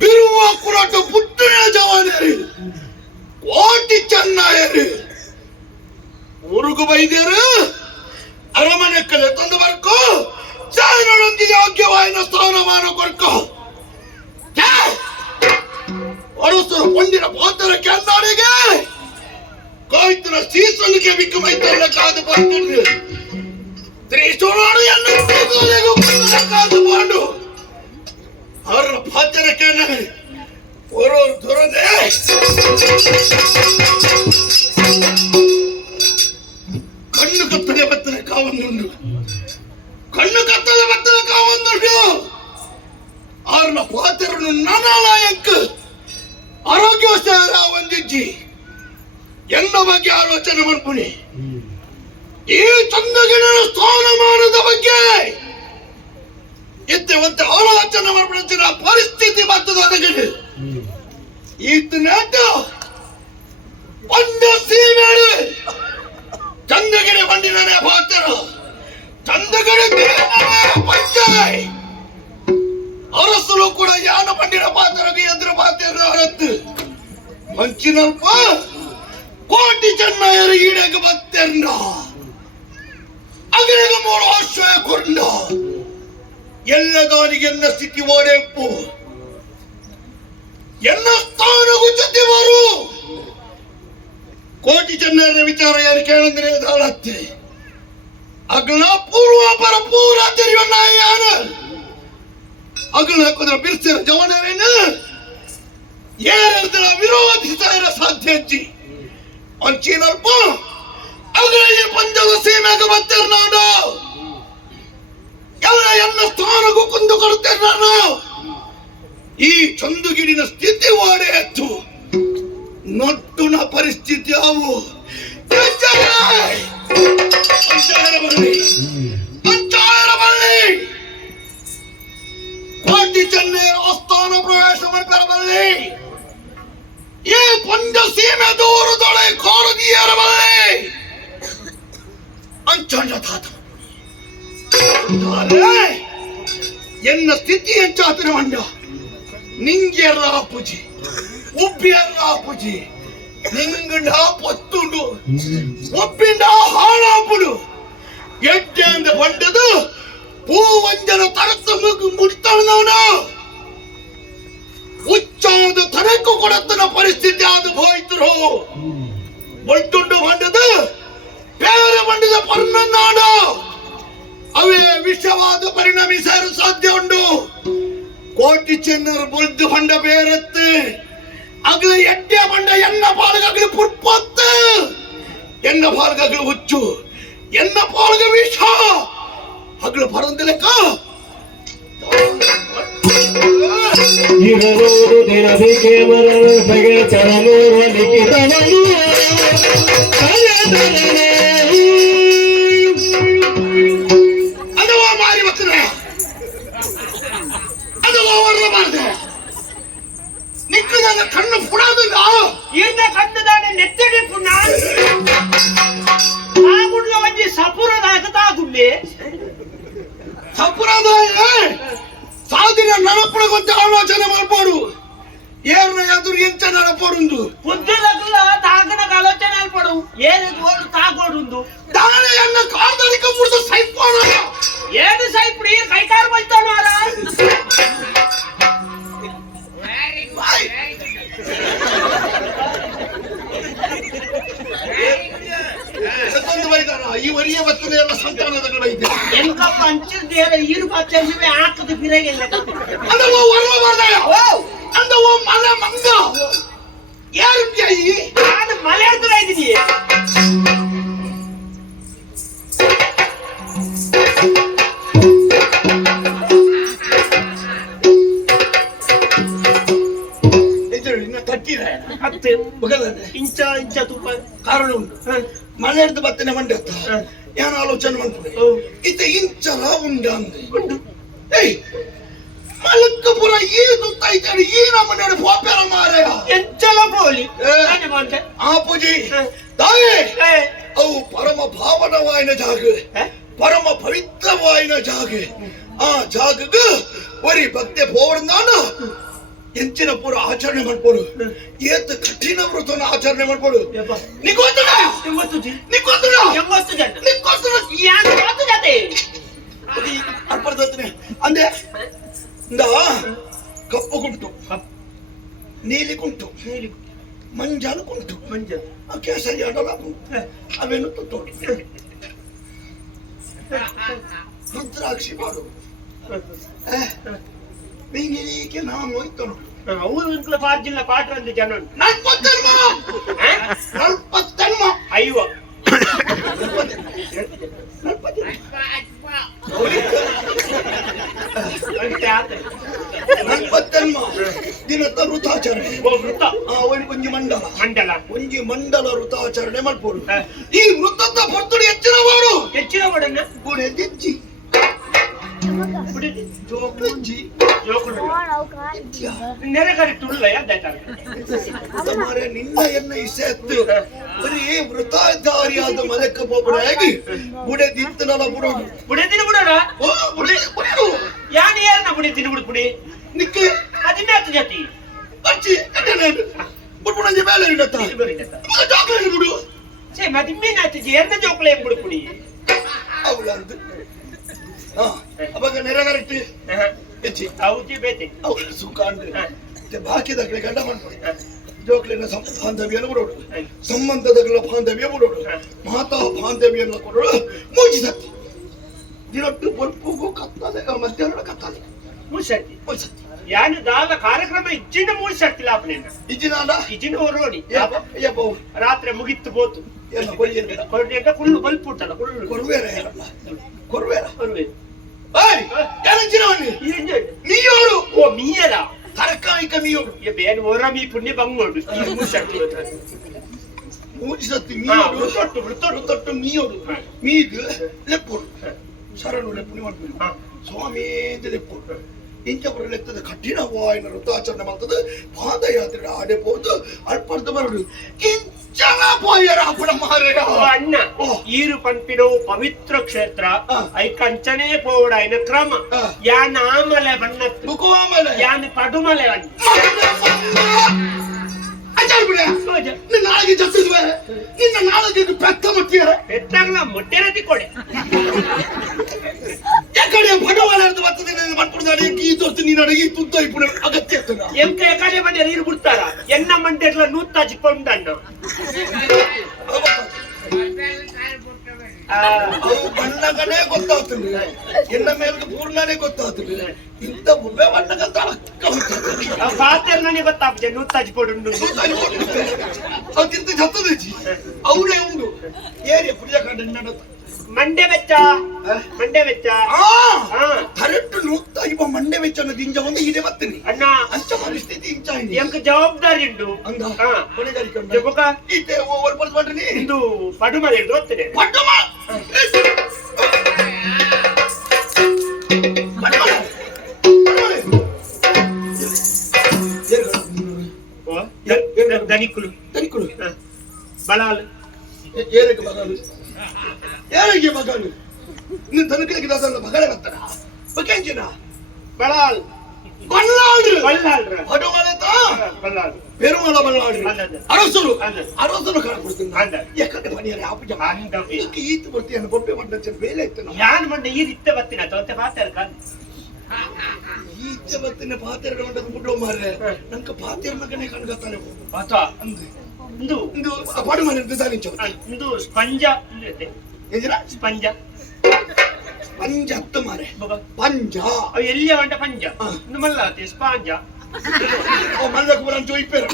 ಬಿರುವ ಕುರಾಟ ಪುಟ್ಟಿನ ಜವಾನರೇ ಕೋಟಿ ಚೆನ್ನಾಯರೇ ಊರುಗು ಬೈದ್ಯರು ಅರಮನೆ ಕಲೆ ತಂದು ಬರ್ಕೋ ಚಾಯನೊಂದಿಗೆ ಯೋಗ್ಯವಾದ ಸ್ಥಾನಮಾನ ಕೊಡ್ಕೋ ಅರಸರು ಪಂಡಿನ ಪಾತ್ರ ಕೆಂದಾಡಿಗೆ ಕಾಯ್ತನ ಸೀಸನ್ಗೆ ಬಿಕ್ಕು ಮೈತಲ್ಲ ಕಾದು ಬರ್ತಿದ್ರು ತ್ರಿಶೂಲನು ಎಲ್ಲ ಕಾದು ಮಾಡು ಅವರ ಪಾತ್ರ ಕೆಣ್ಣ ಓರೋ ದುರದೆ ಕಣ್ಣು ಕತ್ತಲೆ ಬತ್ತಲೆ ಕಾವೊಂದುಂಡು ಕಣ್ಣು ಕತ್ತಲೆ ಬತ್ತಲೆ ಕಾವೊಂದುಂಡು ಅವ್ರನ್ನ ಪಾತ್ರನು ನಾನಾಯಕ್ ಆರೋಗ್ಯೋತ್ಸಾಹ ಹೊಂದಿಜ್ಜಿ ಎನ್ನ ಬಗ್ಗೆ ಆಲೋಚನೆ ಮಾಡ್ಬಿಡಿ ಈ ಚಂದಗಿನ ಸ್ಥಾನಮಾನದ ಬಗ್ಗೆ ಇತ್ತವಂತೆ ಆಲೋಚನೆ ಮಾಡ್ಬಿಡ್ತಿನ ಪರಿಸ್ಥಿತಿ ಬರ್ತದ ಅದಕ್ಕೆ ಇತ್ತು ಒಂದು ಸೀಮೇಳು ಚಂದಗಿರಿ ಬಂದಿನ ಪಾತ್ರ ಚಂದಗಿರಿ ಪಂಚಾಯ್ ಅರಸಲು ಕೂಡ ಯಾನ ಬಂಡಿನ ಪಾತ್ರಗೆ ಎದುರು ಪಾತ್ರ ಹೊರತು ಮಂಚಿನಲ್ಪ ಕೋಟಿ ಚೆನ್ನಾಯರು ಈಡಗೆ ಬತ್ತೆಂಡ ಅಗಲಿಗ ಮೂರು ಆಶ್ರಯ ಕೊಂಡ ಎಲ್ಲದಾನಿಗೆ ಎನ್ನ ಸ್ಥಿತಿ ಓಡೆಪ್ಪು ಎನ್ನ ಸ್ಥಾನ ಗುಚ್ಚುತ್ತಿವರು ಕೋಟಿ ಚೆನ್ನಾಯರ ವಿಚಾರ ಏನು ಕೇಳಂದ್ರೆ ದಾಳತ್ತೆ ಅಗ್ನ ಪೂರ್ವ ಪರ ಪೂರ ತೆರೆಯನ್ನ ಯಾರು ಅಗ್ನ ಹಾಕೋದ್ರ ಬಿರ್ಸಿರ ಜವಾನರೇನು ಏನಿರ್ತಾರ ವಿರೋಧಿಸ್ತಾ ಇರೋ ಸಾಧ್ಯ ಹೆಚ್ಚಿ ಅಂಚಿನಲ್ಪ ಅಗ್ನಿ ಪಂಚದ ಸೀಮೆಗೆ ಬರ್ತೇನೆ ನಾನು ಎಲ್ಲ ಎನ್ನ ಸ್ಥಾನಕ್ಕೂ ಕುಂದು ಕೊಡ್ತೇನೆ ನಾನು ಈ ಚಂದುಗಿಡಿನ ಸ್ಥಿತಿ ಓಡೆ ಎತ್ತು ನೊಟ್ಟುನ ಪರಿಸ್ಥಿತಿ ಅವು ಬರಲಿ ಕೋಟಿ ಚೆನ್ನೈ ಆಸ್ಥಾನ ಪ್ರವೇಶ ಬರಲಿ ಈ ಪಂಚ ಸೀಮೆ ದೂರದೊಳೆ ಕೋರದಿಯರ ಬರಲಿ ಅಂಚಂಡ ತಾತ ಎನ್ನ ಸ್ಥಿತಿ ಹೆಚ್ಚಾತನ ಮಂಡ ನಿಂಗೆಲ್ಲ ಪೂಜಿ ಉಬ್ಬಿಯಲ್ಲ ಪೂಜಿ ನಿಂಗಂಡ ಪತ್ತುಂಡು ಒಪ್ಪಿಂಡ ಹಾಳಾಪುಡು ಎಡ್ಡೆ ಅಂದ ಬಂಡದು ಒಂಜನ ತರತ್ತ ಮುಟ್ತಾಳನವನು ಉಚ್ಚಾದ ತನಕ್ಕೂ ಕೊಡತನ ಪರಿಸ್ಥಿತಿ ಆದ ಹೋಯ್ತರು ಬಲ್ಟುಂಡು ಬಂಡದ ಬೇರೆ ಬಂಡದ ಪರ್ನಾಡು ಅವೇ ವಿಷವಾದ ಪರಿಣಮಿಸಲು ಸಾಧ್ಯ ಉಂಟು ಕೋಟಿ ಚೆನ್ನರು ಬುಲ್ದು ಬಂಡ ಬೇರತ್ತೆ ಅಗ್ಲ ಎಡ್ಡೆ ಬಂಡ ಎನ್ನ ಪಾಲ್ಗಗ್ಲು ಪುರ್ಪತ್ತು ಎನ್ನ ಪಾಲ್ಗಗ್ಲು ಹುಚ್ಚು ಎನ್ನ ಪಾಲ್ಗ ವಿಷ ಅಗ್ಲು ಪರಂದ ಲೆಕ್ಕ ಇರಲೂರು ದಿನದಿಗೆ ಮರಳು ಬಗೆ ಚರಲೂರು ಲಿಖಿತವನು ಅದು ಮಾರಿ ಬರ್ತದೆ ಅದು ಅವರ ಮಾಡಿದೆ ನಿಕ್ಕದ ಕಣ್ಣು ಪುಡೋದಿಲ್ಲ ಈರ್ನ ಕಣ್ಣದಾನೆ ನೆತ್ತಡಿ ಪುಣ್ಯ ಆಗುಳ್ಳ ಒಂಜಿ ಸಪುರದ ಅಗತಾಗುಳ್ಳಿ ಸಂಪ್ರದಾಯ ಸಾಧಿನ ನಡಪಡಗೊಂತ ಆಲೋಚನೆ ಮಾಡ್ಬೋದು ಏರ್ನ ಎದುರು ಎಂಚ ನಡಪಡುಂದು ಬುದ್ಧಿದಲ್ಲ ತಾಗನ ಆಲೋಚನೆ ಅಲ್ಪಡು ಏನಿದು ಓಡು ತಾಗೋಡುಂದು ದಾನೆಯನ್ನ ಕಾಲ್ದಳಿಕ ಮುರಿದು ಸೈಪಾನ ಏನು ಸೈಪುಡಿ ಕೈಕಾರು ಬೈತಾನು ಅಲ್ಲ ಸತ್ತೊಂದು ಬೈದಾನ ಈ ವರಿಯ ಬರ್ತದೆ ಎಲ್ಲ ಸಂತಾನದಗಳ ಇದೆ ಎಂಕಪ್ಪ ಅಂಚಿದ್ದೇರ ಈರು ಬಚ್ಚೆ ಹಾಕದ ಬಿರಗಿಲ್ಲ ಅಂದವ ವರ್ಣ ಮಾಡ್ದಾಯ ಅಂದವ ಮನ ಮಂಗ ಯಾರು ಈ ನಾನು ಮಲೆ ಹಿಡ್ತಾ ಇದ್ದೀನಿ ಇನ್ನ ತಟ್ಟಿರ ಹತ್ತು ಬಗಲನೆ ಇಂಚ ಇಂಚ ತುಪ್ಪ ಕಾರಣ ಉಂಟು ಮನೆ ಹಿಡಿದು ಬತ್ತನೆ ಮಂಡ್ಯ ಏನು ಆಲೋಚನೆ ಮಾಡ್ತಾರೆ ಇತ ಇಂಚಲ ಉಂಡ ಅಂದೆ ಏಯ್ ಮಲಕ್ಕಪುರ ಈ ತುತ್ತೈತಾನೆ ಈ ನಮ್ಮನೆ ಪೋಪೆರ ಮಾರಾಯ ಎಂಚಲ ಬೋಲಿ ನಾನೇ ಮಾಡ್ದೆ ಆ ಪೂಜಿ ತಾಯೇ ಅವು ಪರಮ ಭಾವನವಾಯಿನ ಜಾಗ ಪರಮ ಪವಿತ್ರವಾಯಿನ ಜಾಗ ಆ ಜಾಗಗ ಒರಿ ಭಕ್ತಿ ಪೋವರ್ನಾನ ಎಂಚಿನ ಪೂರ ಆಚರಣೆ ಮಾಡ್ಬೋದು ಏತ್ ಕಠಿಣ ವ್ರತನ ಆಚರಣೆ ಮಾಡ್ಬೋದು ನಿಗೋತನ ನಿಗೋತನ ಎಂಬತ್ತು ಜನ ನಿಗೋತನ ಯಾರು ಮಾತು ಜತೆ ಅರ್ಪಡ್ತನೆ ಅಂದೆ ಇಂದ ಕಪ್ಪು ಗುಂಟು ನೀಲಿ ಕುಂಟು ಮಂಜಾಲು ಕುಂಟು ಮಂಜಲ್ ಕೇಸರಿ ಅಡಲ ಕುಂಟು ಅವೇನು ತುತ್ತೋಡಿ ರುದ್ರಾಕ್ಷಿ ಮಾಡು ಬೆಂಗಿಲಿಕ್ಕೆ ನಾನು ಹೋಯ್ತು ಅವ್ರು ಇಂಕ್ಲ ಪಾಡ್ಜಿಲ್ಲ ಪಾಟ್ರಂದು ಜನ ಉಂಟು ನಲ್ಪತ್ತನ್ಮ ನಲ್ಪತ್ತನ್ಮ ಅಯ್ಯೋ ನಲ್ಪತ್ತನ್ಮ ದಿನದ ವೃತಾಚರಣೆ ವೃತ ಒಂಜಿ ಮಂಡಲ ಮಂಡಲ ಒಂಜಿ ಮಂಡಲ ವೃತಾಚರಣೆ ಮಾಡ್ಬೋದು ಈ ವೃತ್ತದ ಬರ್ತುಡಿ ಹೆಚ್ಚಿನ ಮಾಡು ಹೆಚ್ಚಿನ ಬಡನ್ನ ಗುಣೆ ತೆಜ್ಜಿ ಜೋಕುಂಜಿ ನೆರೆಗರಿ ತುಳ್ಳ ಯಾವ್ದಾಯ್ತಾರೆ ಮಾರೆ ನಿನ್ನ ಎನ್ನ ಇಸೆತ್ತು ಬರೀ ವೃತಾಧಾರಿಯಾದ ಮಲಕ್ಕ ಬೋಬರಾಗಿ ಬುಡೆ ದಿತ್ತನಲ್ಲ ಬುಡೋದು ಬುಡೆದಿನ ಬಿಡೋಣ ಓ ಬುಡೆ ಬುಡೋದು ಯಾನ್ ಯಾರನ್ನ ಬುಡೆದಿನ ಬಿಡು ಬುಡಿ ನಿಕ್ಕೆ ಹದಿನಾಲ್ಕು ಜಾತಿ ಅಚ್ಚಿ ಅಟೆಂಡ್ ಬುಡ್ಬುಡಂಜೆ ಮೇಲೆ ಇಡತ್ತ ಚಾಕ್ಲೇಟ್ ಬಿಡು ಸೇ ಮದಿಮ್ಮೇನಾಯ್ತು ಏರ್ನ ಜೋಕ್ಲೆ ಬಿಡು ಪುಡಿ ಅವಳಂದು ಅವಾಗ ನೆರೆಗರಟ್ಟಿ ಹೆಚ್ಚಿ ಹೌದಿ ಬೇತೆ ಅವಳ ಸುಖ ಅಂದ್ರೆ ಬಾಕಿದಾಗಲೇ ಗಂಡ ಮಾಡ್ಕೊಳ್ಳಿ ಜೋಕ್ಲಿನ ಬಾಂಧವ್ಯನ ಬಿಡೋಡು ಸಂಬಂಧದಗಳ ಬಾಂಧವ್ಯ ಬಿಡೋಡು ಮಾತಾ ಬಾಂಧವ್ಯನ ಕೊಡೋಡು ಮುಗಿಸತ್ತಿ ದಿನಟ್ಟು ಬಲ್ಪುಗೂ ಕತ್ತಲೆ ಮಧ್ಯಾಹ್ನ ಕತ್ತಲೆ ಮುಗಿಸತ್ತಿ ಮುಗಿಸತ್ತಿ ಯಾನು ದಾದ ಕಾರ್ಯಕ್ರಮ ಇಜ್ಜಿನ ಮುಗಿಸತ್ತಿಲ್ಲ ಅಪ್ಪನೇನ ಇಜಿನಾದ ಇಜ್ಜಿನ ಹೊರೋಡಿ ಯಪ್ಪ ರಾತ್ರಿ ಮುಗಿತ್ತು ಬೋತು ಎಲ್ಲ ಕೊಯ್ಯಲ್ಲ ಕೊಡ್ಲಿಕ್ಕೆ ಕುಳ್ಳು ಬಲ್ಪುಟ್ಟಲ್ಲ ಕುಳ್ಳು ಕೊರುವೇರ ಹೇಳಲ್ಲ ಕೊರುವೇರ ಕೊರುವೆ ಏಯ್ ಯಾರಿಜಿನವನಿ ನೀಯೋಡು ಓ ಮೀಯರ ತರಕಾರಿಕ ಮೀಯೋಡು ಬೇರೆ ಹೊರ ಮೀ ಪುಣ್ಯ ಬಂಗೋಡು ಈ ಮುಗಿಸತ್ತಿ ಮೂಜಿಸತ್ತಿ ಮೀಯೋಡು ತೊಟ್ಟು ಮೀಯೋಡು ಮೀದು ಲೆಪ್ಪೋಡು ಶರಣು ಲೆಪ್ಪುಣಿ ಮಾಡ್ತೀನಿ ಸ್ವಾಮೀದ ಲೆಪ್ಪೋಡು ಇಂಚಪುರ ಲೆಕ್ಕದ ಕಠಿಣವಾಯಿನ ವೃತ್ತಾಚರಣೆ ಮಾಡ್ತದೆ ಪಾದಯಾತ್ರೆ ಆಡೆ ಹೋದು ಅಲ್ಪರ್ಧ ಬರಡು ಇಂಚನ ಪೋಯರ ಅಪ್ಪಣ ಮಾರೇಡ ಅಣ್ಣ ಈರು ಪಂಪಿನೋ ಪವಿತ್ರ ಕ್ಷೇತ್ರ ಐ ಕಂಚನೇ ಪೋಡ ಐನ ಕ್ರಮ ಯಾನ ಆಮಲೆ ಬಣ್ಣತ್ತು ಬುಕು ಆಮಲೆ ಯಾನ ಪಡುಮಲೆ ಬಣ್ಣ ಅಜ್ಜಾರ್ ಬಿಡ ನಿನ್ನ ನಾಳೆಗೆ ಜಪ್ಪಿದ್ವೆ ನಿನ್ನ ನಾಳೆಗೆ ಪೆತ್ತ ಮಟ್ಟಿಯ ಪೆತ್ತಾಗಲ ಮೊಟ್ಟೆರತಿ ಕೊಡೆ ಯಾಕಡೆ ಪಡವಲ ಆಗ್ತದೆ ಮಾಡ್ಕೊಡ್ತಾರೆ ಈ ತೋರ್ತು ನೀನು ಅಡಗಿ ತುತ್ತ ಇಪ್ಪು ಅಗತ್ಯ ಆಗ್ತದ ಎಂಕ ಕಡೆ ಮಂಡ್ಯ ನೀರು ಬಿಡ್ತಾರ ಎನ್ನ ಮಂಡ್ಯಗಳ ನೂತ್ತಾಚಿಕೊಂಡಣ್ಣ ಅವು ಬಣ್ಣಗಳೇ ಗೊತ್ತಾಗ್ತದೆ ಎಲ್ಲ ಮೇಲೆ ಪೂರ್ಣನೇ ಗೊತ್ತಾಗ್ತದೆ ಇಂಥ ಬುಬ್ಬೆ ಬಣ್ಣಗಂತ ಪಾತ್ರ ನನಗೆ ಗೊತ್ತಾಗ್ತದೆ ನೂತ್ತಾಚಿಕೊಂಡು ಅದಿಂತ ಜತ್ತದಜ್ಜಿ ಅವಳೇ ಉಂಟು ಏರಿಯ ಪೂಜಾ ಕಂಡ ಮಂಡ್ಯ ವೆಚ್ಚ ಮಂಡ್ಯ ವೆಚ್ಚ ಕರೆಕ್ಟ್ ನೂತ್ತ ಇವ ಮಂಡ್ಯ ವೆಚ್ಚ ಅನ್ನೋದು ಇಂಜ ಒಂದು ಇದೆ ಬರ್ತೇನೆ ಅಣ್ಣ ಅಂಚ ಪರಿಸ್ಥಿತಿ ಇಂಚ ಎಂಕ ಜವಾಬ್ದಾರಿ ಉಂಟು ಅಂದ ಹೊಣೆಗಾರಿ ಕಂಡ ಜಬಕ ಇತ್ತೆ ಓವರ್ ಪಲ್ಸ್ ಮಾಡ್ರಿ ಇಂದು ಪಡು ಮನೆ ಗೊತ್ತೇನೆ ಪಟ್ಟಮ ದನಿಕುಲು ದನಿಕುಲು ಬಲಾಲ್ ಏರಕ್ಕೆ ಬಗಾಲು ಏರಿಗೆ ಬಗಾಲು ಇನ್ನು ತನಕಲಿಕ್ಕೆ ದಾಸಲ್ಲ ಬಗಳೇ ಬರ್ತಾರ ಬಕೆಂಚಿನ ಬಲಾಲ್ ಬಲ್ಲಾಡ್ರು ಬಲ್ಲಾಲ್ರ ಹೊಡಮಲೆತ ಬಲ್ಲಾಲ್ ಪೆರುಮಲ ಬಲ್ಲಾಡ್ರು ಅರಸರು ಅರಸರು ಕಾಣ ಅಂದ. ಕೊಡ್ತೀನಿ ಯಾಕಂದ್ರೆ ಮನೆಯಲ್ಲಿ ಆಪುಜ ಇದಕ್ಕೆ ಈತ ಬರ್ತೀಯ ಬೊಬ್ಬೆ ಮಂಡ ಬೇಲೆ ಇತ್ತು ಯಾನ್ ಮಂಡ ಈ ಇತ್ತ ಬತ್ತಿನ ತೋತೆ ಪಾತ್ರ ಕಾಲ್ ಈಚ ಬತ್ತಿನ ಪಾತ್ರೆಗಳು ಮಂಡ ಬಿಡೋ ಮಾರ್ರೆ ನಂಗೆ ಪಾತ್ರೆ ಮಗನೇ ಕಣ್ಗತ್ತಾನೆ ಪಾತ ಅಂದ್ರೆ ಇಂದು ಇಂದು ಪಾಡು ಮನೆ ದಾರಿಂಚ ಇಂದು ಸ್ಪಂಜ ಇದೆ ಏನಿರ ಸ್ಪಂಜ ಪಂಜ ಹತ್ತು ಮಾರೆ ಪಂಜ ಅವು ಎಲ್ಲಿಯ ಬಂಟ ಪಂಜ ಇಂದು ಮಲ್ಲಾತಿ ಸ್ಪಾಂಜ ಮಲ್ಲಕ್ಕೆ ಬರಂಚು ಒಯ್ಪೇರ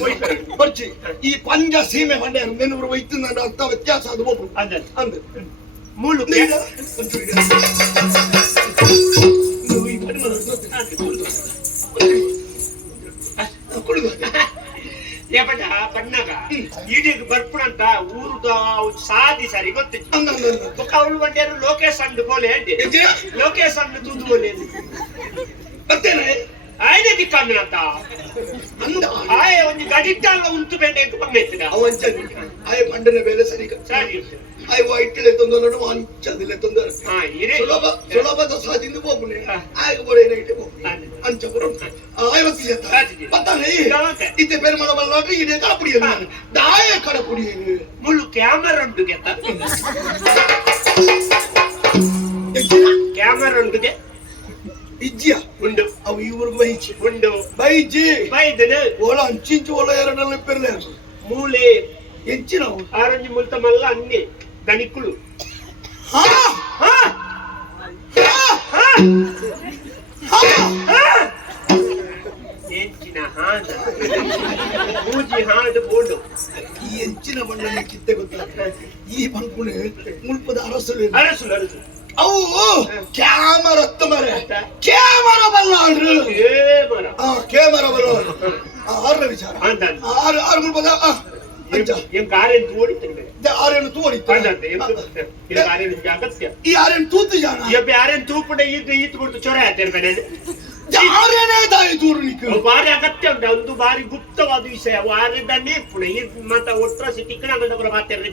ಬರ್ಚಿ ಈ ಪಂಜ ಸೀಮೆ ಮಂಡ್ಯ ನೆನವರು ಒಯ್ತು ನನ್ನ ಅರ್ಥ ವ್ಯತ್ಯಾಸ ಅದು ಒಬ್ಬರು ಅಂದ ಅಂದ್ ಮೂಳು ಕುಡಿದು ಏಪಟ ಬಣ್ಣಗ ಈಡಿಗೆ ಬರ್ಪುಣಂತ ಊರುದ ಸಾದಿ ಸರಿ ಗೊತ್ತಿತ್ತು ಅವಳು ಬಂಡ್ಯಾರು ಲೋಕೇಶ್ ಅಂಡು ಬೋಲೆ ಅಂಡೆ ಲೋಕೇಶ್ ಅಂಡು ತೂದು ಬೋಲೆ ಬರ್ತೇನೆ ಆಯ್ನೆ ದಿಕ್ಕಂದ್ರಂತ ಆಯ ಒಂದು ಗಡಿಟ್ಟಲ್ಲ ಉಂಟು ಬೆಂಡೆ ಅಂತ ಕಮ್ಮೆತ್ತಿದ ಅವಂಚ ಆಯ ಪಂಡನ ಬೇಲೆ ಸರಿ ಸರಿ ಆಯ ವೈಟ್ಲೆ ತೊಂದರೆ ಅಂಚದಿಲ್ಲ ತೊಂದರೆ ಸುಲಭ ಸುಲಭದ ಸಾದಿಂದ ಹೋಗ್ಬಿಡಿ ಆಗ ಬರೋ ನೈಟ್ ಅಂಚ ಬರೋ ಐವತ್ತು ಜನ ಪತ್ತಾನೆ ಇತ್ತೆ ಪೆರುಮಳ ಬಲ್ಲಾಡ್ರಿ ಇದೇ ಕಾಪುಡಿ ದಾಯ ಕಡಪುಡಿ ಮುಳ್ಳು ಕ್ಯಾಮರಾ ಉಂಟು ಗೆತ್ತ ಕ್ಯಾಮರಾ ಉಂಟುಗೆ ಇಜ್ಜಿಯ ಉಂಡು ಅವು ಇವ್ರು ಬೈಚಿ ಉಂಡು ಬೈಜಿ ಬೈದನೆ ಓಳ ಅಂಚಿಂಚು ಓಳ ಎರಡಲ್ಲಿ ಪೆರ್ಲೆ ಮೂಲೆ ಎಂಚಿನವು ಆರಂಜಿ ಮುಲ್ತ ಮಲ್ಲ ಅನ್ನಿ ದನಿಕುಳು ಹಾ ಹಾ ಹಾ ಎಂಚಿನ ಹಾಂಡ ಮೂಜಿ ಹಾಂಡ ಬೋಡು ಈ ಎಂಚಿನ ಬಣ್ಣನ ಕಿತ್ತೆ ಗೊತ್ತಿಲ್ಲ ಈ ಬಂಕುಣೆ ಮುಲ್ಪದ ಅರಸಲು ಅರಸು ಅರಸು ಅವು ಕ್ಯಾಮರಾ ಮರೆ ಕ್ಯಾಮರಾ ಬಲ್ಲಾಡ್ರು ಕ್ಯಾಮರಾ ಕ್ಯಾಮರಾ ಬಲ್ಲಾಡ್ರು ಆರ್ರ ವಿಚಾರ ಅಂದ ಆರು ಆರು ಮುಲ್ಪದ ಎಂ ಕಾರ್ಯನ್ ತೋಡಿತಿರ್ಬೇಕು ಆರೇನು ತೋಡಿತ್ತು ಅಂದಂತೆ ಇದು ಕಾರ್ಯನ ಅಗತ್ಯ ಈ ಆರೇನು ತೂತು ಜಾನ ಎಬ್ಬೆ ಆರೇನ್ ತೂಪುಡ ಈತ್ ಬಿಡ್ತು ಚೊರೆ ಆತಿರ್ಬೇನೆ ಆರೇನೇ ತಾಯಿ ತೂರು ನಿಕ್ಕು ಬಾರಿ ಅಗತ್ಯ ಉಂಟು ಒಂದು ಬಾರಿ ಗುಪ್ತವಾದ ವಿಷಯ ವಾರದನ್ನೇ ಪುಣ ಈ ಮತ ಒಟ್ರ ಸಿಟಿಕ್ಕಣ ಗಂಡ ಬರ ಮಾತಾಡ್ರೆ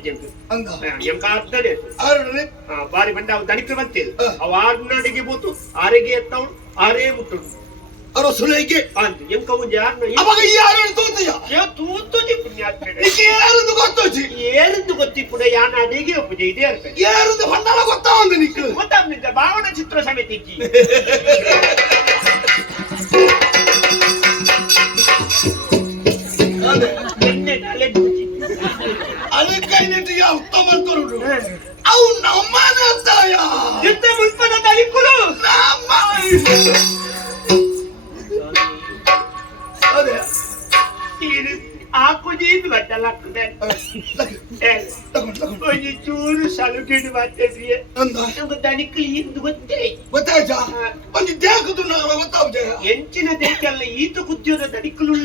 ಅಂದ ಎಂಕ ಅರ್ಥನೇ ಆರನೇ ಬಾರಿ ಬಂಡ ಅವ್ ದಣಿಕ್ರು ಬಂತಿಲ್ಲ ಅವ್ ಆರ್ನಡಿಗೆ ಬೋತು ಆರೆಗೆ ಎತ್ತವಳು ಆರೇ ಮುಟ್ಟು ಅರಸುಲೇಗೆ ಅಂತ ಎಂಕ ಒಂದು ಯಾರನ್ನ ಅವಾಗ ಈ ಆರೇನು ತೂತಿಯ ತೂತುಜಿ ಪುಣ್ಯಾತ್ಮೆ ಏರದು ಗೊತ್ತೋಜಿ ಏರಂದು ಗೊತ್ತಿ ಪುಣ ಯಾನ ಅಡಿಗೆ ಪೂಜೆ ಇದೇ ಇರ್ತದೆ ಏರದು ಬಂಡಲ ಗೊತ್ತಾ ಒಂದು ನಿಕ್ಕು ಗೊತ್ತಾಗ್ಲಿಲ್ಲ ಭಾವನಾ ಚಿತ್ರ ಸಮೇತ ಇಜ್ಜಿ ಎಣ್ಣೆ ತಲೆ ಪೂಜಿ ಅದಕ್ಕೆ ಉತ್ತಮ ತೋರುಡು ಅವು ನಮ್ಮನೆ ತಾಯ ಯುದ್ಧ ಮುಲ್ಪದ ದಲಿಕುಲು ನಮ್ಮ ಅದೇ ಆಕುಜೀದು ಬಟ್ಟಲಾಗ್ತದೆ ಒಂದು ಚೂರು ಸಲುಗಿಡು ಮಾಡ್ತಿದ್ರಿ ಅಂದ ನಮ್ಗೆ ದಣಿಕಲು ಇಂದು ಗೊತ್ತೇ ಗೊತ್ತಾಯ್ತಾ ಒಂದು ದೇಹಕ್ಕದು ನಾವು ಗೊತ್ತಾಗ್ತೇ ಎಂಚಿನ ದೇಶಲ್ಲ ಈತ ಕುದ್ಯೋದ ದಣಿಕಲು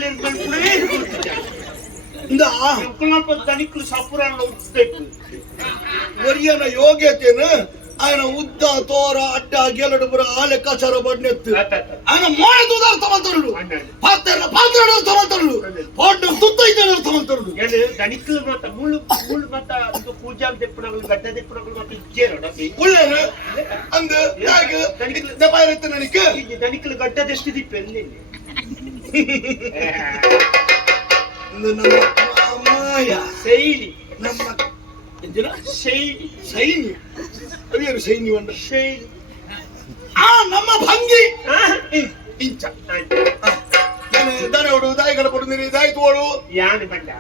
ದಣಿಕಲು ಸಪುರ ಉದ್ದಕ್ಕೆ ಒರಿಯನ ಯೋಗ್ಯತೆನು ఆయన ఉద్ద తోర అడ్డ గెలడు బుర ఆలె కచర బడ్నెత్తు ఆయన మోడదు అర్థమంతరుడు పాత్ర అర్థమంతరుడు పాడు తుత్తైతే అర్థమంతరుడు ಏನು ದಣಿಕಲು ಮಾತ ಮುಳ್ಳು ಮುಳ್ಳು ಮಾತ ಅದು ಪೂಜಾಲ್ ತೆಪ್ಪಣಗಳು ಗಡ್ಡ ತೆಪ್ಪಣಗಳು ಮಾತ ಇಜ್ಜೇರೋ ಡಬ್ಬಿ ಉಳ್ಳೇನು ಅಂದ ಯಾಗ ದಪಾಯಿರತ್ತೆ ನನಗೆ ಈ ದಣಿಕಲು ಗಡ್ಡದೆಷ್ಟು ದಿಪ್ಪೆ ಎಲ್ಲಿ ನಮ್ಮ ಮಾಯ ಶೈಲಿ ನಮ್ಮ ಎಂದಿನ ಶೈಲಿ ಸೈನ್ಯ ಅದೇನು ಸೈನ್ಯ ಶೈಲಿ ಆ ನಮ್ಮ ಭಂಗಿ ಇಂಚ ದಾನೋಡು ದಾಯಿಗಳ ಕೊಡು ನೀರು ದಾಯಿ ತೋಡು ಯಾನು ಬಂದ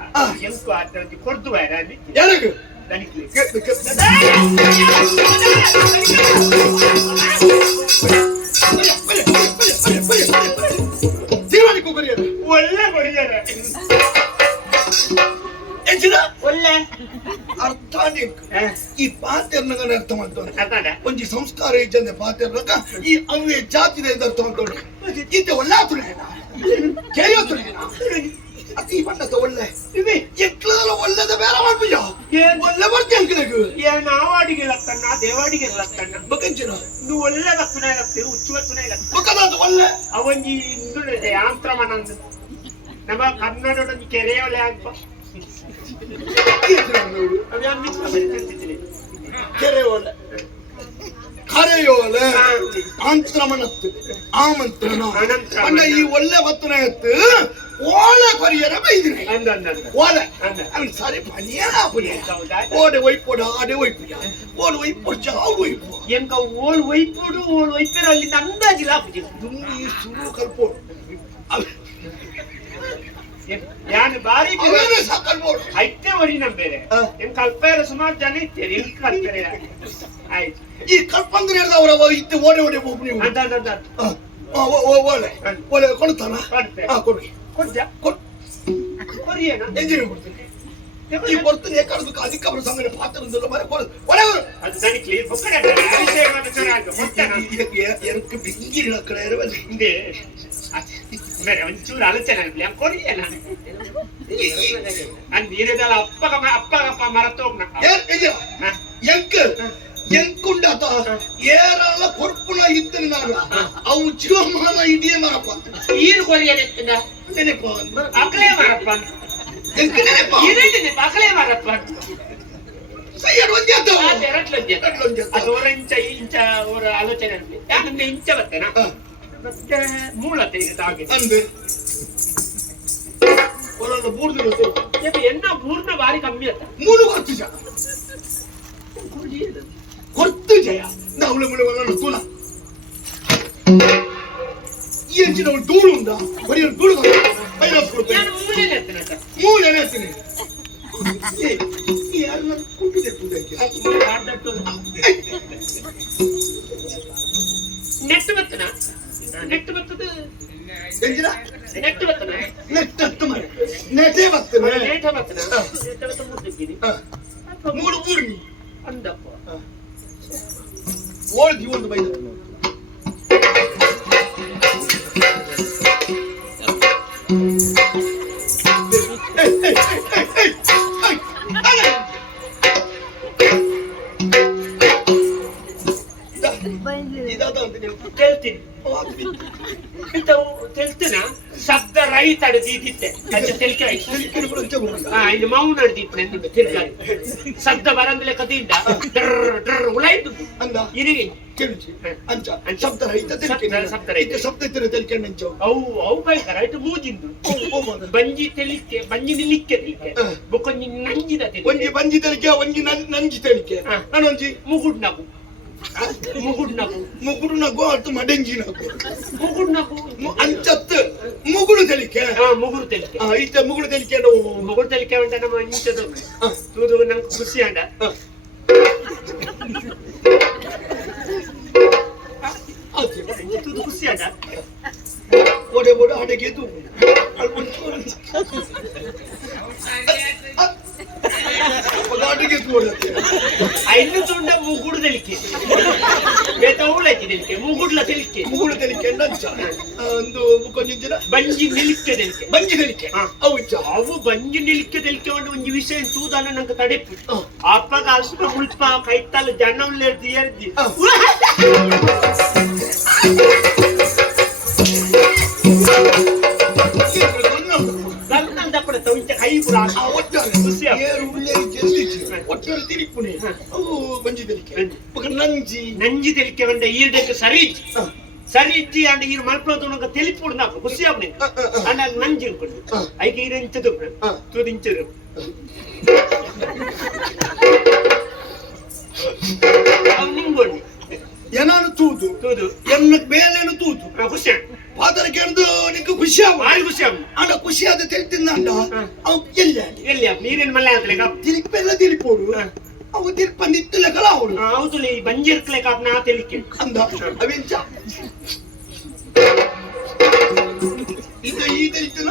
ಎಂಕು ಅದರಲ್ಲಿ ಕೊಡ್ದು ಬಾರಿ ಯಾರಿಗೆ ತೀರ್ಮಾನಿಕ ಕೊರಿಯರು ಒಳ್ಳೆ ಕೊಡಿದ್ದಾರೆ ಹೆಚ್ಚಿನ ಒಳ್ಳೆ ಅರ್ಥ ಈ ಪಾತೆರ್ನಗನ ಅರ್ಥ ಮಾಡ್ತಾನೆ ಅದಾನೆ ಒಂಜಿ ಸಂಸ್ಕಾರ ಇಜ್ಜಂದೆ ಪಾತೆರ್ನಗ ಈ ಅವೇ ಜಾತಿದ ಅರ್ಥ ಮಾಡ್ತಾನೆ ಇತ್ತೆ ಒಳ್ಳೆ ಆತುರೇನ ಕೇಯೋತುರೇನ ಅತಿ ಬಣ್ಣದ ಒಳ್ಳೆ ಎಕ್ಲಾಲ ಒಳ್ಳೆದ ಬೇರೆ ಮಾಡ್ಬಿಯ ಒಳ್ಳೆ ಬರ್ತಿ ಅಂಕಲಗು ಏನು ಆವಾಡಿಗೆ ಲಕ್ಕಣ್ಣ ದೇವಾಡಿಗೆ ಲಕ್ಕಣ್ಣ ಬಕಂಚಿನ ನೀವು ಒಳ್ಳೆ ಲಕ್ಕಣ ಲಕ್ತಿ ಹುಚ್ಚುವತ್ತುನೇ ಲಕ್ಕ ಬಕದಾದ ಒಳ್ಳೆ ಅವೊಂಜಿ ಇಂದುಳಿದೆ ಆಂತ್ರಮನಂದು ನಮ್ಮ ಕನ್ನಡದ ಕೆರೆಯೊಲೆ ಆಗ್ಬ ಕೆರೆ ಒಳ್ಳೆ ಕರೆಯೋಲೆ ಆಂತ್ರಮನತ್ತು ಆಮಂತ್ರಣ ಅಂಡ ಈ ಒಳ್ಳೆ ಬತ್ತನ ಎತ್ತು ಓಲೆ ಕೊರಿಯರ ಬೈದಿನಿ ಓಲೆ ಅವನ್ ಸರಿ ಪನಿಯ ಓಡೆ ಒಯ್ಪೋಡ ಆಡೆ ಒಯ್ಪುಯ ಓಡು ಒಯ್ಪೋಡ ಜಾವು ಒಯ್ಪು ಎಂಕ ಓಲ್ ಒಯ್ಪುಡು ಓಲ್ ಒಯ್ಪೆರ ಅಲ್ಲಿ ಅಂದಾಜಿಲ್ಲ ಆಪುಜಿ ದುಂಗಿ ಸುರು ಕಲ್ಪೋಡು ಯಾನು ಬಾರಿ ಅವನೇ ಸಾಕಲ್ಪೋಡು ಐತೆ ಒಡಿ ನಂಬೇರೆ ಎನ್ ಕಲ್ಪೇರ ಸುಮಾರು ಜನ ಇತ್ತೇರಿ ಎನ್ ಕಲ್ಪೇರೆ ಆಯ್ತು ಈ ಕಲ್ಪಂದ್ರೆ ಅವರ ಇತ್ತೆ ಓಡೆ ಓಡೆ ಹೋಗು ನೀವು ಅಂತ ಓಲೆ ಓಲೆ ಕೊಡ್ತಾನ ಕೊಡಿ ಕೊಡ್ಜ ಕೊರಿಯೇನ ಎಂಜಿನಿಯರ್ ಕೊಡ್ತೀನಿ ಈ ಬರ್ತೀನಿ ಕರೆದು ಅದಕ್ಕೆ ಅವರ ಸಂಗನೆ ಪಾತ್ರ ಮರೆ ಒಳಗೆ ಅದು ನನಗೆ ಕ್ಲಿಯರ್ ಬೊಕ್ಕಡೆ ವಿಷಯ ಮಾತಾಡೋಣ ಮೊತ್ತನ ಎರ್ಕು ಬಿಂಗಿರಿನ ಕಡೆ ಇರಬೇಕು ಹಿಂದೆ ಬೇರೆ ಒಂಚೂರು ಆಲೋಚನೆ ಆಗಲಿ ಕೊರಿಯೇನ ನಾನು ನೀರಿದಲ್ಲ ಅಪ್ಪಗಪ್ಪ ಮರತೋಗ್ನ ಎಂಕ್ ಎಂಕುಂಡಾತ ಏರಲ್ಲ ಕೊರ್ಪುನ ಇದ್ದನು ನಾನು ಅವು ಜೀವಮಾನ ಇದೆಯೇ ಮರಪ್ಪ ಈರು ಕೊರಿಯನೆತ್ತಿಂದ ನೆನಪ ಅಕಲೇ ಮರಪ್ಪ ಎಂಕ ನೆನಪ ನೆನಪ ಅಕಲೇ ಮರಪ್ಪ ಸೈಯಡ್ ಒಂದೇ ಆತ ಅದು ಅವರ ಇಂಚ ಅವರ ಆಲೋಚನೆ ಆಗಲಿ ಯಾಕಂದ್ರೆ ಇಂಚ ಬರ್ತೇನಾ ಮತ್ತೆ ಮೂಲತೆ ಇದು ಹಾಗೆ ಅಂದೆ ಅವರನ್ನು ಬೂರ್ದು ಎನ್ನ ಪೂರ್ಣ ಬಾರಿ ಕಮ್ಮಿ ಅಂತ ಮೂರು ಕೊರ್ತು ಜಯ ನಾವು ತೂಲ ಈ ಹೆಚ್ಚಿನ ಧೂಳು ಉಂಟಾ ಬರೀ ಧೂಳು ಫೈನಾನ್ಸ್ ಕೊಡ್ತೇನೆ ಮೂಲೆ ಹೇಳ್ತೀನಿ ಯಾರನ್ನ ಕೊಟ್ಟಿದೆ ನೆಟ್ಟು ಬರ್ತನ ನೆಟ್ಟು ಬರ್ತದ ನೆಟ್ಟು ಬರ್ತನ ನೆಟ್ ಹತ್ತು ಮನೆ ನೆಟೇ ಬರ್ತೇನೆ ನೇಟ ಬರ್ತನ ನೆಟ್ಟ ಬತ್ತ ಮುಟ್ಟಿದ್ದೀನಿ ಮೂರು ಮೂರ್ನಿ ಅಂದಪ್ಪ ಓಳ್ದಿ ಒಂದು ಬೈದ తెలుతుంది తెలుస్తున్నా శబ్ద రహిత అడిగితే తెలికే ఆయన మౌన అడిగి ఇప్పుడు తిరగాలి శబ్ద వరందులే కదిండ ఉలైదు ఇరిగి ಶಬ್ದ ರಹಿತ ಶಬ್ದ ಇದ್ರೆ ತಿಳ್ಕೊಂಡ ಅವು ಅವು ಬೈತಾರ ಆಯ್ತು ಮೂಜಿಂದು ಬಂಜಿ ತೆಲಿಕೆ ಬಂಜಿ ನಿಲಿಕ್ಕೆ ಬೊಕ್ಕೊಂಜಿ ನಂಜಿದ ಒಂಜಿ ಬಂಜಿ ತೆಲಿಕೆ ಒಂಜಿ ನಂಜಿ ತೆಲಿಕೆ ನಾನೊಂಜಿ ಮುಗುಡ್ ನಗು ಮುಗುಡು ನಗು ಅತ್ತು ಮಡೆಂಜಿ ನಗು ಮುಗುಡ್ ನಗು ಅಂಚತ್ತು ಮುಗುಡು ತೆಲಿಕೆ ಮುಗುಡು ತೆಲಿಕೆ ಇತ್ತೆ ಮುಗುಡು ತೆಲಿಕೆ ಮುಗುಡು ತೆಲಿಕೆ ಉಂಟ ನಮ್ಮ ಇಂಚದು ತೂದು ನಂಗೆ ಖುಷಿ ಅಂಡ ತೂದು ಖುಷಿ ಅಂಡ ಓಡೆ ಓಡೆ ಅಡೆಗೆ ತೂ ಅಡಿಗೆ ತೋಡತ್ತೆ ಐದು ತುಂಡ ಮುಗುಡು ತೆಲಿಕೆ ಬೇತೌಳೈತಿ ತೆಲಿಕೆ ಮುಗುಡ್ಲ ತೆಲಿಕೆ ಮುಗುಡು ತೆಲಿಕೆ ನಂಚ ಒಂದು ಕೊಂಜಿನ ಬಂಜಿ ನಿಲಿಕೆ ತೆಲಿಕೆ ಬಂಜಿ ತೆಲಿಕೆ ಅವು ಅವು ಬಂಜಿ ನಿಲಿಕೆ ತೆಲಿಕೆ ಒಂದು ಒಂಜಿ ವಿಷಯ ತೂದಾನ ನಂಗೆ ತಡೆಪು ಅಪ್ಪಗ ಅಲ್ಪ ಮುಲ್ಪ ಕೈತಲ್ಲ ಜನ ಉಳ್ಳೇರ್ದಿ ಏರ್ದಿ ಕನ್ನಡ ತೌಂಚ ಕೈ ಪುರ ಒಟ್ಟರೆ ತಿರುಪುನೆ ಅವು ಬಂಜಿ ತೆಲಿಕೆ ನಂಜಿ ತೆಲಿಕೆ ಬಂದ ಈರ್ಡಕ್ಕೆ ಸರಿ ಇಜ್ಜಿ ಅಂಡ ಈರು ಮಲ್ಪೋದು ನಂಗೆ ತೆಲಿಪುಡು ನಾಕು ಖುಷಿ ಅವನೇ ಅಂಡ ನಂಜಿ ಇರ್ಕೊಂಡು ಐಕೆ ಈರು ಇಂಚದು ತೂದು ಇಂಚದು ಅವ್ ನಿಂಗೊಂಡು ಏನಾನು ತೂದು ತೂದು ಎನ್ನ ಬೇಲೇನು ತೂದು ಖುಷಿ ಅದಕ್ಕೆ ಒಂದು ನಿಂಗೆ ಖುಷಿ ಭಾರಿ ಖುಷಿ ಆಗ ಅಣ್ಣ ಖುಷಿ ಆದ ತಿಳಿತಿಂದ ಅಂಡ ಅವ್ ಎಲ್ಲ ಎಲ್ಲಿ ನೀರಿನ ಮಲ್ಲೆ ಅಂತಲೆಗ ತಿರುಪೆಲ್ಲ ತಿರುಪೋಡು ಅವು ತಿರುಪ ನಿತ್ತಲೆಗಳ ಅವಳು ಹೌದು ಈ ಬಂಜಿರ್ಕ್ಲೆಗ ನಾ ತೆಲಿಕೆ ಅಂದ ಅವೆಂಚ ಇದು ಈ ತಿಳಿತನ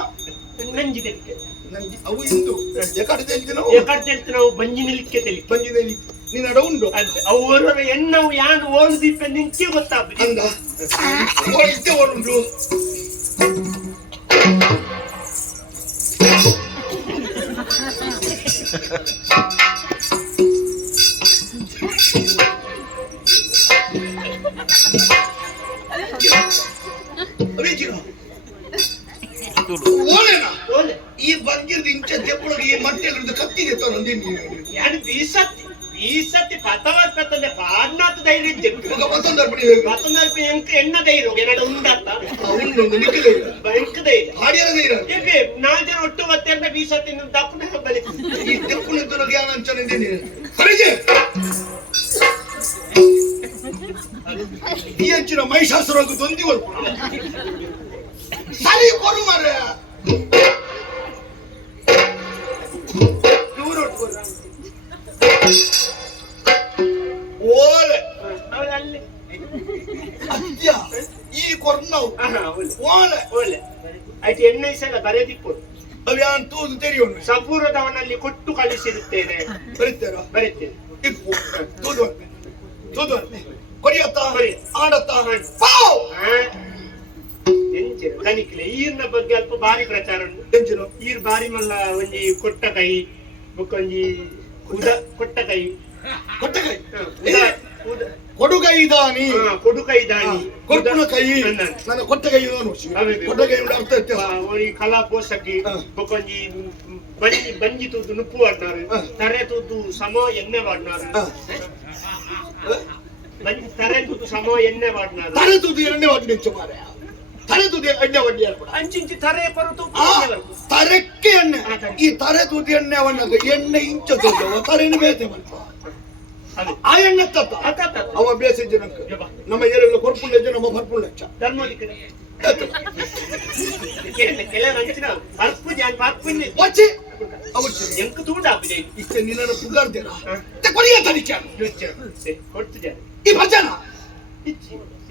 ನಂಜಿ ತೆಲಿಕೆ ನಂಗೆ ಅವು ಇಂದು ಎಕಡೆ ತಿಳಿತನ ಎಕಡೆ ತೆಲಿತೆ ನಾವು ಬಂಜಿನಲಿಕ್ಕೆ ತೆಲಿಕೆ ಬಂದಿದ್ದೇನೆ ನೀನು ಅಡ ಉಂಡು ಅವರ ಎಣ್ಣವು ಯಾನು ಓಳು ದೀಪ ನಿಂಕೆ ಗೊತ್ತಾಗ್ತದೆ ಅಂದ ಓಡಿದ್ದೆ ಓಡುಂಡು ಓಲೆನಾ ಈ ಬಂದಿರದ ಇಂಚ ತೆಪ್ಪಳಗೆ ಈ ಮಟ್ಟೆಗಳಿಂದ ಕತ್ತಿಗೆ ತಂದೆ ಯಾನು ಬೀಸತ್ತಿ ಪತವರ್ತಂದೆ ಪಾಡ್ನಾಥ ಧೈರ್ಯ ಮಗ ಮತ್ತೊಂದು ಮತ್ತೊಂದು ಎಣ್ಣ ಧೈರ್ಯ ಎರಡು ಉಂಡತ್ತ ಉಂಡು ನಿಖಿಲ ಭಯಂಕ ಧೈರ್ಯ ಹಾಡಿಯರ ಧೈರ್ಯ ಏಕೆ ನಾಲ್ಕು ಜನ ಒಟ್ಟು ಮತ್ತೆ ಬೀಸತ್ತಿ ದಪ್ಪನ ಬಲಿ ಈ ತೆಪ್ಪುನಿದ್ದು ಜ್ಞಾನ ಅಂಚನಿದ್ದೀನಿ ಕರೆಜೆ ಈ ಹಂಚಿನ ಮಹಿಷಾಸುರಕ್ಕೆ ದೊಂದಿ ಬರ್ಕೊಂಡು ಸರಿ ಕೊಡು ಮಾರ ಓಲೆ ಅಲ್ಲಿ ಅದ್ಯ ಈ ಕೊರ್ನವು ಓಲೆ ಒಳ್ಳೆ ಆಯ್ತು ಎಣ್ಣೆ ಸಲ ಬರೆದಿಪ್ಪು ಅವ್ಯಾನ್ ತೂದು ತೆರೆಯೋಣ ಸಪೂರದವನಲ್ಲಿ ಕೊಟ್ಟು ಕಳಿಸಿರುತ್ತೇನೆ ಬರೀತಾರ ಬರೀತೇನೆ ಇಪ್ಪು ತೂದು ತೂದು ಕೊರಿಯತ್ತ ಕೊರಿ. ಆಡತ್ತ ಹಾಡು. ಪಾವ್ ಎಂಚಿನ ತನಿಖಿಲೆ ಈರ್ನ ಬಗ್ಗೆ ಅಲ್ಪ ಭಾರಿ ಪ್ರಚಾರ ಉಂಟು ಎಂಚಿನ ಈರ್ ಬಾರಿ ಮಲ್ಲ ಒಂಜಿ ಕೊಟ್ಟ ಕೈ ಬೊಕ್ಕೊಂಜಿ ಉದ ಕೊಟ್ಟ ಕೈ ಕೊಟ್ಟಕೈ ಉದ- ಉದ- ಕೊಡುಗೈ ದಾನಿ ಕೊಡು ಕೈ ದಾನಿ ಕೊಟ್ಟುನ ಕೈ ನನ್ನ. ನನ್ನ ಕೊಟ್ಟಕೈ ಕೊಟ್ಟಕೈ ಅರ್ಥ ಐತೆ ಒರಿ ಕಲಾ ಪೋಷಕಿ ಹಾ. ಬೊಕ್ಕೊಂಜಿ ಬಂಜಿ ತೂದು ನುಪ್ಪು ವಾಡ್ನಾರು ಹಾ. ತರೆ ತೂದು ಸಮ ಎಣ್ಣೆ ವಾಡ್ನಾರು ತರೆ ತೂದು ಸಮ ಎಣ್ಣೆ ವಾಡ್ನಾರು ತಲೆ ತುದಿ ಎಣ್ಣೆ ಒಡ್ಡಿ ನಿಂಚು ಮಾರೆ ತಲೆ ತುದಿ ಎಣ್ಣೆ ಒಡ್ಡಿ ಏರ್ಪಡ ಅಂಚಿಂಚಿ ತರೆ ಕೊರತು ತರಕ್ಕೆ ಎಣ್ಣೆ ಈ ತರೆ ತುದಿ ಎಣ್ಣೆ ಅವಣ್ಣದ ಎಣ್ಣೆ ಇಂಚ ತೋಜವ ತರೆನ ಬೇತೆ ಬಂತ ಆ ಎಣ್ಣೆ ತತ್ತ ಅವ ಬೇಸಿದ್ದ ನಮ್ಮ ಏರಿಯಲ್ಲ ಕೊರ್ಪುಂಡ ನಮ್ಮ ಬರ್ಪುಂಡ ಧರ್ಮೋದಿಕ್ಕೆ ಕೆಲವರು ಅಂಚಿನ ಅರ್ಪು ಜಾನ್ ಪಾರ್ಪುಂಜಿ ವಚ್ಚಿ ಅವಚ್ಚಿ ಎಂಕ್ ತೂಡ ಆಪಿದೆ ಇಷ್ಟೇ ನಿನ್ನ ಪುಗಾರ್ದೇನ ಕೊರಿಯ ತನಿಖೆ ಕೊಡ್ತು ಜಾನ್ ಈ ಭಜನ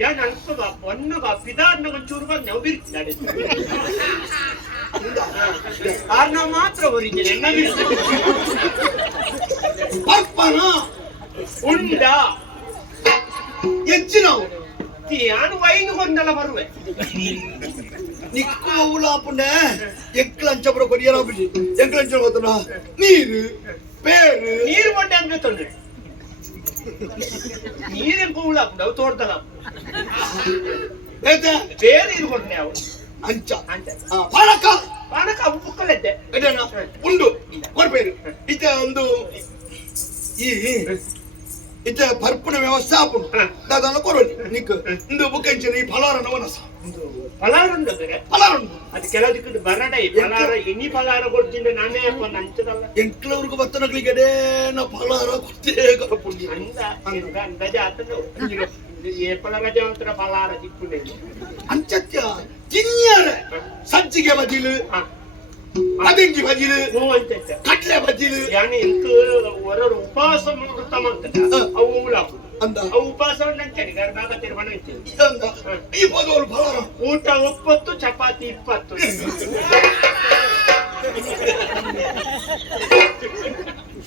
ಯಾನ್ ಅಲ್ಪ ಒನ್ನ ಪಿದಾರ್ನ ಒಂಚೂರು ಬಂದು ನಾವು ಬಿರ್ತಿದ್ದಾಳೆ ಕಾರಣ ಮಾತ್ರ ಹೊರಿದ್ದೇನೆ ಎನ್ನ ಬಿರ್ತಿದ್ದೆ ಪರ್ಪನ ಉಂಡ ಹೆಚ್ಚಿನವು ನಾನು ವೈನ್ ಕೊಂಡಲ್ಲ ಬರುವೆ ನಿಕ್ಕುವ ಉಲಾಪುಂಡೆ ಎಕ್ಲಂಚಪುರ ಕೊರಿಯರ ಬಿಜಿ ಎಕ್ಲಂಚ ಗೊತ್ತನ ನೀರು ಬೇರು ನೀರು ಕೊಂಡೆ ಅಂದ್ರೆ ತೊಂದ್ರೆ ನೀರೇನ್ ಕೂಳ ಅವು ತೋಡ್ತಲ್ಲ ಬೇತೆ ಬೇರೆ ನೀರು ಕೊಂಡೆ ಅವು ಅಂಚ ಅಂತ ಪಾನಕ ಪಾನಕ ಅವು ಬುಕ್ಕಲೆದ್ದೆ ಎಡೇನ ಉಂಡು ಕೊಡ್ಬೇರು ಇತ ಒಂದು ಈ ಇತ ಪರ್ಪುನ ವ್ಯವಸ್ಥೆ ಆಪುನು ದಾದನ ಕೊರಲಿ ನಿಕ್ ಇಂದು ಬುಕ್ಕಂಚಿನ ಈ ಫಲಾರನ ವನಸ ಫಲಾರ ಉಂಟು ಬೇರೆ ಫಲಾರ ಉಂಡು ಅದು ಕೆಲವುದಕ್ಕೆ ಬರಡೈ ಫಲಾರ ಇನಿ ಫಲಾರ ಕೊಡ್ತೀನಿ ನಾನೇ ಅಪ್ಪ ನಂಚದಲ್ಲ ಎಂಕ್ಲವ್ರಿಗೆ ಬತ್ತನಗಳಿಗೆ ಎಡೇನ ಫಲಾರ ಕೊಡ್ತೇ ಕರಪುಂಡಿ ಅಂದಾಜ ಆತನು ಏ ಫಲಾರ ಒಂಥರ ಫಲಾರ ತಿಕ್ಕುನೆ ಅಂಚತ್ಯ ತಿನ್ಯಾರ ಸಜ್ಜಿಗೆ ಬಜಿಲು ಅದಂಗಿ ಬಜಿಲು ಕಟ್ಲೆ ಬಜಿಲು ಯಾನಿ ಎಂಕ್ ಹೊರರು ಉಪವಾಸ ವೃತ್ತ ಮಾಡ್ತಾರೆ ಅವು ಉಳಾಕು ಅಂದ ಅವು ಉಪವಾಸ ನಂಚರಿ ಗರ್ಭಾಗ ತಿರುಮಣ ಇತ್ತು ಅಂದ ಈ ಪದವರು ಫಲಾರ ಊಟ 90 ಚಪಾತಿ 20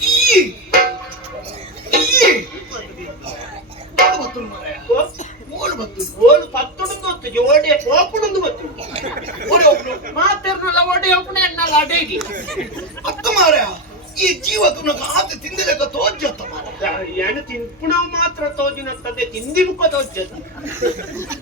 ಈ ಬತ್ತುನು ಮಾರಾಯ ಓಳು ಬತ್ತುನು ಓಳು 10 ಗೊತ್ತು ಜೋಡಿ ಓಪುಣಂದು ಗೊತ್ತು ಓಡಿ ಒಬ್ನು ಮಾತಾಡ್ನಲ್ಲ ಓಡಿ ಓಪುಣ ಎನ್ನಲ್ಲ ಅಡೇಗಿ ಅತ್ತ ಮಾರಾಯ ಈ ಜೀವತನ ಆತ ತಿಂದಿಲೆಕ್ಕ ತೋಜತ್ತ ಮಾರಾಯ ಏನು ತಿನ್ಪುಣವು ಮಾತ್ರ ತೋಜಿನತ್ತದೆ ತಿಂದಿ ಮುಖ ತೋಜದ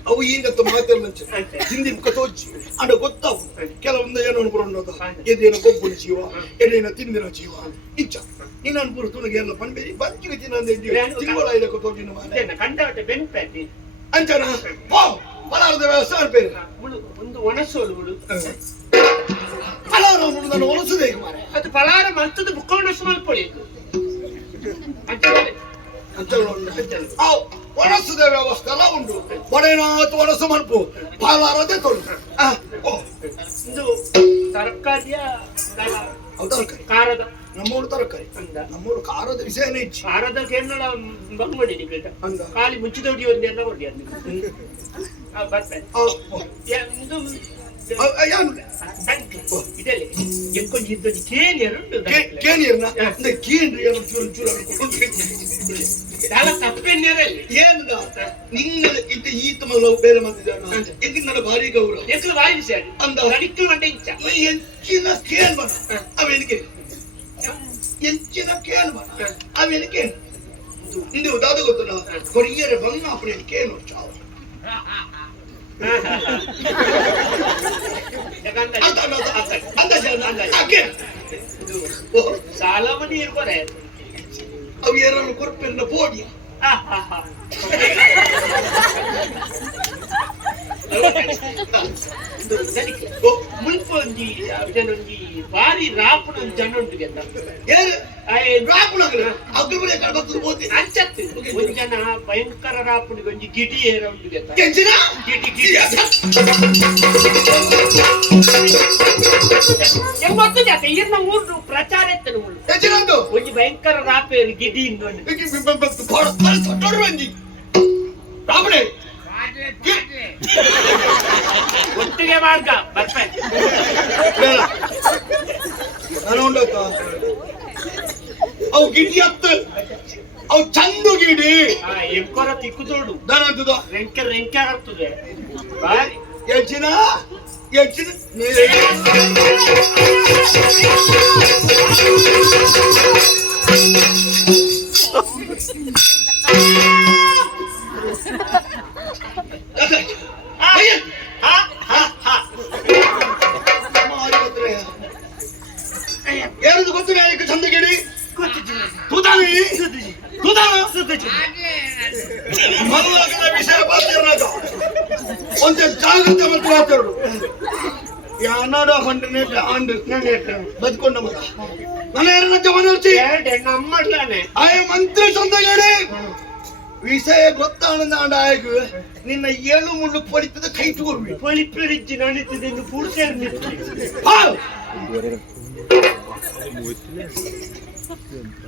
ಅವು ಈಗತ್ತ ಮಾತಾಡ್ಲಂಚ ತಿಂದಿ ಮುಖ ತೋಜಿ ಅಂಡ ಗೊತ್ತಾವು ಕೆಲವೊಂದು ಏನೋ ಅನ್ಬರೋದು ಎದೇನ ಕೊಬ್ಬುನ ಜೀವ ಎದೇನ ತಿಂದಿನ ಜೀವ ಇಂಚ ನೀನು ಅನ್ಬರು ತುನಗೆ ಎಲ್ಲ ಪನ್ಬೇರಿ ಬಂಚಿಗೆ ತಿನ್ನಂದೆ ತಿಂಗಳ ಇದಕ್ಕೆ ತೋಜಿನ ಮಾರಾಯ ಕಂಡವಟ್ಟೆ ಬೆನ್ಪೇತಿ ಅಂಚನ ಪೋ ಫಲಾರದ ವ್ಯವಸ್ಥೆ ಅನ್ಪೇರಿ ಒಂದು ಒಣಸೋಳು ಹುಳು ಫಲಾರ ನಾನು ಒಣಸದೆ ಈಗ ಮಾರಾಯ ಅದು ಫಲಾರ ಮಲ್ತದ ಬುಕ್ಕ ಒಣಸು ಮಲ್ಪೊಳಿ ಅಂಚನ ಆವ್ ಒಣಸದ ವ್ಯವಸ್ಥೆ ಎಲ್ಲ ಉಂಟು ಒಡೆನಾತ್ ಒಣಸು ಮನ್ಪು ಪಾಲಾರದೆ ತೊಂದು ಇದು ತರಕಾರಿಯ ತರಕಾರಿ ಖಾರದ ನಮ್ಮೂರು ತರಕಾರಿ ನಮ್ಮೂರು ಖಾರದ ವಿಷಯನೇ ಇಚ್ಚಿ ಖಾರದ ಕೇರಳ ಬಂದ್ಬಿಡಿ ಖಾಲಿ ಮುಚ್ಚಿದೊಡಿ ಒಂದೆಲ್ಲ ಹೊಡಿ ಅದು ಬರ್ತೇನೆ ಇದು ಇದೆಲ್ಲ ಎಂಕೊಂದು ಇದ್ದೊಂದು ಕೇನಿಯರುಂಟು ಕೇನಿಯರ್ನ ಕೇಂದ್ರೀಯ ಚೂರು ಚೂರು ತಪ್ಪೆನ್ಯರಲ್ಲಿ ಏನು ನಿನ್ನ ಇದ್ದ ಈತ ಮಲ್ಲ ಬೇರೆ ಮಂದಿದ್ದಾನ ಎಂದಿನ ನನ್ನ ಭಾರಿ ಗೌರವ ಎಕ್ಕಲು ಬಾಯಿ ವಿಷಯ ಅಂದ ಅಡಿಕ್ಕಲು ಮಂಡೆ ಇಂಚ ಎಂಚಿನ ಕೇನ್ ಬಣ ಅವೆನಿಕೆ ಎಂಚಿನ ಕೇನ್ ಬಣ ಅವೆನಿಕೆ ಇಂದು ದಾದ ಗೊತ್ತು ಕೊರಿಯರ ಬಣ್ಣ ಅಪ್ಪನೇ ಕೇನು ಚಾವ ಸಾಲ ಮನಿ ಇರ್ಬೋರೆ ಅವು ಎರಡು ಕೊರಪಿನ ಬೋಡಿಯ ಮುಲ್ಪೊಂಜಿ ಜನೊಂಜಿ ಬಾರಿ ರಾಪುಣ ಜನ ಉಂಟು ಗೆದ್ದ ಅಂಚತ್ತು ಒಂದು ಜನ ಭಯಂಕರ ರಾಪುಣಿಗೆ ಒಂಜಿ ಗಿಡಿ ಏರ ಉಂಟು ಗೆದ್ದ ಎಂಬತ್ತು ಜಾತೆ ಇರ್ನ ಊರು ಪ್ರಚಾರ ಎತ್ತನು ಒಂಜಿ ಭಯಂಕರ ರಾಪೇರು ಗಿಡಿ ಇನ್ನೊಂದು ಒಟ್ಟಿಗೆ ಮಾರ್ಗ ಬರ್ಪೆ ಅವು ಗಿಡಿ ಹತ್ತು ಅವು ಚಂದು ಗಿಡಿ ಎಂಕೊರ ತಿಕ್ಕುದೋಡು ದನದ ರೆಂಕೆ ರೆಂಕೆ ಆಗ್ತದೆ ಬಾರಿ ಹೆಚ್ಚಿನ ಹೆಚ್ಚಿನ ಯಾರದು ಗೊತ್ತಿಲ್ಲ ಯಾಕೆ ಚಂದ ಗಿಡಿ ಮಲ್ಲಗಳ ವಿಷಯ ಮಾತಾಡೋದು ಒಂದು ಜಾಗ್ರತೆ ಮತ್ತು ಮಾತಾಡು ಯಾನಾಡ ಹೊಂಡನೆ ಆಂಡು ಬದುಕೊಂಡ ಮಗ ನನ್ನ ಯಾರನ್ನ ಜಮನರ್ಚಿ ನಮ್ಮಡ್ಲಾನೆ ಆಯ ಮಂತ್ರಿ ಚಂದ ಗಿಡಿ ವಿಷಯ ಗೊತ್ತಾನಂದ ಆಂಡಾಯಗು ನಿನ್ನ ಏಳು ಮುಳ್ಳು ಪಡಿತದ ಕೈ ತಗೊಳ್ವಿ ಪೊಲಿಪರಿಜ್ಜಿ ನಡೀತದೆ ಎಂದು ಪುರುಷರು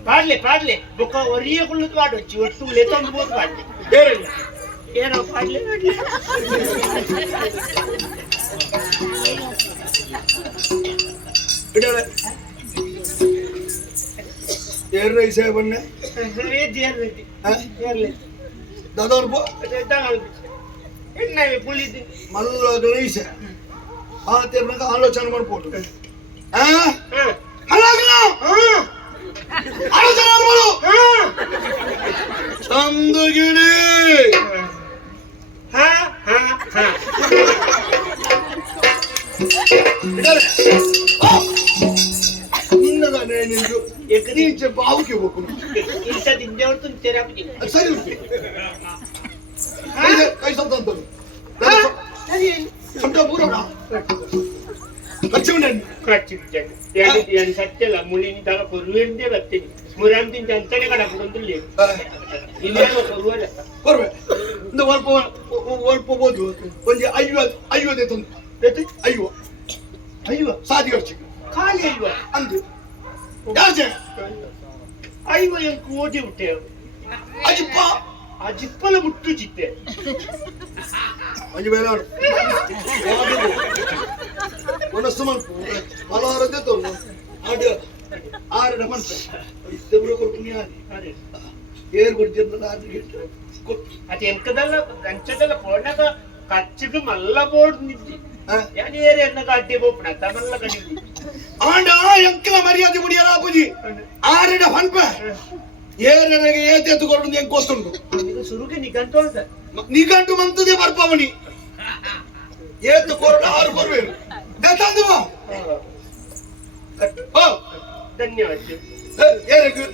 ಪಾಡ್ಲೆ ಪಾಡ್ಲೆ ಬೊಕ್ಕ ಒರಿಯ ಕುಳ್ಳು ಪಾಡೊಚ್ಚಿ ಒಟ್ಟು ಲೆತ್ತೊಂದು ಬೋದು ಪಾಡ್ಲೆ ಬೇರೆ ಏನೋ ಪಾಡ್ಲೆ ಪಾಡ್ಲೆ ಬಿಡವೆ ಏರ್ನ ವಿಷಯ ಬನ್ನೆ ದಾದರ್ಬು ಮಲ್ಲಗಳ ವಿಷಯ ಆ ತೀರ್ನಾಗ ಆಲೋಚನೆ ಮಾಡ್ಬೋದು ಆಲೋಚನೆ ಮಾಡ್ಬೋದು ಚಂದ ಗಿಡಿ ನಿನ್ನದಾನೆ ನಿಂದು ನೀಚೆ ಬಾವುಗೆ ಹೋಗು ಸರಿ ಕೈ ಸಂತಂತರು ಪೂರಣ ಸತ್ಯಲ್ಲ ಮುಳಿನಿಂದಾಗ ಕೊರುವೆಂದೇ ಬರ್ತೀನಿ ಮುರಾಂತಿಂದ ಅಂತಾನೆ ಕಡಪುದಂತಲ್ಲಿ ಇನ್ನೇನೋ ಕೊರುವಲ್ಲ ಕೊರುವೆ ಇಂದ ಒಲ್ಪಬೋದು ಒಂದು 50 ತಂದು ಅಯ್ಯೋ ಸಾದಿ ಖರ್ಚು ಖಾಲಿ ಅಲ್ವಾ ಅಂದು ಯಾಜೆ ಅಯ್ಯೋ ಎಂಕು ಓದಿ ಬಿಟ್ಟೆ ಅಜಿಪ್ಪ ಆ ಜಿಪ್ಪಲ ಮುಟ್ಟು ಚಿತ್ತೆ ಅಂಜು ಬೇಡ ಮನಸ್ಸು ಮನ್ಪು ಹಲವಾರದ್ದೇ ತೊಂದು ಆಡು ಆರಡ ಮನ್ಪ ಇದ್ದೆಬ್ರು ಕೊಡ್ತೀನಿ ಏರ್ ಕೊಡ್ತಿದ್ದಲ್ಲ ಅದು ಎಂಕದಲ್ಲ ಗಂಚದಲ್ಲ ಪೋಣಗ ಕಚ್ಚಿಗೆ ಮಲ್ಲ ಬೋರ್ಡ್ ನಿದ್ದಿ ಯಾನ್ ಏರ್ ಎನ್ನ ಗಡ್ಡೆ ಬೋಪಣ ತಮಲ್ಲ ಗಡಿ ಆಂಡ ಎಂಕಲ ಮರ್ಯಾದೆ ಮುಡಿಯಲ್ಲ ಅಪ್ಪುಜಿ ಆರಡ ಮನ್ಪ ಏರನೆಗೆ ಏತೆತ್ತು ಕೊಡು ಎಂಕ್ ಕೊಸ್ತುಂಡು ಸುರುಗೆ ನಿಗಂಟು ಅಂತ ನಿಗಂಟು ಮಂತದೆ ಬರ್ಪವನಿ ಏತ್ತು ಕೊರಡು 6 ಕೊರಬೇರು ಗತಂದುವ ಧನ್ಯವಾದ ಏರಕು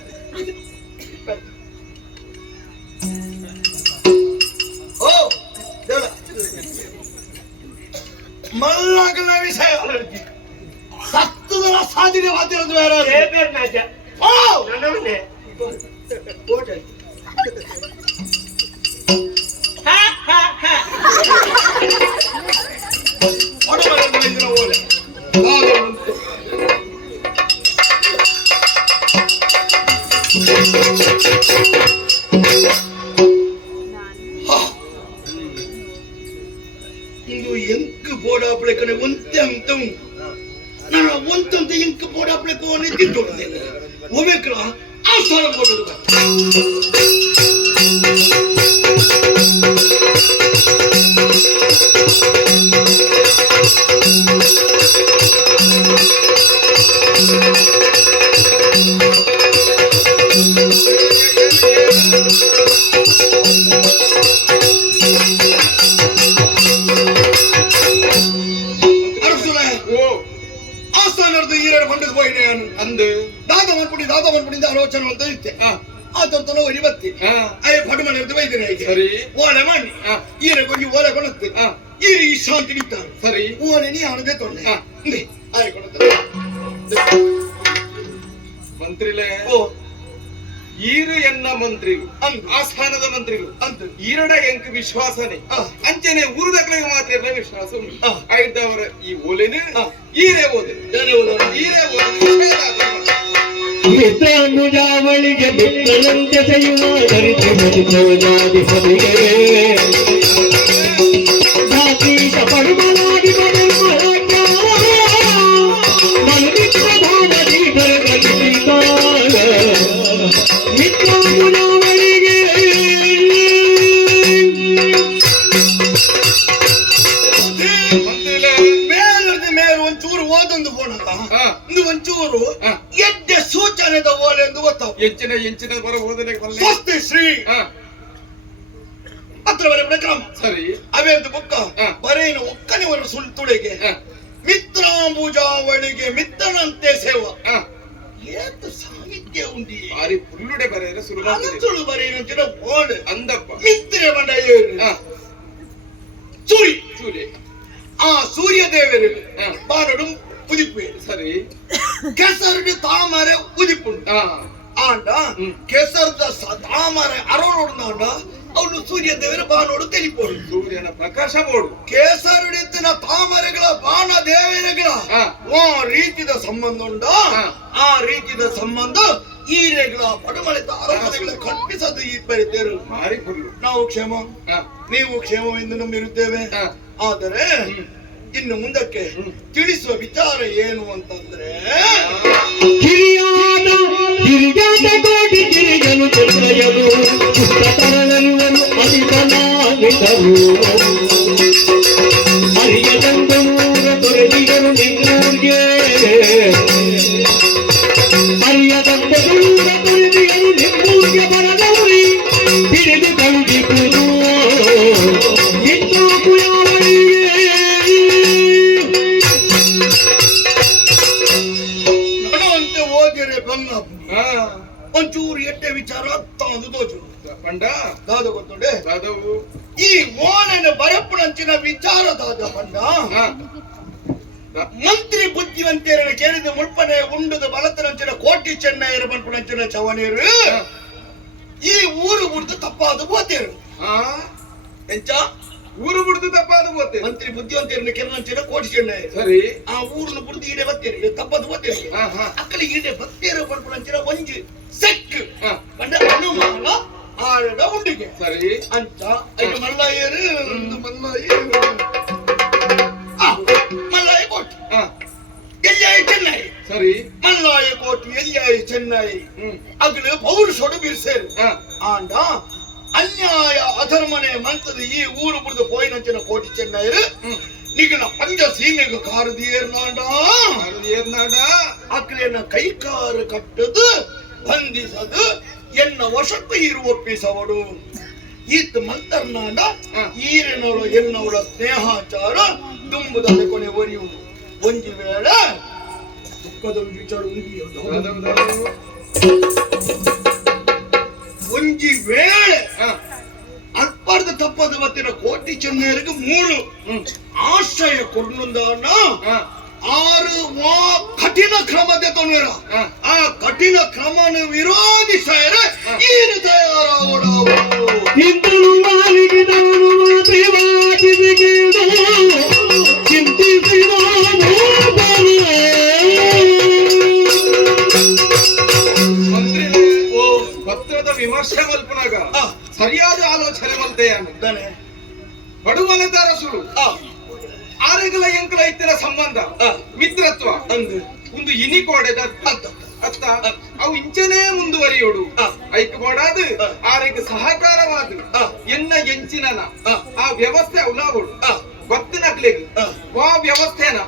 ಓ ದೇವ ಮಲ್ಲಗಳ ವಿಷಯ ಸತ್ತದ ಸಾಧಿನೆ ಮಾತಿರೋದು ಬೇರೆ ನಾಜ ಓ ನನ್ನವನ್ನೇ ಪಡುಮಲೆದ ವೈದ್ಯರ ಓಲೆ ಇದು ಎಂಕ್ ಬೋಡಾಪಳೆ ಕಡೆ ಒಂತೆ ಅಂತ ಉಂಟು ನಾನು ಒಂತಂತ ಎಂಕ್ ಬೋಡಾಪಳೆ ಕೋನೆ ತಿಂತೊಡ್ತೇನೆ ಒಮ್ಮೆಕ್ರ ಆ ಸ್ಥಳ ಕೊಡೋದು ಆಸ್ಥಾನದ ಈರಡು ಬಂಡದ ಹೋಯ್ನೆ ನಾನು ಅಂದು ದಾದ ಮನ್ಪುಡಿದ ಆಲೋಚನೆ ಅಂತ ಇತ್ತೆ ಆತನ ಒರಿ ಬತ್ತಿ ಅಯ್ಯ ಪಡುಮನೆದ್ದು ವೈದ್ಯನ ಸರಿ ಓಲೆ ಮಾಡಿ ಈರೆ ಕೊಂಗಿ ಓಲೆ ಕೊಡುತ್ತೆ ಈರಿ ಶಾಂತಿ ನಿಂತಾನೆ ಸರಿ ಓಲೆ ನೀ ಹಣದೆ ತೊಂಡೆ ಆರೆ ಕೊಡುತ್ತೆ ಮಂತ್ರಿಲೇ ಓ ಈರು ಎನ್ನ ಮಂತ್ರಿಗಳು ಆಸ್ಥಾನದ ಮಂತ್ರಿಗಳು ಅಂತ ಈರಡ ಎಂಕ್ ವಿಶ್ವಾಸನೆ ಅಂಚನೆ ಊರದಕ್ಳಿಗೆ ಮಾತ್ರ ಎಲ್ಲ ವಿಶ್ವಾಸ ಉಂಟು ಆಯ್ದವರ ಈ ಓಲೆನು ಈರೇ ಓದೆ ಈರೇ ಓದೆ ಮಿತ್ರಾನುಜಾವಳಿಗೆ ಮಿತ್ರನಂತೆ ಸೆಯುವ ಧರಿಸಿ ಬದುಕೋಜಾದಿ ಸದಿಗೆ ಜಾತೀಶ ಪಡುಮಲಾಗಿ ಮನುಮಿತ್ರಧಾಮದಿ ಧರಗಲಿಕಾಲ ಮಿತ್ರಾನುಜಾವಳಿಗೆ ಮೇಲೆ ಒಂಚೂರು ಓದೊಂದು ಬೋಣಲ್ಲ ಇದು ಒಂಚೂರು ಎಡ್ಡೆ ಸೂಚನೆದ ಓಲೆ ಎಂದು ಗೊತ್ತಾವು ಎಂಚಿನ ಬರ ಓದನೆ ಸ್ವಸ್ತಿ ಶ್ರೀ ಅತ್ರ ಬರ ಪ್ರಕ್ರಮ ಸರಿ ಅವೇದು ಬುಕ್ಕ ಬರೇನು ಒಕ್ಕನಿವರ ಸುಳ್ತುಡೆಗೆ ಮಿತ್ರಾಂಬುಜಾವಳಿಗೆ ಮಿತ್ರನಂತೆ ಸೇವ ಏತು ಸಾಹಿತ್ಯ ಉಂಡಿ ಬಾರಿ ಪುಲ್ಲುಡೆ ಬರೆಯರ ಶುರು ಅನಂತುಳು ಬರೇನಂತಿನ ಓಲೆ ಅಂದಪ್ಪ ಮಿತ್ರೆ ಬಂಡ ಏರು ಸೂರ್ಯ ಆ ಸೂರ್ಯ ದೇವರು ಬಾರಡು ಉದಿಪು ಸರಿ ಕೆಸರು ತಾಮರೆ ಉದಿಪುಂಟು ಆಂಡ ಕೆಸರದ ತಾಮರೆ ಅರೋಡೋಡು ಅವನು ಸೂರ್ಯ ದೇವರ ಬಾನೋಡು ತೆಲಿಪೋಡು ಸೂರ್ಯನ ಪ್ರಕಾಶ ಬೋಡು ಕೇಸರುಡಿತ್ತಿನ ತಾಮರೆಗಳ ಬಾಣ ದೇವರೆಗಳ ಆ ರೀತಿಯ ಸಂಬಂಧ ಉಂಡ ಆ ರೀತಿಯ ಸಂಬಂಧ ಈರೆಗಳ ಪಡುಮಳೆತ ಅರಮನೆಗಳ ಕಲ್ಪಿಸದು ಈ ಬರಿದ್ದೇರು ಮಾರಿ ಪುಲ್ಲು ನಾವು ಕ್ಷೇಮ ನೀವು ಕ್ಷೇಮವೆಂದು ನಂಬಿರುತ್ತೇವೆ ಆದರೆ ಇನ್ನು ಮುಂದಕ್ಕೆ ತಿಳಿಸುವ ವಿಚಾರ ಏನು ಅಂತಂದ್ರೆ ಹಿರಿಯಾದ ಕೋಟಿ ಗಿರಿಯನು ಚಂದ್ರಯನು ಪುಸ್ತಕರಳನ್ನು ಅಧಿಕನಾಗಿದ್ದರು ಹರಿಯದಂಗೂರ ತೊರೆದಿಗರು ನಿನ್ನೂರ್ಗೆ ಹರಿಯದಂಗೂರ ತೊರೆದಿಗರು ನಿನ್ನೂರ್ಗೆ ಬರದವರಿ ಹಿಡಿದು ಕಳುಹಿಸುವುದು ನಿಂತು ನಡುವಂತೆ ಓದಿರೆ ಬಂಗ ಒಂಚೂರು ಎಟ್ಟೆ ವಿಚಾರ ತಾಂದು ತೋಚು ಪಂಡ ದಾದ ಗೊತ್ತುಂಡೆ ದಾದವು ಈ ಓಣೆನ ಬರಪ್ಪನಂಚಿನ ವಿಚಾರ ದಾದ ಪಂಡ ಮಂತ್ರಿ ಬುದ್ಧಿವಂತೇರನ ಕೇಳಿದ ಮುಳ್ಪನೆ ಉಂಡದ ಬಲತನಂಚಿನ ಕೋಟಿ ಚೆನ್ನೈಯರ ಮನ್ಪುನಂಚಿನ ಚವನೇರು ಈ ಊರು ಬಿಡ್ದು ತಪ್ಪಾದ ಬೋತೇರು ಎಂಚ ಊರು ಬಿಡ್ದು ತಪ್ಪಾದ ಬೋತೆ ಮಂತ್ರಿ ಬುದ್ಧಿವಂತೇರನ ಕೆರನಂಚಿನ ಕೋಟಿ ಚೆನ್ನೈ ಸರಿ ಆ ಊರಿನ ಬಿಡ್ದು ಈಡೆ ಬತ್ತೇರು ತಪ್ಪದ ಬೋತೇರು ಅಕ್ಕಲಿ ಈಡೆ ಬತ್ತೇರ ಮನ್ಪುನಂಚಿನ ಒಂಜಿ ಸೆಕ್ ಕಂಡ ಅನುಮಾನ ಆಡ ಉಂಡಿಗೆ ಸರಿ ಅಂಚ ಐದು ಮಲ್ಲಾಯರು ಒಂದು ಮಲ್ಲಾಯ ಕೋಟಿ ಎಲ್ಲಿಯಾಯ ಚೆನ್ನೈ ಸರಿ ಮಲ್ಲಾಯ ಕೋಟಿ ಎಲ್ಲಿಯಾಯ ಚೆನ್ನೈ ಅಗಲು ಪೌರುಷೋಡು ಬಿರ್ಸೇರು ಆಂಡ ಅನ್ಯಾಯ ಅಧರ್ಮನೆ ಮಂತದ ಈ ಊರು ಬಿಡ್ದು ಪೋಯಿನಂಚಿನ ಕೋಟಿ ಚೆನ್ನೈರು ನಿಗನ ಪಂಜ ಸೀಮೆಗೆ ಕಾರದಿಯೇರ್ನಾಡ ಅಕ್ಕಲಿಯನ್ನ ಕೈಕಾರ ಕಟ್ಟದು ಬಂಧಿಸದು ಎನ್ನ ವಶಕ್ಕೆ ಇರು ಒಪ್ಪಿಸವಡು ಈತ್ ಮಂತರ್ನಾಡ ಈರಿನವಳು ಎನ್ನವಳ ಸ್ನೇಹಾಚಾರ ತುಂಬುತ್ತದೆ ಕೊನೆ ಒರಿಯುವುದು ಒಂಜಿ ವೇಳೆ ದುಃಖದ ವಿಚಾರ ಒಂಜಿ ವೇಳೆ ಅರ್ಪಾರ್ಧ ತಪ್ಪದ ಮತ್ತಿನ ಕೋಟಿ ಚೆನ್ನೈರಿಗೆ ಮೂಳು ಆಶ್ರಯ ಕೊಡ್ನುಂದಾನ ಆರು ಮಾ ಕಠಿಣ ಕ್ರಮದ ತೊಂದರೆ ಆ ಕಠಿಣ ಕ್ರಮನ ವಿರೋಧಿಸಿದರೆ ಏನು ತಯಾರಾಗೋಣ ಇಂದನು ಮಾಲಿಗಿದವನು ಮಾತ್ರಿವಾದಿಸಿಗಿದು ಚಿಂತಿಸಿದ ಪತ್ರದ ವಿಮರ್ಶೆ ಮಲ್ಪನಾಗ ಸರಿಯಾದ ಆಲೋಚನೆ ಮಲ್ತೆಯಾನೆ ಪಡುಮಲದ ಅರಸುಳು ಆರೆಗಲ ಎಂಕಲ ಇತ್ತಿನ ಸಂಬಂಧ ಮಿತ್ರತ್ವ ಒಂದು ಇನಿಕೋಡೆದ ಅತ್ತ ಅವು ಇಂಚನೇ ಮುಂದುವರಿಯೋಡು ಐಕ್ ಮಾಡಾದು ಆರೆಗೆ ಸಹಕಾರವಾದು ಎನ್ನ ಎಂಚಿನನ ಆ ವ್ಯವಸ್ಥೆ ಅವಲಾಗೋಡು ಭಕ್ತನಕ್ಲೆಗ್ ವಾ ವ್ಯವಸ್ಥೆನ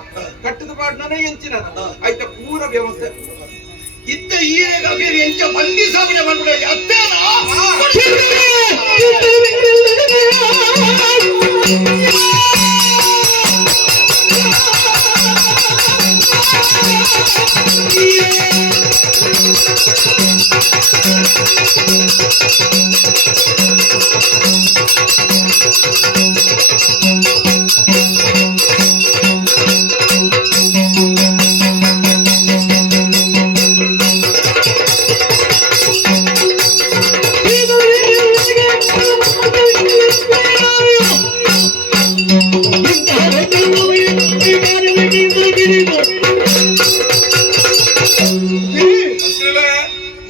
ಕಟ್ಟದ ಪಾಡ್ನೇ ಎಂಚಿನನ ಆಯ್ತ ಪೂರ ವ್ಯವಸ್ಥೆ ಇತ್ತ ಈಗಾಗಲೇ ಎಂಚ ಮಂದಿ ಸಾವಿರ ಬಂದ್ಬಿಡ ಅತ್ತೇನಾ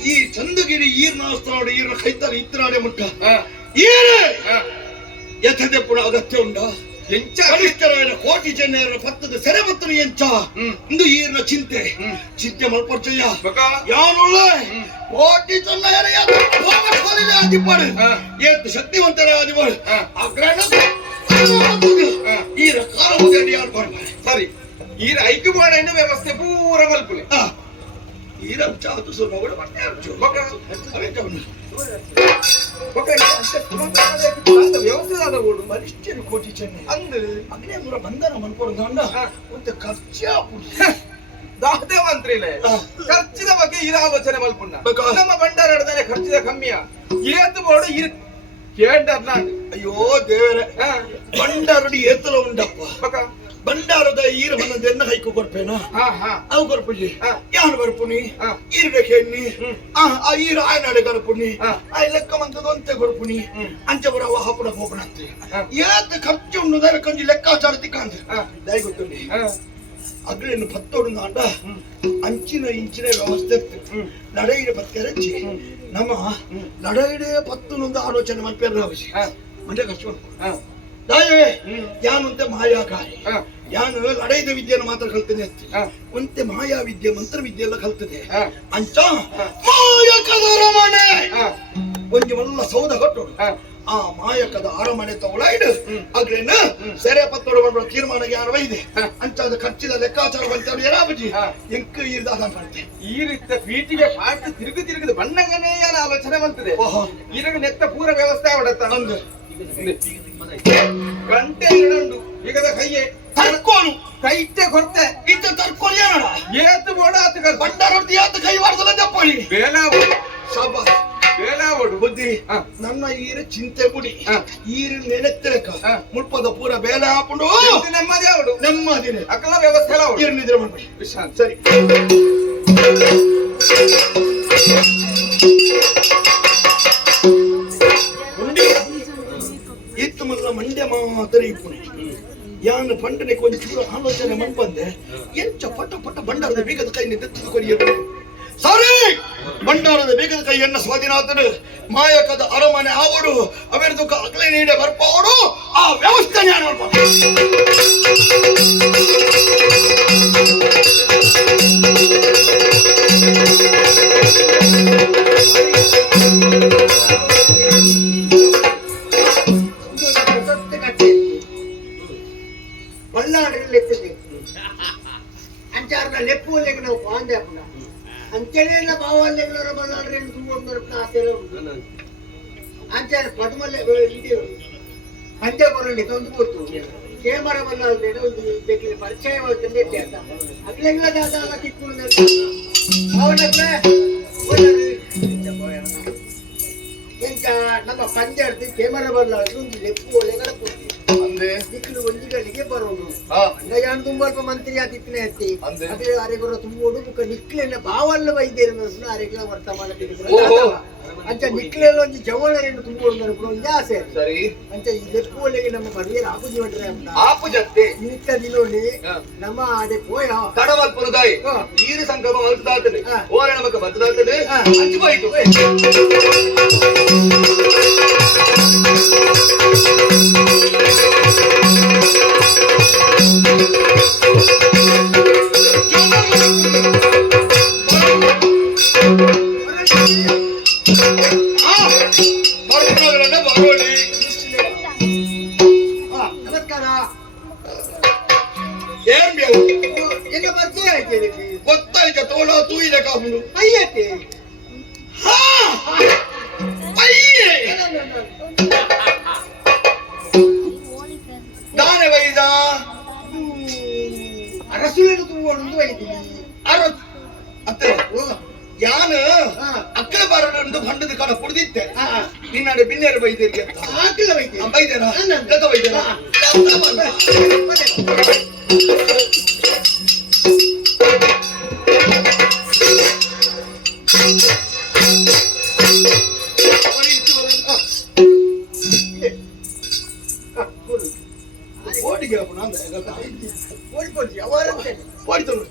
ಈ ಚಂದಗಿರಿ ಈರ್ನಾಸ್ತಾಡು ಈರ್ನ ಕೈತಾರ ಇತ್ತನಾಡೆ ಮುಟ್ಟ ಏನೇ ಯಥದೆ ಪುಡ ಅಗತ್ಯ ಉಂಡ ಎಂಚ ಕನಿಷ್ಠರಾಯನ ಕೋಟಿ ಜನರ ಪತ್ತದ ಸೆರೆ ಬತ್ತನು ಎಂಚ ಇಂದು ಈರ್ನ ಚಿಂತೆ ಮಲ್ಪರ್ಚಯ್ಯ ಯಾನುಳ್ಳ ಕೋಟಿ ಜನರ ಆದಿಪಾಡು ಏತ್ ಶಕ್ತಿವಂತರ ಆದಿಪಾಡು ಅಗ್ರಣ ಈರ ಕಾಲಮುಗಡಿ ಆಡ್ಬಾರ್ದು ಸರಿ ಈರ ಐಕ್ಯ ಮಾಡೇನ ವ್ಯವಸ್ಥೆ ಪೂರ ಮಲ್ಪುಲೆ ಈರಂ ಚಾತು ಸುನೋಡ ಮತ್ತೆ ಅರ್ಜು ಅವೇ ಕವನ ವ್ಯವಸ್ಥೆ ಆದ ಓಡು ಮರಿಷ್ಠರು ಕೋಟಿ ಚೆನ್ನೈ ಅಂದು ಅಗ್ನೇ ಮುರ ಬಂಧನ ಮನ್ಕೊಡಂದ ಒಂದು ಖರ್ಚಾ ದಾದೇವಂತ್ರಿಲೆ ಖರ್ಚಿನ ಬಗ್ಗೆ ಇರ ಆಲೋಚನೆ ಮಲ್ಪುಣ್ಣ ನಮ್ಮ ಭಂಡಾರ ಹಿಡ್ದಾನೆ ಖರ್ಚಿದ ಕಮ್ಮಿಯ ಏತು ಬೋಡು ಇರು ಕೇಂದ್ರ ಅಯ್ಯೋ ದೇವರೇ ಬಂಡಾರಡಿ ಏತಲ ಉಂಡಪ್ಪ ಬಂಡಾರದ ಈರ ಮನದೆನ್ನ ಹೈಕು ಬರ್ಪೇನಾ ಅವು ಬರ್ಪುಜಿ ಯಾರು ಬರ್ಪುನಿ ಈರ್ಬೇಕು ಎಣ್ಣಿ ಆ ಈರ ಆಯ್ನಾಡೆ ಗರ್ಪುನಿ ಆ ಲೆಕ್ಕ ಮಂತದ ಅಂತೆ ಗೊರ್ಪುನಿ ಅಂಚೆ ಬರವ ಹಾಪುಡ ಹೋಪಣ ಅಂತೆ ಏತ ಖರ್ಚು ಉಣ್ಣುದಾರ ಕಂಜಿ ಲೆಕ್ಕಾಚಾರ ತಿಕ್ಕಂತ ದಯ ಗೊತ್ತುಂಡಿ ಅಗ್ರೇನು ಪತ್ತೋಡು ನಾಂಡ ಅಂಚಿನ ಇಂಚಿನ ವ್ಯವಸ್ಥೆ ನಡೆಯಿಡ ಪತ್ತೆರಚ್ಚಿ ನಮ್ಮ ನಡೆಯಿಡೆ ಪತ್ತುನೊಂದು ಆಲೋಚನೆ ಮಲ್ಪೇರ ರಾವಸಿ ಮಂಡ್ಯ ಖರ್ಚು ದಾಯವೇ ಯಾನು ಅಂತೆ ಮಾಯಾಕಾರಿ ಯಾನು ಲಡೈದ ವಿದ್ಯೆಯನ್ನು ಮಾತ್ರ ಕಲ್ತದೆ ಅತ್ತಿ ಒಂತೆ ಮಾಯಾ ವಿದ್ಯೆ ಮಂತ್ರ ವಿದ್ಯೆ ಎಲ್ಲ ಕಲ್ತದೆ ಅಂಚ ಮಾಯಕದ ಅರಮನೆ ಒಂಜಿ ಮಲ್ಲ ಸೌದ ಕಟ್ಟೋಡು ಆ ಮಾಯಕದ ಅರಮನೆ ತಗೊಳ್ಳಾಯ್ಡು ಅಗ್ರೇನ ಸೆರೆ ಪತ್ತೋಡು ಬರುವ ತೀರ್ಮಾನ ಯಾರು ಇದೆ ಅಂಚಾದ ಖರ್ಚಿದ ಲೆಕ್ಕಾಚಾರ ಬಂತ ಏನಾಬಜಿ ಎಂಕ ಈರ್ದಾದ ಮಾಡ್ತೆ ಈ ರೀತಿ ಪೀಟಿಗೆ ಪಾಠ ತಿರುಗದ ಬಣ್ಣಗನೇ ಏನ ಆಲೋಚನೆ ಬಂತದೆ ಇರಗ ನೆತ್ತ ಪೂರ ವ್ಯವಸ್ಥೆ ಅವಡತ್ತ ಅಂದು ಗಂಟೆ ಎರಡುಂಡು ಈಗದ ಕೈಯೇ ತರ್ಕೋನು ಕೈಟ್ಟೆ ಕೊಡ್ತೆ ಇತ್ತ ತರ್ಕೋನು ಏನಡ ಏತು ಬೋಡ ಆತ ಬಂಡಾರೊಡ್ತಿ ಏತು ಕೈ ಮಾಡ್ದಲ್ಲ ಜಪ್ಪಳಿ ಬೇಲಾವೋಡು ಶಾಬಾಸ್ ಬೇಲಾವೋಡು ಬುದ್ಧಿ ನನ್ನ ಈರ ಚಿಂತೆ ಬುಡಿ ಈರ ನೆನೆತ್ತರಕ ಮುಳ್ಪದ ಪೂರ ಬೇಲೆ ಹಾಕೊಂಡು ನೆಮ್ಮದಿ ಅವಡು ನೆಮ್ಮದಿನೆ ಅಕಲ ವ್ಯವಸ್ಥೆ ಎಲ್ಲ ಈರ ನಿದ್ರೆ ಮಾಡ್ಬಿಡಿ ವಿಶ್ರಾಂತಿ ಸರಿ ಇತ್ತು ಮೊದಲ ಮಂಡ್ಯ ಮಾತ್ರ ಇಪ್ಪುಣಿ ಯಾನು ಪಂಡನೆ ಕೊಂಚ ಚೂರು ಆಲೋಚನೆ ಮನ್ಪಂದೆ ಎಂಚ ಪಟ ಪಟ ಬಂಡಾರದ ಬೀಗದ ಕೈಯನ್ನು ತೆತ್ತು ಕೊರಿಯದು ಸಾರಿ ಬಂಡಾರದ ಬೀಗದ ಕೈಯನ್ನ ಸ್ವಾಧೀನಾತನು ಮಾಯಕದ ಅರಮನೆ ಆವಡು ಅವೆರದು ಅಗಲೇ ನೀಡೆ ಬರ್ಪಾವಡು ಆ ವ್ಯವಸ್ಥೆ ಜ್ಞಾನ ಅಂಚಾರ ಲೆಪ್ಪು ನಾವು ಬಾಂದೆ ಅಂಚೆಲ್ಲ ಬಾವಲ್ಲೆಗಳ ಬಲ್ಲಾಡ್ರೆ ಅಂಚಾರ ಪದ್ಮಲ್ಲೆ ಇದು ಪಂಚಗೊರಲ್ಲಿ ತಂದು ಗೊತ್ತು ಕೇಮರ ಬಲ್ಲಾಡ್ರೆ ಒಂದು ಬೇಕಿಲ್ಲ ಪರಿಚಯ ತಂದಿದ್ದೆ ಅಂತ ಅಗ್ಲೆಗಳ ದಾದ ತಿಕ್ಕೊಂಡು ಅವನಲ್ಲ ಎಂಕ ನಮ್ಮ ಪಂಚಾಯತ್ ಕೇಮರ ಬಲ್ಲಾಡ್ರೆ ಒಂದು ಲೆಪ್ಪು ಒಲೆಗಳ ಕೊಡ್ತೀವಿ ಮುಂದೆ ನಿಕ್ಲು ಒಂಜಿಗಳಿಗೆ ಬರೋದು ಹಾ ಯಾನ್ ತುಂಬ ಅಲ್ಪ ಮಂತ್ರಿ ಆತಿತ್ತಿನ ಎತ್ತಿ ಅಂದೆ? ಅದೇ ಅರೆಗೊರ ತುಂಬೋಡು ಮುಖ ನಿಕ್ಲೆನ್ನ ಬಾವಲ್ಲ ವೈದ್ಯರು ಅರೆಗಳ ವರ್ತಮಾನ ಓಹೋ. ಅಂಚ ನಿಕ್ಲೆಲ್ಲ ಒಂಜಿ ಜವಳರೆಂಡು ತುಂಬೋಡು ಅನ್ಕೊಂಡು ಒಂದೇ ಆಸೆ ಅದು. ಸರಿ ಅಂಚ ಇದಕ್ಕೂ ಒಳ್ಳೆಗೆ ನಮ್ಮ ಮನೆಯಲ್ಲಿ ಆಪುಜಿ ಹೊಂಟ್ರೆ ಅಂತ ಆಪು ಜತ್ತೆ ನಿಕ್ಕ ದಿನೋಡಿ ಹಾ. ನಮ್ಮ ಅದೇ ಪೋಯ ತಡವಲ್ಪುರದಾಯಿ ಹಾ. ನೀರು ಸಂಗಮ ಹೊಲ್ದಾತದೆ ಹಾ. ಓರ ನಮಕ ಬದ್ದದಾತದೆ ಹಾ. ಹಂಚಿపోಯಿತು ನಮಸ್ಕಾರ ಏನ್ ಬೇವು ಎನ್ನ ಬರ್ತೀಯ ಆಯ್ತು ಇದಕ್ಕೆ ಗೊತ್ತಾಯ್ತ ತೋಳ ತೂಯಿದ ಕಾಬುಲು ಅಯ್ಯತ್ತೆ ಅಯ್ಯೇ ದಾನೆ ವೈದ ಅರಸುವೇನು ತುಂಬೋಡು ವೈದ್ಯ ಅರ ಅತ್ತೆ ಯಾನ ಅಕ್ಕಳ ಬಾರಡು ಬಂಡದ ಕಡ ಕುಡ್ದಿತ್ತೆ ನಿನ್ನಡೆ ಬಿನ್ನೇರು ಬೈದೇರಿ ಅಂತ ಆಕಲ ವೈದ್ಯ ಬೈದೇರ ಗತ ಬೈದೇರ ಓಡಿಗೆ ಓಡಿಕೊಡ್ರಿ ಅವರಂತೆ ಓಡಿತನು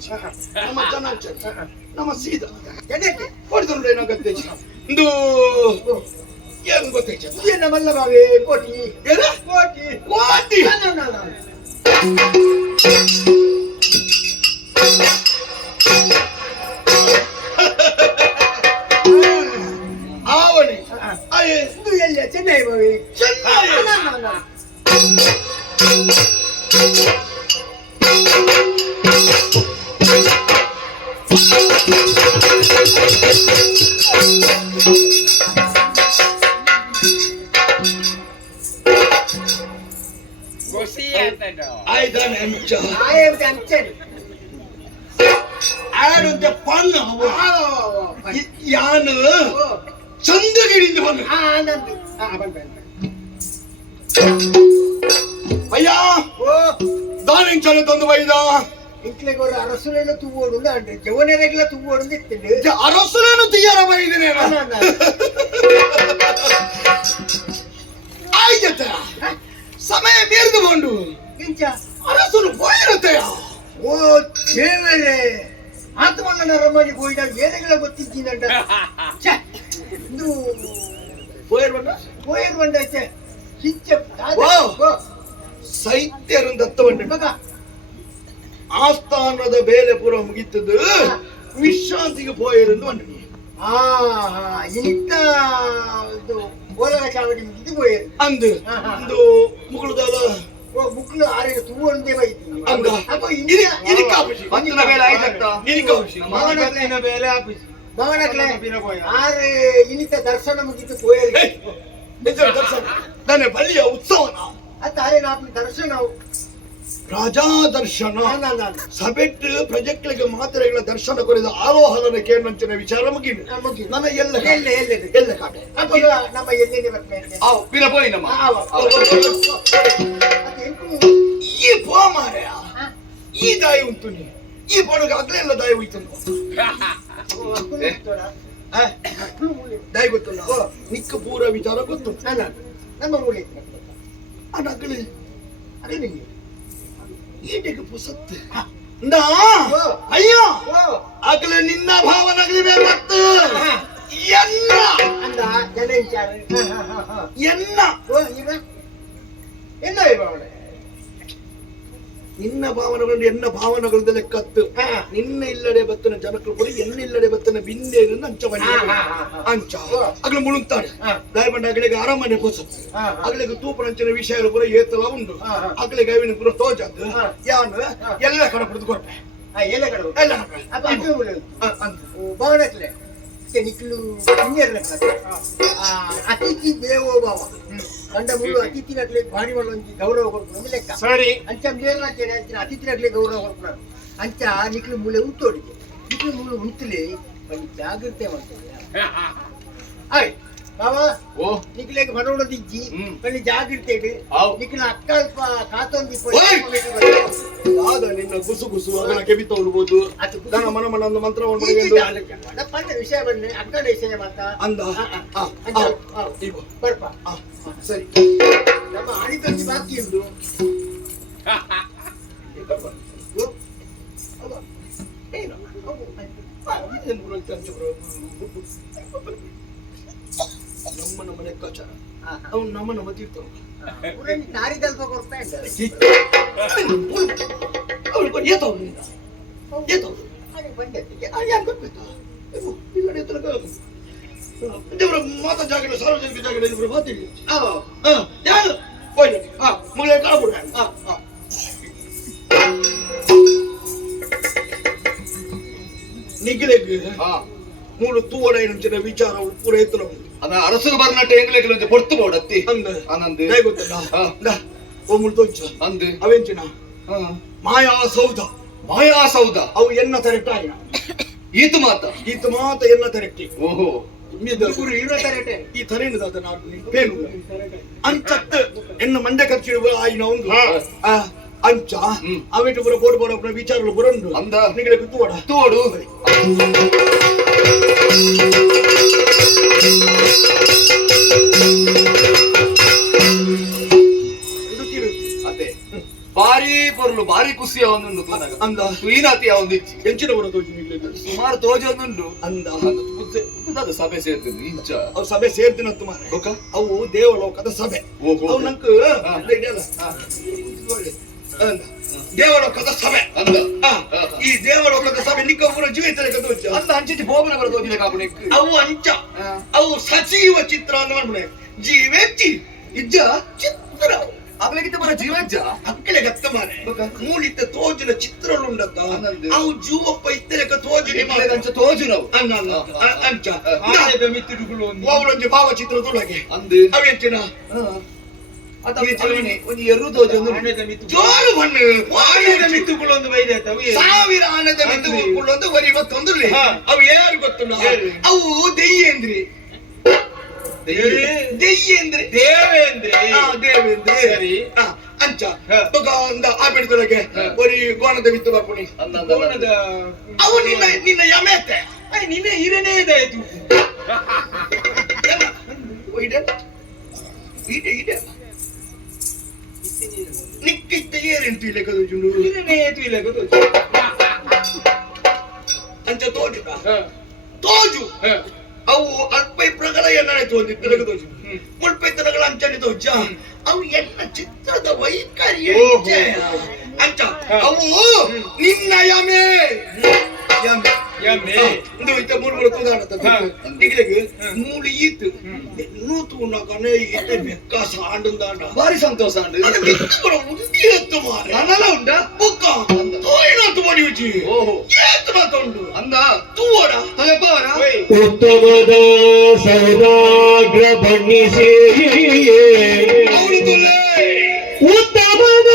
ನಮ್ಮ ಚೆನ್ನಾಗಿ ನಮ್ಮ ಸೀದಾ ಎಡಕ್ಕೆ ಓಡಿತನು ಏನಾಗತ್ತೆ ಇಂದು ಏನ್ ಗೊತ್ತೈತೆ ಏನ ಮಲ್ಲಭಾವೆ ಕೋಟಿ ಏನ ಕೋಟಿ ಕೋಟಿ ಆವಣಿ ಅಯ್ಯೇ ಇದು ಎಲ್ಲ ಚೆನ್ನೈ ಬಾವಿ ಚೆನ್ನೈ ಆಯ್ತಾನೆ ಅಂಚ ಆಯಂತೆ ಅಂಚನೆ ಆಡುಂತೆ ಪಣ್ಣ ಯಾನು ಚಂದಗಿರಿಂದ ಬಂದ ನಂದು ಬಂದ ಅಯ್ಯ ದಾನಿಂಚನೆ ತಂದು ಬೈದ ಇಂಟ್ಲೆಗೆ ஒரு அரசுல தூவோடு அந்த ஜவனரைகள தூவோடு இத்திண்டு ಅರಸನೇನು ತೀಯರ ಬೈದಿನೇ ಆಯ್ತ ಸಮಯ ಮೀರಿದುಕೊಂಡು ಇಂಚ ಅರಸನು ಹೋಗಿರುತ್ತೆಯ ಓ ದೇವರೇ ಆತ್ಮನ ರಮಣಿ ಹೋಯ್ದ ಏನೆಗಳ ಗೊತ್ತಿದ್ದೀನಂತ ಇದು ಹೋಯರ್ ಬಂದೈತೆ ಕಿಚ್ಚ ಸೈತ್ಯರನ್ನು ದತ್ತವಂಡ ಮಗ ಆಸ್ಥಾನದ ಬೇಲೆ ಪೂರ ಮುಗಿತದ್ದು ವಿಶ್ರಾಂತಿಗೆ போயிருந்து வந்து ಇಂತ ಇದು ಗೋಲಗ ಚಾವಡಿ ಇದು ಹೋಯರ್ ಅಂದು ಒಂದು ಮುಗುಳುದಾಲ ಬುಕ್ಲು ಆರೆಗೆ ತೂವೊಂದೇ ಬೈತಿ ಅಂದ ಅಪ್ಪ ಇದಕ್ಕೆ ಆಫೀಸ್ ಬಂತನ ಬೇಲೆ ಆಯ್ತಕ್ಕ ಇದಕ್ಕೆ ಆಫೀಸ್ ಭವನಕ್ಲೆ ಬೇಲೆ ಆಫೀಸ್ ಭವನಕ್ಲೆ ಆರೆ ಇನಿತ ದರ್ಶನ ಮುಗಿತು ಹೋಯರ್ ದರ್ಶನ ನನ್ನ ಬಲಿಯ ಉತ್ಸವನ ಅತ್ತ ಆರೆ ನಾವು ದರ್ಶನ ರಾಜಾ ದರ್ಶನ ಸಭೆಟ್ಟು ಪ್ರಜೆಗಳಿಗೆ ಮಾತ್ರೆಗಳ ದರ್ಶನ ಕೊರಿದ ಆರೋಹಣನ ಕೇಳಂಚಿನ ವಿಚಾರ ಮುಗಿದು ನನ್ನ ಎಲ್ಲ ಎಲ್ಲ ಕಾಟೆ ನಮ್ಮ ಎಲ್ಲೆಲ್ಲಿ ಬರ್ತೇನೆ ಪಿನ ಪೋಯಿ ನಮ್ಮ ಈ ಪೋ ಮಾರ್ಯ ಈ ದಾಯಿ ಉಂಟು ನೀ ಈ ಪೊಣಗೆ ಅಗ್ಲೆಲ್ಲ ದಾಯಿ ಹೋಯ್ತು ದಾಯಿ ಗೊತ್ತು ನಿಕ್ಕ ಪೂರ ವಿಚಾರ ಗೊತ್ತು ನಮ್ಮ ಮೂಲೆ ಅನಗಲಿ ಅದೇ ನಿಂಗೆ ಈಟಿಗೆ ಪುಸತ್ತು ಅಯ್ಯೋ ಅಗಲ ನಿನ್ನ ಭಾವನಗಲಿ ಬೇಕತ್ತು ಎನ್ನ ಅಂದ ಜನ ವಿಚಾರ ಎನ್ನ ಈಗ ಎಲ್ಲ ಭಾವನೆ ನಿನ್ನ ಭಾವನೆಗಳು ಎನ್ನ ಭಾವನೆಗಳದ ಲೆಕ್ಕತ್ತು ನಿನ್ನ ಇಲ್ಲಡೆ ಬತ್ತನ ಜನಕರು ಕೂಡ ಎನ್ನ ಇಲ್ಲಡೆ ಬತ್ತನ ಬಿಂದೇರು ಅಂಚ ಬಣ್ಣ ಅಂಚ ಅಗಲ ಮುಳುಗ್ತಾಳೆ ದಯಮಂಡ ಅಗಳಿಗೆ ಅರಮನೆ ಪೋಸತ್ತು ಅಗಳಿಗೆ ತೂಪರಂಚಿನ ವಿಷಯ ಪುರ ಏತಲ ಉಂಟು ಅಗಳಿಗೆ ಅವಿನ ಪುರ ತೋಜದ್ದು ಯಾನು ಎಲ್ಲ ಕಡೆ ಪಡೆದು ಕೊಡ್ತೆ ಎಲ್ಲ ಕಡೆ ಎಲ್ಲ ಭಾವನಕ್ಲೆ ನಿಕ್ಲು ಅತಿಥಿ ದೇವೋ ಭಾವ ಕಂಡ ಮುಳ್ಳು ಅತಿಥಿ ನಕ್ಲೆ ಭಾರಿ ಒಂಜಿ ಗೌರವ ಕೊಡ್ಕೊಂಡು ಲೆಕ್ಕ ಸರಿ ಅಂಚ ಮೇಲ್ನಾಚೇನೆ ಅಂಚಿನ ಅತಿಥಿ ನಕ್ಲೆ ಗೌರವ ಕೊಡ್ಕೊಂಡು ಅಂಚ ನಿಕ್ಲು ಮುಳ್ಳೆ ಉಂಟೋಡಿಗೆ ನಿಕ್ಲು ಮುಳ್ಳು ಉಂಟಲೆ ಒಂದು ಜಾಗ್ರತೆ ಮಾಡ್ತಾರೆ ಆಯ್ತು బావా ಓ ನಿಕ್ಲೆಗ್ ಮನೋಡದಿಜ್ಜಿ ಕಣ್ಣಿ ಜಾಗಿರ್ತೇವೆ ಹಾವು. ನಿಕ್ಲ ಅಕ್ಕ ಕಾತೊಂದಿ ಆದ ನಿನ್ನ ಗುಸು ಗುಸು ಅದನ್ನ ಕೆಬಿತೊಳ್ಬೋದು ದನ ಮನ ಮನ ಒಂದು ಮಂತ್ರವನ್ನು ಪಂಡ ವಿಷಯ ಬಂದ್ರೆ ಅಕ್ಕನ ವಿಷಯ ಮಾತ ಅಂದ ಬರ್ಪ ಸರಿ ನಮ್ಮ ಆಣಿತಂಜಿ ಬಾಕಿ ಉಂಟು ಏನು ನಮ್ಮ ಲೆಕ್ಕಾಚಾರ ಅವ್ನು ನಮ್ಮ ತೀರ್ಥ ನಾರಿದಲ್ಪ ಕೊಡ್ತಾ ಇದ್ದಾರೆ ದೇವರ ಮಾತಾ ಜಾಗ ಸಾರ್ವಜನಿಕ ಜಾಗ ಮಾತಿಲ್ಲ ಯಾರು ಮುಗಿದ ಕಾಳ್ಬಿಡ ನಿಗಿಲೆಗ್ ಮೂಲು ತೂವಡ ಏನಂಚಿನ ವಿಚಾರ ಪೂರ ಎತ್ತಲ ಅದ ಅರಸರು ಬರ್ನಟ್ಟ ಎಂಗ್ಲೆಗ್ಲು ಪೊರ್ತು ಬೋಡತ್ತಿ ಆನಂದ್ ಗೊತ್ತಲ್ಲ ಓ ಮುಳು ತೋಚ ಅಂದ್ ಅವೆಂಚಿನ ಮಾಯಾ ಸೌಧ ಅವು ಎನ್ನ ತರೆಟ್ಟಾಯ ಈತು ಮಾತ ಎನ್ನ ತರೆಟ್ಟಿ ಓಹೋ ಈ ತರೇನು ಪೇನು ಅಂಚತ್ ಎನ್ನ ಮಂಡೆ ಖರ್ಚು ಆಯ್ನ ಒಂದು ಅಂಚ ಅವೆಟ್ಟು ಪುರ ಬೋಡ ವಿಚಾರಗಳು ಬರೋದು ಅಂದ ನಿಗಡೆ ತೂವಡ ತೋಡು ಅದೇ ಬಾರಿ ಪೊರ್ಲು ಬಾರಿ ಖುಷಿ ಅವನುಂಡು ತೂನಗ ಅಂದ ತುಯಿನಾತಿ ಅವನಿಚ್ಚಿ ಎಂಚಿನ ಬರೋ ತೋಜಿ ನಿಗಡೆ ಸುಮಾರು ತೋಜೊಂದುಂಡು ಅಂದ ಅದು ಸಭೆ ಸೇರ್ತೀನಿ ಇಂಚ ಅವು ಸಭೆ ಸೇರ್ತಿನತ್ತು ಮಾರೆ ಅವು ದೇವಲೋಕದ ಸಭೆ ಅವು ನಂಕ ದೇವಲೋಕದ ಸಭೆ ಅಂದ ಈ ದೇವಲೋಕದ ಸಭೆ ನಿಕ್ಕ ಪೂರ ಜೀವಿತ ಅಂದ ಅಂಚಿತಿ ಬೋಬನ ಬರದೋದಿನ ಕಾಪುಣೆ ಅವು ಅಂಚ ಅವು ಸಜೀವ ಚಿತ್ರ ಅಂತ ಮಾಡ್ಬಿಡೆ ಜೀವೆಚ್ಚಿ ಇಜ್ಜ ಚಿತ್ರ ಅವಳಿಗಿಂತ ಬರ ಜೀವಜ್ಜ ಅಕ್ಕಲೆ ಗತ್ತ ಮಾರೆ ಮೂಲಿತ ತೋಜಿನ ಚಿತ್ರలుండದ್ದ ಅವು ಜೂವಪ್ಪ ಇತ್ತಲೆಕ ತೋಜಿನಿ ಅಂಚ ತೋಜು ನಾವು ಅಂಚ ಆನೆದ ಮಿತ್ತುಗಳು ಅವಳೊಂದು ಭಾವಚಿತ್ರದೊಳಗೆ ಅಂದು ಅವೆಂಚಿನ ಒಂದು ಎರಡು ತೋಜು ಜೋರು ಬಣ್ಣ ಆನೆದ ಮಿತ್ತುಗಳು ಬೈದಾಯ್ತು ಸಾವಿರ ಆನೆದ ಮಿತ್ತುಗಳು ಬರೀ ಇವತ್ತೊಂದು ಅವು ಯಾರು ಗೊತ್ತುಂಡ ಅವು ದೆಯ್ಯೇಂದ್ರಿ ದೆಯ್ಯೇಂದ್ರೆ ದೇವೇಂದ್ರೆ ಸರಿ ಅಂಚ ಒಂದು ಆಬಿಡ್ದೊಳಗೆ ಬರೀ ಗೋಣದ ಬಿತ್ತು ಬಾಪುಣಿ ಅವು ನಿನ್ನ ಯಮೇತೆ ನಿನ್ನೆ ಹಿರನೇ ಇದಾಯ್ತು ನಿಕ್ಕಿತ್ತ ಏರೆಂಟು ಇಲ್ಲ ಕದೋಜುಂಡು ಹಿರನೇ ಆಯ್ತು ಇಲ್ಲ ಅಂಚ ತೋಜು ಅವು ಅಲ್ಪೈ ಪ್ರಗಲ ಎನ್ನಾಯ್ತು ಒಂದು ತಿರುಗ ತೋಜು ಮುಲ್ಪೈ ತಿರಗಳ ಅಂಚನೆ ತೋಜ ಅವು ಎನ್ನ ಚಿತ್ರದ ವೈಖರಿ ಅಂಚ ಅವು ನಿನ್ನ ಯಮೆ ಇದು ಮೂರು ನಿಗಲಿಗೆ ಮೂಳು ಈತು ಎನ್ನೂ ತೂನಕನೆ ಈತೆ ಬೆಕ್ಕ ಸಾಂಡುಂದಾಂಡ ಬಾರಿ ಸಂತೋಷ ಉಂಡಿ ಎತ್ತು ಮಾರ ನನ್ನಲ್ಲ ಉಂಡ ಬುಕ್ಕ ತೋಯಿನತ್ತು ಮಾಡಿ ಉಚ್ಚಿ ಏತು ಮಾತುಂಡು ಅಂದ ತೂವಡ ತಲೆಪವರ ಉತ್ತಮದ ಸೌರಾಗ್ರ ಬಣ್ಣಿಸಿ ಅವಳು ತುಲೆ ಉತ್ತಮದ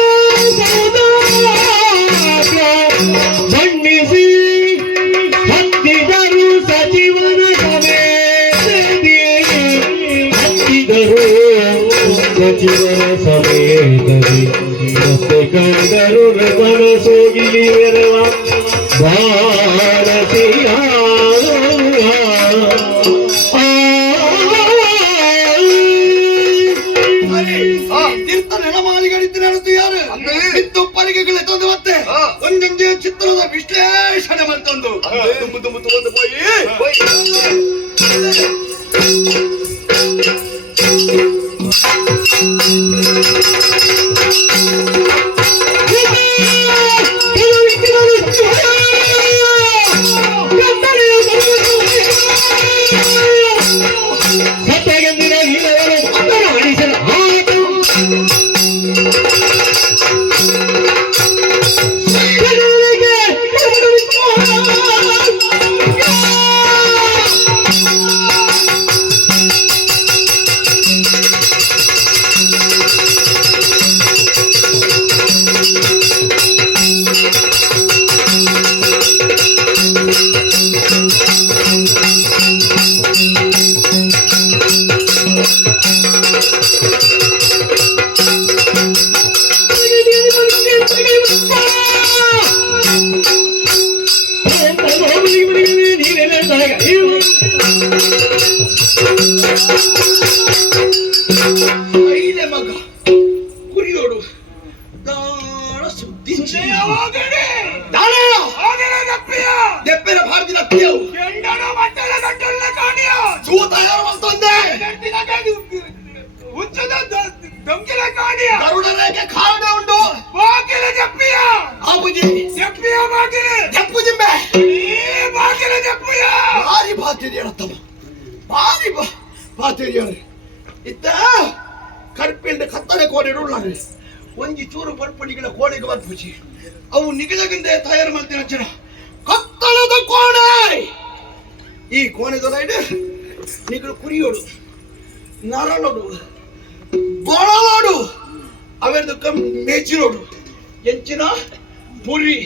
ಸೌರಾಗ್ರ ಬಣ್ಣಿಸಿ ಹತ್ತಿದರು ಸಚಿವರ ಸಮೇತದಿ ಹತ್ತಿದರು ಸಚಿವರ ಸಮೇತದಿ ಮತ್ತೆ ಕಂಡರು ಮನಸೋಗಿಲಿ ಎರವ ಭಾರತೀಯ ಯಾರು ಬಿತ್ತು ಪರಿಗೆಗಳ ತಂದು ಮತ್ತೆ ಒಂದೊಂದೇ ಚಿತ್ರದ ವಿಶ್ಲೇಷಣೆ ಮಾಡ್ತಂದು ತುಂಬ ತಗೊಂಡು ಹೋಗಿ ಸತ್ಯಗಂಧಿನ ಹೀರವರು ಅದರ ಅಡಿಸಲು ದಿಂಚಿ ಸುಜಯವಾಗಣೆ ದಾನ ಆಗಣ ದಪ್ಪಿಯ ದೆಪ್ಪೆನ ಭಾರತಿನ ಅತ್ತಿಯವು ಎಂಡನ ಮಟ್ಟಲ ಗಂಟಲ್ಲ ಕಾಣಿಯ ಜೂ ತಯಾರು ಮಾಡ್ತಂದೆ ಹುಚ್ಚದ ದೊಂಕಿಲ ಕಾಣಿಯ ಗರುಡ ರೇಖೆ ಕಾರಣ ಉಂಟು ಬಾಗಿಲ ದಪ್ಪಿಯ ಆಪುಜಿ ದಪ್ಪಿಯ ಬಾಗಿಲ ಜಪ್ಪು ಜಿಂಬೆ ಈ ಬಾಗಿಲ ದಪ್ಪಿಯ ಭಾರಿ ಬಾತಿರಿಯರ ತಮ್ಮ ಭಾರಿ ಬಾತಿರಿಯರು ಇತ್ತ ಕರ್ಪಿಂದ ಕತ್ತಲೆ ಕೋಣೆ ಉಳ್ಳಾರೆ ಒಂಜಿ ಚೂರು ಬರ್ಪಣಿಗಳ ಕೋಣೆಗೆ ಬರ್ಪುಜಿ ಅವು ನಿಗದಗಿಂದ ತಯಾರು ಮಾಡ್ತೀನಿ ಅಂಚನ ಕತ್ತಲದ ಕೋಣೆ ಈ ಕೋಣೆದ ಲೈಡ್ ನಿಗಲು ಕುರಿಯೋಡು ನರಳೋಡು ಗೊಳಲೋಡು ಅವೆರದು ಮೇಚಿರೋಡು ಎಂಚಿನ ಪುರಿ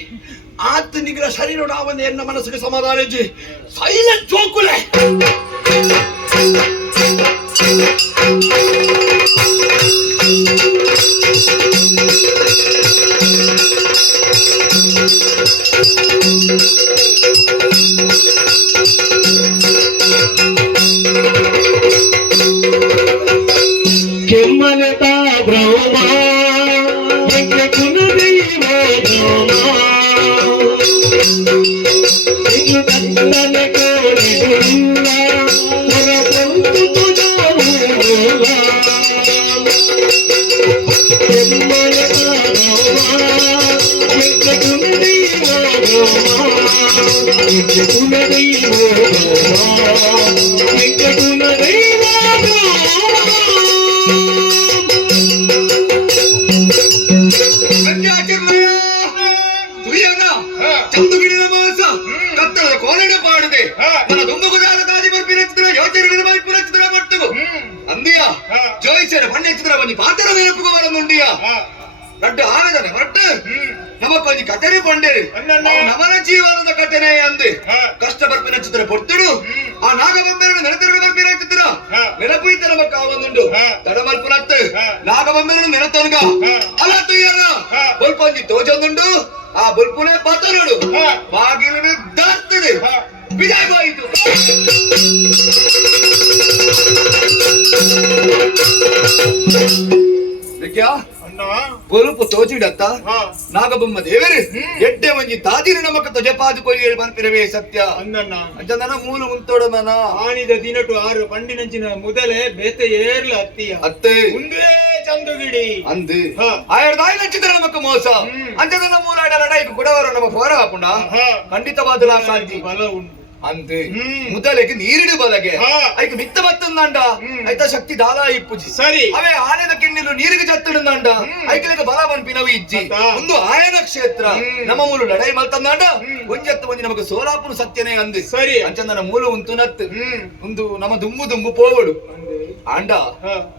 ಆತ ನಿಗಲ ಶರೀರೋಡು ಅವನ ಎನ್ನ ಮನಸ್ಸಿಗೆ ಸಮಾಧಾನ ಇಜ್ಜಿ ಸೈಲೆಂಟ್ ಜೋಕುಲೆ ಕೆಮ್ಮಲತ ಬ್ರಹ್ಮ ಕುಲದೈವ ಕತ್ತಲ ಕೋಣೆಗುಲ್ಲ ಹೊರಬಂತು ತುಜಾವುಲ್ಲ ಕೆಮ್ಮಲತ ಬ್ರಹ್ಮ ಕುಲದೈವ ಕುಲದೈವ ಕುಲದೈವ ಚಂದುಗಿರಿನ ಮಾಸ ಕತ್ತಲದ ಕೋಣೆ ಪಾಡುದೆ మన దుమ్మగుదాల దాది మర్పి నచ్చుతున్న యోచన వైపు నచ్చుతున్న మట్టుకు అందియా జోయిసేన పಣ್ಣె నచ్చుతున్న కొన్ని పాత్ర వెనుపుకు వరందుండియా ಲಡ್ಡು ಆವೇದನೆ ಒಟ್ಟು ನಮಕೊಂದು ಕಥೆನೆ ಪಂಡೇರಿ ನಮನ ಜೀವನದ ಕಥೆನೆ ಅಂದೆ ಕಷ್ಟ ಬರ್ಪಿನ ಚಿತ್ರ ಪೊರ್ತುಡು ಆ ನಾಗಬೊಂಬೆರಡು ನೆನತೆರಡು ಬರ್ಪಿನ ಚಿತ್ರ ನೆನಪು ಇದ್ದ ನಮಕ್ಕ ಒಂದುಂಡು ತಡಮಲ್ಪುನತ್ತು ನಾಗಬೊಂಬೆರಡು ನೆನತನ್ಗ ಅಲ್ಲ ತುಯ್ಯನ ಬಲ್ಪೊಂಜಿ ತೋಜೊಂದುಂಡು ಆ ಬಲ್ಪುನೆ ಬತ್ತನೋಡು ಬಾಗಿಲು ದಾರ್ತದೆ ವಿಜಯ ಬಾಯಿತು ಬೊಲುಪು ತೋಚಿಡತ್ತ ನಾಗಬೊಮ್ಮ ದೇವರು ಎಡ್ಡೆ ಮಂಜಿ ತಾದಿನ ನಮಕ ತೊಜಪಾದು ಕೊಯ್ಯಲು ಬಂತಿರವೇ ಸತ್ಯ ಅಂದಣ್ಣ ಅಂಚಂದನ ಮೂಲು ಮುಂತೋಡಮನ ಆಣಿದ ದಿನಟು ಆರು ಪಂಡಿನಂಚಿನ ಮೊದಲೇ ಬೇತೆ ಏರ್ಲ ಅತ್ತಿಯ ಅತ್ತೆ ಮುಂದೇ ಚಂದುಗಿಡಿ ಅಂದು ಆಯರ್ದಾಯಿ ನಚ್ಚಿದ್ರ ನಮಕ ಮೋಸ ಅಂಚಂದನ ಮೂಲಾಡ ಲಡಾಯಿಗೆ ಕುಡವರು ನಮ್ಮ ಹೋರ ಹಾಕೊಂಡ ಖಂಡಿತವಾದ ಸಾಧ್ಯ ಬಲ ಉಂಟು ಅಂತೆ ಮುದಲೆಗೆ ನೀರಿಡು ಬಲಗೆ ಐಕ್ ಮಿತ್ತ ಮತ್ತೊಂದಂಡ ಐತ ಶಕ್ತಿ ದಾಲ ಇಪ್ಪುಜಿ ಸರಿ ಅವೇ ಆನೆದ ಕಿಣ್ಣಿಲು ನೀರಿಗೆ ಚತ್ತುಂದಂಡ ಐಕ್ಲಿಗೆ ಬಲ ಬಂಪಿನವು ಇಜ್ಜಿ ಒಂದು ಆಯನ ಕ್ಷೇತ್ರ ನಮ್ಮ ಮೂಲು ಲಡೈ ಮಲ್ತಂದಾಂಡ ಒಂಜತ್ತು ಒಂಜಿ ನಮಗೆ ಸೋಲಾಪುರ ಸತ್ಯನೇ ಅಂದು ಸರಿ ಅಂಚಂದನ ಮೂಲು ಉಂತುನತ್ ಒಂದು ನಮ್ಮ ದುಂಬು ದುಂಬು ಪೋವಡು ಆಂಡ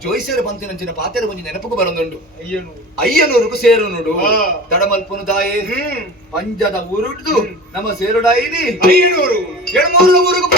ಜೋಯಿಸೇರು ಬಂತಿನಂಚಿನ ಪಾತೆರ ಒಂಜಿ ನೆನಪುಗೂ ಬರಂದುಂಡು ಅಯ್ಯನೂರುಗೂ ಸೇರು ನೋಡು ತಡಮಲ್ಪುನು ದಾಯೆ ಪಂಜದ ಊರುಡ್ದು ನಮ್ಮ ಸೇರುಡಾಯಿನಿ ಅಯ್ಯನೂರು ಎಡಮೂರದ ಊರಿಗೂ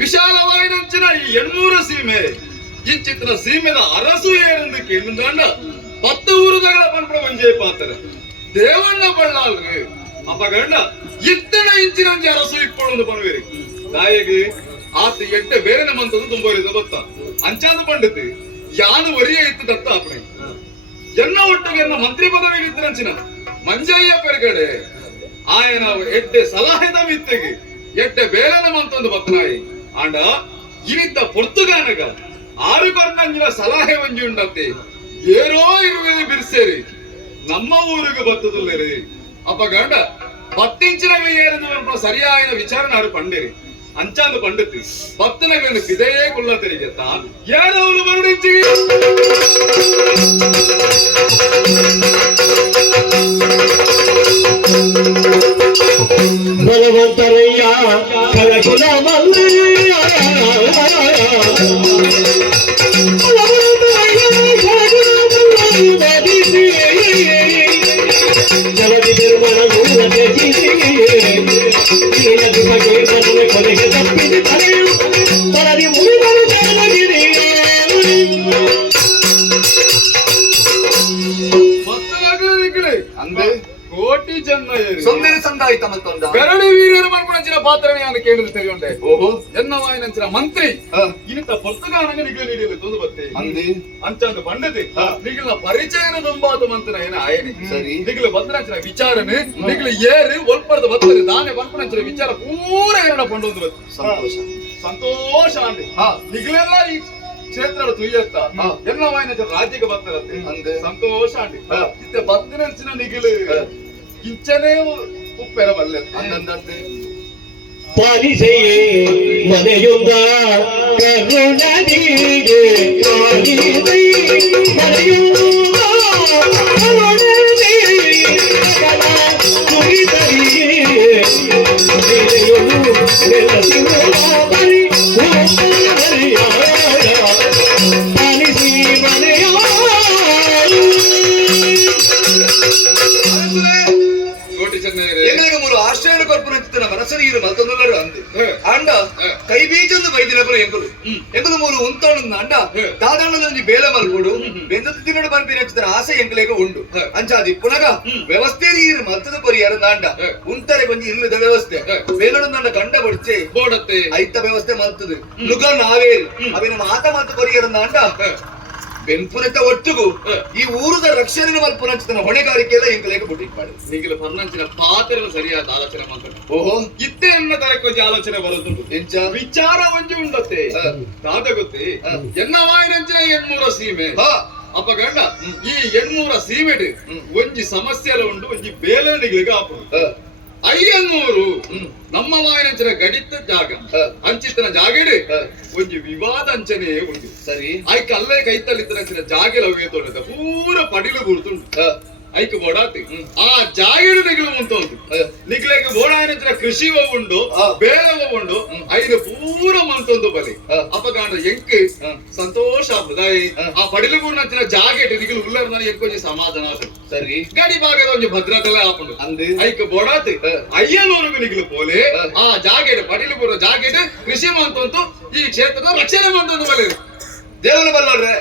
ವಿಶಾಲವಾಯಿನಂಚಿನ ಈ ಎಣ್ಮೂರು ಸೀಮೆ ಇಂಚಿತ್ತಿನ ಸೀಮೆದ ಅರಸು ಏನೆಂದು ಕೇಳಿದಂಡ 10 ಊರುಗಳ ಪಂಪಳ ಮಂಜೆ ಪಾತ್ರ ದೇವಣ್ಣ ಬಳ್ಳಾಲ್ರಿ ಅಪಗಂಡ ಇತ್ತನ ಇಂಚಿನಂಜಿ ಅರಸು ಇಪ್ಪೊಂದು ಪನ್ವೇರಿ ತಾಯಿಗೆ ಆತ ಎಟ್ಟೆ ಬೇರೆ ನಮ್ಮಂತದ್ದು ತುಂಬೋರಿದ ಬತ್ತ ಅಂಚಾದ ಪಂಡಿತಿ ಯಾನು ಒರಿಯ ಇತ್ತು ದತ್ತ ಅಪ್ಪಣೆ ಎನ್ನ ಒಟ್ಟಿಗೆ ಎನ್ನ ಮಂತ್ರಿ ಪದವಿಗೆ ಇದ್ದರಂಚಿನ ಮಂಜಯ್ಯ ಪೆರಗಡೆ ಆಯನ ಎಡ್ಡೆ ಸಲಹೆದ ಮಿತ್ತಿಗೆ ಎಡ್ಡೆ ಬೇರೆ ನಮ್ಮಂತೊಂದು ಬತ್ತನಾಯಿ ಆಂಡ ಇನಿತ್ತ ಪೊರ್ತುಗಾನಗ ಆರು ಬರ್ನಂಗಿನ ಸಲಹೆ ಒಂಜಿ ಉಂಡತ್ತೆ ಏರೋ ಇರುವೆ ಬಿರ್ಸೇರಿ ನಮ್ಮ ಊರಿಗೆ ಬತ್ತದುಲ್ಲೇರಿ ಅಪ್ಪ ಗಂಡ 10 ಇಂಚಿನಗಳು ಏರಿದ ಸರಿಯಾದ ವಿಚಾರಣೆ ಆರು ಪಂಡೇರಿ ಅಂಚಾಂದು ಪಂಡಿತಿ 10 ನಗಳನ್ನು ಇದೇ ಕುಲ್ಲ ತೆರಿಗೆ ತಾನು ಯಾರವಳು ಮರುಡಿಂಚಿ ಬಲವಂತರಯ್ಯ ಕಳಕುಲ ಮಲ್ಲಯ್ಯ ಜಲದಿ ನಿರ್ಮಲ ಮೂಲ ಕೊನೆಗೆ ತಪ್ಪಿದೆ ತಲೆಯು ತಲದಿ ಮುಳುಗಲು ಅಂದ್ರೆ ಕೋಟಿ ಜನ್ಮ ಸೊಂದರಿ ಸಂದಾಯಿತ ಮತ್ತೊಂದ ಗರಡಿ ವೀರ್ಯರು ಮನ್ಪುಣಂಚಿನ ಪಾತ್ರನೇ ನಾನು ಕೇಳಿದ್ರೆ ತೆಗೊಂಡೆ ಓಹೋ ಎನ್ನವಾಯನಂಚಿನ ಮಂತ್ರಿ ಇನಿತ ಪುಸ್ತಕಾನಂಗ ನಿಗಲು ನೀಡಿಲ್ಲ ತಂದು ಬತ್ತೆ ಅಂದಿ ಅಂಚಂದು ಪಂಡತಿ ನಿಗಲ ಪರಿಚಯನ ದುಂಬಾತು ಮಂತ್ರ ಏನ ಆಯನೆ ಸರಿ ನಿಗಲು ಬಂದ್ರಂಚಿನ ವಿಚಾರನೆ ನಿಗಲು ಏರಿ ಒಲ್ಪರದ ಬತ್ತರೆ ದಾನೆ ಮನ್ಪುಣಂಚಿನ ವಿಚಾರ ಪೂರ ಎರಡ ಪಂಡು ಸಂತೋಷ ಸಂತೋಷ ಅಂಡಿ ನಿಗಲೆಲ್ಲ ಈ ಕ್ಷೇತ್ರ ತುಯ್ಯತ್ತ ಎನ್ನವಾಯನ ರಾಜ್ಯಕ್ಕೆ ಬರ್ತಾರತ್ತೆ ಅಂದೆ ಸಂತೋಷ ಅಂಡಿ ಇತ್ತೆ ಬತ್ತಿನಂಚಿನ ನಿಗಲು ಕಿಂಚನೇ ಉಪ್ಪೆರ ಬಲ್ಲೆ ಅಂದಂತೆ ಪಾಲಿಸೆಯೇ ಮನೆಯೊಂದ ಕರುಣನಿಗೆ ಪಾಲಿಸೈ ಮನೆಯೊಂದ ಕರುಣನಿಗೆ ಕುರಿತರಿಯೇ ಮೇಲೆಯೊಂದು ಬೆಳಸಿರುವಾಗಲಿ ಪಾಲಿಸಿ ಮನೆಯ ಕೋಟಿ ಚೆನ್ನೈರೆ ಎಂಗಳಿಗೆ ಮೂರು ಆಶ್ರಯ ಕೊರ್ಪುನ ಮನಸ್ಸು ನೀರು ಮಲ್ತೊಂದುಲ್ಲರು ಅಂದು ಅಂಡ ಕೈ ಬೀಜೊಂದು ಬೈದಿನಪುರ ಎಂಕುಲು ಮೂರು ಉಂತೋಣ ಅಂಡ ದಾದಾಣದ ಬೇಲೆ ಮಲ್ಪುಡು ಬೆಂದದ ದಿನಡು ಬರ್ಪಿ ನಚ್ಚಿದ ಆಸೆ ಎಂಕಲೇಗ ಉಂಡು ಅಂಚಾದಿ ಪುನಗ ವ್ಯವಸ್ಥೆ ನೀರು ಮಲ್ತದ ಪರಿಹಾರ ದಾಂಡ ಉಂಟರೆ ಕೊಂಚ ಇಲ್ಲದ ವ್ಯವಸ್ಥೆ ಬೇಲಡು ದಂಡ ಗಂಡ ಬಡ್ಚೆ ಬೋಡತ್ತೆ ಐತ ವ್ಯವಸ್ಥೆ ಮಲ್ತದು ಲುಗ ನಾವೇರು ಅವಿನ ಮಾತ ಮಾತು ಪರಿಹಾರ ದಾಂಡ ಬೆನ್ಪುನತ ಒಟ್ಟಿಗೂ ಈ ಊರದ ರಕ್ಷಣೆ ಮಲ್ಪುನಂಚಿನ ಹೊಣೆಗಾರಿಕೆ ಎಲ್ಲ ಎಂಕಲೇಗ ಬಿಟ್ಟಿಪ್ಪಾಡು ನಿಗಲು ಪರ್ನಂಚಿನ ಪಾತ್ರೆಗಳು ಸರಿಯಾದ ಆಲೋಚನೆ ಮಾಡ್ತಾರೆ ಓಹೋ ಇತ್ತೆ ಎನ್ನ ತಲೆ ಕೊಂಚ ಆಲೋಚನೆ ಬರುತ್ತುಂಟು ಎಂಚ ವಿಚಾರ ಒಂಜಿ ಉಂಡತ್ತೆ ದಾದ ಗೊತ್ತಿ ಎನ್ನವಾಯನಂಚಿನ ಎಣ್ಮೂರ ಸೀಮೆ ಅಪ್ಪ ಗಂಡ ಈ ಎಣ್ಮೂರ ಸೀಮೆಡ್ ಒಂಜಿ ಸಮಸ್ಯೆ ಎಲ್ಲ ಉಂಟು ಒಂಜಿ ಬೇಲನಿಗಳಿಗೆ ಆಪುಡು ಅಯ್ಯನ್ನೂರು ನಮ್ಮ ವಾಯನಂಚಿನ ಗಡಿತ ಜಾಗ ಅಂಚಿತ್ತನ ಜಾಗಡೆ ಒಂಜಿ ವಿವಾದ ಅಂಚನೆ ಉಂಟು ಸರಿ ಐಕ ಅಲ್ಲೇ ಕೈತಲ್ಲಿತ್ತನ ಜಾಗೆ ಲವ್ಯ ತೊಳೆದ ಪೂರ ಪಡಿಲು ಗುರುತುಂಟು ಐಕ ಬೋಡಾತಿ ಆ ಜಾಗೇಡು ನಿಗಲು ಮುಂತೊಂದು ನಿಗ್ಲೆಗೆ ಬೋಡಾಯನಂಚಿನ ಕೃಷಿ ಉಂಡು ಬೇರೆ ಉಂಡು ಐದು ಪೂರ ಮಂತೊಂದು ಬಲಿ ಅಪಗಾಂಡ ಎಂಕ್ ಸಂತೋಷ ಬುದಾಯಿ ಆ ಪಡಿಲು ಗುರುನಂಚಿನ ಜಾಗೇಟ್ ನಿಗಲು ಉಲ್ಲರ್ನ ಎಂಕೊಂಜಿ ಸಮಾಧಾನ ಸರಿ ಗಡಿ ಭಾಗದ ಒಂಜಿ ಭದ್ರತೆಲ್ಲ ಆಪುಂಡು ಅಂದೆ ಐಕ ಬೋಡಾತಿ ಅಯ್ಯನೂರುಗು ನಿಗಲು ಪೋಲೆ ಆ ಜಾಗೇಟ್ ಪಡಿಲು ಗುರು ಜಾಗೇಟ್ ಕೃಷಿ ಮಂತೊಂದು ಈ ಕ್ಷೇತ್ರದ ರಕ್ಷಣೆ ಮಂತೊಂದು ಬಲಿ ದೇವನ ಬಲ್ಲೋಡ್ರೆ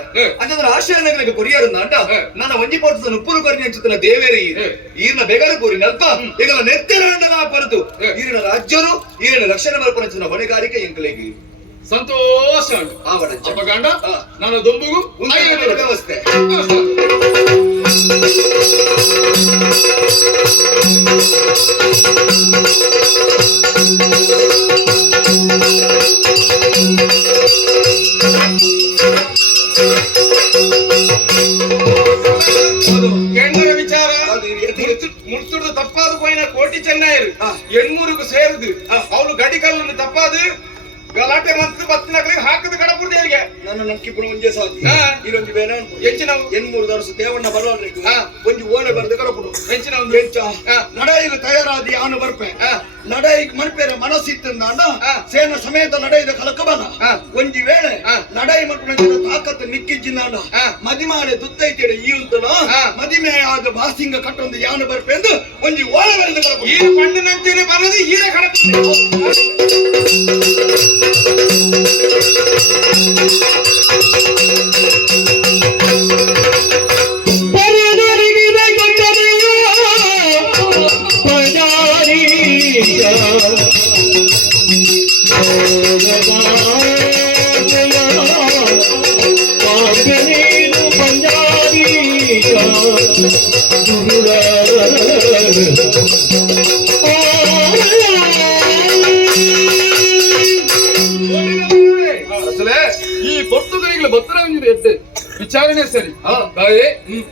ಅಂತಂದ್ರೆ ಆಶ್ರಯಗಳಿಗೆ ಪರಿಹಾರ ಅಂಡ ನನ್ನ ಒಂಜಿ ಪೋಟದ ನುಪ್ಪುರು ಕರ್ಣಿ ಹಂಚುತ್ತನ ದೇವೇರಿ ಈರ್ನ ಬೆಗರು ಕೂರಿ ನಲ್ಪ ಈಗಲ ನೆತ್ತೆರಂಡನ ಪರತು ಈರಿನ ರಾಜ್ಯರು ಈರಿನ ರಕ್ಷಣೆ ಮಲ್ಪನಂಚಿನ ಹೊಣೆಗಾರಿಕೆ ಎಂಕಲೇಗಿ ಸಂತೋಷ ಆವಡ ಅಪಗಂಡ ನನ್ನ ದೊಂಬುಗು ವ್ಯವಸ್ಥೆ ಕೇಂದ್ರ ವಿಚಾರ ಮುಡ್ಸುಡ್ದು ತಪ್ಪಾದ ಪೋಯಿನ ಕೋಟಿ ಚೆನ್ನೈರು ಎಣ್ಮೂರಿಗೂ ಸೇರುದು ಅವಳು ಗಡಿಕಲ್ಲನ್ನು ತಪ್ಪಾದು ಗಲಾಟೆ ಮತ್ತು ಬತ್ತಿನಗಳಿಗೆ ಹಾಕಿದ ಕಡಪುರ್ದೇರಿಗೆ ನನ್ನ ನಕ್ಕಿಪುರ ಒಂಜೆ ಸಾಧಿ ಇಲ್ಲೊಂದು ಬೇರೆ ಹೆಚ್ಚಿನ ಎನ್ಮೂರು ದರ್ಶ ದೇವಣ್ಣ ಬರೋರಿಗೆ ಒಂಜಿ ಓಲೆ ಬರ್ದು ಕಡಪುಡು ಹೆಚ್ಚಿನ ಒಂದು ಎಂಚ ನಡಾಯಿಗೆ ತಯಾರಾದಿ ಅವನು ಬರ್ಪೆ ನಡಾಯಿಗೆ ಮನ್ಪೇರ ಮನಸ್ಸಿತ್ತಂದ ಸೇನ ಸಮೇತ ನಡಾಯಿದ ಕಲಕಬಲ ಒಂಜಿ ವೇಳೆ ನಡಾಯಿ ಮಲ್ಪನ ತಾಕತ್ತು ನಿಕ್ಕಿಜ್ಜಿನ ಮದಿಮಾಡೆ ದುತ್ತೈತೇಡೆ ಈ ಉಂಟನ ಮದಿಮೆ ಆದ ಬಾಸಿಂಗ ಕಟ್ಟೊಂದು ಯಾವನು ಬರ್ಪೆ ಎಂದು ಒಂಜಿ ಓಲೆ ಬರೆದು ಕಡಪು ಈ ಪಂಡಿನಂಚನೆ ಬರದು ಈರ ಕಡಪು ಅಸಲೇ ಈ ಪೊರ್ತುಗಲಿಗಳ ಭತ್ರ ಎಡ್ಡೆ ವಿಚಾರಣೆ ಸರಿ ತಾಯಿ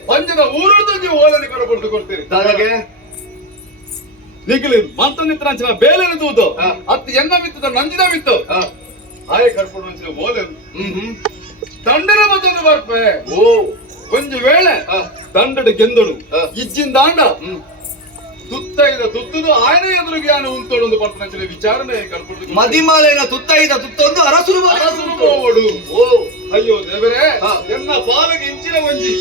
ಪಂಚದ ಊರುಳ್ದಂಜಿ ಓಲನೆ ಕೊಡಬಾರ್ದು ಕೊಡ್ತೀರಿ ನನಗೆ ನಿಖಿಲ್ ಮಂತನಿತ್ರ ಅಂಚಿನ ಬೇಲೆನ ತೂತು ಅತ್ತು ಎನ್ನ ಬಿತ್ತದ ನಂಜಿನ ಬಿತ್ತು ಆಯ ಕರ್ಕೊಂಡು ಅಂಚಿನ ಓಲೆ ದಂಡನ ಮತ್ತೊಂದು ಬರ್ಪೆ ಓ ಒಂದು ವೇಳೆ ದಂಡದ ಗೆಂದಳು ಇಜ್ಜಿಂದಾಂಡ ತುತ್ತೈದ ತುತ್ತದು ಆಯನ ಎದುರಿಗೆ ಆನೆ ಉಂಟೋಡು ಪಟ್ಟಣಂಚಿನ ವಿಚಾರಣೆ ಕರ್ಕೊಂಡು ಮದಿಮಾಲೆನ ತುತ್ತೈದ ತುತ್ತೊಂದು ಅರಸುರು ಅರಸನು ಹೋಡು ಓ ಅಯ್ಯೋ ದೇವರೇ ಎನ್ನ ಪಾಲಗೆ ಇಂಚಿನ ಒಂಜಿ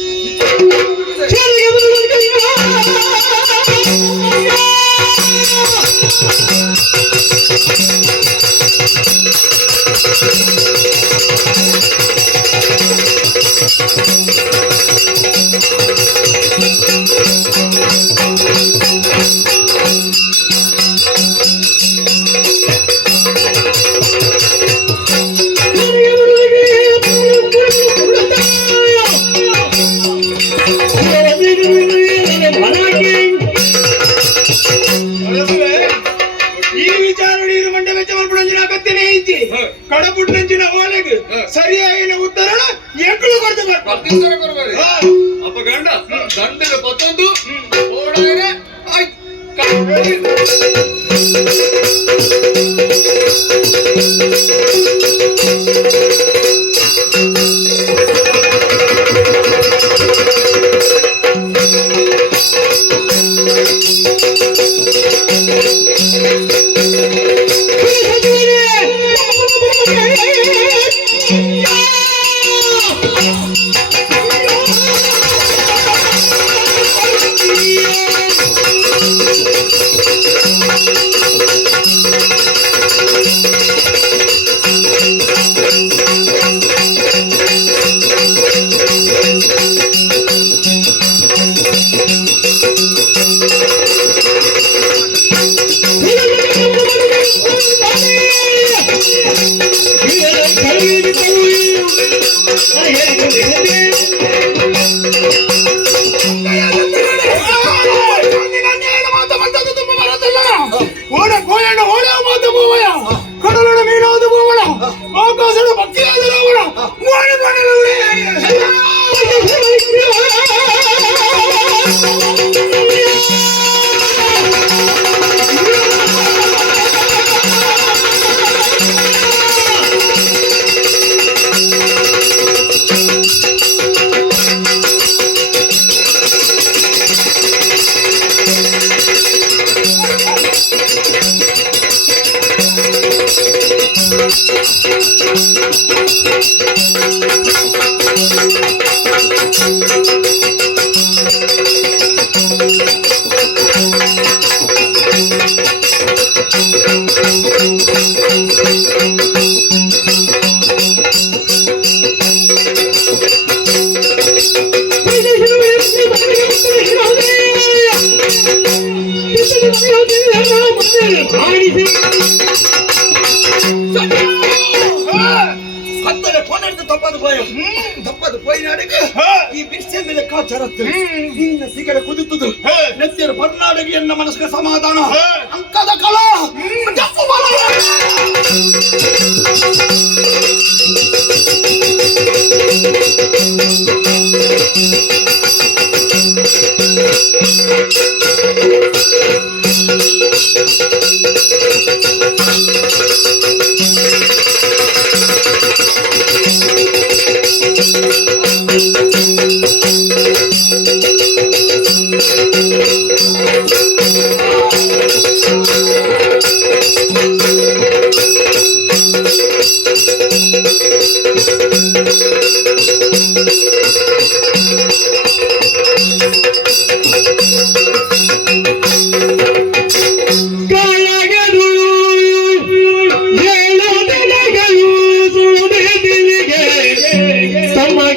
ಈ ವಿಚಾರಣೆ ಮಂಡ್ಯ ವೆಚ್ಚ ಮಲ್ಪಡಂಜಿನ ಅಗತ್ಯನೇ ಐತಿ ಕಡಪುಟ್ಟಂಚಿನ ಓಲೆಗೆ ಸರಿಯಾಗಿನ ಉತ್ತರ ಎಂಕಳು ಕೊಡ್ತೆ ಬರ್ತೀವಿ ಅಪ್ಪ ಗಂಡ ದಂಡದ ಪತ್ತೊಂದು ಓಡಾರೆ ಕಡಲೋಡ ಮೀನಾದ ಬೋವಣ ಆಕಾಶದ ಭಕ್ತಿಯಾದ ರಾವಣ ಮೋಡಿ ಮಾಡಲವರೇ ಹತ್ತರೆ ಪೊನೆಡ್ದು ತಪ್ಪದು ಪೋಯಿನಾಡಿಗೆ ಈ ಬಿರ್ಸೆಂದ ಲೆಕ್ಕಾಚಾರತ್ತು ನಿನ್ನ ಸಿಗಡೆ ಕುದಿತುದು ನೆತ್ತಿರ ಪರ್ನಾಡಿಗೆ ಎನ್ನ ಮನಸ್ಸಿಗೆ ಸಮಾಧಾನ ಅಂಕದ ಕಲ ಜಪ್ಪು ಬಲ ಸರ್ವ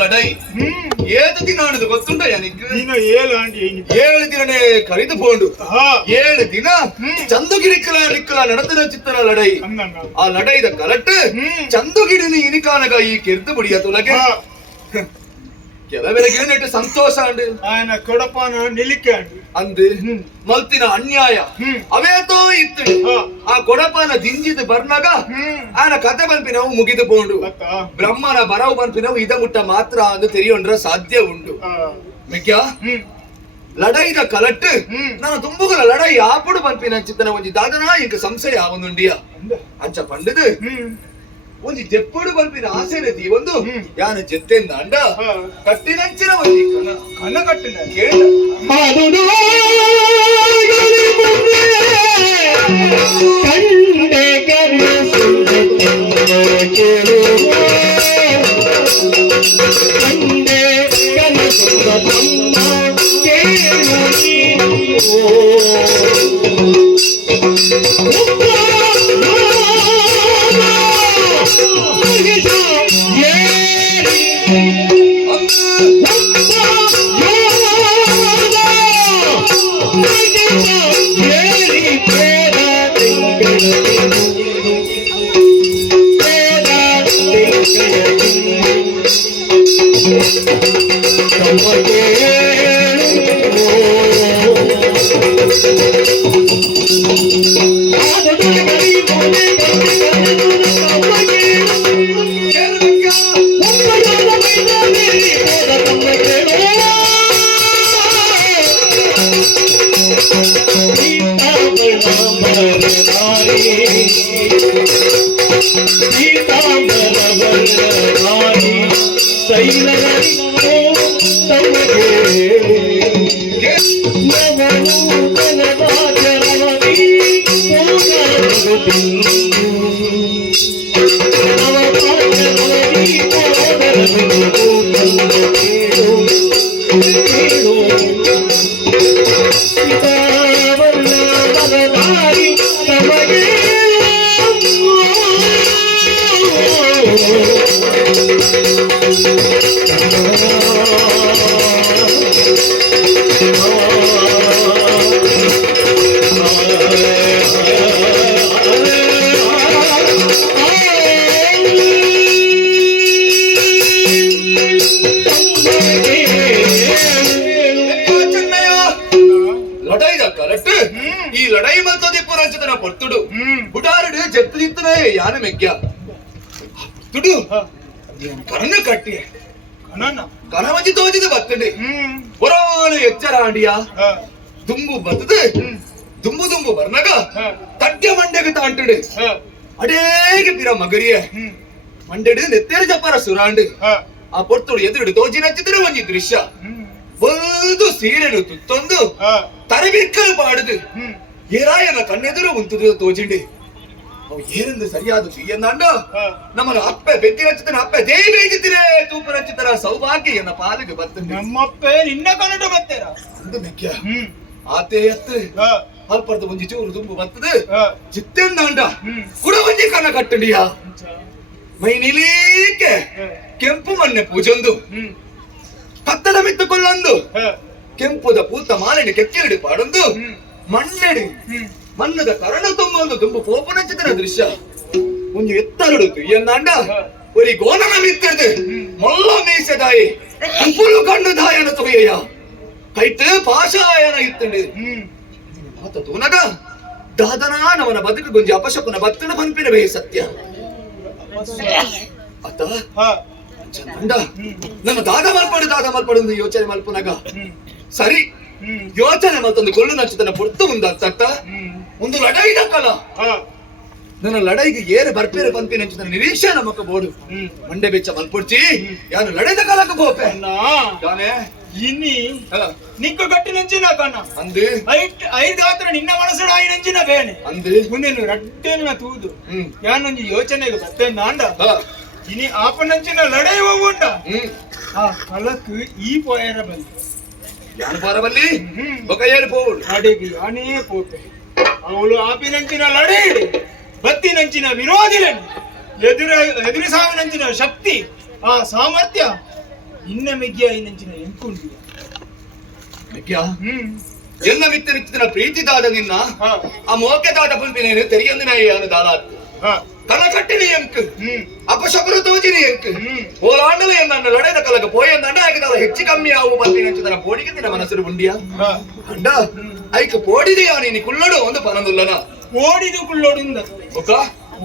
ಲಡೈ ಏದು ದಿನ ಅನ್ನೋದು ಗೊತ್ತುಂಟ ಯಾನಿಕ್ ನೀನು ಏಳು ಆಂಟಿ 7 ದಿನನೇ ಕರೆದು ಬೋಂಡು 7 ದಿನ ಚಂದುಗಿರಿಕಲ ನಿಕ್ಕಲ ನಡತನ ಚಿತ್ತನ ಲಡೈ ಆ ಲಡೈದ ಕಲಟ್ ಚಂದುಗಿರಿನಿ ಇನಿಕಾನಗ ಈ ಕೆರ್ದು ಬುಡಿಯ ತುಲಗೆ ಕೆಲವೆರಗೆ ನೆಟ್ಟು ಸಂತೋಷ ಅಂಡು ఆయన కొడపాన నిలికే అండి ಅಂದು ಮಲ್ತಿನ ಅನ್ಯಾಯ ಅವೇತೋ ಇತ್ತು ಆ ಕೊಡಪಾನ ದಿಂಜಿದ ಬರ್ನಾಗ ಆನ ಕತೆ ಬಂಪಿನವು ಮುಗಿದು ಬೋಂಡು ಬ್ರಹ್ಮನ ಬರವು ಬಂಪಿನವು ಇದ ಮುಟ್ಟ ಮಾತ್ರ ಅಂದು ತೆರಿಯೊಂಡ್ರ ಸಾಧ್ಯ ಉಂಡು ಮಿಕ್ಯ ಲಡೈದ ಕಲಟ್ ನನ್ನ ತುಂಬುಗಲ ಲಡೈ ಆಪುಡು ಬಂಪಿನ ಚಿತ್ತನ ಒಂಜಿ ದಾದನ ಇಂಕ ಸಂಶಯ ಒಂದುಂಡಿಯ ಅಂಚ ಪಂಡದು ಒಂಜಿ ಜೆಪ್ಪುಡು ಬಂಪಿನ ಆಸೆ ರೀತಿ ಒಂದು ಯಾನ ಜೆತ್ತೆಂದ ಅಂಡ ಕಟ್ಟಿನಂಚಿನ ಒಂಜಿ ಕಣ ಕಟ್ಟಿನ ಕೇಳ ಈ ಲಡೈ ಮತ್ತೊಂದು ಪುರಂಚತನ ಪೊರ್ತುಡು ಬುಟಾರಡು ಜೆತ್ತಲಿತ್ತನೆ ಯಾನ ಮೆಗ್ಯ ತುಡು ಕರಣ ಕಟ್ಟಿ ಕನವಂಜಿ ತೋಜಿದ ಬತ್ತಂಡಿ ಪುರಾಣ ಎಚ್ಚರ ಆಂಡಿಯ ದುಂಬು ಬತ್ತದು ದುಂಬು ದುಂಬು ಬರ್ನಗ ತಡ್ಯ ಮಂಡ್ಯಗ ತಾಂಟಡು ಅಡೇಗೆ ಪಿರ ಮಗರಿಯ ಮಂಡ್ಯಡು ನೆತ್ತೇರು ಜಪ್ಪರ ಸುರಾಂಡು ಆ ಪೊರ್ತುಡು ಎದುರು ತೋಜಿ ನಚ್ಚಿದ್ರೆ ಒಂಜಿ ದೃಶ್ಯ ಒಂದು ಸೀರೆನು ತುತ್ತೊಂದು ತರಬಿಕ್ಕಲು ಪಾಡುದು ಏರಾಯನ ಕಣ್ಣೆದುರು ಉಂಟುದು ತೋಜಿಂಡಿ ಅವು ಏನೆಂದು ಸರಿಯಾದ ಸಿಯ್ಯಂದಾಂಡ ನಮ್ಮನ್ನು ಅಪ್ಪೆ ಬೆತ್ತಿ ರಚಿತನ ಅಪ್ಪೆ ದೇವಿ ಬೇಜಿತ್ತಿರೇ ತೂಪ ರಚಿತರ ಸೌಭಾಗ್ಯ ಎನ್ನ ಪಾಲಿಗೆ ಬರ್ತದೆ ನಮ್ಮಪ್ಪೆ ನಿನ್ನ ಕನ್ನಡ ಬತ್ತೇರ ಅಂದು ಮೆಕ್ಯ ಆತೆ ಎತ್ತು ಅಲ್ಪರ್ದ ಒಂಜಿ ಚೂರು ತುಂಬು ಬರ್ತದೆ ಚಿತ್ತೆಂದಾಂಡ ಕುಡ ಒಂಜಿ ಕನ್ನ ಕಟ್ಟಂಡಿಯ ಮೈ ನಿಲೀಕೆ ಕೆಂಪು ಮಣ್ಣೆ ಪೂಜೊಂದು ಕತ್ತಡ ಮಿತ್ತುಕೊಳ್ಳೊಂದು ಕೆಂಪುದ ಪೂತ ಮಾಲಿನ ಕೆಕ್ಕಿರಡಿ ಪಾಡೊಂದು ಮಣ್ಣೆಡಿ ಮಣ್ಣದ ಕರಣ ತುಂಬೊಂದು ತುಂಬು ಪೋಪನಚ್ಚಿತರ ದೃಶ್ಯ ಒಂಜಿ ಎತ್ತರಡು ತುಯ್ಯಂದಾಂಡ ಒರಿ ಗೋನನ ಮಿತ್ತರ್ದು ಮೊಲ್ಲ ಮೀಸೆದಾಯಿ ಉಪ್ಪುಲು ಕಂಡು ದಾಯನ ತುಯ್ಯ ಕೈಟ್ ಪಾಶಾಯನ ಇತ್ತಂಡಿ ಆತ ತೂನಗ ದಾದನ ನವನ ಬದುಕು ಗುಂಜಿ ಅಪಶಕುನ ಬತ್ತನ ಪಂಪಿನ ಬೇ ಸತ್ಯ ಅತ್ತ ಚಂದ ನನ್ನ ದಾದ ಮಲ್ಪಡು ಯೋಚನೆ ಮಲ್ಪುನಗ ಸರಿ ಯೋಚನೆ ಮತ್ತೊಂದು ಕೊಲ್ಲು ನಚ್ಚತನ ಪೊರ್ತು ಮುಂದತ್ತ ಒಂದು ಲಡೈದ ಕಲ ನನ್ನ ಲಡೈಗೆ ಏರು ಬರ್ಪೇರೆ ಪಂಪಿನ ನಿರೀಕ್ಷೆ ನಮಕ ಬೋಡು ಮಂಡೆ ಬೆಚ್ಚ ಮಲ್ಪೊಡ್ಚಿ ಯಾನು ಲಡೈದ ಕಾಲಕ್ಕೆ ಬೋಪೆ ಯಾನೆ ಇನ್ನಿ ನಿಕ್ಕು ಗಟ್ಟಿ ನಂಚಿನ ಕಣ್ಣ ಅಂದು ಐದು ಆತ್ರ ನಿನ್ನ ಮನಸ್ಸು ಆಯಿ ನಂಚಿನ ಬೇನೆ ಅಂದು ಮುಂದೆ ರಡ್ಡೇನ ತೂದು ಯಾನೊಂದು ಯೋಚನೆಗೆ ಬರ್ತೇನೆ ನಾಂಡ ಇನಿ ಆಪನಂಚಿನ ಲಡೆಯುವ ಉಂಡ ಆ ಕಲಕ್ ಈ ಪೋಯರ ಬಂದು ಯಾನು ಪಾರಬಲ್ಲಿ ಬೊಕ ಏರು ಪೋಡು ಅಡಿಗೆ ಯಾನೇ ಪೋಪೆ ಅವಳು ಆಪಿನಂಚಿನ ಲಡೆಯಿಡು ಬತ್ತಿನಂಚಿನ ವಿರೋಧಿలను ಎದುರು ಸಾವಿನಂಚಿನ ಶಕ್ತಿ ಆ ಸಾಮರ್ಥ್ಯ ಇನ್ನ ಮೆಗ್ಗಿಯ ಇನ್ನಂಚಿನ ಎಂಕುಂಡಿ ಎನ್ನ ಮಿತ್ತಿನ ಪ್ರೀತಿದಾದ ನಿನ್ನ ಆ ಮೋಕೆದಾದ ಪುಂಪಿನೇನು ತೆರಿಯೊಂದಿನ ದಾದಾತ್ತು ಕಲ ಕಟ್ಟಿನಿ ಎಂಕ್ ಅಪಶಕುನ ತೋಜಿನಿ ಎಂಕ್ ಓಲಾಂಡಲ ಎನ್ನ ಲಡೆದ ಕಲಗ ಪೋಯಂದಂಡ ಆಯ್ಕದಾಲ ಹೆಚ್ಚು ಕಮ್ಮಿ ಆವು ಬಂದಿನ ಪೋಡಿಗೆ ನಿನ್ನ ಮನಸ್ಸು ಉಂಡಿಯ ಅಂಡ ಐಕ್ ಪೋಡಿದೆಯಾ ನೀನು ಕುಳ್ಳಡು ಒಂದು ಪನದುಲ್ಲನ ಓಡಿದು ಕುಳ್ಳೋಡು ಒಕ್ಕ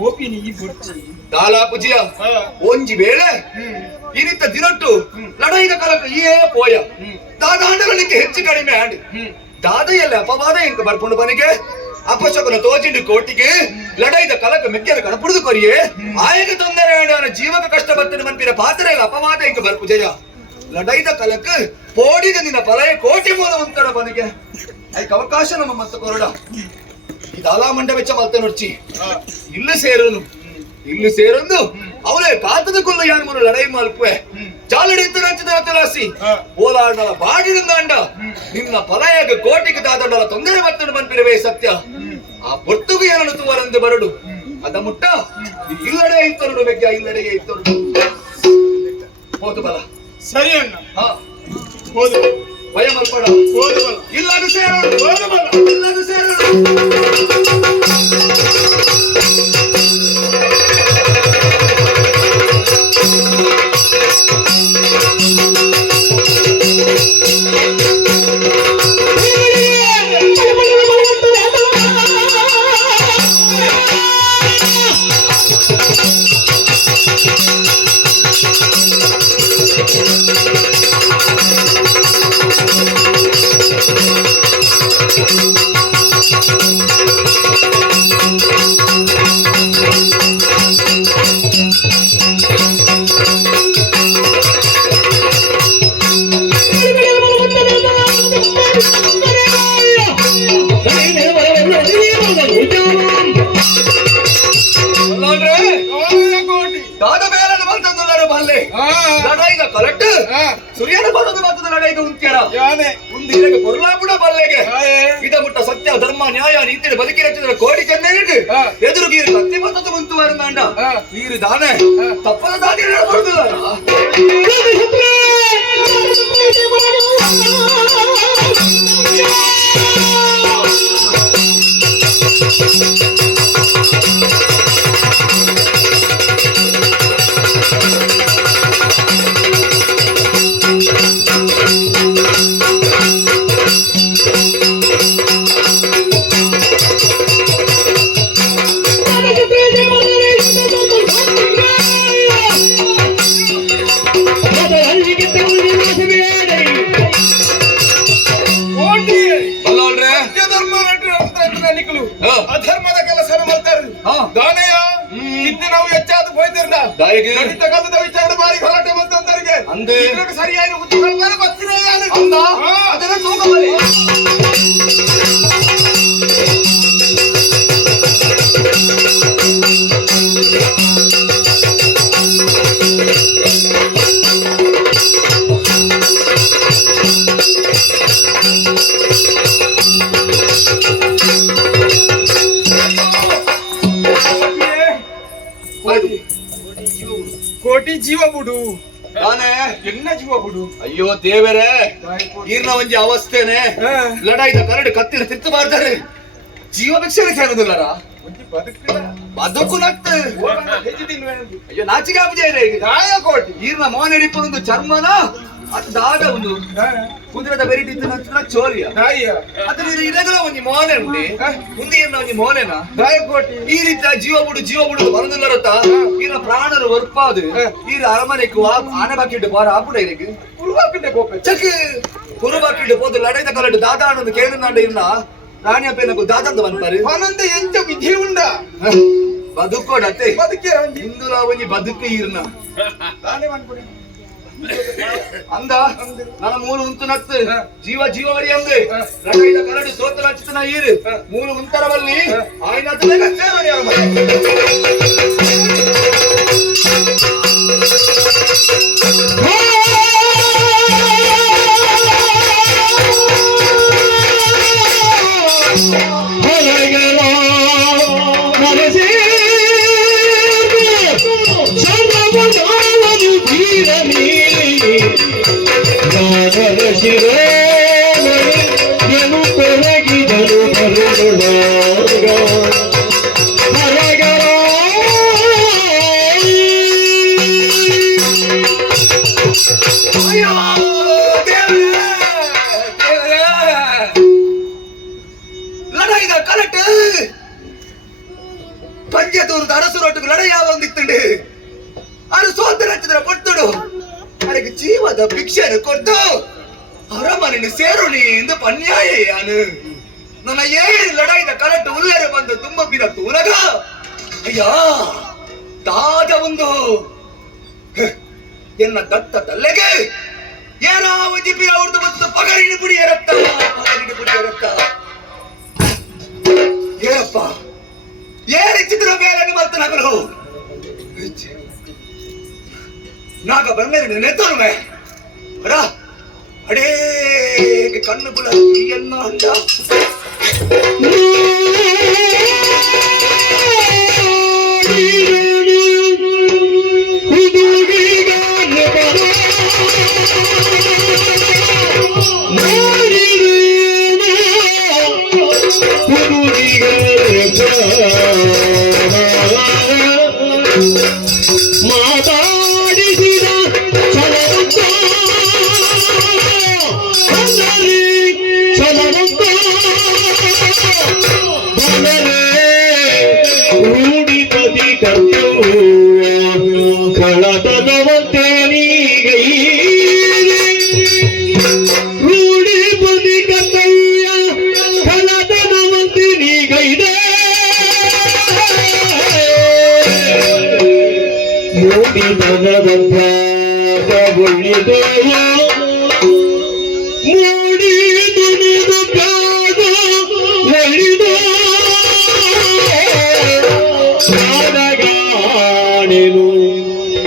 ಓಪಿನಿ ಈ ಬೊಚ್ಚಿ ದಾಲ ಪುಜಿಯ ಒಂಜಿ ಬೇಳೆ ಇನಿತ್ತ ದಿನಟ್ಟು ಲಡೈದ ಕಲಕ ಈ ಪೋಯ ದಾದಾಂಡಲಿಕ್ಕೆ ಹೆಚ್ಚು ಕಡಿಮೆ ಆಡಿ ದಾದೆಯಲ್ಲ ಅಪವಾದ ಎಂಕ ಬರ್ಕೊಂಡು ಬನಿಗೆ ಅಪಶಕುನ ತೋಜಿಂಡು ಕೋಟಿಗೆ ಲಡೈದ ಕಲಕ ಮೆಕ್ಕೆಲ ಕಣಪುಡುದು ಕೊರಿಯೇ ಆಯಕ ತೊಂದರೆ ಆಡ ಜೀವಕ ಕಷ್ಟ ಬರ್ತದೆ ಮನ್ಪಿನ ಪಾತ್ರ ಅಪವಾದ ಎಂಕ ಬರ್ಪು ಜಯ ಲಡೈದ ಕಲಕ ಪೋಡಿದ ನಿನ್ನ ಪಲಯ ಕೋಟಿ ಮೂಲ ಉಂಟಡ ಬನಿಗೆ ಐಕ ಅವಕಾಶ ನಮ್ಮ ಮತ್ತ ಕೊರಡ ಈ ದಾಲಾ ಮಂಡ ವೆಚ್ಚ ಮಲ್ತ ನೊಡ್ಚಿ ಇಲ್ಲಿ ಸೇರೊಂದು ಅವರೇ ಕಾತದ ಕೊಲ್ಲು ಯಾನ್ ಮೂರು ಲಡೈ ಮಲ್ಪೆ ಚಾಲಡಿ ರಂಚಿಸಿ ಓಲಾಡಲ ಬಾಡಿದಂಡ ನಿನ್ನ ಪಲಯಗ ಕೋಟಿಗೆ ದಾದಂಡಲ ತೊಂದರೆ ಬರ್ತಡ ಮನ್ಪಿರವೇ ಸತ್ಯ ಆ ಪೊರ್ತುಗು ಏನನ್ನು ತುವರಂದು ಬರಡು ಅದ ಮುಟ್ಟ ಇಲ್ಲಡೆ ಇತ್ತರುಡು ಬೆಗ್ಗ ಇಲ್ಲಡೆಗೆ ಇತ್ತರುಡು ಹೋದು ಬಲ ಸರಿ ಅಣ್ಣ ಹೋದು ಭಯ ಮಲ್ಪಡ ಹೋದು ಬಲ ಇಲ್ಲದು ಸೇರೋಡು ಹೋದು ಬಲ ಇಲ್ಲದು ಸೇರೋಡು ಸೂರ್ಯನ ಬರೋದು ಬರ್ತದ ಲಡೈಗೆ ಉಂತ್ಯರ ಉಂದಿಗೆ ಕೊರ್ಲಾಪುಡ ಬಲ್ಲೆಗೆ ಇದ ಮುಟ್ಟ ಸತ್ಯ ಧರ್ಮ ನ್ಯಾಯ ನೀತಿ ಬದುಕಿ ರಚಿಸಿದ ಕೋಡಿ ಚೆನ್ನೈಗೆ ಎದುರುಗೀರು ಕತ್ತಿ ಬರ್ತದ ಮುಂತು ವರಂದಾಂಡ ಈರು ದಾನೆ ತಪ್ಪದ ದಾಟಿ ಬರುದಿಲ್ಲ ಅಧರ್ಮದ ಕೆಲಸ ಮಾಡ್ತಾರೆ ದಾನೆಯ ಇದ್ದು ನಾವು ಹೆಚ್ಚಾದ ಹೋಯ್ತಿರ್ದ ಗಣಿತ ಕಲ್ಲದ ವಿಚಾರ ಬಾರಿ ಗಲಾಟೆ ಬಂತಂದರಿಗೆ ಅಂದೆ ಸರಿಯಾಗಿ ಉದ್ಯೋಗ ಬರ್ತೀನಿ ಅದನ್ನ ತೂಕಬಲಿ ಕೋಟಿ ಜೀವ ಬಿಡು ನಾನೇ ಎನ್ನ ಜೀವ ಬಿಡು ಅಯ್ಯೋ ದೇವರೇ ಈರ್ನ ಒಂಜಿ ಅವಸ್ಥೆನೆ ಲಡಾಯ್ದ ಕರಡು ಕತ್ತಿನ ತಿರ್ತು ಮಾಡ್ತಾರೆ ಜೀವ ಭಿಕ್ಷೆಗೆ ಸೇರುದಿಲ್ಲರ ಬದುಕು ನತ್ತು ಅಯ್ಯೋ ನಾಚಿಕೆ ಆಗುಜೆ ಕೋಟಿ ಈರ್ನ ಮೋನೆ ಹಿಡಿಪೊಂದು ಚರ್ಮನ ಅದು ದಾದ ಒಂದು ಕುದುರೆದ ಬೆರಿಟಿದ್ದು ನಂತರ ಚೋಲಿಯ ಅದು ಇರಗಲ ಒಂಜಿ ಮೋನೆ ಉಂಡಿ ಮುಂದೆ ಏನ ಒಂಜಿ ಮೋನೆನ ಕೋಟಿ ಈ ರೀತಿಯ ಜೀವ ಬಿಡು ಬರದಿಲ್ಲರತ್ತ ಈರ ಪ್ರಾಣರು ವರ್ಪಾದು ಈರ ಅರಮನೆಗೆ ಆನೆ ಬಾಕಿಟ್ಟು ಬಾರ ಆಪುಡ ಇರಕ್ಕೆ ಚಕ್ ಕುರುಬಾಕಿಟ್ಟು ಹೋದು ಲಡೈದ ಕಲಡು ದಾದಾನೊಂದು ಕೇಳಿನಾಂಡ ಇನ್ನ ರಾಣಿ ಅಪ್ಪೇನಕು ದಾದಂತ ಬಂತಾರೆ ಆನಂದ ಎಂತ ವಿಧಿ ಉಂಡ ಬದುಕೋಡತ್ತೆ ಬದುಕಿ ಹಿಂದುಲ ಒಂಜಿ ಬದುಕು ಈರ್ನ ಅಂದ ನನ್ನ ಮೂಲು ಉಂಟು ನತ್ತು ಜೀವ ವರಿ ಅಂದೆ ರಕೈದ ಕರಡು ಸೋತ ನಚ್ಚನ ಈರು ಮೂಲು ಉಂಟರವಲ್ಲಿ ಆಯ್ನ ಧೀರನೇ கலட்டு பஞ்சத்தூர் அரசு ரோட்டுக்கு நடையாக வந்துட்டு அது சோதனை ಕೊಡ್ತಡು ಅದಕ್ಕೆ ಜೀವದ ಭಿಕ್ಷೆಯನ್ನು ಕೊಟ್ಟು ಅರಮನೆ ಸೇರುಣಿ ಎಂದು ಪನ್ಯಾಯಾನು ನನ್ನ ಏಳು ಲಡಾಯಿದ ಕಲಟ್ಟು ಉಲ್ಲರು ಬಂದು ತುಂಬ ಬಿರತ್ತು ಉಲಗ ಅಯ್ಯ ತಾಜ ಒಂದು ಎನ್ನ ದತ್ತ ತಲ್ಲೆಗೆ ಯಾರಾವ ಜಿಪಿ ಅವ್ರದ್ದು ಬಂದು ಪಗರಿನ ಪುಡಿಯ ರಕ್ತ ಏನಪ್ಪ ಏನಿಚ್ಚಿದ್ರ ಮೇಲೆ ಮಲ್ತನಗರು ನಾಗ ಬಂದ ನೆತ್ತೋನುವೆ ಅಡ ಅಡೇ ಕಣ್ಣು ಬುಲ ಎನ್ನ ಅಂಡ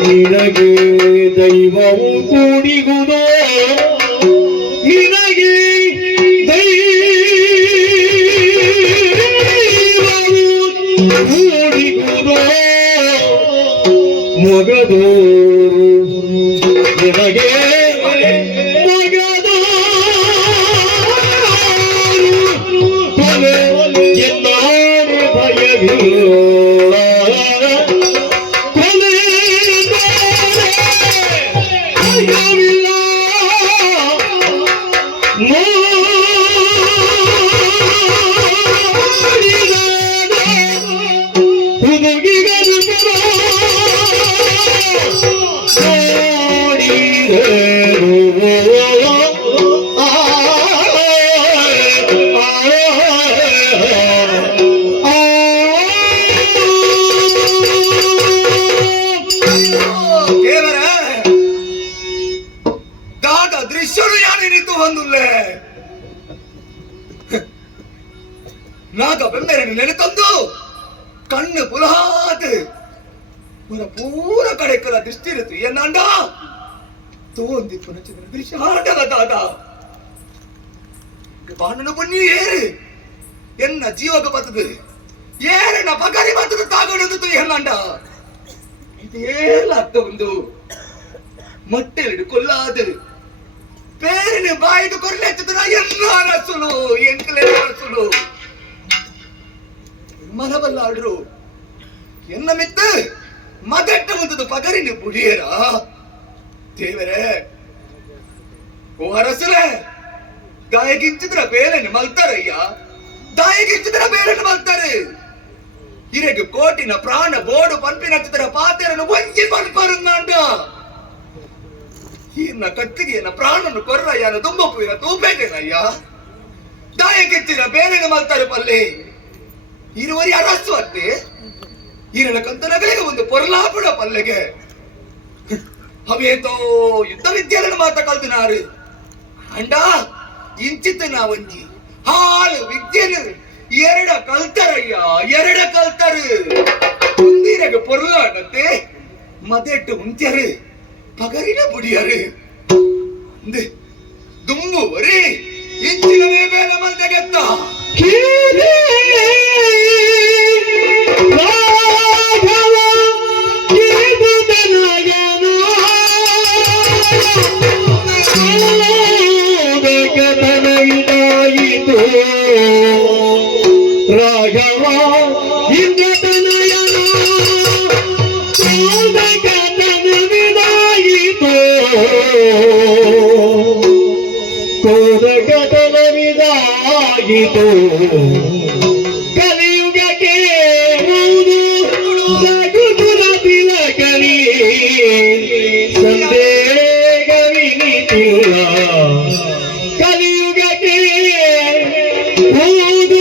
ನಿನಗೆ ದೈವವು ಕೂಡಿಗುವುದೋ ನಿನಗೆ ದೈವವು ಕೂಡಿಗುವುದೋ ಮೊಗದೋರು ನಿನಗೆ ಮೊಗದೋರು ಎಲ್ಲಾರು ಭಯವಿಲ್ಲ ನಾಗ ಬೆಂಬೆರನ್ನು ನೆನೆತಂದು ಕಣ್ಣು ಪುಲಹಾತ್ ಪೂರ ಕಡೆಕಲ ದೃಷ್ಟಿ ಇರುತ್ತು ಎನ್ನಾಂಡ ತೋಂದಿ ಪುನಚಿದ್ರ ದೃಶ್ಯ ಆಟದ ದಾದ ಬಾಣನು ಬನ್ನಿ ಏರು ಎನ್ನ ಜೀವಕ ಬತ್ತದು ಏರನ ಪಗಾರಿ ಬತ್ತದು ತಾಗೊಂಡು ಎನ್ನಾಂಡ ಇದೇಲ ಅರ್ಥ ಒಂದು ಮೊಟ್ಟೆಲಿಡು ಕೊಲ್ಲಾದು പേരിന് ബായിട്ട് കൊല്ലത്തിന് എന്നാണ് അസുലു എങ്കിലേ അസുലു ಮನವಲ್ಲಾಡ್ರು ಎನ್ನ ಮಿತ್ತು ಮದಟ್ಟ ಬಂದದು ಪಗರಿನ ಬುಡಿಯರ ದೇವರೇ ಓ ಅರಸರೇ ದಾಯಗಿಂಚಿದ್ರ ಬೇರೆನ್ನು ಮಲ್ತಾರಯ್ಯ ದಾಯಗಿಂಚಿದ್ರ ಬೇರೆನ್ನು ಮಲ್ತಾರೆ ಇರೆಗೆ ಕೋಟಿನ ಪ್ರಾಣ ಬೋಡು ಪಂಪಿನ ಪಾತೆರನ್ನು ಒಂಜಿ ಪಂಪರುಂಗಾಂಡ ಈನ ಕತ್ತಿಗೆಯನ್ನ ಪ್ರಾಣನ್ನು ಕೊರ್ರಯ್ಯನ ತುಂಬ ಪೂರ ತೂಪೇಟೇನಯ್ಯ ದಾಯಗಿಂಚಿನ ಬೇರೆನ್ನು ಮಲ್ತಾರೆ ಪಲ್ಲೆ ഇരുവരി അറസ്റ്റുവട്ടെ ഇരള കന്തനಗಳಿಗೆ ಒಂದು ಪೊರಲಾಪುಡ ಪಲ್ಲೆಗೆ ಅವೇತೋ ಯುದ್ಧ ವಿದ್ಯಾಲಯ ಮಾತ ಕಲ್ತಿನಾರು ಅಂಡ ಇಂಚಿತ ನಾವಂಜಿ ಹಾಲು ವಿದ್ಯೆನು ಎರಡ ಕಲ್ತಾರಯ್ಯ ಎರಡ ಕಲ್ತಾರು ಒಂದಿರಗೆ ಪೊರಲಾಡತ್ತೆ ಮದೆಟ್ಟು ಮುಂಚರು ಪಗರಿನ ಬುಡಿಯರು ದುಂಬು ಬರೀ ಇಂಚಿನ ಬೇಲ ಮಲ್ದೆಗೆತ್ತ ರಾಘವ ಇಂದ್ರತನಯನ ಕೋದಕತನವಿದಾಯಿತು ಓದು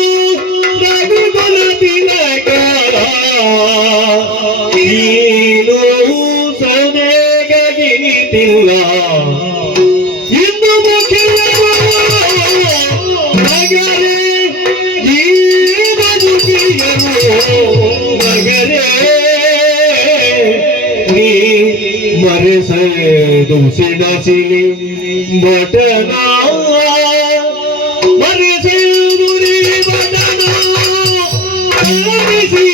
ರಘುಕುಲ ತಿಲಕರ ನೀನು ಸೌದೆಗಿನಿತಿಲ್ಲ ಇಂದು ಮುಖಿಯ ನಗರೆ ಈ ಬದುಕಿಯರು ನಗರೆ ನೀ ಮರೆಸದು ಸಿಡಸಿಲಿ ಬಟನ ಮರೆಸದು ಬಟನ ಆಡಿಸಿ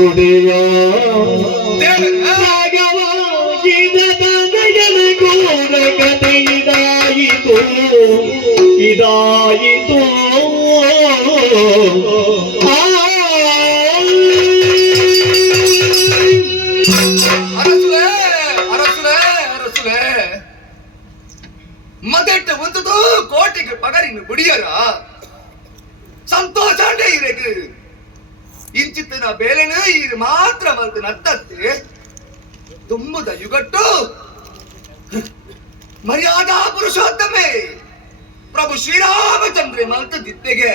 ಉಡೆಯ ಕತೆ ಇದಾಯಿತು ಇದಾಯಿತು ಅರಸುಲೆ ಅರಸುಲೆ ಅರಸುಲೆ ಮದೆಟ್ಟು ಒಂದುದು ಕೋಟಿಗೆ ಪಗರಿನ ಬುಡಿಯರ ಸಂತೋಷ ಇರಗೆ ಇಂಚಿತ್ತಿನ ಬೇಲೆನು ಇದು ಮಾತ್ರ ಮಲ್ತು ನತ್ತತ್ತೆ ತುಂಬುದ ಯುಗಟ್ಟು ಮರ್ಯಾದಾ ಪುರುಷೋತ್ತಮೆ ಪ್ರಭು ಶ್ರೀರಾಮಚಂದ್ರ ಮಲ್ತು ದಿತ್ತೆಗೆ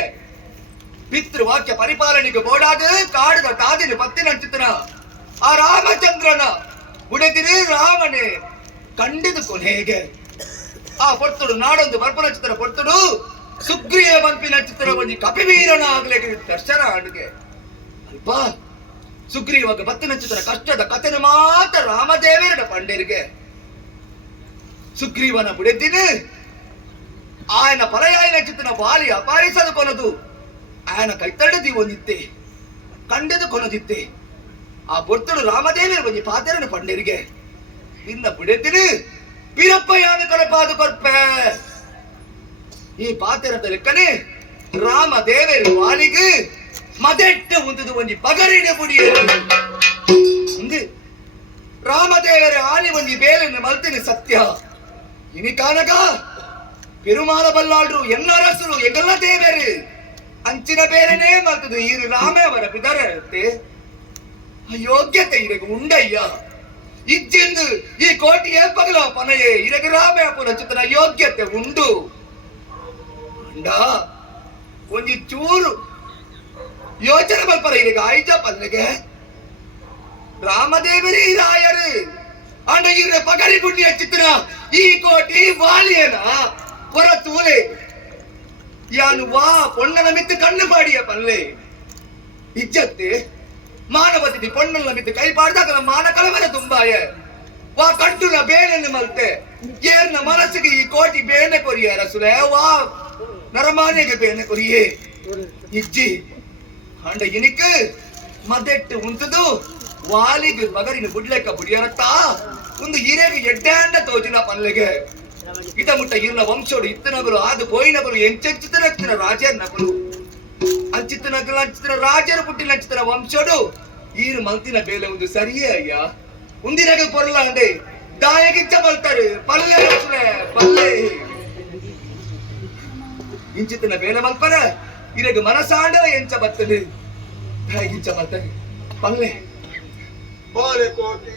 ಪಿತೃವಾಕ್ಯ ಪರಿಪಾಲನೆಗೆ ಬೋಡಾದ ಕಾಡದ ತಾದಿನ ಪತ್ತಿನ ಚಿತ್ರ ಆ ರಾಮಚಂದ್ರನ ಉಡೆದಿರು ರಾಮನೇ ಕಂಡಿದು ಕೊನೆಗೆ ಆ ಪೊರ್ತುಡು ನಾಡೊಂದು ಬರ್ಪನ ಚಿತ್ರ ಪೊರ್ತುಡು ಸುಗ್ರೀವ ಮನ್ಪಿನ ಚಿತ್ರ ಒಂಜಿ ಕಪಿವೀರನ ಆಗ್ಲಿಕ್ಕೆ ದರ್ಶನ ಅಡುಗೆ ಅಲ್ಪ ಸುಗ್ರೀವಾಗ ಬತ್ತಿನ ಚಿತ್ರ ಕಷ್ಟದ ಕಥೆನ ಮಾತ್ರ ರಾಮದೇವರ ಪಂಡೇರಿಗೆ ಸುಗ್ರೀವನ ಬುಡೆದಿನ ఆయన ಪರಯಾಯನ ಚಿತ್ರನ ಬಾಲಿ ಅಪಾರಿಸದು ಕೊನದು ఆయన ಕೈತಡದಿ ಒಂದಿತ್ತೆ ಕಂಡದು ಕೊನದಿತ್ತೆ ಆ ಬೊರ್ತುಡು ರಾಮದೇವರ ಒಂಜಿ ಪಾತೆರನ ಪಂಡೇರಿಗೆ ನಿನ್ನ ಬುಡೆದಿನ ಬೀರಪ್ಪ ಯಾನ ಕರಪಾದು ಕೊರ್ಪೆ ಈ ಪಾತೆರದ ಲೆಕ್ಕನೆ ರಾಮದೇವರು ವಾಲಿಗೆ ಮದೆಟ್ಟು ಉಂದು ಒಂಜಿ ಪಗರಿನ ಬುಡಿಯ ರಾಮದೇವರ ಆನಿ ಒಂಜಿ ಬೇಲನ್ನು ಮಲ್ತಿನ ಸತ್ಯ ಇನಿ ಕಾನಗ ಪೆರುಮಾಲ ಬಲ್ಲಾಡ್ರು ಎನ್ನರಸರು ಎಂಗಲ್ಲ ದೇವರು ಅಂಚಿನ ಬೇರೆನೇ ಮಲ್ತದು ಈ ರಾಮೇ ಅವರ ಬಿದರತ್ತೆ ಯೋಗ್ಯತೆ ಇರಗು ಉಂಡಯ್ಯ ಇಜ್ಜೆಂದು ಈ ಕೋಟಿಯೇ ಪಗಲ ಪನಯೇ ಇರಗು ರಾಮೇಪುರ ಚಿತ್ರ ಯೋಗ್ಯತೆ ಉಂಡು ಅಂಡ ಒಂಜಿ ಚೂರು ಯೋಚನೆ ಮಲ್ಪರ ಇರಗ ಆಯ್ತ ಪಲ್ಲೆಗೆ ರಾಮದೇವರೇ ರಾಯರು ಅಂಡ ಇರ ಪಗರಿ ಗುಂಡಿಯ ಚಿತ್ರ ಈ ಕೋಟಿ ವಾಲಿಯನ ಹೊರ ತೂಲೆ ಯಾನು ವಾ ಪೊಣ್ಣನ ಮಿತ್ತು ಕಣ್ಣು ಪಾಡಿಯ ಪಲ್ಲೆ ಇಜ್ಜತ್ತೆ ಮಾನವತಿ ಪೊಣ್ಣನ ಮಿತ್ತು ಕೈ ಪಾಡ್ದಾಗ ಮಾನ ಕಳವರ ತುಂಬಾಯ ವಾ ಕಂಟುನ ಬೇನೆನ್ನು ಮಲ್ತೆ ಏರ್ನ ಮನಸ್ಸಿಗೆ ಈ ಕೋಟಿ ಬೇನೆ ಕೊರಿಯ ರಸುಲೆ ವಾ ನರಮಾನೆಗೆ ಬೇನೆ ಕೊರಿಯೇ ಇಜ್ಜಿ ಅಂಡ ಇನಿಕ್ ಮದೆಟ್ಟು ಉಂತದು ವಾಲಿಗೆ ಮಗರಿನ ಬುಡ್ಲೆಕ್ಕ ಬುಡಿಯರತ್ತ ಒಂದು ಹಿರೇಗೆ ಎಡ್ಡಾಂಡ ತೋಜಿನ ಪಲ್ಲೆಗೆ ಇದ ಮುಟ್ಟ ಇರ್ನ ವಂಶೋಡು ಇತ್ತನಗಲು ಆದು ಪೋಯಿನಗಲು ಎಂಚೆಂಚಿತನಚ್ಚಿನ ರಾಜರ್ನಗಲು ಅಂಚಿತನಗಲು ಅಂಚಿತರ ರಾಜರು ಪುಟ್ಟಿನ ಅಂಚಿತರ ವಂಶೋಡು ಈರು ಮಲ್ತಿನ ಬೇಲೆ ಒಂದು ಸರಿಯೇ ಅಯ್ಯ ಉಂದಿನಗ ಪೊರ್ಲ ಅಂದೆ ದಾಯಗಿಚ್ಚ ಮಲ್ತಾರೆ ಪಲ್ಲೆ ಪಲ್ಲೆ ಇಂಚಿತನ ಬೇಲೆ ಮಲ್ಪರ ಇರಗ ಮನಸಾಂಡ ಎಂಚ ಬರ್ತದೆ ದಾಯಗಿಚ್ಚ ಮಲ್ತಾರೆ ಪಲ್ಲೆ ಬಾಲೆ ಕೋಟಿ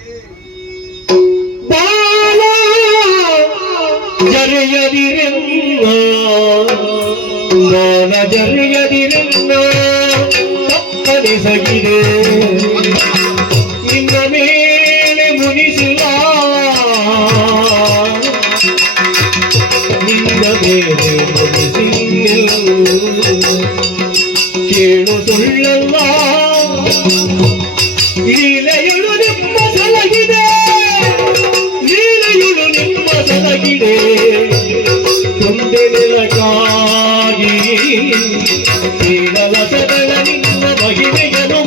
ಬಾಲ ಜರಿಯದಿರನ್ನ ಬಾಲ ಜರಿಯದಿರನ್ನ ತಪ್ಪನಿಸಗಿದೆ ನಿನ್ನ ಮೇಲೆ ಮುನಿಸಿಲ್ಲ ನಿನ್ನ ಮೇಲೆ ಮುನಿಸಿಲ್ಲ ಕೇಳು ಸುಳ್ಳಲ್ಲ ಲೀಲೆಯುಳು ನಿಮ್ಮ ಸಲಗಿದೆ ಲೀಲೆಯುಳು ನಿಮ್ಮ ಸಲಗಿದೆ ಒಂದೇ ನೆಲಕ್ಕಾಗಿ ಕೇಳಲಸಗಳ ನಿನ್ನ ಮಹಿಮೆಯನ್ನು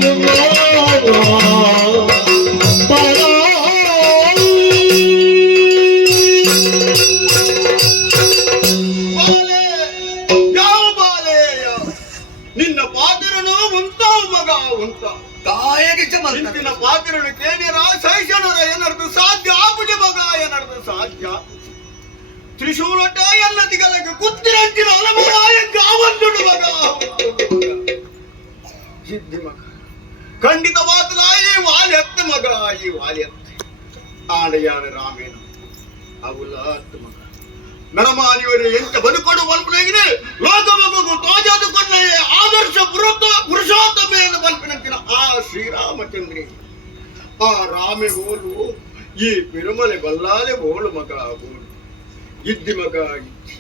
ಪರ ಬಾಲೆ ಯಾವ ಬಾಲೆಯ ಪಾತ್ರನು ಉಂಟಾವು ಮಗ ಉಂಟ ತಾಯಿಗೆ ಇಂದಿನ ಪಾತ್ರನು ಕೇಳಿರ ಶೈಶನರ ಏನರ್ದು ಸಾಧ್ಯ ಆಪುಜ ಮಗ ಏನರ್ದು ಸಾಧ್ಯ ತ್ರಿಶೂಲಟ ಎಲ್ಲ ದಿಗಲಗೆ ಕುತ್ತಿರಂಚಿನ ಅಲಮರಾಯಕ್ಕೆ ಆವಂದುಡು ಮಗ ಸಿದ್ಧಿ ಮಗ ಖಂಡಿತವಾದ ಈ ವಾಲ್ಯತ್ತ ಮಗ ಈ ವಾಲ್ಯತ್ತ ಆಡಯಾಡ ರಾಮೇನ ಅವಲಾತ್ ಮಗ ನರಮಾನಿಯವರೇ ಎಂತ ಬದುಕೊಡು ಬಲ್ಪನಾಗಿದೆ ಲೋಕ ಮಗು ತೋಜಾದು ಕೊನ್ನ ಆದರ್ಶ ಪುರುಷೋತ್ತಮ ಎಂದು ಬಲ್ಪಿನಂತಿನ ಆ ಶ್ರೀರಾಮಚಂದ್ರಿ ಆ ರಾಮೆ ಹೋಲು ಈ ಪೆರುಮಲೆ ಬಲ್ಲಾಲೆ ಹೋಳು ಮಗ ಹೋಳು ಇದ್ದಿ ಮಗ ಇದ್ದಿ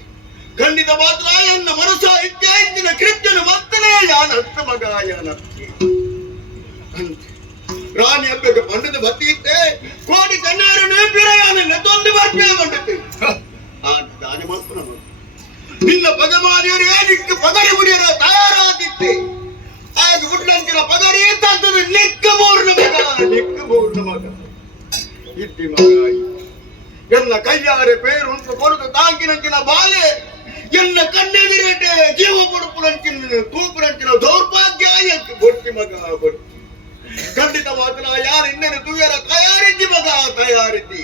ಖಂಡಿತ ಮಾತ್ರ ಎನ್ನ ಮನಸ್ಸ ಇತ್ಯಾದಿನ ಕೃತ್ಯನ ಮತ್ತನೇ ಯಾನತ್ತ ಮಗ ಯಾನತ್ತೆ ರಾಣಿ ಹಬ್ಬಕ್ಕೆ ಪಂಡದ ಬತ್ತಿತ್ತೆ ಕೋಟಿ ಕನ್ಯಾರನೇ ಬಿರಯಾನ ತೊಂದು ಬರ್ಪೇ ಬಂಡತ್ತೆ ದಾನಿ ಮಾತ್ರ ನಿನ್ನ ಪದಮಾರಿಯರೇ ನಿಕ್ಕ ಪದರಿ ಮುಡಿಯರ ತಯಾರಾಗಿತ್ತೆ ಆಗ ಉಡ್ಲಂಚಿನ ಪದರಿ ತಂತದ ನಿಕ್ಕ ಮೂರ್ಣ ಮಗ ಇದ್ದಿ ಮಗ ಎನ್ನ ಕೈಯಾರೆ ಪೇರುಂಟು ಕೊರತು ತಾಂಕಿನಂಚಿನ ಬಾಲೆ ಎನ್ನ ಕಣ್ಣೆದಿರೇಟೆ ಜೀವ ಪಡುಪುರಂಚಿನ ತೂಪುರಂಚಿನ ದೌರ್ಭಾಗ್ಯ ಎಂಕ ಬೊಟ್ಟಿ ಮಗ ಬೊಟ್ಟಿ ಖಂಡಿತವಾದ ಯಾರು ಇನ್ನೇನು ತುಯರ ತಯಾರಿದ್ದಿ ಮಗ ತಯಾರಿದ್ದಿ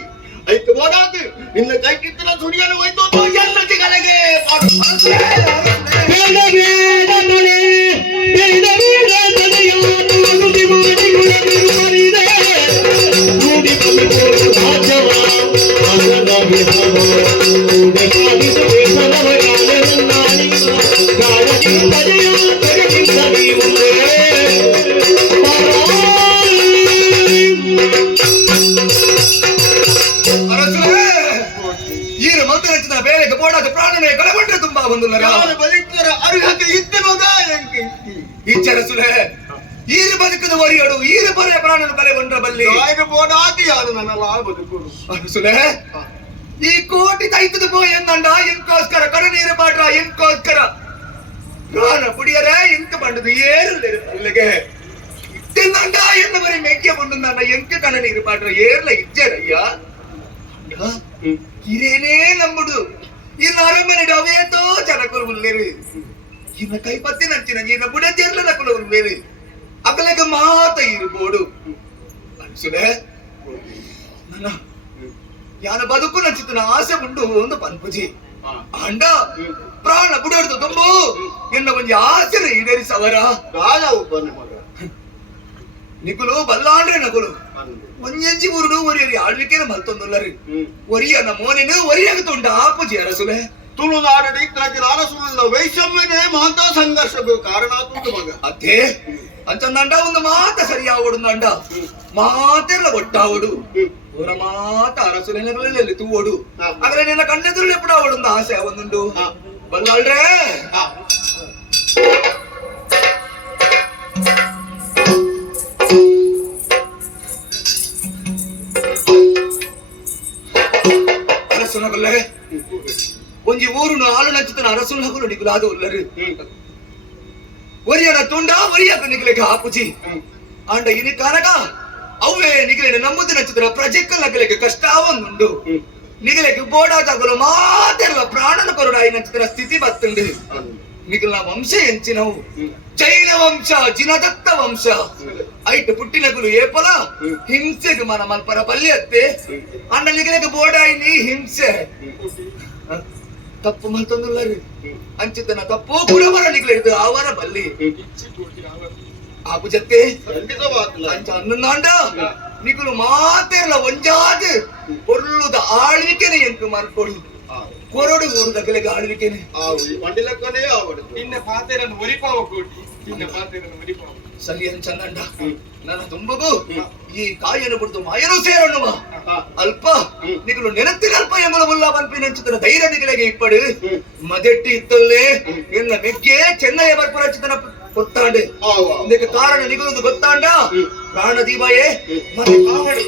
ಐದು ಬೋಡಾದು ನಿನ್ನ ಕೈ ಕಿತ್ತನ ಸುಡಿಯಲು ಹೋಯ್ತು ಎಲ್ಲ ಚಿಗಲೆಗೆ ಬೇರೆ ಬೋಡಾದ ಪ್ರಾಣನೇ ಕಳಗೊಂಡ್ರೆ ತುಂಬಾ ಬಂದು ಬದುಕರ ಅರ್ಹತೆ ಇದ್ದ ಮಗ ಇಚ್ಚರಸುಲೆ ಈರು ಬದುಕದ ಒರಿಯೋಡು ಈರು ಬರೆಯ ಪ್ರಾಣನ ಕಳೆಗೊಂಡ್ರ ಬಲ್ಲಿ ಬೋಡಾತಿ ಯಾರು ನನ್ನ ಬದುಕುಡು ಅರಸುಲೆ ಈ ಕೋಟಿ ತೈತದ ಪೋಯ್ ಎಂದಂಡ ಎಂಕೋಸ್ಕರ ಕಡನೀರು ಪಾಟ್ರ ಎಂಕೋಸ್ಕರ ಪ್ರಾಣ ಪುಡಿಯರ ಎಂಕ ಬಂಡದು ಏರಲ್ಲೇರು ಅಲ್ಲಿಗೆ ಇತ್ತಂಡ ಎನ್ನ ಬರೀ ಮೆಕ್ಕೆ ಬಂಡ ಎಂಕ ಕಡನೀರು ಪಾಟ್ರ ಏರ್ಲ ಇಜ್ಜರಯ್ಯ ಇರೇನೇ ನಮ್ಮುಡು ಇನ್ನ ಅರಮನೆಡು ಅವೇತೋ ಜನಕರು ಉಳ್ಳೇರು ಇನ್ನ ಕೈಪತ್ತಿ ನಂಚಿನ ಇನ್ನ ಬುಡದೇರ್ಲ ನಕಲು ಉಳ್ಳೇರು ಅಕಲೆಗ ಮಾತ ಇರ್ಬೋಡು ಅನ್ಸುಡೆ ನನ್ನ ಯಾನ ಬದುಕು ನಂಚಿತನ ಆಸೆ ಉಂಡು ಒಂದು ಪನ್ಪುಜಿ ಅಂಡ ಪ್ರಾಣ ಬುಡಡ್ದು ತುಂಬು ಎನ್ನ ಒಂಜಿ ಆಸೆ ಈಡೇರಿಸವರ ನಿಕುಲು ಬಲ್ಲಾಂಡ್ರೆ ನಕುಲು ಒಂಜಿ ಊರುಡು ಒರಿಯರಿ ಆಳ್ವಿಕೆನ ಮಲ್ತೊಂದುಲ್ಲರಿ ಒರಿಯನ ಮೋನೆನು ಒರಿಯಾಗ ತುಂಡ ಆಪುಜಿ ಅರಸುಲೆ ತುಳುನಾಡಡಿ ಇತ್ತರಕ್ಕೆ ಅರಸುಲ ವೈಷಮ್ಯನೇ ಮಹಂತ ಸಂಘರ್ಷಕ್ಕೆ ಕಾರಣ ತುಂಡು ಮಗ ಅದೇ ಅಂಚಂದಂಡ ಒಂದು ಮಾತ ಸರಿಯಾವಡು ಅಂಡ ಮಾತೆಲ್ಲ ಒಟ್ಟಾವಡು ಊರ ಮಾತ ಅರಸುಲೆಲ್ಲಿ ತೂವಡು ಆದ್ರೆ ನಿನ್ನ ಕಣ್ಣೆದುರು ಎప్పుడు ಅವಡು ಆಸೆ ಒಂದುಂಡು ಬಲ್ಲಾಳ್ರೆ ಅರಸುನಗಲ್ಲೇ ಒಂಜಿ ಊರುನು ಆಳು ನಂಚಿತನ ಅರಸುನಗಲು ನಿಗುಲಾದ ಉಲ್ಲರು ಒರಿಯನ ತುಂಡ ಒರಿಯಕ ನಿಗಲೆಗೆ ಹಾಪುಜಿ ಅಂಡ ಇನಿ ಕಾರಗ ಅವೇ ನಿಗಲೆನ ನಂಬುದು ನಂಚಿತನ ಪ್ರಜೆಕ್ಕಲ್ ನಗಲೆಗೆ ಕಷ್ಟ ಒಂದುಂಡು ನಿಗಲೆಗೆ ಬೋಡಾದಾಗಲು ಮಾತೆಲ್ಲ ಪ್ರಾಣನ ಕೊರಡಾಯಿ ನಂಚಿತನ ಸ್ಥಿತಿ ಬತ್ತುಂಡು ನಿಗಲ್ನ ವಂಶ ಎಂಚಿನವು ಜೈನ ವಂಶ ಜಿನದತ್ತ ವಂಶ ಐಟ್ ಪುಟ್ಟಿನಗುಲು ಏಪಲ ಹಿಂಸೆಗೆ ಮನ ಮಲ್ಪರ ಬಲ್ಲಿ ಅತ್ತೆ ಅಂಡ ನಿಗಲೆಗೆ ಬೋಡಾಯಿನಿ ಹಿಂಸೆ ತಪ್ಪು ಮಲ್ತೊಂದುಲ್ಲರು ಅಂಚಿತನ ತಪ್ಪು ಕೂಡ ಬರ ನಿಗಲಿದ್ದು ಅವರ ಬಲ್ಲಿ ಆಪು ಜತ್ತೆ ಅಂಚ ಅನ್ನಂದಾಂಡ ನಿಗುಲು ಮಾತೆಲ್ಲ ಒಂಜಾದು ಪೊರ್ಲುದ ಆಳ್ವಿಕೆನೆ ಎಂಕು ಮರ್ಕೊಡು ಕೊರಡು ಊರು ನಗಲೆಗೆ ಆಳ್ವಿಕೆನೆ ಮಂಡಿಲಕ್ಕನೇ ಆವಡು ನಿನ್ನ ಪಾತೆರನ್ನು ಒರಿಪಾವ ಕೋಟಿ ನಿನ್ನ ಪಾತೆರನ್ನು ಒರಿಪಾವ ಸರಿ ಚಂದಂಡ ನನ್ನ ತುಂಬಗು ಈ ಕಾಯನ್ನು ಬಿಡ್ತು ಮಾಯನು ಸೇರಣ್ಣುವ ಅಲ್ಪ ನಿಗಲು ನೆನತ್ತಿನ ಅಲ್ಪ ಎಂಬುದು ಮುಲ್ಲ ಬಲ್ಪಿ ನೆಂಚುತ್ತನ ಧೈರ್ಯ ನಿಗಲೆಗೆ ಇಪ್ಪಡು ಮದೆಟ್ಟಿ ಇತ್ತಲ್ಲೇ ಎನ್ನ ಮೆಗ್ಗೆ ಚೆನ್ನಯ್ಯ ಬರ್ಪುರಚಿತನ ಗೊತ್ತಾಂಡೆ ಇದಕ್ಕೆ ಕಾರಣ ನಿಗಲುದು ಗೊತ್ತಾಂಡ ಪ್ರಾಣ ದೀಪಾಯೇ ಮತ್ತೆ ಕಾವಡು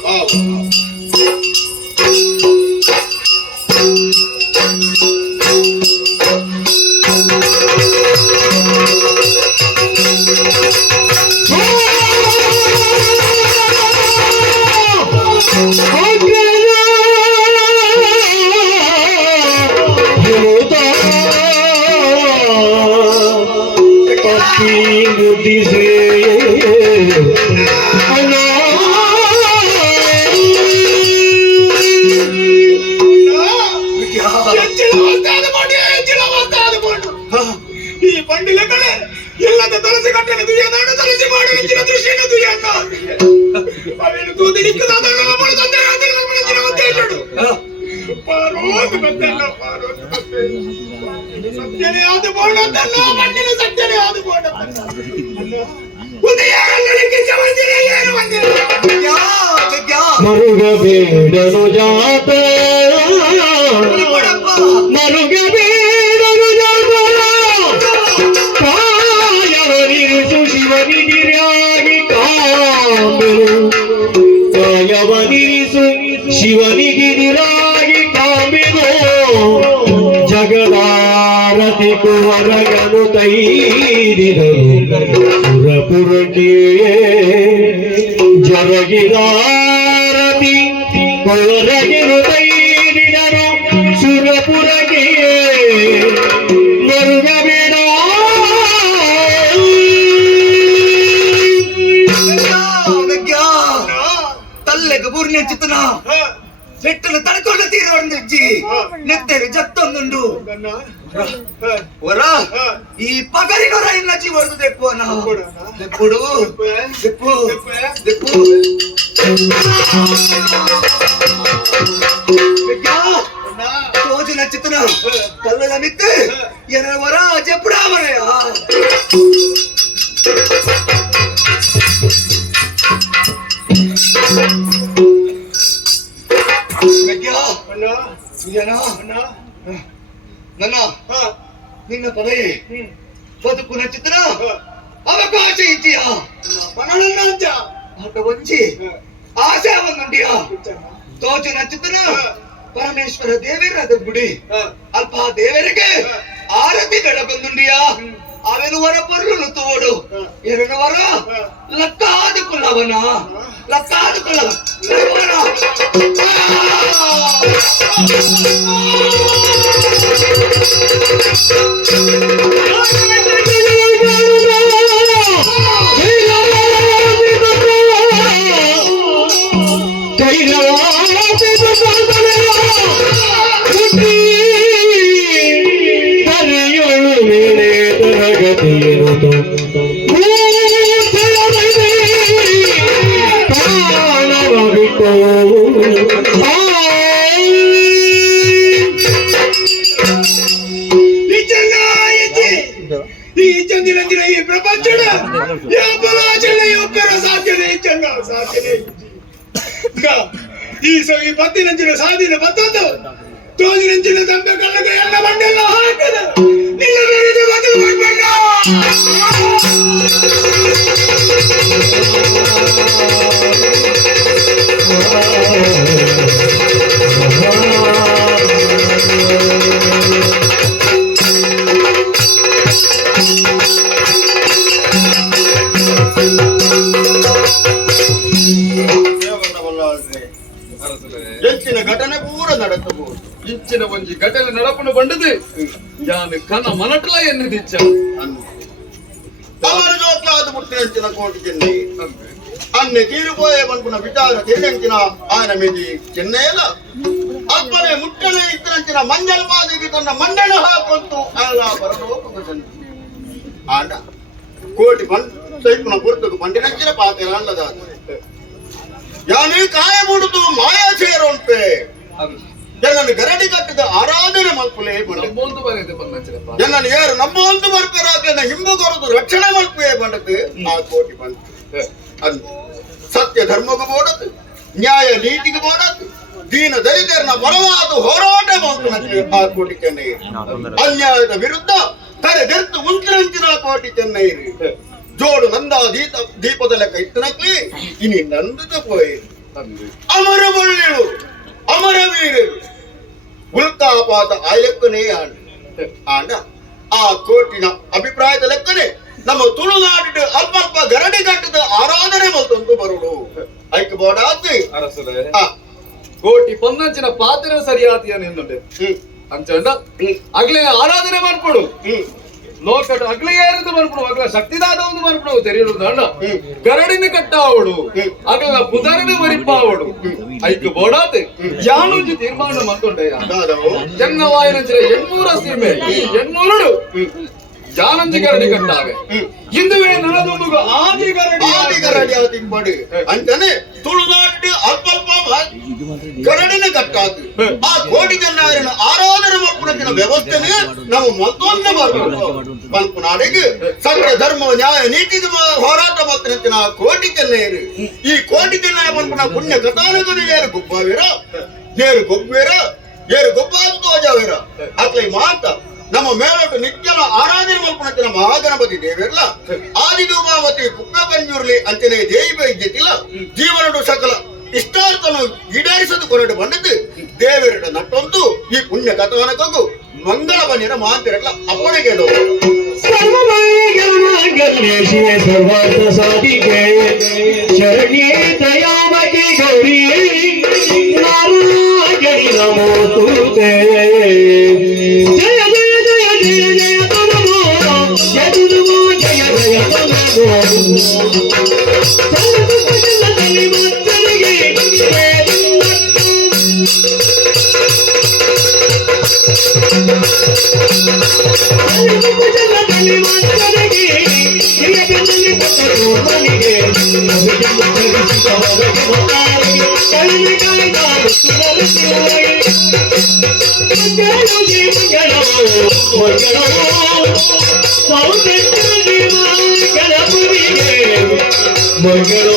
ಮುದಿಸೆ ಈ ಪಂಡಿಲಗಳೇ ಎಲ್ಲದ ತಲಸಿ ಕಟ್ಟಣ ದುಯ್ಯದಾಣ ತಲಸಿ ಮಾಡಿ ಹೆಚ್ಚಿನ ದೃಶ್ಯನ ದುಯ್ಯಕ್ಕ ಅವೇನು ತೂದಿ ನಿಕ್ಕದಾದ ಮಾಡಿ ತಂದೆ ಮತ್ತೆ ಹೇಳು ಪಾರೋದು ಗೊತ್ತಲ್ಲ ಪಾರೋದು ಸತ್ಯನೇ ಆದ ಬೋಣದಲ್ಲ ಮಣ್ಣಿನ ಸತ್ಯನೇ ಆದ ಬೋಣ ಮರುಗಬೇಡನು ಜಾತ ಮರುಗಬೇಡನು ಜಾತ ಕಾಯವನಿರಿಸು ಶಿವನಿಗಿರಿಯಾಗಿ ಕಾಂಬೆನು ಕಾಯವನಿರಿಸು ಶಿವನಿಗಿರಿಯಾಗಿ ಕಾಂಬೆನು ಜಗದಾರತಿ ಕುವರಗನು ತೈರಿದರು ಸುರಪುರಕ್ಕೆ ಜರಗಿದಾರತಿ ಕುವರಗನು ತೈರಿದರು ಸುರಪುರಕ್ಕೆ ಮರುಗಬೇಡ ತಲ್ಲೆಗೆ ಬೂರ್ನೆ ಚಿತ್ತನ ಸೆಟ್ಟಲು ತಡ್ಕೊಂಡು ತೀರೋಂದಿಜ್ಜಿ ನೆತ್ತೇರಿ ಜತ್ತೊಂದುಂಡು ವರ ಈ ಪಗರಿಗೊರ ಇನ್ನ ಜೀವರ್ದು ದೆಪ್ಪೋನ ದೆಪ್ಪುಡು ದೆಪ್ಪು ದೆಪ್ಪು ತೋಜುನ ಚಿತ್ತನ ಕಲ್ಲದ ಮಿತ್ತು ಏನ ವರ ಜಪ್ಪುಡಾ ಮರೆಯ ನನ್ನ ನಿನ್ನ ಪದೇ ಬದುಕುನ ಚಿತ್ರ ಅವಕಾಶ ಇದೆಯಾ ಆಟ ಒಂಚಿ ಆಶೆ ಒಂದುಂಡಿಯ ತೋಚುನ ಚಿತ್ರ ಪರಮೇಶ್ವರ ದೇವರಾದ ಗುಡಿ ಅಲ್ಪ ದೇವರಿಗೆ ಆರತಿ ಬೆಳಗೊಂದುಂಡಿಯ ಅವೆನು ವರ ಪರ್ಲು ತೋಡು ಎರಡು ವರ ಲಕ್ಕಾದ ಕುಲವನ ಲಕ್ಕಾದ ಕುಲವ ಈ ಚಂದಿನ ಈ ಪ್ರಪಂಚದ ಸಾಧ್ಯನೇ ಚೆನ್ನ ಸಾಧ್ಯನೇ ಈ ಈ ಪತ್ತಿನಂಚಿನ ಸಾಧಿನ ಬತ್ತದ್ದು ತೋಜಿನಂಚಿನ ತಂಬೆ ಕಳ್ಳಗೆ ಎಲ್ಲ ಬಂಡೆಲ್ಲ ಹಾಕದ ನಿನ್ನ ಮೇಲೆ ಬದಲು ಮಾಡ್ಬೇಕ ಹೆಚ್ಚಿನ ಘಟನೆ ಪೂರ ನಡೆಸಬಹುದು ಇಂಚಿನ ಒಂಜಿ ಘಟನೆ ನಡಪನು ಬಂಡದು ಯಾನು ಕನ ಮನಟಲ ಎನ್ನುದಿಚ್ಚ ಅವರ ಜೋಕ್ಲಾದ ಮುಟ್ಟಿನ ಕೋಟಿ ಚೆನ್ನೈ ಅನ್ನೆ ತೀರುಪೋಯೆ ಪಂಪುನ ವಿಚಾರ ತಿಳಿಂಚಿನ ಆಯನ ಮಿತಿ ಚೆನ್ನೈಲ ಅಪ್ಪನೆ ಮುಟ್ಟನೆ ಇತ್ತಂಚಿನ ಮಂಜಲ್ ಮಾದಿಗೆ ತನ್ನ ಮಂಡನ ಹಾಕೊಂತು ಅಲ್ಲ ಪರಲೋಕದ ಸಂತಿ ಆಂಡ ಕೋಟಿ ಸೈಪುನ ಗುರುತುಕು ಪಂಡಿನಂಚಿನ ಪಾತ್ರ ಅಲ್ಲದ ಯಾನೇ ಕಾಯ ಮುಡುದು ಮಾಯಾ ಸೇರುಂಟೆ ಜನನ್ನು ಗರಡಿ ಕಟ್ಟಿದ ಆರಾಧನೆ ಮಲ್ಪುಲೇ ನಂಬೊಂದು ಬರೆದೆ ಪನ್ನಂಚಿನ ಜನನ್ನು ಯಾರು ನಂಬೊಂದು ಬರ್ಪರಾಜನ ಹಿಂಬಗೊರದು ರಕ್ಷಣೆ ಮಲ್ಪೇ ಬಂಡದು ಆ ಕೋಟಿ ಬಂತು ಅದು ಸತ್ಯ ಧರ್ಮಗೂ ಬೋಡದು ನ್ಯಾಯ ನೀತಿಗೆ ಬೋಡದು ದೀನ ದಲಿತರನ್ನ ಬಲವಾದ ಹೋರಾಟ ಬಂತು ಆ ಕೋಟಿ ಚೆನ್ನೈ ಅನ್ಯಾಯದ ವಿರುದ್ಧ ತಡೆದೆತ್ತು ಮುಂಚಿನ ಕೋಟಿ ಚೆನ್ನೈ ಜೋಡು ನಂದ ದೀಪದ ಲೆಕ್ಕ ಇತ್ತನಕ್ಲಿ ಇನಿ ನಂದದ ಪೋಯಿ ಅಮರ ಬಳ್ಳಿಳು ಅಮರ ವೀರರು ಉಲ್ಕಾಪಾತ ಆ ಲೆಕ್ಕನೇ ಆಂಡ ಆ ಕೋಟಿನ ಅಭಿಪ್ರಾಯದ ಲೆಕ್ಕನೆ ನಮ್ಮ ತುಳುನಾಡಿನ ಅಲ್ಪ ಗರಡಿ ಘಟ್ಟದ ಆರಾಧನೆ ಮಲ್ತೊಂದು ಬರುಡು ಐಕ್ ಬೋಡಾತಿ ಅರಸಲೆ ಕೋಟಿ ಪನ್ನಂಚಿನ ಪಾತ್ರ ಸರಿಯಾತಿಯ ನಿನ್ನುಂಡೆ ಅಂಚಂಡ ಅಗ್ಲೇ ಆರಾಧನೆ ಮಾಡ್ಕೊಡು ಲೋಕದ ಅಗ್ಲಿಯೇರಿದು ಬರ್ಬಿಡು ಅಗ್ಲ ಶಕ್ತಿದಾದ ಒಂದು ಬರ್ಬಿಡು ತೆರೆಯುವುದು ಅಣ್ಣ ಗರಡಿನ ಕಟ್ಟಾವಡು ಅಗಲ ಪುದರಿನ ಮರಿಪಾವಡು ಐಕು ಬೋಡಾತೆ ಯಾನೊಂದು ತೀರ್ಮಾನ ಮಾಡ್ಕೊಂಡೆ ಚೆನ್ನವಾಯಿನ 800 ಸೀಮೆ 800 ಜಾನಂಜಿ ಗರಡಿ ಕಟ್ಟಾವೆ ಇಂದುವೇ ನನದೊಂದು ಆದಿಗರಡಿ ಅವತಿಂಪಡು ಅಂತಾನೆ ತುಳುನಾಡು ಅಲ್ಪ ಗರಡಿನ ಕಟ್ಟಾದು ಆ ಕೋಟಿ ಜನ ಆರಾಧನೆ ಮಾಡ್ಕೊಳಕಿನ ವ್ಯವಸ್ಥೆನೇ ನಾವು ಮತ್ತೊಂದು ಮಾಡ್ಬೇಕು ಮಲ್ಪನಾಡಿಗೆ ಸತ್ಯ ಧರ್ಮ ನ್ಯಾಯ ನೀತಿ ಹೋರಾಟ ಮಾಡ್ತಿನ ಕೋಟಿ ಚೆನ್ನೈರು ಈ ಕೋಟಿ ಚೆನ್ನೈ ಮಲ್ಪನ ಪುಣ್ಯ ಕಥಾನಕದ ಏರು ಗುಬ್ಬಾವಿರ ಏರು ಗೊಬ್ಬೇರ ಏರು ಗೊಬ್ಬಾದ ತೋಜಾವಿರ ಅತ್ಲೈ ಮಾತ ನಮ್ಮ ಮೇಲೊಟ್ಟು ನಿತ್ಯನ ಆರಾಧನೆ ಮಲ್ಪನತ್ತಿನ ಮಹಾಗಣಪತಿ ದೇವಿರಲ್ಲ ಆದಿದೂಮಾವತಿ ಕುಕ್ಕಪಂಜೂರ್ಲಿ ಅಂತಿನ ದೇವಿ ಬೈದ್ಯತಿಲ್ಲ ಜೀವನಡು ಸಕಲ ಇಷ್ಟಾರ್ಥನು ಈಡೇರಿಸದು ಕೊರಡು ಬಂದದ್ದು ದೇವರಡ ನಟ್ಟೊಂದು ಈ ಪುಣ್ಯ ಕಥಾನಕಕ್ಕೂ ಮಂಗಳ ಬನ್ನಿರ ಮಾತಿರಲ್ಲ ಅಪ್ಪಣೆಗೆ ಶರಣಿ ದಯಾವತಿ ಗೌರಿ ನಮೋ ತುತೆ ಜಯ ಜಯ ಜಯ ಜಯ ಜಯ ನಮೋ ಜಯ ನಮೋ ಜಯ ಜಯ ಮಂಗಳೋ